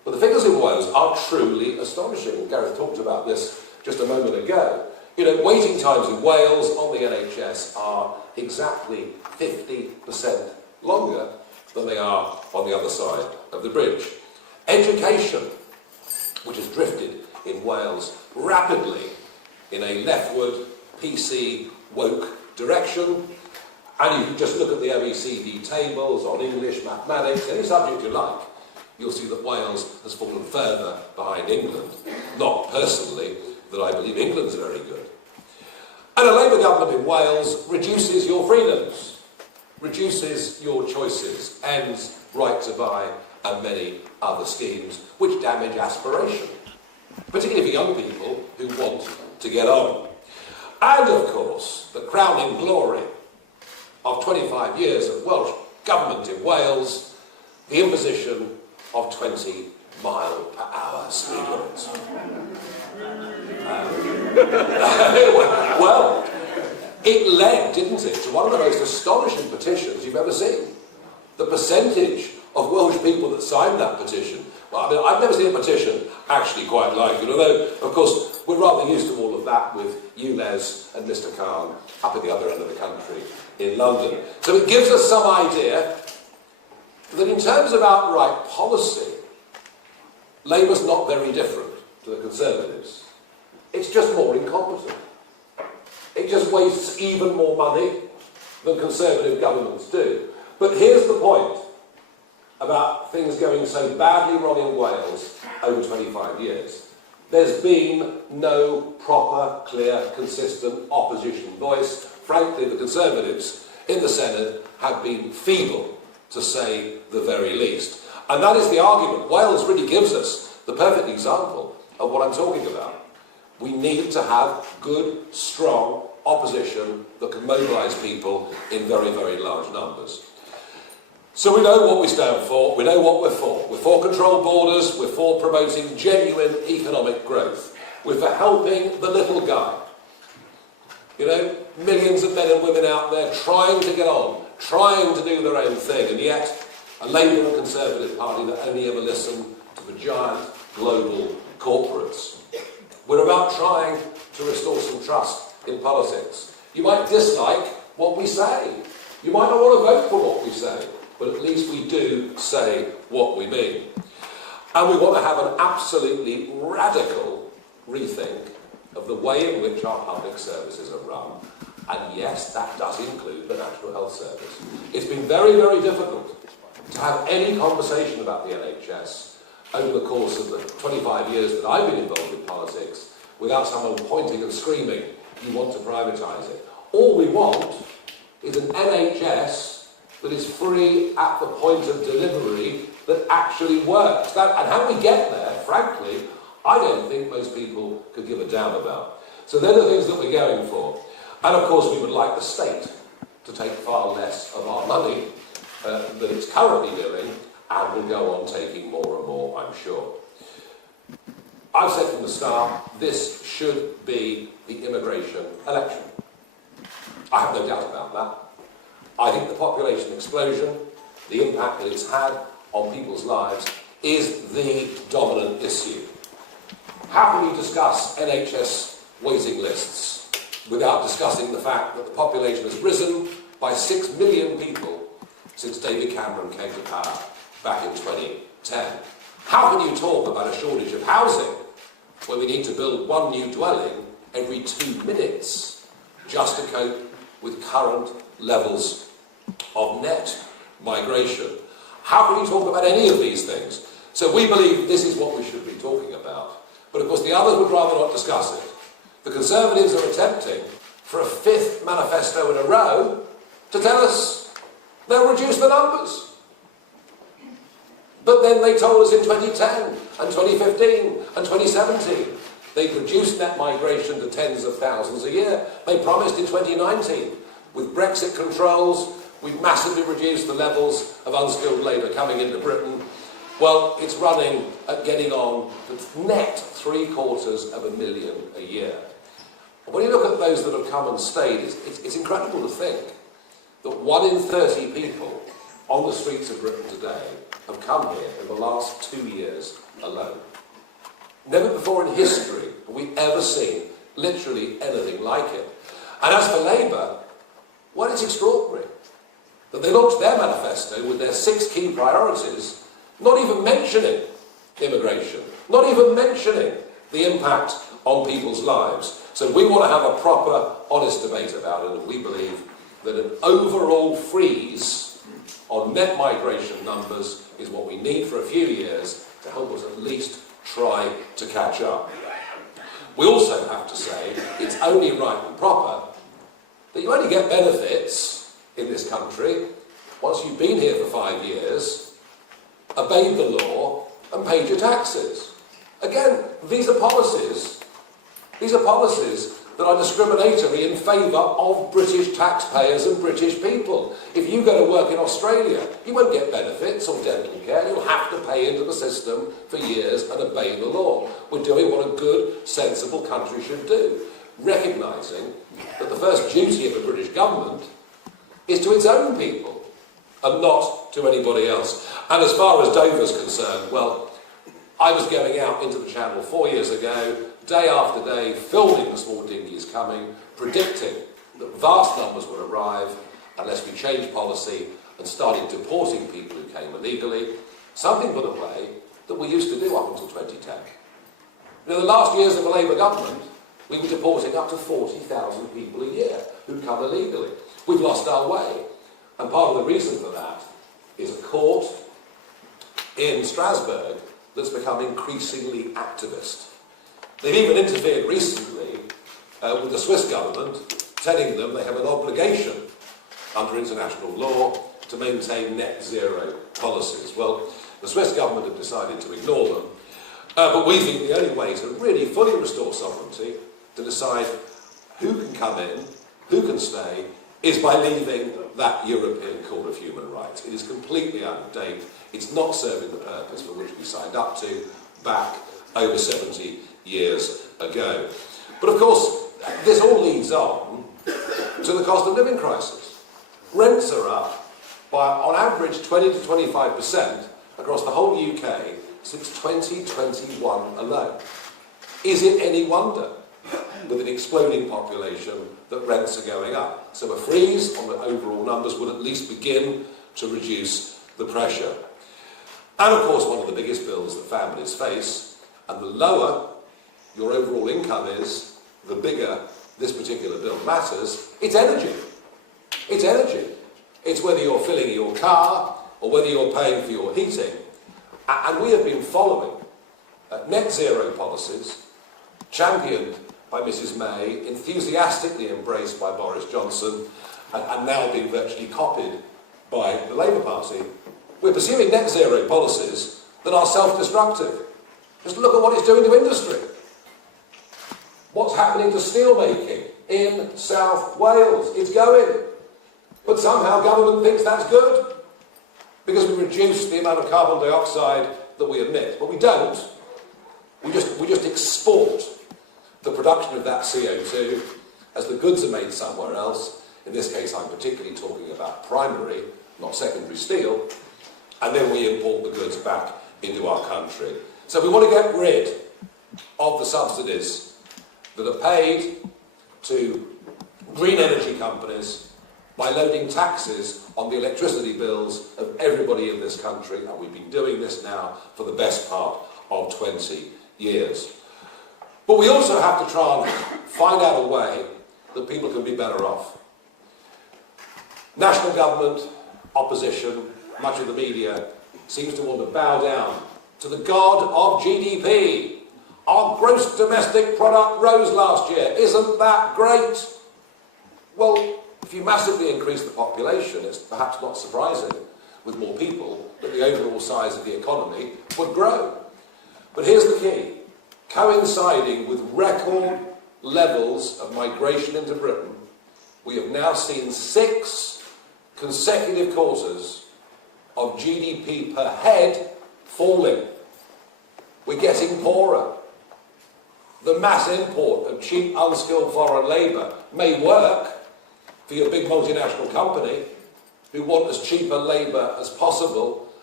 But the figures in Wales are truly astonishing. Gareth talked about this just a moment ago. You know, waiting times in Wales on the NHS are exactly 50% longer than they are on the other side of the bridge. Education, which has drifted in Wales rapidly in a leftward, PC, woke direction, and you can just look at the OECD tables on English, mathematics, any subject you like, you'll see that Wales has fallen further behind England. Not personally that I believe England's very good. And a Labour government in Wales reduces your freedoms, reduces your choices, ends right to buy and many other schemes which damage aspiration, particularly for young people who want to get on. And of course, the crowning glory of 25 years of Welsh government in Wales, the imposition of 20-mile-per-hour speed limits. Well, it led, didn't it, to one of the most astonishing petitions you've ever seen. The percentage of Welsh people that signed that petition. Well, I mean, I've never seen a petition actually quite like it, although, of course, we're rather used to all of that with ULEZ and Mr. Khan up at the other end of the country in London. So it gives us some idea that in terms of outright policy, Labour's not very different to the Conservatives. It's just more incompetent. It just wastes even more money than Conservative governments do. But here's the point about things going so badly wrong in Wales over 25 years. There's been no proper, clear, consistent opposition voice. Frankly, the Conservatives in the Senate have been feeble, to say the very least. And that is the argument. Wales really gives us the perfect example of what I'm talking about. We need to have good, strong opposition that can mobilise people in very, very large numbers. So we know what we stand for, we know what we're for. We're for controlled borders, we're for promoting genuine economic growth. We're for helping the little guy. You know, millions of men and women out there trying to get on, trying to do their own thing, and yet a Labour and Conservative party that only ever listen to the giant global corporates. We're about trying to restore some trust in politics. You might dislike what we say. You might not want to vote for what we say, but at least we do say what we mean. And we want to have an absolutely radical rethink of the way in which our public services are run. And yes, that does include the National Health Service. It's been very, very difficult to have any conversation about the NHS over the course of the 25 years that I've been involved in politics without someone pointing and screaming, you want to privatise it. All we want is an NHS that is free at the point of delivery that actually works. And how we get there, frankly, I don't think most people could give a damn about. So they're the things that we're going for. And of course we would like the state to take far less of our money than it's currently doing, and will go on taking more and more, I'm sure. I've said from the start, this should be the immigration election. I have no doubt about that. I think the population explosion, the impact that it's had on people's lives, is the dominant issue. How can we discuss NHS waiting lists without discussing the fact that the population has risen by 6 million people since David Cameron came to power back in 2010? How can you talk about a shortage of housing when we need to build one new dwelling every 2 minutes just to cope with current levels of net migration? How can you talk about any of these things? So we believe this is what we should be talking about. But of course the others would rather not discuss it. The Conservatives are attempting for a 5th manifesto in a row to tell us they'll reduce the numbers. But then they told us in 2010 and 2015 and 2017 they'd reduced net migration to tens of thousands a year. They promised in 2019, with Brexit controls, we've massively reduced the levels of unskilled labour coming into Britain. Well, it's running at getting on for net 750,000 a year. And when you look at those that have come and stayed, it's incredible to think that 1 in 30 people on the streets of Britain today have come here in the last 2 years alone. Never before in history have we ever seen literally anything like it. And as for Labour, well, it's extraordinary that they launched their manifesto with their 6 key priorities, not even mentioning immigration, not even mentioning the impact on people's lives. So we want to have a proper, honest debate about it, and we believe that an overall freeze on net migration numbers is what we need for a few years to help us at least try to catch up. We also have to say it's only right and proper that you only get benefits in this country once you've been here for 5 years, obeyed the law and paid your taxes. Again, these are policies that are discriminatory in favour of British taxpayers and British people. If you go to work in Australia, you won't get benefits or dental care. You'll have to pay into the system for years and obey the law. We're doing what a good, sensible country should do, recognising that the first duty of the British government is to its own people and not to anybody else. And as far as Dover's concerned, well, I was going out into the Channel 4 years ago, day after day, filming the small dinghies coming, predicting that vast numbers would arrive unless we changed policy and started deporting people who came illegally, something, by the way, that we used to do up until 2010. In the last years of the Labour government, we were deporting up to 40,000 people a year who'd come illegally. We've lost our way. And part of the reason for that is a court in Strasbourg that's become increasingly activist. They've even interfered recently with the Swiss government, telling them they have an obligation under international law to maintain net zero policies. Well, the Swiss government have decided to ignore them, but we think the only way to really fully restore sovereignty, to decide who can come in, who can stay, is by leaving that European Court of Human Rights. It is completely out of date. It's not serving the purpose for which we signed up to back over 70 years ago. But of course, this all leads on to the cost of living crisis. Rents are up by, on average, 20 to 25% across the whole UK since 2021 alone. Is it any wonder, with an exploding population, that rents are going up? So a freeze on the overall numbers would at least begin to reduce the pressure. And of course, one of the biggest bills that families face, and the lower your overall income is, the bigger this particular bill matters, it's energy. It's energy. It's whether you're filling your car or whether you're paying for your heating. And we have been following net zero policies, championed by Mrs May, enthusiastically embraced by Boris Johnson, and now being virtually copied by the Labour Party. We're pursuing net zero policies that are self-destructive. Just look at what it's doing to industry. What's happening to steelmaking in South Wales? It's going. But somehow government thinks that's good because we reduce the amount of carbon dioxide that we emit. But we don't. We just export the production of that CO2 as the goods are made somewhere else. In this case, I'm particularly talking about primary, not secondary steel. And then we import the goods back into our country. So we want to get rid of the subsidies that are paid to green energy companies by loading taxes on the electricity bills of everybody in this country, and we've been doing this now for the best part of 20 years. But we also have to try and find out a way that people can be better off. National government, opposition, much of the media seems to want to bow down to the god of GDP. Our gross domestic product rose last year. Isn't that great? Well, if you massively increase the population, it's perhaps not surprising, with more people, that the overall size of the economy would grow. But here's the key. Coinciding with record levels of migration into Britain, we have now seen 6 consecutive quarters of GDP per head falling. We're getting poorer. The mass import of cheap, unskilled foreign labour may work for your big multinational company who want as cheap a labour as possible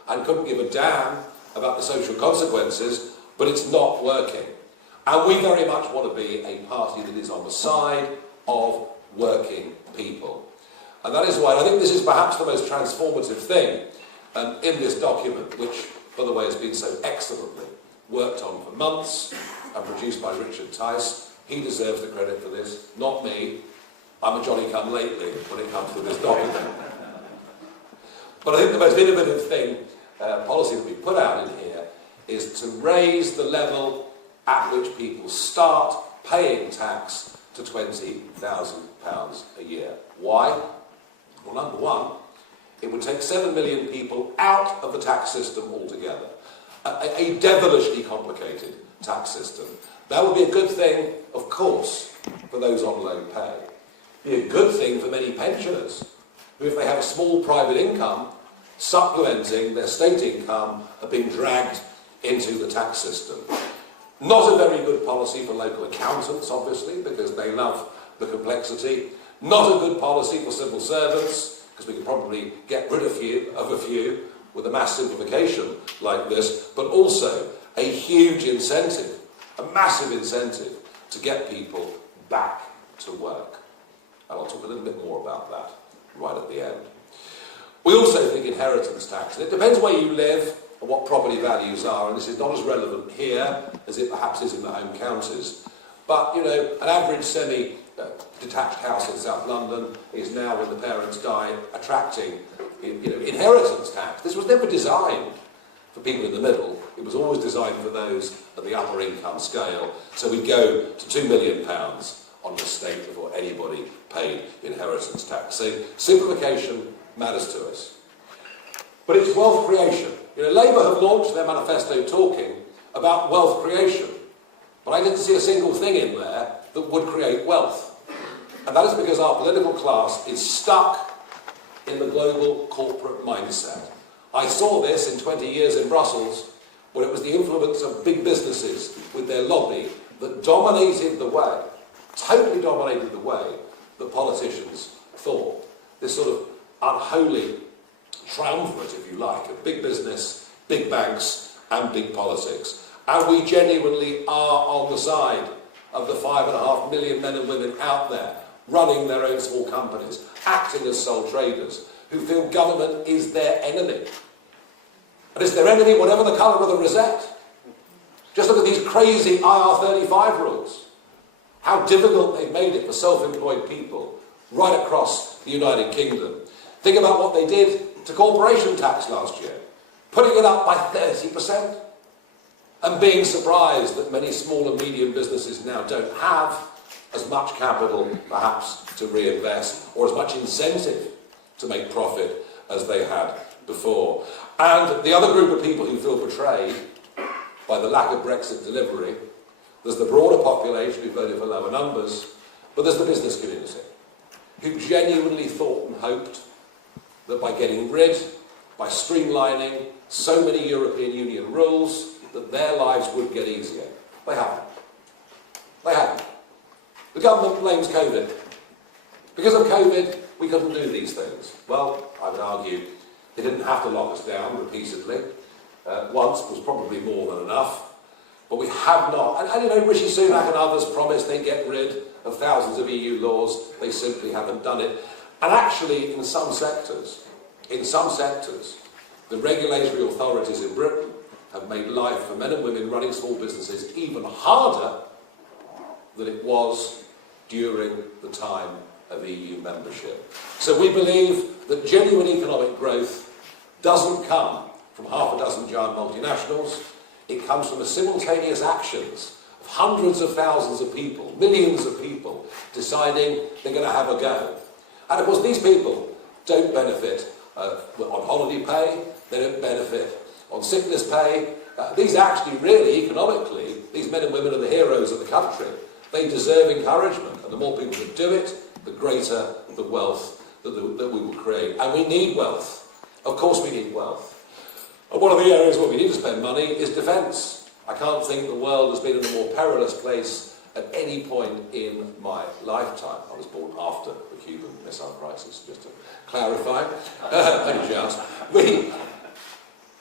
and couldn't give a damn about the social consequences, but it's not working. And we very much want to be a party that is on the side of working people. And that is why I think this is perhaps the most transformative thing in this document, which, by the way, has been so excellently worked on for months and produced by Richard Tice. He deserves the credit for this, not me. I'm a Johnny-come-lately when it comes to this document. But I think the most innovative thing, policy that we put out in here, is to raise the level at which people start paying tax to £20,000 a year. Why? Well, number one, it would take 7 million people out of the tax system altogether. A devilishly complicated tax system. That would be a good thing, of course, for those on low pay. Be a good thing for many pensioners, who, if they have a small private income, supplementing their state income, are being dragged into the tax system. Not a very good policy for local accountants, obviously, because they love the complexity. Not a good policy for civil servants, because we could probably get rid of a few with a mass simplification like this, but also a huge incentive, a massive incentive to get people back to work. And I'll talk a little bit more about that right at the end. We also think inheritance tax, and it depends where you live and what property values are, and this is not as relevant here as it perhaps is in the home counties. But, you know, an average semi-detached house in South London is now, when the parents die, attracting, inheritance tax. This was never designed for people in the middle. It was always designed for those at the upper income scale. So we go to £2 million on the estate before anybody paid inheritance tax. So simplification matters to us. But it's wealth creation. You know, Labour have launched their manifesto talking about wealth creation. But I didn't see a single thing in there that would create wealth. And that is because our political class is stuck in the global corporate mindset. I saw this in 20 years in Brussels, where it was the influence of big businesses with their lobby that dominated the way, totally dominated the way that politicians thought. This sort of unholy triumvirate, if you like, of big business, big banks and big politics. And we genuinely are on the side of the 5.5 million men and women out there running their own small companies, acting as sole traders, who feel government is their enemy. And it's their enemy whatever the colour of the rosette. Just look at these crazy IR35 rules. How difficult they've made it for self-employed people right across the United Kingdom. Think about what they did to corporation tax last year, putting it up by 30%. And being surprised that many small and medium businesses now don't have as much capital, perhaps, to reinvest, or as much incentive to make profit as they had before. And the other group of people who feel betrayed by the lack of Brexit delivery, there's the broader population who voted for lower numbers, but there's the business community, who genuinely thought and hoped that by getting rid, by streamlining so many European Union rules, that their lives would get easier. They haven't. They haven't. The government blames COVID. Because of COVID, we couldn't do these things. Well, I would argue they didn't have to lock us down repeatedly. Once was probably more than enough. But we have not. And you know, Rishi Sunak and others promised they'd get rid of thousands of EU laws. They simply haven't done it. And actually, in some sectors, the regulatory authorities in Britain have made life for men and women running small businesses even harder than it was during the time of EU membership. So we believe that genuine economic growth doesn't come from half a dozen giant multinationals. It comes from the simultaneous actions of hundreds of thousands of people, millions of people, deciding they're going to have a go. And of course, these people don't benefit on holiday pay, they don't benefit on sickness pay. These actually really, economically, these men and women are the heroes of the country. They deserve encouragement, and the more people that do it, the greater the wealth that we will create. And we need wealth. Of course we need wealth. And one of the areas where we need to spend money is defence. I can't think the world has been in a more perilous place at any point in my lifetime. I was born after the Cuban Missile Crisis, just to clarify.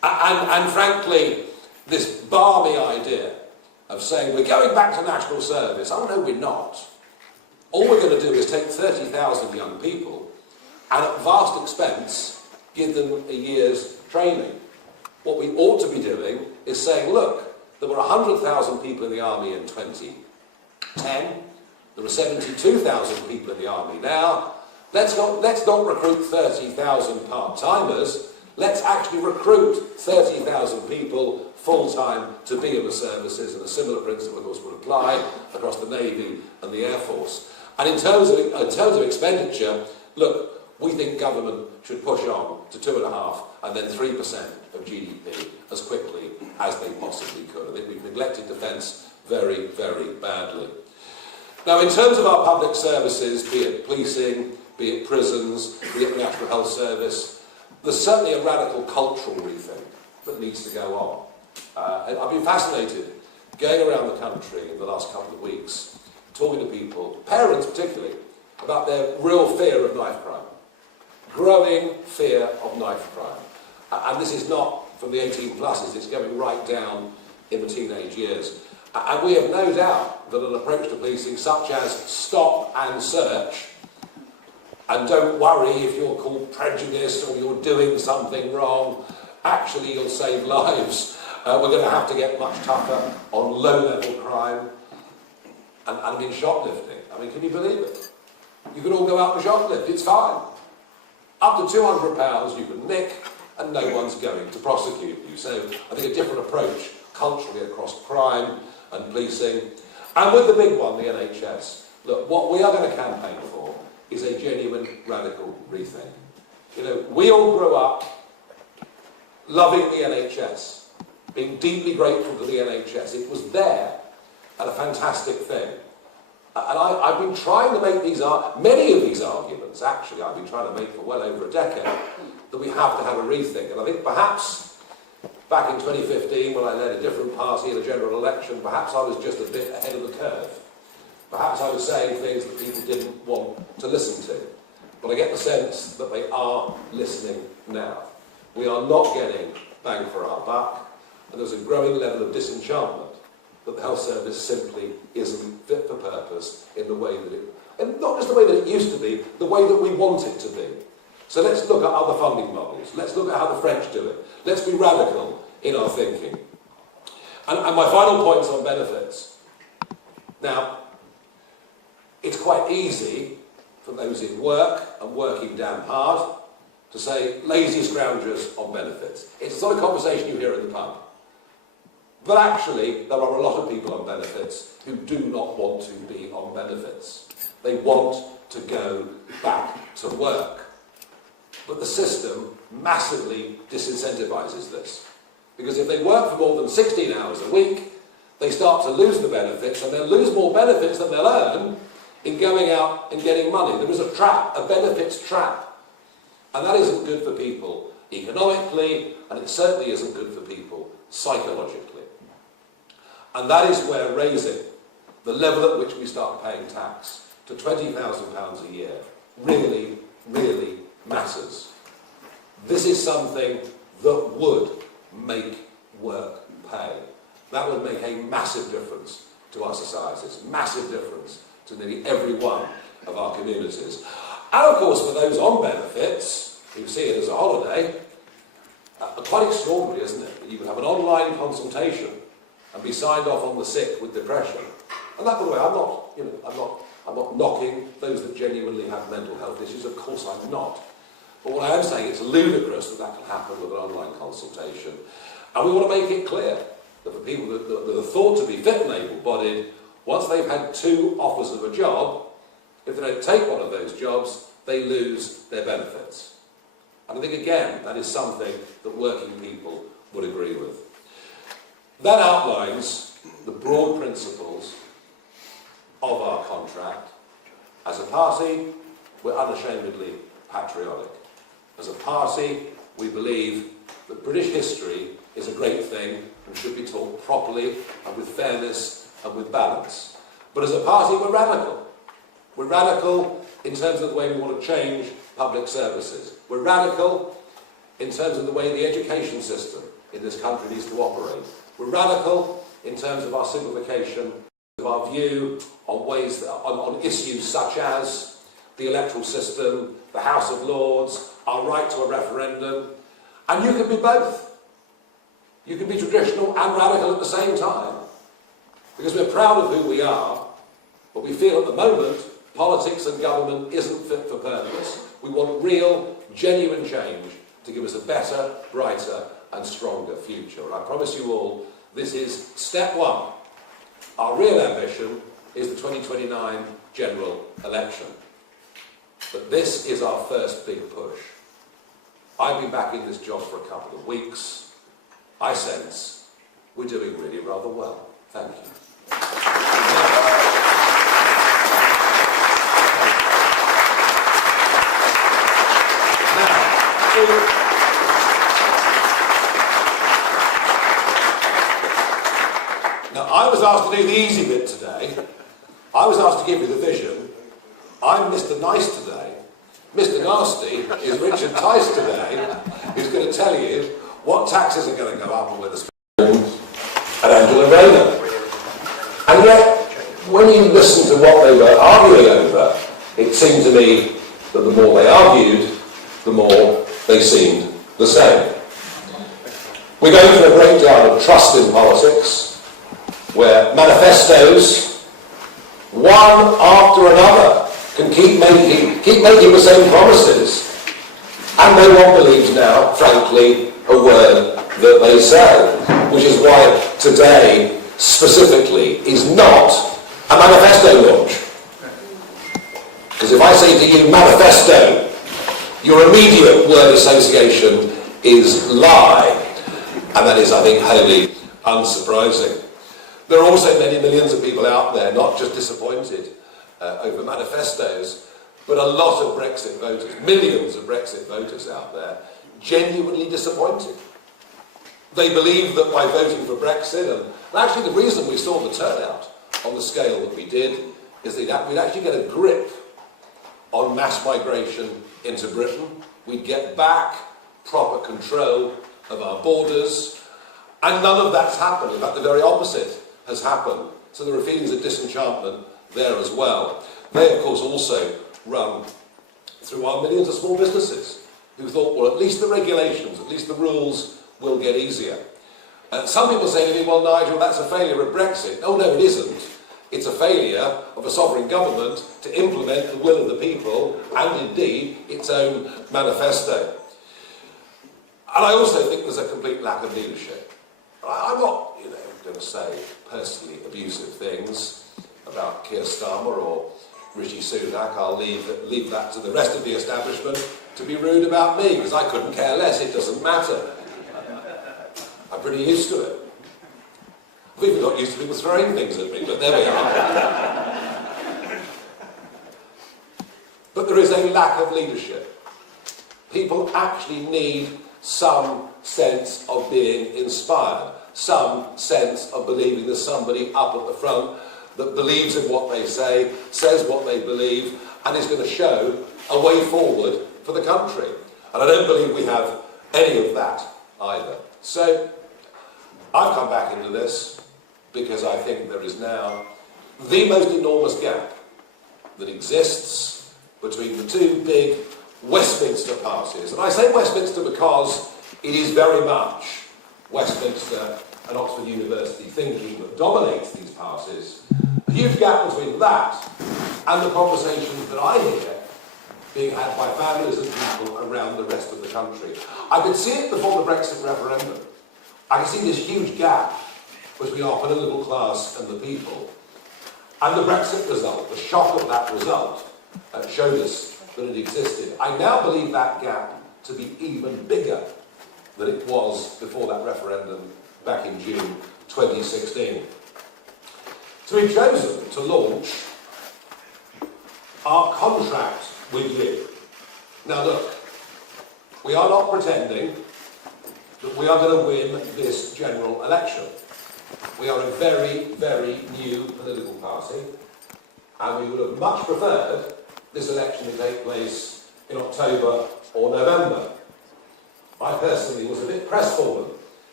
And frankly, this balmy idea of saying we're going back to national service, oh no, we're not. All we're going to do is take 30,000 young people and at vast expense give them a year's training. What we ought to be doing is saying, look, there were 100,000 people in the army in 2010, there are 72,000 people in the army now. Let's not recruit 30,000 part-timers, let's actually recruit 30,000 people full-time to be in the services, and a similar principle, of course, would apply across the Navy and the Air Force. And in terms of expenditure, look, we think government should push on to 2.5% and then 3% of GDP as quickly as they possibly could. I think we've neglected defence very, very badly. Now, in terms of our public services, be it policing, be it prisons, be it the National Health Service, there's certainly a radical cultural rethink that needs to go on. And I've been fascinated going around the country in the last couple of weeks, talking to people, parents particularly, about their real fear of knife crime. Growing fear of knife crime. And this is not from the 18 pluses, it's going right down in the teenage years. And we have no doubt that an approach to policing such as stop and search, and don't worry if you're called prejudiced or you're doing something wrong, actually you'll save lives. We're going to have to get much tougher on low-level crime. And I mean shoplifting. I mean, can you believe it? You can all go out and shoplift, it's fine. Up to £200 you can nick and no one's going to prosecute you. So I think a different approach culturally across crime and policing. And with the big one, the NHS. Look, what we are going to campaign for is a genuine radical rethink. You know, we all grew up loving the NHS, being deeply grateful to the NHS. It was there and a fantastic thing. And I've been trying to make many of these arguments, actually, I've been trying to make for well over a decade, that we have to have a rethink. And I think perhaps back in 2015, when I led a different party in a general election, perhaps I was just a bit ahead of the curve. Perhaps I was saying things that people didn't want to listen to. But I get the sense that they are listening now. We are not getting bang for our buck, and there's a growing level of disenchantment that the health service simply isn't fit for purpose in the way that it, and not just the way that it used to be, the way that we want it to be. So let's look at other funding models. Let's look at how the French do it. Let's be radical in our thinking. And my final point's on benefits. Now, it's quite easy for those in work and working damn hard to say lazy scroungers on benefits. It's not a conversation you hear in the pub. But actually, there are a lot of people on benefits who do not want to be on benefits. They want to go back to work. But the system massively disincentivises this. Because if they work for more than 16 hours a week, they start to lose the benefits, and they'll lose more benefits than they'll earn in going out and getting money. There is a trap, a benefits trap. And that isn't good for people economically, and it certainly isn't good for people psychologically. And that is where raising the level at which we start paying tax to £20,000 a year really, really matters. This is something that would make work pay. That would make a massive difference to our societies, massive difference to nearly every one of our communities. And of course, for those on benefits, who see it as a holiday, quite extraordinary, isn't it? You can have an online consultation and be signed off on the sick with depression. And that, by the way, I'm not knocking those that genuinely have mental health issues. Of course I'm not. But what I am saying, it's ludicrous that that can happen with an online consultation. And we want to make it clear that for people that are thought to be fit and able-bodied, once they've had 2 offers of a job, if they don't take one of those jobs, they lose their benefits. And I think, again, that is something that working people would agree with. That outlines the broad principles of our contract. As a party, we're unashamedly patriotic. As a party, we believe that British history is a great thing and should be taught properly and with fairness and with balance. But as a party, we're radical. We're radical in terms of the way we want to change public services. We're radical in terms of the way the education system in this country needs to operate. We're radical in terms of our simplification, of our view on ways, on issues such as the electoral system, the House of Lords, our right to a referendum, and you can be both. You can be traditional and radical at the same time, because we're proud of who we are, but we feel at the moment politics and government isn't fit for purpose. We want real, genuine change to give us a better, brighter and stronger future. And I promise you all, this is step one. Our real ambition is the 2029 general election. But this is our first big push. I've been back in this job for a couple of weeks. I sense we're doing really rather well. Thank you. Now, I was asked to do the easy bit today. I was asked to give you the vision. I'm Mr. Nice today. Mr. Nasty is Richard Tice today, who's going to tell you what taxes are going to go up and where the and Angela Rayner. And yet, when you listen to what they were arguing over, it seemed to me that the more they argued, the more they seemed the same. We're going through a breakdown of trust in politics, where manifestos, one after another, can keep making the same promises, and no one believes now, frankly, a word that they say, which is why today, specifically, is not a manifesto launch. Because if I say to you, manifesto, your immediate word association is lie, and that is, I think, wholly unsurprising. There are also many millions of people out there, not just disappointed over manifestos, but a lot of Brexit voters, millions of Brexit voters out there, genuinely disappointed. They believe that by voting for Brexit, and actually the reason we saw the turnout on the scale that we did, is that we'd actually get a grip on mass migration into Britain. We'd get back proper control of our borders, and none of that's happened. In fact, the very opposite has happened. So there are feelings of disenchantment there as well. They, of course, also run through our millions of small businesses who thought, well, at least the regulations, at least the rules will get easier. Some people say to me, well, Nigel, that's a failure of Brexit. Oh, no, it isn't. It's a failure of a sovereign government to implement the will of the people and, indeed, its own manifesto. And I also think there's a complete lack of leadership. I'm not, going to say personally abusive things about Keir Starmer or Rishi Sunak. I'll leave that to the rest of the establishment to be rude about me, because I couldn't care less. It doesn't matter. I'm pretty used to it. I've even got used to people throwing things at me, but there we are. But there is a lack of leadership. People actually need some sense of being inspired, some sense of believing there's somebody up at the front that believes in what they say, says what they believe, and is going to show a way forward for the country. And I don't believe we have any of that either. So I've come back into this because I think there is now the most enormous gap that exists between the two big Westminster parties. And I say Westminster because it is very much Westminster and Oxford University thinking that dominates these parties. A huge gap between that and the conversations that I hear being had by families and people around the rest of the country. I could see it before the Brexit referendum. I could see this huge gap between our political class and the people. And the Brexit result, the shock of that result, showed us that it existed. I now believe that gap to be even bigger than it was before that referendum back in June 2016. So we've chosen to launch our contract with you. Now look, we are not pretending that we are going to win this general election. We are a very, very new political party, and we would have much preferred this election to take place in October or November. I personally was a bit crestfallen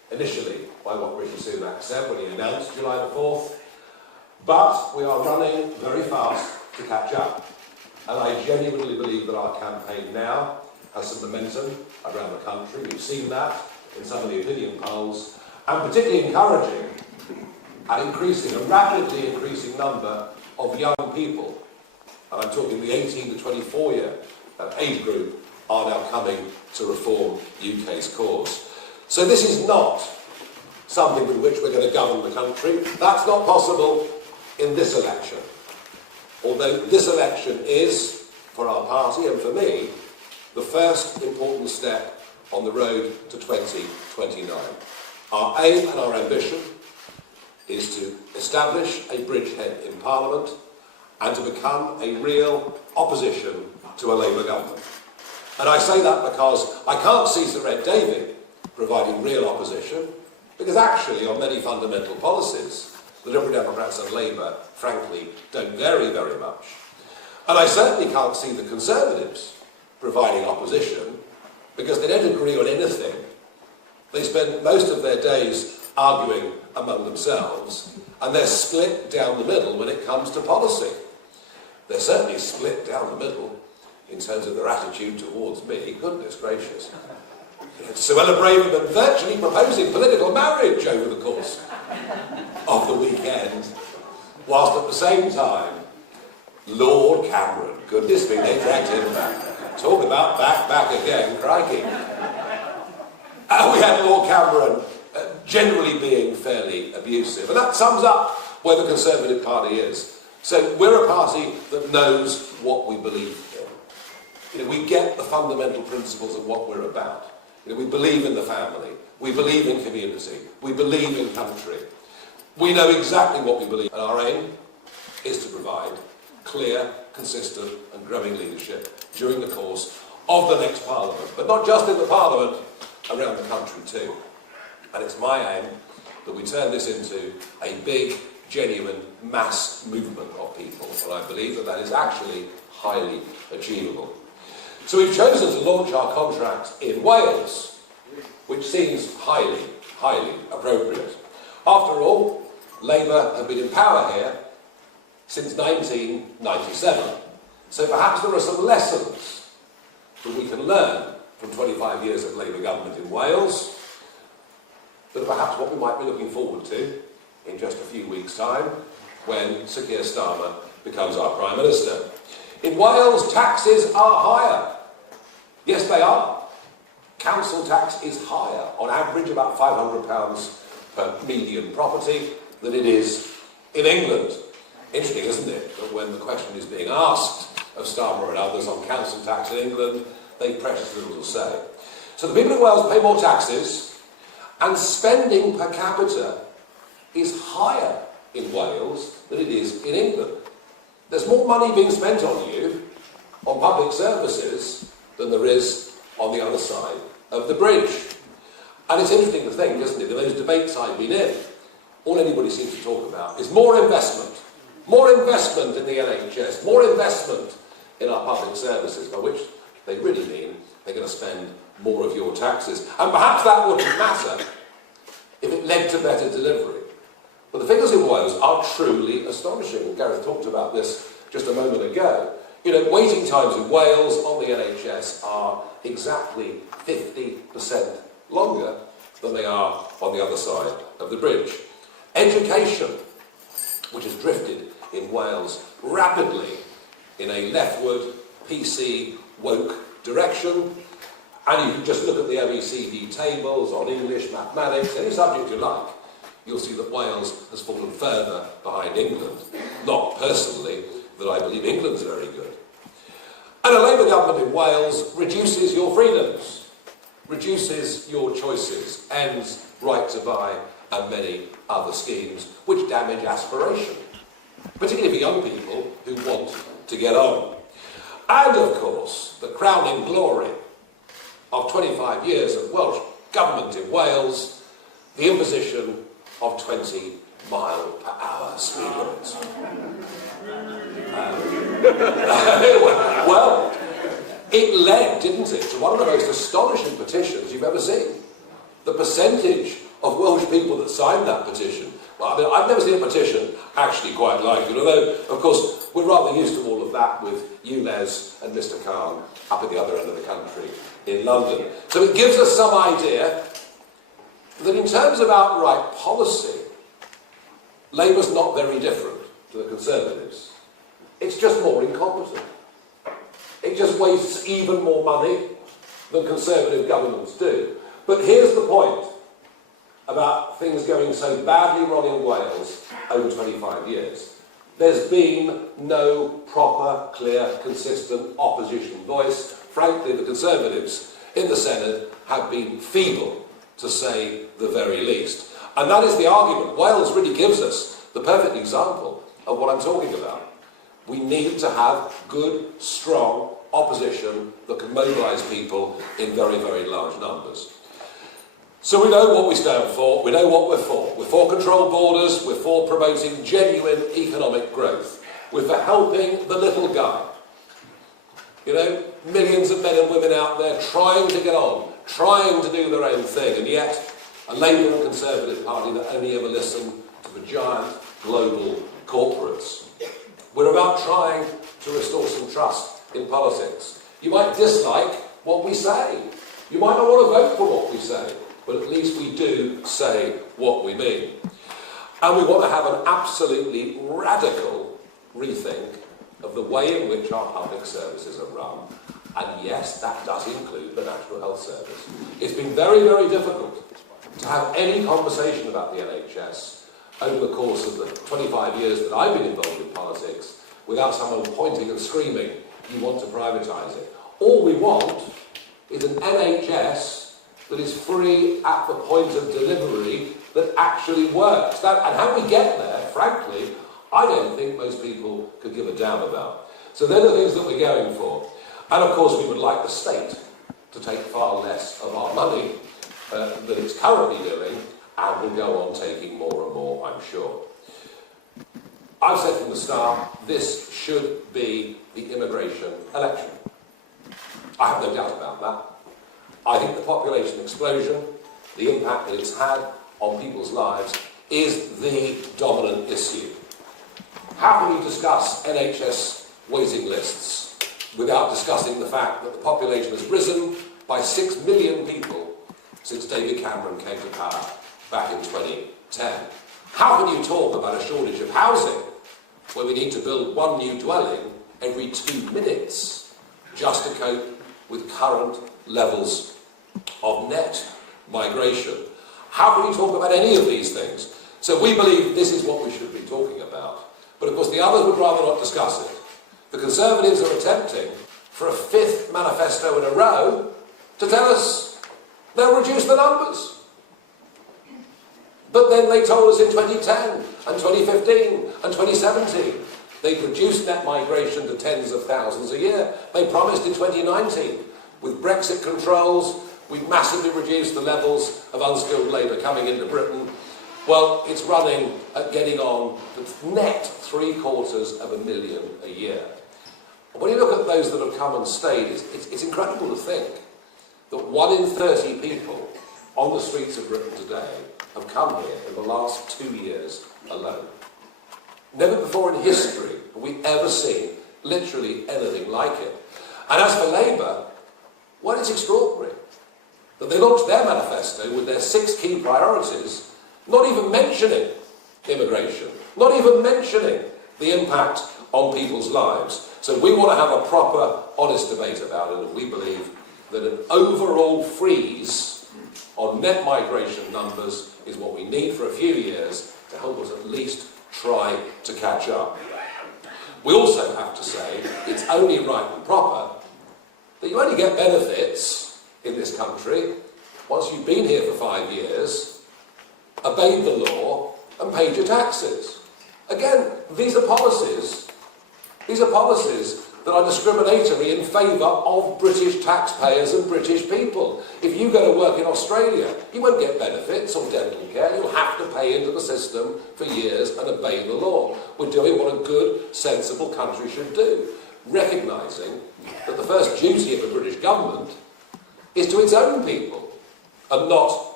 initially by what Rishi Sunak said when he announced July the 4th, but we are running very fast to catch up. And I genuinely believe that our campaign now has some momentum around the country. We've seen that in some of the opinion polls, and particularly encouraging a rapidly increasing number of young people, and I'm talking the 18 to 24 year age group, are now coming to reform UK's cause. So this is not something with which we're going to govern the country. That's not possible in this election. Although this election is, for our party and for me, the first important step on the road to 2029. Our aim and our ambition is to establish a bridgehead in Parliament and to become a real opposition to a Labour government. And I say that because I can't see Sir Ed Davey providing real opposition, because actually on many fundamental policies, the Liberal Democrats and Labour, frankly, don't vary very much. And I certainly can't see the Conservatives providing opposition, because they don't agree on anything. They spend most of their days arguing among themselves, and they're split down the middle when it comes to policy. They're certainly split down the middle in terms of their attitude towards me. Goodness gracious. Suella Braverman virtually proposing political marriage over the course of the weekend, whilst at the same time, Lord Cameron, goodness me, they dragged him back. Talk about back again, crikey. We had Lord Cameron generally being fairly abusive, and that sums up where the Conservative Party is. So we're a party that knows what we believe in. We get the fundamental principles of what we're about. We believe in the family, we believe in community, we believe in country. We know exactly what we believe, and our aim is to provide clear, consistent and growing leadership during the course of the next Parliament, but not just in the Parliament, around the country too. And it's my aim that we turn this into a big, genuine mass movement of people, and I believe that that is actually highly achievable. So we've chosen to launch our contract in Wales, which seems highly appropriate. After all, Labour have been in power here since 1997. So perhaps there are some lessons that we can learn from 25 years of Labour government in Wales, but perhaps what we might be looking forward to in just a few weeks' time when Sir Keir Starmer becomes our Prime Minister. In Wales, taxes are higher. Yes, they are. Council tax is higher, on average about £500 per median property, than it is in England. Interesting, isn't it, that when the question is being asked of Starmer and others on council tax in England, they've precious little to say. So the people in Wales pay more taxes, and spending per capita is higher in Wales than it is in England. There's more money being spent on you, on public services, than there is on the other side of the bridge. And it's interesting to think, isn't it, that those debates I've been in, all anybody seems to talk about is more investment in the NHS, more investment in our public services, by which they really mean they're going to spend more of your taxes. And perhaps that wouldn't matter if it led to better delivery. But the figures in Wales are truly astonishing. Gareth talked about this just a moment ago. Waiting times in Wales on the NHS are exactly 50% longer than they are on the other side of the bridge. Education, which has drifted in Wales rapidly in a leftward, PC, woke direction, and you can just look at the OECD tables on English, mathematics, any subject you like, you'll see that Wales has fallen further behind England. Not personally that I believe England's very good. And a Labour government in Wales reduces your freedoms, reduces your choices, ends right to buy and many other schemes which damage aspiration, particularly for young people who want to get on. And of course, the crowning glory of 25 years of Welsh government in Wales, the imposition of 20-mile-per-hour speed limits. Well, it led, didn't it, to one of the most astonishing petitions you've ever seen. The percentage of Welsh people that signed that petition. Well, I mean, I've never seen a petition actually quite like it, although, of course, we're rather used to all of that with you, Les, and Mr. Khan up at the other end of the country in London. So it gives us some idea that in terms of outright policy, Labour's not very different to the Conservatives. It's just more incompetent. It just wastes even more money than Conservative governments do. But here's the point about things going so badly wrong in Wales over 25 years. There's been no proper, clear, consistent opposition voice. Frankly, the Conservatives in the Senate have been feeble, to say the very least. And that is the argument. Wales really gives us the perfect example of what I'm talking about. We need to have good, strong opposition that can mobilise people in very, very large numbers. So we know what we stand for, we know what we're for. We're for controlled borders, we're for promoting genuine economic growth. We're for helping the little guy. You know, millions of men and women out there trying to get on, trying to do their own thing, and yet a Labour and Conservative party that only ever listen to the giant global corporates. We're about trying to restore some trust in politics. You might dislike what we say. You might not want to vote for what we say, but at least we do say what we mean. And we want to have an absolutely radical rethink of the way in which our public services are run. And yes, that does include the National Health Service. It's been very, very difficult to have any conversation about the NHS over the course of the 25 years that I've been involved in politics without someone pointing and screaming, you want to privatise it. All we want is an NHS that is free at the point of delivery that actually works. And how we get there, frankly, I don't think most people could give a damn about. So they're the things that we're going for. And of course we would like the state to take far less of our money than it's currently doing, and will go on taking more and more, I'm sure. I've said from the start, this should be the immigration election. I have no doubt about that. I think the population explosion, the impact that it's had on people's lives, is the dominant issue. How can you discuss NHS waiting lists without discussing the fact that the population has risen by 6 million people since David Cameron came to power back in 2010? How can you talk about a shortage of housing where we need to build one new dwelling every 2 minutes just to cope with current levels of net migration? How can you talk about any of these things? So we believe this is what we should be talking about. But of course the others would rather not discuss it. The Conservatives are attempting for a 5th manifesto in a row to tell us they'll reduce the numbers. But then they told us in 2010 and 2015 and 2017 they'd reduced net migration to tens of thousands a year. They promised in 2019, with Brexit controls, we've massively reduced the levels of unskilled labour coming into Britain. Well, it's running at getting on to net 750,000 a year. And when you look at those that have come and stayed, it's incredible to think that 1 in 30 people on the streets of Britain today have come here in the last 2 years alone. Never before in history have we ever seen literally anything like it. And as for Labour, well, it's extraordinary that they launched their manifesto with their 6 key priorities, not even mentioning immigration, not even mentioning the impact on people's lives. So we want to have a proper, honest debate about it, and we believe that an overall freeze on net migration numbers is what we need for a few years to help us at least try to catch up. We also have to say it's only right and proper that you only get benefits in this country once you've been here for 5 years, obeyed the law and paid your taxes. Again, these are policies that are discriminatory in favour of British taxpayers and British people. If you go to work in Australia, you won't get benefits or dental care. You'll have to pay into the system for years and obey the law. We're doing what a good, sensible country should do, recognising that the first duty of a British government is to its own people and not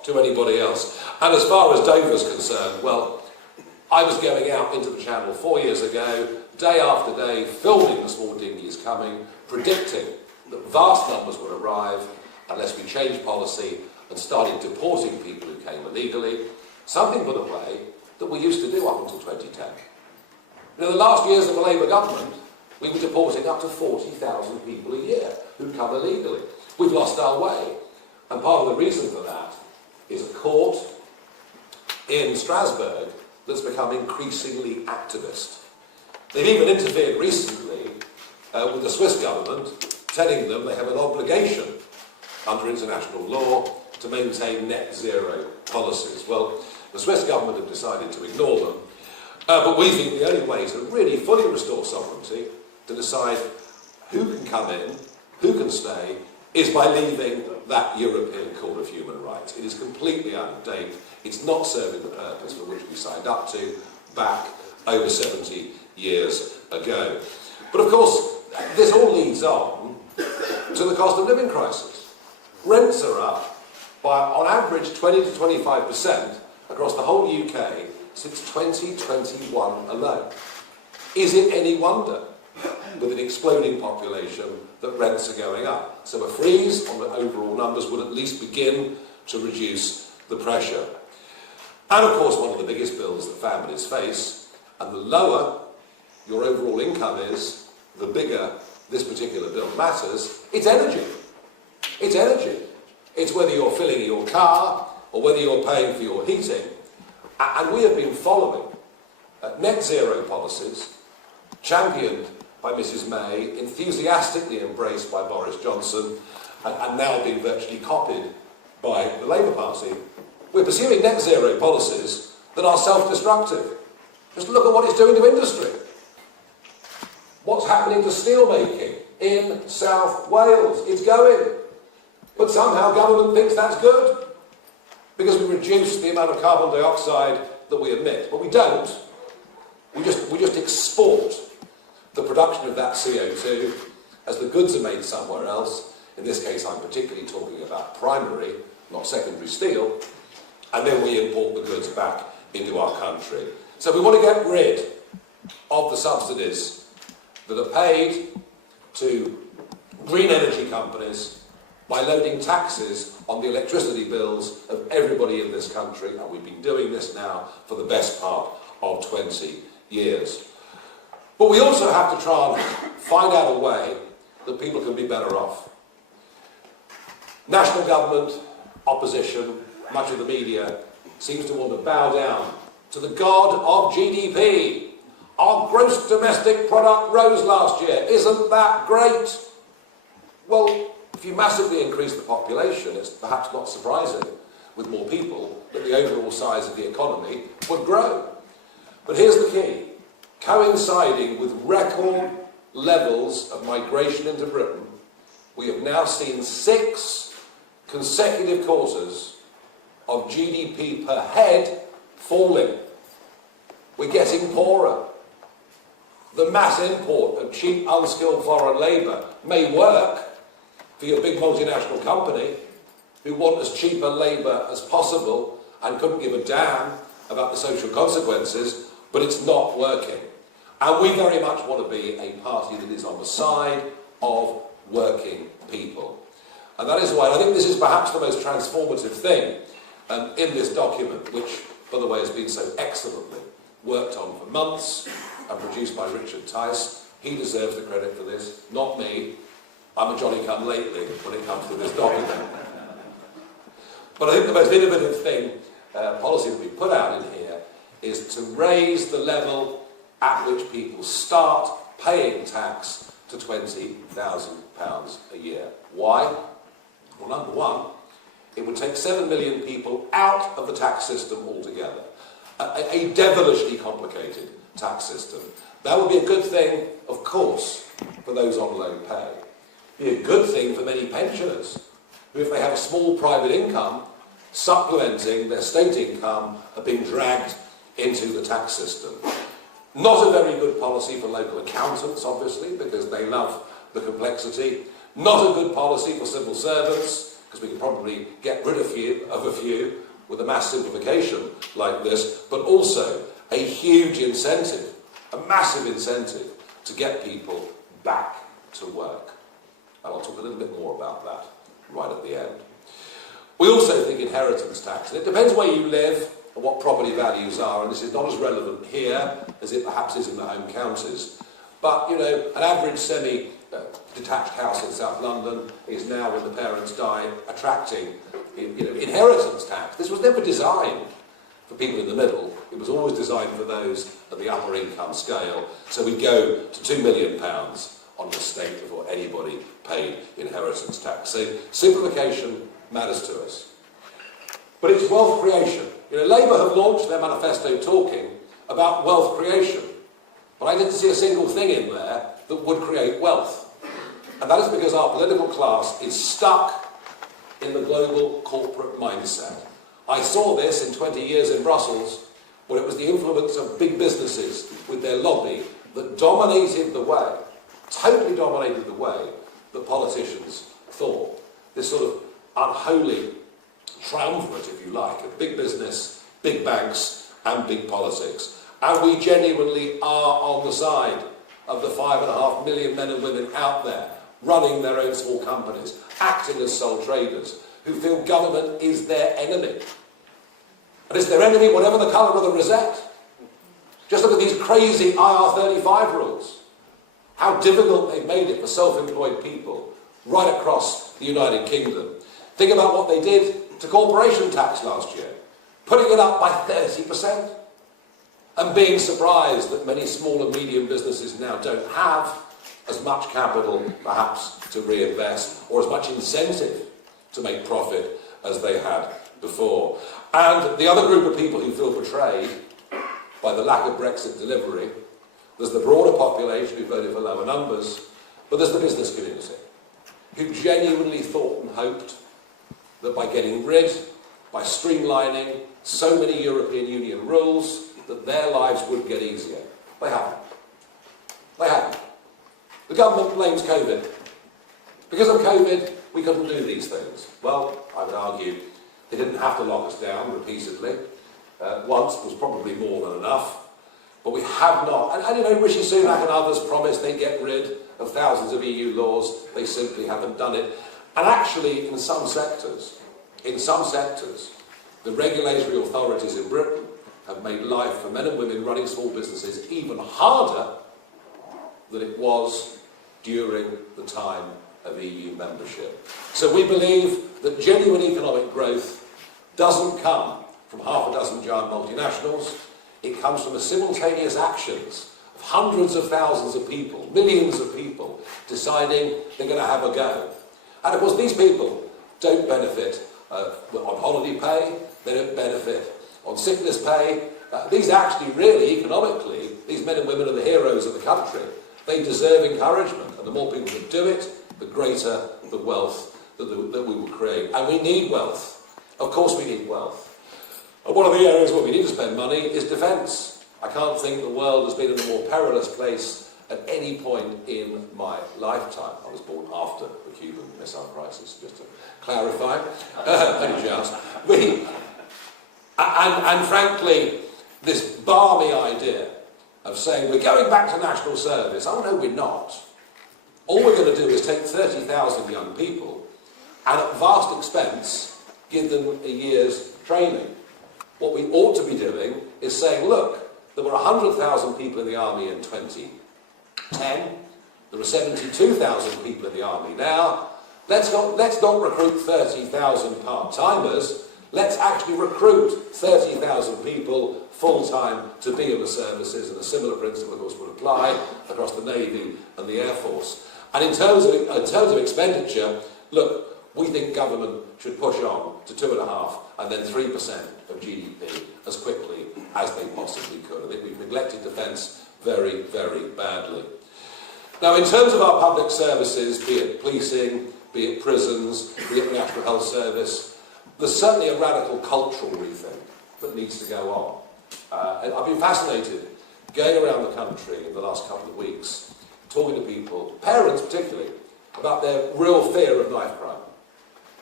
to anybody else. And as far as Dover's concerned, well, I was going out into the Channel 4 years ago, day after day, filming the small dinghies coming, predicting that vast numbers would arrive unless we changed policy and started deporting people who came illegally, something, by the way, that we used to do up until 2010. In the last years of the Labour government, we were deporting up to 40,000 people a year who'd come illegally. We've lost our way. And part of the reason for that is a court in Strasbourg that's become increasingly activist. They've even interfered recently with the Swiss government, telling them they have an obligation under international law to maintain net zero policies. Well, the Swiss government have decided to ignore them, but we think the only way to really fully restore sovereignty, to decide who can come in, who can stay, is by leaving that European Court of Human Rights. It is completely out of date. It's not serving the purpose for which we signed up to back over 70 years ago. But of course, this all leads on to the cost of living crisis. Rents are up by, on average, 20 to 25% across the whole UK since 2021 alone. Is it any wonder, with an exploding population, that rents are going up? So a freeze on the overall numbers would at least begin to reduce the pressure. And of course, one of the biggest bills that families face, and the lower your overall income is, the bigger this particular bill matters, it's energy. It's energy. It's whether you're filling your car or whether you're paying for your heating. And we have been following net zero policies championed by Mrs May, enthusiastically embraced by Boris Johnson, and now being virtually copied by the Labour Party. We're pursuing net zero policies that are self-destructive. Just look at what it's doing to industry. What's happening to steelmaking in South Wales? It's going. But somehow government thinks that's good, because we reduce the amount of carbon dioxide that we emit. But we don't. We just export the production of that CO2 as the goods are made somewhere else. In this case, I'm particularly talking about primary, not secondary steel. And then we import the goods back into our country. So we want to get rid of the subsidies that are paid to green energy companies by loading taxes on the electricity bills of everybody in this country, and we've been doing this now for the best part of 20 years. But we also have to try and find out a way that people can be better off. National government, opposition, much of the media seems to want to bow down to the god of GDP. Our gross domestic product rose last year. Isn't that great? Well, if you massively increase the population, it's perhaps not surprising, with more people, that the overall size of the economy would grow. But here's the key. Coinciding with record levels of migration into Britain, we have now seen 6 consecutive quarters of GDP per head falling. We're getting poorer. The mass import of cheap, unskilled foreign labour may work for your big multinational company who want as cheap a labour as possible and couldn't give a damn about the social consequences, but it's not working. And we very much want to be a party that is on the side of working people. And that is why I think this is perhaps the most transformative thing in this document, which, by the way, has been so excellently worked on for months and produced by Richard Tice. He deserves the credit for this, not me. I'm a Johnny-come-lately when it comes to this document. But I think the most innovative thing, policy that we put out in here, is to raise the level at which people start paying tax to £20,000 a year. Why? Well, number one, it would take 7 million people out of the tax system altogether. A devilishly complicated tax system. That would be a good thing, of course, for those on low pay. Be a good thing for many pensioners, who, if they have a small private income, supplementing their state income, are being dragged into the tax system. Not a very good policy for local accountants, obviously, because they love the complexity. Not a good policy for civil servants, because we can probably get rid of a few with a mass simplification like this, but also a huge incentive, a massive incentive to get people back to work. And I'll talk a little bit more about that right at the end. We also think inheritance tax, and it depends where you live and what property values are, and this is not as relevant here as it perhaps is in the home counties. But, you know, an average semi-detached house in South London is now, when the parents die, attracting, inheritance tax. This was never designed for people in the middle. It was always designed for those at the upper income scale. So we go to £2 million on the estate before anybody paid inheritance tax. So simplification matters to us. But it's wealth creation. You know, Labour have launched their manifesto talking about wealth creation. But I didn't see a single thing in there that would create wealth. And that is because our political class is stuck in the global corporate mindset. I saw this in 20 years in Brussels, where it was the influence of big businesses with their lobby that dominated the way, totally dominated the way that politicians thought. This sort of unholy triumvirate, if you like, of big business, big banks and big politics. And we genuinely are on the side of the 5.5 million men and women out there running their own small companies, acting as sole traders, who feel government is their enemy. And it's their enemy whatever the colour of the rosette. Just look at these crazy IR35 rules. How difficult they've made it for self-employed people right across the United Kingdom. Think about what they did to corporation tax last year, putting it up by 30%. And being surprised that many small and medium businesses now don't have as much capital, perhaps, to reinvest, or as much incentive to make profit as they had before. And the other group of people who feel betrayed by the lack of Brexit delivery, there's the broader population who voted for lower numbers, but there's the business community, who genuinely thought and hoped that by getting rid, by streamlining so many European Union rules, that their lives would get easier. They haven't. They haven't. The government blames COVID. Because of COVID, we couldn't do these things. Well, I would argue they didn't have to lock us down repeatedly. Once was probably more than enough. But we have not. And you know, Rishi Sunak and others promised they'd get rid of thousands of EU laws. They simply haven't done it. And actually, in some sectors, the regulatory authorities in Britain have made life for men and women running small businesses even harder than it was during the time of EU membership. So we believe that genuine economic growth doesn't come from half a dozen giant multinationals. It comes from the simultaneous actions of hundreds of thousands of people, millions of people, deciding they're going to have a go. And of course these people don't benefit on holiday pay, they don't benefit on sickness pay. These actually really, economically, these men and women are the heroes of the country. They deserve encouragement, and the more people that do it, the greater the wealth that we will create. And we need wealth. Of course we need wealth. And one of the areas where we need to spend money is defence. I can't think the world has been in a more perilous place at any point in my lifetime. I was born after the Cuban Missile Crisis, just to clarify. Only just. And frankly, this balmy idea of saying we're going back to national service, oh no, we're not. All we're going to do is take 30,000 young people and at vast expense give them a year's training. What we ought to be doing is saying, look, there were 100,000 people in the army in 2010, there are 72,000 people in the army now. Let's not recruit 30,000 part-timers. Let's actually recruit 30,000 people full-time to be in the services, and a similar principle, of course, would apply across the Navy and the Air Force. And in terms of expenditure, look, we think government should push on to 2.5% and then 3% of GDP as quickly as they possibly could. I think we've neglected defence very, very badly. Now, in terms of our public services, be it policing, be it prisons, be it the National Health Service, there's certainly a radical cultural rethink that needs to go on. And I've been fascinated going around the country in the last couple of weeks, talking to people, parents particularly, about their real fear of knife crime.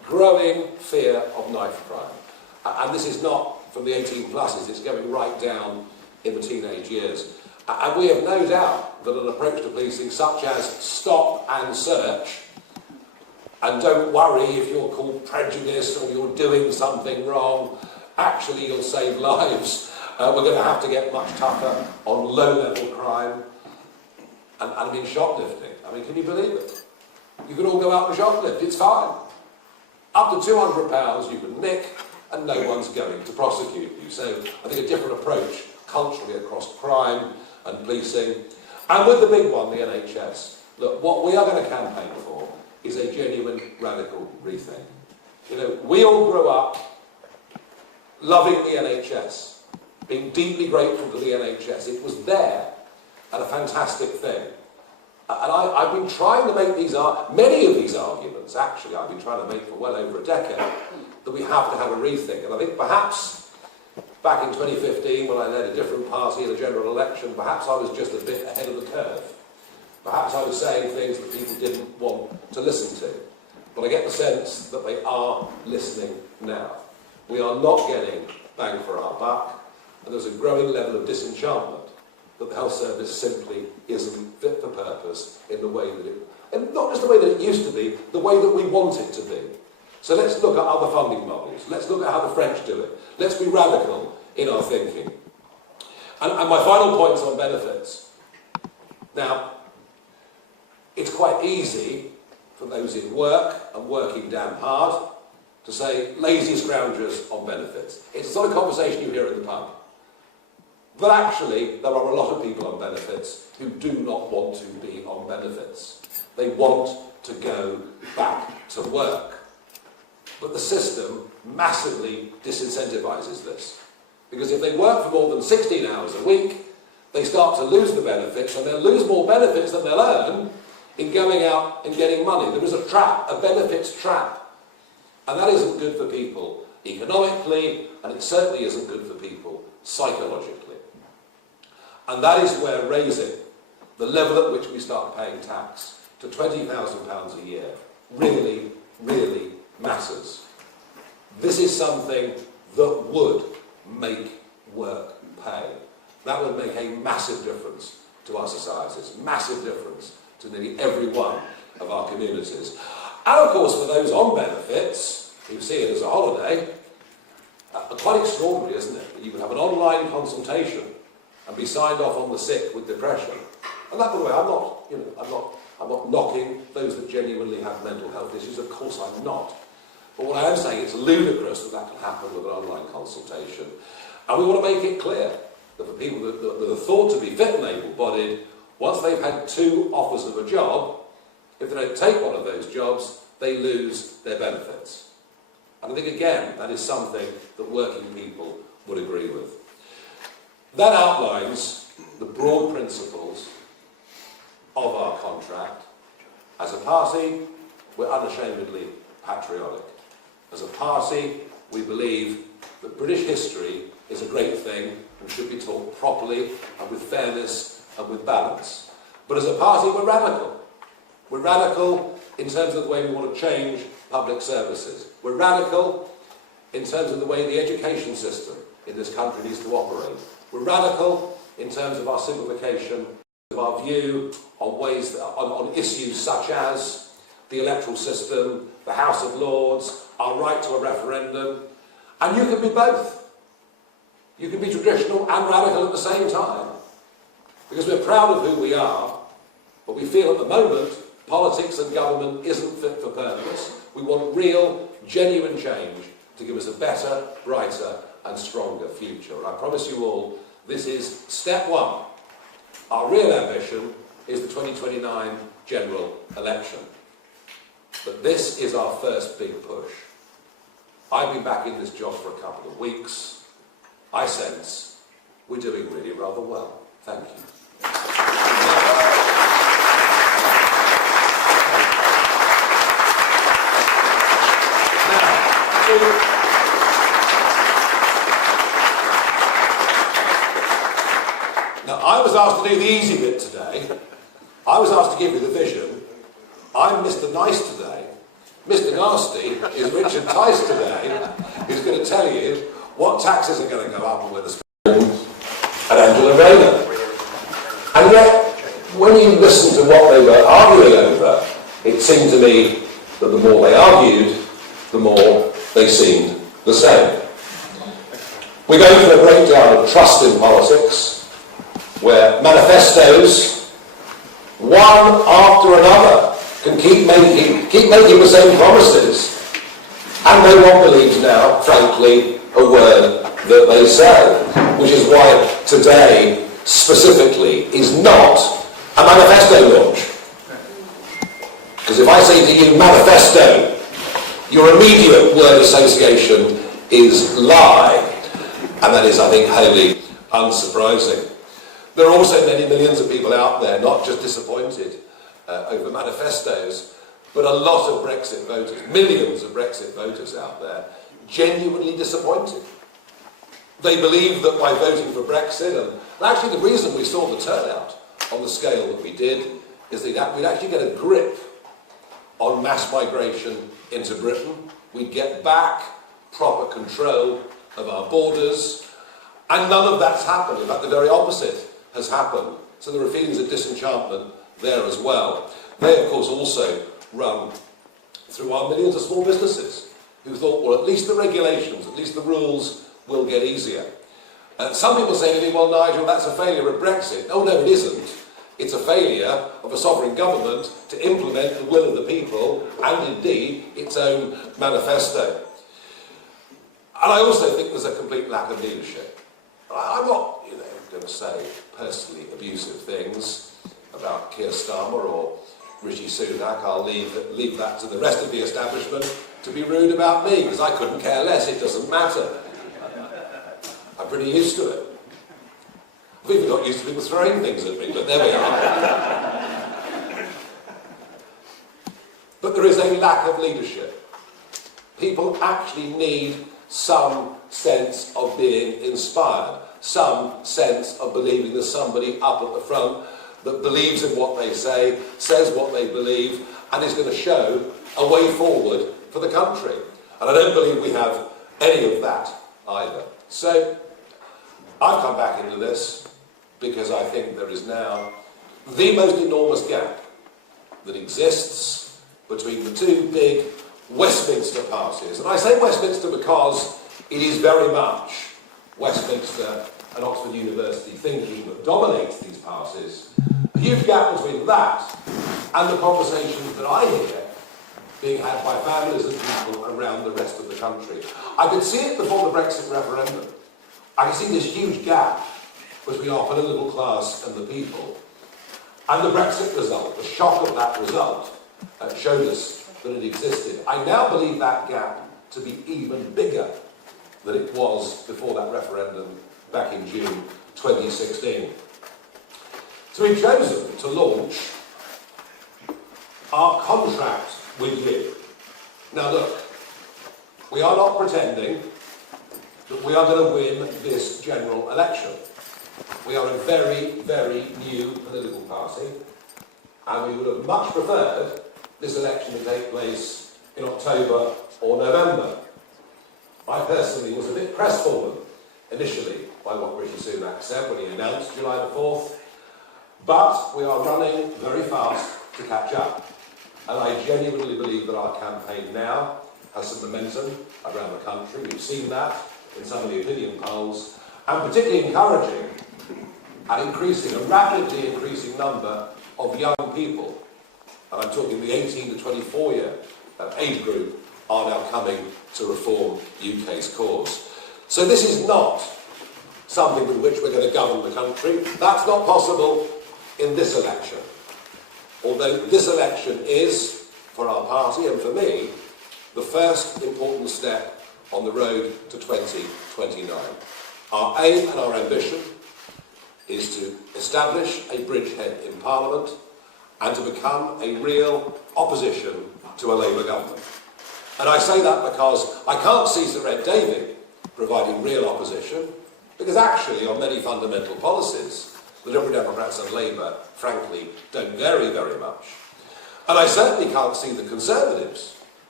growing fear of knife crime. And this is not from the 18 pluses, it's going right down in the teenage years. And we have no doubt that an approach to policing such as stop and search, and don't worry if you're called prejudiced or you're doing something wrong, actually you'll save lives. We're going to have to get much tougher on low-level crime. And I mean shoplifting. I mean, can you believe it? You can all go out and shoplift, it's fine. Up to £200 you can nick and no one's going to prosecute you. So I think a different approach culturally across crime and policing. And with the big one, the NHS. Look, what we are going to campaign for is a genuine radical rethink. You know, we all grew up loving the NHS, being deeply grateful to the NHS. It was there and a fantastic thing. And I've been trying to make many of these arguments, actually, I've been trying to make for well over a decade, that we have to have a rethink. And I think perhaps back in 2015, when I led a different party in a general election, perhaps I was just a bit ahead of the curve. Perhaps I was saying things that people didn't want to listen to. But I get the sense that they are listening now. We are not getting bang for our buck, and there's a growing level of disenchantment that the health service simply isn't fit for purpose in the way that it, and not just the way that it used to be, the way that we want it to be. So let's look at other funding models. Let's look at how the French do it. Let's be radical in our thinking. And my final point's on benefits. Now, it's quite easy for those in work and working damn hard to say lazy scroungers on benefits. It's not a conversation you hear in the pub. But actually, there are a lot of people on benefits who do not want to be on benefits. They want to go back to work. But the system massively disincentivises this. Because if they work for more than 16 hours a week, they start to lose the benefits, and they'll lose more benefits than they'll earn in going out and getting money. There is a trap, a benefits trap. And that isn't good for people economically, and it certainly isn't good for people psychologically. And that is where raising the level at which we start paying tax to £20,000 a year really, really matters. This is something that would make work pay. That would make a massive difference to our societies, massive difference to nearly every one of our communities. And of course, for those on benefits, who see it as a holiday, quite extraordinary, isn't it? That you would have an online consultation and be signed off on the sick with depression. And that, by the way, I'm not knocking those that genuinely have mental health issues. Of course I'm not. But what I am saying, it's ludicrous that that can happen with an online consultation. And we want to make it clear that for people that are thought to be fit and able-bodied, once they've had 2 offers of a job, if they don't take one of those jobs, they lose their benefits. And I think, again, that is something that working people would agree with. That outlines the broad principles of our contract. As a party, we're unashamedly patriotic. As a party, we believe that British history is a great thing and should be taught properly and with fairness and with balance. But as a party, we're radical. We're radical in terms of the way we want to change public services. We're radical in terms of the way the education system in this country needs to operate. We're radical in terms of our simplification of our view on issues such as the electoral system, the House of Lords, our right to a referendum. And you can be both. You can be traditional and radical at the same time. Because we're proud of who we are, but we feel at the moment politics and government isn't fit for purpose. We want real, genuine change to give us a better, brighter and stronger future. And I promise you all, this is step 1. Our real ambition is the 2029 general election. But this is our first big push. I've been back in this job for a couple of weeks. I sense we're doing really rather well. Thank you. Now, I was asked to do the easy bit today. I was asked to give you the vision. I'm Mr. Nice today. Mr. particularly nasty is Richard Tice today, who's going to tell you what taxes are going to go up and where the and Angela Rayner. And yet, when you listen to what they were arguing over, it seemed to me that the more they argued, the more they seemed the same. We're going through a breakdown of trust in politics, where manifestos, one after another, can keep making the same promises, and no one believes now, frankly, a word that they say, which is why today, specifically, is not a manifesto launch. Because if I say to you, manifesto, your immediate word association is lie, and that is, I think, wholly unsurprising. There are also many millions of people out there, not just disappointed over manifestos, but a lot of Brexit voters, millions of Brexit voters out there, genuinely disappointed. They believe that by voting for Brexit, and actually the reason we saw the turnout on the scale that we did, is that we'd actually get a grip on mass migration into Britain. We'd get back proper control of our borders, and none of that's happened. In fact, the very opposite has happened. So there are feelings of disenchantment there as well. They, of course, also run through our millions of small businesses who thought, well, at least the regulations, at least the rules will get easier. Some people say to me, well, Nigel, that's a failure of Brexit. Oh, no, it isn't. It's a failure of a sovereign government to implement the will of the people and, indeed, its own manifesto. And I also think there's a complete lack of leadership. I'm not, going to say personally abusive things about Keir Starmer or Rishi Sunak. I'll leave that to the rest of the establishment to be rude about me, because I couldn't care less. It doesn't matter. I'm pretty used to it. I've even got used to people throwing things at me, but there we are. But there is a lack of leadership. People actually need some sense of being inspired, some sense of believing there's somebody up at the front that believes in what they say, says what they believe, and is going to show a way forward for the country. And I don't believe we have any of that either. So I've come back into this because I think there is now the most enormous gap that exists between the two big Westminster parties. And I say Westminster because it is very much Westminster and Oxford University thinking that dominates these parties. A huge gap between that and the conversations that I hear being had by families and people around the rest of the country. I could see it before the Brexit referendum. I could see this huge gap between our political class and the people. And the Brexit result, the shock of that result, showed us that it existed. I now believe that gap to be even bigger than it was before that referendum back in June 2016. So we've chosen to launch our contract with you. Now look, we are not pretending that we are going to win this general election. We are a very, very new political party, and we would have much preferred this election to take place in October or November. I personally was a bit crestfallen initially by what Rishi Sunak said when he announced July the 4th, but we are running very fast to catch up. And I genuinely believe that our campaign now has some momentum around the country. We've seen that in some of the opinion polls, and particularly encouraging a rapidly increasing number of young people, and I'm talking the 18 to 24 year age group, are now coming to reform UK's cause. So this is not something with which we're going to govern the country. That's not possible in this election. Although this election is, for our party and for me, the first important step on the road to 2029. Our aim and our ambition is to establish a bridgehead in Parliament and to become a real opposition to a Labour government. And I say that because I can't see Sir Ed Davey providing real opposition, because actually on many fundamental policies, the Liberal Democrats and Labour, frankly, don't vary very much. And I certainly can't see the Conservatives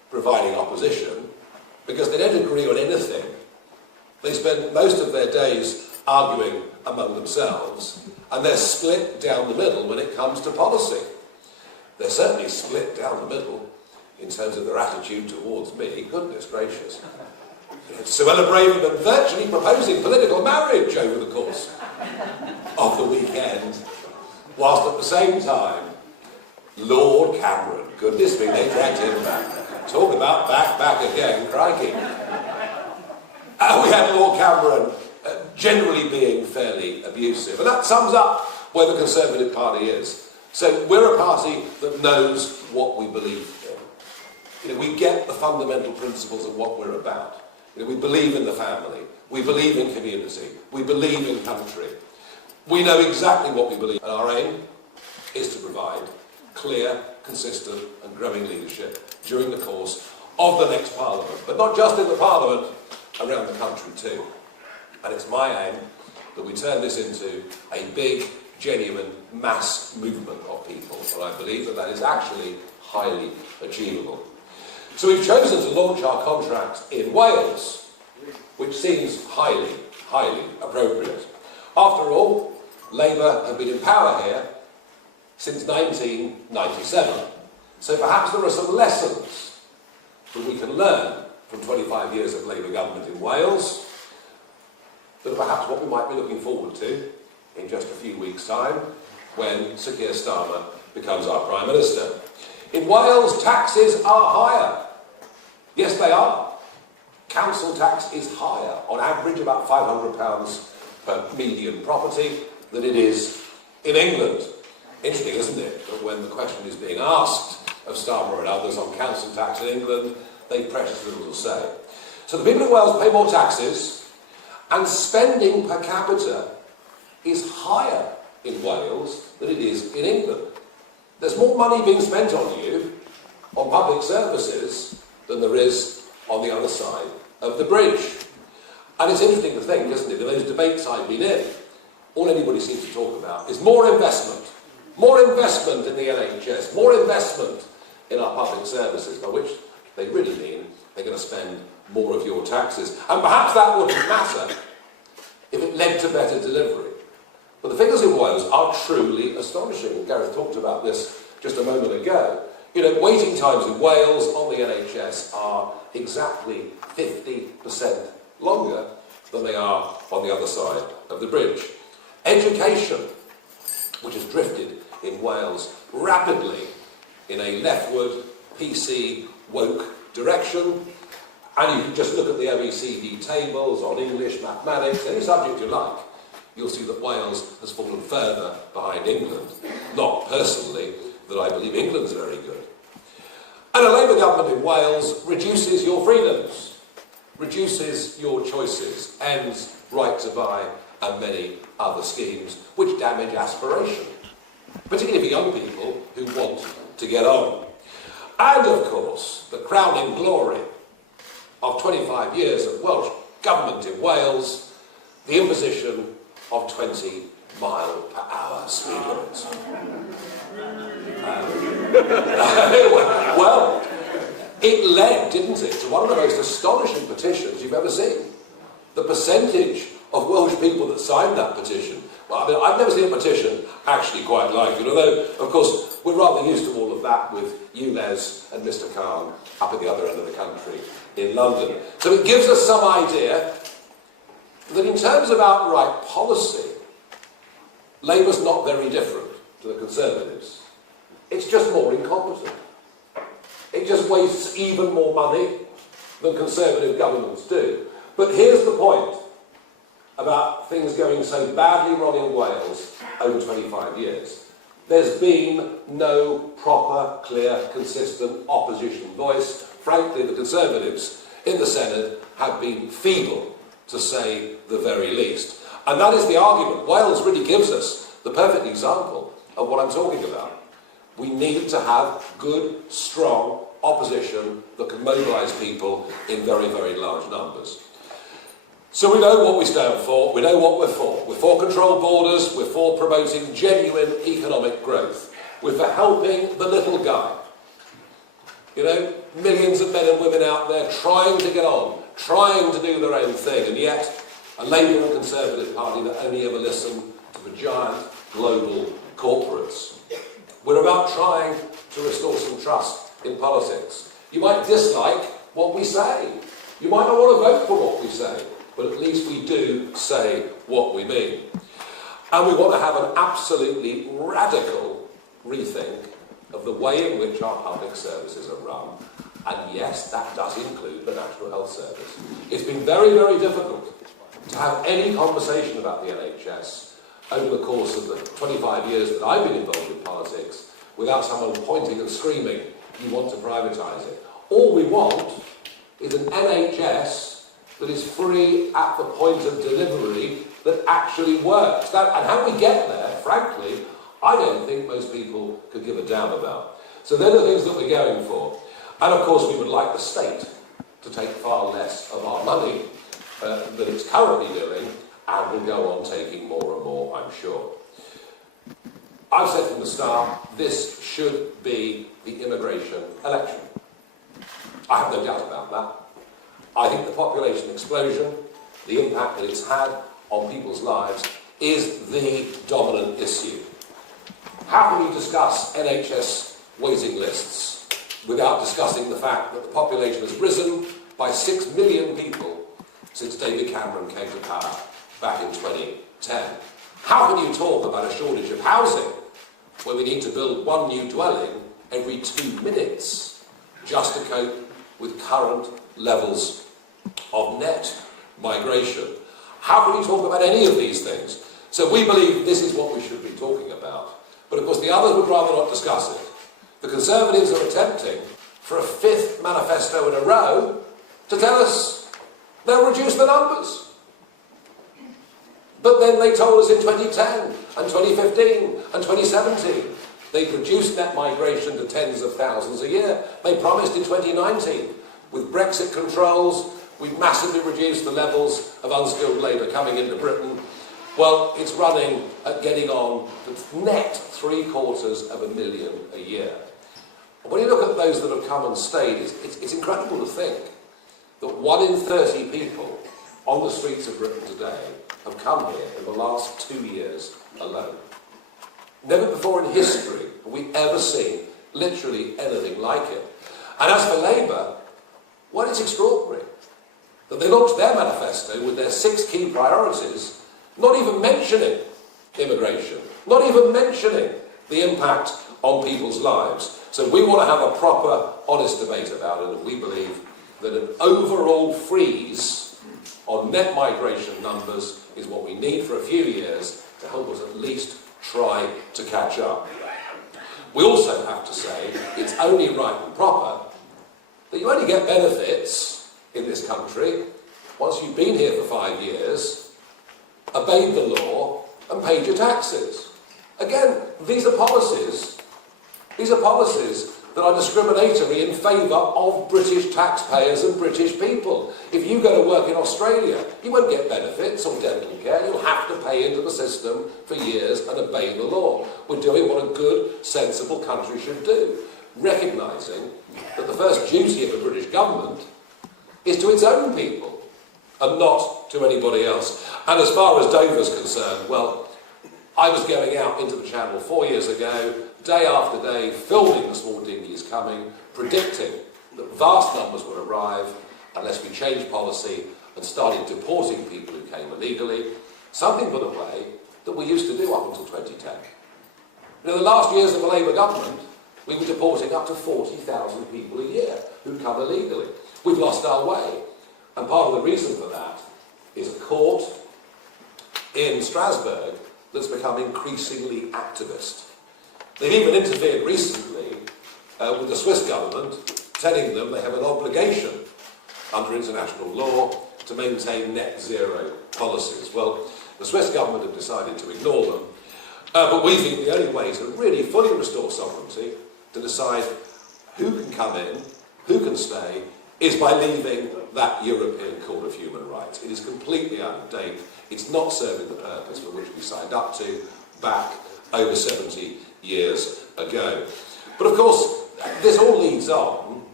providing opposition because they don't agree on anything. They spend most of their days arguing among themselves, and they're split down the middle when it comes to policy. They're certainly split down the middle in terms of their attitude towards me. Goodness gracious. Celebrating and virtually proposing political marriage over the course of the weekend, whilst at the same time, Lord Cameron, goodness me, they dragged him back. Talk about back again, crikey. We had Lord Cameron generally being fairly abusive, and that sums up where the Conservative Party is. So we're a party that knows what we believe in. We get the fundamental principles of what we're about. We believe in the family, we believe in community, we believe in country. We know exactly what we believe, and our aim is to provide clear, consistent and growing leadership during the course of the next Parliament, but not just in the Parliament, around the country too. And it's my aim that we turn this into a big, genuine mass movement of people, and I believe that that is actually highly achievable. So we've chosen to launch our contract in Wales, which seems highly appropriate. After all, Labour have been in power here since 1997. So perhaps there are some lessons that we can learn from 25 years of Labour government in Wales, that are perhaps what we might be looking forward to in just a few weeks' time when Sir Keir Starmer becomes our Prime Minister. In Wales, taxes are higher. Yes, they are. Council tax is higher, on average about £500 per median property, than it is in England. Interesting, isn't it, that when the question is being asked of Starmer and others on council tax in England, they've precious little to say. So the people in Wales pay more taxes, and spending per capita is higher in Wales than it is in England. There's more money being spent on you, on public services, than there is on the other side of the bridge. And it's interesting to think, isn't it, in those debates I've been in, all anybody seems to talk about is more investment in the NHS, more investment in our public services, by which they really mean they're going to spend more of your taxes. And perhaps that wouldn't matter if it led to better delivery. But the figures in Wales are truly astonishing. Gareth talked about this just a moment ago. Waiting times in Wales on the NHS are exactly 50% longer than they are on the other side of the bridge. Education, which has drifted in Wales rapidly in a leftward, PC, woke direction, and you can just look at the OECD tables on English, mathematics, any subject you like, you'll see that Wales has fallen further behind England. Not personally that I believe England's very good. And a Labour government in Wales reduces your freedoms, reduces your choices, ends right to buy and many other schemes which damage aspiration, particularly for young people who want to get on. And of course, the crowning glory of 25 years of Welsh government in Wales, the imposition of 20-mile-per-hour speed limits. Well, it led, didn't it, to one of the most astonishing petitions you've ever seen. The percentage of Welsh people that signed that petition. Well, I mean, I've never seen a petition actually quite like it, although, of course, we're rather used to all of that with you, Les, and Mr. Khan up at the other end of the country in London. So it gives us some idea that in terms of outright policy, Labour's not very different to the Conservatives. It's just more incompetent. It just wastes even more money than Conservative governments do. But here's the point about things going so badly wrong in Wales over 25 years. There's been no proper, clear, consistent opposition voice. Frankly, the Conservatives in the Senate have been feeble, to say the very least. And that is the argument. Wales really gives us the perfect example of what I'm talking about. We need to have good, strong opposition that can mobilise people in very, very large numbers. So we know what we stand for, we know what we're for. We're for controlled borders, we're for promoting genuine economic growth. We're for helping the little guy. millions of men and women out there trying to get on, trying to do their own thing, and yet a Labour and Conservative Party that only ever listen to the giant global corporates. We're about trying to restore some trust in politics. You might dislike what we say. You might not want to vote for what we say, but at least we do say what we mean. And we want to have an absolutely radical rethink of the way in which our public services are run. And yes, that does include the National Health Service. It's been very, very difficult to have any conversation about the NHS over the course of the 25 years that I've been involved in politics without someone pointing and screaming, you want to privatise it. All we want is an NHS that is free at the point of delivery that actually works. And how we get there, frankly, I don't think most people could give a damn about. So they're the things that we're going for. And of course we would like the state to take far less of our money than it's currently doing, and will go on taking more and more, I'm sure. I've said from the start, this should be the immigration election. I have no doubt about that. I think the population explosion, the impact that it's had on people's lives, is the dominant issue. How can you discuss NHS waiting lists without discussing the fact that the population has risen by 6 million people since David Cameron came to power back in 2010? How can you talk about a shortage of housing where we need to build one new dwelling every 2 minutes just to cope with current levels of net migration? How can you talk about any of these things? So we believe this is what we should be talking about. But of course the others would rather not discuss it. The Conservatives are attempting for a 5th manifesto in a row to tell us they'll reduce the numbers. But then they told us in 2010 and 2015 and 2017 they'd reduced net migration to tens of thousands a year. They promised in 2019, with Brexit controls, we've massively reduced the levels of unskilled labour coming into Britain. Well, it's running at getting on to net 750,000 a year. And when you look at those that have come and stayed, it's incredible to think that 1 in 30 people on the streets of Britain today have come here in the last 2 years alone. Never before in history have we ever seen literally anything like it. And as for Labour, well, it's extraordinary that they launched their manifesto with their 6 key priorities, not even mentioning immigration, not even mentioning the impact on people's lives. So we want to have a proper, honest debate about it, and we believe that an overall freeze on net migration numbers is what we need for a few years to help us at least try to catch up. We also have to say it's only right and proper that you only get benefits in this country once you've been here for 5 years, obeyed the law and paid your taxes. Again, these are policies that are discriminatory in favour of British taxpayers and British people. If you go to work in Australia, you won't get benefits or dental care. You'll have to pay into the system for years and obey the law. We're doing what a good, sensible country should do, recognising that the first duty of a British government is to its own people and not to anybody else. And as far as Dover's concerned, well, I was going out into the Channel 4 years ago, day after day, filming the small dinghies coming, predicting that vast numbers would arrive unless we changed policy and started deporting people who came illegally, something, by the way, that we used to do up until 2010. In the last years of the Labour government, we were deporting up to 40,000 people a year who'd come illegally. We've lost our way. And part of the reason for that is a court in Strasbourg that's become increasingly activist. They've even interfered recently with the Swiss government, telling them they have an obligation under international law to maintain net zero policies. Well, the Swiss government have decided to ignore them, but we think the only way to really fully restore sovereignty, to decide who can come in, who can stay, is by leaving that European Court of Human Rights. It is completely out of date. It's not serving the purpose for which we signed up to back over 70 years ago. But of course, this all leads on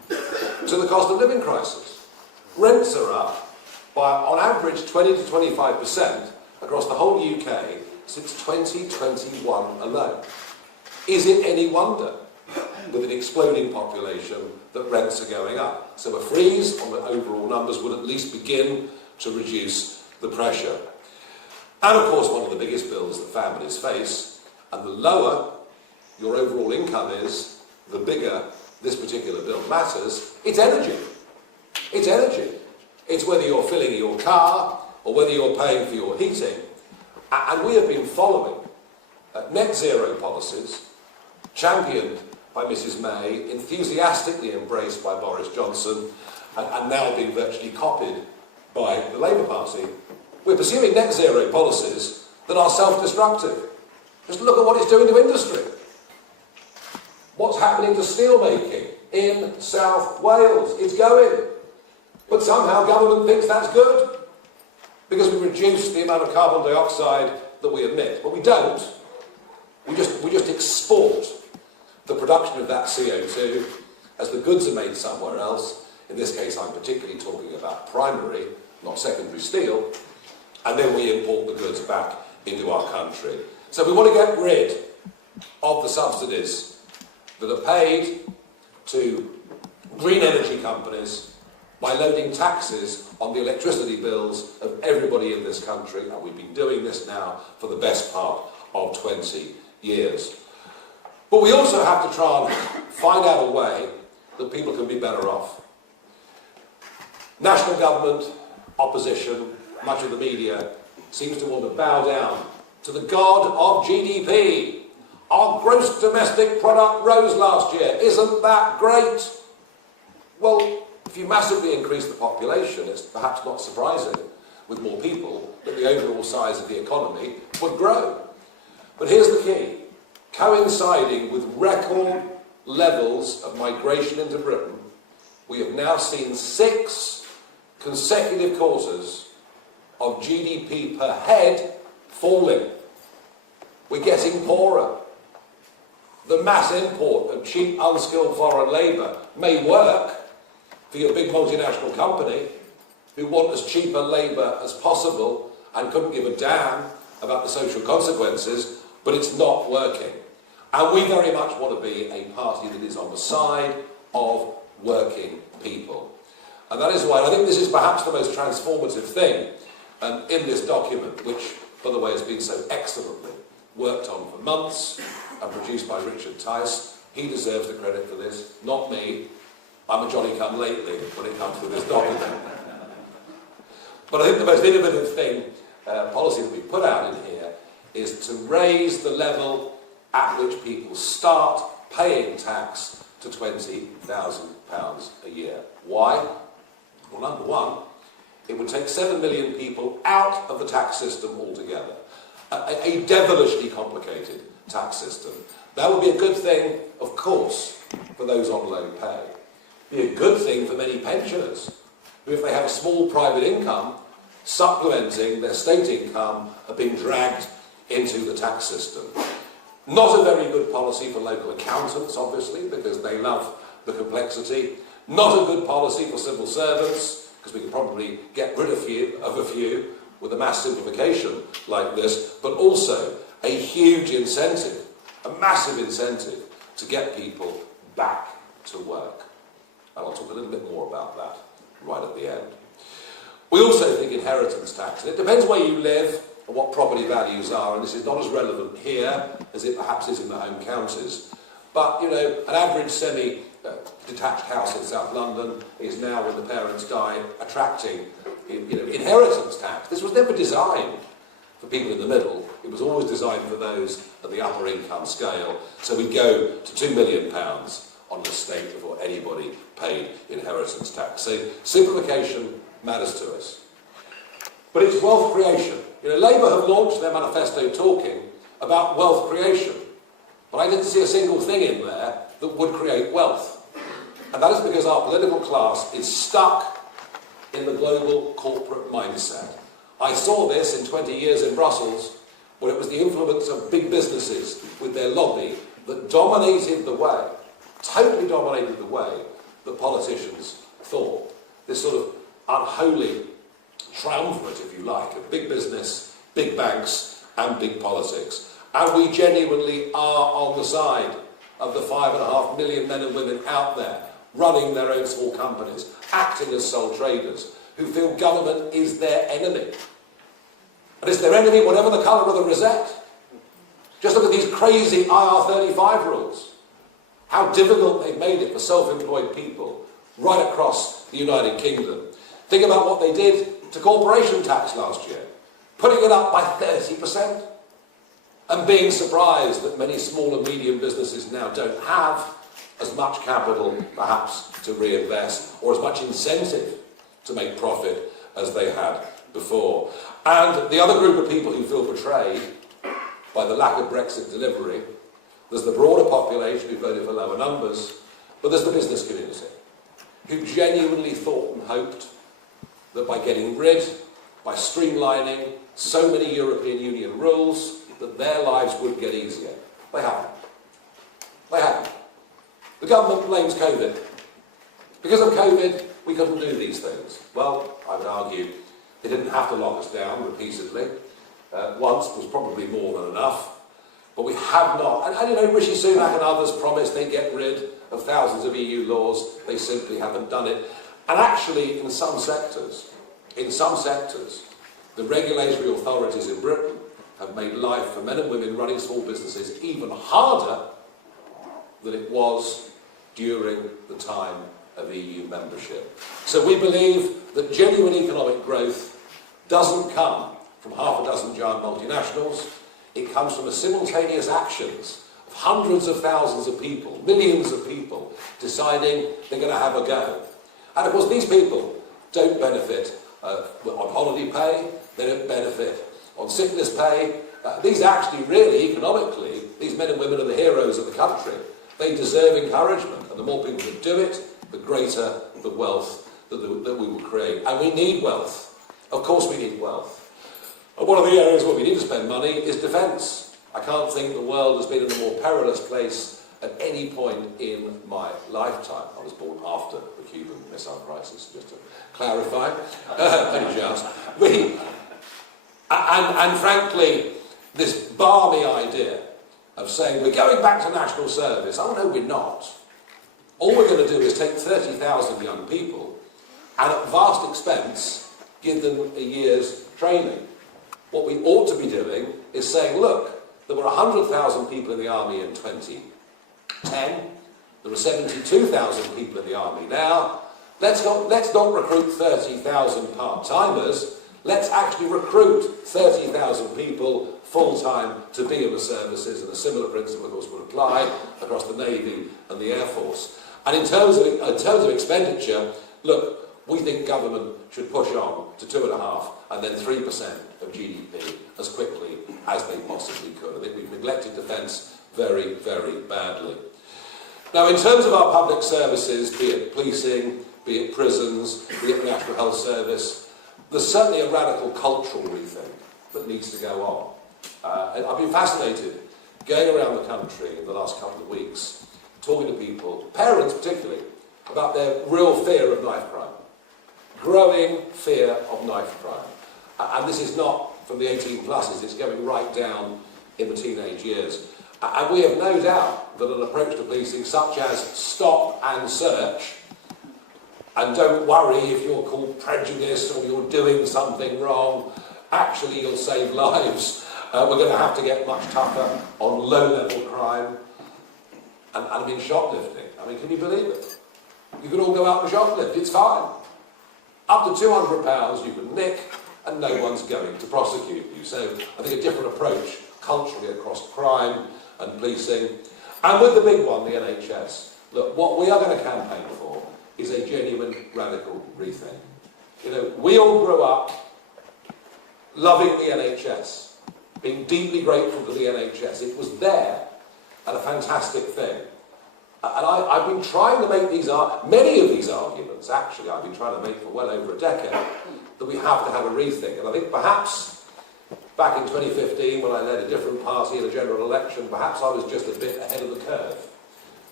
to the cost of living crisis. Rents are up by, on average, 20 to 25% across the whole UK since 2021 alone. Is it any wonder, with an exploding population, that rents are going up? So a freeze on the overall numbers would at least begin to reduce the pressure. And of course, one of the biggest bills that families face, and the lower your overall income is, the bigger this particular bill matters, it's energy. It's energy. It's whether you're filling your car or whether you're paying for your heating. And we have been following net zero policies, championed by Mrs May, enthusiastically embraced by Boris Johnson, and now being virtually copied by the Labour Party. We're pursuing net zero policies that are self-destructive. Just look at what it's doing to industry. What's happening to steelmaking in South Wales? It's going. But somehow government thinks that's good because we reduce the amount of carbon dioxide that we emit. But we don't. We just export the production of that CO2 as the goods are made somewhere else. In this case, I'm particularly talking about primary, not secondary steel. And then we import the goods back into our country. So we want to get rid of the subsidies that are paid to green energy companies by loading taxes on the electricity bills of everybody in this country, and we've been doing this now for the best part of 20 years. But we also have to try and find out a way that people can be better off. National government, opposition, much of the media seems to want to bow down to the god of GDP. Our gross domestic product rose last year. Isn't that great? Well, if you massively increase the population, it's perhaps not surprising, with more people, that the overall size of the economy would grow. But here's the key. Coinciding with record levels of migration into Britain, we have now seen 6 consecutive quarters of GDP per head falling. We're getting poorer. The mass import of cheap, unskilled foreign labour may work for your big multinational company who want as cheap a labour as possible and couldn't give a damn about the social consequences, but it's not working. And we very much want to be a party that is on the side of working people. And that is why I think this is perhaps the most transformative thing in this document, which, by the way, has been so excellently worked on for months and produced by Richard Tice. He deserves the credit for this, not me. I'm a Johnny-come-lately when it comes to this document. But I think the most innovative thing, policy that we put out in here, is to raise the level at which people start paying tax to £20,000 a year. Why? Well, number one, it would take 7 million people out of the tax system altogether. A devilishly complicated tax system. That would be a good thing, of course, for those on low pay. Be a good thing for many pensioners, who, if they have a small private income, supplementing their state income, are being dragged into the tax system. Not a very good policy for local accountants, obviously, because they love the complexity. Not a good policy for civil servants, because we can probably get rid of a few with a mass simplification like this, but also a huge incentive, a massive incentive to get people back to work. And I'll talk a little bit more about that right at the end. We also think inheritance tax, and it depends where you live and what property values are, and this is not as relevant here as it perhaps is in the home counties. But, you know, an average semi-detached house in South London is now, when the parents die, attracting inheritance tax. This was never designed for people in the middle. It was always designed for those at the upper income scale. So we go to £2 million on the estate before anybody paid inheritance tax. So simplification matters to us. But it's wealth creation. You know, Labour have launched their manifesto talking about wealth creation. But I didn't see a single thing in there that would create wealth. And that is because our political class is stuck in the global corporate mindset. I saw this in 20 years in Brussels, where it was the influence of big businesses with their lobby that dominated the way, totally dominated the way, that politicians thought. This sort of unholy triumvirate, if you like, of big business, big banks and big politics. And we genuinely are on the side of the 5.5 million men and women out there running their own small companies, acting as sole traders, who feel government is their enemy. And it's their enemy whatever the colour of the rosette. Just look at these crazy IR35 rules. How difficult they've made it for self-employed people right across the United Kingdom. Think about what they did to corporation tax last year, putting it up by 30%, and being surprised that many small and medium businesses now don't have as much capital, perhaps, to reinvest, or as much incentive to make profit as they had before. And the other group of people who feel betrayed by the lack of Brexit delivery, there's the broader population who voted for lower numbers, but there's the business community, who genuinely thought and hoped that by getting rid, by streamlining so many European Union rules, that their lives would get easier. They haven't. They haven't. The government blames COVID. Because of COVID, we couldn't do these things. Well, I would argue they didn't have to lock us down repeatedly. Once was probably more than enough. But we have not. And you know, Rishi Sunak and others promised they'd get rid of thousands of EU laws. They simply haven't done it. And actually, in some sectors, the regulatory authorities in Britain have made life for men and women running small businesses even harder than it was during the time of EU membership. So we believe that genuine economic growth doesn't come from half a dozen giant multinationals. It comes from the simultaneous actions of hundreds of thousands of people, millions of people, deciding they're going to have a go. And of course, these people don't benefit on holiday pay, they don't benefit on sickness pay. These actually really, economically, these men and women are the heroes of the country. They deserve encouragement, and the more people that do it, the greater the wealth that we will create. And we need wealth. Of course we need wealth. And one of the areas where we need to spend money is defence. I can't think the world has been in a more perilous place at any point in my lifetime. I was born after the Cuban Missile Crisis, just to clarify. Only just. And frankly, this balmy idea of saying we're going back to national service, oh no, we're not. All we're going to do is take 30,000 young people and at vast expense give them a year's training. What we ought to be doing is saying, look, there were 100,000 people in the army in 2010, there are 72,000 people in the army now. Let's not recruit 30,000 part-timers. Let's actually recruit 30,000 people full-time to be in the services, and a similar principle, of course, would apply across the Navy and the Air Force. And in terms of expenditure, look, we think government should push on to 2.5% and then 3% of GDP as quickly as they possibly could. I think we've neglected defence very, very badly. Now, in terms of our public services, be it policing, be it prisons, be it the National Health Service, there's certainly a radical cultural rethink that needs to go on. And I've been fascinated going around the country in the last couple of weeks, talking to people, parents particularly, about their real fear of knife crime. Growing fear of knife crime. And this is not from the 18 pluses, it's going right down in the teenage years. And we have no doubt that an approach to policing such as stop and search, and don't worry if you're called prejudiced or you're doing something wrong, actually you'll save lives. We're going to have to get much tougher on low-level crime. And I mean shoplifting. I mean, can you believe it? You can all go out and shoplift, it's fine. Up to £200 you can nick and no one's going to prosecute you. So I think a different approach culturally across crime and policing. And with the big one, the NHS. Look, what we are going to campaign for is a genuine radical rethink. You know, we all grew up loving the NHS, being deeply grateful for the NHS. It was there and a fantastic thing. And I've been trying to make many of these arguments, actually, I've been trying to make for well over a decade, that we have to have a rethink. And I think perhaps back in 2015, when I led a different party in a general election, perhaps I was just a bit ahead of the curve.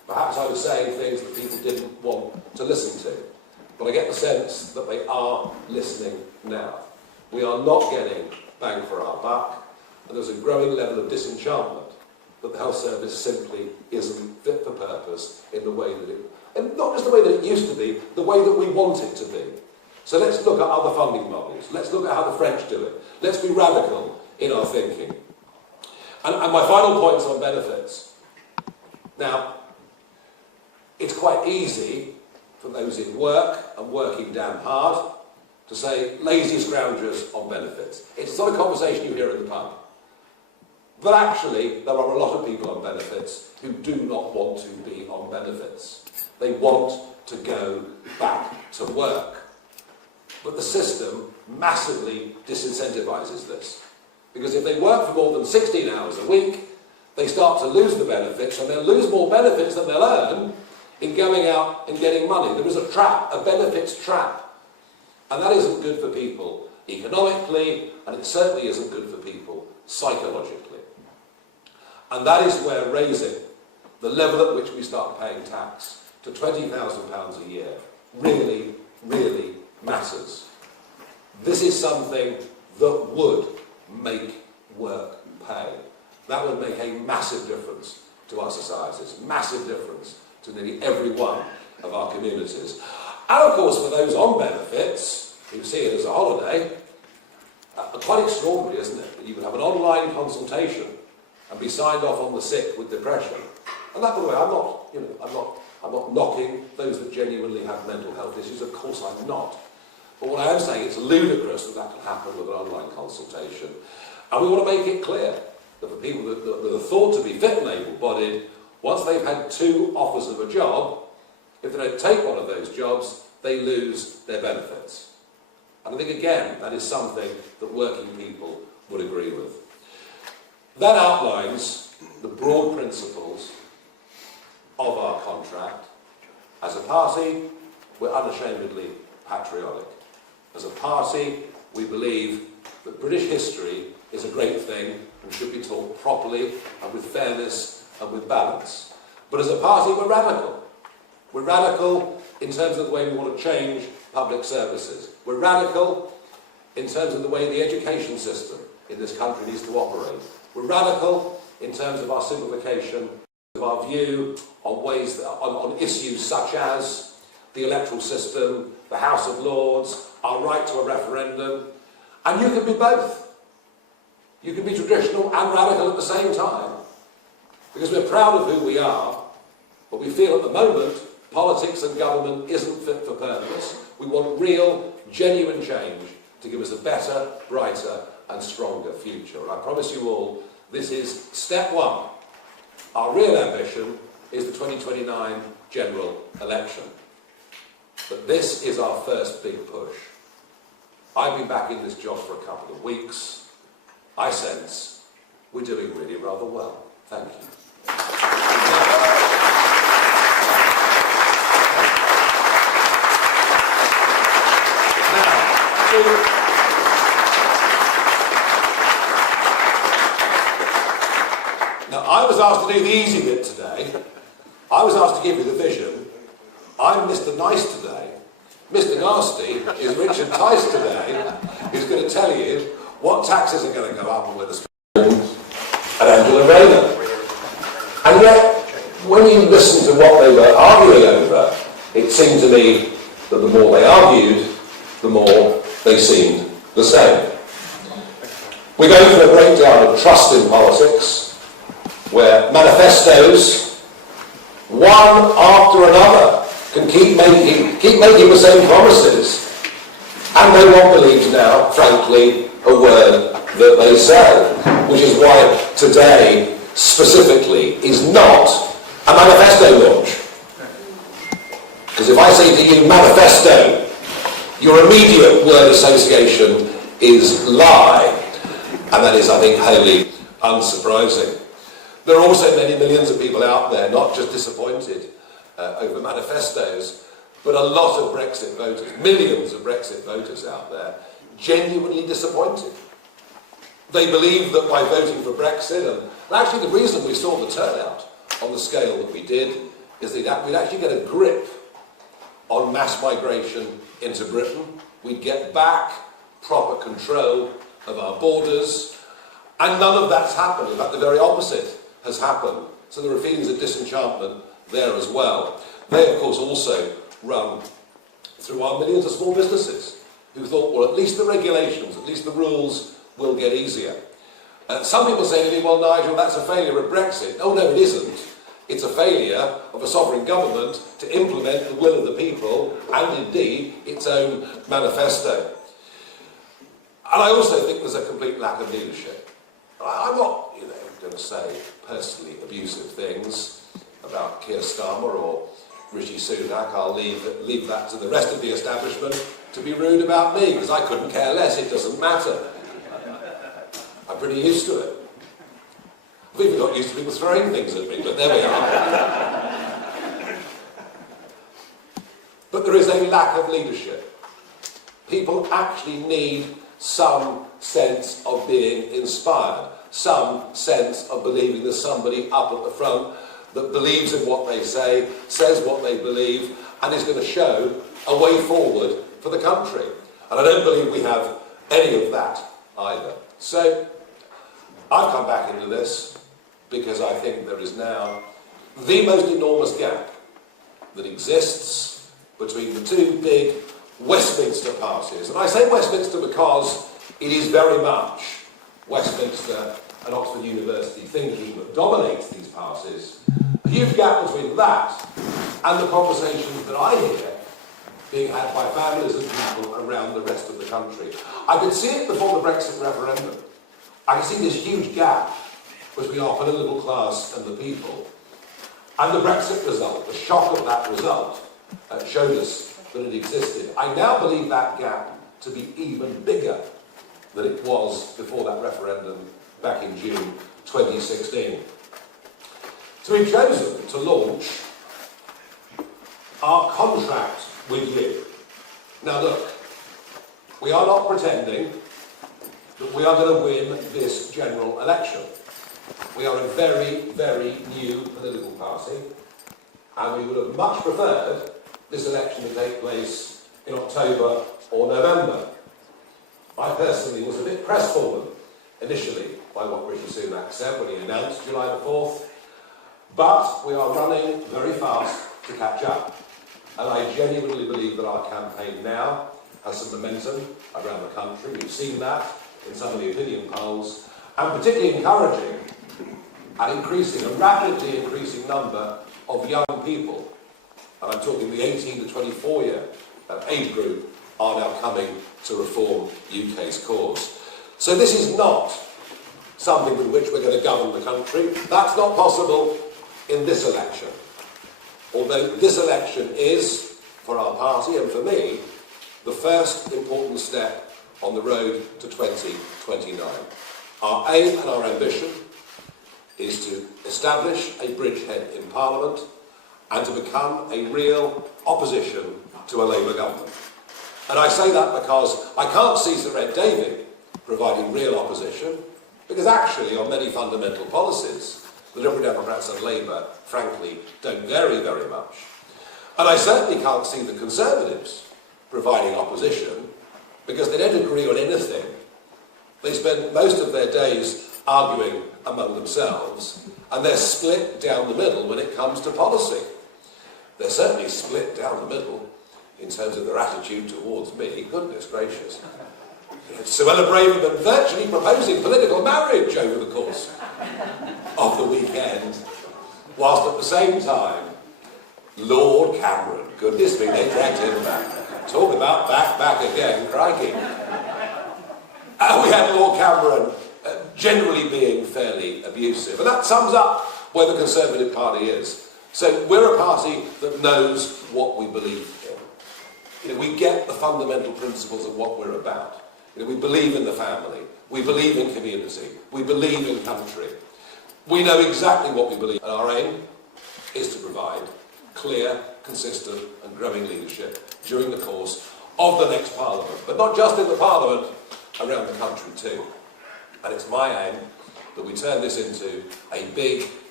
Perhaps I was saying things that people didn't want to listen to. But I get the sense that they are listening now. We are not getting bang for our buck, and there's a growing level of disenchantment that the health service simply isn't fit for purpose in the way that it, and not just the way that it used to be, the way that we want it to be. So let's look at other funding models. Let's look at how the French do it. Let's be radical in our thinking. And my final point's on benefits. Now, it's quite easy for those in work and working damn hard to say lazy scroungers on benefits. It's not a conversation you hear in the pub. But actually, there are a lot of people on benefits who do not want to be on benefits. They want to go back to work. But the system massively disincentivises this. Because if they work for more than 16 hours a week, they start to lose the benefits, and they'll lose more benefits than they'll earn in going out and getting money. There is a trap, a benefits trap. And that isn't good for people economically, and it certainly isn't good for people psychologically. And that is where raising the level at which we start paying tax to £20,000 a year really, really matters. This is something that would make work pay. That would make a massive difference to our societies, massive difference to nearly every one of our communities. And of course, for those on benefits, who see it as a holiday, quite extraordinary, isn't it? That you would have an online consultation and be signed off on the sick with depression. And that, by the way, I'm not knocking those that genuinely have mental health issues. Of course, I'm not. But what I am saying, it's ludicrous that that can happen with an online consultation. And we want to make it clear that for people that are thought to be fit and able-bodied, once they've had 2 offers of a job, if they don't take one of those jobs, they lose their benefits. And I think, again, that is something that working people would agree with. That outlines the broad principles of our contract. As a party, we're unashamedly patriotic. As a party, we believe that British history is a great thing and should be taught properly and with fairness and with balance. But as a party, we're radical. We're radical in terms of the way we want to change public services. We're radical in terms of the way the education system in this country needs to operate. We're radical in terms of our simplification, of our view on ways that, on issues such as the electoral system, the House of Lords, our right to a referendum. And you can be both. You can be traditional and radical at the same time. Because we're proud of who we are, but we feel at the moment politics and government isn't fit for purpose. We want real, genuine change to give us a better, brighter and stronger future. And I promise you all, this is step 1. Our real ambition is the 2029 general election. But this is our first big push. I've been back in this job for a couple of weeks. I sense we're doing really rather well. Thank you. Now, I was asked to do the easy bit today. I was asked to give you the vision. I'm Mr. Nice today. Mr. Nasty is Richard Tice today, who's going to tell you what taxes are going to go up and where the and Angela Rayner. And yet, when you listen to what they were arguing over, it seemed to me that the more they argued, the more they seemed the same. We're going through a breakdown of trust in politics, where manifestos, one after another, can keep making the same promises, and no one believes now, frankly, a word that they say, which is why today, specifically, is not a manifesto launch. Because if I say to you, manifesto, your immediate word association is lie, and that is, I think, wholly unsurprising. There are also many millions of people out there, not just disappointed over manifestos, but a lot of Brexit voters, millions of Brexit voters out there, genuinely disappointed. They believe that by voting for Brexit, and actually the reason we saw the turnout on the scale that we did is that we'd actually get a grip on mass migration into Britain. We'd get back proper control of our borders, and none of that's happened. In fact, the very opposite has happened. So there are feelings of disenchantment there as well. They, of course, also run through our millions of small businesses who thought, well, at least the regulations, at least the rules will get easier. Some people say to me, well, Nigel, that's a failure of Brexit. Oh, no, it isn't. It's a failure of a sovereign government to implement the will of the people and, indeed, its own manifesto. And I also think there's a complete lack of leadership. I'm not, going to say personally abusive things about Keir Starmer or Rishi Sunak. I'll leave that to the rest of the establishment to be rude about me, because I couldn't care less. It doesn't matter. I'm pretty used to it. I've even got used to people throwing things at me, but there we are. But there is a lack of leadership. People actually need some sense of being inspired, some sense of believing there's somebody up at the front that believes in what they say, says what they believe, and is going to show a way forward for the country. And I don't believe we have any of that either. So I've come back into this because I think there is now the most enormous gap that exists between the two big Westminster parties. And I say Westminster because it is very much Westminster and Oxford University thinking that dominates these parties. A huge gap between that and the conversations that I hear being had by families and people around the rest of the country. I could see it before the Brexit referendum. I could see this huge gap between our political class and the people. And the Brexit result, the shock of that result, showed us that it existed. I now believe that gap to be even bigger than it was before that referendum back in June 2016. So we've chosen to launch our contract with you. Now look, we are not pretending that we are going to win this general election. We are a very, very new political party, and we would have much preferred this election to take place in October or November. I personally was a bit crestfallen initially by what Rishi Sunak said when he announced July the 4th, but we are running very fast to catch up. And I genuinely believe that our campaign now has some momentum around the country. We've seen that in some of the opinion polls, and particularly encouraging a rapidly increasing number of young people, and I'm talking the 18 to 24 year age group, are now coming to reform UK's cause. So this is not something with which we're going to govern the country. That's not possible in this election. Although this election is, for our party and for me, the first important step on the road to 2029. Our aim and our ambition is to establish a bridgehead in Parliament and to become a real opposition to a Labour government. And I say that because I can't see Sir Ed Davey providing real opposition, because actually on many fundamental policies, the Liberal Democrats and Labour, frankly, don't vary very much. And I certainly can't see the Conservatives providing opposition, because they don't agree on anything. They spend most of their days arguing among themselves, and they're split down the middle when it comes to policy. They're certainly split down the middle in terms of their attitude towards me. Goodness gracious. Suella Braverman virtually proposing political marriage over the course of the weekend, whilst at the same time, Lord Cameron, goodness me, they dragged him back. Talk about back again, crikey. We had Lord Cameron generally being fairly abusive, and that sums up where the Conservative Party is. So we're a party that knows what we believe in. We get the fundamental principles of what we're about. We believe in the family, we believe in community, we believe in country. We know exactly what we believe, and our aim is to provide clear, consistent and growing leadership during the course of the next Parliament, but not just in the Parliament, around the country too. And it's my aim that we turn this into a big,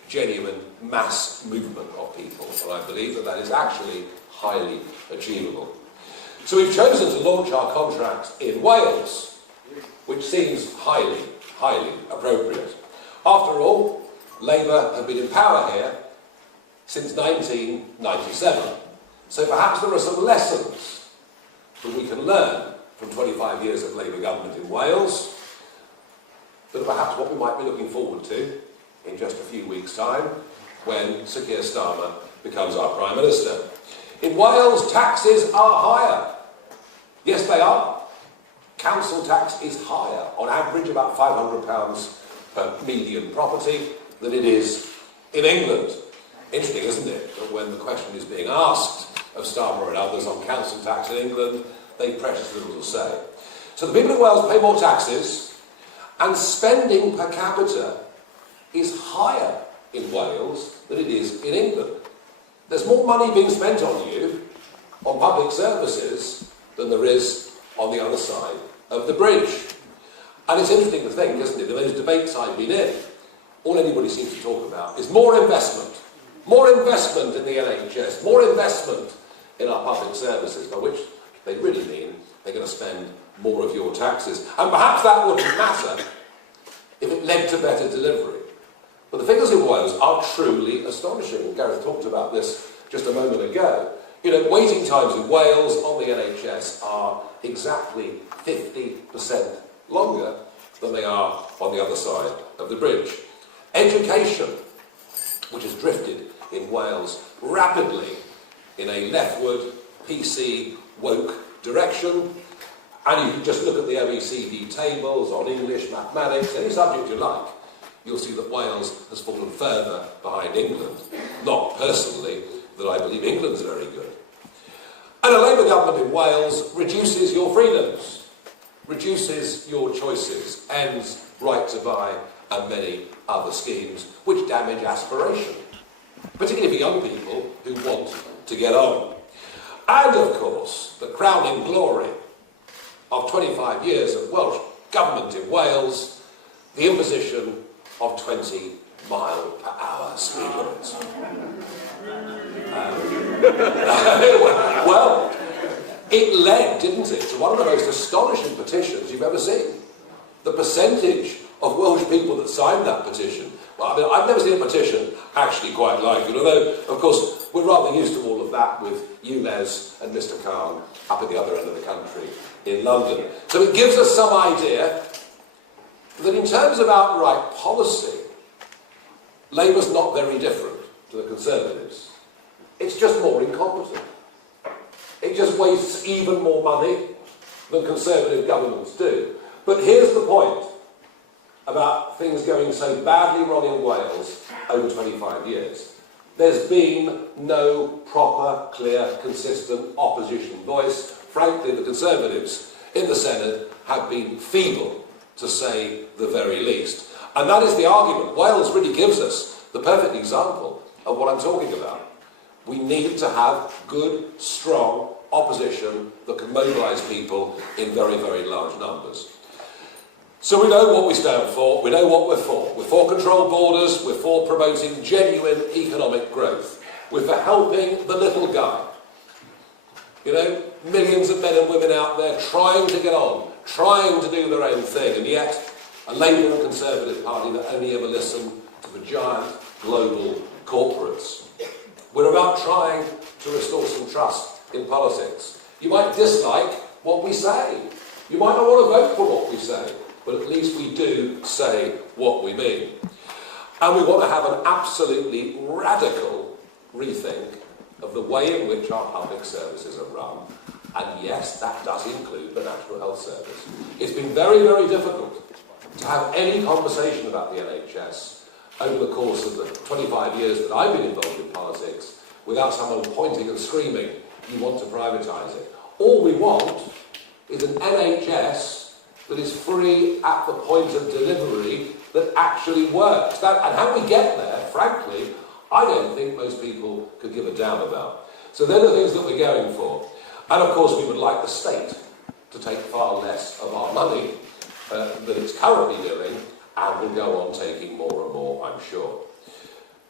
genuine mass movement of people, and I believe that that is actually highly achievable. So we've chosen to launch our contract in Wales, which seems highly, highly appropriate. After all, Labour have been in power here since 1997. So perhaps there are some lessons that we can learn from 25 years of Labour government in Wales, that are perhaps what we might be looking forward to in just a few weeks' time when Sir Keir Starmer becomes our Prime Minister. In Wales, taxes are higher. Yes, they are. Council tax is higher, on average about £500 per median property, than it is in England. Interesting, isn't it, that when the question is being asked of Starmer and others on council tax in England, they precious little to say. So the people in Wales pay more taxes, and spending per capita is higher in Wales than it is in England. There's more money being spent on you, on public services, than there is on the other side of the bridge. And it's interesting to think, isn't it, in those debates I've been in, all anybody seems to talk about is more investment in the NHS, more investment in our public services, by which they really mean they're going to spend more of your taxes. And perhaps that wouldn't matter if it led to better delivery. But the figures in Wales are truly astonishing. And Gareth talked about this just a moment ago. You know, waiting times in Wales on the NHS are exactly 50% longer than they are on the other side of the bridge. Education, which has drifted in Wales rapidly in a leftward, PC, woke direction, and you can just look at the OECD tables on English, mathematics, any subject you like, you'll see that Wales has fallen further behind England. Not personally that I believe England's very good. And a Labour government in Wales reduces your freedoms, reduces your choices, ends right to buy and many other schemes which damage aspiration, particularly for young people who want to get on. And of course, the crowning glory of 25 years of Welsh government in Wales, the imposition of 20-mile-per-hour speed limits. Well, it led, didn't it, to one of the most astonishing petitions you've ever seen. The percentage of Welsh people that signed that petition. Well, I mean, I've never seen a petition actually quite like it, although, of course, we're rather used to all of that with ULEZ and Mr Khan up at the other end of the country in London. So it gives us some idea that in terms of outright policy, Labour's not very different to the Conservatives. It's just more incompetent. It just wastes even more money than Conservative governments do. But here's the point about things going so badly wrong in Wales over 25 years. There's been no proper, clear, consistent opposition voice. Frankly, the Conservatives in the Senate have been feeble, to say the very least. And that is the argument. Wales really gives us the perfect example of what I'm talking about. We need to have good, strong opposition that can mobilise people in very, very large numbers. So we know what we stand for, we know what we're for. We're for controlled borders, we're for promoting genuine economic growth. We're for helping the little guy. You know, millions of men and women out there trying to get on, trying to do their own thing, and yet a Labour and Conservative party that only ever listen to the giant global corporates. We're about trying to restore some trust in politics. You might dislike what we say. You might not want to vote for what we say, but at least we do say what we mean. And we want to have an absolutely radical rethink of the way in which our public services are run. And yes, that does include the National Health Service. It's been very, very difficult to have any conversation about the NHS over the course of the 25 years that I've been involved in politics without someone pointing and screaming, you want to privatise it. All we want is an NHS that is free at the point of delivery that actually works. And how we get there, frankly, I don't think most people could give a damn about. So they're the things that we're going for. And of course we would like the state to take far less of our money than it's currently doing, and will go on taking more and more, I'm sure.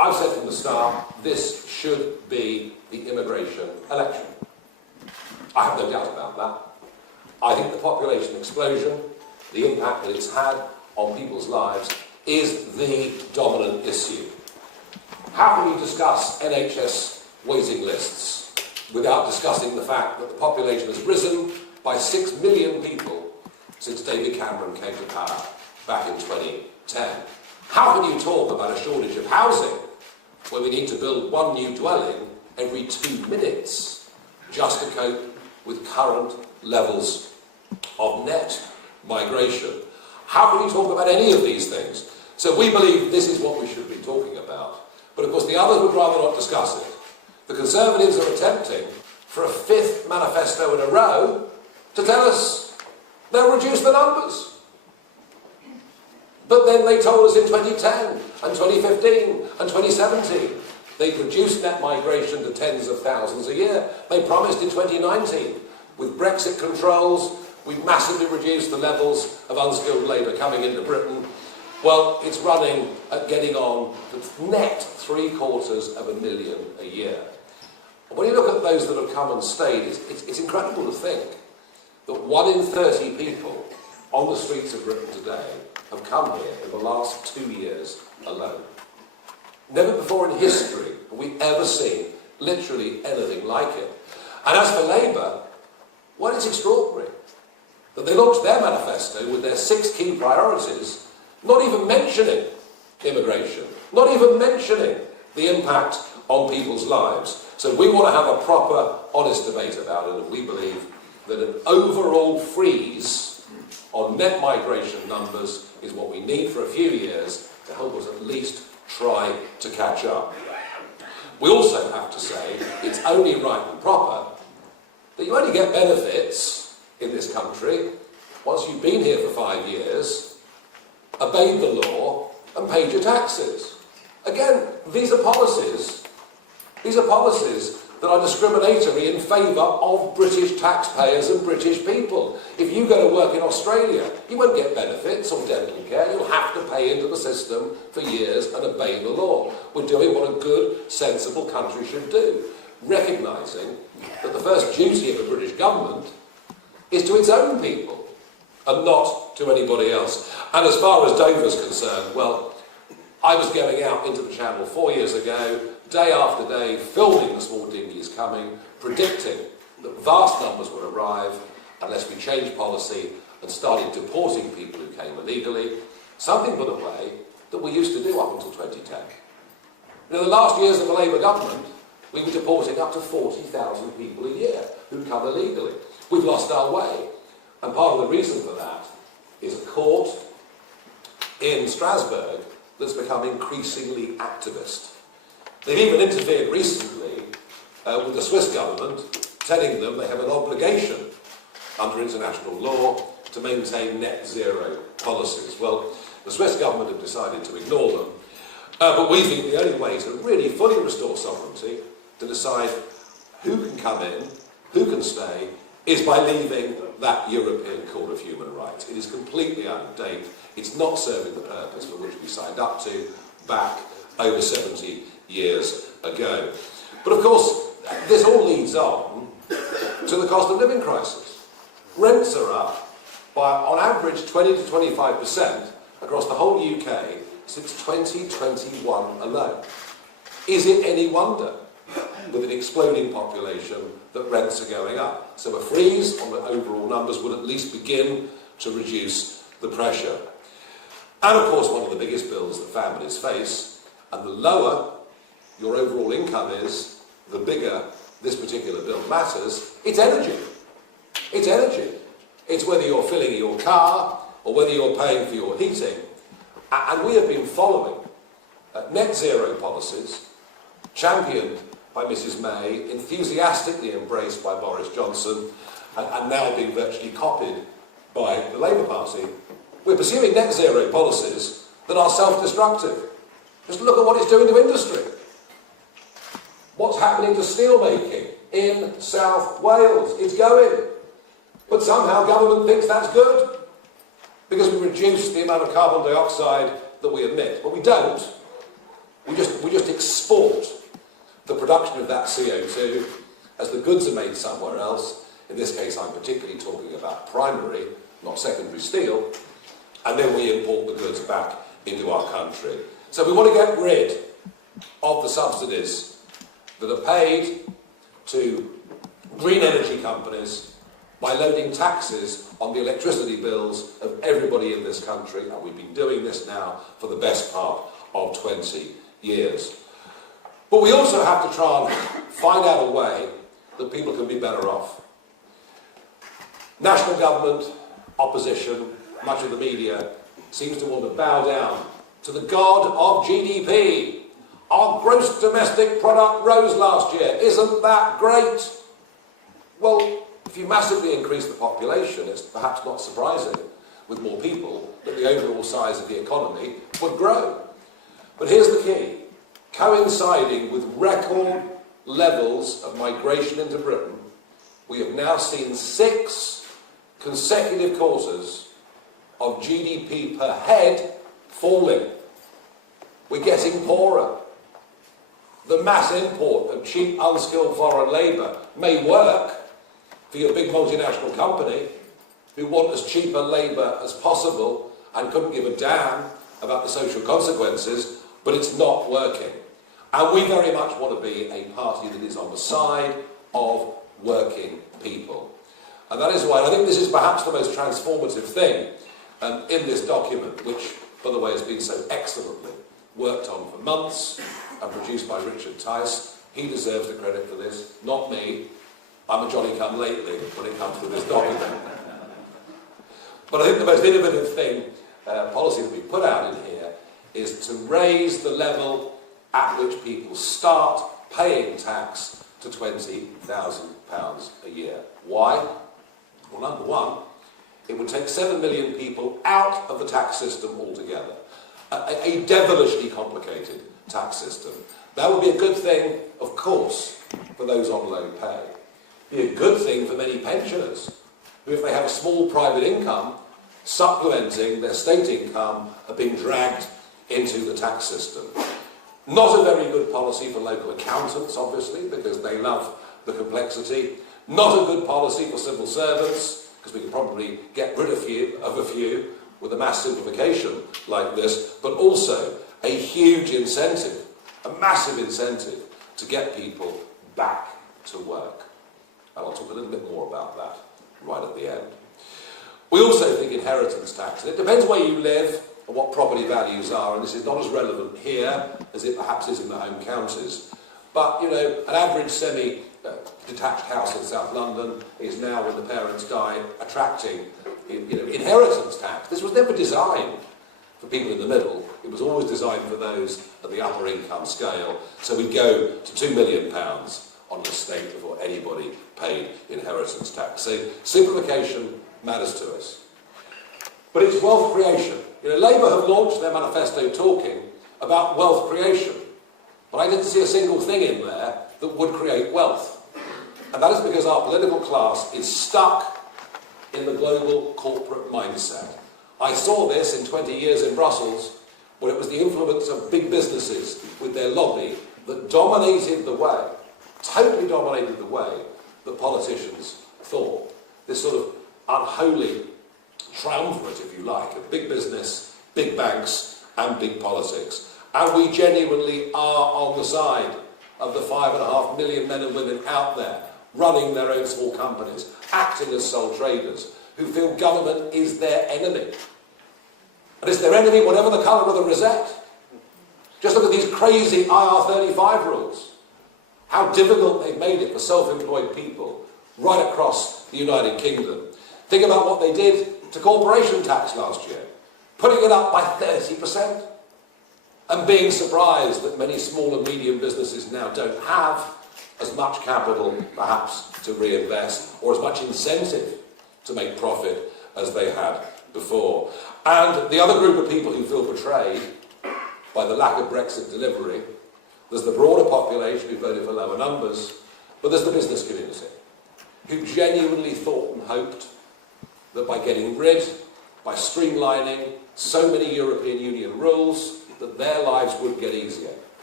I've said from the start, this should be the immigration election. I have no doubt about that. I think the population explosion, the impact that it's had on people's lives, is the dominant issue. How can you discuss NHS waiting lists without discussing the fact that the population has risen by 6 million people since David Cameron came to power back in 2010? How can you talk about a shortage of housing when we need to build one new dwelling every 2 minutes just to cope with current levels of net migration? How can you talk about any of these things? So we believe this is what we should be talking about. But of course the others would rather not discuss it. The Conservatives are attempting for a 5th manifesto in a row to tell us they'll reduce the numbers. But then they told us in 2010 and 2015 and 2017 they'd reduced net migration to tens of thousands a year. They promised in 2019, with Brexit controls, we'd massively reduced the levels of unskilled labour coming into Britain. Well, it's running at getting on to net 750,000 a year. And when you look at those that have come and stayed, it's incredible to think that 1 in 30 people on the streets of Britain today have come here in the last 2 years alone. Never before in history have we ever seen literally anything like it. And as for Labour, well, it's extraordinary that they launched their manifesto with their 6 key priorities, not even mentioning immigration, not even mentioning the impact on people's lives. So we want to have a proper, honest debate about it, and we believe that an overall freeze on net migration numbers is what we need for a few years to help us at least try to catch up. We also have to say it's only right and proper that you only get benefits in this country once you've been here for 5 years, obeyed the law and paid your taxes. Again, these are policies that are discriminatory in favour of British taxpayers and British people. If you go to work in Australia, you won't get benefits or dental care. You'll have to pay into the system for years and obey the law. We're doing what a good, sensible country should do, recognising that the first duty of a British government is to its own people and not to anybody else. And as far as Dover's concerned, well, I was going out into the Channel 4 years ago, day after day, filming the small dinghies coming, predicting that vast numbers would arrive unless we changed policy and started deporting people who came illegally, something, by the way, that we used to do up until 2010. In the last years of the Labour government, we were deporting up to 40,000 people a year who come illegally. We've lost our way. And part of the reason for that is a court in Strasbourg that's become increasingly activist. They've even interfered recently with the Swiss government, telling them they have an obligation under international law to maintain net zero policies. Well, the Swiss government have decided to ignore them, but we think the only way to really fully restore sovereignty, to decide who can come in, who can stay, is by leaving that European Court of Human Rights. It is completely out of date. It's not serving the purpose for which we signed up to back over 70 years ago. But of course, this all leads on to the cost of living crisis. Rents are up by, on average, 20 to 25% across the whole UK since 2021 alone. Is it any wonder, with an exploding population, that rents are going up? So a freeze on the overall numbers would at least begin to reduce the pressure. And of course, one of the biggest bills that families face, and the lower your overall income is, the bigger this particular bill matters, it's energy. It's energy. It's whether you're filling your car or whether you're paying for your heating. And we have been following net zero policies, championed by Mrs May, enthusiastically embraced by Boris Johnson, and now being virtually copied by the Labour Party. We're pursuing net zero policies that are self-destructive. Just look at what it's doing to industry. What's happening to steelmaking in South Wales? It's going. But somehow government thinks that's good because we reduce the amount of carbon dioxide that we emit. But we don't. We just export the production of that CO2 as the goods are made somewhere else. In this case, I'm particularly talking about primary, not secondary steel, and then we import the goods back into our country. So we want to get rid of the subsidies that are paid to green energy companies by loading taxes on the electricity bills of everybody in this country, and we've been doing this now for the best part of 20 years. But we also have to try and find out a way that people can be better off. National government, opposition, much of the media seems to want to bow down to the god of GDP. Our gross domestic product rose last year. Isn't that great? Well, if you massively increase the population, it's perhaps not surprising, with more people, that the overall size of the economy would grow. But here's the key. Coinciding with record levels of migration into Britain, we have now seen 6 consecutive quarters of GDP per head falling. We're getting poorer. The mass import of cheap, unskilled foreign labour may work for your big multinational company who want as cheap a labour as possible and couldn't give a damn about the social consequences, but it's not working. And we very much want to be a party that is on the side of working people. And that is why, and I think this is perhaps the most transformative thing in this document, which, by the way, has been so excellently worked on for months and produced by Richard Tice. He deserves the credit for this, not me. I'm a Johnny-come-lately when it comes to this document. But I think the most innovative thing, policy that we put out in here, is to raise the level at which people start paying tax to £20,000 a year. Why? Well, number one, it would take 7 million people out of the tax system altogether. A devilishly complicated tax system. That would be a good thing, of course, for those on low pay. Be a good thing for many pensioners, who, if they have a small private income, supplementing their state income, are being dragged into the tax system. Not a very good policy for local accountants, obviously, because they love the complexity. Not a good policy for civil servants, because we can probably get rid of a few with a mass simplification like this, but also a huge incentive, a massive incentive to get people back to work. And I'll talk a little bit more about that right at the end. We also think inheritance tax, and it depends where you live and what property values are, and this is not as relevant here as it perhaps is in the home counties. But, you know, an average semi-detached house in South London is now, when the parents die, attracting, inheritance tax. This was never designed for people in the middle. It was always designed for those at the upper income scale. So we go to £2 million on an estate before anybody paid inheritance tax. So simplification matters to us. But it's wealth creation. Labour have launched their manifesto talking about wealth creation. But I didn't see a single thing in there that would create wealth. And that is because our political class is stuck in the global corporate mindset. I saw this in 20 years in Brussels, where it was the influence of big businesses with their lobby that dominated the way, totally dominated the way that politicians thought. This sort of unholy triumvirate, if you like, of big business, big banks and big politics. And we genuinely are on the side of the 5.5 million men and women out there running their own small companies, acting as sole traders, who feel government is their enemy. And it's their enemy whatever the colour of the rosette. Just look at these crazy IR35 rules. How difficult they've made it for self-employed people right across the United Kingdom. Think about what they did to corporation tax last year, putting it up by 30%. And being surprised that many small and medium businesses now don't have as much capital, perhaps, to reinvest, or as much incentive to make profit as they had before. And the other group of people who feel betrayed by the lack of Brexit delivery, there's the broader population who voted for lower numbers, but there's the business community, who genuinely thought and hoped that by getting rid, by streamlining so many European Union rules, that their lives would get easier.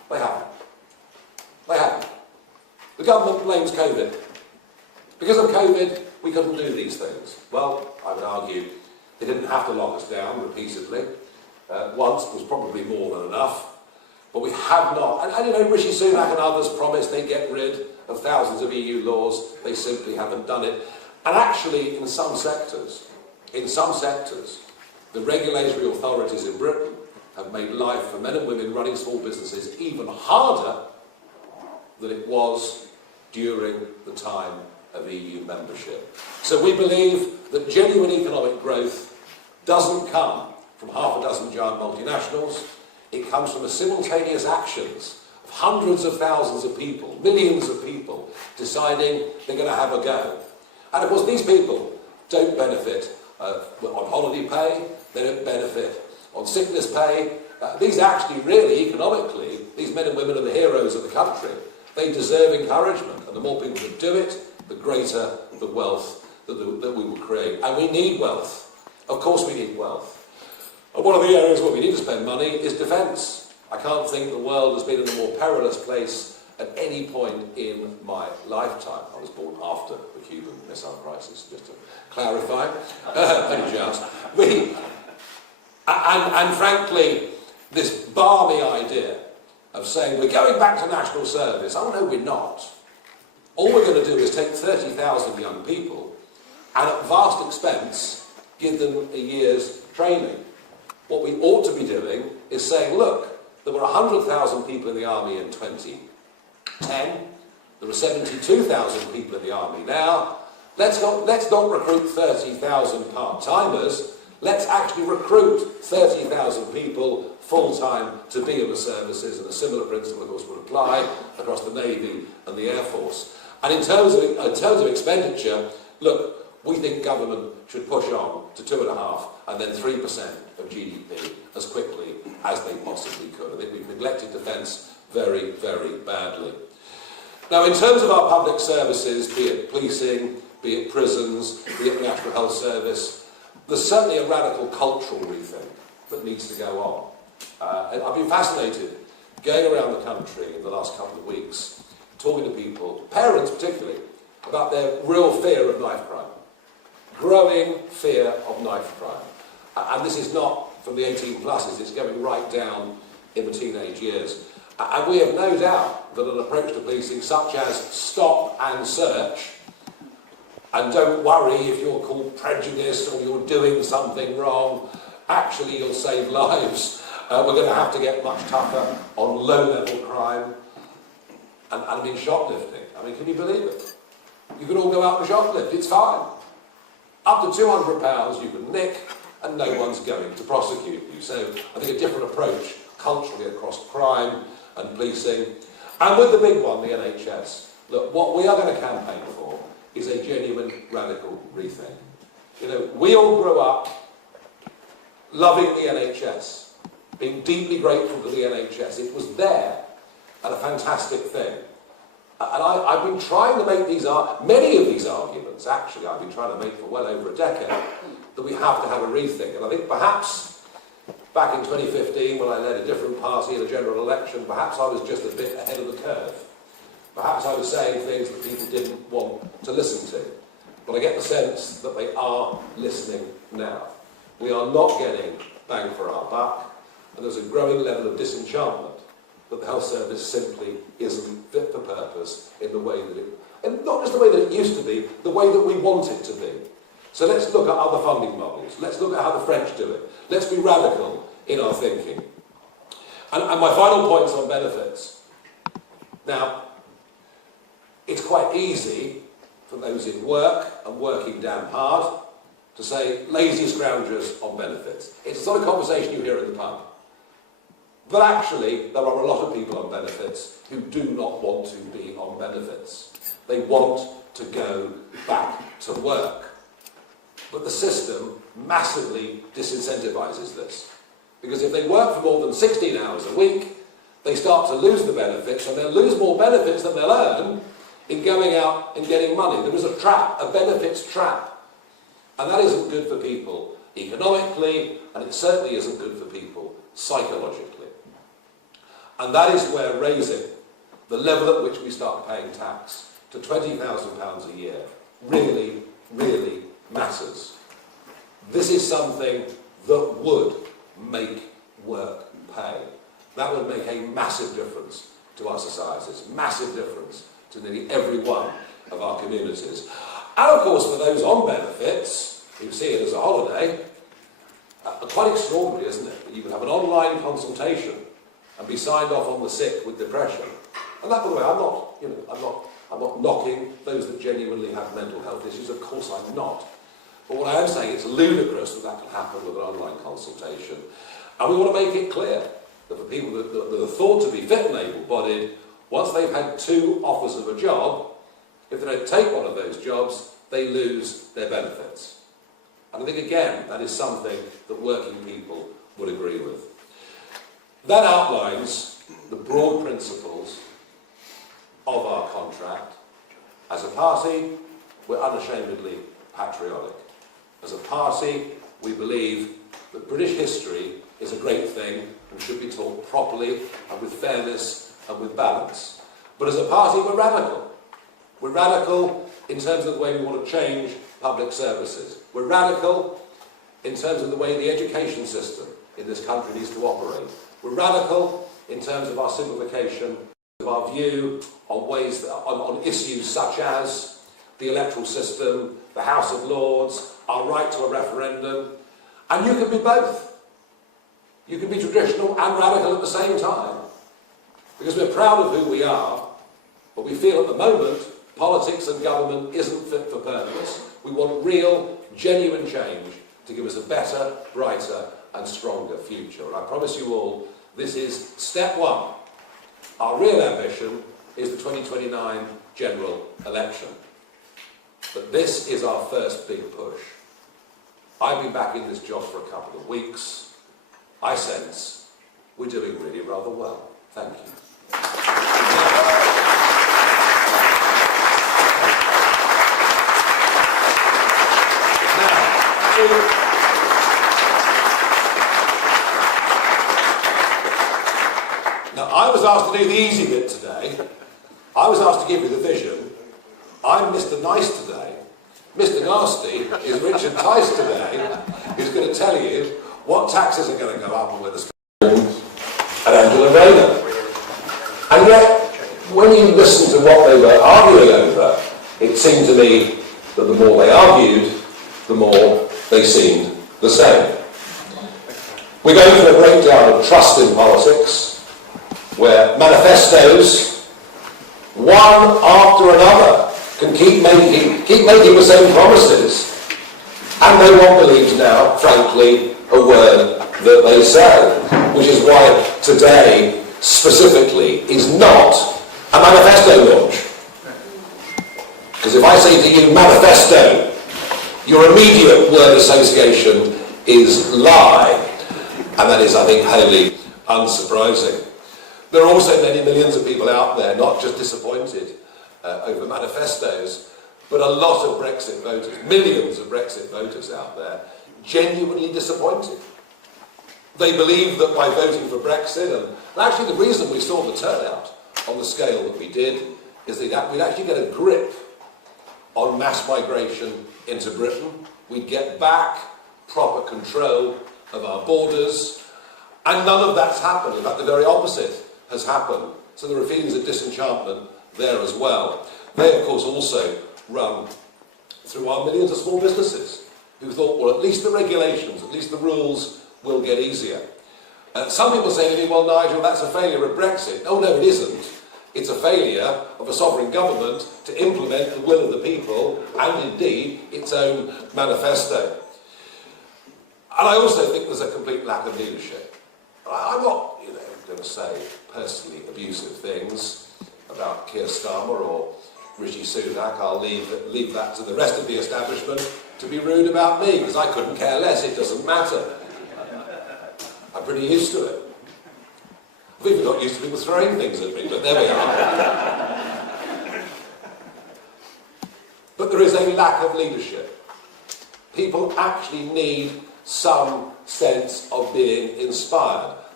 They haven't. They haven't. The government blames COVID. Because of COVID, we couldn't do these things. Well, I would argue they didn't have to lock us down repeatedly. Once was probably more than enough. But we have not. And you know, Rishi Sunak and others promised they'd get rid of thousands of EU laws. They simply haven't done it. And actually, in some sectors, the regulatory authorities in Britain have made life for men and women running small businesses even harder than it was during the time of EU membership. So we believe that genuine economic growth doesn't come from half a dozen giant multinationals. It comes from the simultaneous actions of hundreds of thousands of people, millions of people, deciding they're going to have a go. And of course these people don't benefit on holiday pay, they don't benefit on sickness pay. These actually really, economically, these men and women are the heroes of the country. They deserve encouragement, and the more people that do it, the greater the wealth that we will create. And we need wealth. Of course we need wealth. And one of the areas where we need to spend money is defence. I can't think the world has been in a more perilous place at any point in my lifetime. I was born after the Cuban Missile Crisis, just to clarify. Only just. And frankly, this balmy idea of saying we're going back to national service, oh no, we're not. All we're going to do is take 30,000 young people and at vast expense give them a year's training. What we ought to be doing is saying, look, there were 100,000 people in the army in 2010, there are 72,000 people in the army now. Let's not recruit 30,000 part-timers, let's actually recruit 30,000 people full-time to be in the services, and a similar principle, of course, would apply across the Navy and the Air Force. And in terms of expenditure, look, we think government should push on to 2.5% and then 3% of GDP as quickly as they possibly could. I think we've neglected defence very, very badly. Now, in terms of our public services, be it policing, be it prisons, be it the National Health Service, there's certainly a radical cultural rethink that needs to go on. I've been fascinated going around the country in the last couple of weeks, talking to people, parents particularly, about their real fear of knife crime. Growing fear of knife crime. And this is not from the 18 pluses, it's going right down in the teenage years. And we have no doubt that an approach to policing such as stop and search, and don't worry if you're called prejudiced or you're doing something wrong, actually you'll save lives. We're going to have to get much tougher on low-level crime. And I mean shoplifting. I mean, can you believe it? You can all go out and shoplift, it's fine. Up to £200 you can nick and no one's going to prosecute you. So I think a different approach culturally across crime and policing. And with the big one, the NHS. Look, what we are going to campaign for is a genuine radical rethink. You know, we all grew up loving the NHS, being deeply grateful to the NHS. It was there and a fantastic thing. And I've been trying to make many of these arguments, actually, I've been trying to make for well over a decade, that we have to have a rethink. And I think perhaps back in 2015, when I led a different party in a general election, perhaps I was just a bit ahead of the curve. Perhaps I was saying things that people didn't want to listen to. But I get the sense that they are listening now. We are not getting bang for our buck, and there's a growing level of disenchantment that the health service simply isn't fit for purpose in the way that it, and not just the way that it used to be, the way that we want it to be. So let's look at other funding models. Let's look at how the French do it. Let's be radical in our thinking. And my final point's on benefits. Now, it's quite easy for those in work and working damn hard to say lazy scroungers on benefits. It's not a conversation you hear in the pub. But actually, there are a lot of people on benefits who do not want to be on benefits. They want to go back to work. But the system massively disincentivises this. Because if they work for more than 16 hours a week, they start to lose the benefits, and they'll lose more benefits than they'll earn in going out and getting money. There is a trap, a benefits trap. And that isn't good for people economically, and it certainly isn't good for people psychologically. And that is where raising the level at which we start paying tax to £20,000 a year really, really matters. This is something that would make work pay. That would make a massive difference to our societies, massive difference to nearly every one of our communities. And of course, for those on benefits, who see it as a holiday, quite extraordinary, isn't it? That you can have an online consultation and be signed off on the sick with depression. And that, by the way, I'm not knocking those that genuinely have mental health issues. Of course, I'm not. But what I am saying, it's ludicrous that that can happen with an online consultation. And we want to make it clear that for people that are thought to be fit and able-bodied, once they've had 2 offers of a job, if they don't take one of those jobs, they lose their benefits. And I think, again, that is something that working people would agree with. That outlines the broad principles of our contract. As a party, we're unashamedly patriotic. As a party, we believe that British history is a great thing and should be taught properly and with fairness and with balance. But as a party, we're radical. We're radical in terms of the way we want to change public services. We're radical in terms of the way the education system in this country needs to operate. We're radical in terms of our simplification, of our view on ways that, on issues such as the electoral system, the House of Lords, our right to a referendum. And you can be both. You can be traditional and radical at the same time. Because we're proud of who we are, but we feel at the moment politics and government isn't fit for purpose. We want real, genuine change to give us a better, brighter and stronger future. And I promise you all, this is step 1. Our real ambition is the 2029 general election. But this is our first big push. I've been back in this job for a couple of weeks. I sense we're doing really rather well. Thank you. Now, I was asked to do the easy bit today. I was asked to give you the vision. I'm Mr. Nice today. Mr. Nasty is Richard Tice today, who's going to tell you what taxes are going to go up and where the spending and Angela Rayner. And yet, when you listen to what they were arguing over, it seemed to me that the more they argued, the more they seemed the same. We're going through a breakdown of trust in politics, where manifestos, one after another, can keep making the same promises, and no one believes now, frankly, a word that they say, which is why today, specifically, is not a manifesto launch. Because if I say to you, manifesto, your immediate word association is lie, and that is, I think, wholly unsurprising. There are also many millions of people out there, not just disappointed over manifestos, but a lot of Brexit voters, millions of Brexit voters out there, genuinely disappointed. They believe that by voting for Brexit, and actually the reason we saw the turnout on the scale that we did, is that we'd actually get a grip on mass migration into Britain. We'd get back proper control of our borders, and none of that's happened. In fact, the very opposite has happened. So there are feelings of disenchantment there as well. They, of course, also run through our millions of small businesses who thought, well, at least the regulations, at least the rules will get easier. Some people say to me, well, Nigel, that's a failure of Brexit. Oh, no, it isn't. It's a failure of a sovereign government to implement the will of the people and, indeed, its own manifesto. And I also think there's a complete lack of leadership. I'm not, going to say personally abusive things about Keir Starmer or Rishi Sunak. I'll leave that to the rest of the establishment to be rude about me, because I couldn't care less. It doesn't matter. I'm pretty used to it. I've even got used to people throwing things at me, but there we are. But there is a lack of leadership. People actually need some sense of being inspired,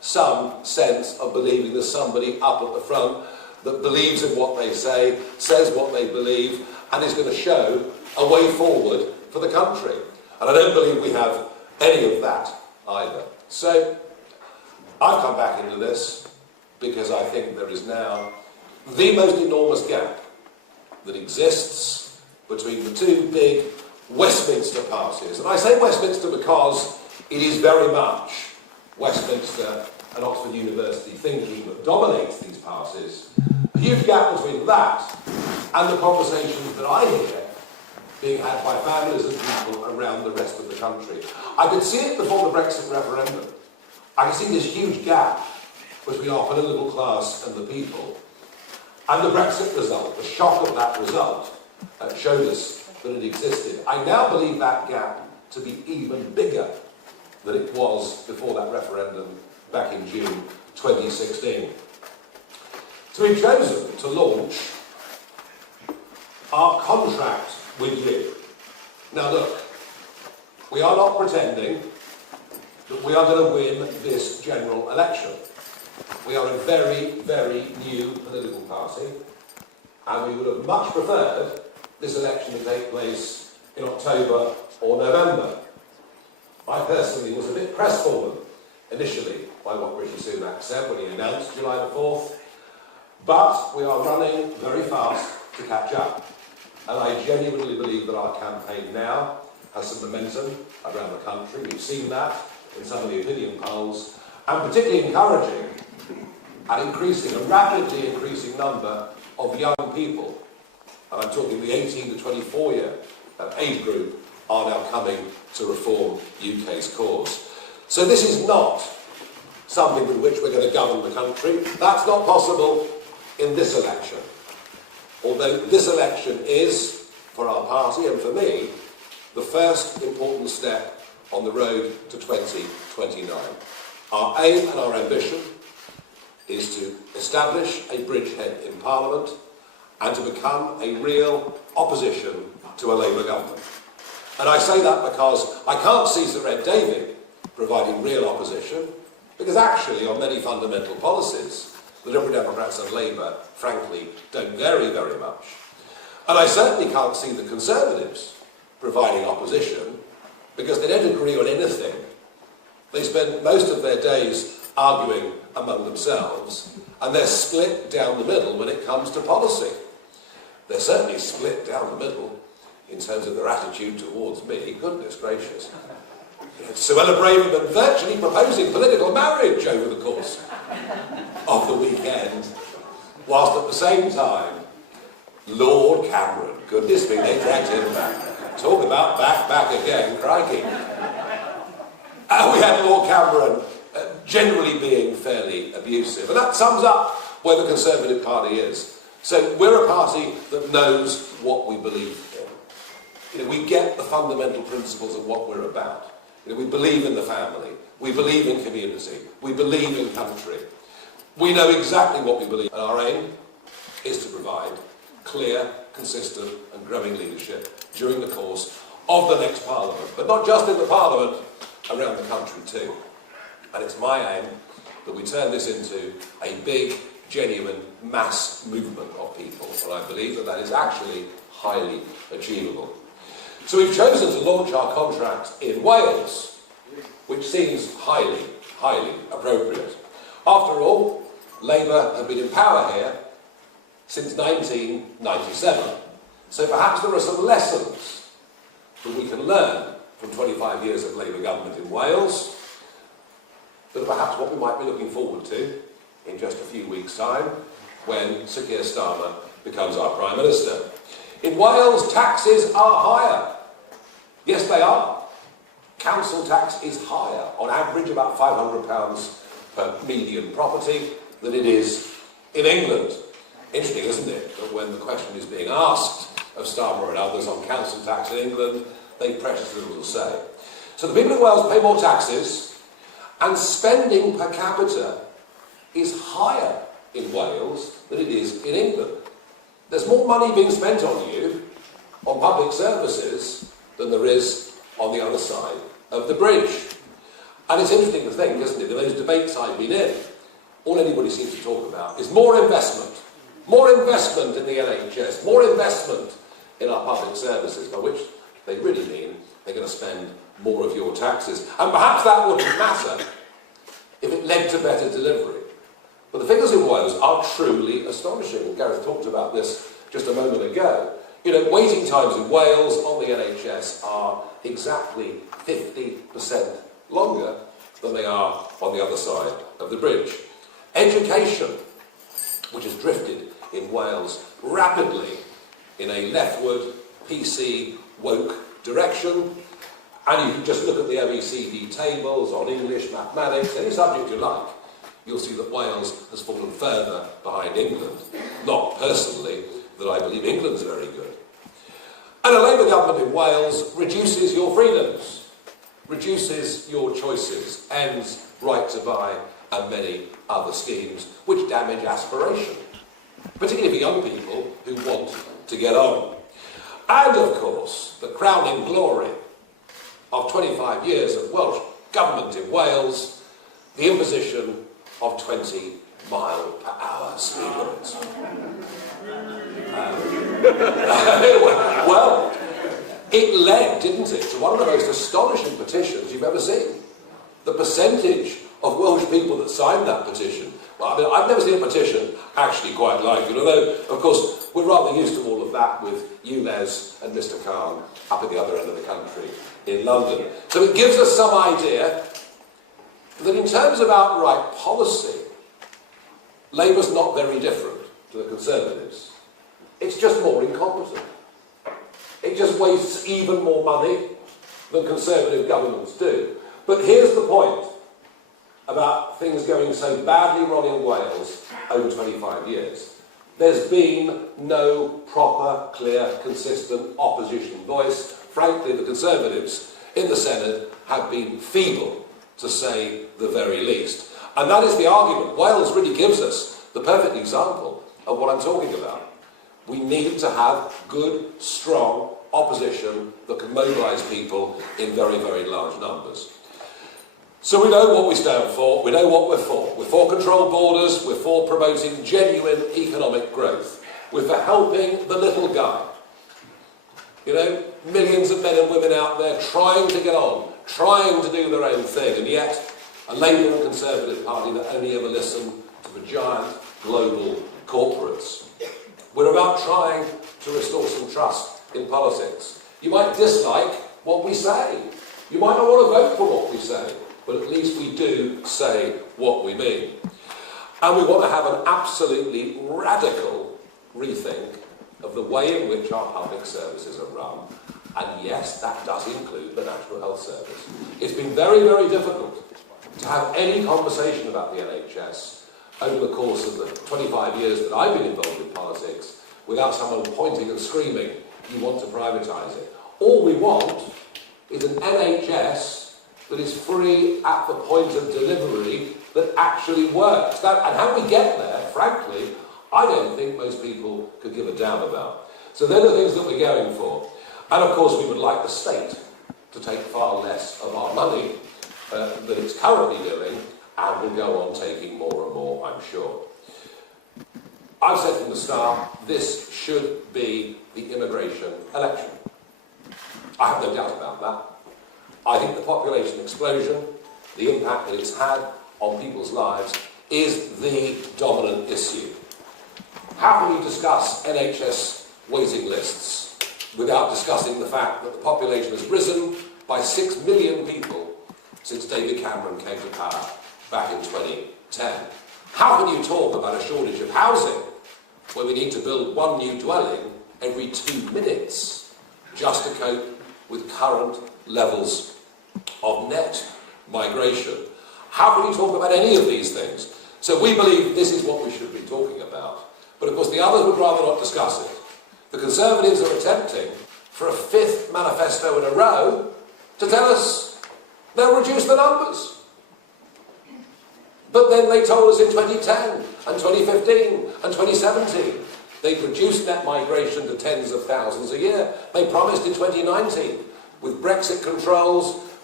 some sense of believing there's somebody up at the front that believes in what they say, says what they believe, and is going to show a way forward for the country. And I don't believe we have any of that either. So I've come back into this because I think there is now the most enormous gap that exists between the two big Westminster parties. And I say Westminster because it is very much Westminster and Oxford University thinking that dominates these parties. A huge gap between that and the conversations that I hear being had by families and people around the rest of the country. I could see it before the Brexit referendum. I could see this huge gap between our political class and the people. And the Brexit result, the shock of that result, showed us that it existed. I now believe that gap to be even bigger than it was before that referendum back in June 2016. So we've chosen to launch our contract with you. Now look, we are not pretending that we are going to win this general election. We are a very, very new political party, and we would have much preferred this election to take place in October or November. I personally was a bit crestfallen initially by what Rishi Sunak said when he announced July the 4th, but we are running very fast to catch up. And I genuinely believe that our campaign now has some momentum around the country. We've seen that in some of the opinion polls, and particularly encouraging an increasing, a rapidly increasing number of young people, and I'm talking the 18 to 24 year age group, are now coming to reform UK's cause. So this is not something with which we're going to govern the country. That's not possible in this election. Although this election is, for our party and for me, the first important step on the road to 2029. Our aim and our ambition is to establish a bridgehead in Parliament and to become a real opposition to a Labour government. And I say that because I can't see Sir Ed Davey providing real opposition, because actually on many fundamental policies, the Liberal Democrats and Labour, frankly, don't vary very much. And I certainly can't see the Conservatives providing opposition, because they don't agree on anything. They spend most of their days arguing among themselves, and they're split down the middle when it comes to policy. They're certainly split down the middle in terms of their attitude towards me. Goodness gracious. Suella Braverman virtually proposing political marriage over the course of the weekend, whilst at the same time, Lord Cameron, goodness me, they dragged him back. Talk about back again, crikey. And we had Lord Cameron generally being fairly abusive. And that sums up where the Conservative Party is. So we're a party that knows what we believe in. We get the fundamental principles of what we're about. We believe in the family. We believe in community. We believe in country. We know exactly what we believe. And our aim is to provide clear, consistent and growing leadership during the course of the next Parliament. But not just in the Parliament, around the country too. And it's my aim that we turn this into a big, genuine mass movement of people. And I believe that that is actually highly achievable. So we've chosen to launch our contract in Wales, which seems highly, highly appropriate. After all, Labour have been in power here since 1997. So perhaps there are some lessons that we can learn from 25 years of Labour government in Wales, but perhaps what we might be looking forward to in just a few weeks' time when Sir Keir Starmer becomes our Prime Minister. In Wales, taxes are higher. Yes, they are. Council tax is higher, on average about £500 per median property, than it is in England. Interesting, isn't it, that when the question is being asked of Starmer and others on council tax in England, they precious little to say. So the people in Wales pay more taxes, and spending per capita is higher in Wales than it is in England. There's more money being spent on you, on public services, than there is on the other side of the bridge. And it's interesting to think, isn't it, in those debates I've been in, all anybody seems to talk about is more investment in the NHS, more investment in our public services, by which they really mean they're going to spend more of your taxes. And perhaps that wouldn't matter if it led to better delivery. But the figures in Wales are truly astonishing. Gareth talked about this just a moment ago. You know, waiting times in Wales on the NHS are exactly 50% longer than they are on the other side of the bridge. Education, which has drifted in Wales rapidly in a leftward, PC, woke direction, and you can just look at the OECD tables on English, mathematics, any subject you like, you'll see that Wales has fallen further behind England. Not personally that I believe England's very good. And a Labour government in Wales reduces your freedoms, reduces your choices, ends right to buy and many other schemes which damage aspiration, particularly for young people who want to get on. And of course, the crowning glory of 25 years of Welsh government in Wales, the imposition of 20-mile-per-hour speed limits. Well, it led, didn't it, to one of the most astonishing petitions you've ever seen. The percentage of Welsh people that signed that petition. Well, I mean, I've never seen a petition actually quite like it, although, of course, we're rather used to all of that with ULEZ and Mr. Khan up at the other end of the country in London. So it gives us some idea that in terms of outright policy, Labour's not very different to the Conservatives. It's just more incompetent. It just wastes even more money than Conservative governments do. But here's the point about things going so badly wrong in Wales over 25 years. There's been no proper, clear, consistent opposition voice. Frankly, the Conservatives in the Senate have been feeble, to say the very least. And that is the argument. Wales really gives us the perfect example of what I'm talking about. We need to have good, strong opposition that can mobilise people in very, very large numbers. So we know what we stand for, we know what we're for. We're for controlled borders, we're for promoting genuine economic growth. We're for helping the little guy. You know, millions of men and women out there trying to get on, trying to do their own thing, and yet a Labour and Conservative party that only ever listen to the giant global corporates. We're about trying to restore some trust in politics. You might dislike what we say. You might not want to vote for what we say, but at least we do say what we mean. And we want to have an absolutely radical rethink of the way in which our public services are run. And yes, that does include the National Health Service. It's been very, very difficult to have any conversation about the NHS over the course of the 25 years that I've been involved in politics without someone pointing and screaming, you want to privatise it. All we want is an NHS that is free at the point of delivery that actually works. And how we get there, frankly, I don't think most people could give a damn about. So they're the things that we're going for. And of course we would like the state to take far less of our money than it's currently doing, and will go on taking more and more, I'm sure. I've said from the start, this should be the immigration election. I have no doubt about that. I think the population explosion, the impact that it's had on people's lives, is the dominant issue. How can you discuss NHS waiting lists without discussing the fact that the population has risen by 6 million people since David Cameron came to power back in 2010? How can you talk about a shortage of housing when we need to build one new dwelling every 2 minutes just to cope with current levels of net migration? How can you talk about any of these things? So we believe this is what we should be talking about. But of course the others would rather not discuss it. The Conservatives are attempting for a 5th manifesto in a row to tell us they'll reduce the numbers. But then they told us in 2010 and 2015 and 2017 they'd reduced net migration to tens of thousands a year. They promised in 2019 with Brexit controls,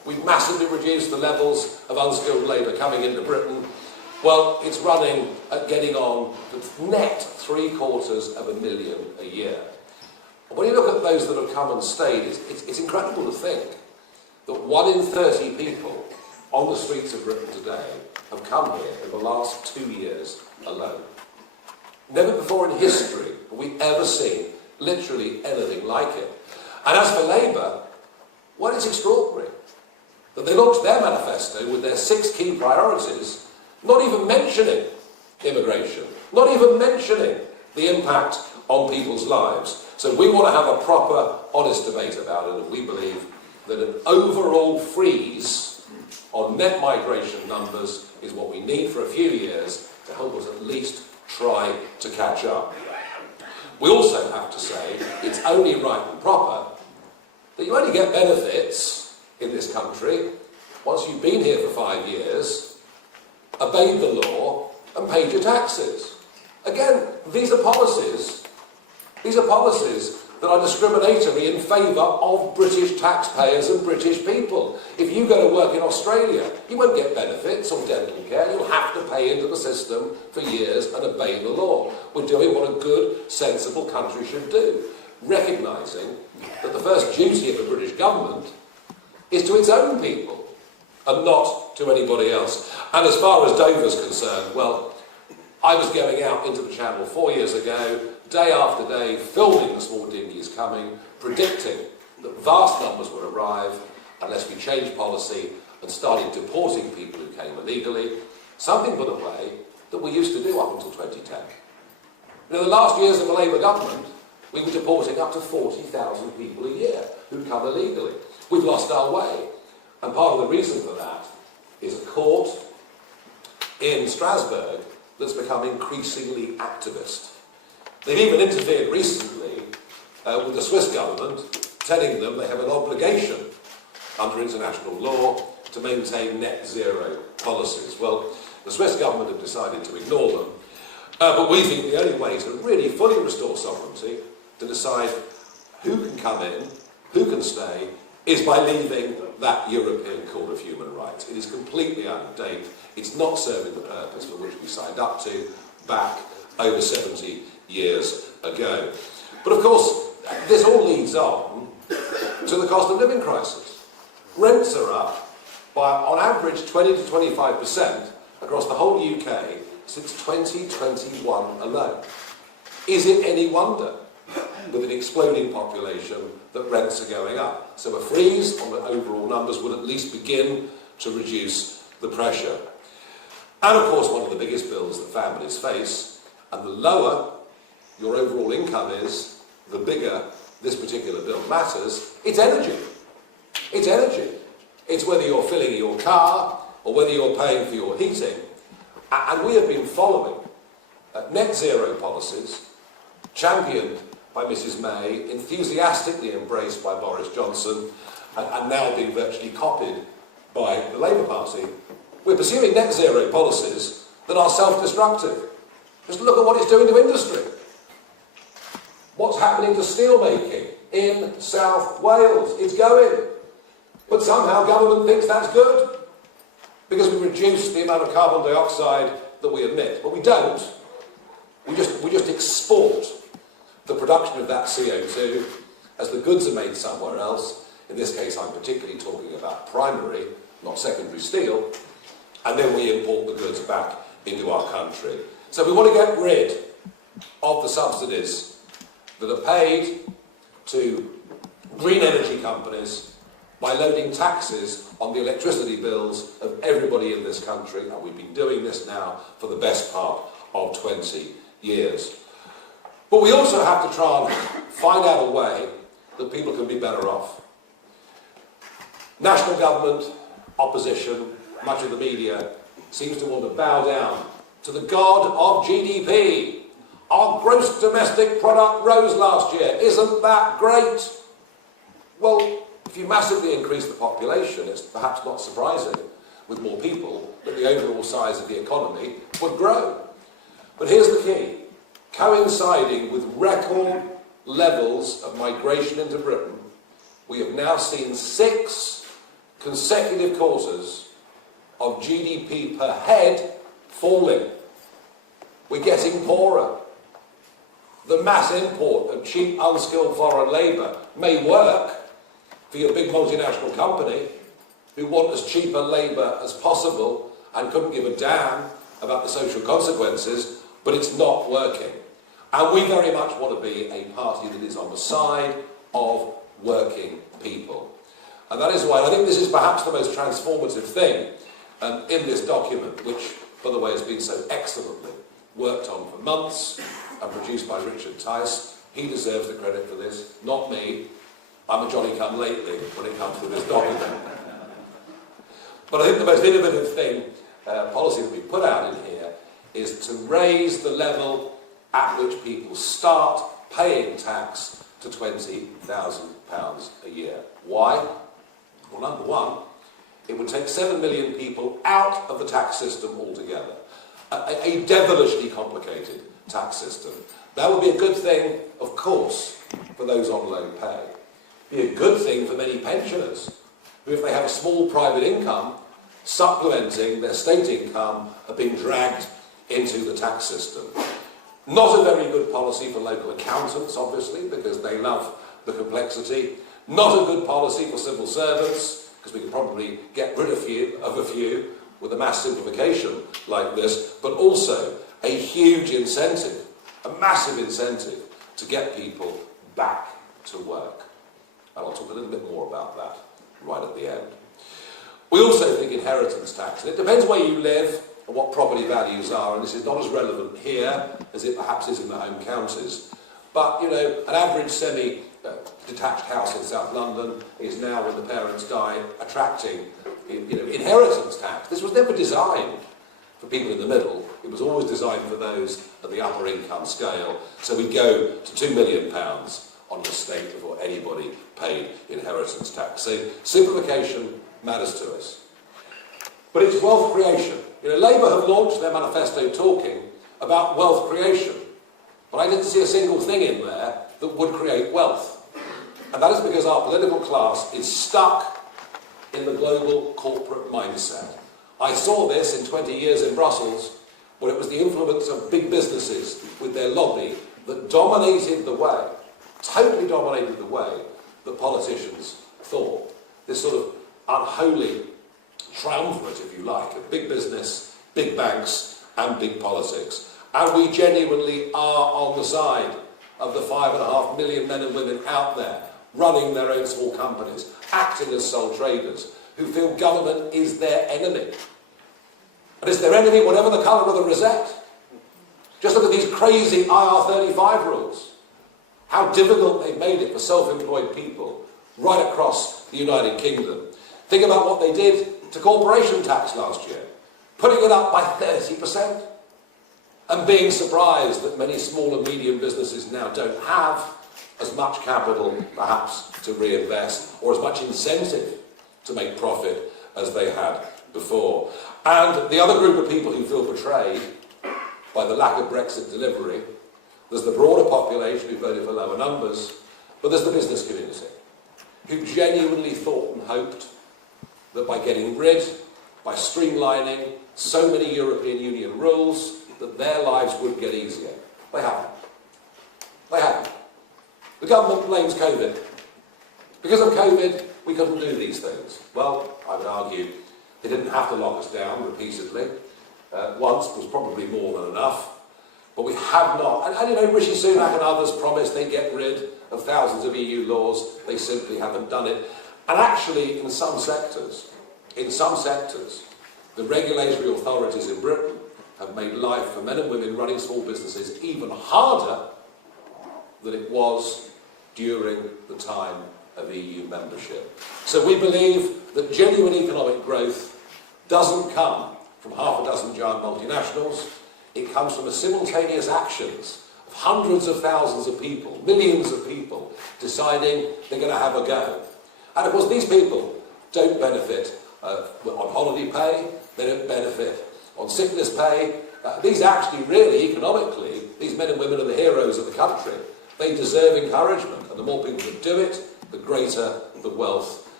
We've massively reduced the levels of unskilled labour coming into Britain. Well, it's running at getting on for net 750,000 a year. And when you look at those that have come and stayed, it's incredible to think that 1 in 30 people on the streets of Britain today have come here in the last 2 years alone. Never before in history have we ever seen literally anything like it. And as for Labour, well, it's extraordinary that they launched their manifesto with their 6 key priorities, not even mentioning immigration, not even mentioning the impact on people's lives. So we want to have a proper, honest debate about it, and we believe that an overall freeze on net migration numbers is what we need for a few years to help us at least try to catch up. We also have to say it's only right and proper that you only get benefits in this country once you've been here for 5 years, obeyed the law and paid your taxes. Again, these are policies that are discriminatory in favour of British taxpayers and British people. If you go to work in Australia, you won't get benefits or dental care. You'll have to pay into the system for years and obey the law. We're doing what a good, sensible country should do, recognising that the first duty of the British government is to its own people and not to anybody else. And as far as Dover's concerned, well, I was going out into the Channel 4 years ago, day after day, filming the small dinghies coming, predicting that vast numbers would arrive unless we changed policy and started deporting people who came illegally, something, by the way, that we used to do up until 2010. In the last years of the Labour government, we were deporting up to 40,000 people a year who'd come illegally. We've lost our way. And part of the reason for that is a court in Strasbourg that's become increasingly activist. They've even interfered recently with the Swiss government, telling them they have an obligation under international law to maintain net zero policies. Well, the Swiss government have decided to ignore them, but we think the only way to really fully restore sovereignty, to decide who can come in, who can stay, is by leaving that European Court of Human Rights. It is completely out of date. It's not serving the purpose for which we signed up to back over 70 years ago. But of course, this all leads on to the cost of living crisis. Rents are up by, on average, 20 to 25% across the whole UK since 2021 alone. Is it any wonder, with an exploding population, that rents are going up? So a freeze on the overall numbers would at least begin to reduce the pressure. And of course, one of the biggest bills that families face, and the lower your overall income is, the bigger this particular bill matters, it's energy. It's energy. It's whether you're filling your car or whether you're paying for your heating. And we have been following net zero policies, championed by Mrs May, enthusiastically embraced by Boris Johnson, and now being virtually copied by the Labour Party. We're pursuing net zero policies that are self-destructive. Just look at what it's doing to industry. What's happening to steelmaking in South Wales? It's going. But somehow government thinks that's good because we reduce the amount of carbon dioxide that we emit. But we don't. We just export the production of that CO2 as the goods are made somewhere else. In this case, I'm particularly talking about primary, not secondary steel. And then we import the goods back into our country. So we want to get rid of the subsidies that are paid to green energy companies by loading taxes on the electricity bills of everybody in this country, and we've been doing this now for the best part of 20 years. But we also have to try and find out a way that people can be better off. National government, opposition, much of the media seems to want to bow down to the god of GDP. Our gross domestic product rose last year. Isn't that great? Well, if you massively increase the population, it's perhaps not surprising, with more people, that the overall size of the economy would grow. But here's the key. Coinciding with record levels of migration into Britain, we have now seen 6 consecutive quarters of GDP per head falling. We're getting poorer. The mass import of cheap, unskilled foreign labour may work for your big multinational company who want as cheap a labour as possible and couldn't give a damn about the social consequences, but it's not working. And we very much want to be a party that is on the side of working people. And that is why I think this is perhaps the most transformative thing in this document, which, by the way, has been so excellently worked on for months and produced by Richard Tice. He deserves the credit for this, not me. I'm a Johnny-come-lately when it comes to this document. But I think the most innovative thing, policy that we put out in here, is to raise the level at which people start paying tax to £20,000 a year. Why? Well, number one, it would take 7 million people out of the tax system altogether. A devilishly complicated tax system. That would be a good thing, of course, for those on low pay. Be a good thing for many pensioners, who, if they have a small private income, supplementing their state income, are being dragged into the tax system. Not a very good policy for local accountants, obviously, because they love the complexity. Not a good policy for civil servants, because we could probably get rid of a few with a mass simplification like this, but also a huge incentive, a massive incentive to get people back to work. And I'll talk a little bit more about that right at the end. We also think inheritance tax, and it depends where you live and what property values are, and this is not as relevant here as it perhaps is in the home counties. But, you know, an average semi-detached house in South London is now, when the parents die, attracting, inheritance tax. This was never designed for people in the middle. It was always designed for those at the upper income scale. So we go to £2 million on the estate before anybody paid inheritance tax. So simplification matters to us. But it's wealth creation. Labour have launched their manifesto talking about wealth creation. But I didn't see a single thing in there that would create wealth. And that is because our political class is stuck in the global corporate mindset. I saw this in 20 years in Brussels, where it was the influence of big businesses with their lobby that dominated the way, totally dominated the way that politicians thought. This sort of unholy triumvirate, if you like, of big business, big banks and big politics. And we genuinely are on the side of the 5.5 million men and women out there running their own small companies, acting as sole traders, who feel government is their enemy. And it's their enemy whatever the colour of the rosette. Just look at these crazy IR35 rules. How difficult they've made it for self-employed people right across the United Kingdom. Think about what they did to corporation tax last year, putting it up by 30%. And being surprised that many small and medium businesses now don't have as much capital, perhaps, to reinvest, or as much incentive to make profit as they had before. And the other group of people who feel betrayed by the lack of Brexit delivery, there's the broader population who voted for lower numbers, but there's the business community, who genuinely thought and hoped that by getting rid, by streamlining so many European Union rules, that their lives would get easier. They haven't. They haven't. The government blames COVID. Because of COVID, we couldn't do these things. Well, I would argue they didn't have to lock us down repeatedly. Once was probably more than enough. But we have not. And Rishi Sunak and others promised they'd get rid of thousands of EU laws. They simply haven't done it. And actually, in some sectors, the regulatory authorities in Britain have made life for men and women running small businesses even harder than it was during the time of EU membership. So we believe that genuine economic growth doesn't come from half a dozen giant multinationals. It comes from the simultaneous actions of hundreds of thousands of people, millions of people, deciding they're going to have a go. And of course, these people don't benefit on holiday pay, they don't benefit on sickness pay. These actually really, economically, these men and women are the heroes of the country. They deserve encouragement, and the more people that do it, the greater the wealth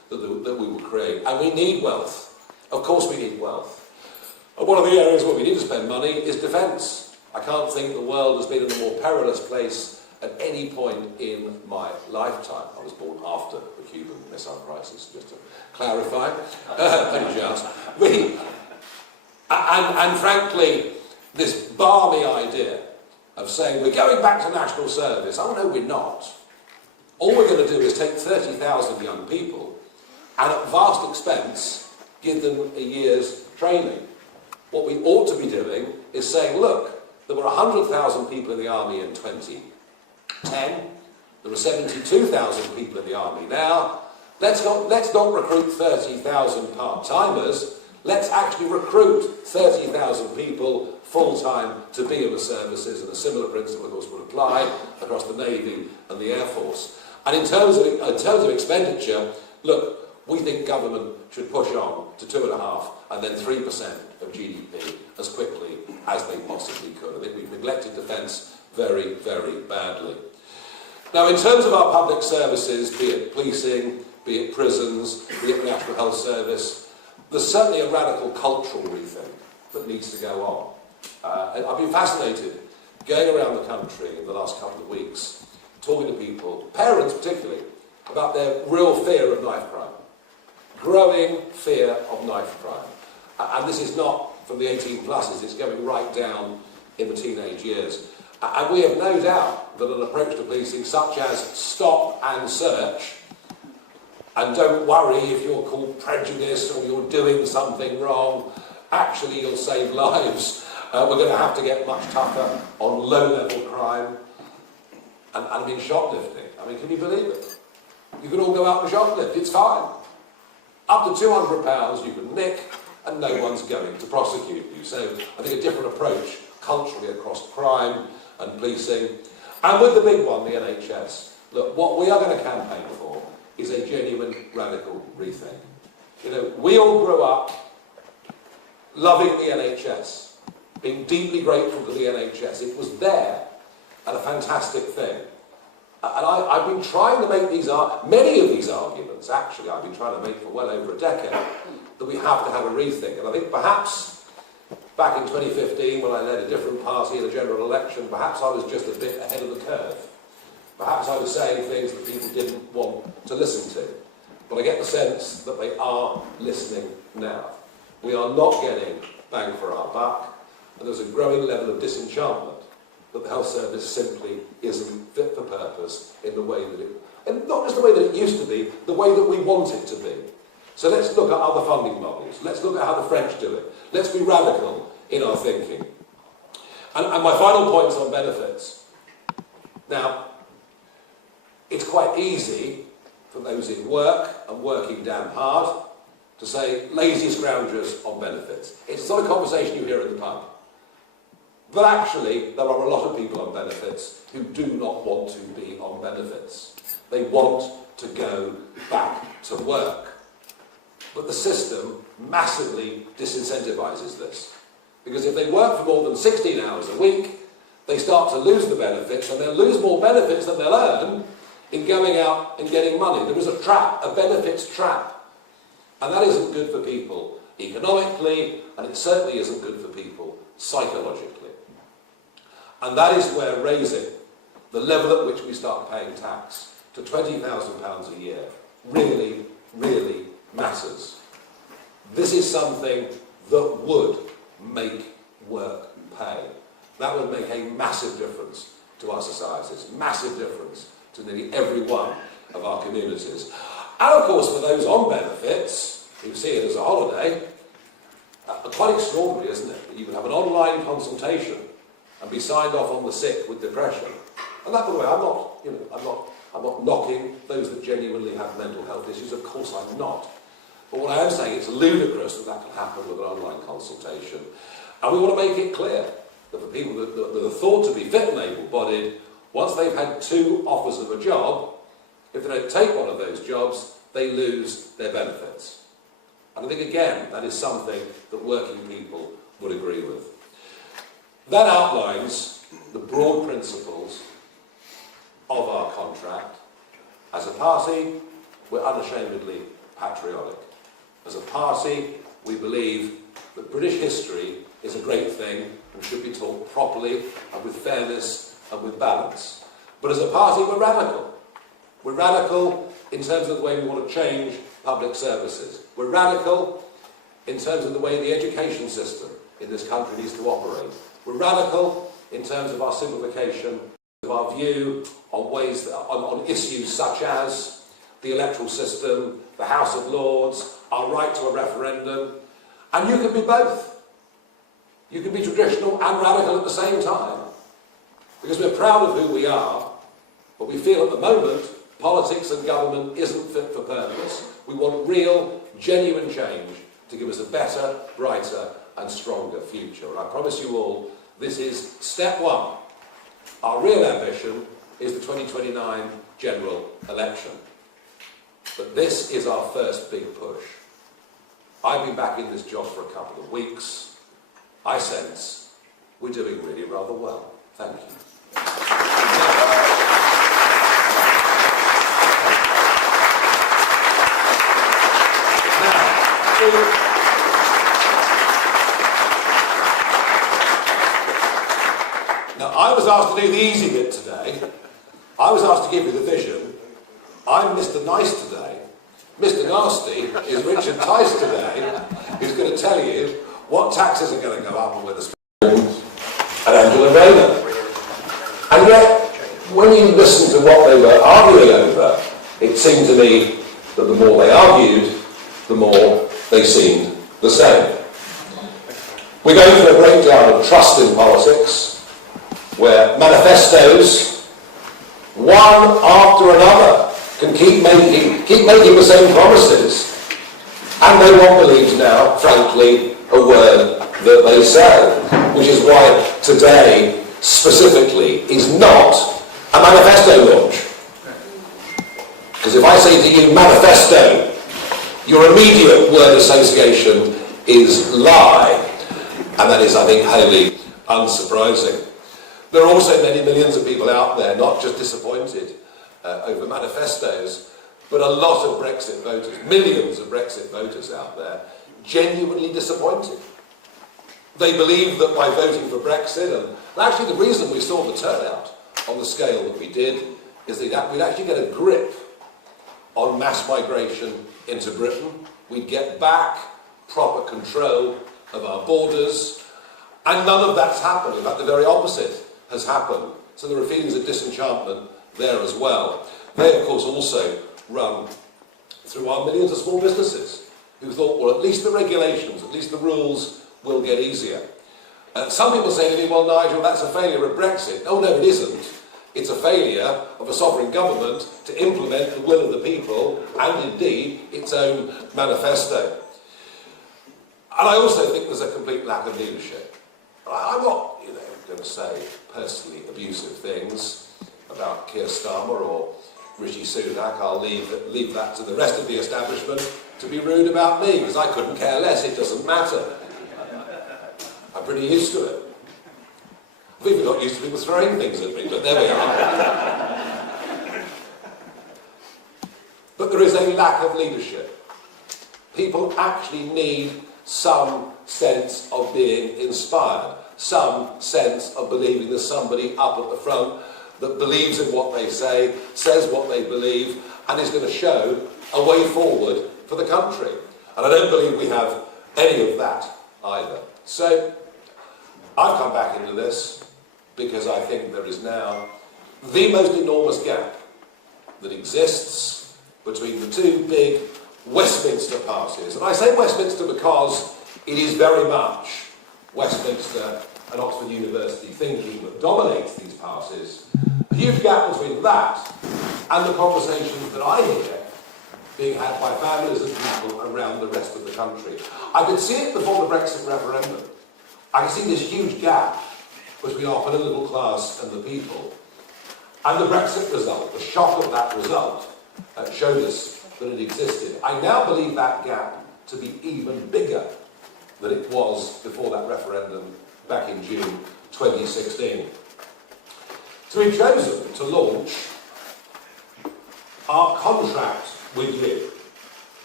that we will create. And we need wealth. Of course we need wealth. And one of the areas where we need to spend money is defence. I can't think the world has been in a more perilous place at any point in my lifetime. I was born after the Cuban Missile Crisis, just to clarify. And frankly, this balmy idea of saying we're going back to national service, oh no, we're not. All we're going to do is take 30,000 young people and at vast expense give them a year's training. What we ought to be doing is saying, look, there were 100,000 people in the army in 2010, there are 72,000 people in the army now. Let's not recruit 30,000 part-timers, let's actually recruit 30,000 people full-time to be in the services, and a similar principle, of course, would apply across the Navy and the Air Force. And in terms of expenditure, look, we think government should push on to 2.5% and then 3% of GDP as quickly as they possibly could. I think we've neglected defence very, very badly. Now, in terms of our public services, be it policing, be it prisons, be it the National Health Service, there's certainly a radical cultural rethink that needs to go on. And I've been fascinated going around the country in the last couple of weeks, talking to people, parents particularly, about their real fear of knife crime. Growing fear of knife crime. And this is not from the 18 pluses, it's going right down in the teenage years. And we have no doubt that an approach to policing such as stop and search, and don't worry if you're called prejudiced or you're doing something wrong, actually you'll save lives. We're going to have to get much tougher on low-level crime. And I mean shoplifting. I mean, can you believe it? You can all go out and shoplift, it's fine. Up to £200 you can nick and no one's going to prosecute you. So I think a different approach culturally across crime and policing. And with the big one, the NHS. Look, what we are going to campaign for is a genuine radical rethink. You know, we all grew up loving the NHS, being deeply grateful to the NHS. It was there and a fantastic thing. And I've been trying to make many of these arguments, actually, I've been trying to make for well over a decade, that we have to have a rethink. And I think perhaps back in 2015, when I led a different party in a general election, perhaps I was just a bit ahead of the curve. Perhaps I was saying things that people didn't want to listen to. But I get the sense that they are listening now. We are not getting bang for our buck, and there's a growing level of disenchantment that the health service simply isn't fit for purpose in the way that it, and not just the way that it used to be, the way that we want it to be. So let's look at other funding models. Let's look at how the French do it. Let's be radical in our thinking. And my final point is on benefits. Now, it's quite easy for those in work and working damn hard to say lazy scroungers on benefits. It's not a conversation you hear in the pub. But actually, there are a lot of people on benefits who do not want to be on benefits. They want to go back to work. But the system massively disincentivises this. Because if they work for more than 16 hours a week, they start to lose the benefits, and they'll lose more benefits than they'll earn in going out and getting money. There is a trap, a benefits trap. And that isn't good for people economically, and it certainly isn't good for people psychologically. And that is where raising the level at which we start paying tax to £20,000 a year really, really matters. This is something that would make work pay. That would make a massive difference to our societies, massive difference to nearly every one of our communities. And of course, for those on benefits, who see it as a holiday, quite extraordinary, isn't it? That you can have an online consultation and be signed off on the sick with depression. And that, by the way, I'm not knocking those that genuinely have mental health issues. Of course, I'm not. But what I am saying, it's ludicrous that that can happen with an online consultation. And we want to make it clear that for people that are thought to be fit and able-bodied, once they've had 2 offers of a job, if they don't take one of those jobs, they lose their benefits. And I think, again, that is something that working people would agree with. That outlines the broad principles of our contract. As a party, we're unashamedly patriotic. As a party, we believe that British history is a great thing and should be taught properly and with fairness and with balance. But as a party, we're radical. We're radical in terms of the way we want to change public services. We're radical in terms of the way the education system in this country needs to operate. We're radical in terms of our simplification, of our view on ways that, on issues such as the electoral system, the House of Lords, our right to a referendum. And you can be both. You can be traditional and radical at the same time. Because we're proud of who we are, but we feel at the moment politics and government isn't fit for purpose. We want real, genuine change to give us a better, brighter and stronger future. And I promise you all, this is step one. Our real ambition is the 2029 general election. But this is our first big push. I've been back in this job for a couple of weeks. I sense we're doing really rather well. Thank you. Now, I was asked to do the easy bit today. I was asked to give you the vision. I'm Mr. Nice today. Mr. Nasty is Richard Tice today, who's going to tell you what taxes are going to go up and where the and Angela Rayner. And yet, when you listen to what they were arguing over, it seemed to me that the more they argued, the more they seemed the same. We're going through a breakdown of trust in politics, where manifestos, one after another, can keep making the same promises, and no one believes now, frankly, a word that they say, which is why today, specifically, is not a manifesto launch. Because if I say to you, manifesto, your immediate word association is lie, and that is, I think, wholly unsurprising. There are also many millions of people out there, not just disappointed over manifestos, but a lot of Brexit voters, millions of Brexit voters out there, genuinely disappointed. They believe that by voting for Brexit, and actually the reason we saw the turnout on the scale that we did, is that we'd actually get a grip on mass migration into Britain. We'd get back proper control of our borders, and none of that's happened. In fact, the very opposite has happened. So there are feelings of disenchantment there as well. They, of course, also run through our millions of small businesses who thought, well, at least the regulations, at least the rules will get easier. Some people say to me, well, Nigel, that's a failure of Brexit. Oh, no, it isn't. It's a failure of a sovereign government to implement the will of the people and, indeed, its own manifesto. And I also think there's a complete lack of leadership. I'm not, going to say personally abusive things about Keir Starmer or Rishi Sunak. I'll leave that to the rest of the establishment to be rude about me, because I couldn't care less. It doesn't matter. I'm pretty used to it. I've even got used to people throwing things at me, but there we are. But there is a lack of leadership. People actually need some sense of being inspired, some sense of believing there's somebody up at the front that believes in what they say, says what they believe, and is going to show a way forward for the country. And I don't believe we have any of that either. So I've come back into this because I think there is now the most enormous gap that exists between the two big Westminster parties. And I say Westminster because it is very much Westminster and Oxford University thinking that dominates these parties. A huge gap between that and the conversations that I hear being had by families and people around the rest of the country. I could see it before the Brexit referendum. I could see this huge gap between our political class and the people. And the Brexit result, the shock of that result, showed us that it existed. I now believe that gap to be even bigger than it was before that referendum back in June 2016. So we've chosen to launch our contract with you.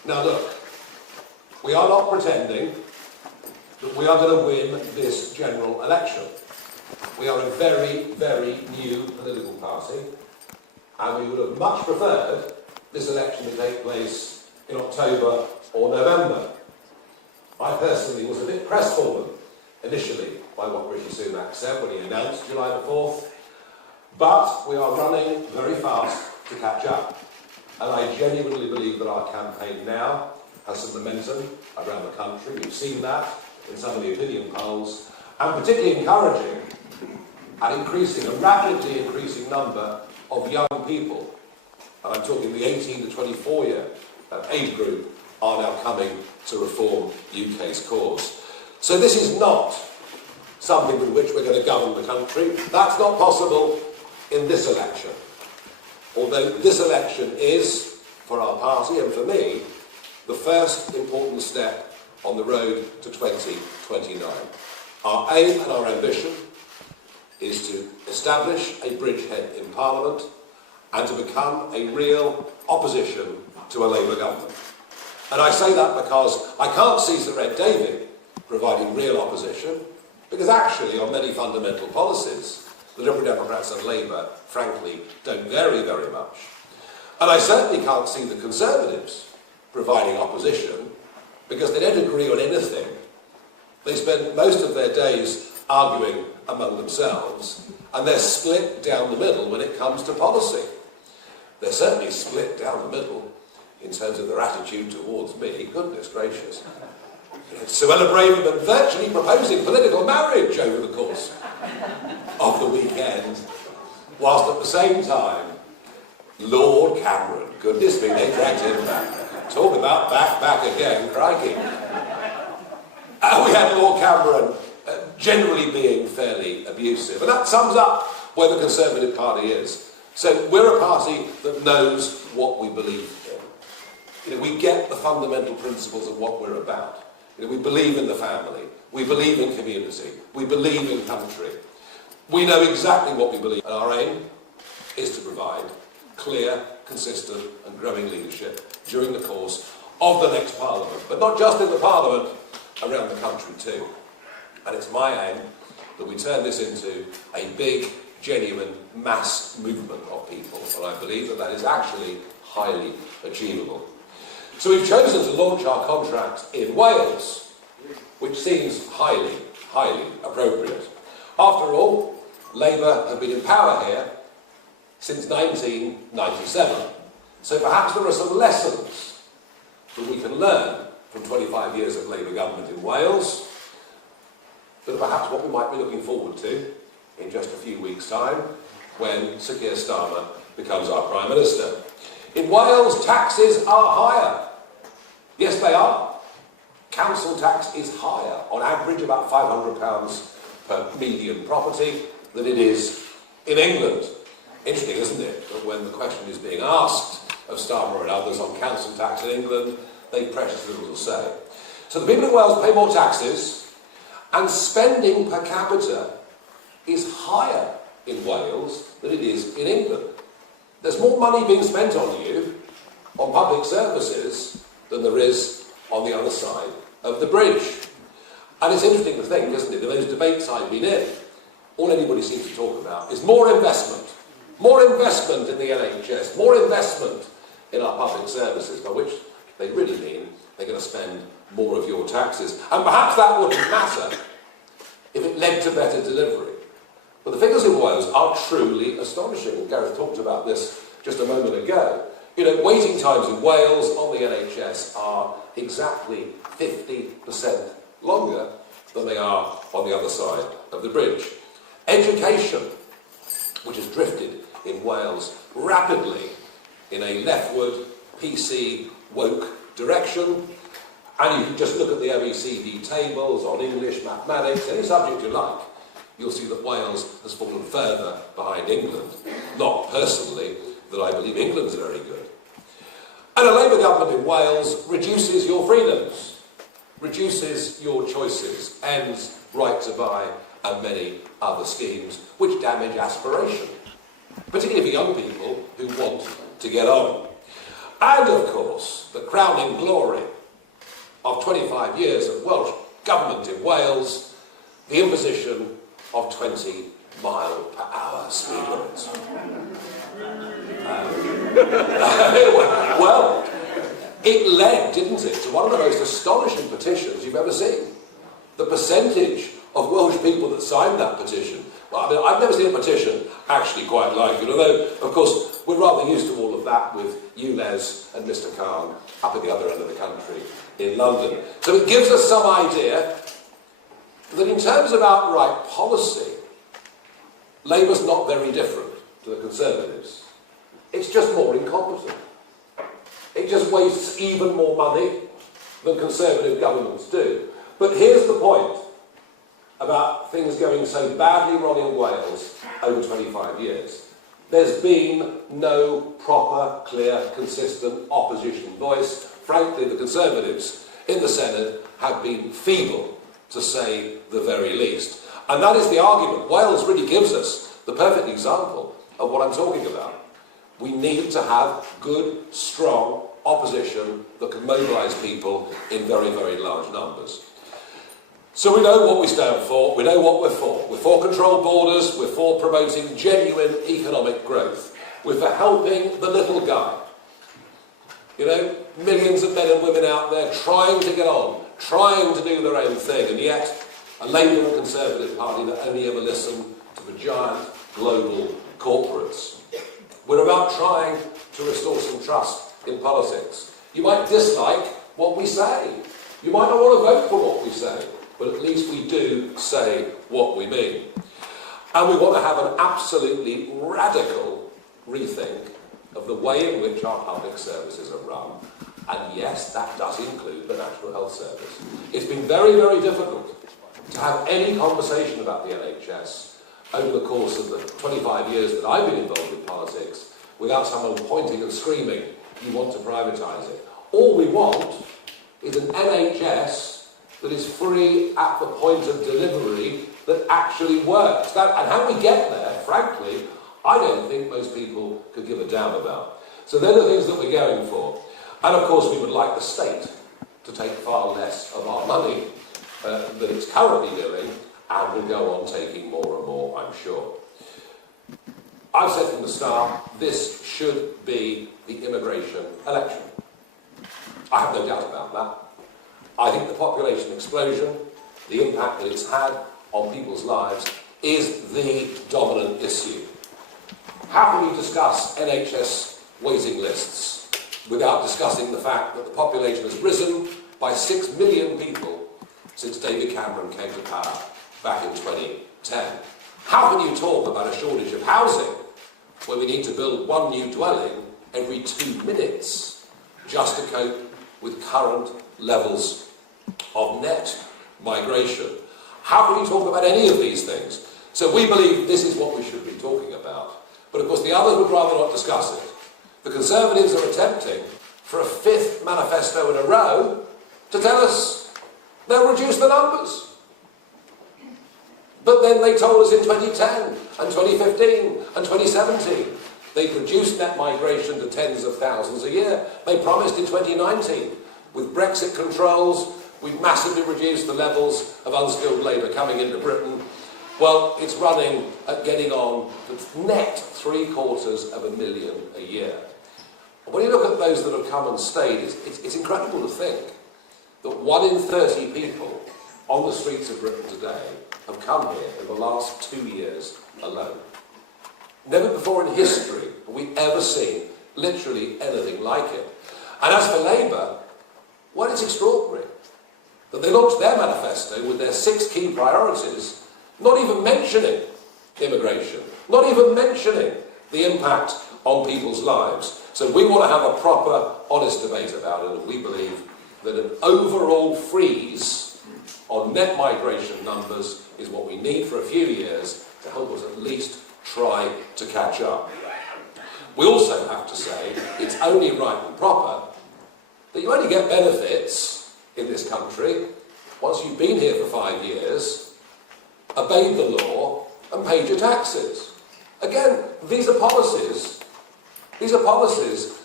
Now look, we are not pretending that we are going to win this general election. We are a very, very new political party, and we would have much preferred this election to take place in October or November. I personally was a bit crestfallen initially by what Rishi Sunak said when he announced July the 4th, but we are running very fast to catch up. And I genuinely believe that our campaign now has some momentum around the country. We've seen that in some of the opinion polls, and particularly encouraging a rapidly increasing number of young people, and I'm talking the 18 to 24 year age group, are now coming to reform UK's cause. So this is not something with which we're going to govern the country. That's not possible in this election. Although this election is, for our party and for me, the first important step on the road to 2029. Our aim and our ambition is to establish a bridgehead in Parliament and to become a real opposition to a Labour government. And I say that because I can't see Sir Ed Davey providing real opposition, because actually on many fundamental policies, the Liberal Democrats and Labour, frankly, don't vary very much. And I certainly can't see the Conservatives providing opposition, because they don't agree on anything. They spend most of their days arguing among themselves, and they're split down the middle when it comes to policy. They're certainly split down the middle in terms of their attitude towards me. Goodness gracious. Suella Braverman virtually proposing political marriage over the course of the weekend, whilst at the same time, Lord Cameron, goodness me, they dragged him back. Talk about back again, crikey. We had Lord Cameron generally being fairly abusive, and that sums up where the Conservative Party is. So we're a party that knows what we believe in. We get the fundamental principles of what we're about. We believe in the family, we believe in community, we believe in country. We know exactly what we believe, and our aim is to provide clear, consistent and growing leadership during the course of the next Parliament, but not just in the Parliament, around the country too. And it's my aim that we turn this into a big, genuine mass movement of people, and I believe that that is actually highly achievable. So we've chosen to launch our contract in Wales, which seems highly, highly appropriate. After all, Labour have been in power here since 1997. So perhaps there are some lessons that we can learn from 25 years of Labour government in Wales, that are perhaps what we might be looking forward to in just a few weeks' time, when Sir Keir Starmer becomes our Prime Minister. In Wales, taxes are higher. Yes, they are. Council tax is higher, on average about £500 per median property, than it is in England. Interesting, isn't it, that when the question is being asked of Starmer and others on council tax in England, they precious little to say. So the people in Wales pay more taxes, and spending per capita is higher in Wales than it is in England. There's more money being spent on you, on public services, than there is on the other side of the bridge. And it's interesting to think, isn't it, in those debates I've been in, all anybody seems to talk about is more investment in the NHS, more investment in our public services, by which they really mean they're going to spend more of your taxes. And perhaps that wouldn't matter if it led to better delivery. But the figures in Wales are truly astonishing. Gareth talked about this just a moment ago. Waiting times in Wales on the NHS are exactly 50% longer than they are on the other side of the bridge. Education, which has drifted in Wales rapidly in a leftward, PC, woke direction, and you can just look at the OECD tables on English, mathematics, any subject you like, you'll see that Wales has fallen further behind England. Not personally that I believe England's very good. And a Labour government in Wales reduces your freedoms, reduces your choices, ends right to buy and many other schemes which damage aspiration, particularly for young people who want to get on. And of course, the crowning glory of 25 years of Welsh government in Wales, the imposition of 20-mile-per-hour speed limits. Well, it led, didn't it, to one of the most astonishing petitions you've ever seen. The percentage of Welsh people that signed that petition. Well, I mean, I've never seen a petition actually quite like it, although, of course, we're rather used to all of that with you, Les, and Mr. Khan up at the other end of the country in London. So it gives us some idea that in terms of outright policy, Labour's not very different to the Conservatives. It's just more incompetent. It just wastes even more money than Conservative governments do. But here's the point about things going so badly wrong in Wales over 25 years. There's been no proper, clear, consistent opposition voice. Frankly, the Conservatives in the Senate have been feeble, to say the very least. And that is the argument. Wales really gives us the perfect example of what I'm talking about. We need to have good, strong opposition that can mobilise people in very, very large numbers. So we know what we stand for, we know what we're for. We're for controlled borders, we're for promoting genuine economic growth. We're for helping the little guy. You know, millions of men and women out there trying to get on, trying to do their own thing, and yet a Labour and Conservative party that only ever listen to the giant global corporates. We're about trying to restore some trust in politics. You might dislike what we say. You might not want to vote for what we say. But at least we do say what we mean. And we want to have an absolutely radical rethink of the way in which our public services are run. And yes, that does include the National Health Service. It's been very, very difficult to have any conversation about the NHS over the course of the 25 years that I've been involved in politics without someone pointing and screaming, you want to privatise it. All we want is an NHS that is free at the point of delivery that actually works. And how we get there, frankly, I don't think most people could give a damn about. So they're the things that we're going for. And of course we would like the state to take far less of our money than it's currently doing, and will go on taking more and more, I'm sure. I've said from the start, this should be the immigration election. I have no doubt about that. I think the population explosion, the impact that it's had on people's lives, is the dominant issue. How can you discuss NHS waiting lists without discussing the fact that the population has risen by 6 million people since David Cameron came to power back in 2010? How can you talk about a shortage of housing when we need to build one new dwelling every 2 minutes just to cope with current levels of net migration? How can you talk about any of these things? So we believe this is what we should be talking about. But of course the others would rather not discuss it. The Conservatives are attempting, for a 5th manifesto in a row, to tell us they'll reduce the numbers. But then they told us in 2010 and 2015 and 2017 they'd reduced net migration to tens of thousands a year. They promised in 2019, with Brexit controls, we've massively reduced the levels of unskilled labour coming into Britain. Well, it's running at getting on to net 750,000 a year. When you look at those that have come and stayed, it's incredible to think that 1 in 30 people on the streets of Britain today have come here in the last 2 years alone. Never before in history have we ever seen literally anything like it. And as for Labour, well, it's extraordinary that they launched their manifesto with their 6 key priorities, not even mentioning immigration, not even mentioning the impact on people's lives. So we want to have a proper, honest debate about it, and we believe that an overall freeze on net migration numbers is what we need for a few years to help us at least try to catch up. We also have to say it's only right and proper that you only get benefits in this country once you've been here for 5 years, obeyed the law and paid your taxes. Again, these are policies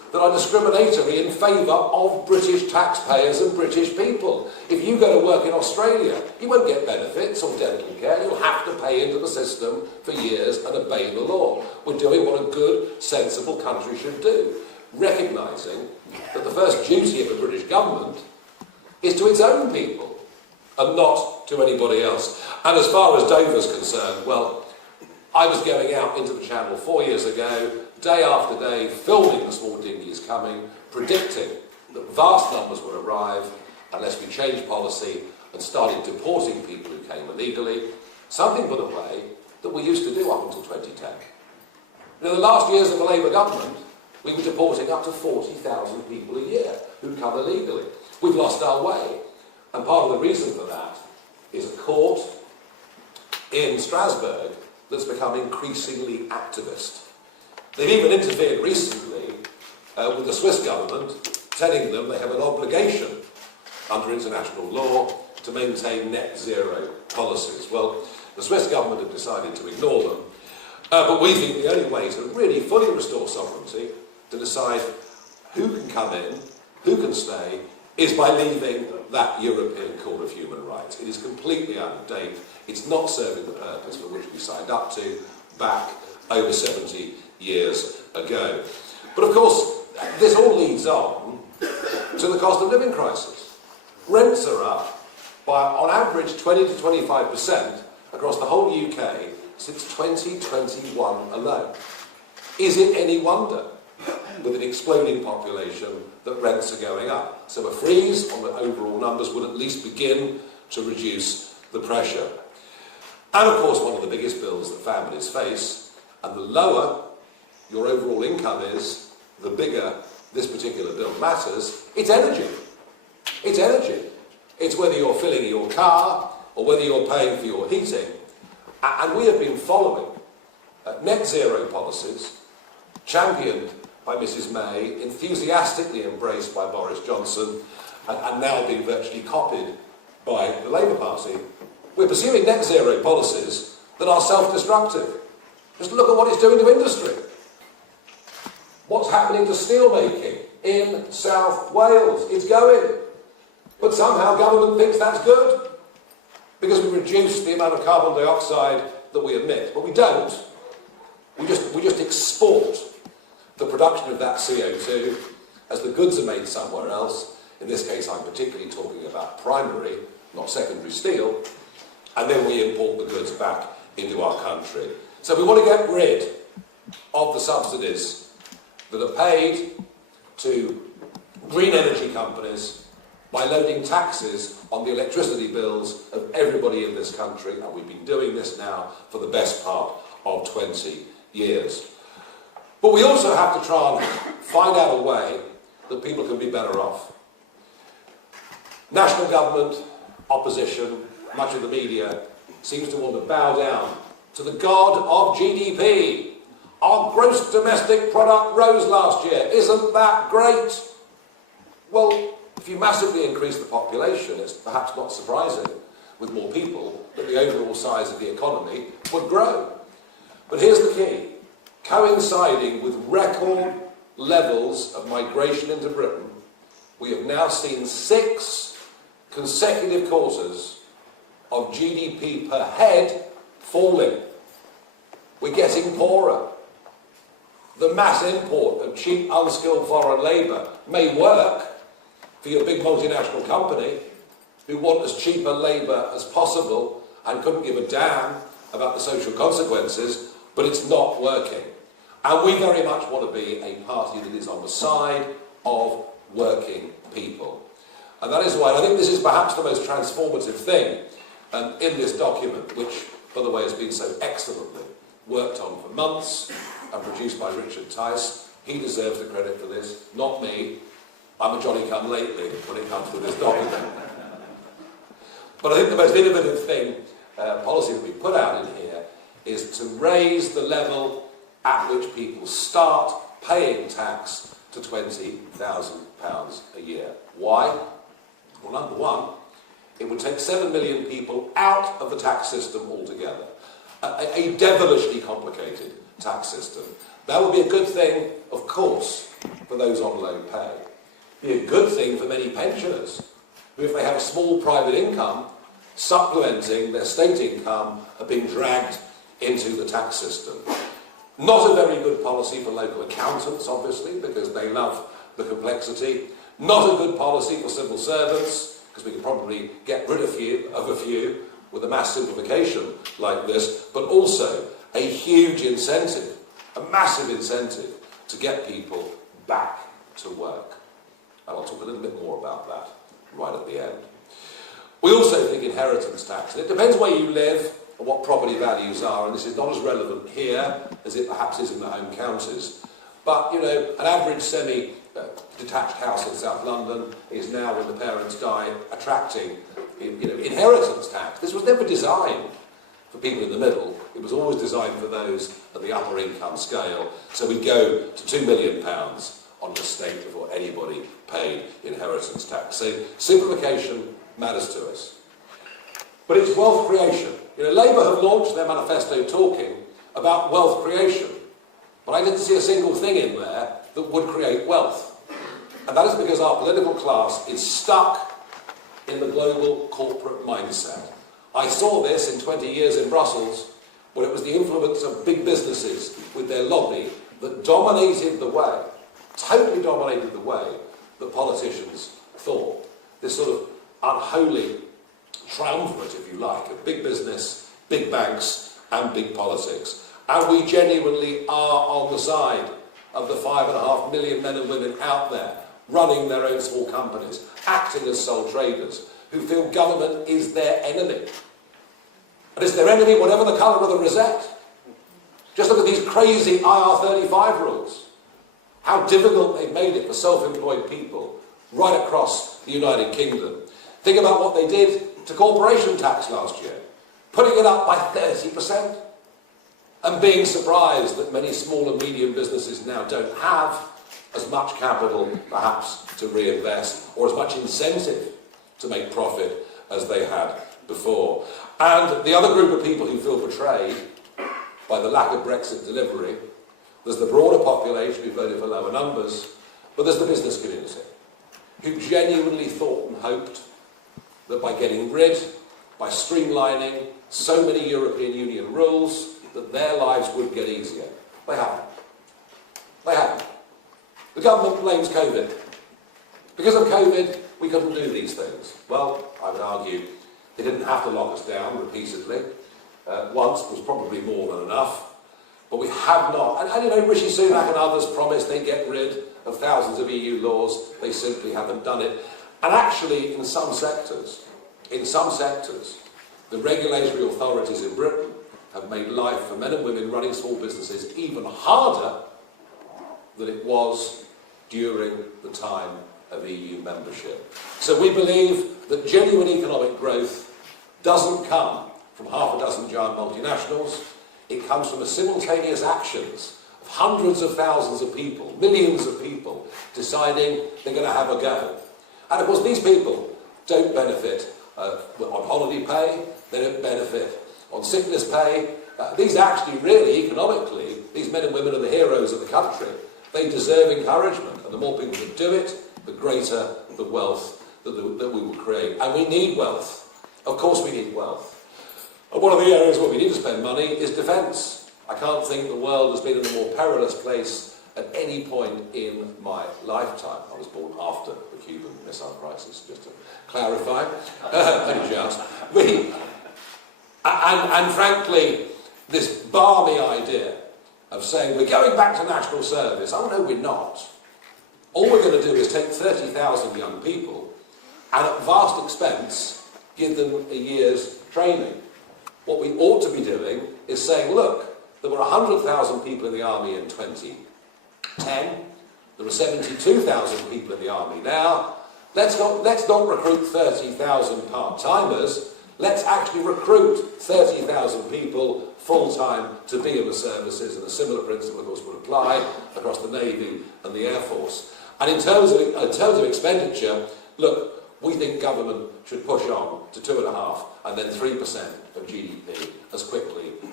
that are discriminatory in favour of British taxpayers and British people. If you go to work in Australia, you won't get benefits or dental care. You'll have to pay into the system for years and obey the law. We're doing what a good, sensible country should do, recognising that the first duty of a British government is to its own people and not to anybody else. And as far as Dover's concerned, well, I was going out into the Channel 4 years ago, day after day, filming the small dinghies coming, predicting that vast numbers would arrive unless we changed policy and started deporting people who came illegally, something, by the way, that we used to do up until 2010. In the last years of the Labour government, we were deporting up to 40,000 people a year who'd come illegally. We've lost our way. And part of the reason for that is a court in Strasbourg that's become increasingly activist. They've even interfered recently with the Swiss government, telling them they have an obligation under international law to maintain net zero policies. Well, the Swiss government have decided to ignore them, but we think the only way to really fully restore sovereignty, to decide who can come in, who can stay, is by leaving that European Court of Human Rights. It is completely out of date. It's not serving the purpose for which we signed up to back over 70 years ago. But of course, this all leads on to the cost of living crisis. Rents are up by, on average, 20 to 25% across the whole UK since 2021 alone. Is it any wonder, with an exploding population, that rents are going up? So a freeze on the overall numbers would at least begin to reduce the pressure. And of course, one of the biggest bills that families face, and the lower your overall income is, the bigger this particular bill matters, it's energy. It's energy. It's whether you're filling your car or whether you're paying for your heating. And we have been following net zero policies, championed by Mrs May, enthusiastically embraced by Boris Johnson, and now being virtually copied by the Labour Party. We're pursuing net zero policies that are self-destructive. Just look at what it's doing to industry. What's happening to steelmaking in South Wales? It's going. But somehow government thinks that's good because we reduce the amount of carbon dioxide that we emit. But we don't. We just export the production of that CO2 as the goods are made somewhere else. In this case, I'm particularly talking about primary, not secondary steel. And then we import the goods back into our country. So we want to get rid of the subsidies that are paid to green energy companies by loading taxes on the electricity bills of everybody in this country, and we've been doing this now for the best part of 20 years. But we also have to try and find out a way that people can be better off. National government, opposition, much of the media seems to want to bow down to the god of GDP. Our gross domestic product rose last year. Isn't that great? Well, if you massively increase the population, it's perhaps not surprising, with more people, that the overall size of the economy would grow. But here's the key. Coinciding with record levels of migration into Britain, we have now seen 6 consecutive quarters of GDP per head falling. We're getting poorer. The mass import of cheap, unskilled foreign labour may work for your big multinational company who want as cheap a labour as possible and couldn't give a damn about the social consequences, but it's not working. And we very much want to be a party that is on the side of working people. And that is why I think this is perhaps the most transformative thing in this document, which, by the way, has been so excellently worked on for months and produced by Richard Tice. He deserves the credit for this, not me. I'm a Johnny-come-lately when it comes to this document. But I think the most innovative thing, policy that we put out in here, is to raise the level at which people start paying tax to £20,000 a year. Why? Well, number one, it would take 7 million people out of the tax system altogether. a devilishly complicated tax system. That would be a good thing, of course, for those on low pay. Be a good thing for many pensioners, who, if they have a small private income, supplementing their state income, are being dragged into the tax system. Not a very good policy for local accountants, obviously, because they love the complexity. Not a good policy for civil servants, because we can probably get rid of a few with a mass simplification like this, but also a huge incentive, a massive incentive to get people back to work. And I'll talk a little bit more about that right at the end. We also think inheritance tax. And it depends where you live and what property values are, and this is not as relevant here as it perhaps is in the home counties. But, you know, an average semi-detached house in South London is now, when the parents die, attracting, inheritance tax. This was never designed for people in the middle. It was always designed for those at the upper income scale. So we go to £2 million on the estate before anybody paid inheritance tax. So simplification matters to us. But it's wealth creation. Labour have launched their manifesto talking about wealth creation. But I didn't see a single thing in there that would create wealth. And that is because our political class is stuck in the global corporate mindset. I saw this in 20 years in Brussels, where it was the influence of big businesses with their lobby that dominated the way, totally dominated the way that politicians thought. This sort of unholy triumvirate, if you like, of big business, big banks and big politics. And we genuinely are on the side of the 5.5 million men and women out there running their own small companies, acting as sole traders, who feel government is their enemy. And it's their enemy whatever the colour of the rosette. Just look at these crazy IR35 rules. How difficult they've made it for self-employed people right across the United Kingdom. Think about what they did to corporation tax last year, putting it up by 30%, and being surprised that many small and medium businesses now don't have as much capital, perhaps, to reinvest, or as much incentive to make profit as they had before. And the other group of people who feel betrayed by the lack of Brexit delivery, there's the broader population who voted for lower numbers, but there's the business community, who genuinely thought and hoped that by getting rid, by streamlining so many European Union rules, that their lives would get easier. They haven't. They haven't. The government blames COVID. Because of COVID, we couldn't do these things. Well, I would argue they didn't have to lock us down repeatedly. Once was probably more than enough. But we have not. And Rishi Sunak and others promised they'd get rid of thousands of EU laws. They simply haven't done it. And actually, in some sectors, the regulatory authorities in Britain have made life for men and women running small businesses even harder than it was during the time of EU membership. So we believe that genuine economic growth doesn't come from half a dozen giant multinationals. It comes from the simultaneous actions of hundreds of thousands of people, millions of people, deciding they're going to have a go. And of course these people don't benefit on holiday pay, they don't benefit on sickness pay. These actually really, economically, these men and women are the heroes of the country. They deserve encouragement, and the more people that do it, the greater the wealth that we will create. And we need wealth. Of course we need wealth. And one of the areas where we need to spend money is defence. I can't think the world has been in a more perilous place at any point in my lifetime. I was born after the Cuban Missile Crisis, just to clarify. Only just. And frankly, this balmy idea of saying we're going back to national service, oh no, we're not. All we're going to do is take 30,000 young people and at vast expense give them a year's training. What we ought to be doing is saying, look, there were 100,000 people in the army in 2010, there are 72,000 people in the army now. Let's not recruit 30,000 part-timers. Let's actually recruit 30,000 people full-time to be in the services, and a similar principle, of course, would apply across the Navy and the Air Force. And in terms of expenditure, look, we think government should push on to 2.5% and then 3% of GDP as quickly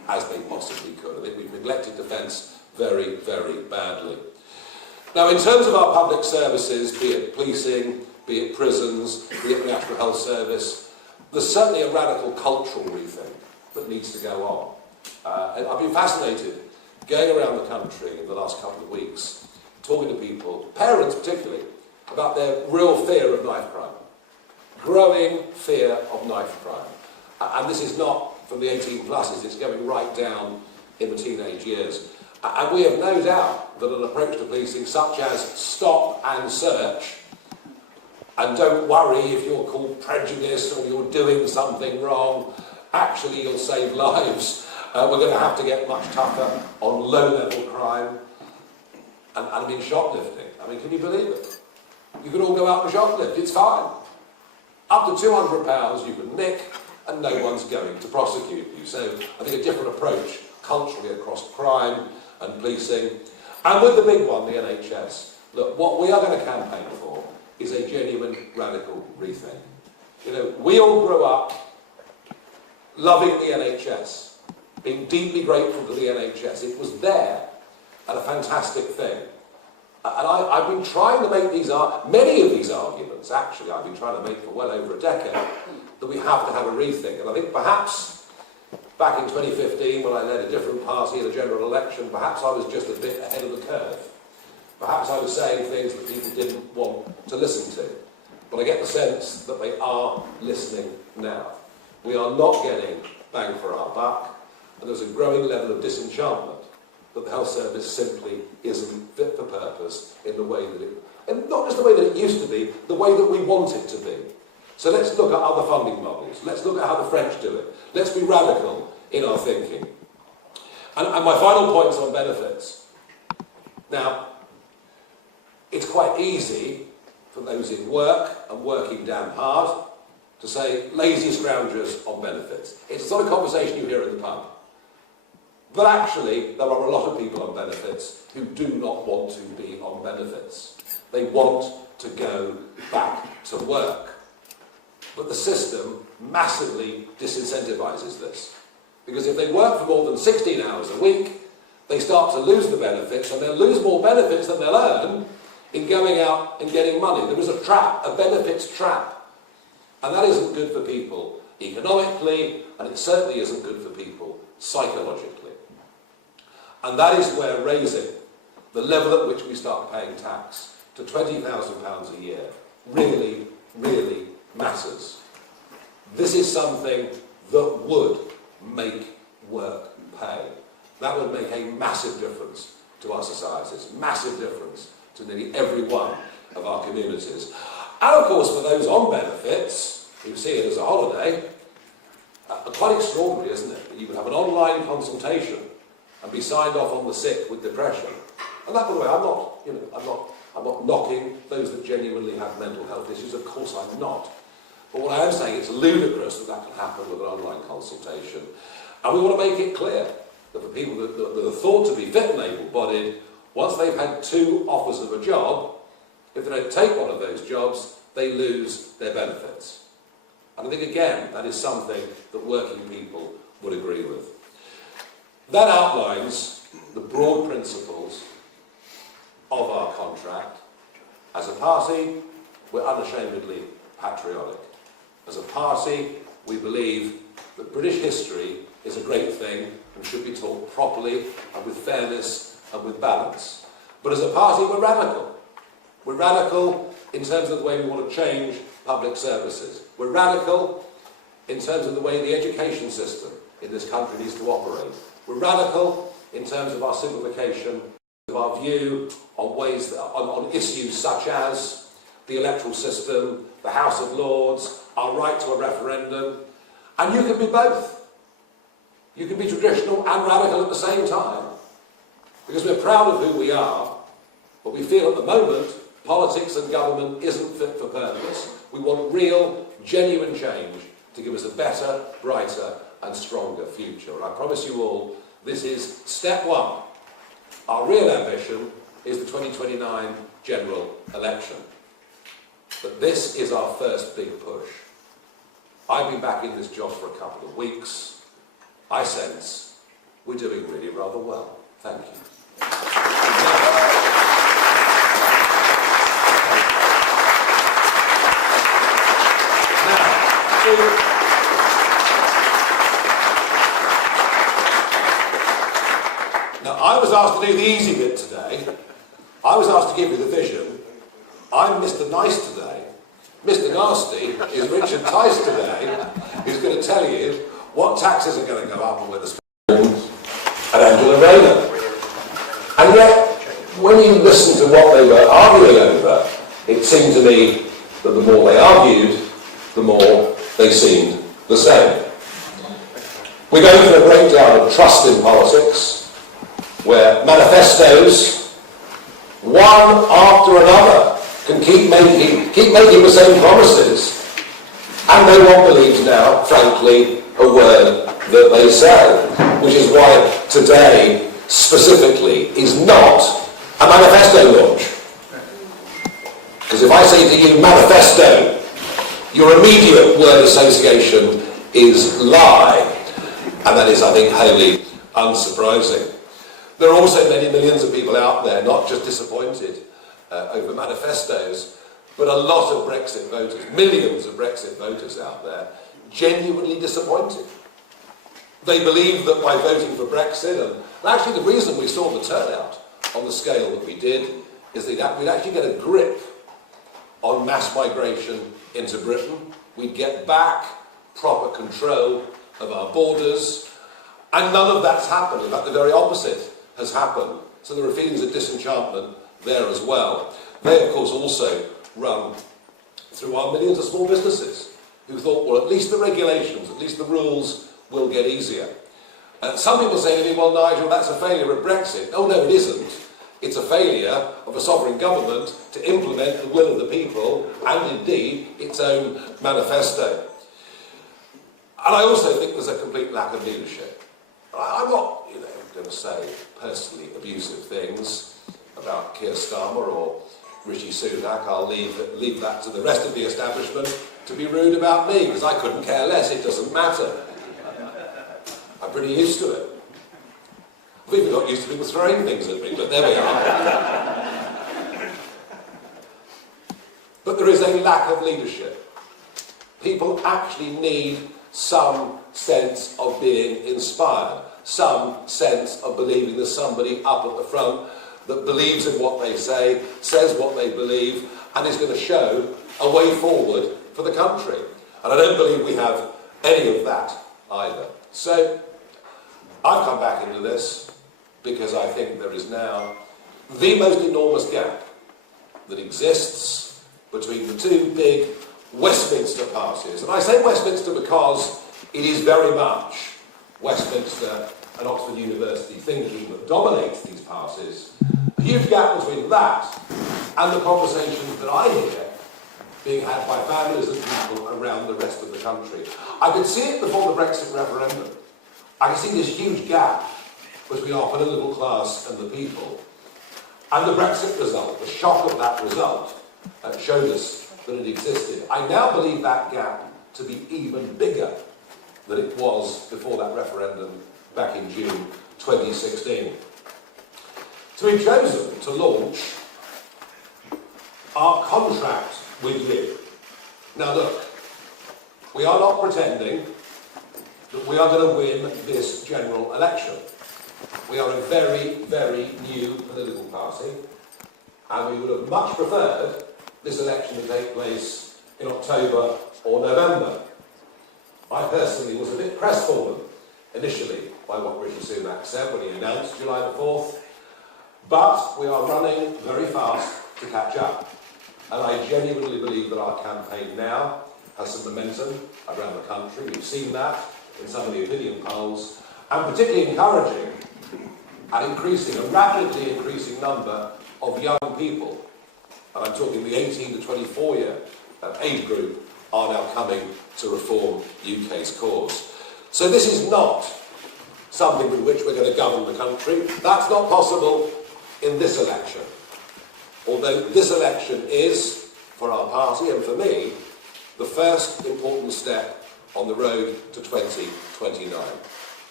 as they possibly could. I think we've neglected defence very, very badly. Now, in terms of our public services, be it policing, be it prisons, be it the National Health Service, there's certainly a radical cultural rethink that needs to go on. And I've been fascinated going around the country in the last couple of weeks, talking to people, parents particularly, about their real fear of knife crime. Growing fear of knife crime. And this is not from the 18 pluses, it's going right down in the teenage years. And we have no doubt that an approach to policing such as stop and search, and don't worry if you're called prejudiced or you're doing something wrong, actually you'll save lives. We're going to have to get much tougher on low-level crime. And I mean shoplifting. I mean, can you believe it? You can all go out and shoplift, it's fine. Up to £200 you can nick and no one's going to prosecute you. So I think a different approach culturally across crime and policing. And with the big one, the NHS. Look, what we are going to campaign for is a genuine radical rethink. You know, we all grew up loving the NHS, being deeply grateful to the NHS. It was there and a fantastic thing. And I've been trying to make many of these arguments, actually, I've been trying to make for well over a decade, that we have to have a rethink. And I think perhaps back in 2015, when I led a different party in the general election, perhaps I was just a bit ahead of the curve. Perhaps I was saying things that people didn't want to listen to. But I get the sense that they are listening now. We are not getting bang for our buck, and there's a growing level of disenchantment that the health service simply isn't fit for purpose in the way that it, and not just the way that it used to be, the way that we want it to be. So let's look at other funding models. Let's look at how the French do it. Let's be radical in our thinking. And my final point's on benefits. Now, it's quite easy for those in work and working damn hard to say lazy scroungers on benefits. It's not a conversation you hear in the pub. But actually, there are a lot of people on benefits who do not want to be on benefits. They want to go back to work. But the system massively disincentivises this. Because if they work for more than 16 hours a week, they start to lose the benefits, and they'll lose more benefits than they'll earn in going out and getting money. There is a trap, a benefits trap. And that isn't good for people economically, and it certainly isn't good for people psychologically. And that is where raising the level at which we start paying tax to £20,000 a year really, really matters. This is something that would make work pay. That would make a massive difference to our societies, massive difference to nearly every one of our communities. And of course, for those on benefits, who see it as a holiday, quite extraordinary, isn't it? That you would have an online consultation and be signed off on the sick with depression. And that, by the way, I'm not knocking those that genuinely have mental health issues. Of course I'm not. But what I am saying, it's ludicrous that that can happen with an online consultation. And we want to make it clear that for people that are thought to be fit and able-bodied, once they've had 2 offers of a job, if they don't take one of those jobs, they lose their benefits. And I think, again, that is something that working people would agree with. That outlines the broad principles of our contract. As a party, we're unashamedly patriotic. As a party, we believe that British history is a great thing and should be taught properly and with fairness and with balance. But as a party, we're radical. We're radical in terms of the way we want to change public services. We're radical in terms of the way the education system in this country needs to operate. We're radical in terms of our simplification, of our view on ways that, on issues such as the electoral system, the House of Lords, our right to a referendum. And you can be both. You can be traditional and radical at the same time. Because we're proud of who we are, but we feel at the moment politics and government isn't fit for purpose. We want real, genuine change to give us a better, brighter and stronger future. And I promise you all, this is step 1. Our real ambition is the 2029 general election. But this is our first big push. I've been back in this job for a couple of weeks. I sense we're doing really rather well. Thank you. Now, I was asked to do the easy bit today. I was asked to give you the vision. I'm Mr. Nice today. Mr. Nasty is Richard Tice today, who's going to tell you what taxes are going to go up and where the and Angela Rayner. And yet, when you listen to what they were arguing over, it seemed to me that the more they argued, the more they seemed the same. We're going through a breakdown of trust in politics, where manifestos, one after another, can keep making the same promises, and they won't believe now, frankly, a word that they say, which is why today, specifically, is not a manifesto launch. Because if I say to you, manifesto, your immediate word association is lie, and that is, I think, wholly unsurprising. There are also many millions of people out there, not just disappointed over manifestos, but a lot of Brexit voters, millions of Brexit voters out there, genuinely disappointed. They believe that by voting for Brexit, and actually the reason we saw the turnout on the scale that we did, is that we'd actually get a grip on mass migration into Britain. We'd get back proper control of our borders, and none of that's happened. In fact, the very opposite has happened. So there are feelings of disenchantment there as well. They, of course, also run through our millions of small businesses who thought, well, at least the regulations, at least the rules will get easier. Some people say to me, well, Nigel, that's a failure of Brexit. Oh, no, it isn't. It's a failure of a sovereign government to implement the will of the people and, indeed, its own manifesto. And I also think there's a complete lack of leadership. I'm not, going to say personally abusive things about Keir Starmer or Rishi Sunak. I'll leave that to the rest of the establishment to be rude about me, because I couldn't care less. It doesn't matter. I'm pretty used to it. I've even got used to people throwing things at me, but there we are. But there is a lack of leadership. People actually need some sense of being inspired, some sense of believing there's somebody up at the front that believes in what they say, says what they believe, and is going to show a way forward for the country. And I don't believe we have any of that either. So I've come back into this because I think there is now the most enormous gap that exists between the two big Westminster parties. And I say Westminster because it is very much Westminster and Oxford University thinking that dominates these parties. A huge gap between that and the conversations that I hear being had by families and people around the rest of the country. I could see it before the Brexit referendum. I could see this huge gap between our political class and the people. And the Brexit result, the shock of that result, showed us that it existed. I now believe that gap to be even bigger than it was before that referendum back in June 2016. So we've chosen to launch our contract with you. Now look, we are not pretending that we are going to win this general election. We are a very, very new political party, and we would have much preferred this election to take place in October or November. I personally was a bit crestfallen initially by what Rishi Sunak said when he announced July the 4th, but we are running very fast to catch up. And I genuinely believe that our campaign now has some momentum around the country. We've seen that in some of the opinion polls, and particularly encouraging a rapidly increasing number of young people, and I'm talking the 18 to 24 year age group, are now coming to reform UK's cause. So this is not something with which we're going to govern the country. That's not possible in this election. Although this election is, for our party and for me, the first important step on the road to 2029.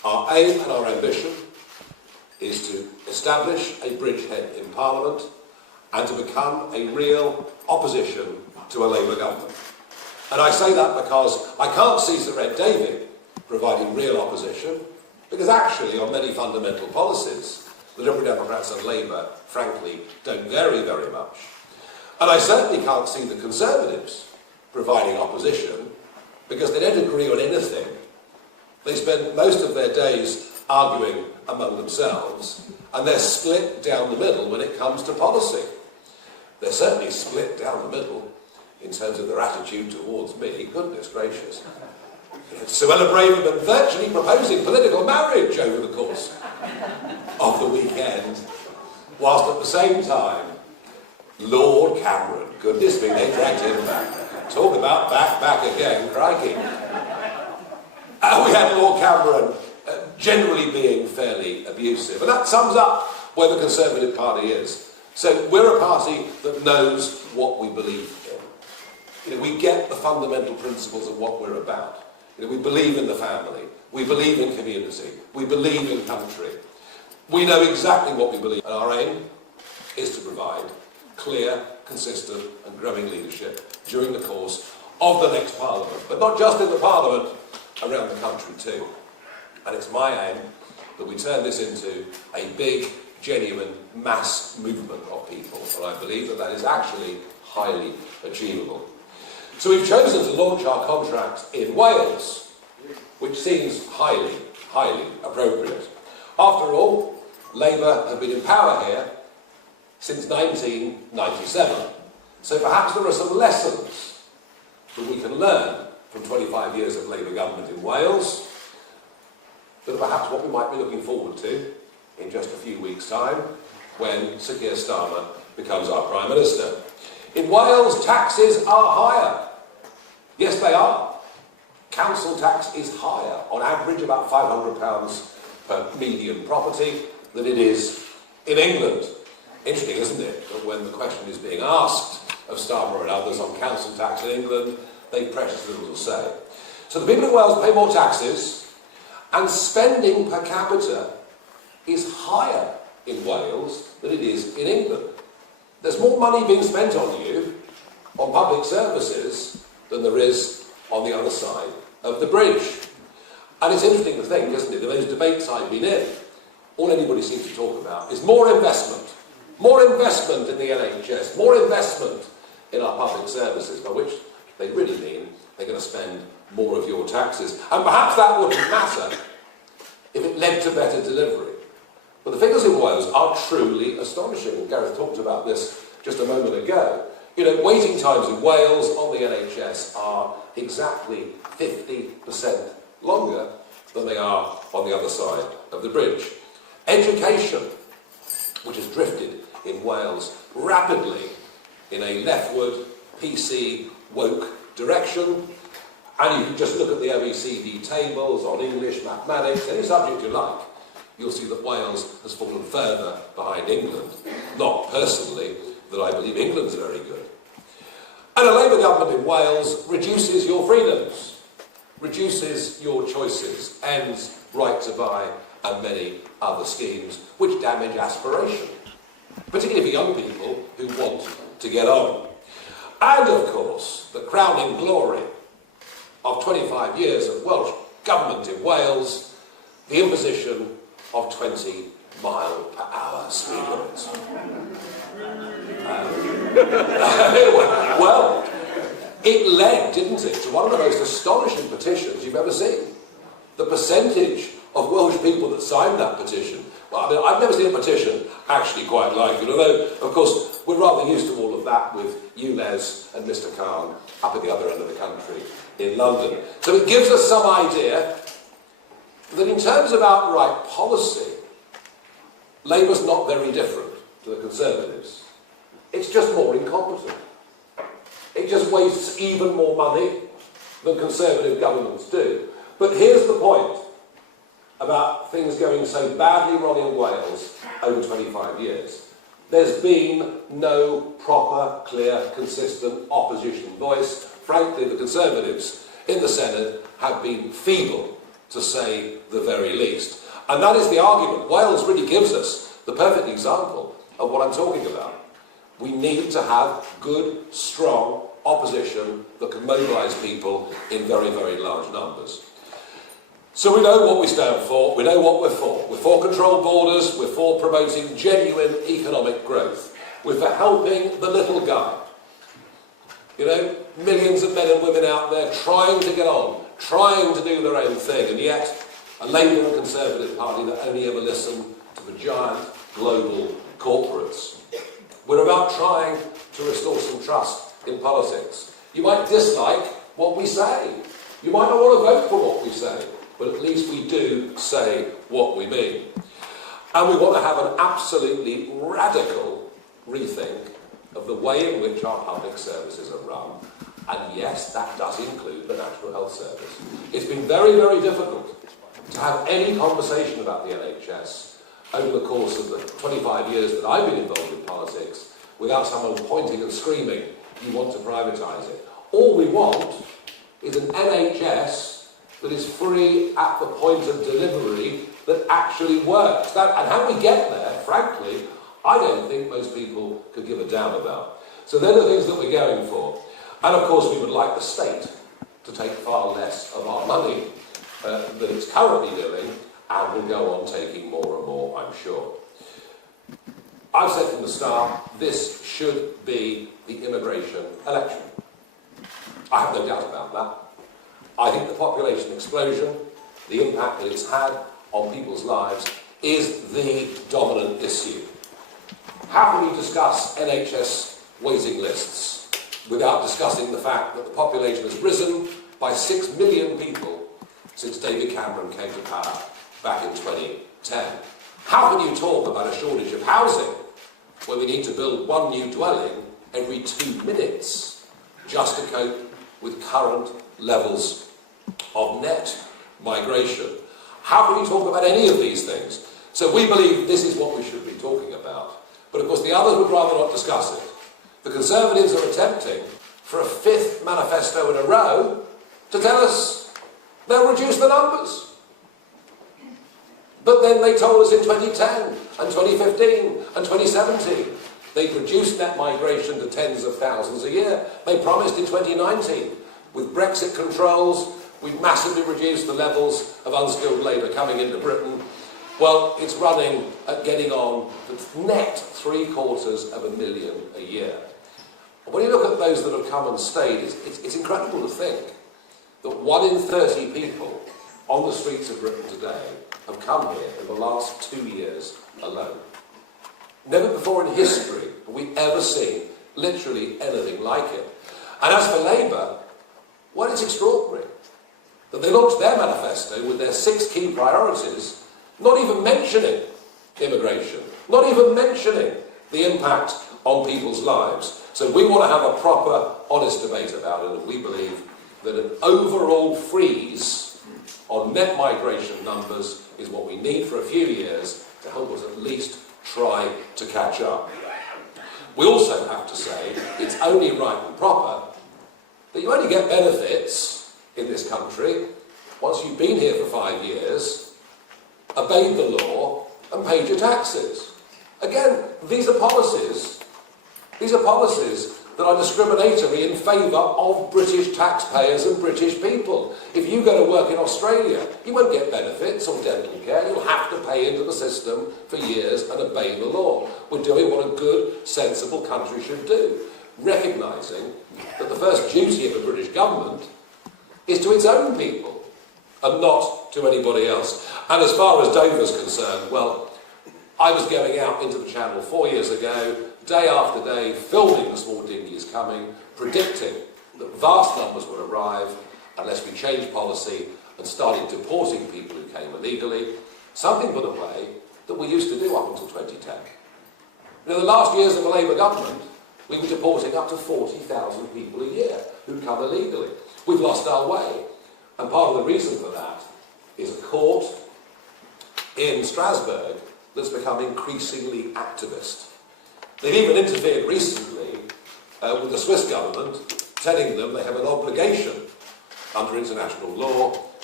Our aim and our ambition is to establish a bridgehead in Parliament and to become a real opposition to a Labour government. And I say that because I can't see Sir Ed Davey providing real opposition, because actually on many fundamental policies, the Liberal Democrats and Labour, frankly, don't vary very much. And I certainly can't see the Conservatives providing opposition, because they don't agree on anything. They spend most of their days arguing among themselves, and they're split down the middle when it comes to policy. They're certainly split down the middle in terms of their attitude towards me. Goodness gracious. Suella Braverman virtually proposing political marriage over the course of the weekend, whilst at the same time, Lord Cameron, goodness me, they dragged him back. Talk about back again, crikey. We had Lord Cameron generally being fairly abusive, and that sums up where the Conservative Party is. So we're a party that knows what we believe in. We get the fundamental principles of what we're about. We believe in the family, we believe in community, we believe in country. We know exactly what we believe, and our aim is to provide clear, consistent and growing leadership during the course of the next Parliament, but not just in the Parliament, around the country too. And it's my aim that we turn this into a big, genuine mass movement of people, and I believe that that is actually highly achievable. So we've chosen to launch our contract in Wales, which seems highly appropriate. After all, Labour have been in power here since 1997, so perhaps there are some lessons that we can learn from 25 years of Labour government in Wales, that are perhaps what we might be looking forward to in just a few weeks' time, when Sir Keir Starmer becomes our Prime Minister. In Wales, taxes are higher. Yes, they are. Council tax is higher, on average about £500 per median property, than it is in England. Interesting, isn't it, that when the question is being asked of Starmer and others on council tax in England, they've precious little to say. So the people in Wales pay more taxes, and spending per capita is higher in Wales than it is in England. There's more money being spent on you, on public services, than there is on the other side of the bridge. And it's interesting to think, isn't it, that those debates I've been in, all anybody seems to talk about is more investment in the NHS, more investment in our public services, by which they really mean they're going to spend more of your taxes. And perhaps that wouldn't matter if it led to better delivery. But the figures in Wales are truly astonishing. Gareth talked about this just a moment ago. Waiting times in Wales on the NHS are exactly 50% longer than they are on the other side of the bridge. Education, which has drifted in Wales rapidly in a leftward, PC, woke direction, and you can just look at the OECD tables on English, mathematics, any subject you like, you'll see that Wales has fallen further behind England. Not personally that I believe England's very good. And a Labour government in Wales reduces your freedoms, reduces your choices, ends right to buy and many other schemes which damage aspiration, particularly for young people who want to get on. And of course, the crowning glory of 25 years of Welsh government in Wales, the imposition of 20-mile-per-hour speed limits. Well, it led, didn't it, to one of the most astonishing petitions you've ever seen. The percentage of Welsh people that signed that petition. Well, I mean, I've never seen a petition actually quite like it, although, of course, we're rather used to all of that with ULEZ and Mr. Khan up at the other end of the country in London. So it gives us some idea that in terms of outright policy, Labour's not very different to the Conservatives. It's just more incompetent. It just wastes even more money than Conservative governments do. But here's the point about things going so badly wrong in Wales over 25 years. There's been no proper, clear, consistent opposition voice. Frankly, the Conservatives in the Senate have been feeble to say the very least. And that is the argument. Wales really gives us the perfect example of what I'm talking about. We need to have good, strong opposition that can mobilise people in very, very large numbers. So we know what we stand for, we know what we're for. We're for controlled borders, we're for promoting genuine economic growth. We're for helping the little guy. You know, millions of men and women out there trying to get on, trying to do their own thing, and yet a Labour and Conservative party that only ever listen to the giant global corporates. We're about trying to restore some trust in politics. You might dislike what we say. You might not want to vote for what we say, but at least we do say what we mean. And we want to have an absolutely radical rethink of the way in which our public services are run. And yes, that does include the National Health Service. It's been very, very difficult to have any conversation about the NHS over the course of the 25 years that I've been involved in politics without someone pointing and screaming, you want to privatise it. All we want is an NHS that is free at the point of delivery that actually works. And how we get there, frankly, I don't think most people could give a damn about. So they're the things that we're going for. And of course we would like the state to take far less of our money than it's currently doing, and will go on taking more and more, I'm sure. I've said from the start, this should be the immigration election. I have no doubt about that. I think the population explosion, the impact that it's had on people's lives, is the dominant issue. How can we discuss NHS waiting lists without discussing the fact that the population has risen by 6 million people since David Cameron came to power back in 2010? How can you talk about a shortage of housing when we need to build one new dwelling every 2 minutes just to cope with current levels of net migration? How can you talk about any of these things? So we believe this is what we should be talking about. But of course the others would rather not discuss it. The Conservatives are attempting for a 5th manifesto in a row to tell us they'll reduce the numbers. But then they told us in 2010 and 2015 and 2017 they'd reduced net migration to tens of thousands a year. They promised in 2019, with Brexit controls, we've massively reduced the levels of unskilled labour coming into Britain. Well, it's running at getting on for net 750,000 a year. And when you look at those that have come and stayed, it's incredible to think that 1 in 30 people on the streets of Britain today have come here in the last 2 years alone. Never before in history have we ever seen literally anything like it. And as for Labour, well, it's extraordinary that they launched their manifesto with their 6 key priorities, not even mentioning immigration, not even mentioning the impact on people's lives. So we want to have a proper, honest debate about it, and we believe that an overall freeze on net migration numbers is what we need for a few years to help us at least try to catch up. We also have to say it's only right and proper that you only get benefits in this country once you've been here for 5 years, obeyed the law and paid your taxes. Again, these are policies that are discriminatory in favour of British taxpayers and British people. If you go to work in Australia, you won't get benefits or dental care. You'll have to pay into the system for years and obey the law. We're doing what a good, sensible country should do, recognising that the first duty of a British government is to its own people and not to anybody else. And as far as Dover's concerned, well, I was going out into the Channel 4 years ago, day after day, filming the small dinghies coming, predicting that vast numbers would arrive unless we changed policy and started deporting people who came illegally, something, by the way, that we used to do up until 2010. In the last years of the Labour government, we were deporting up to 40,000 people a year who'd come illegally. We've lost our way. And part of the reason for that is a court in Strasbourg that's become increasingly activist. They've even interfered recently with the Swiss government, telling them they have an obligation under international law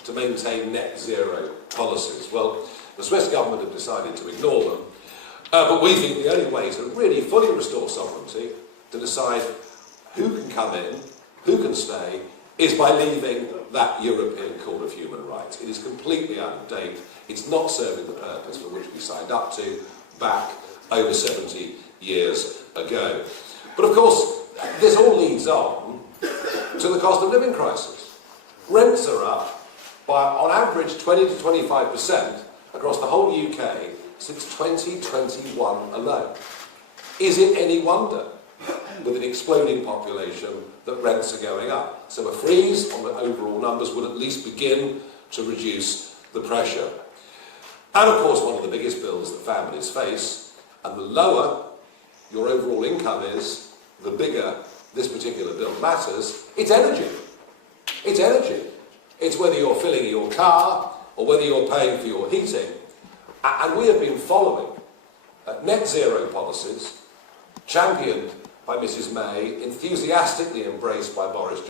to maintain net zero policies. Well, the Swiss government have decided to ignore them, but we think the only way to really fully restore sovereignty, to decide who can come in, who can stay, is by leaving that European Court of Human Rights. It is completely out of date. It's not serving the purpose for which we signed up to back over 70 years ago. But of course, this all leads on to the cost of living crisis. Rents are up by, on average, 20 to 25% across the whole UK since 2021 alone. Is it any wonder, with an exploding population, that rents are going up? So a freeze on the overall numbers would at least begin to reduce the pressure. And of course, one of the biggest bills that families face, and the lower your overall income is, the bigger this particular bill matters, it's energy. It's energy. It's whether you're filling your car or whether you're paying for your heating. And we have been following net zero policies championed by Mrs May, enthusiastically embraced by Boris Johnson.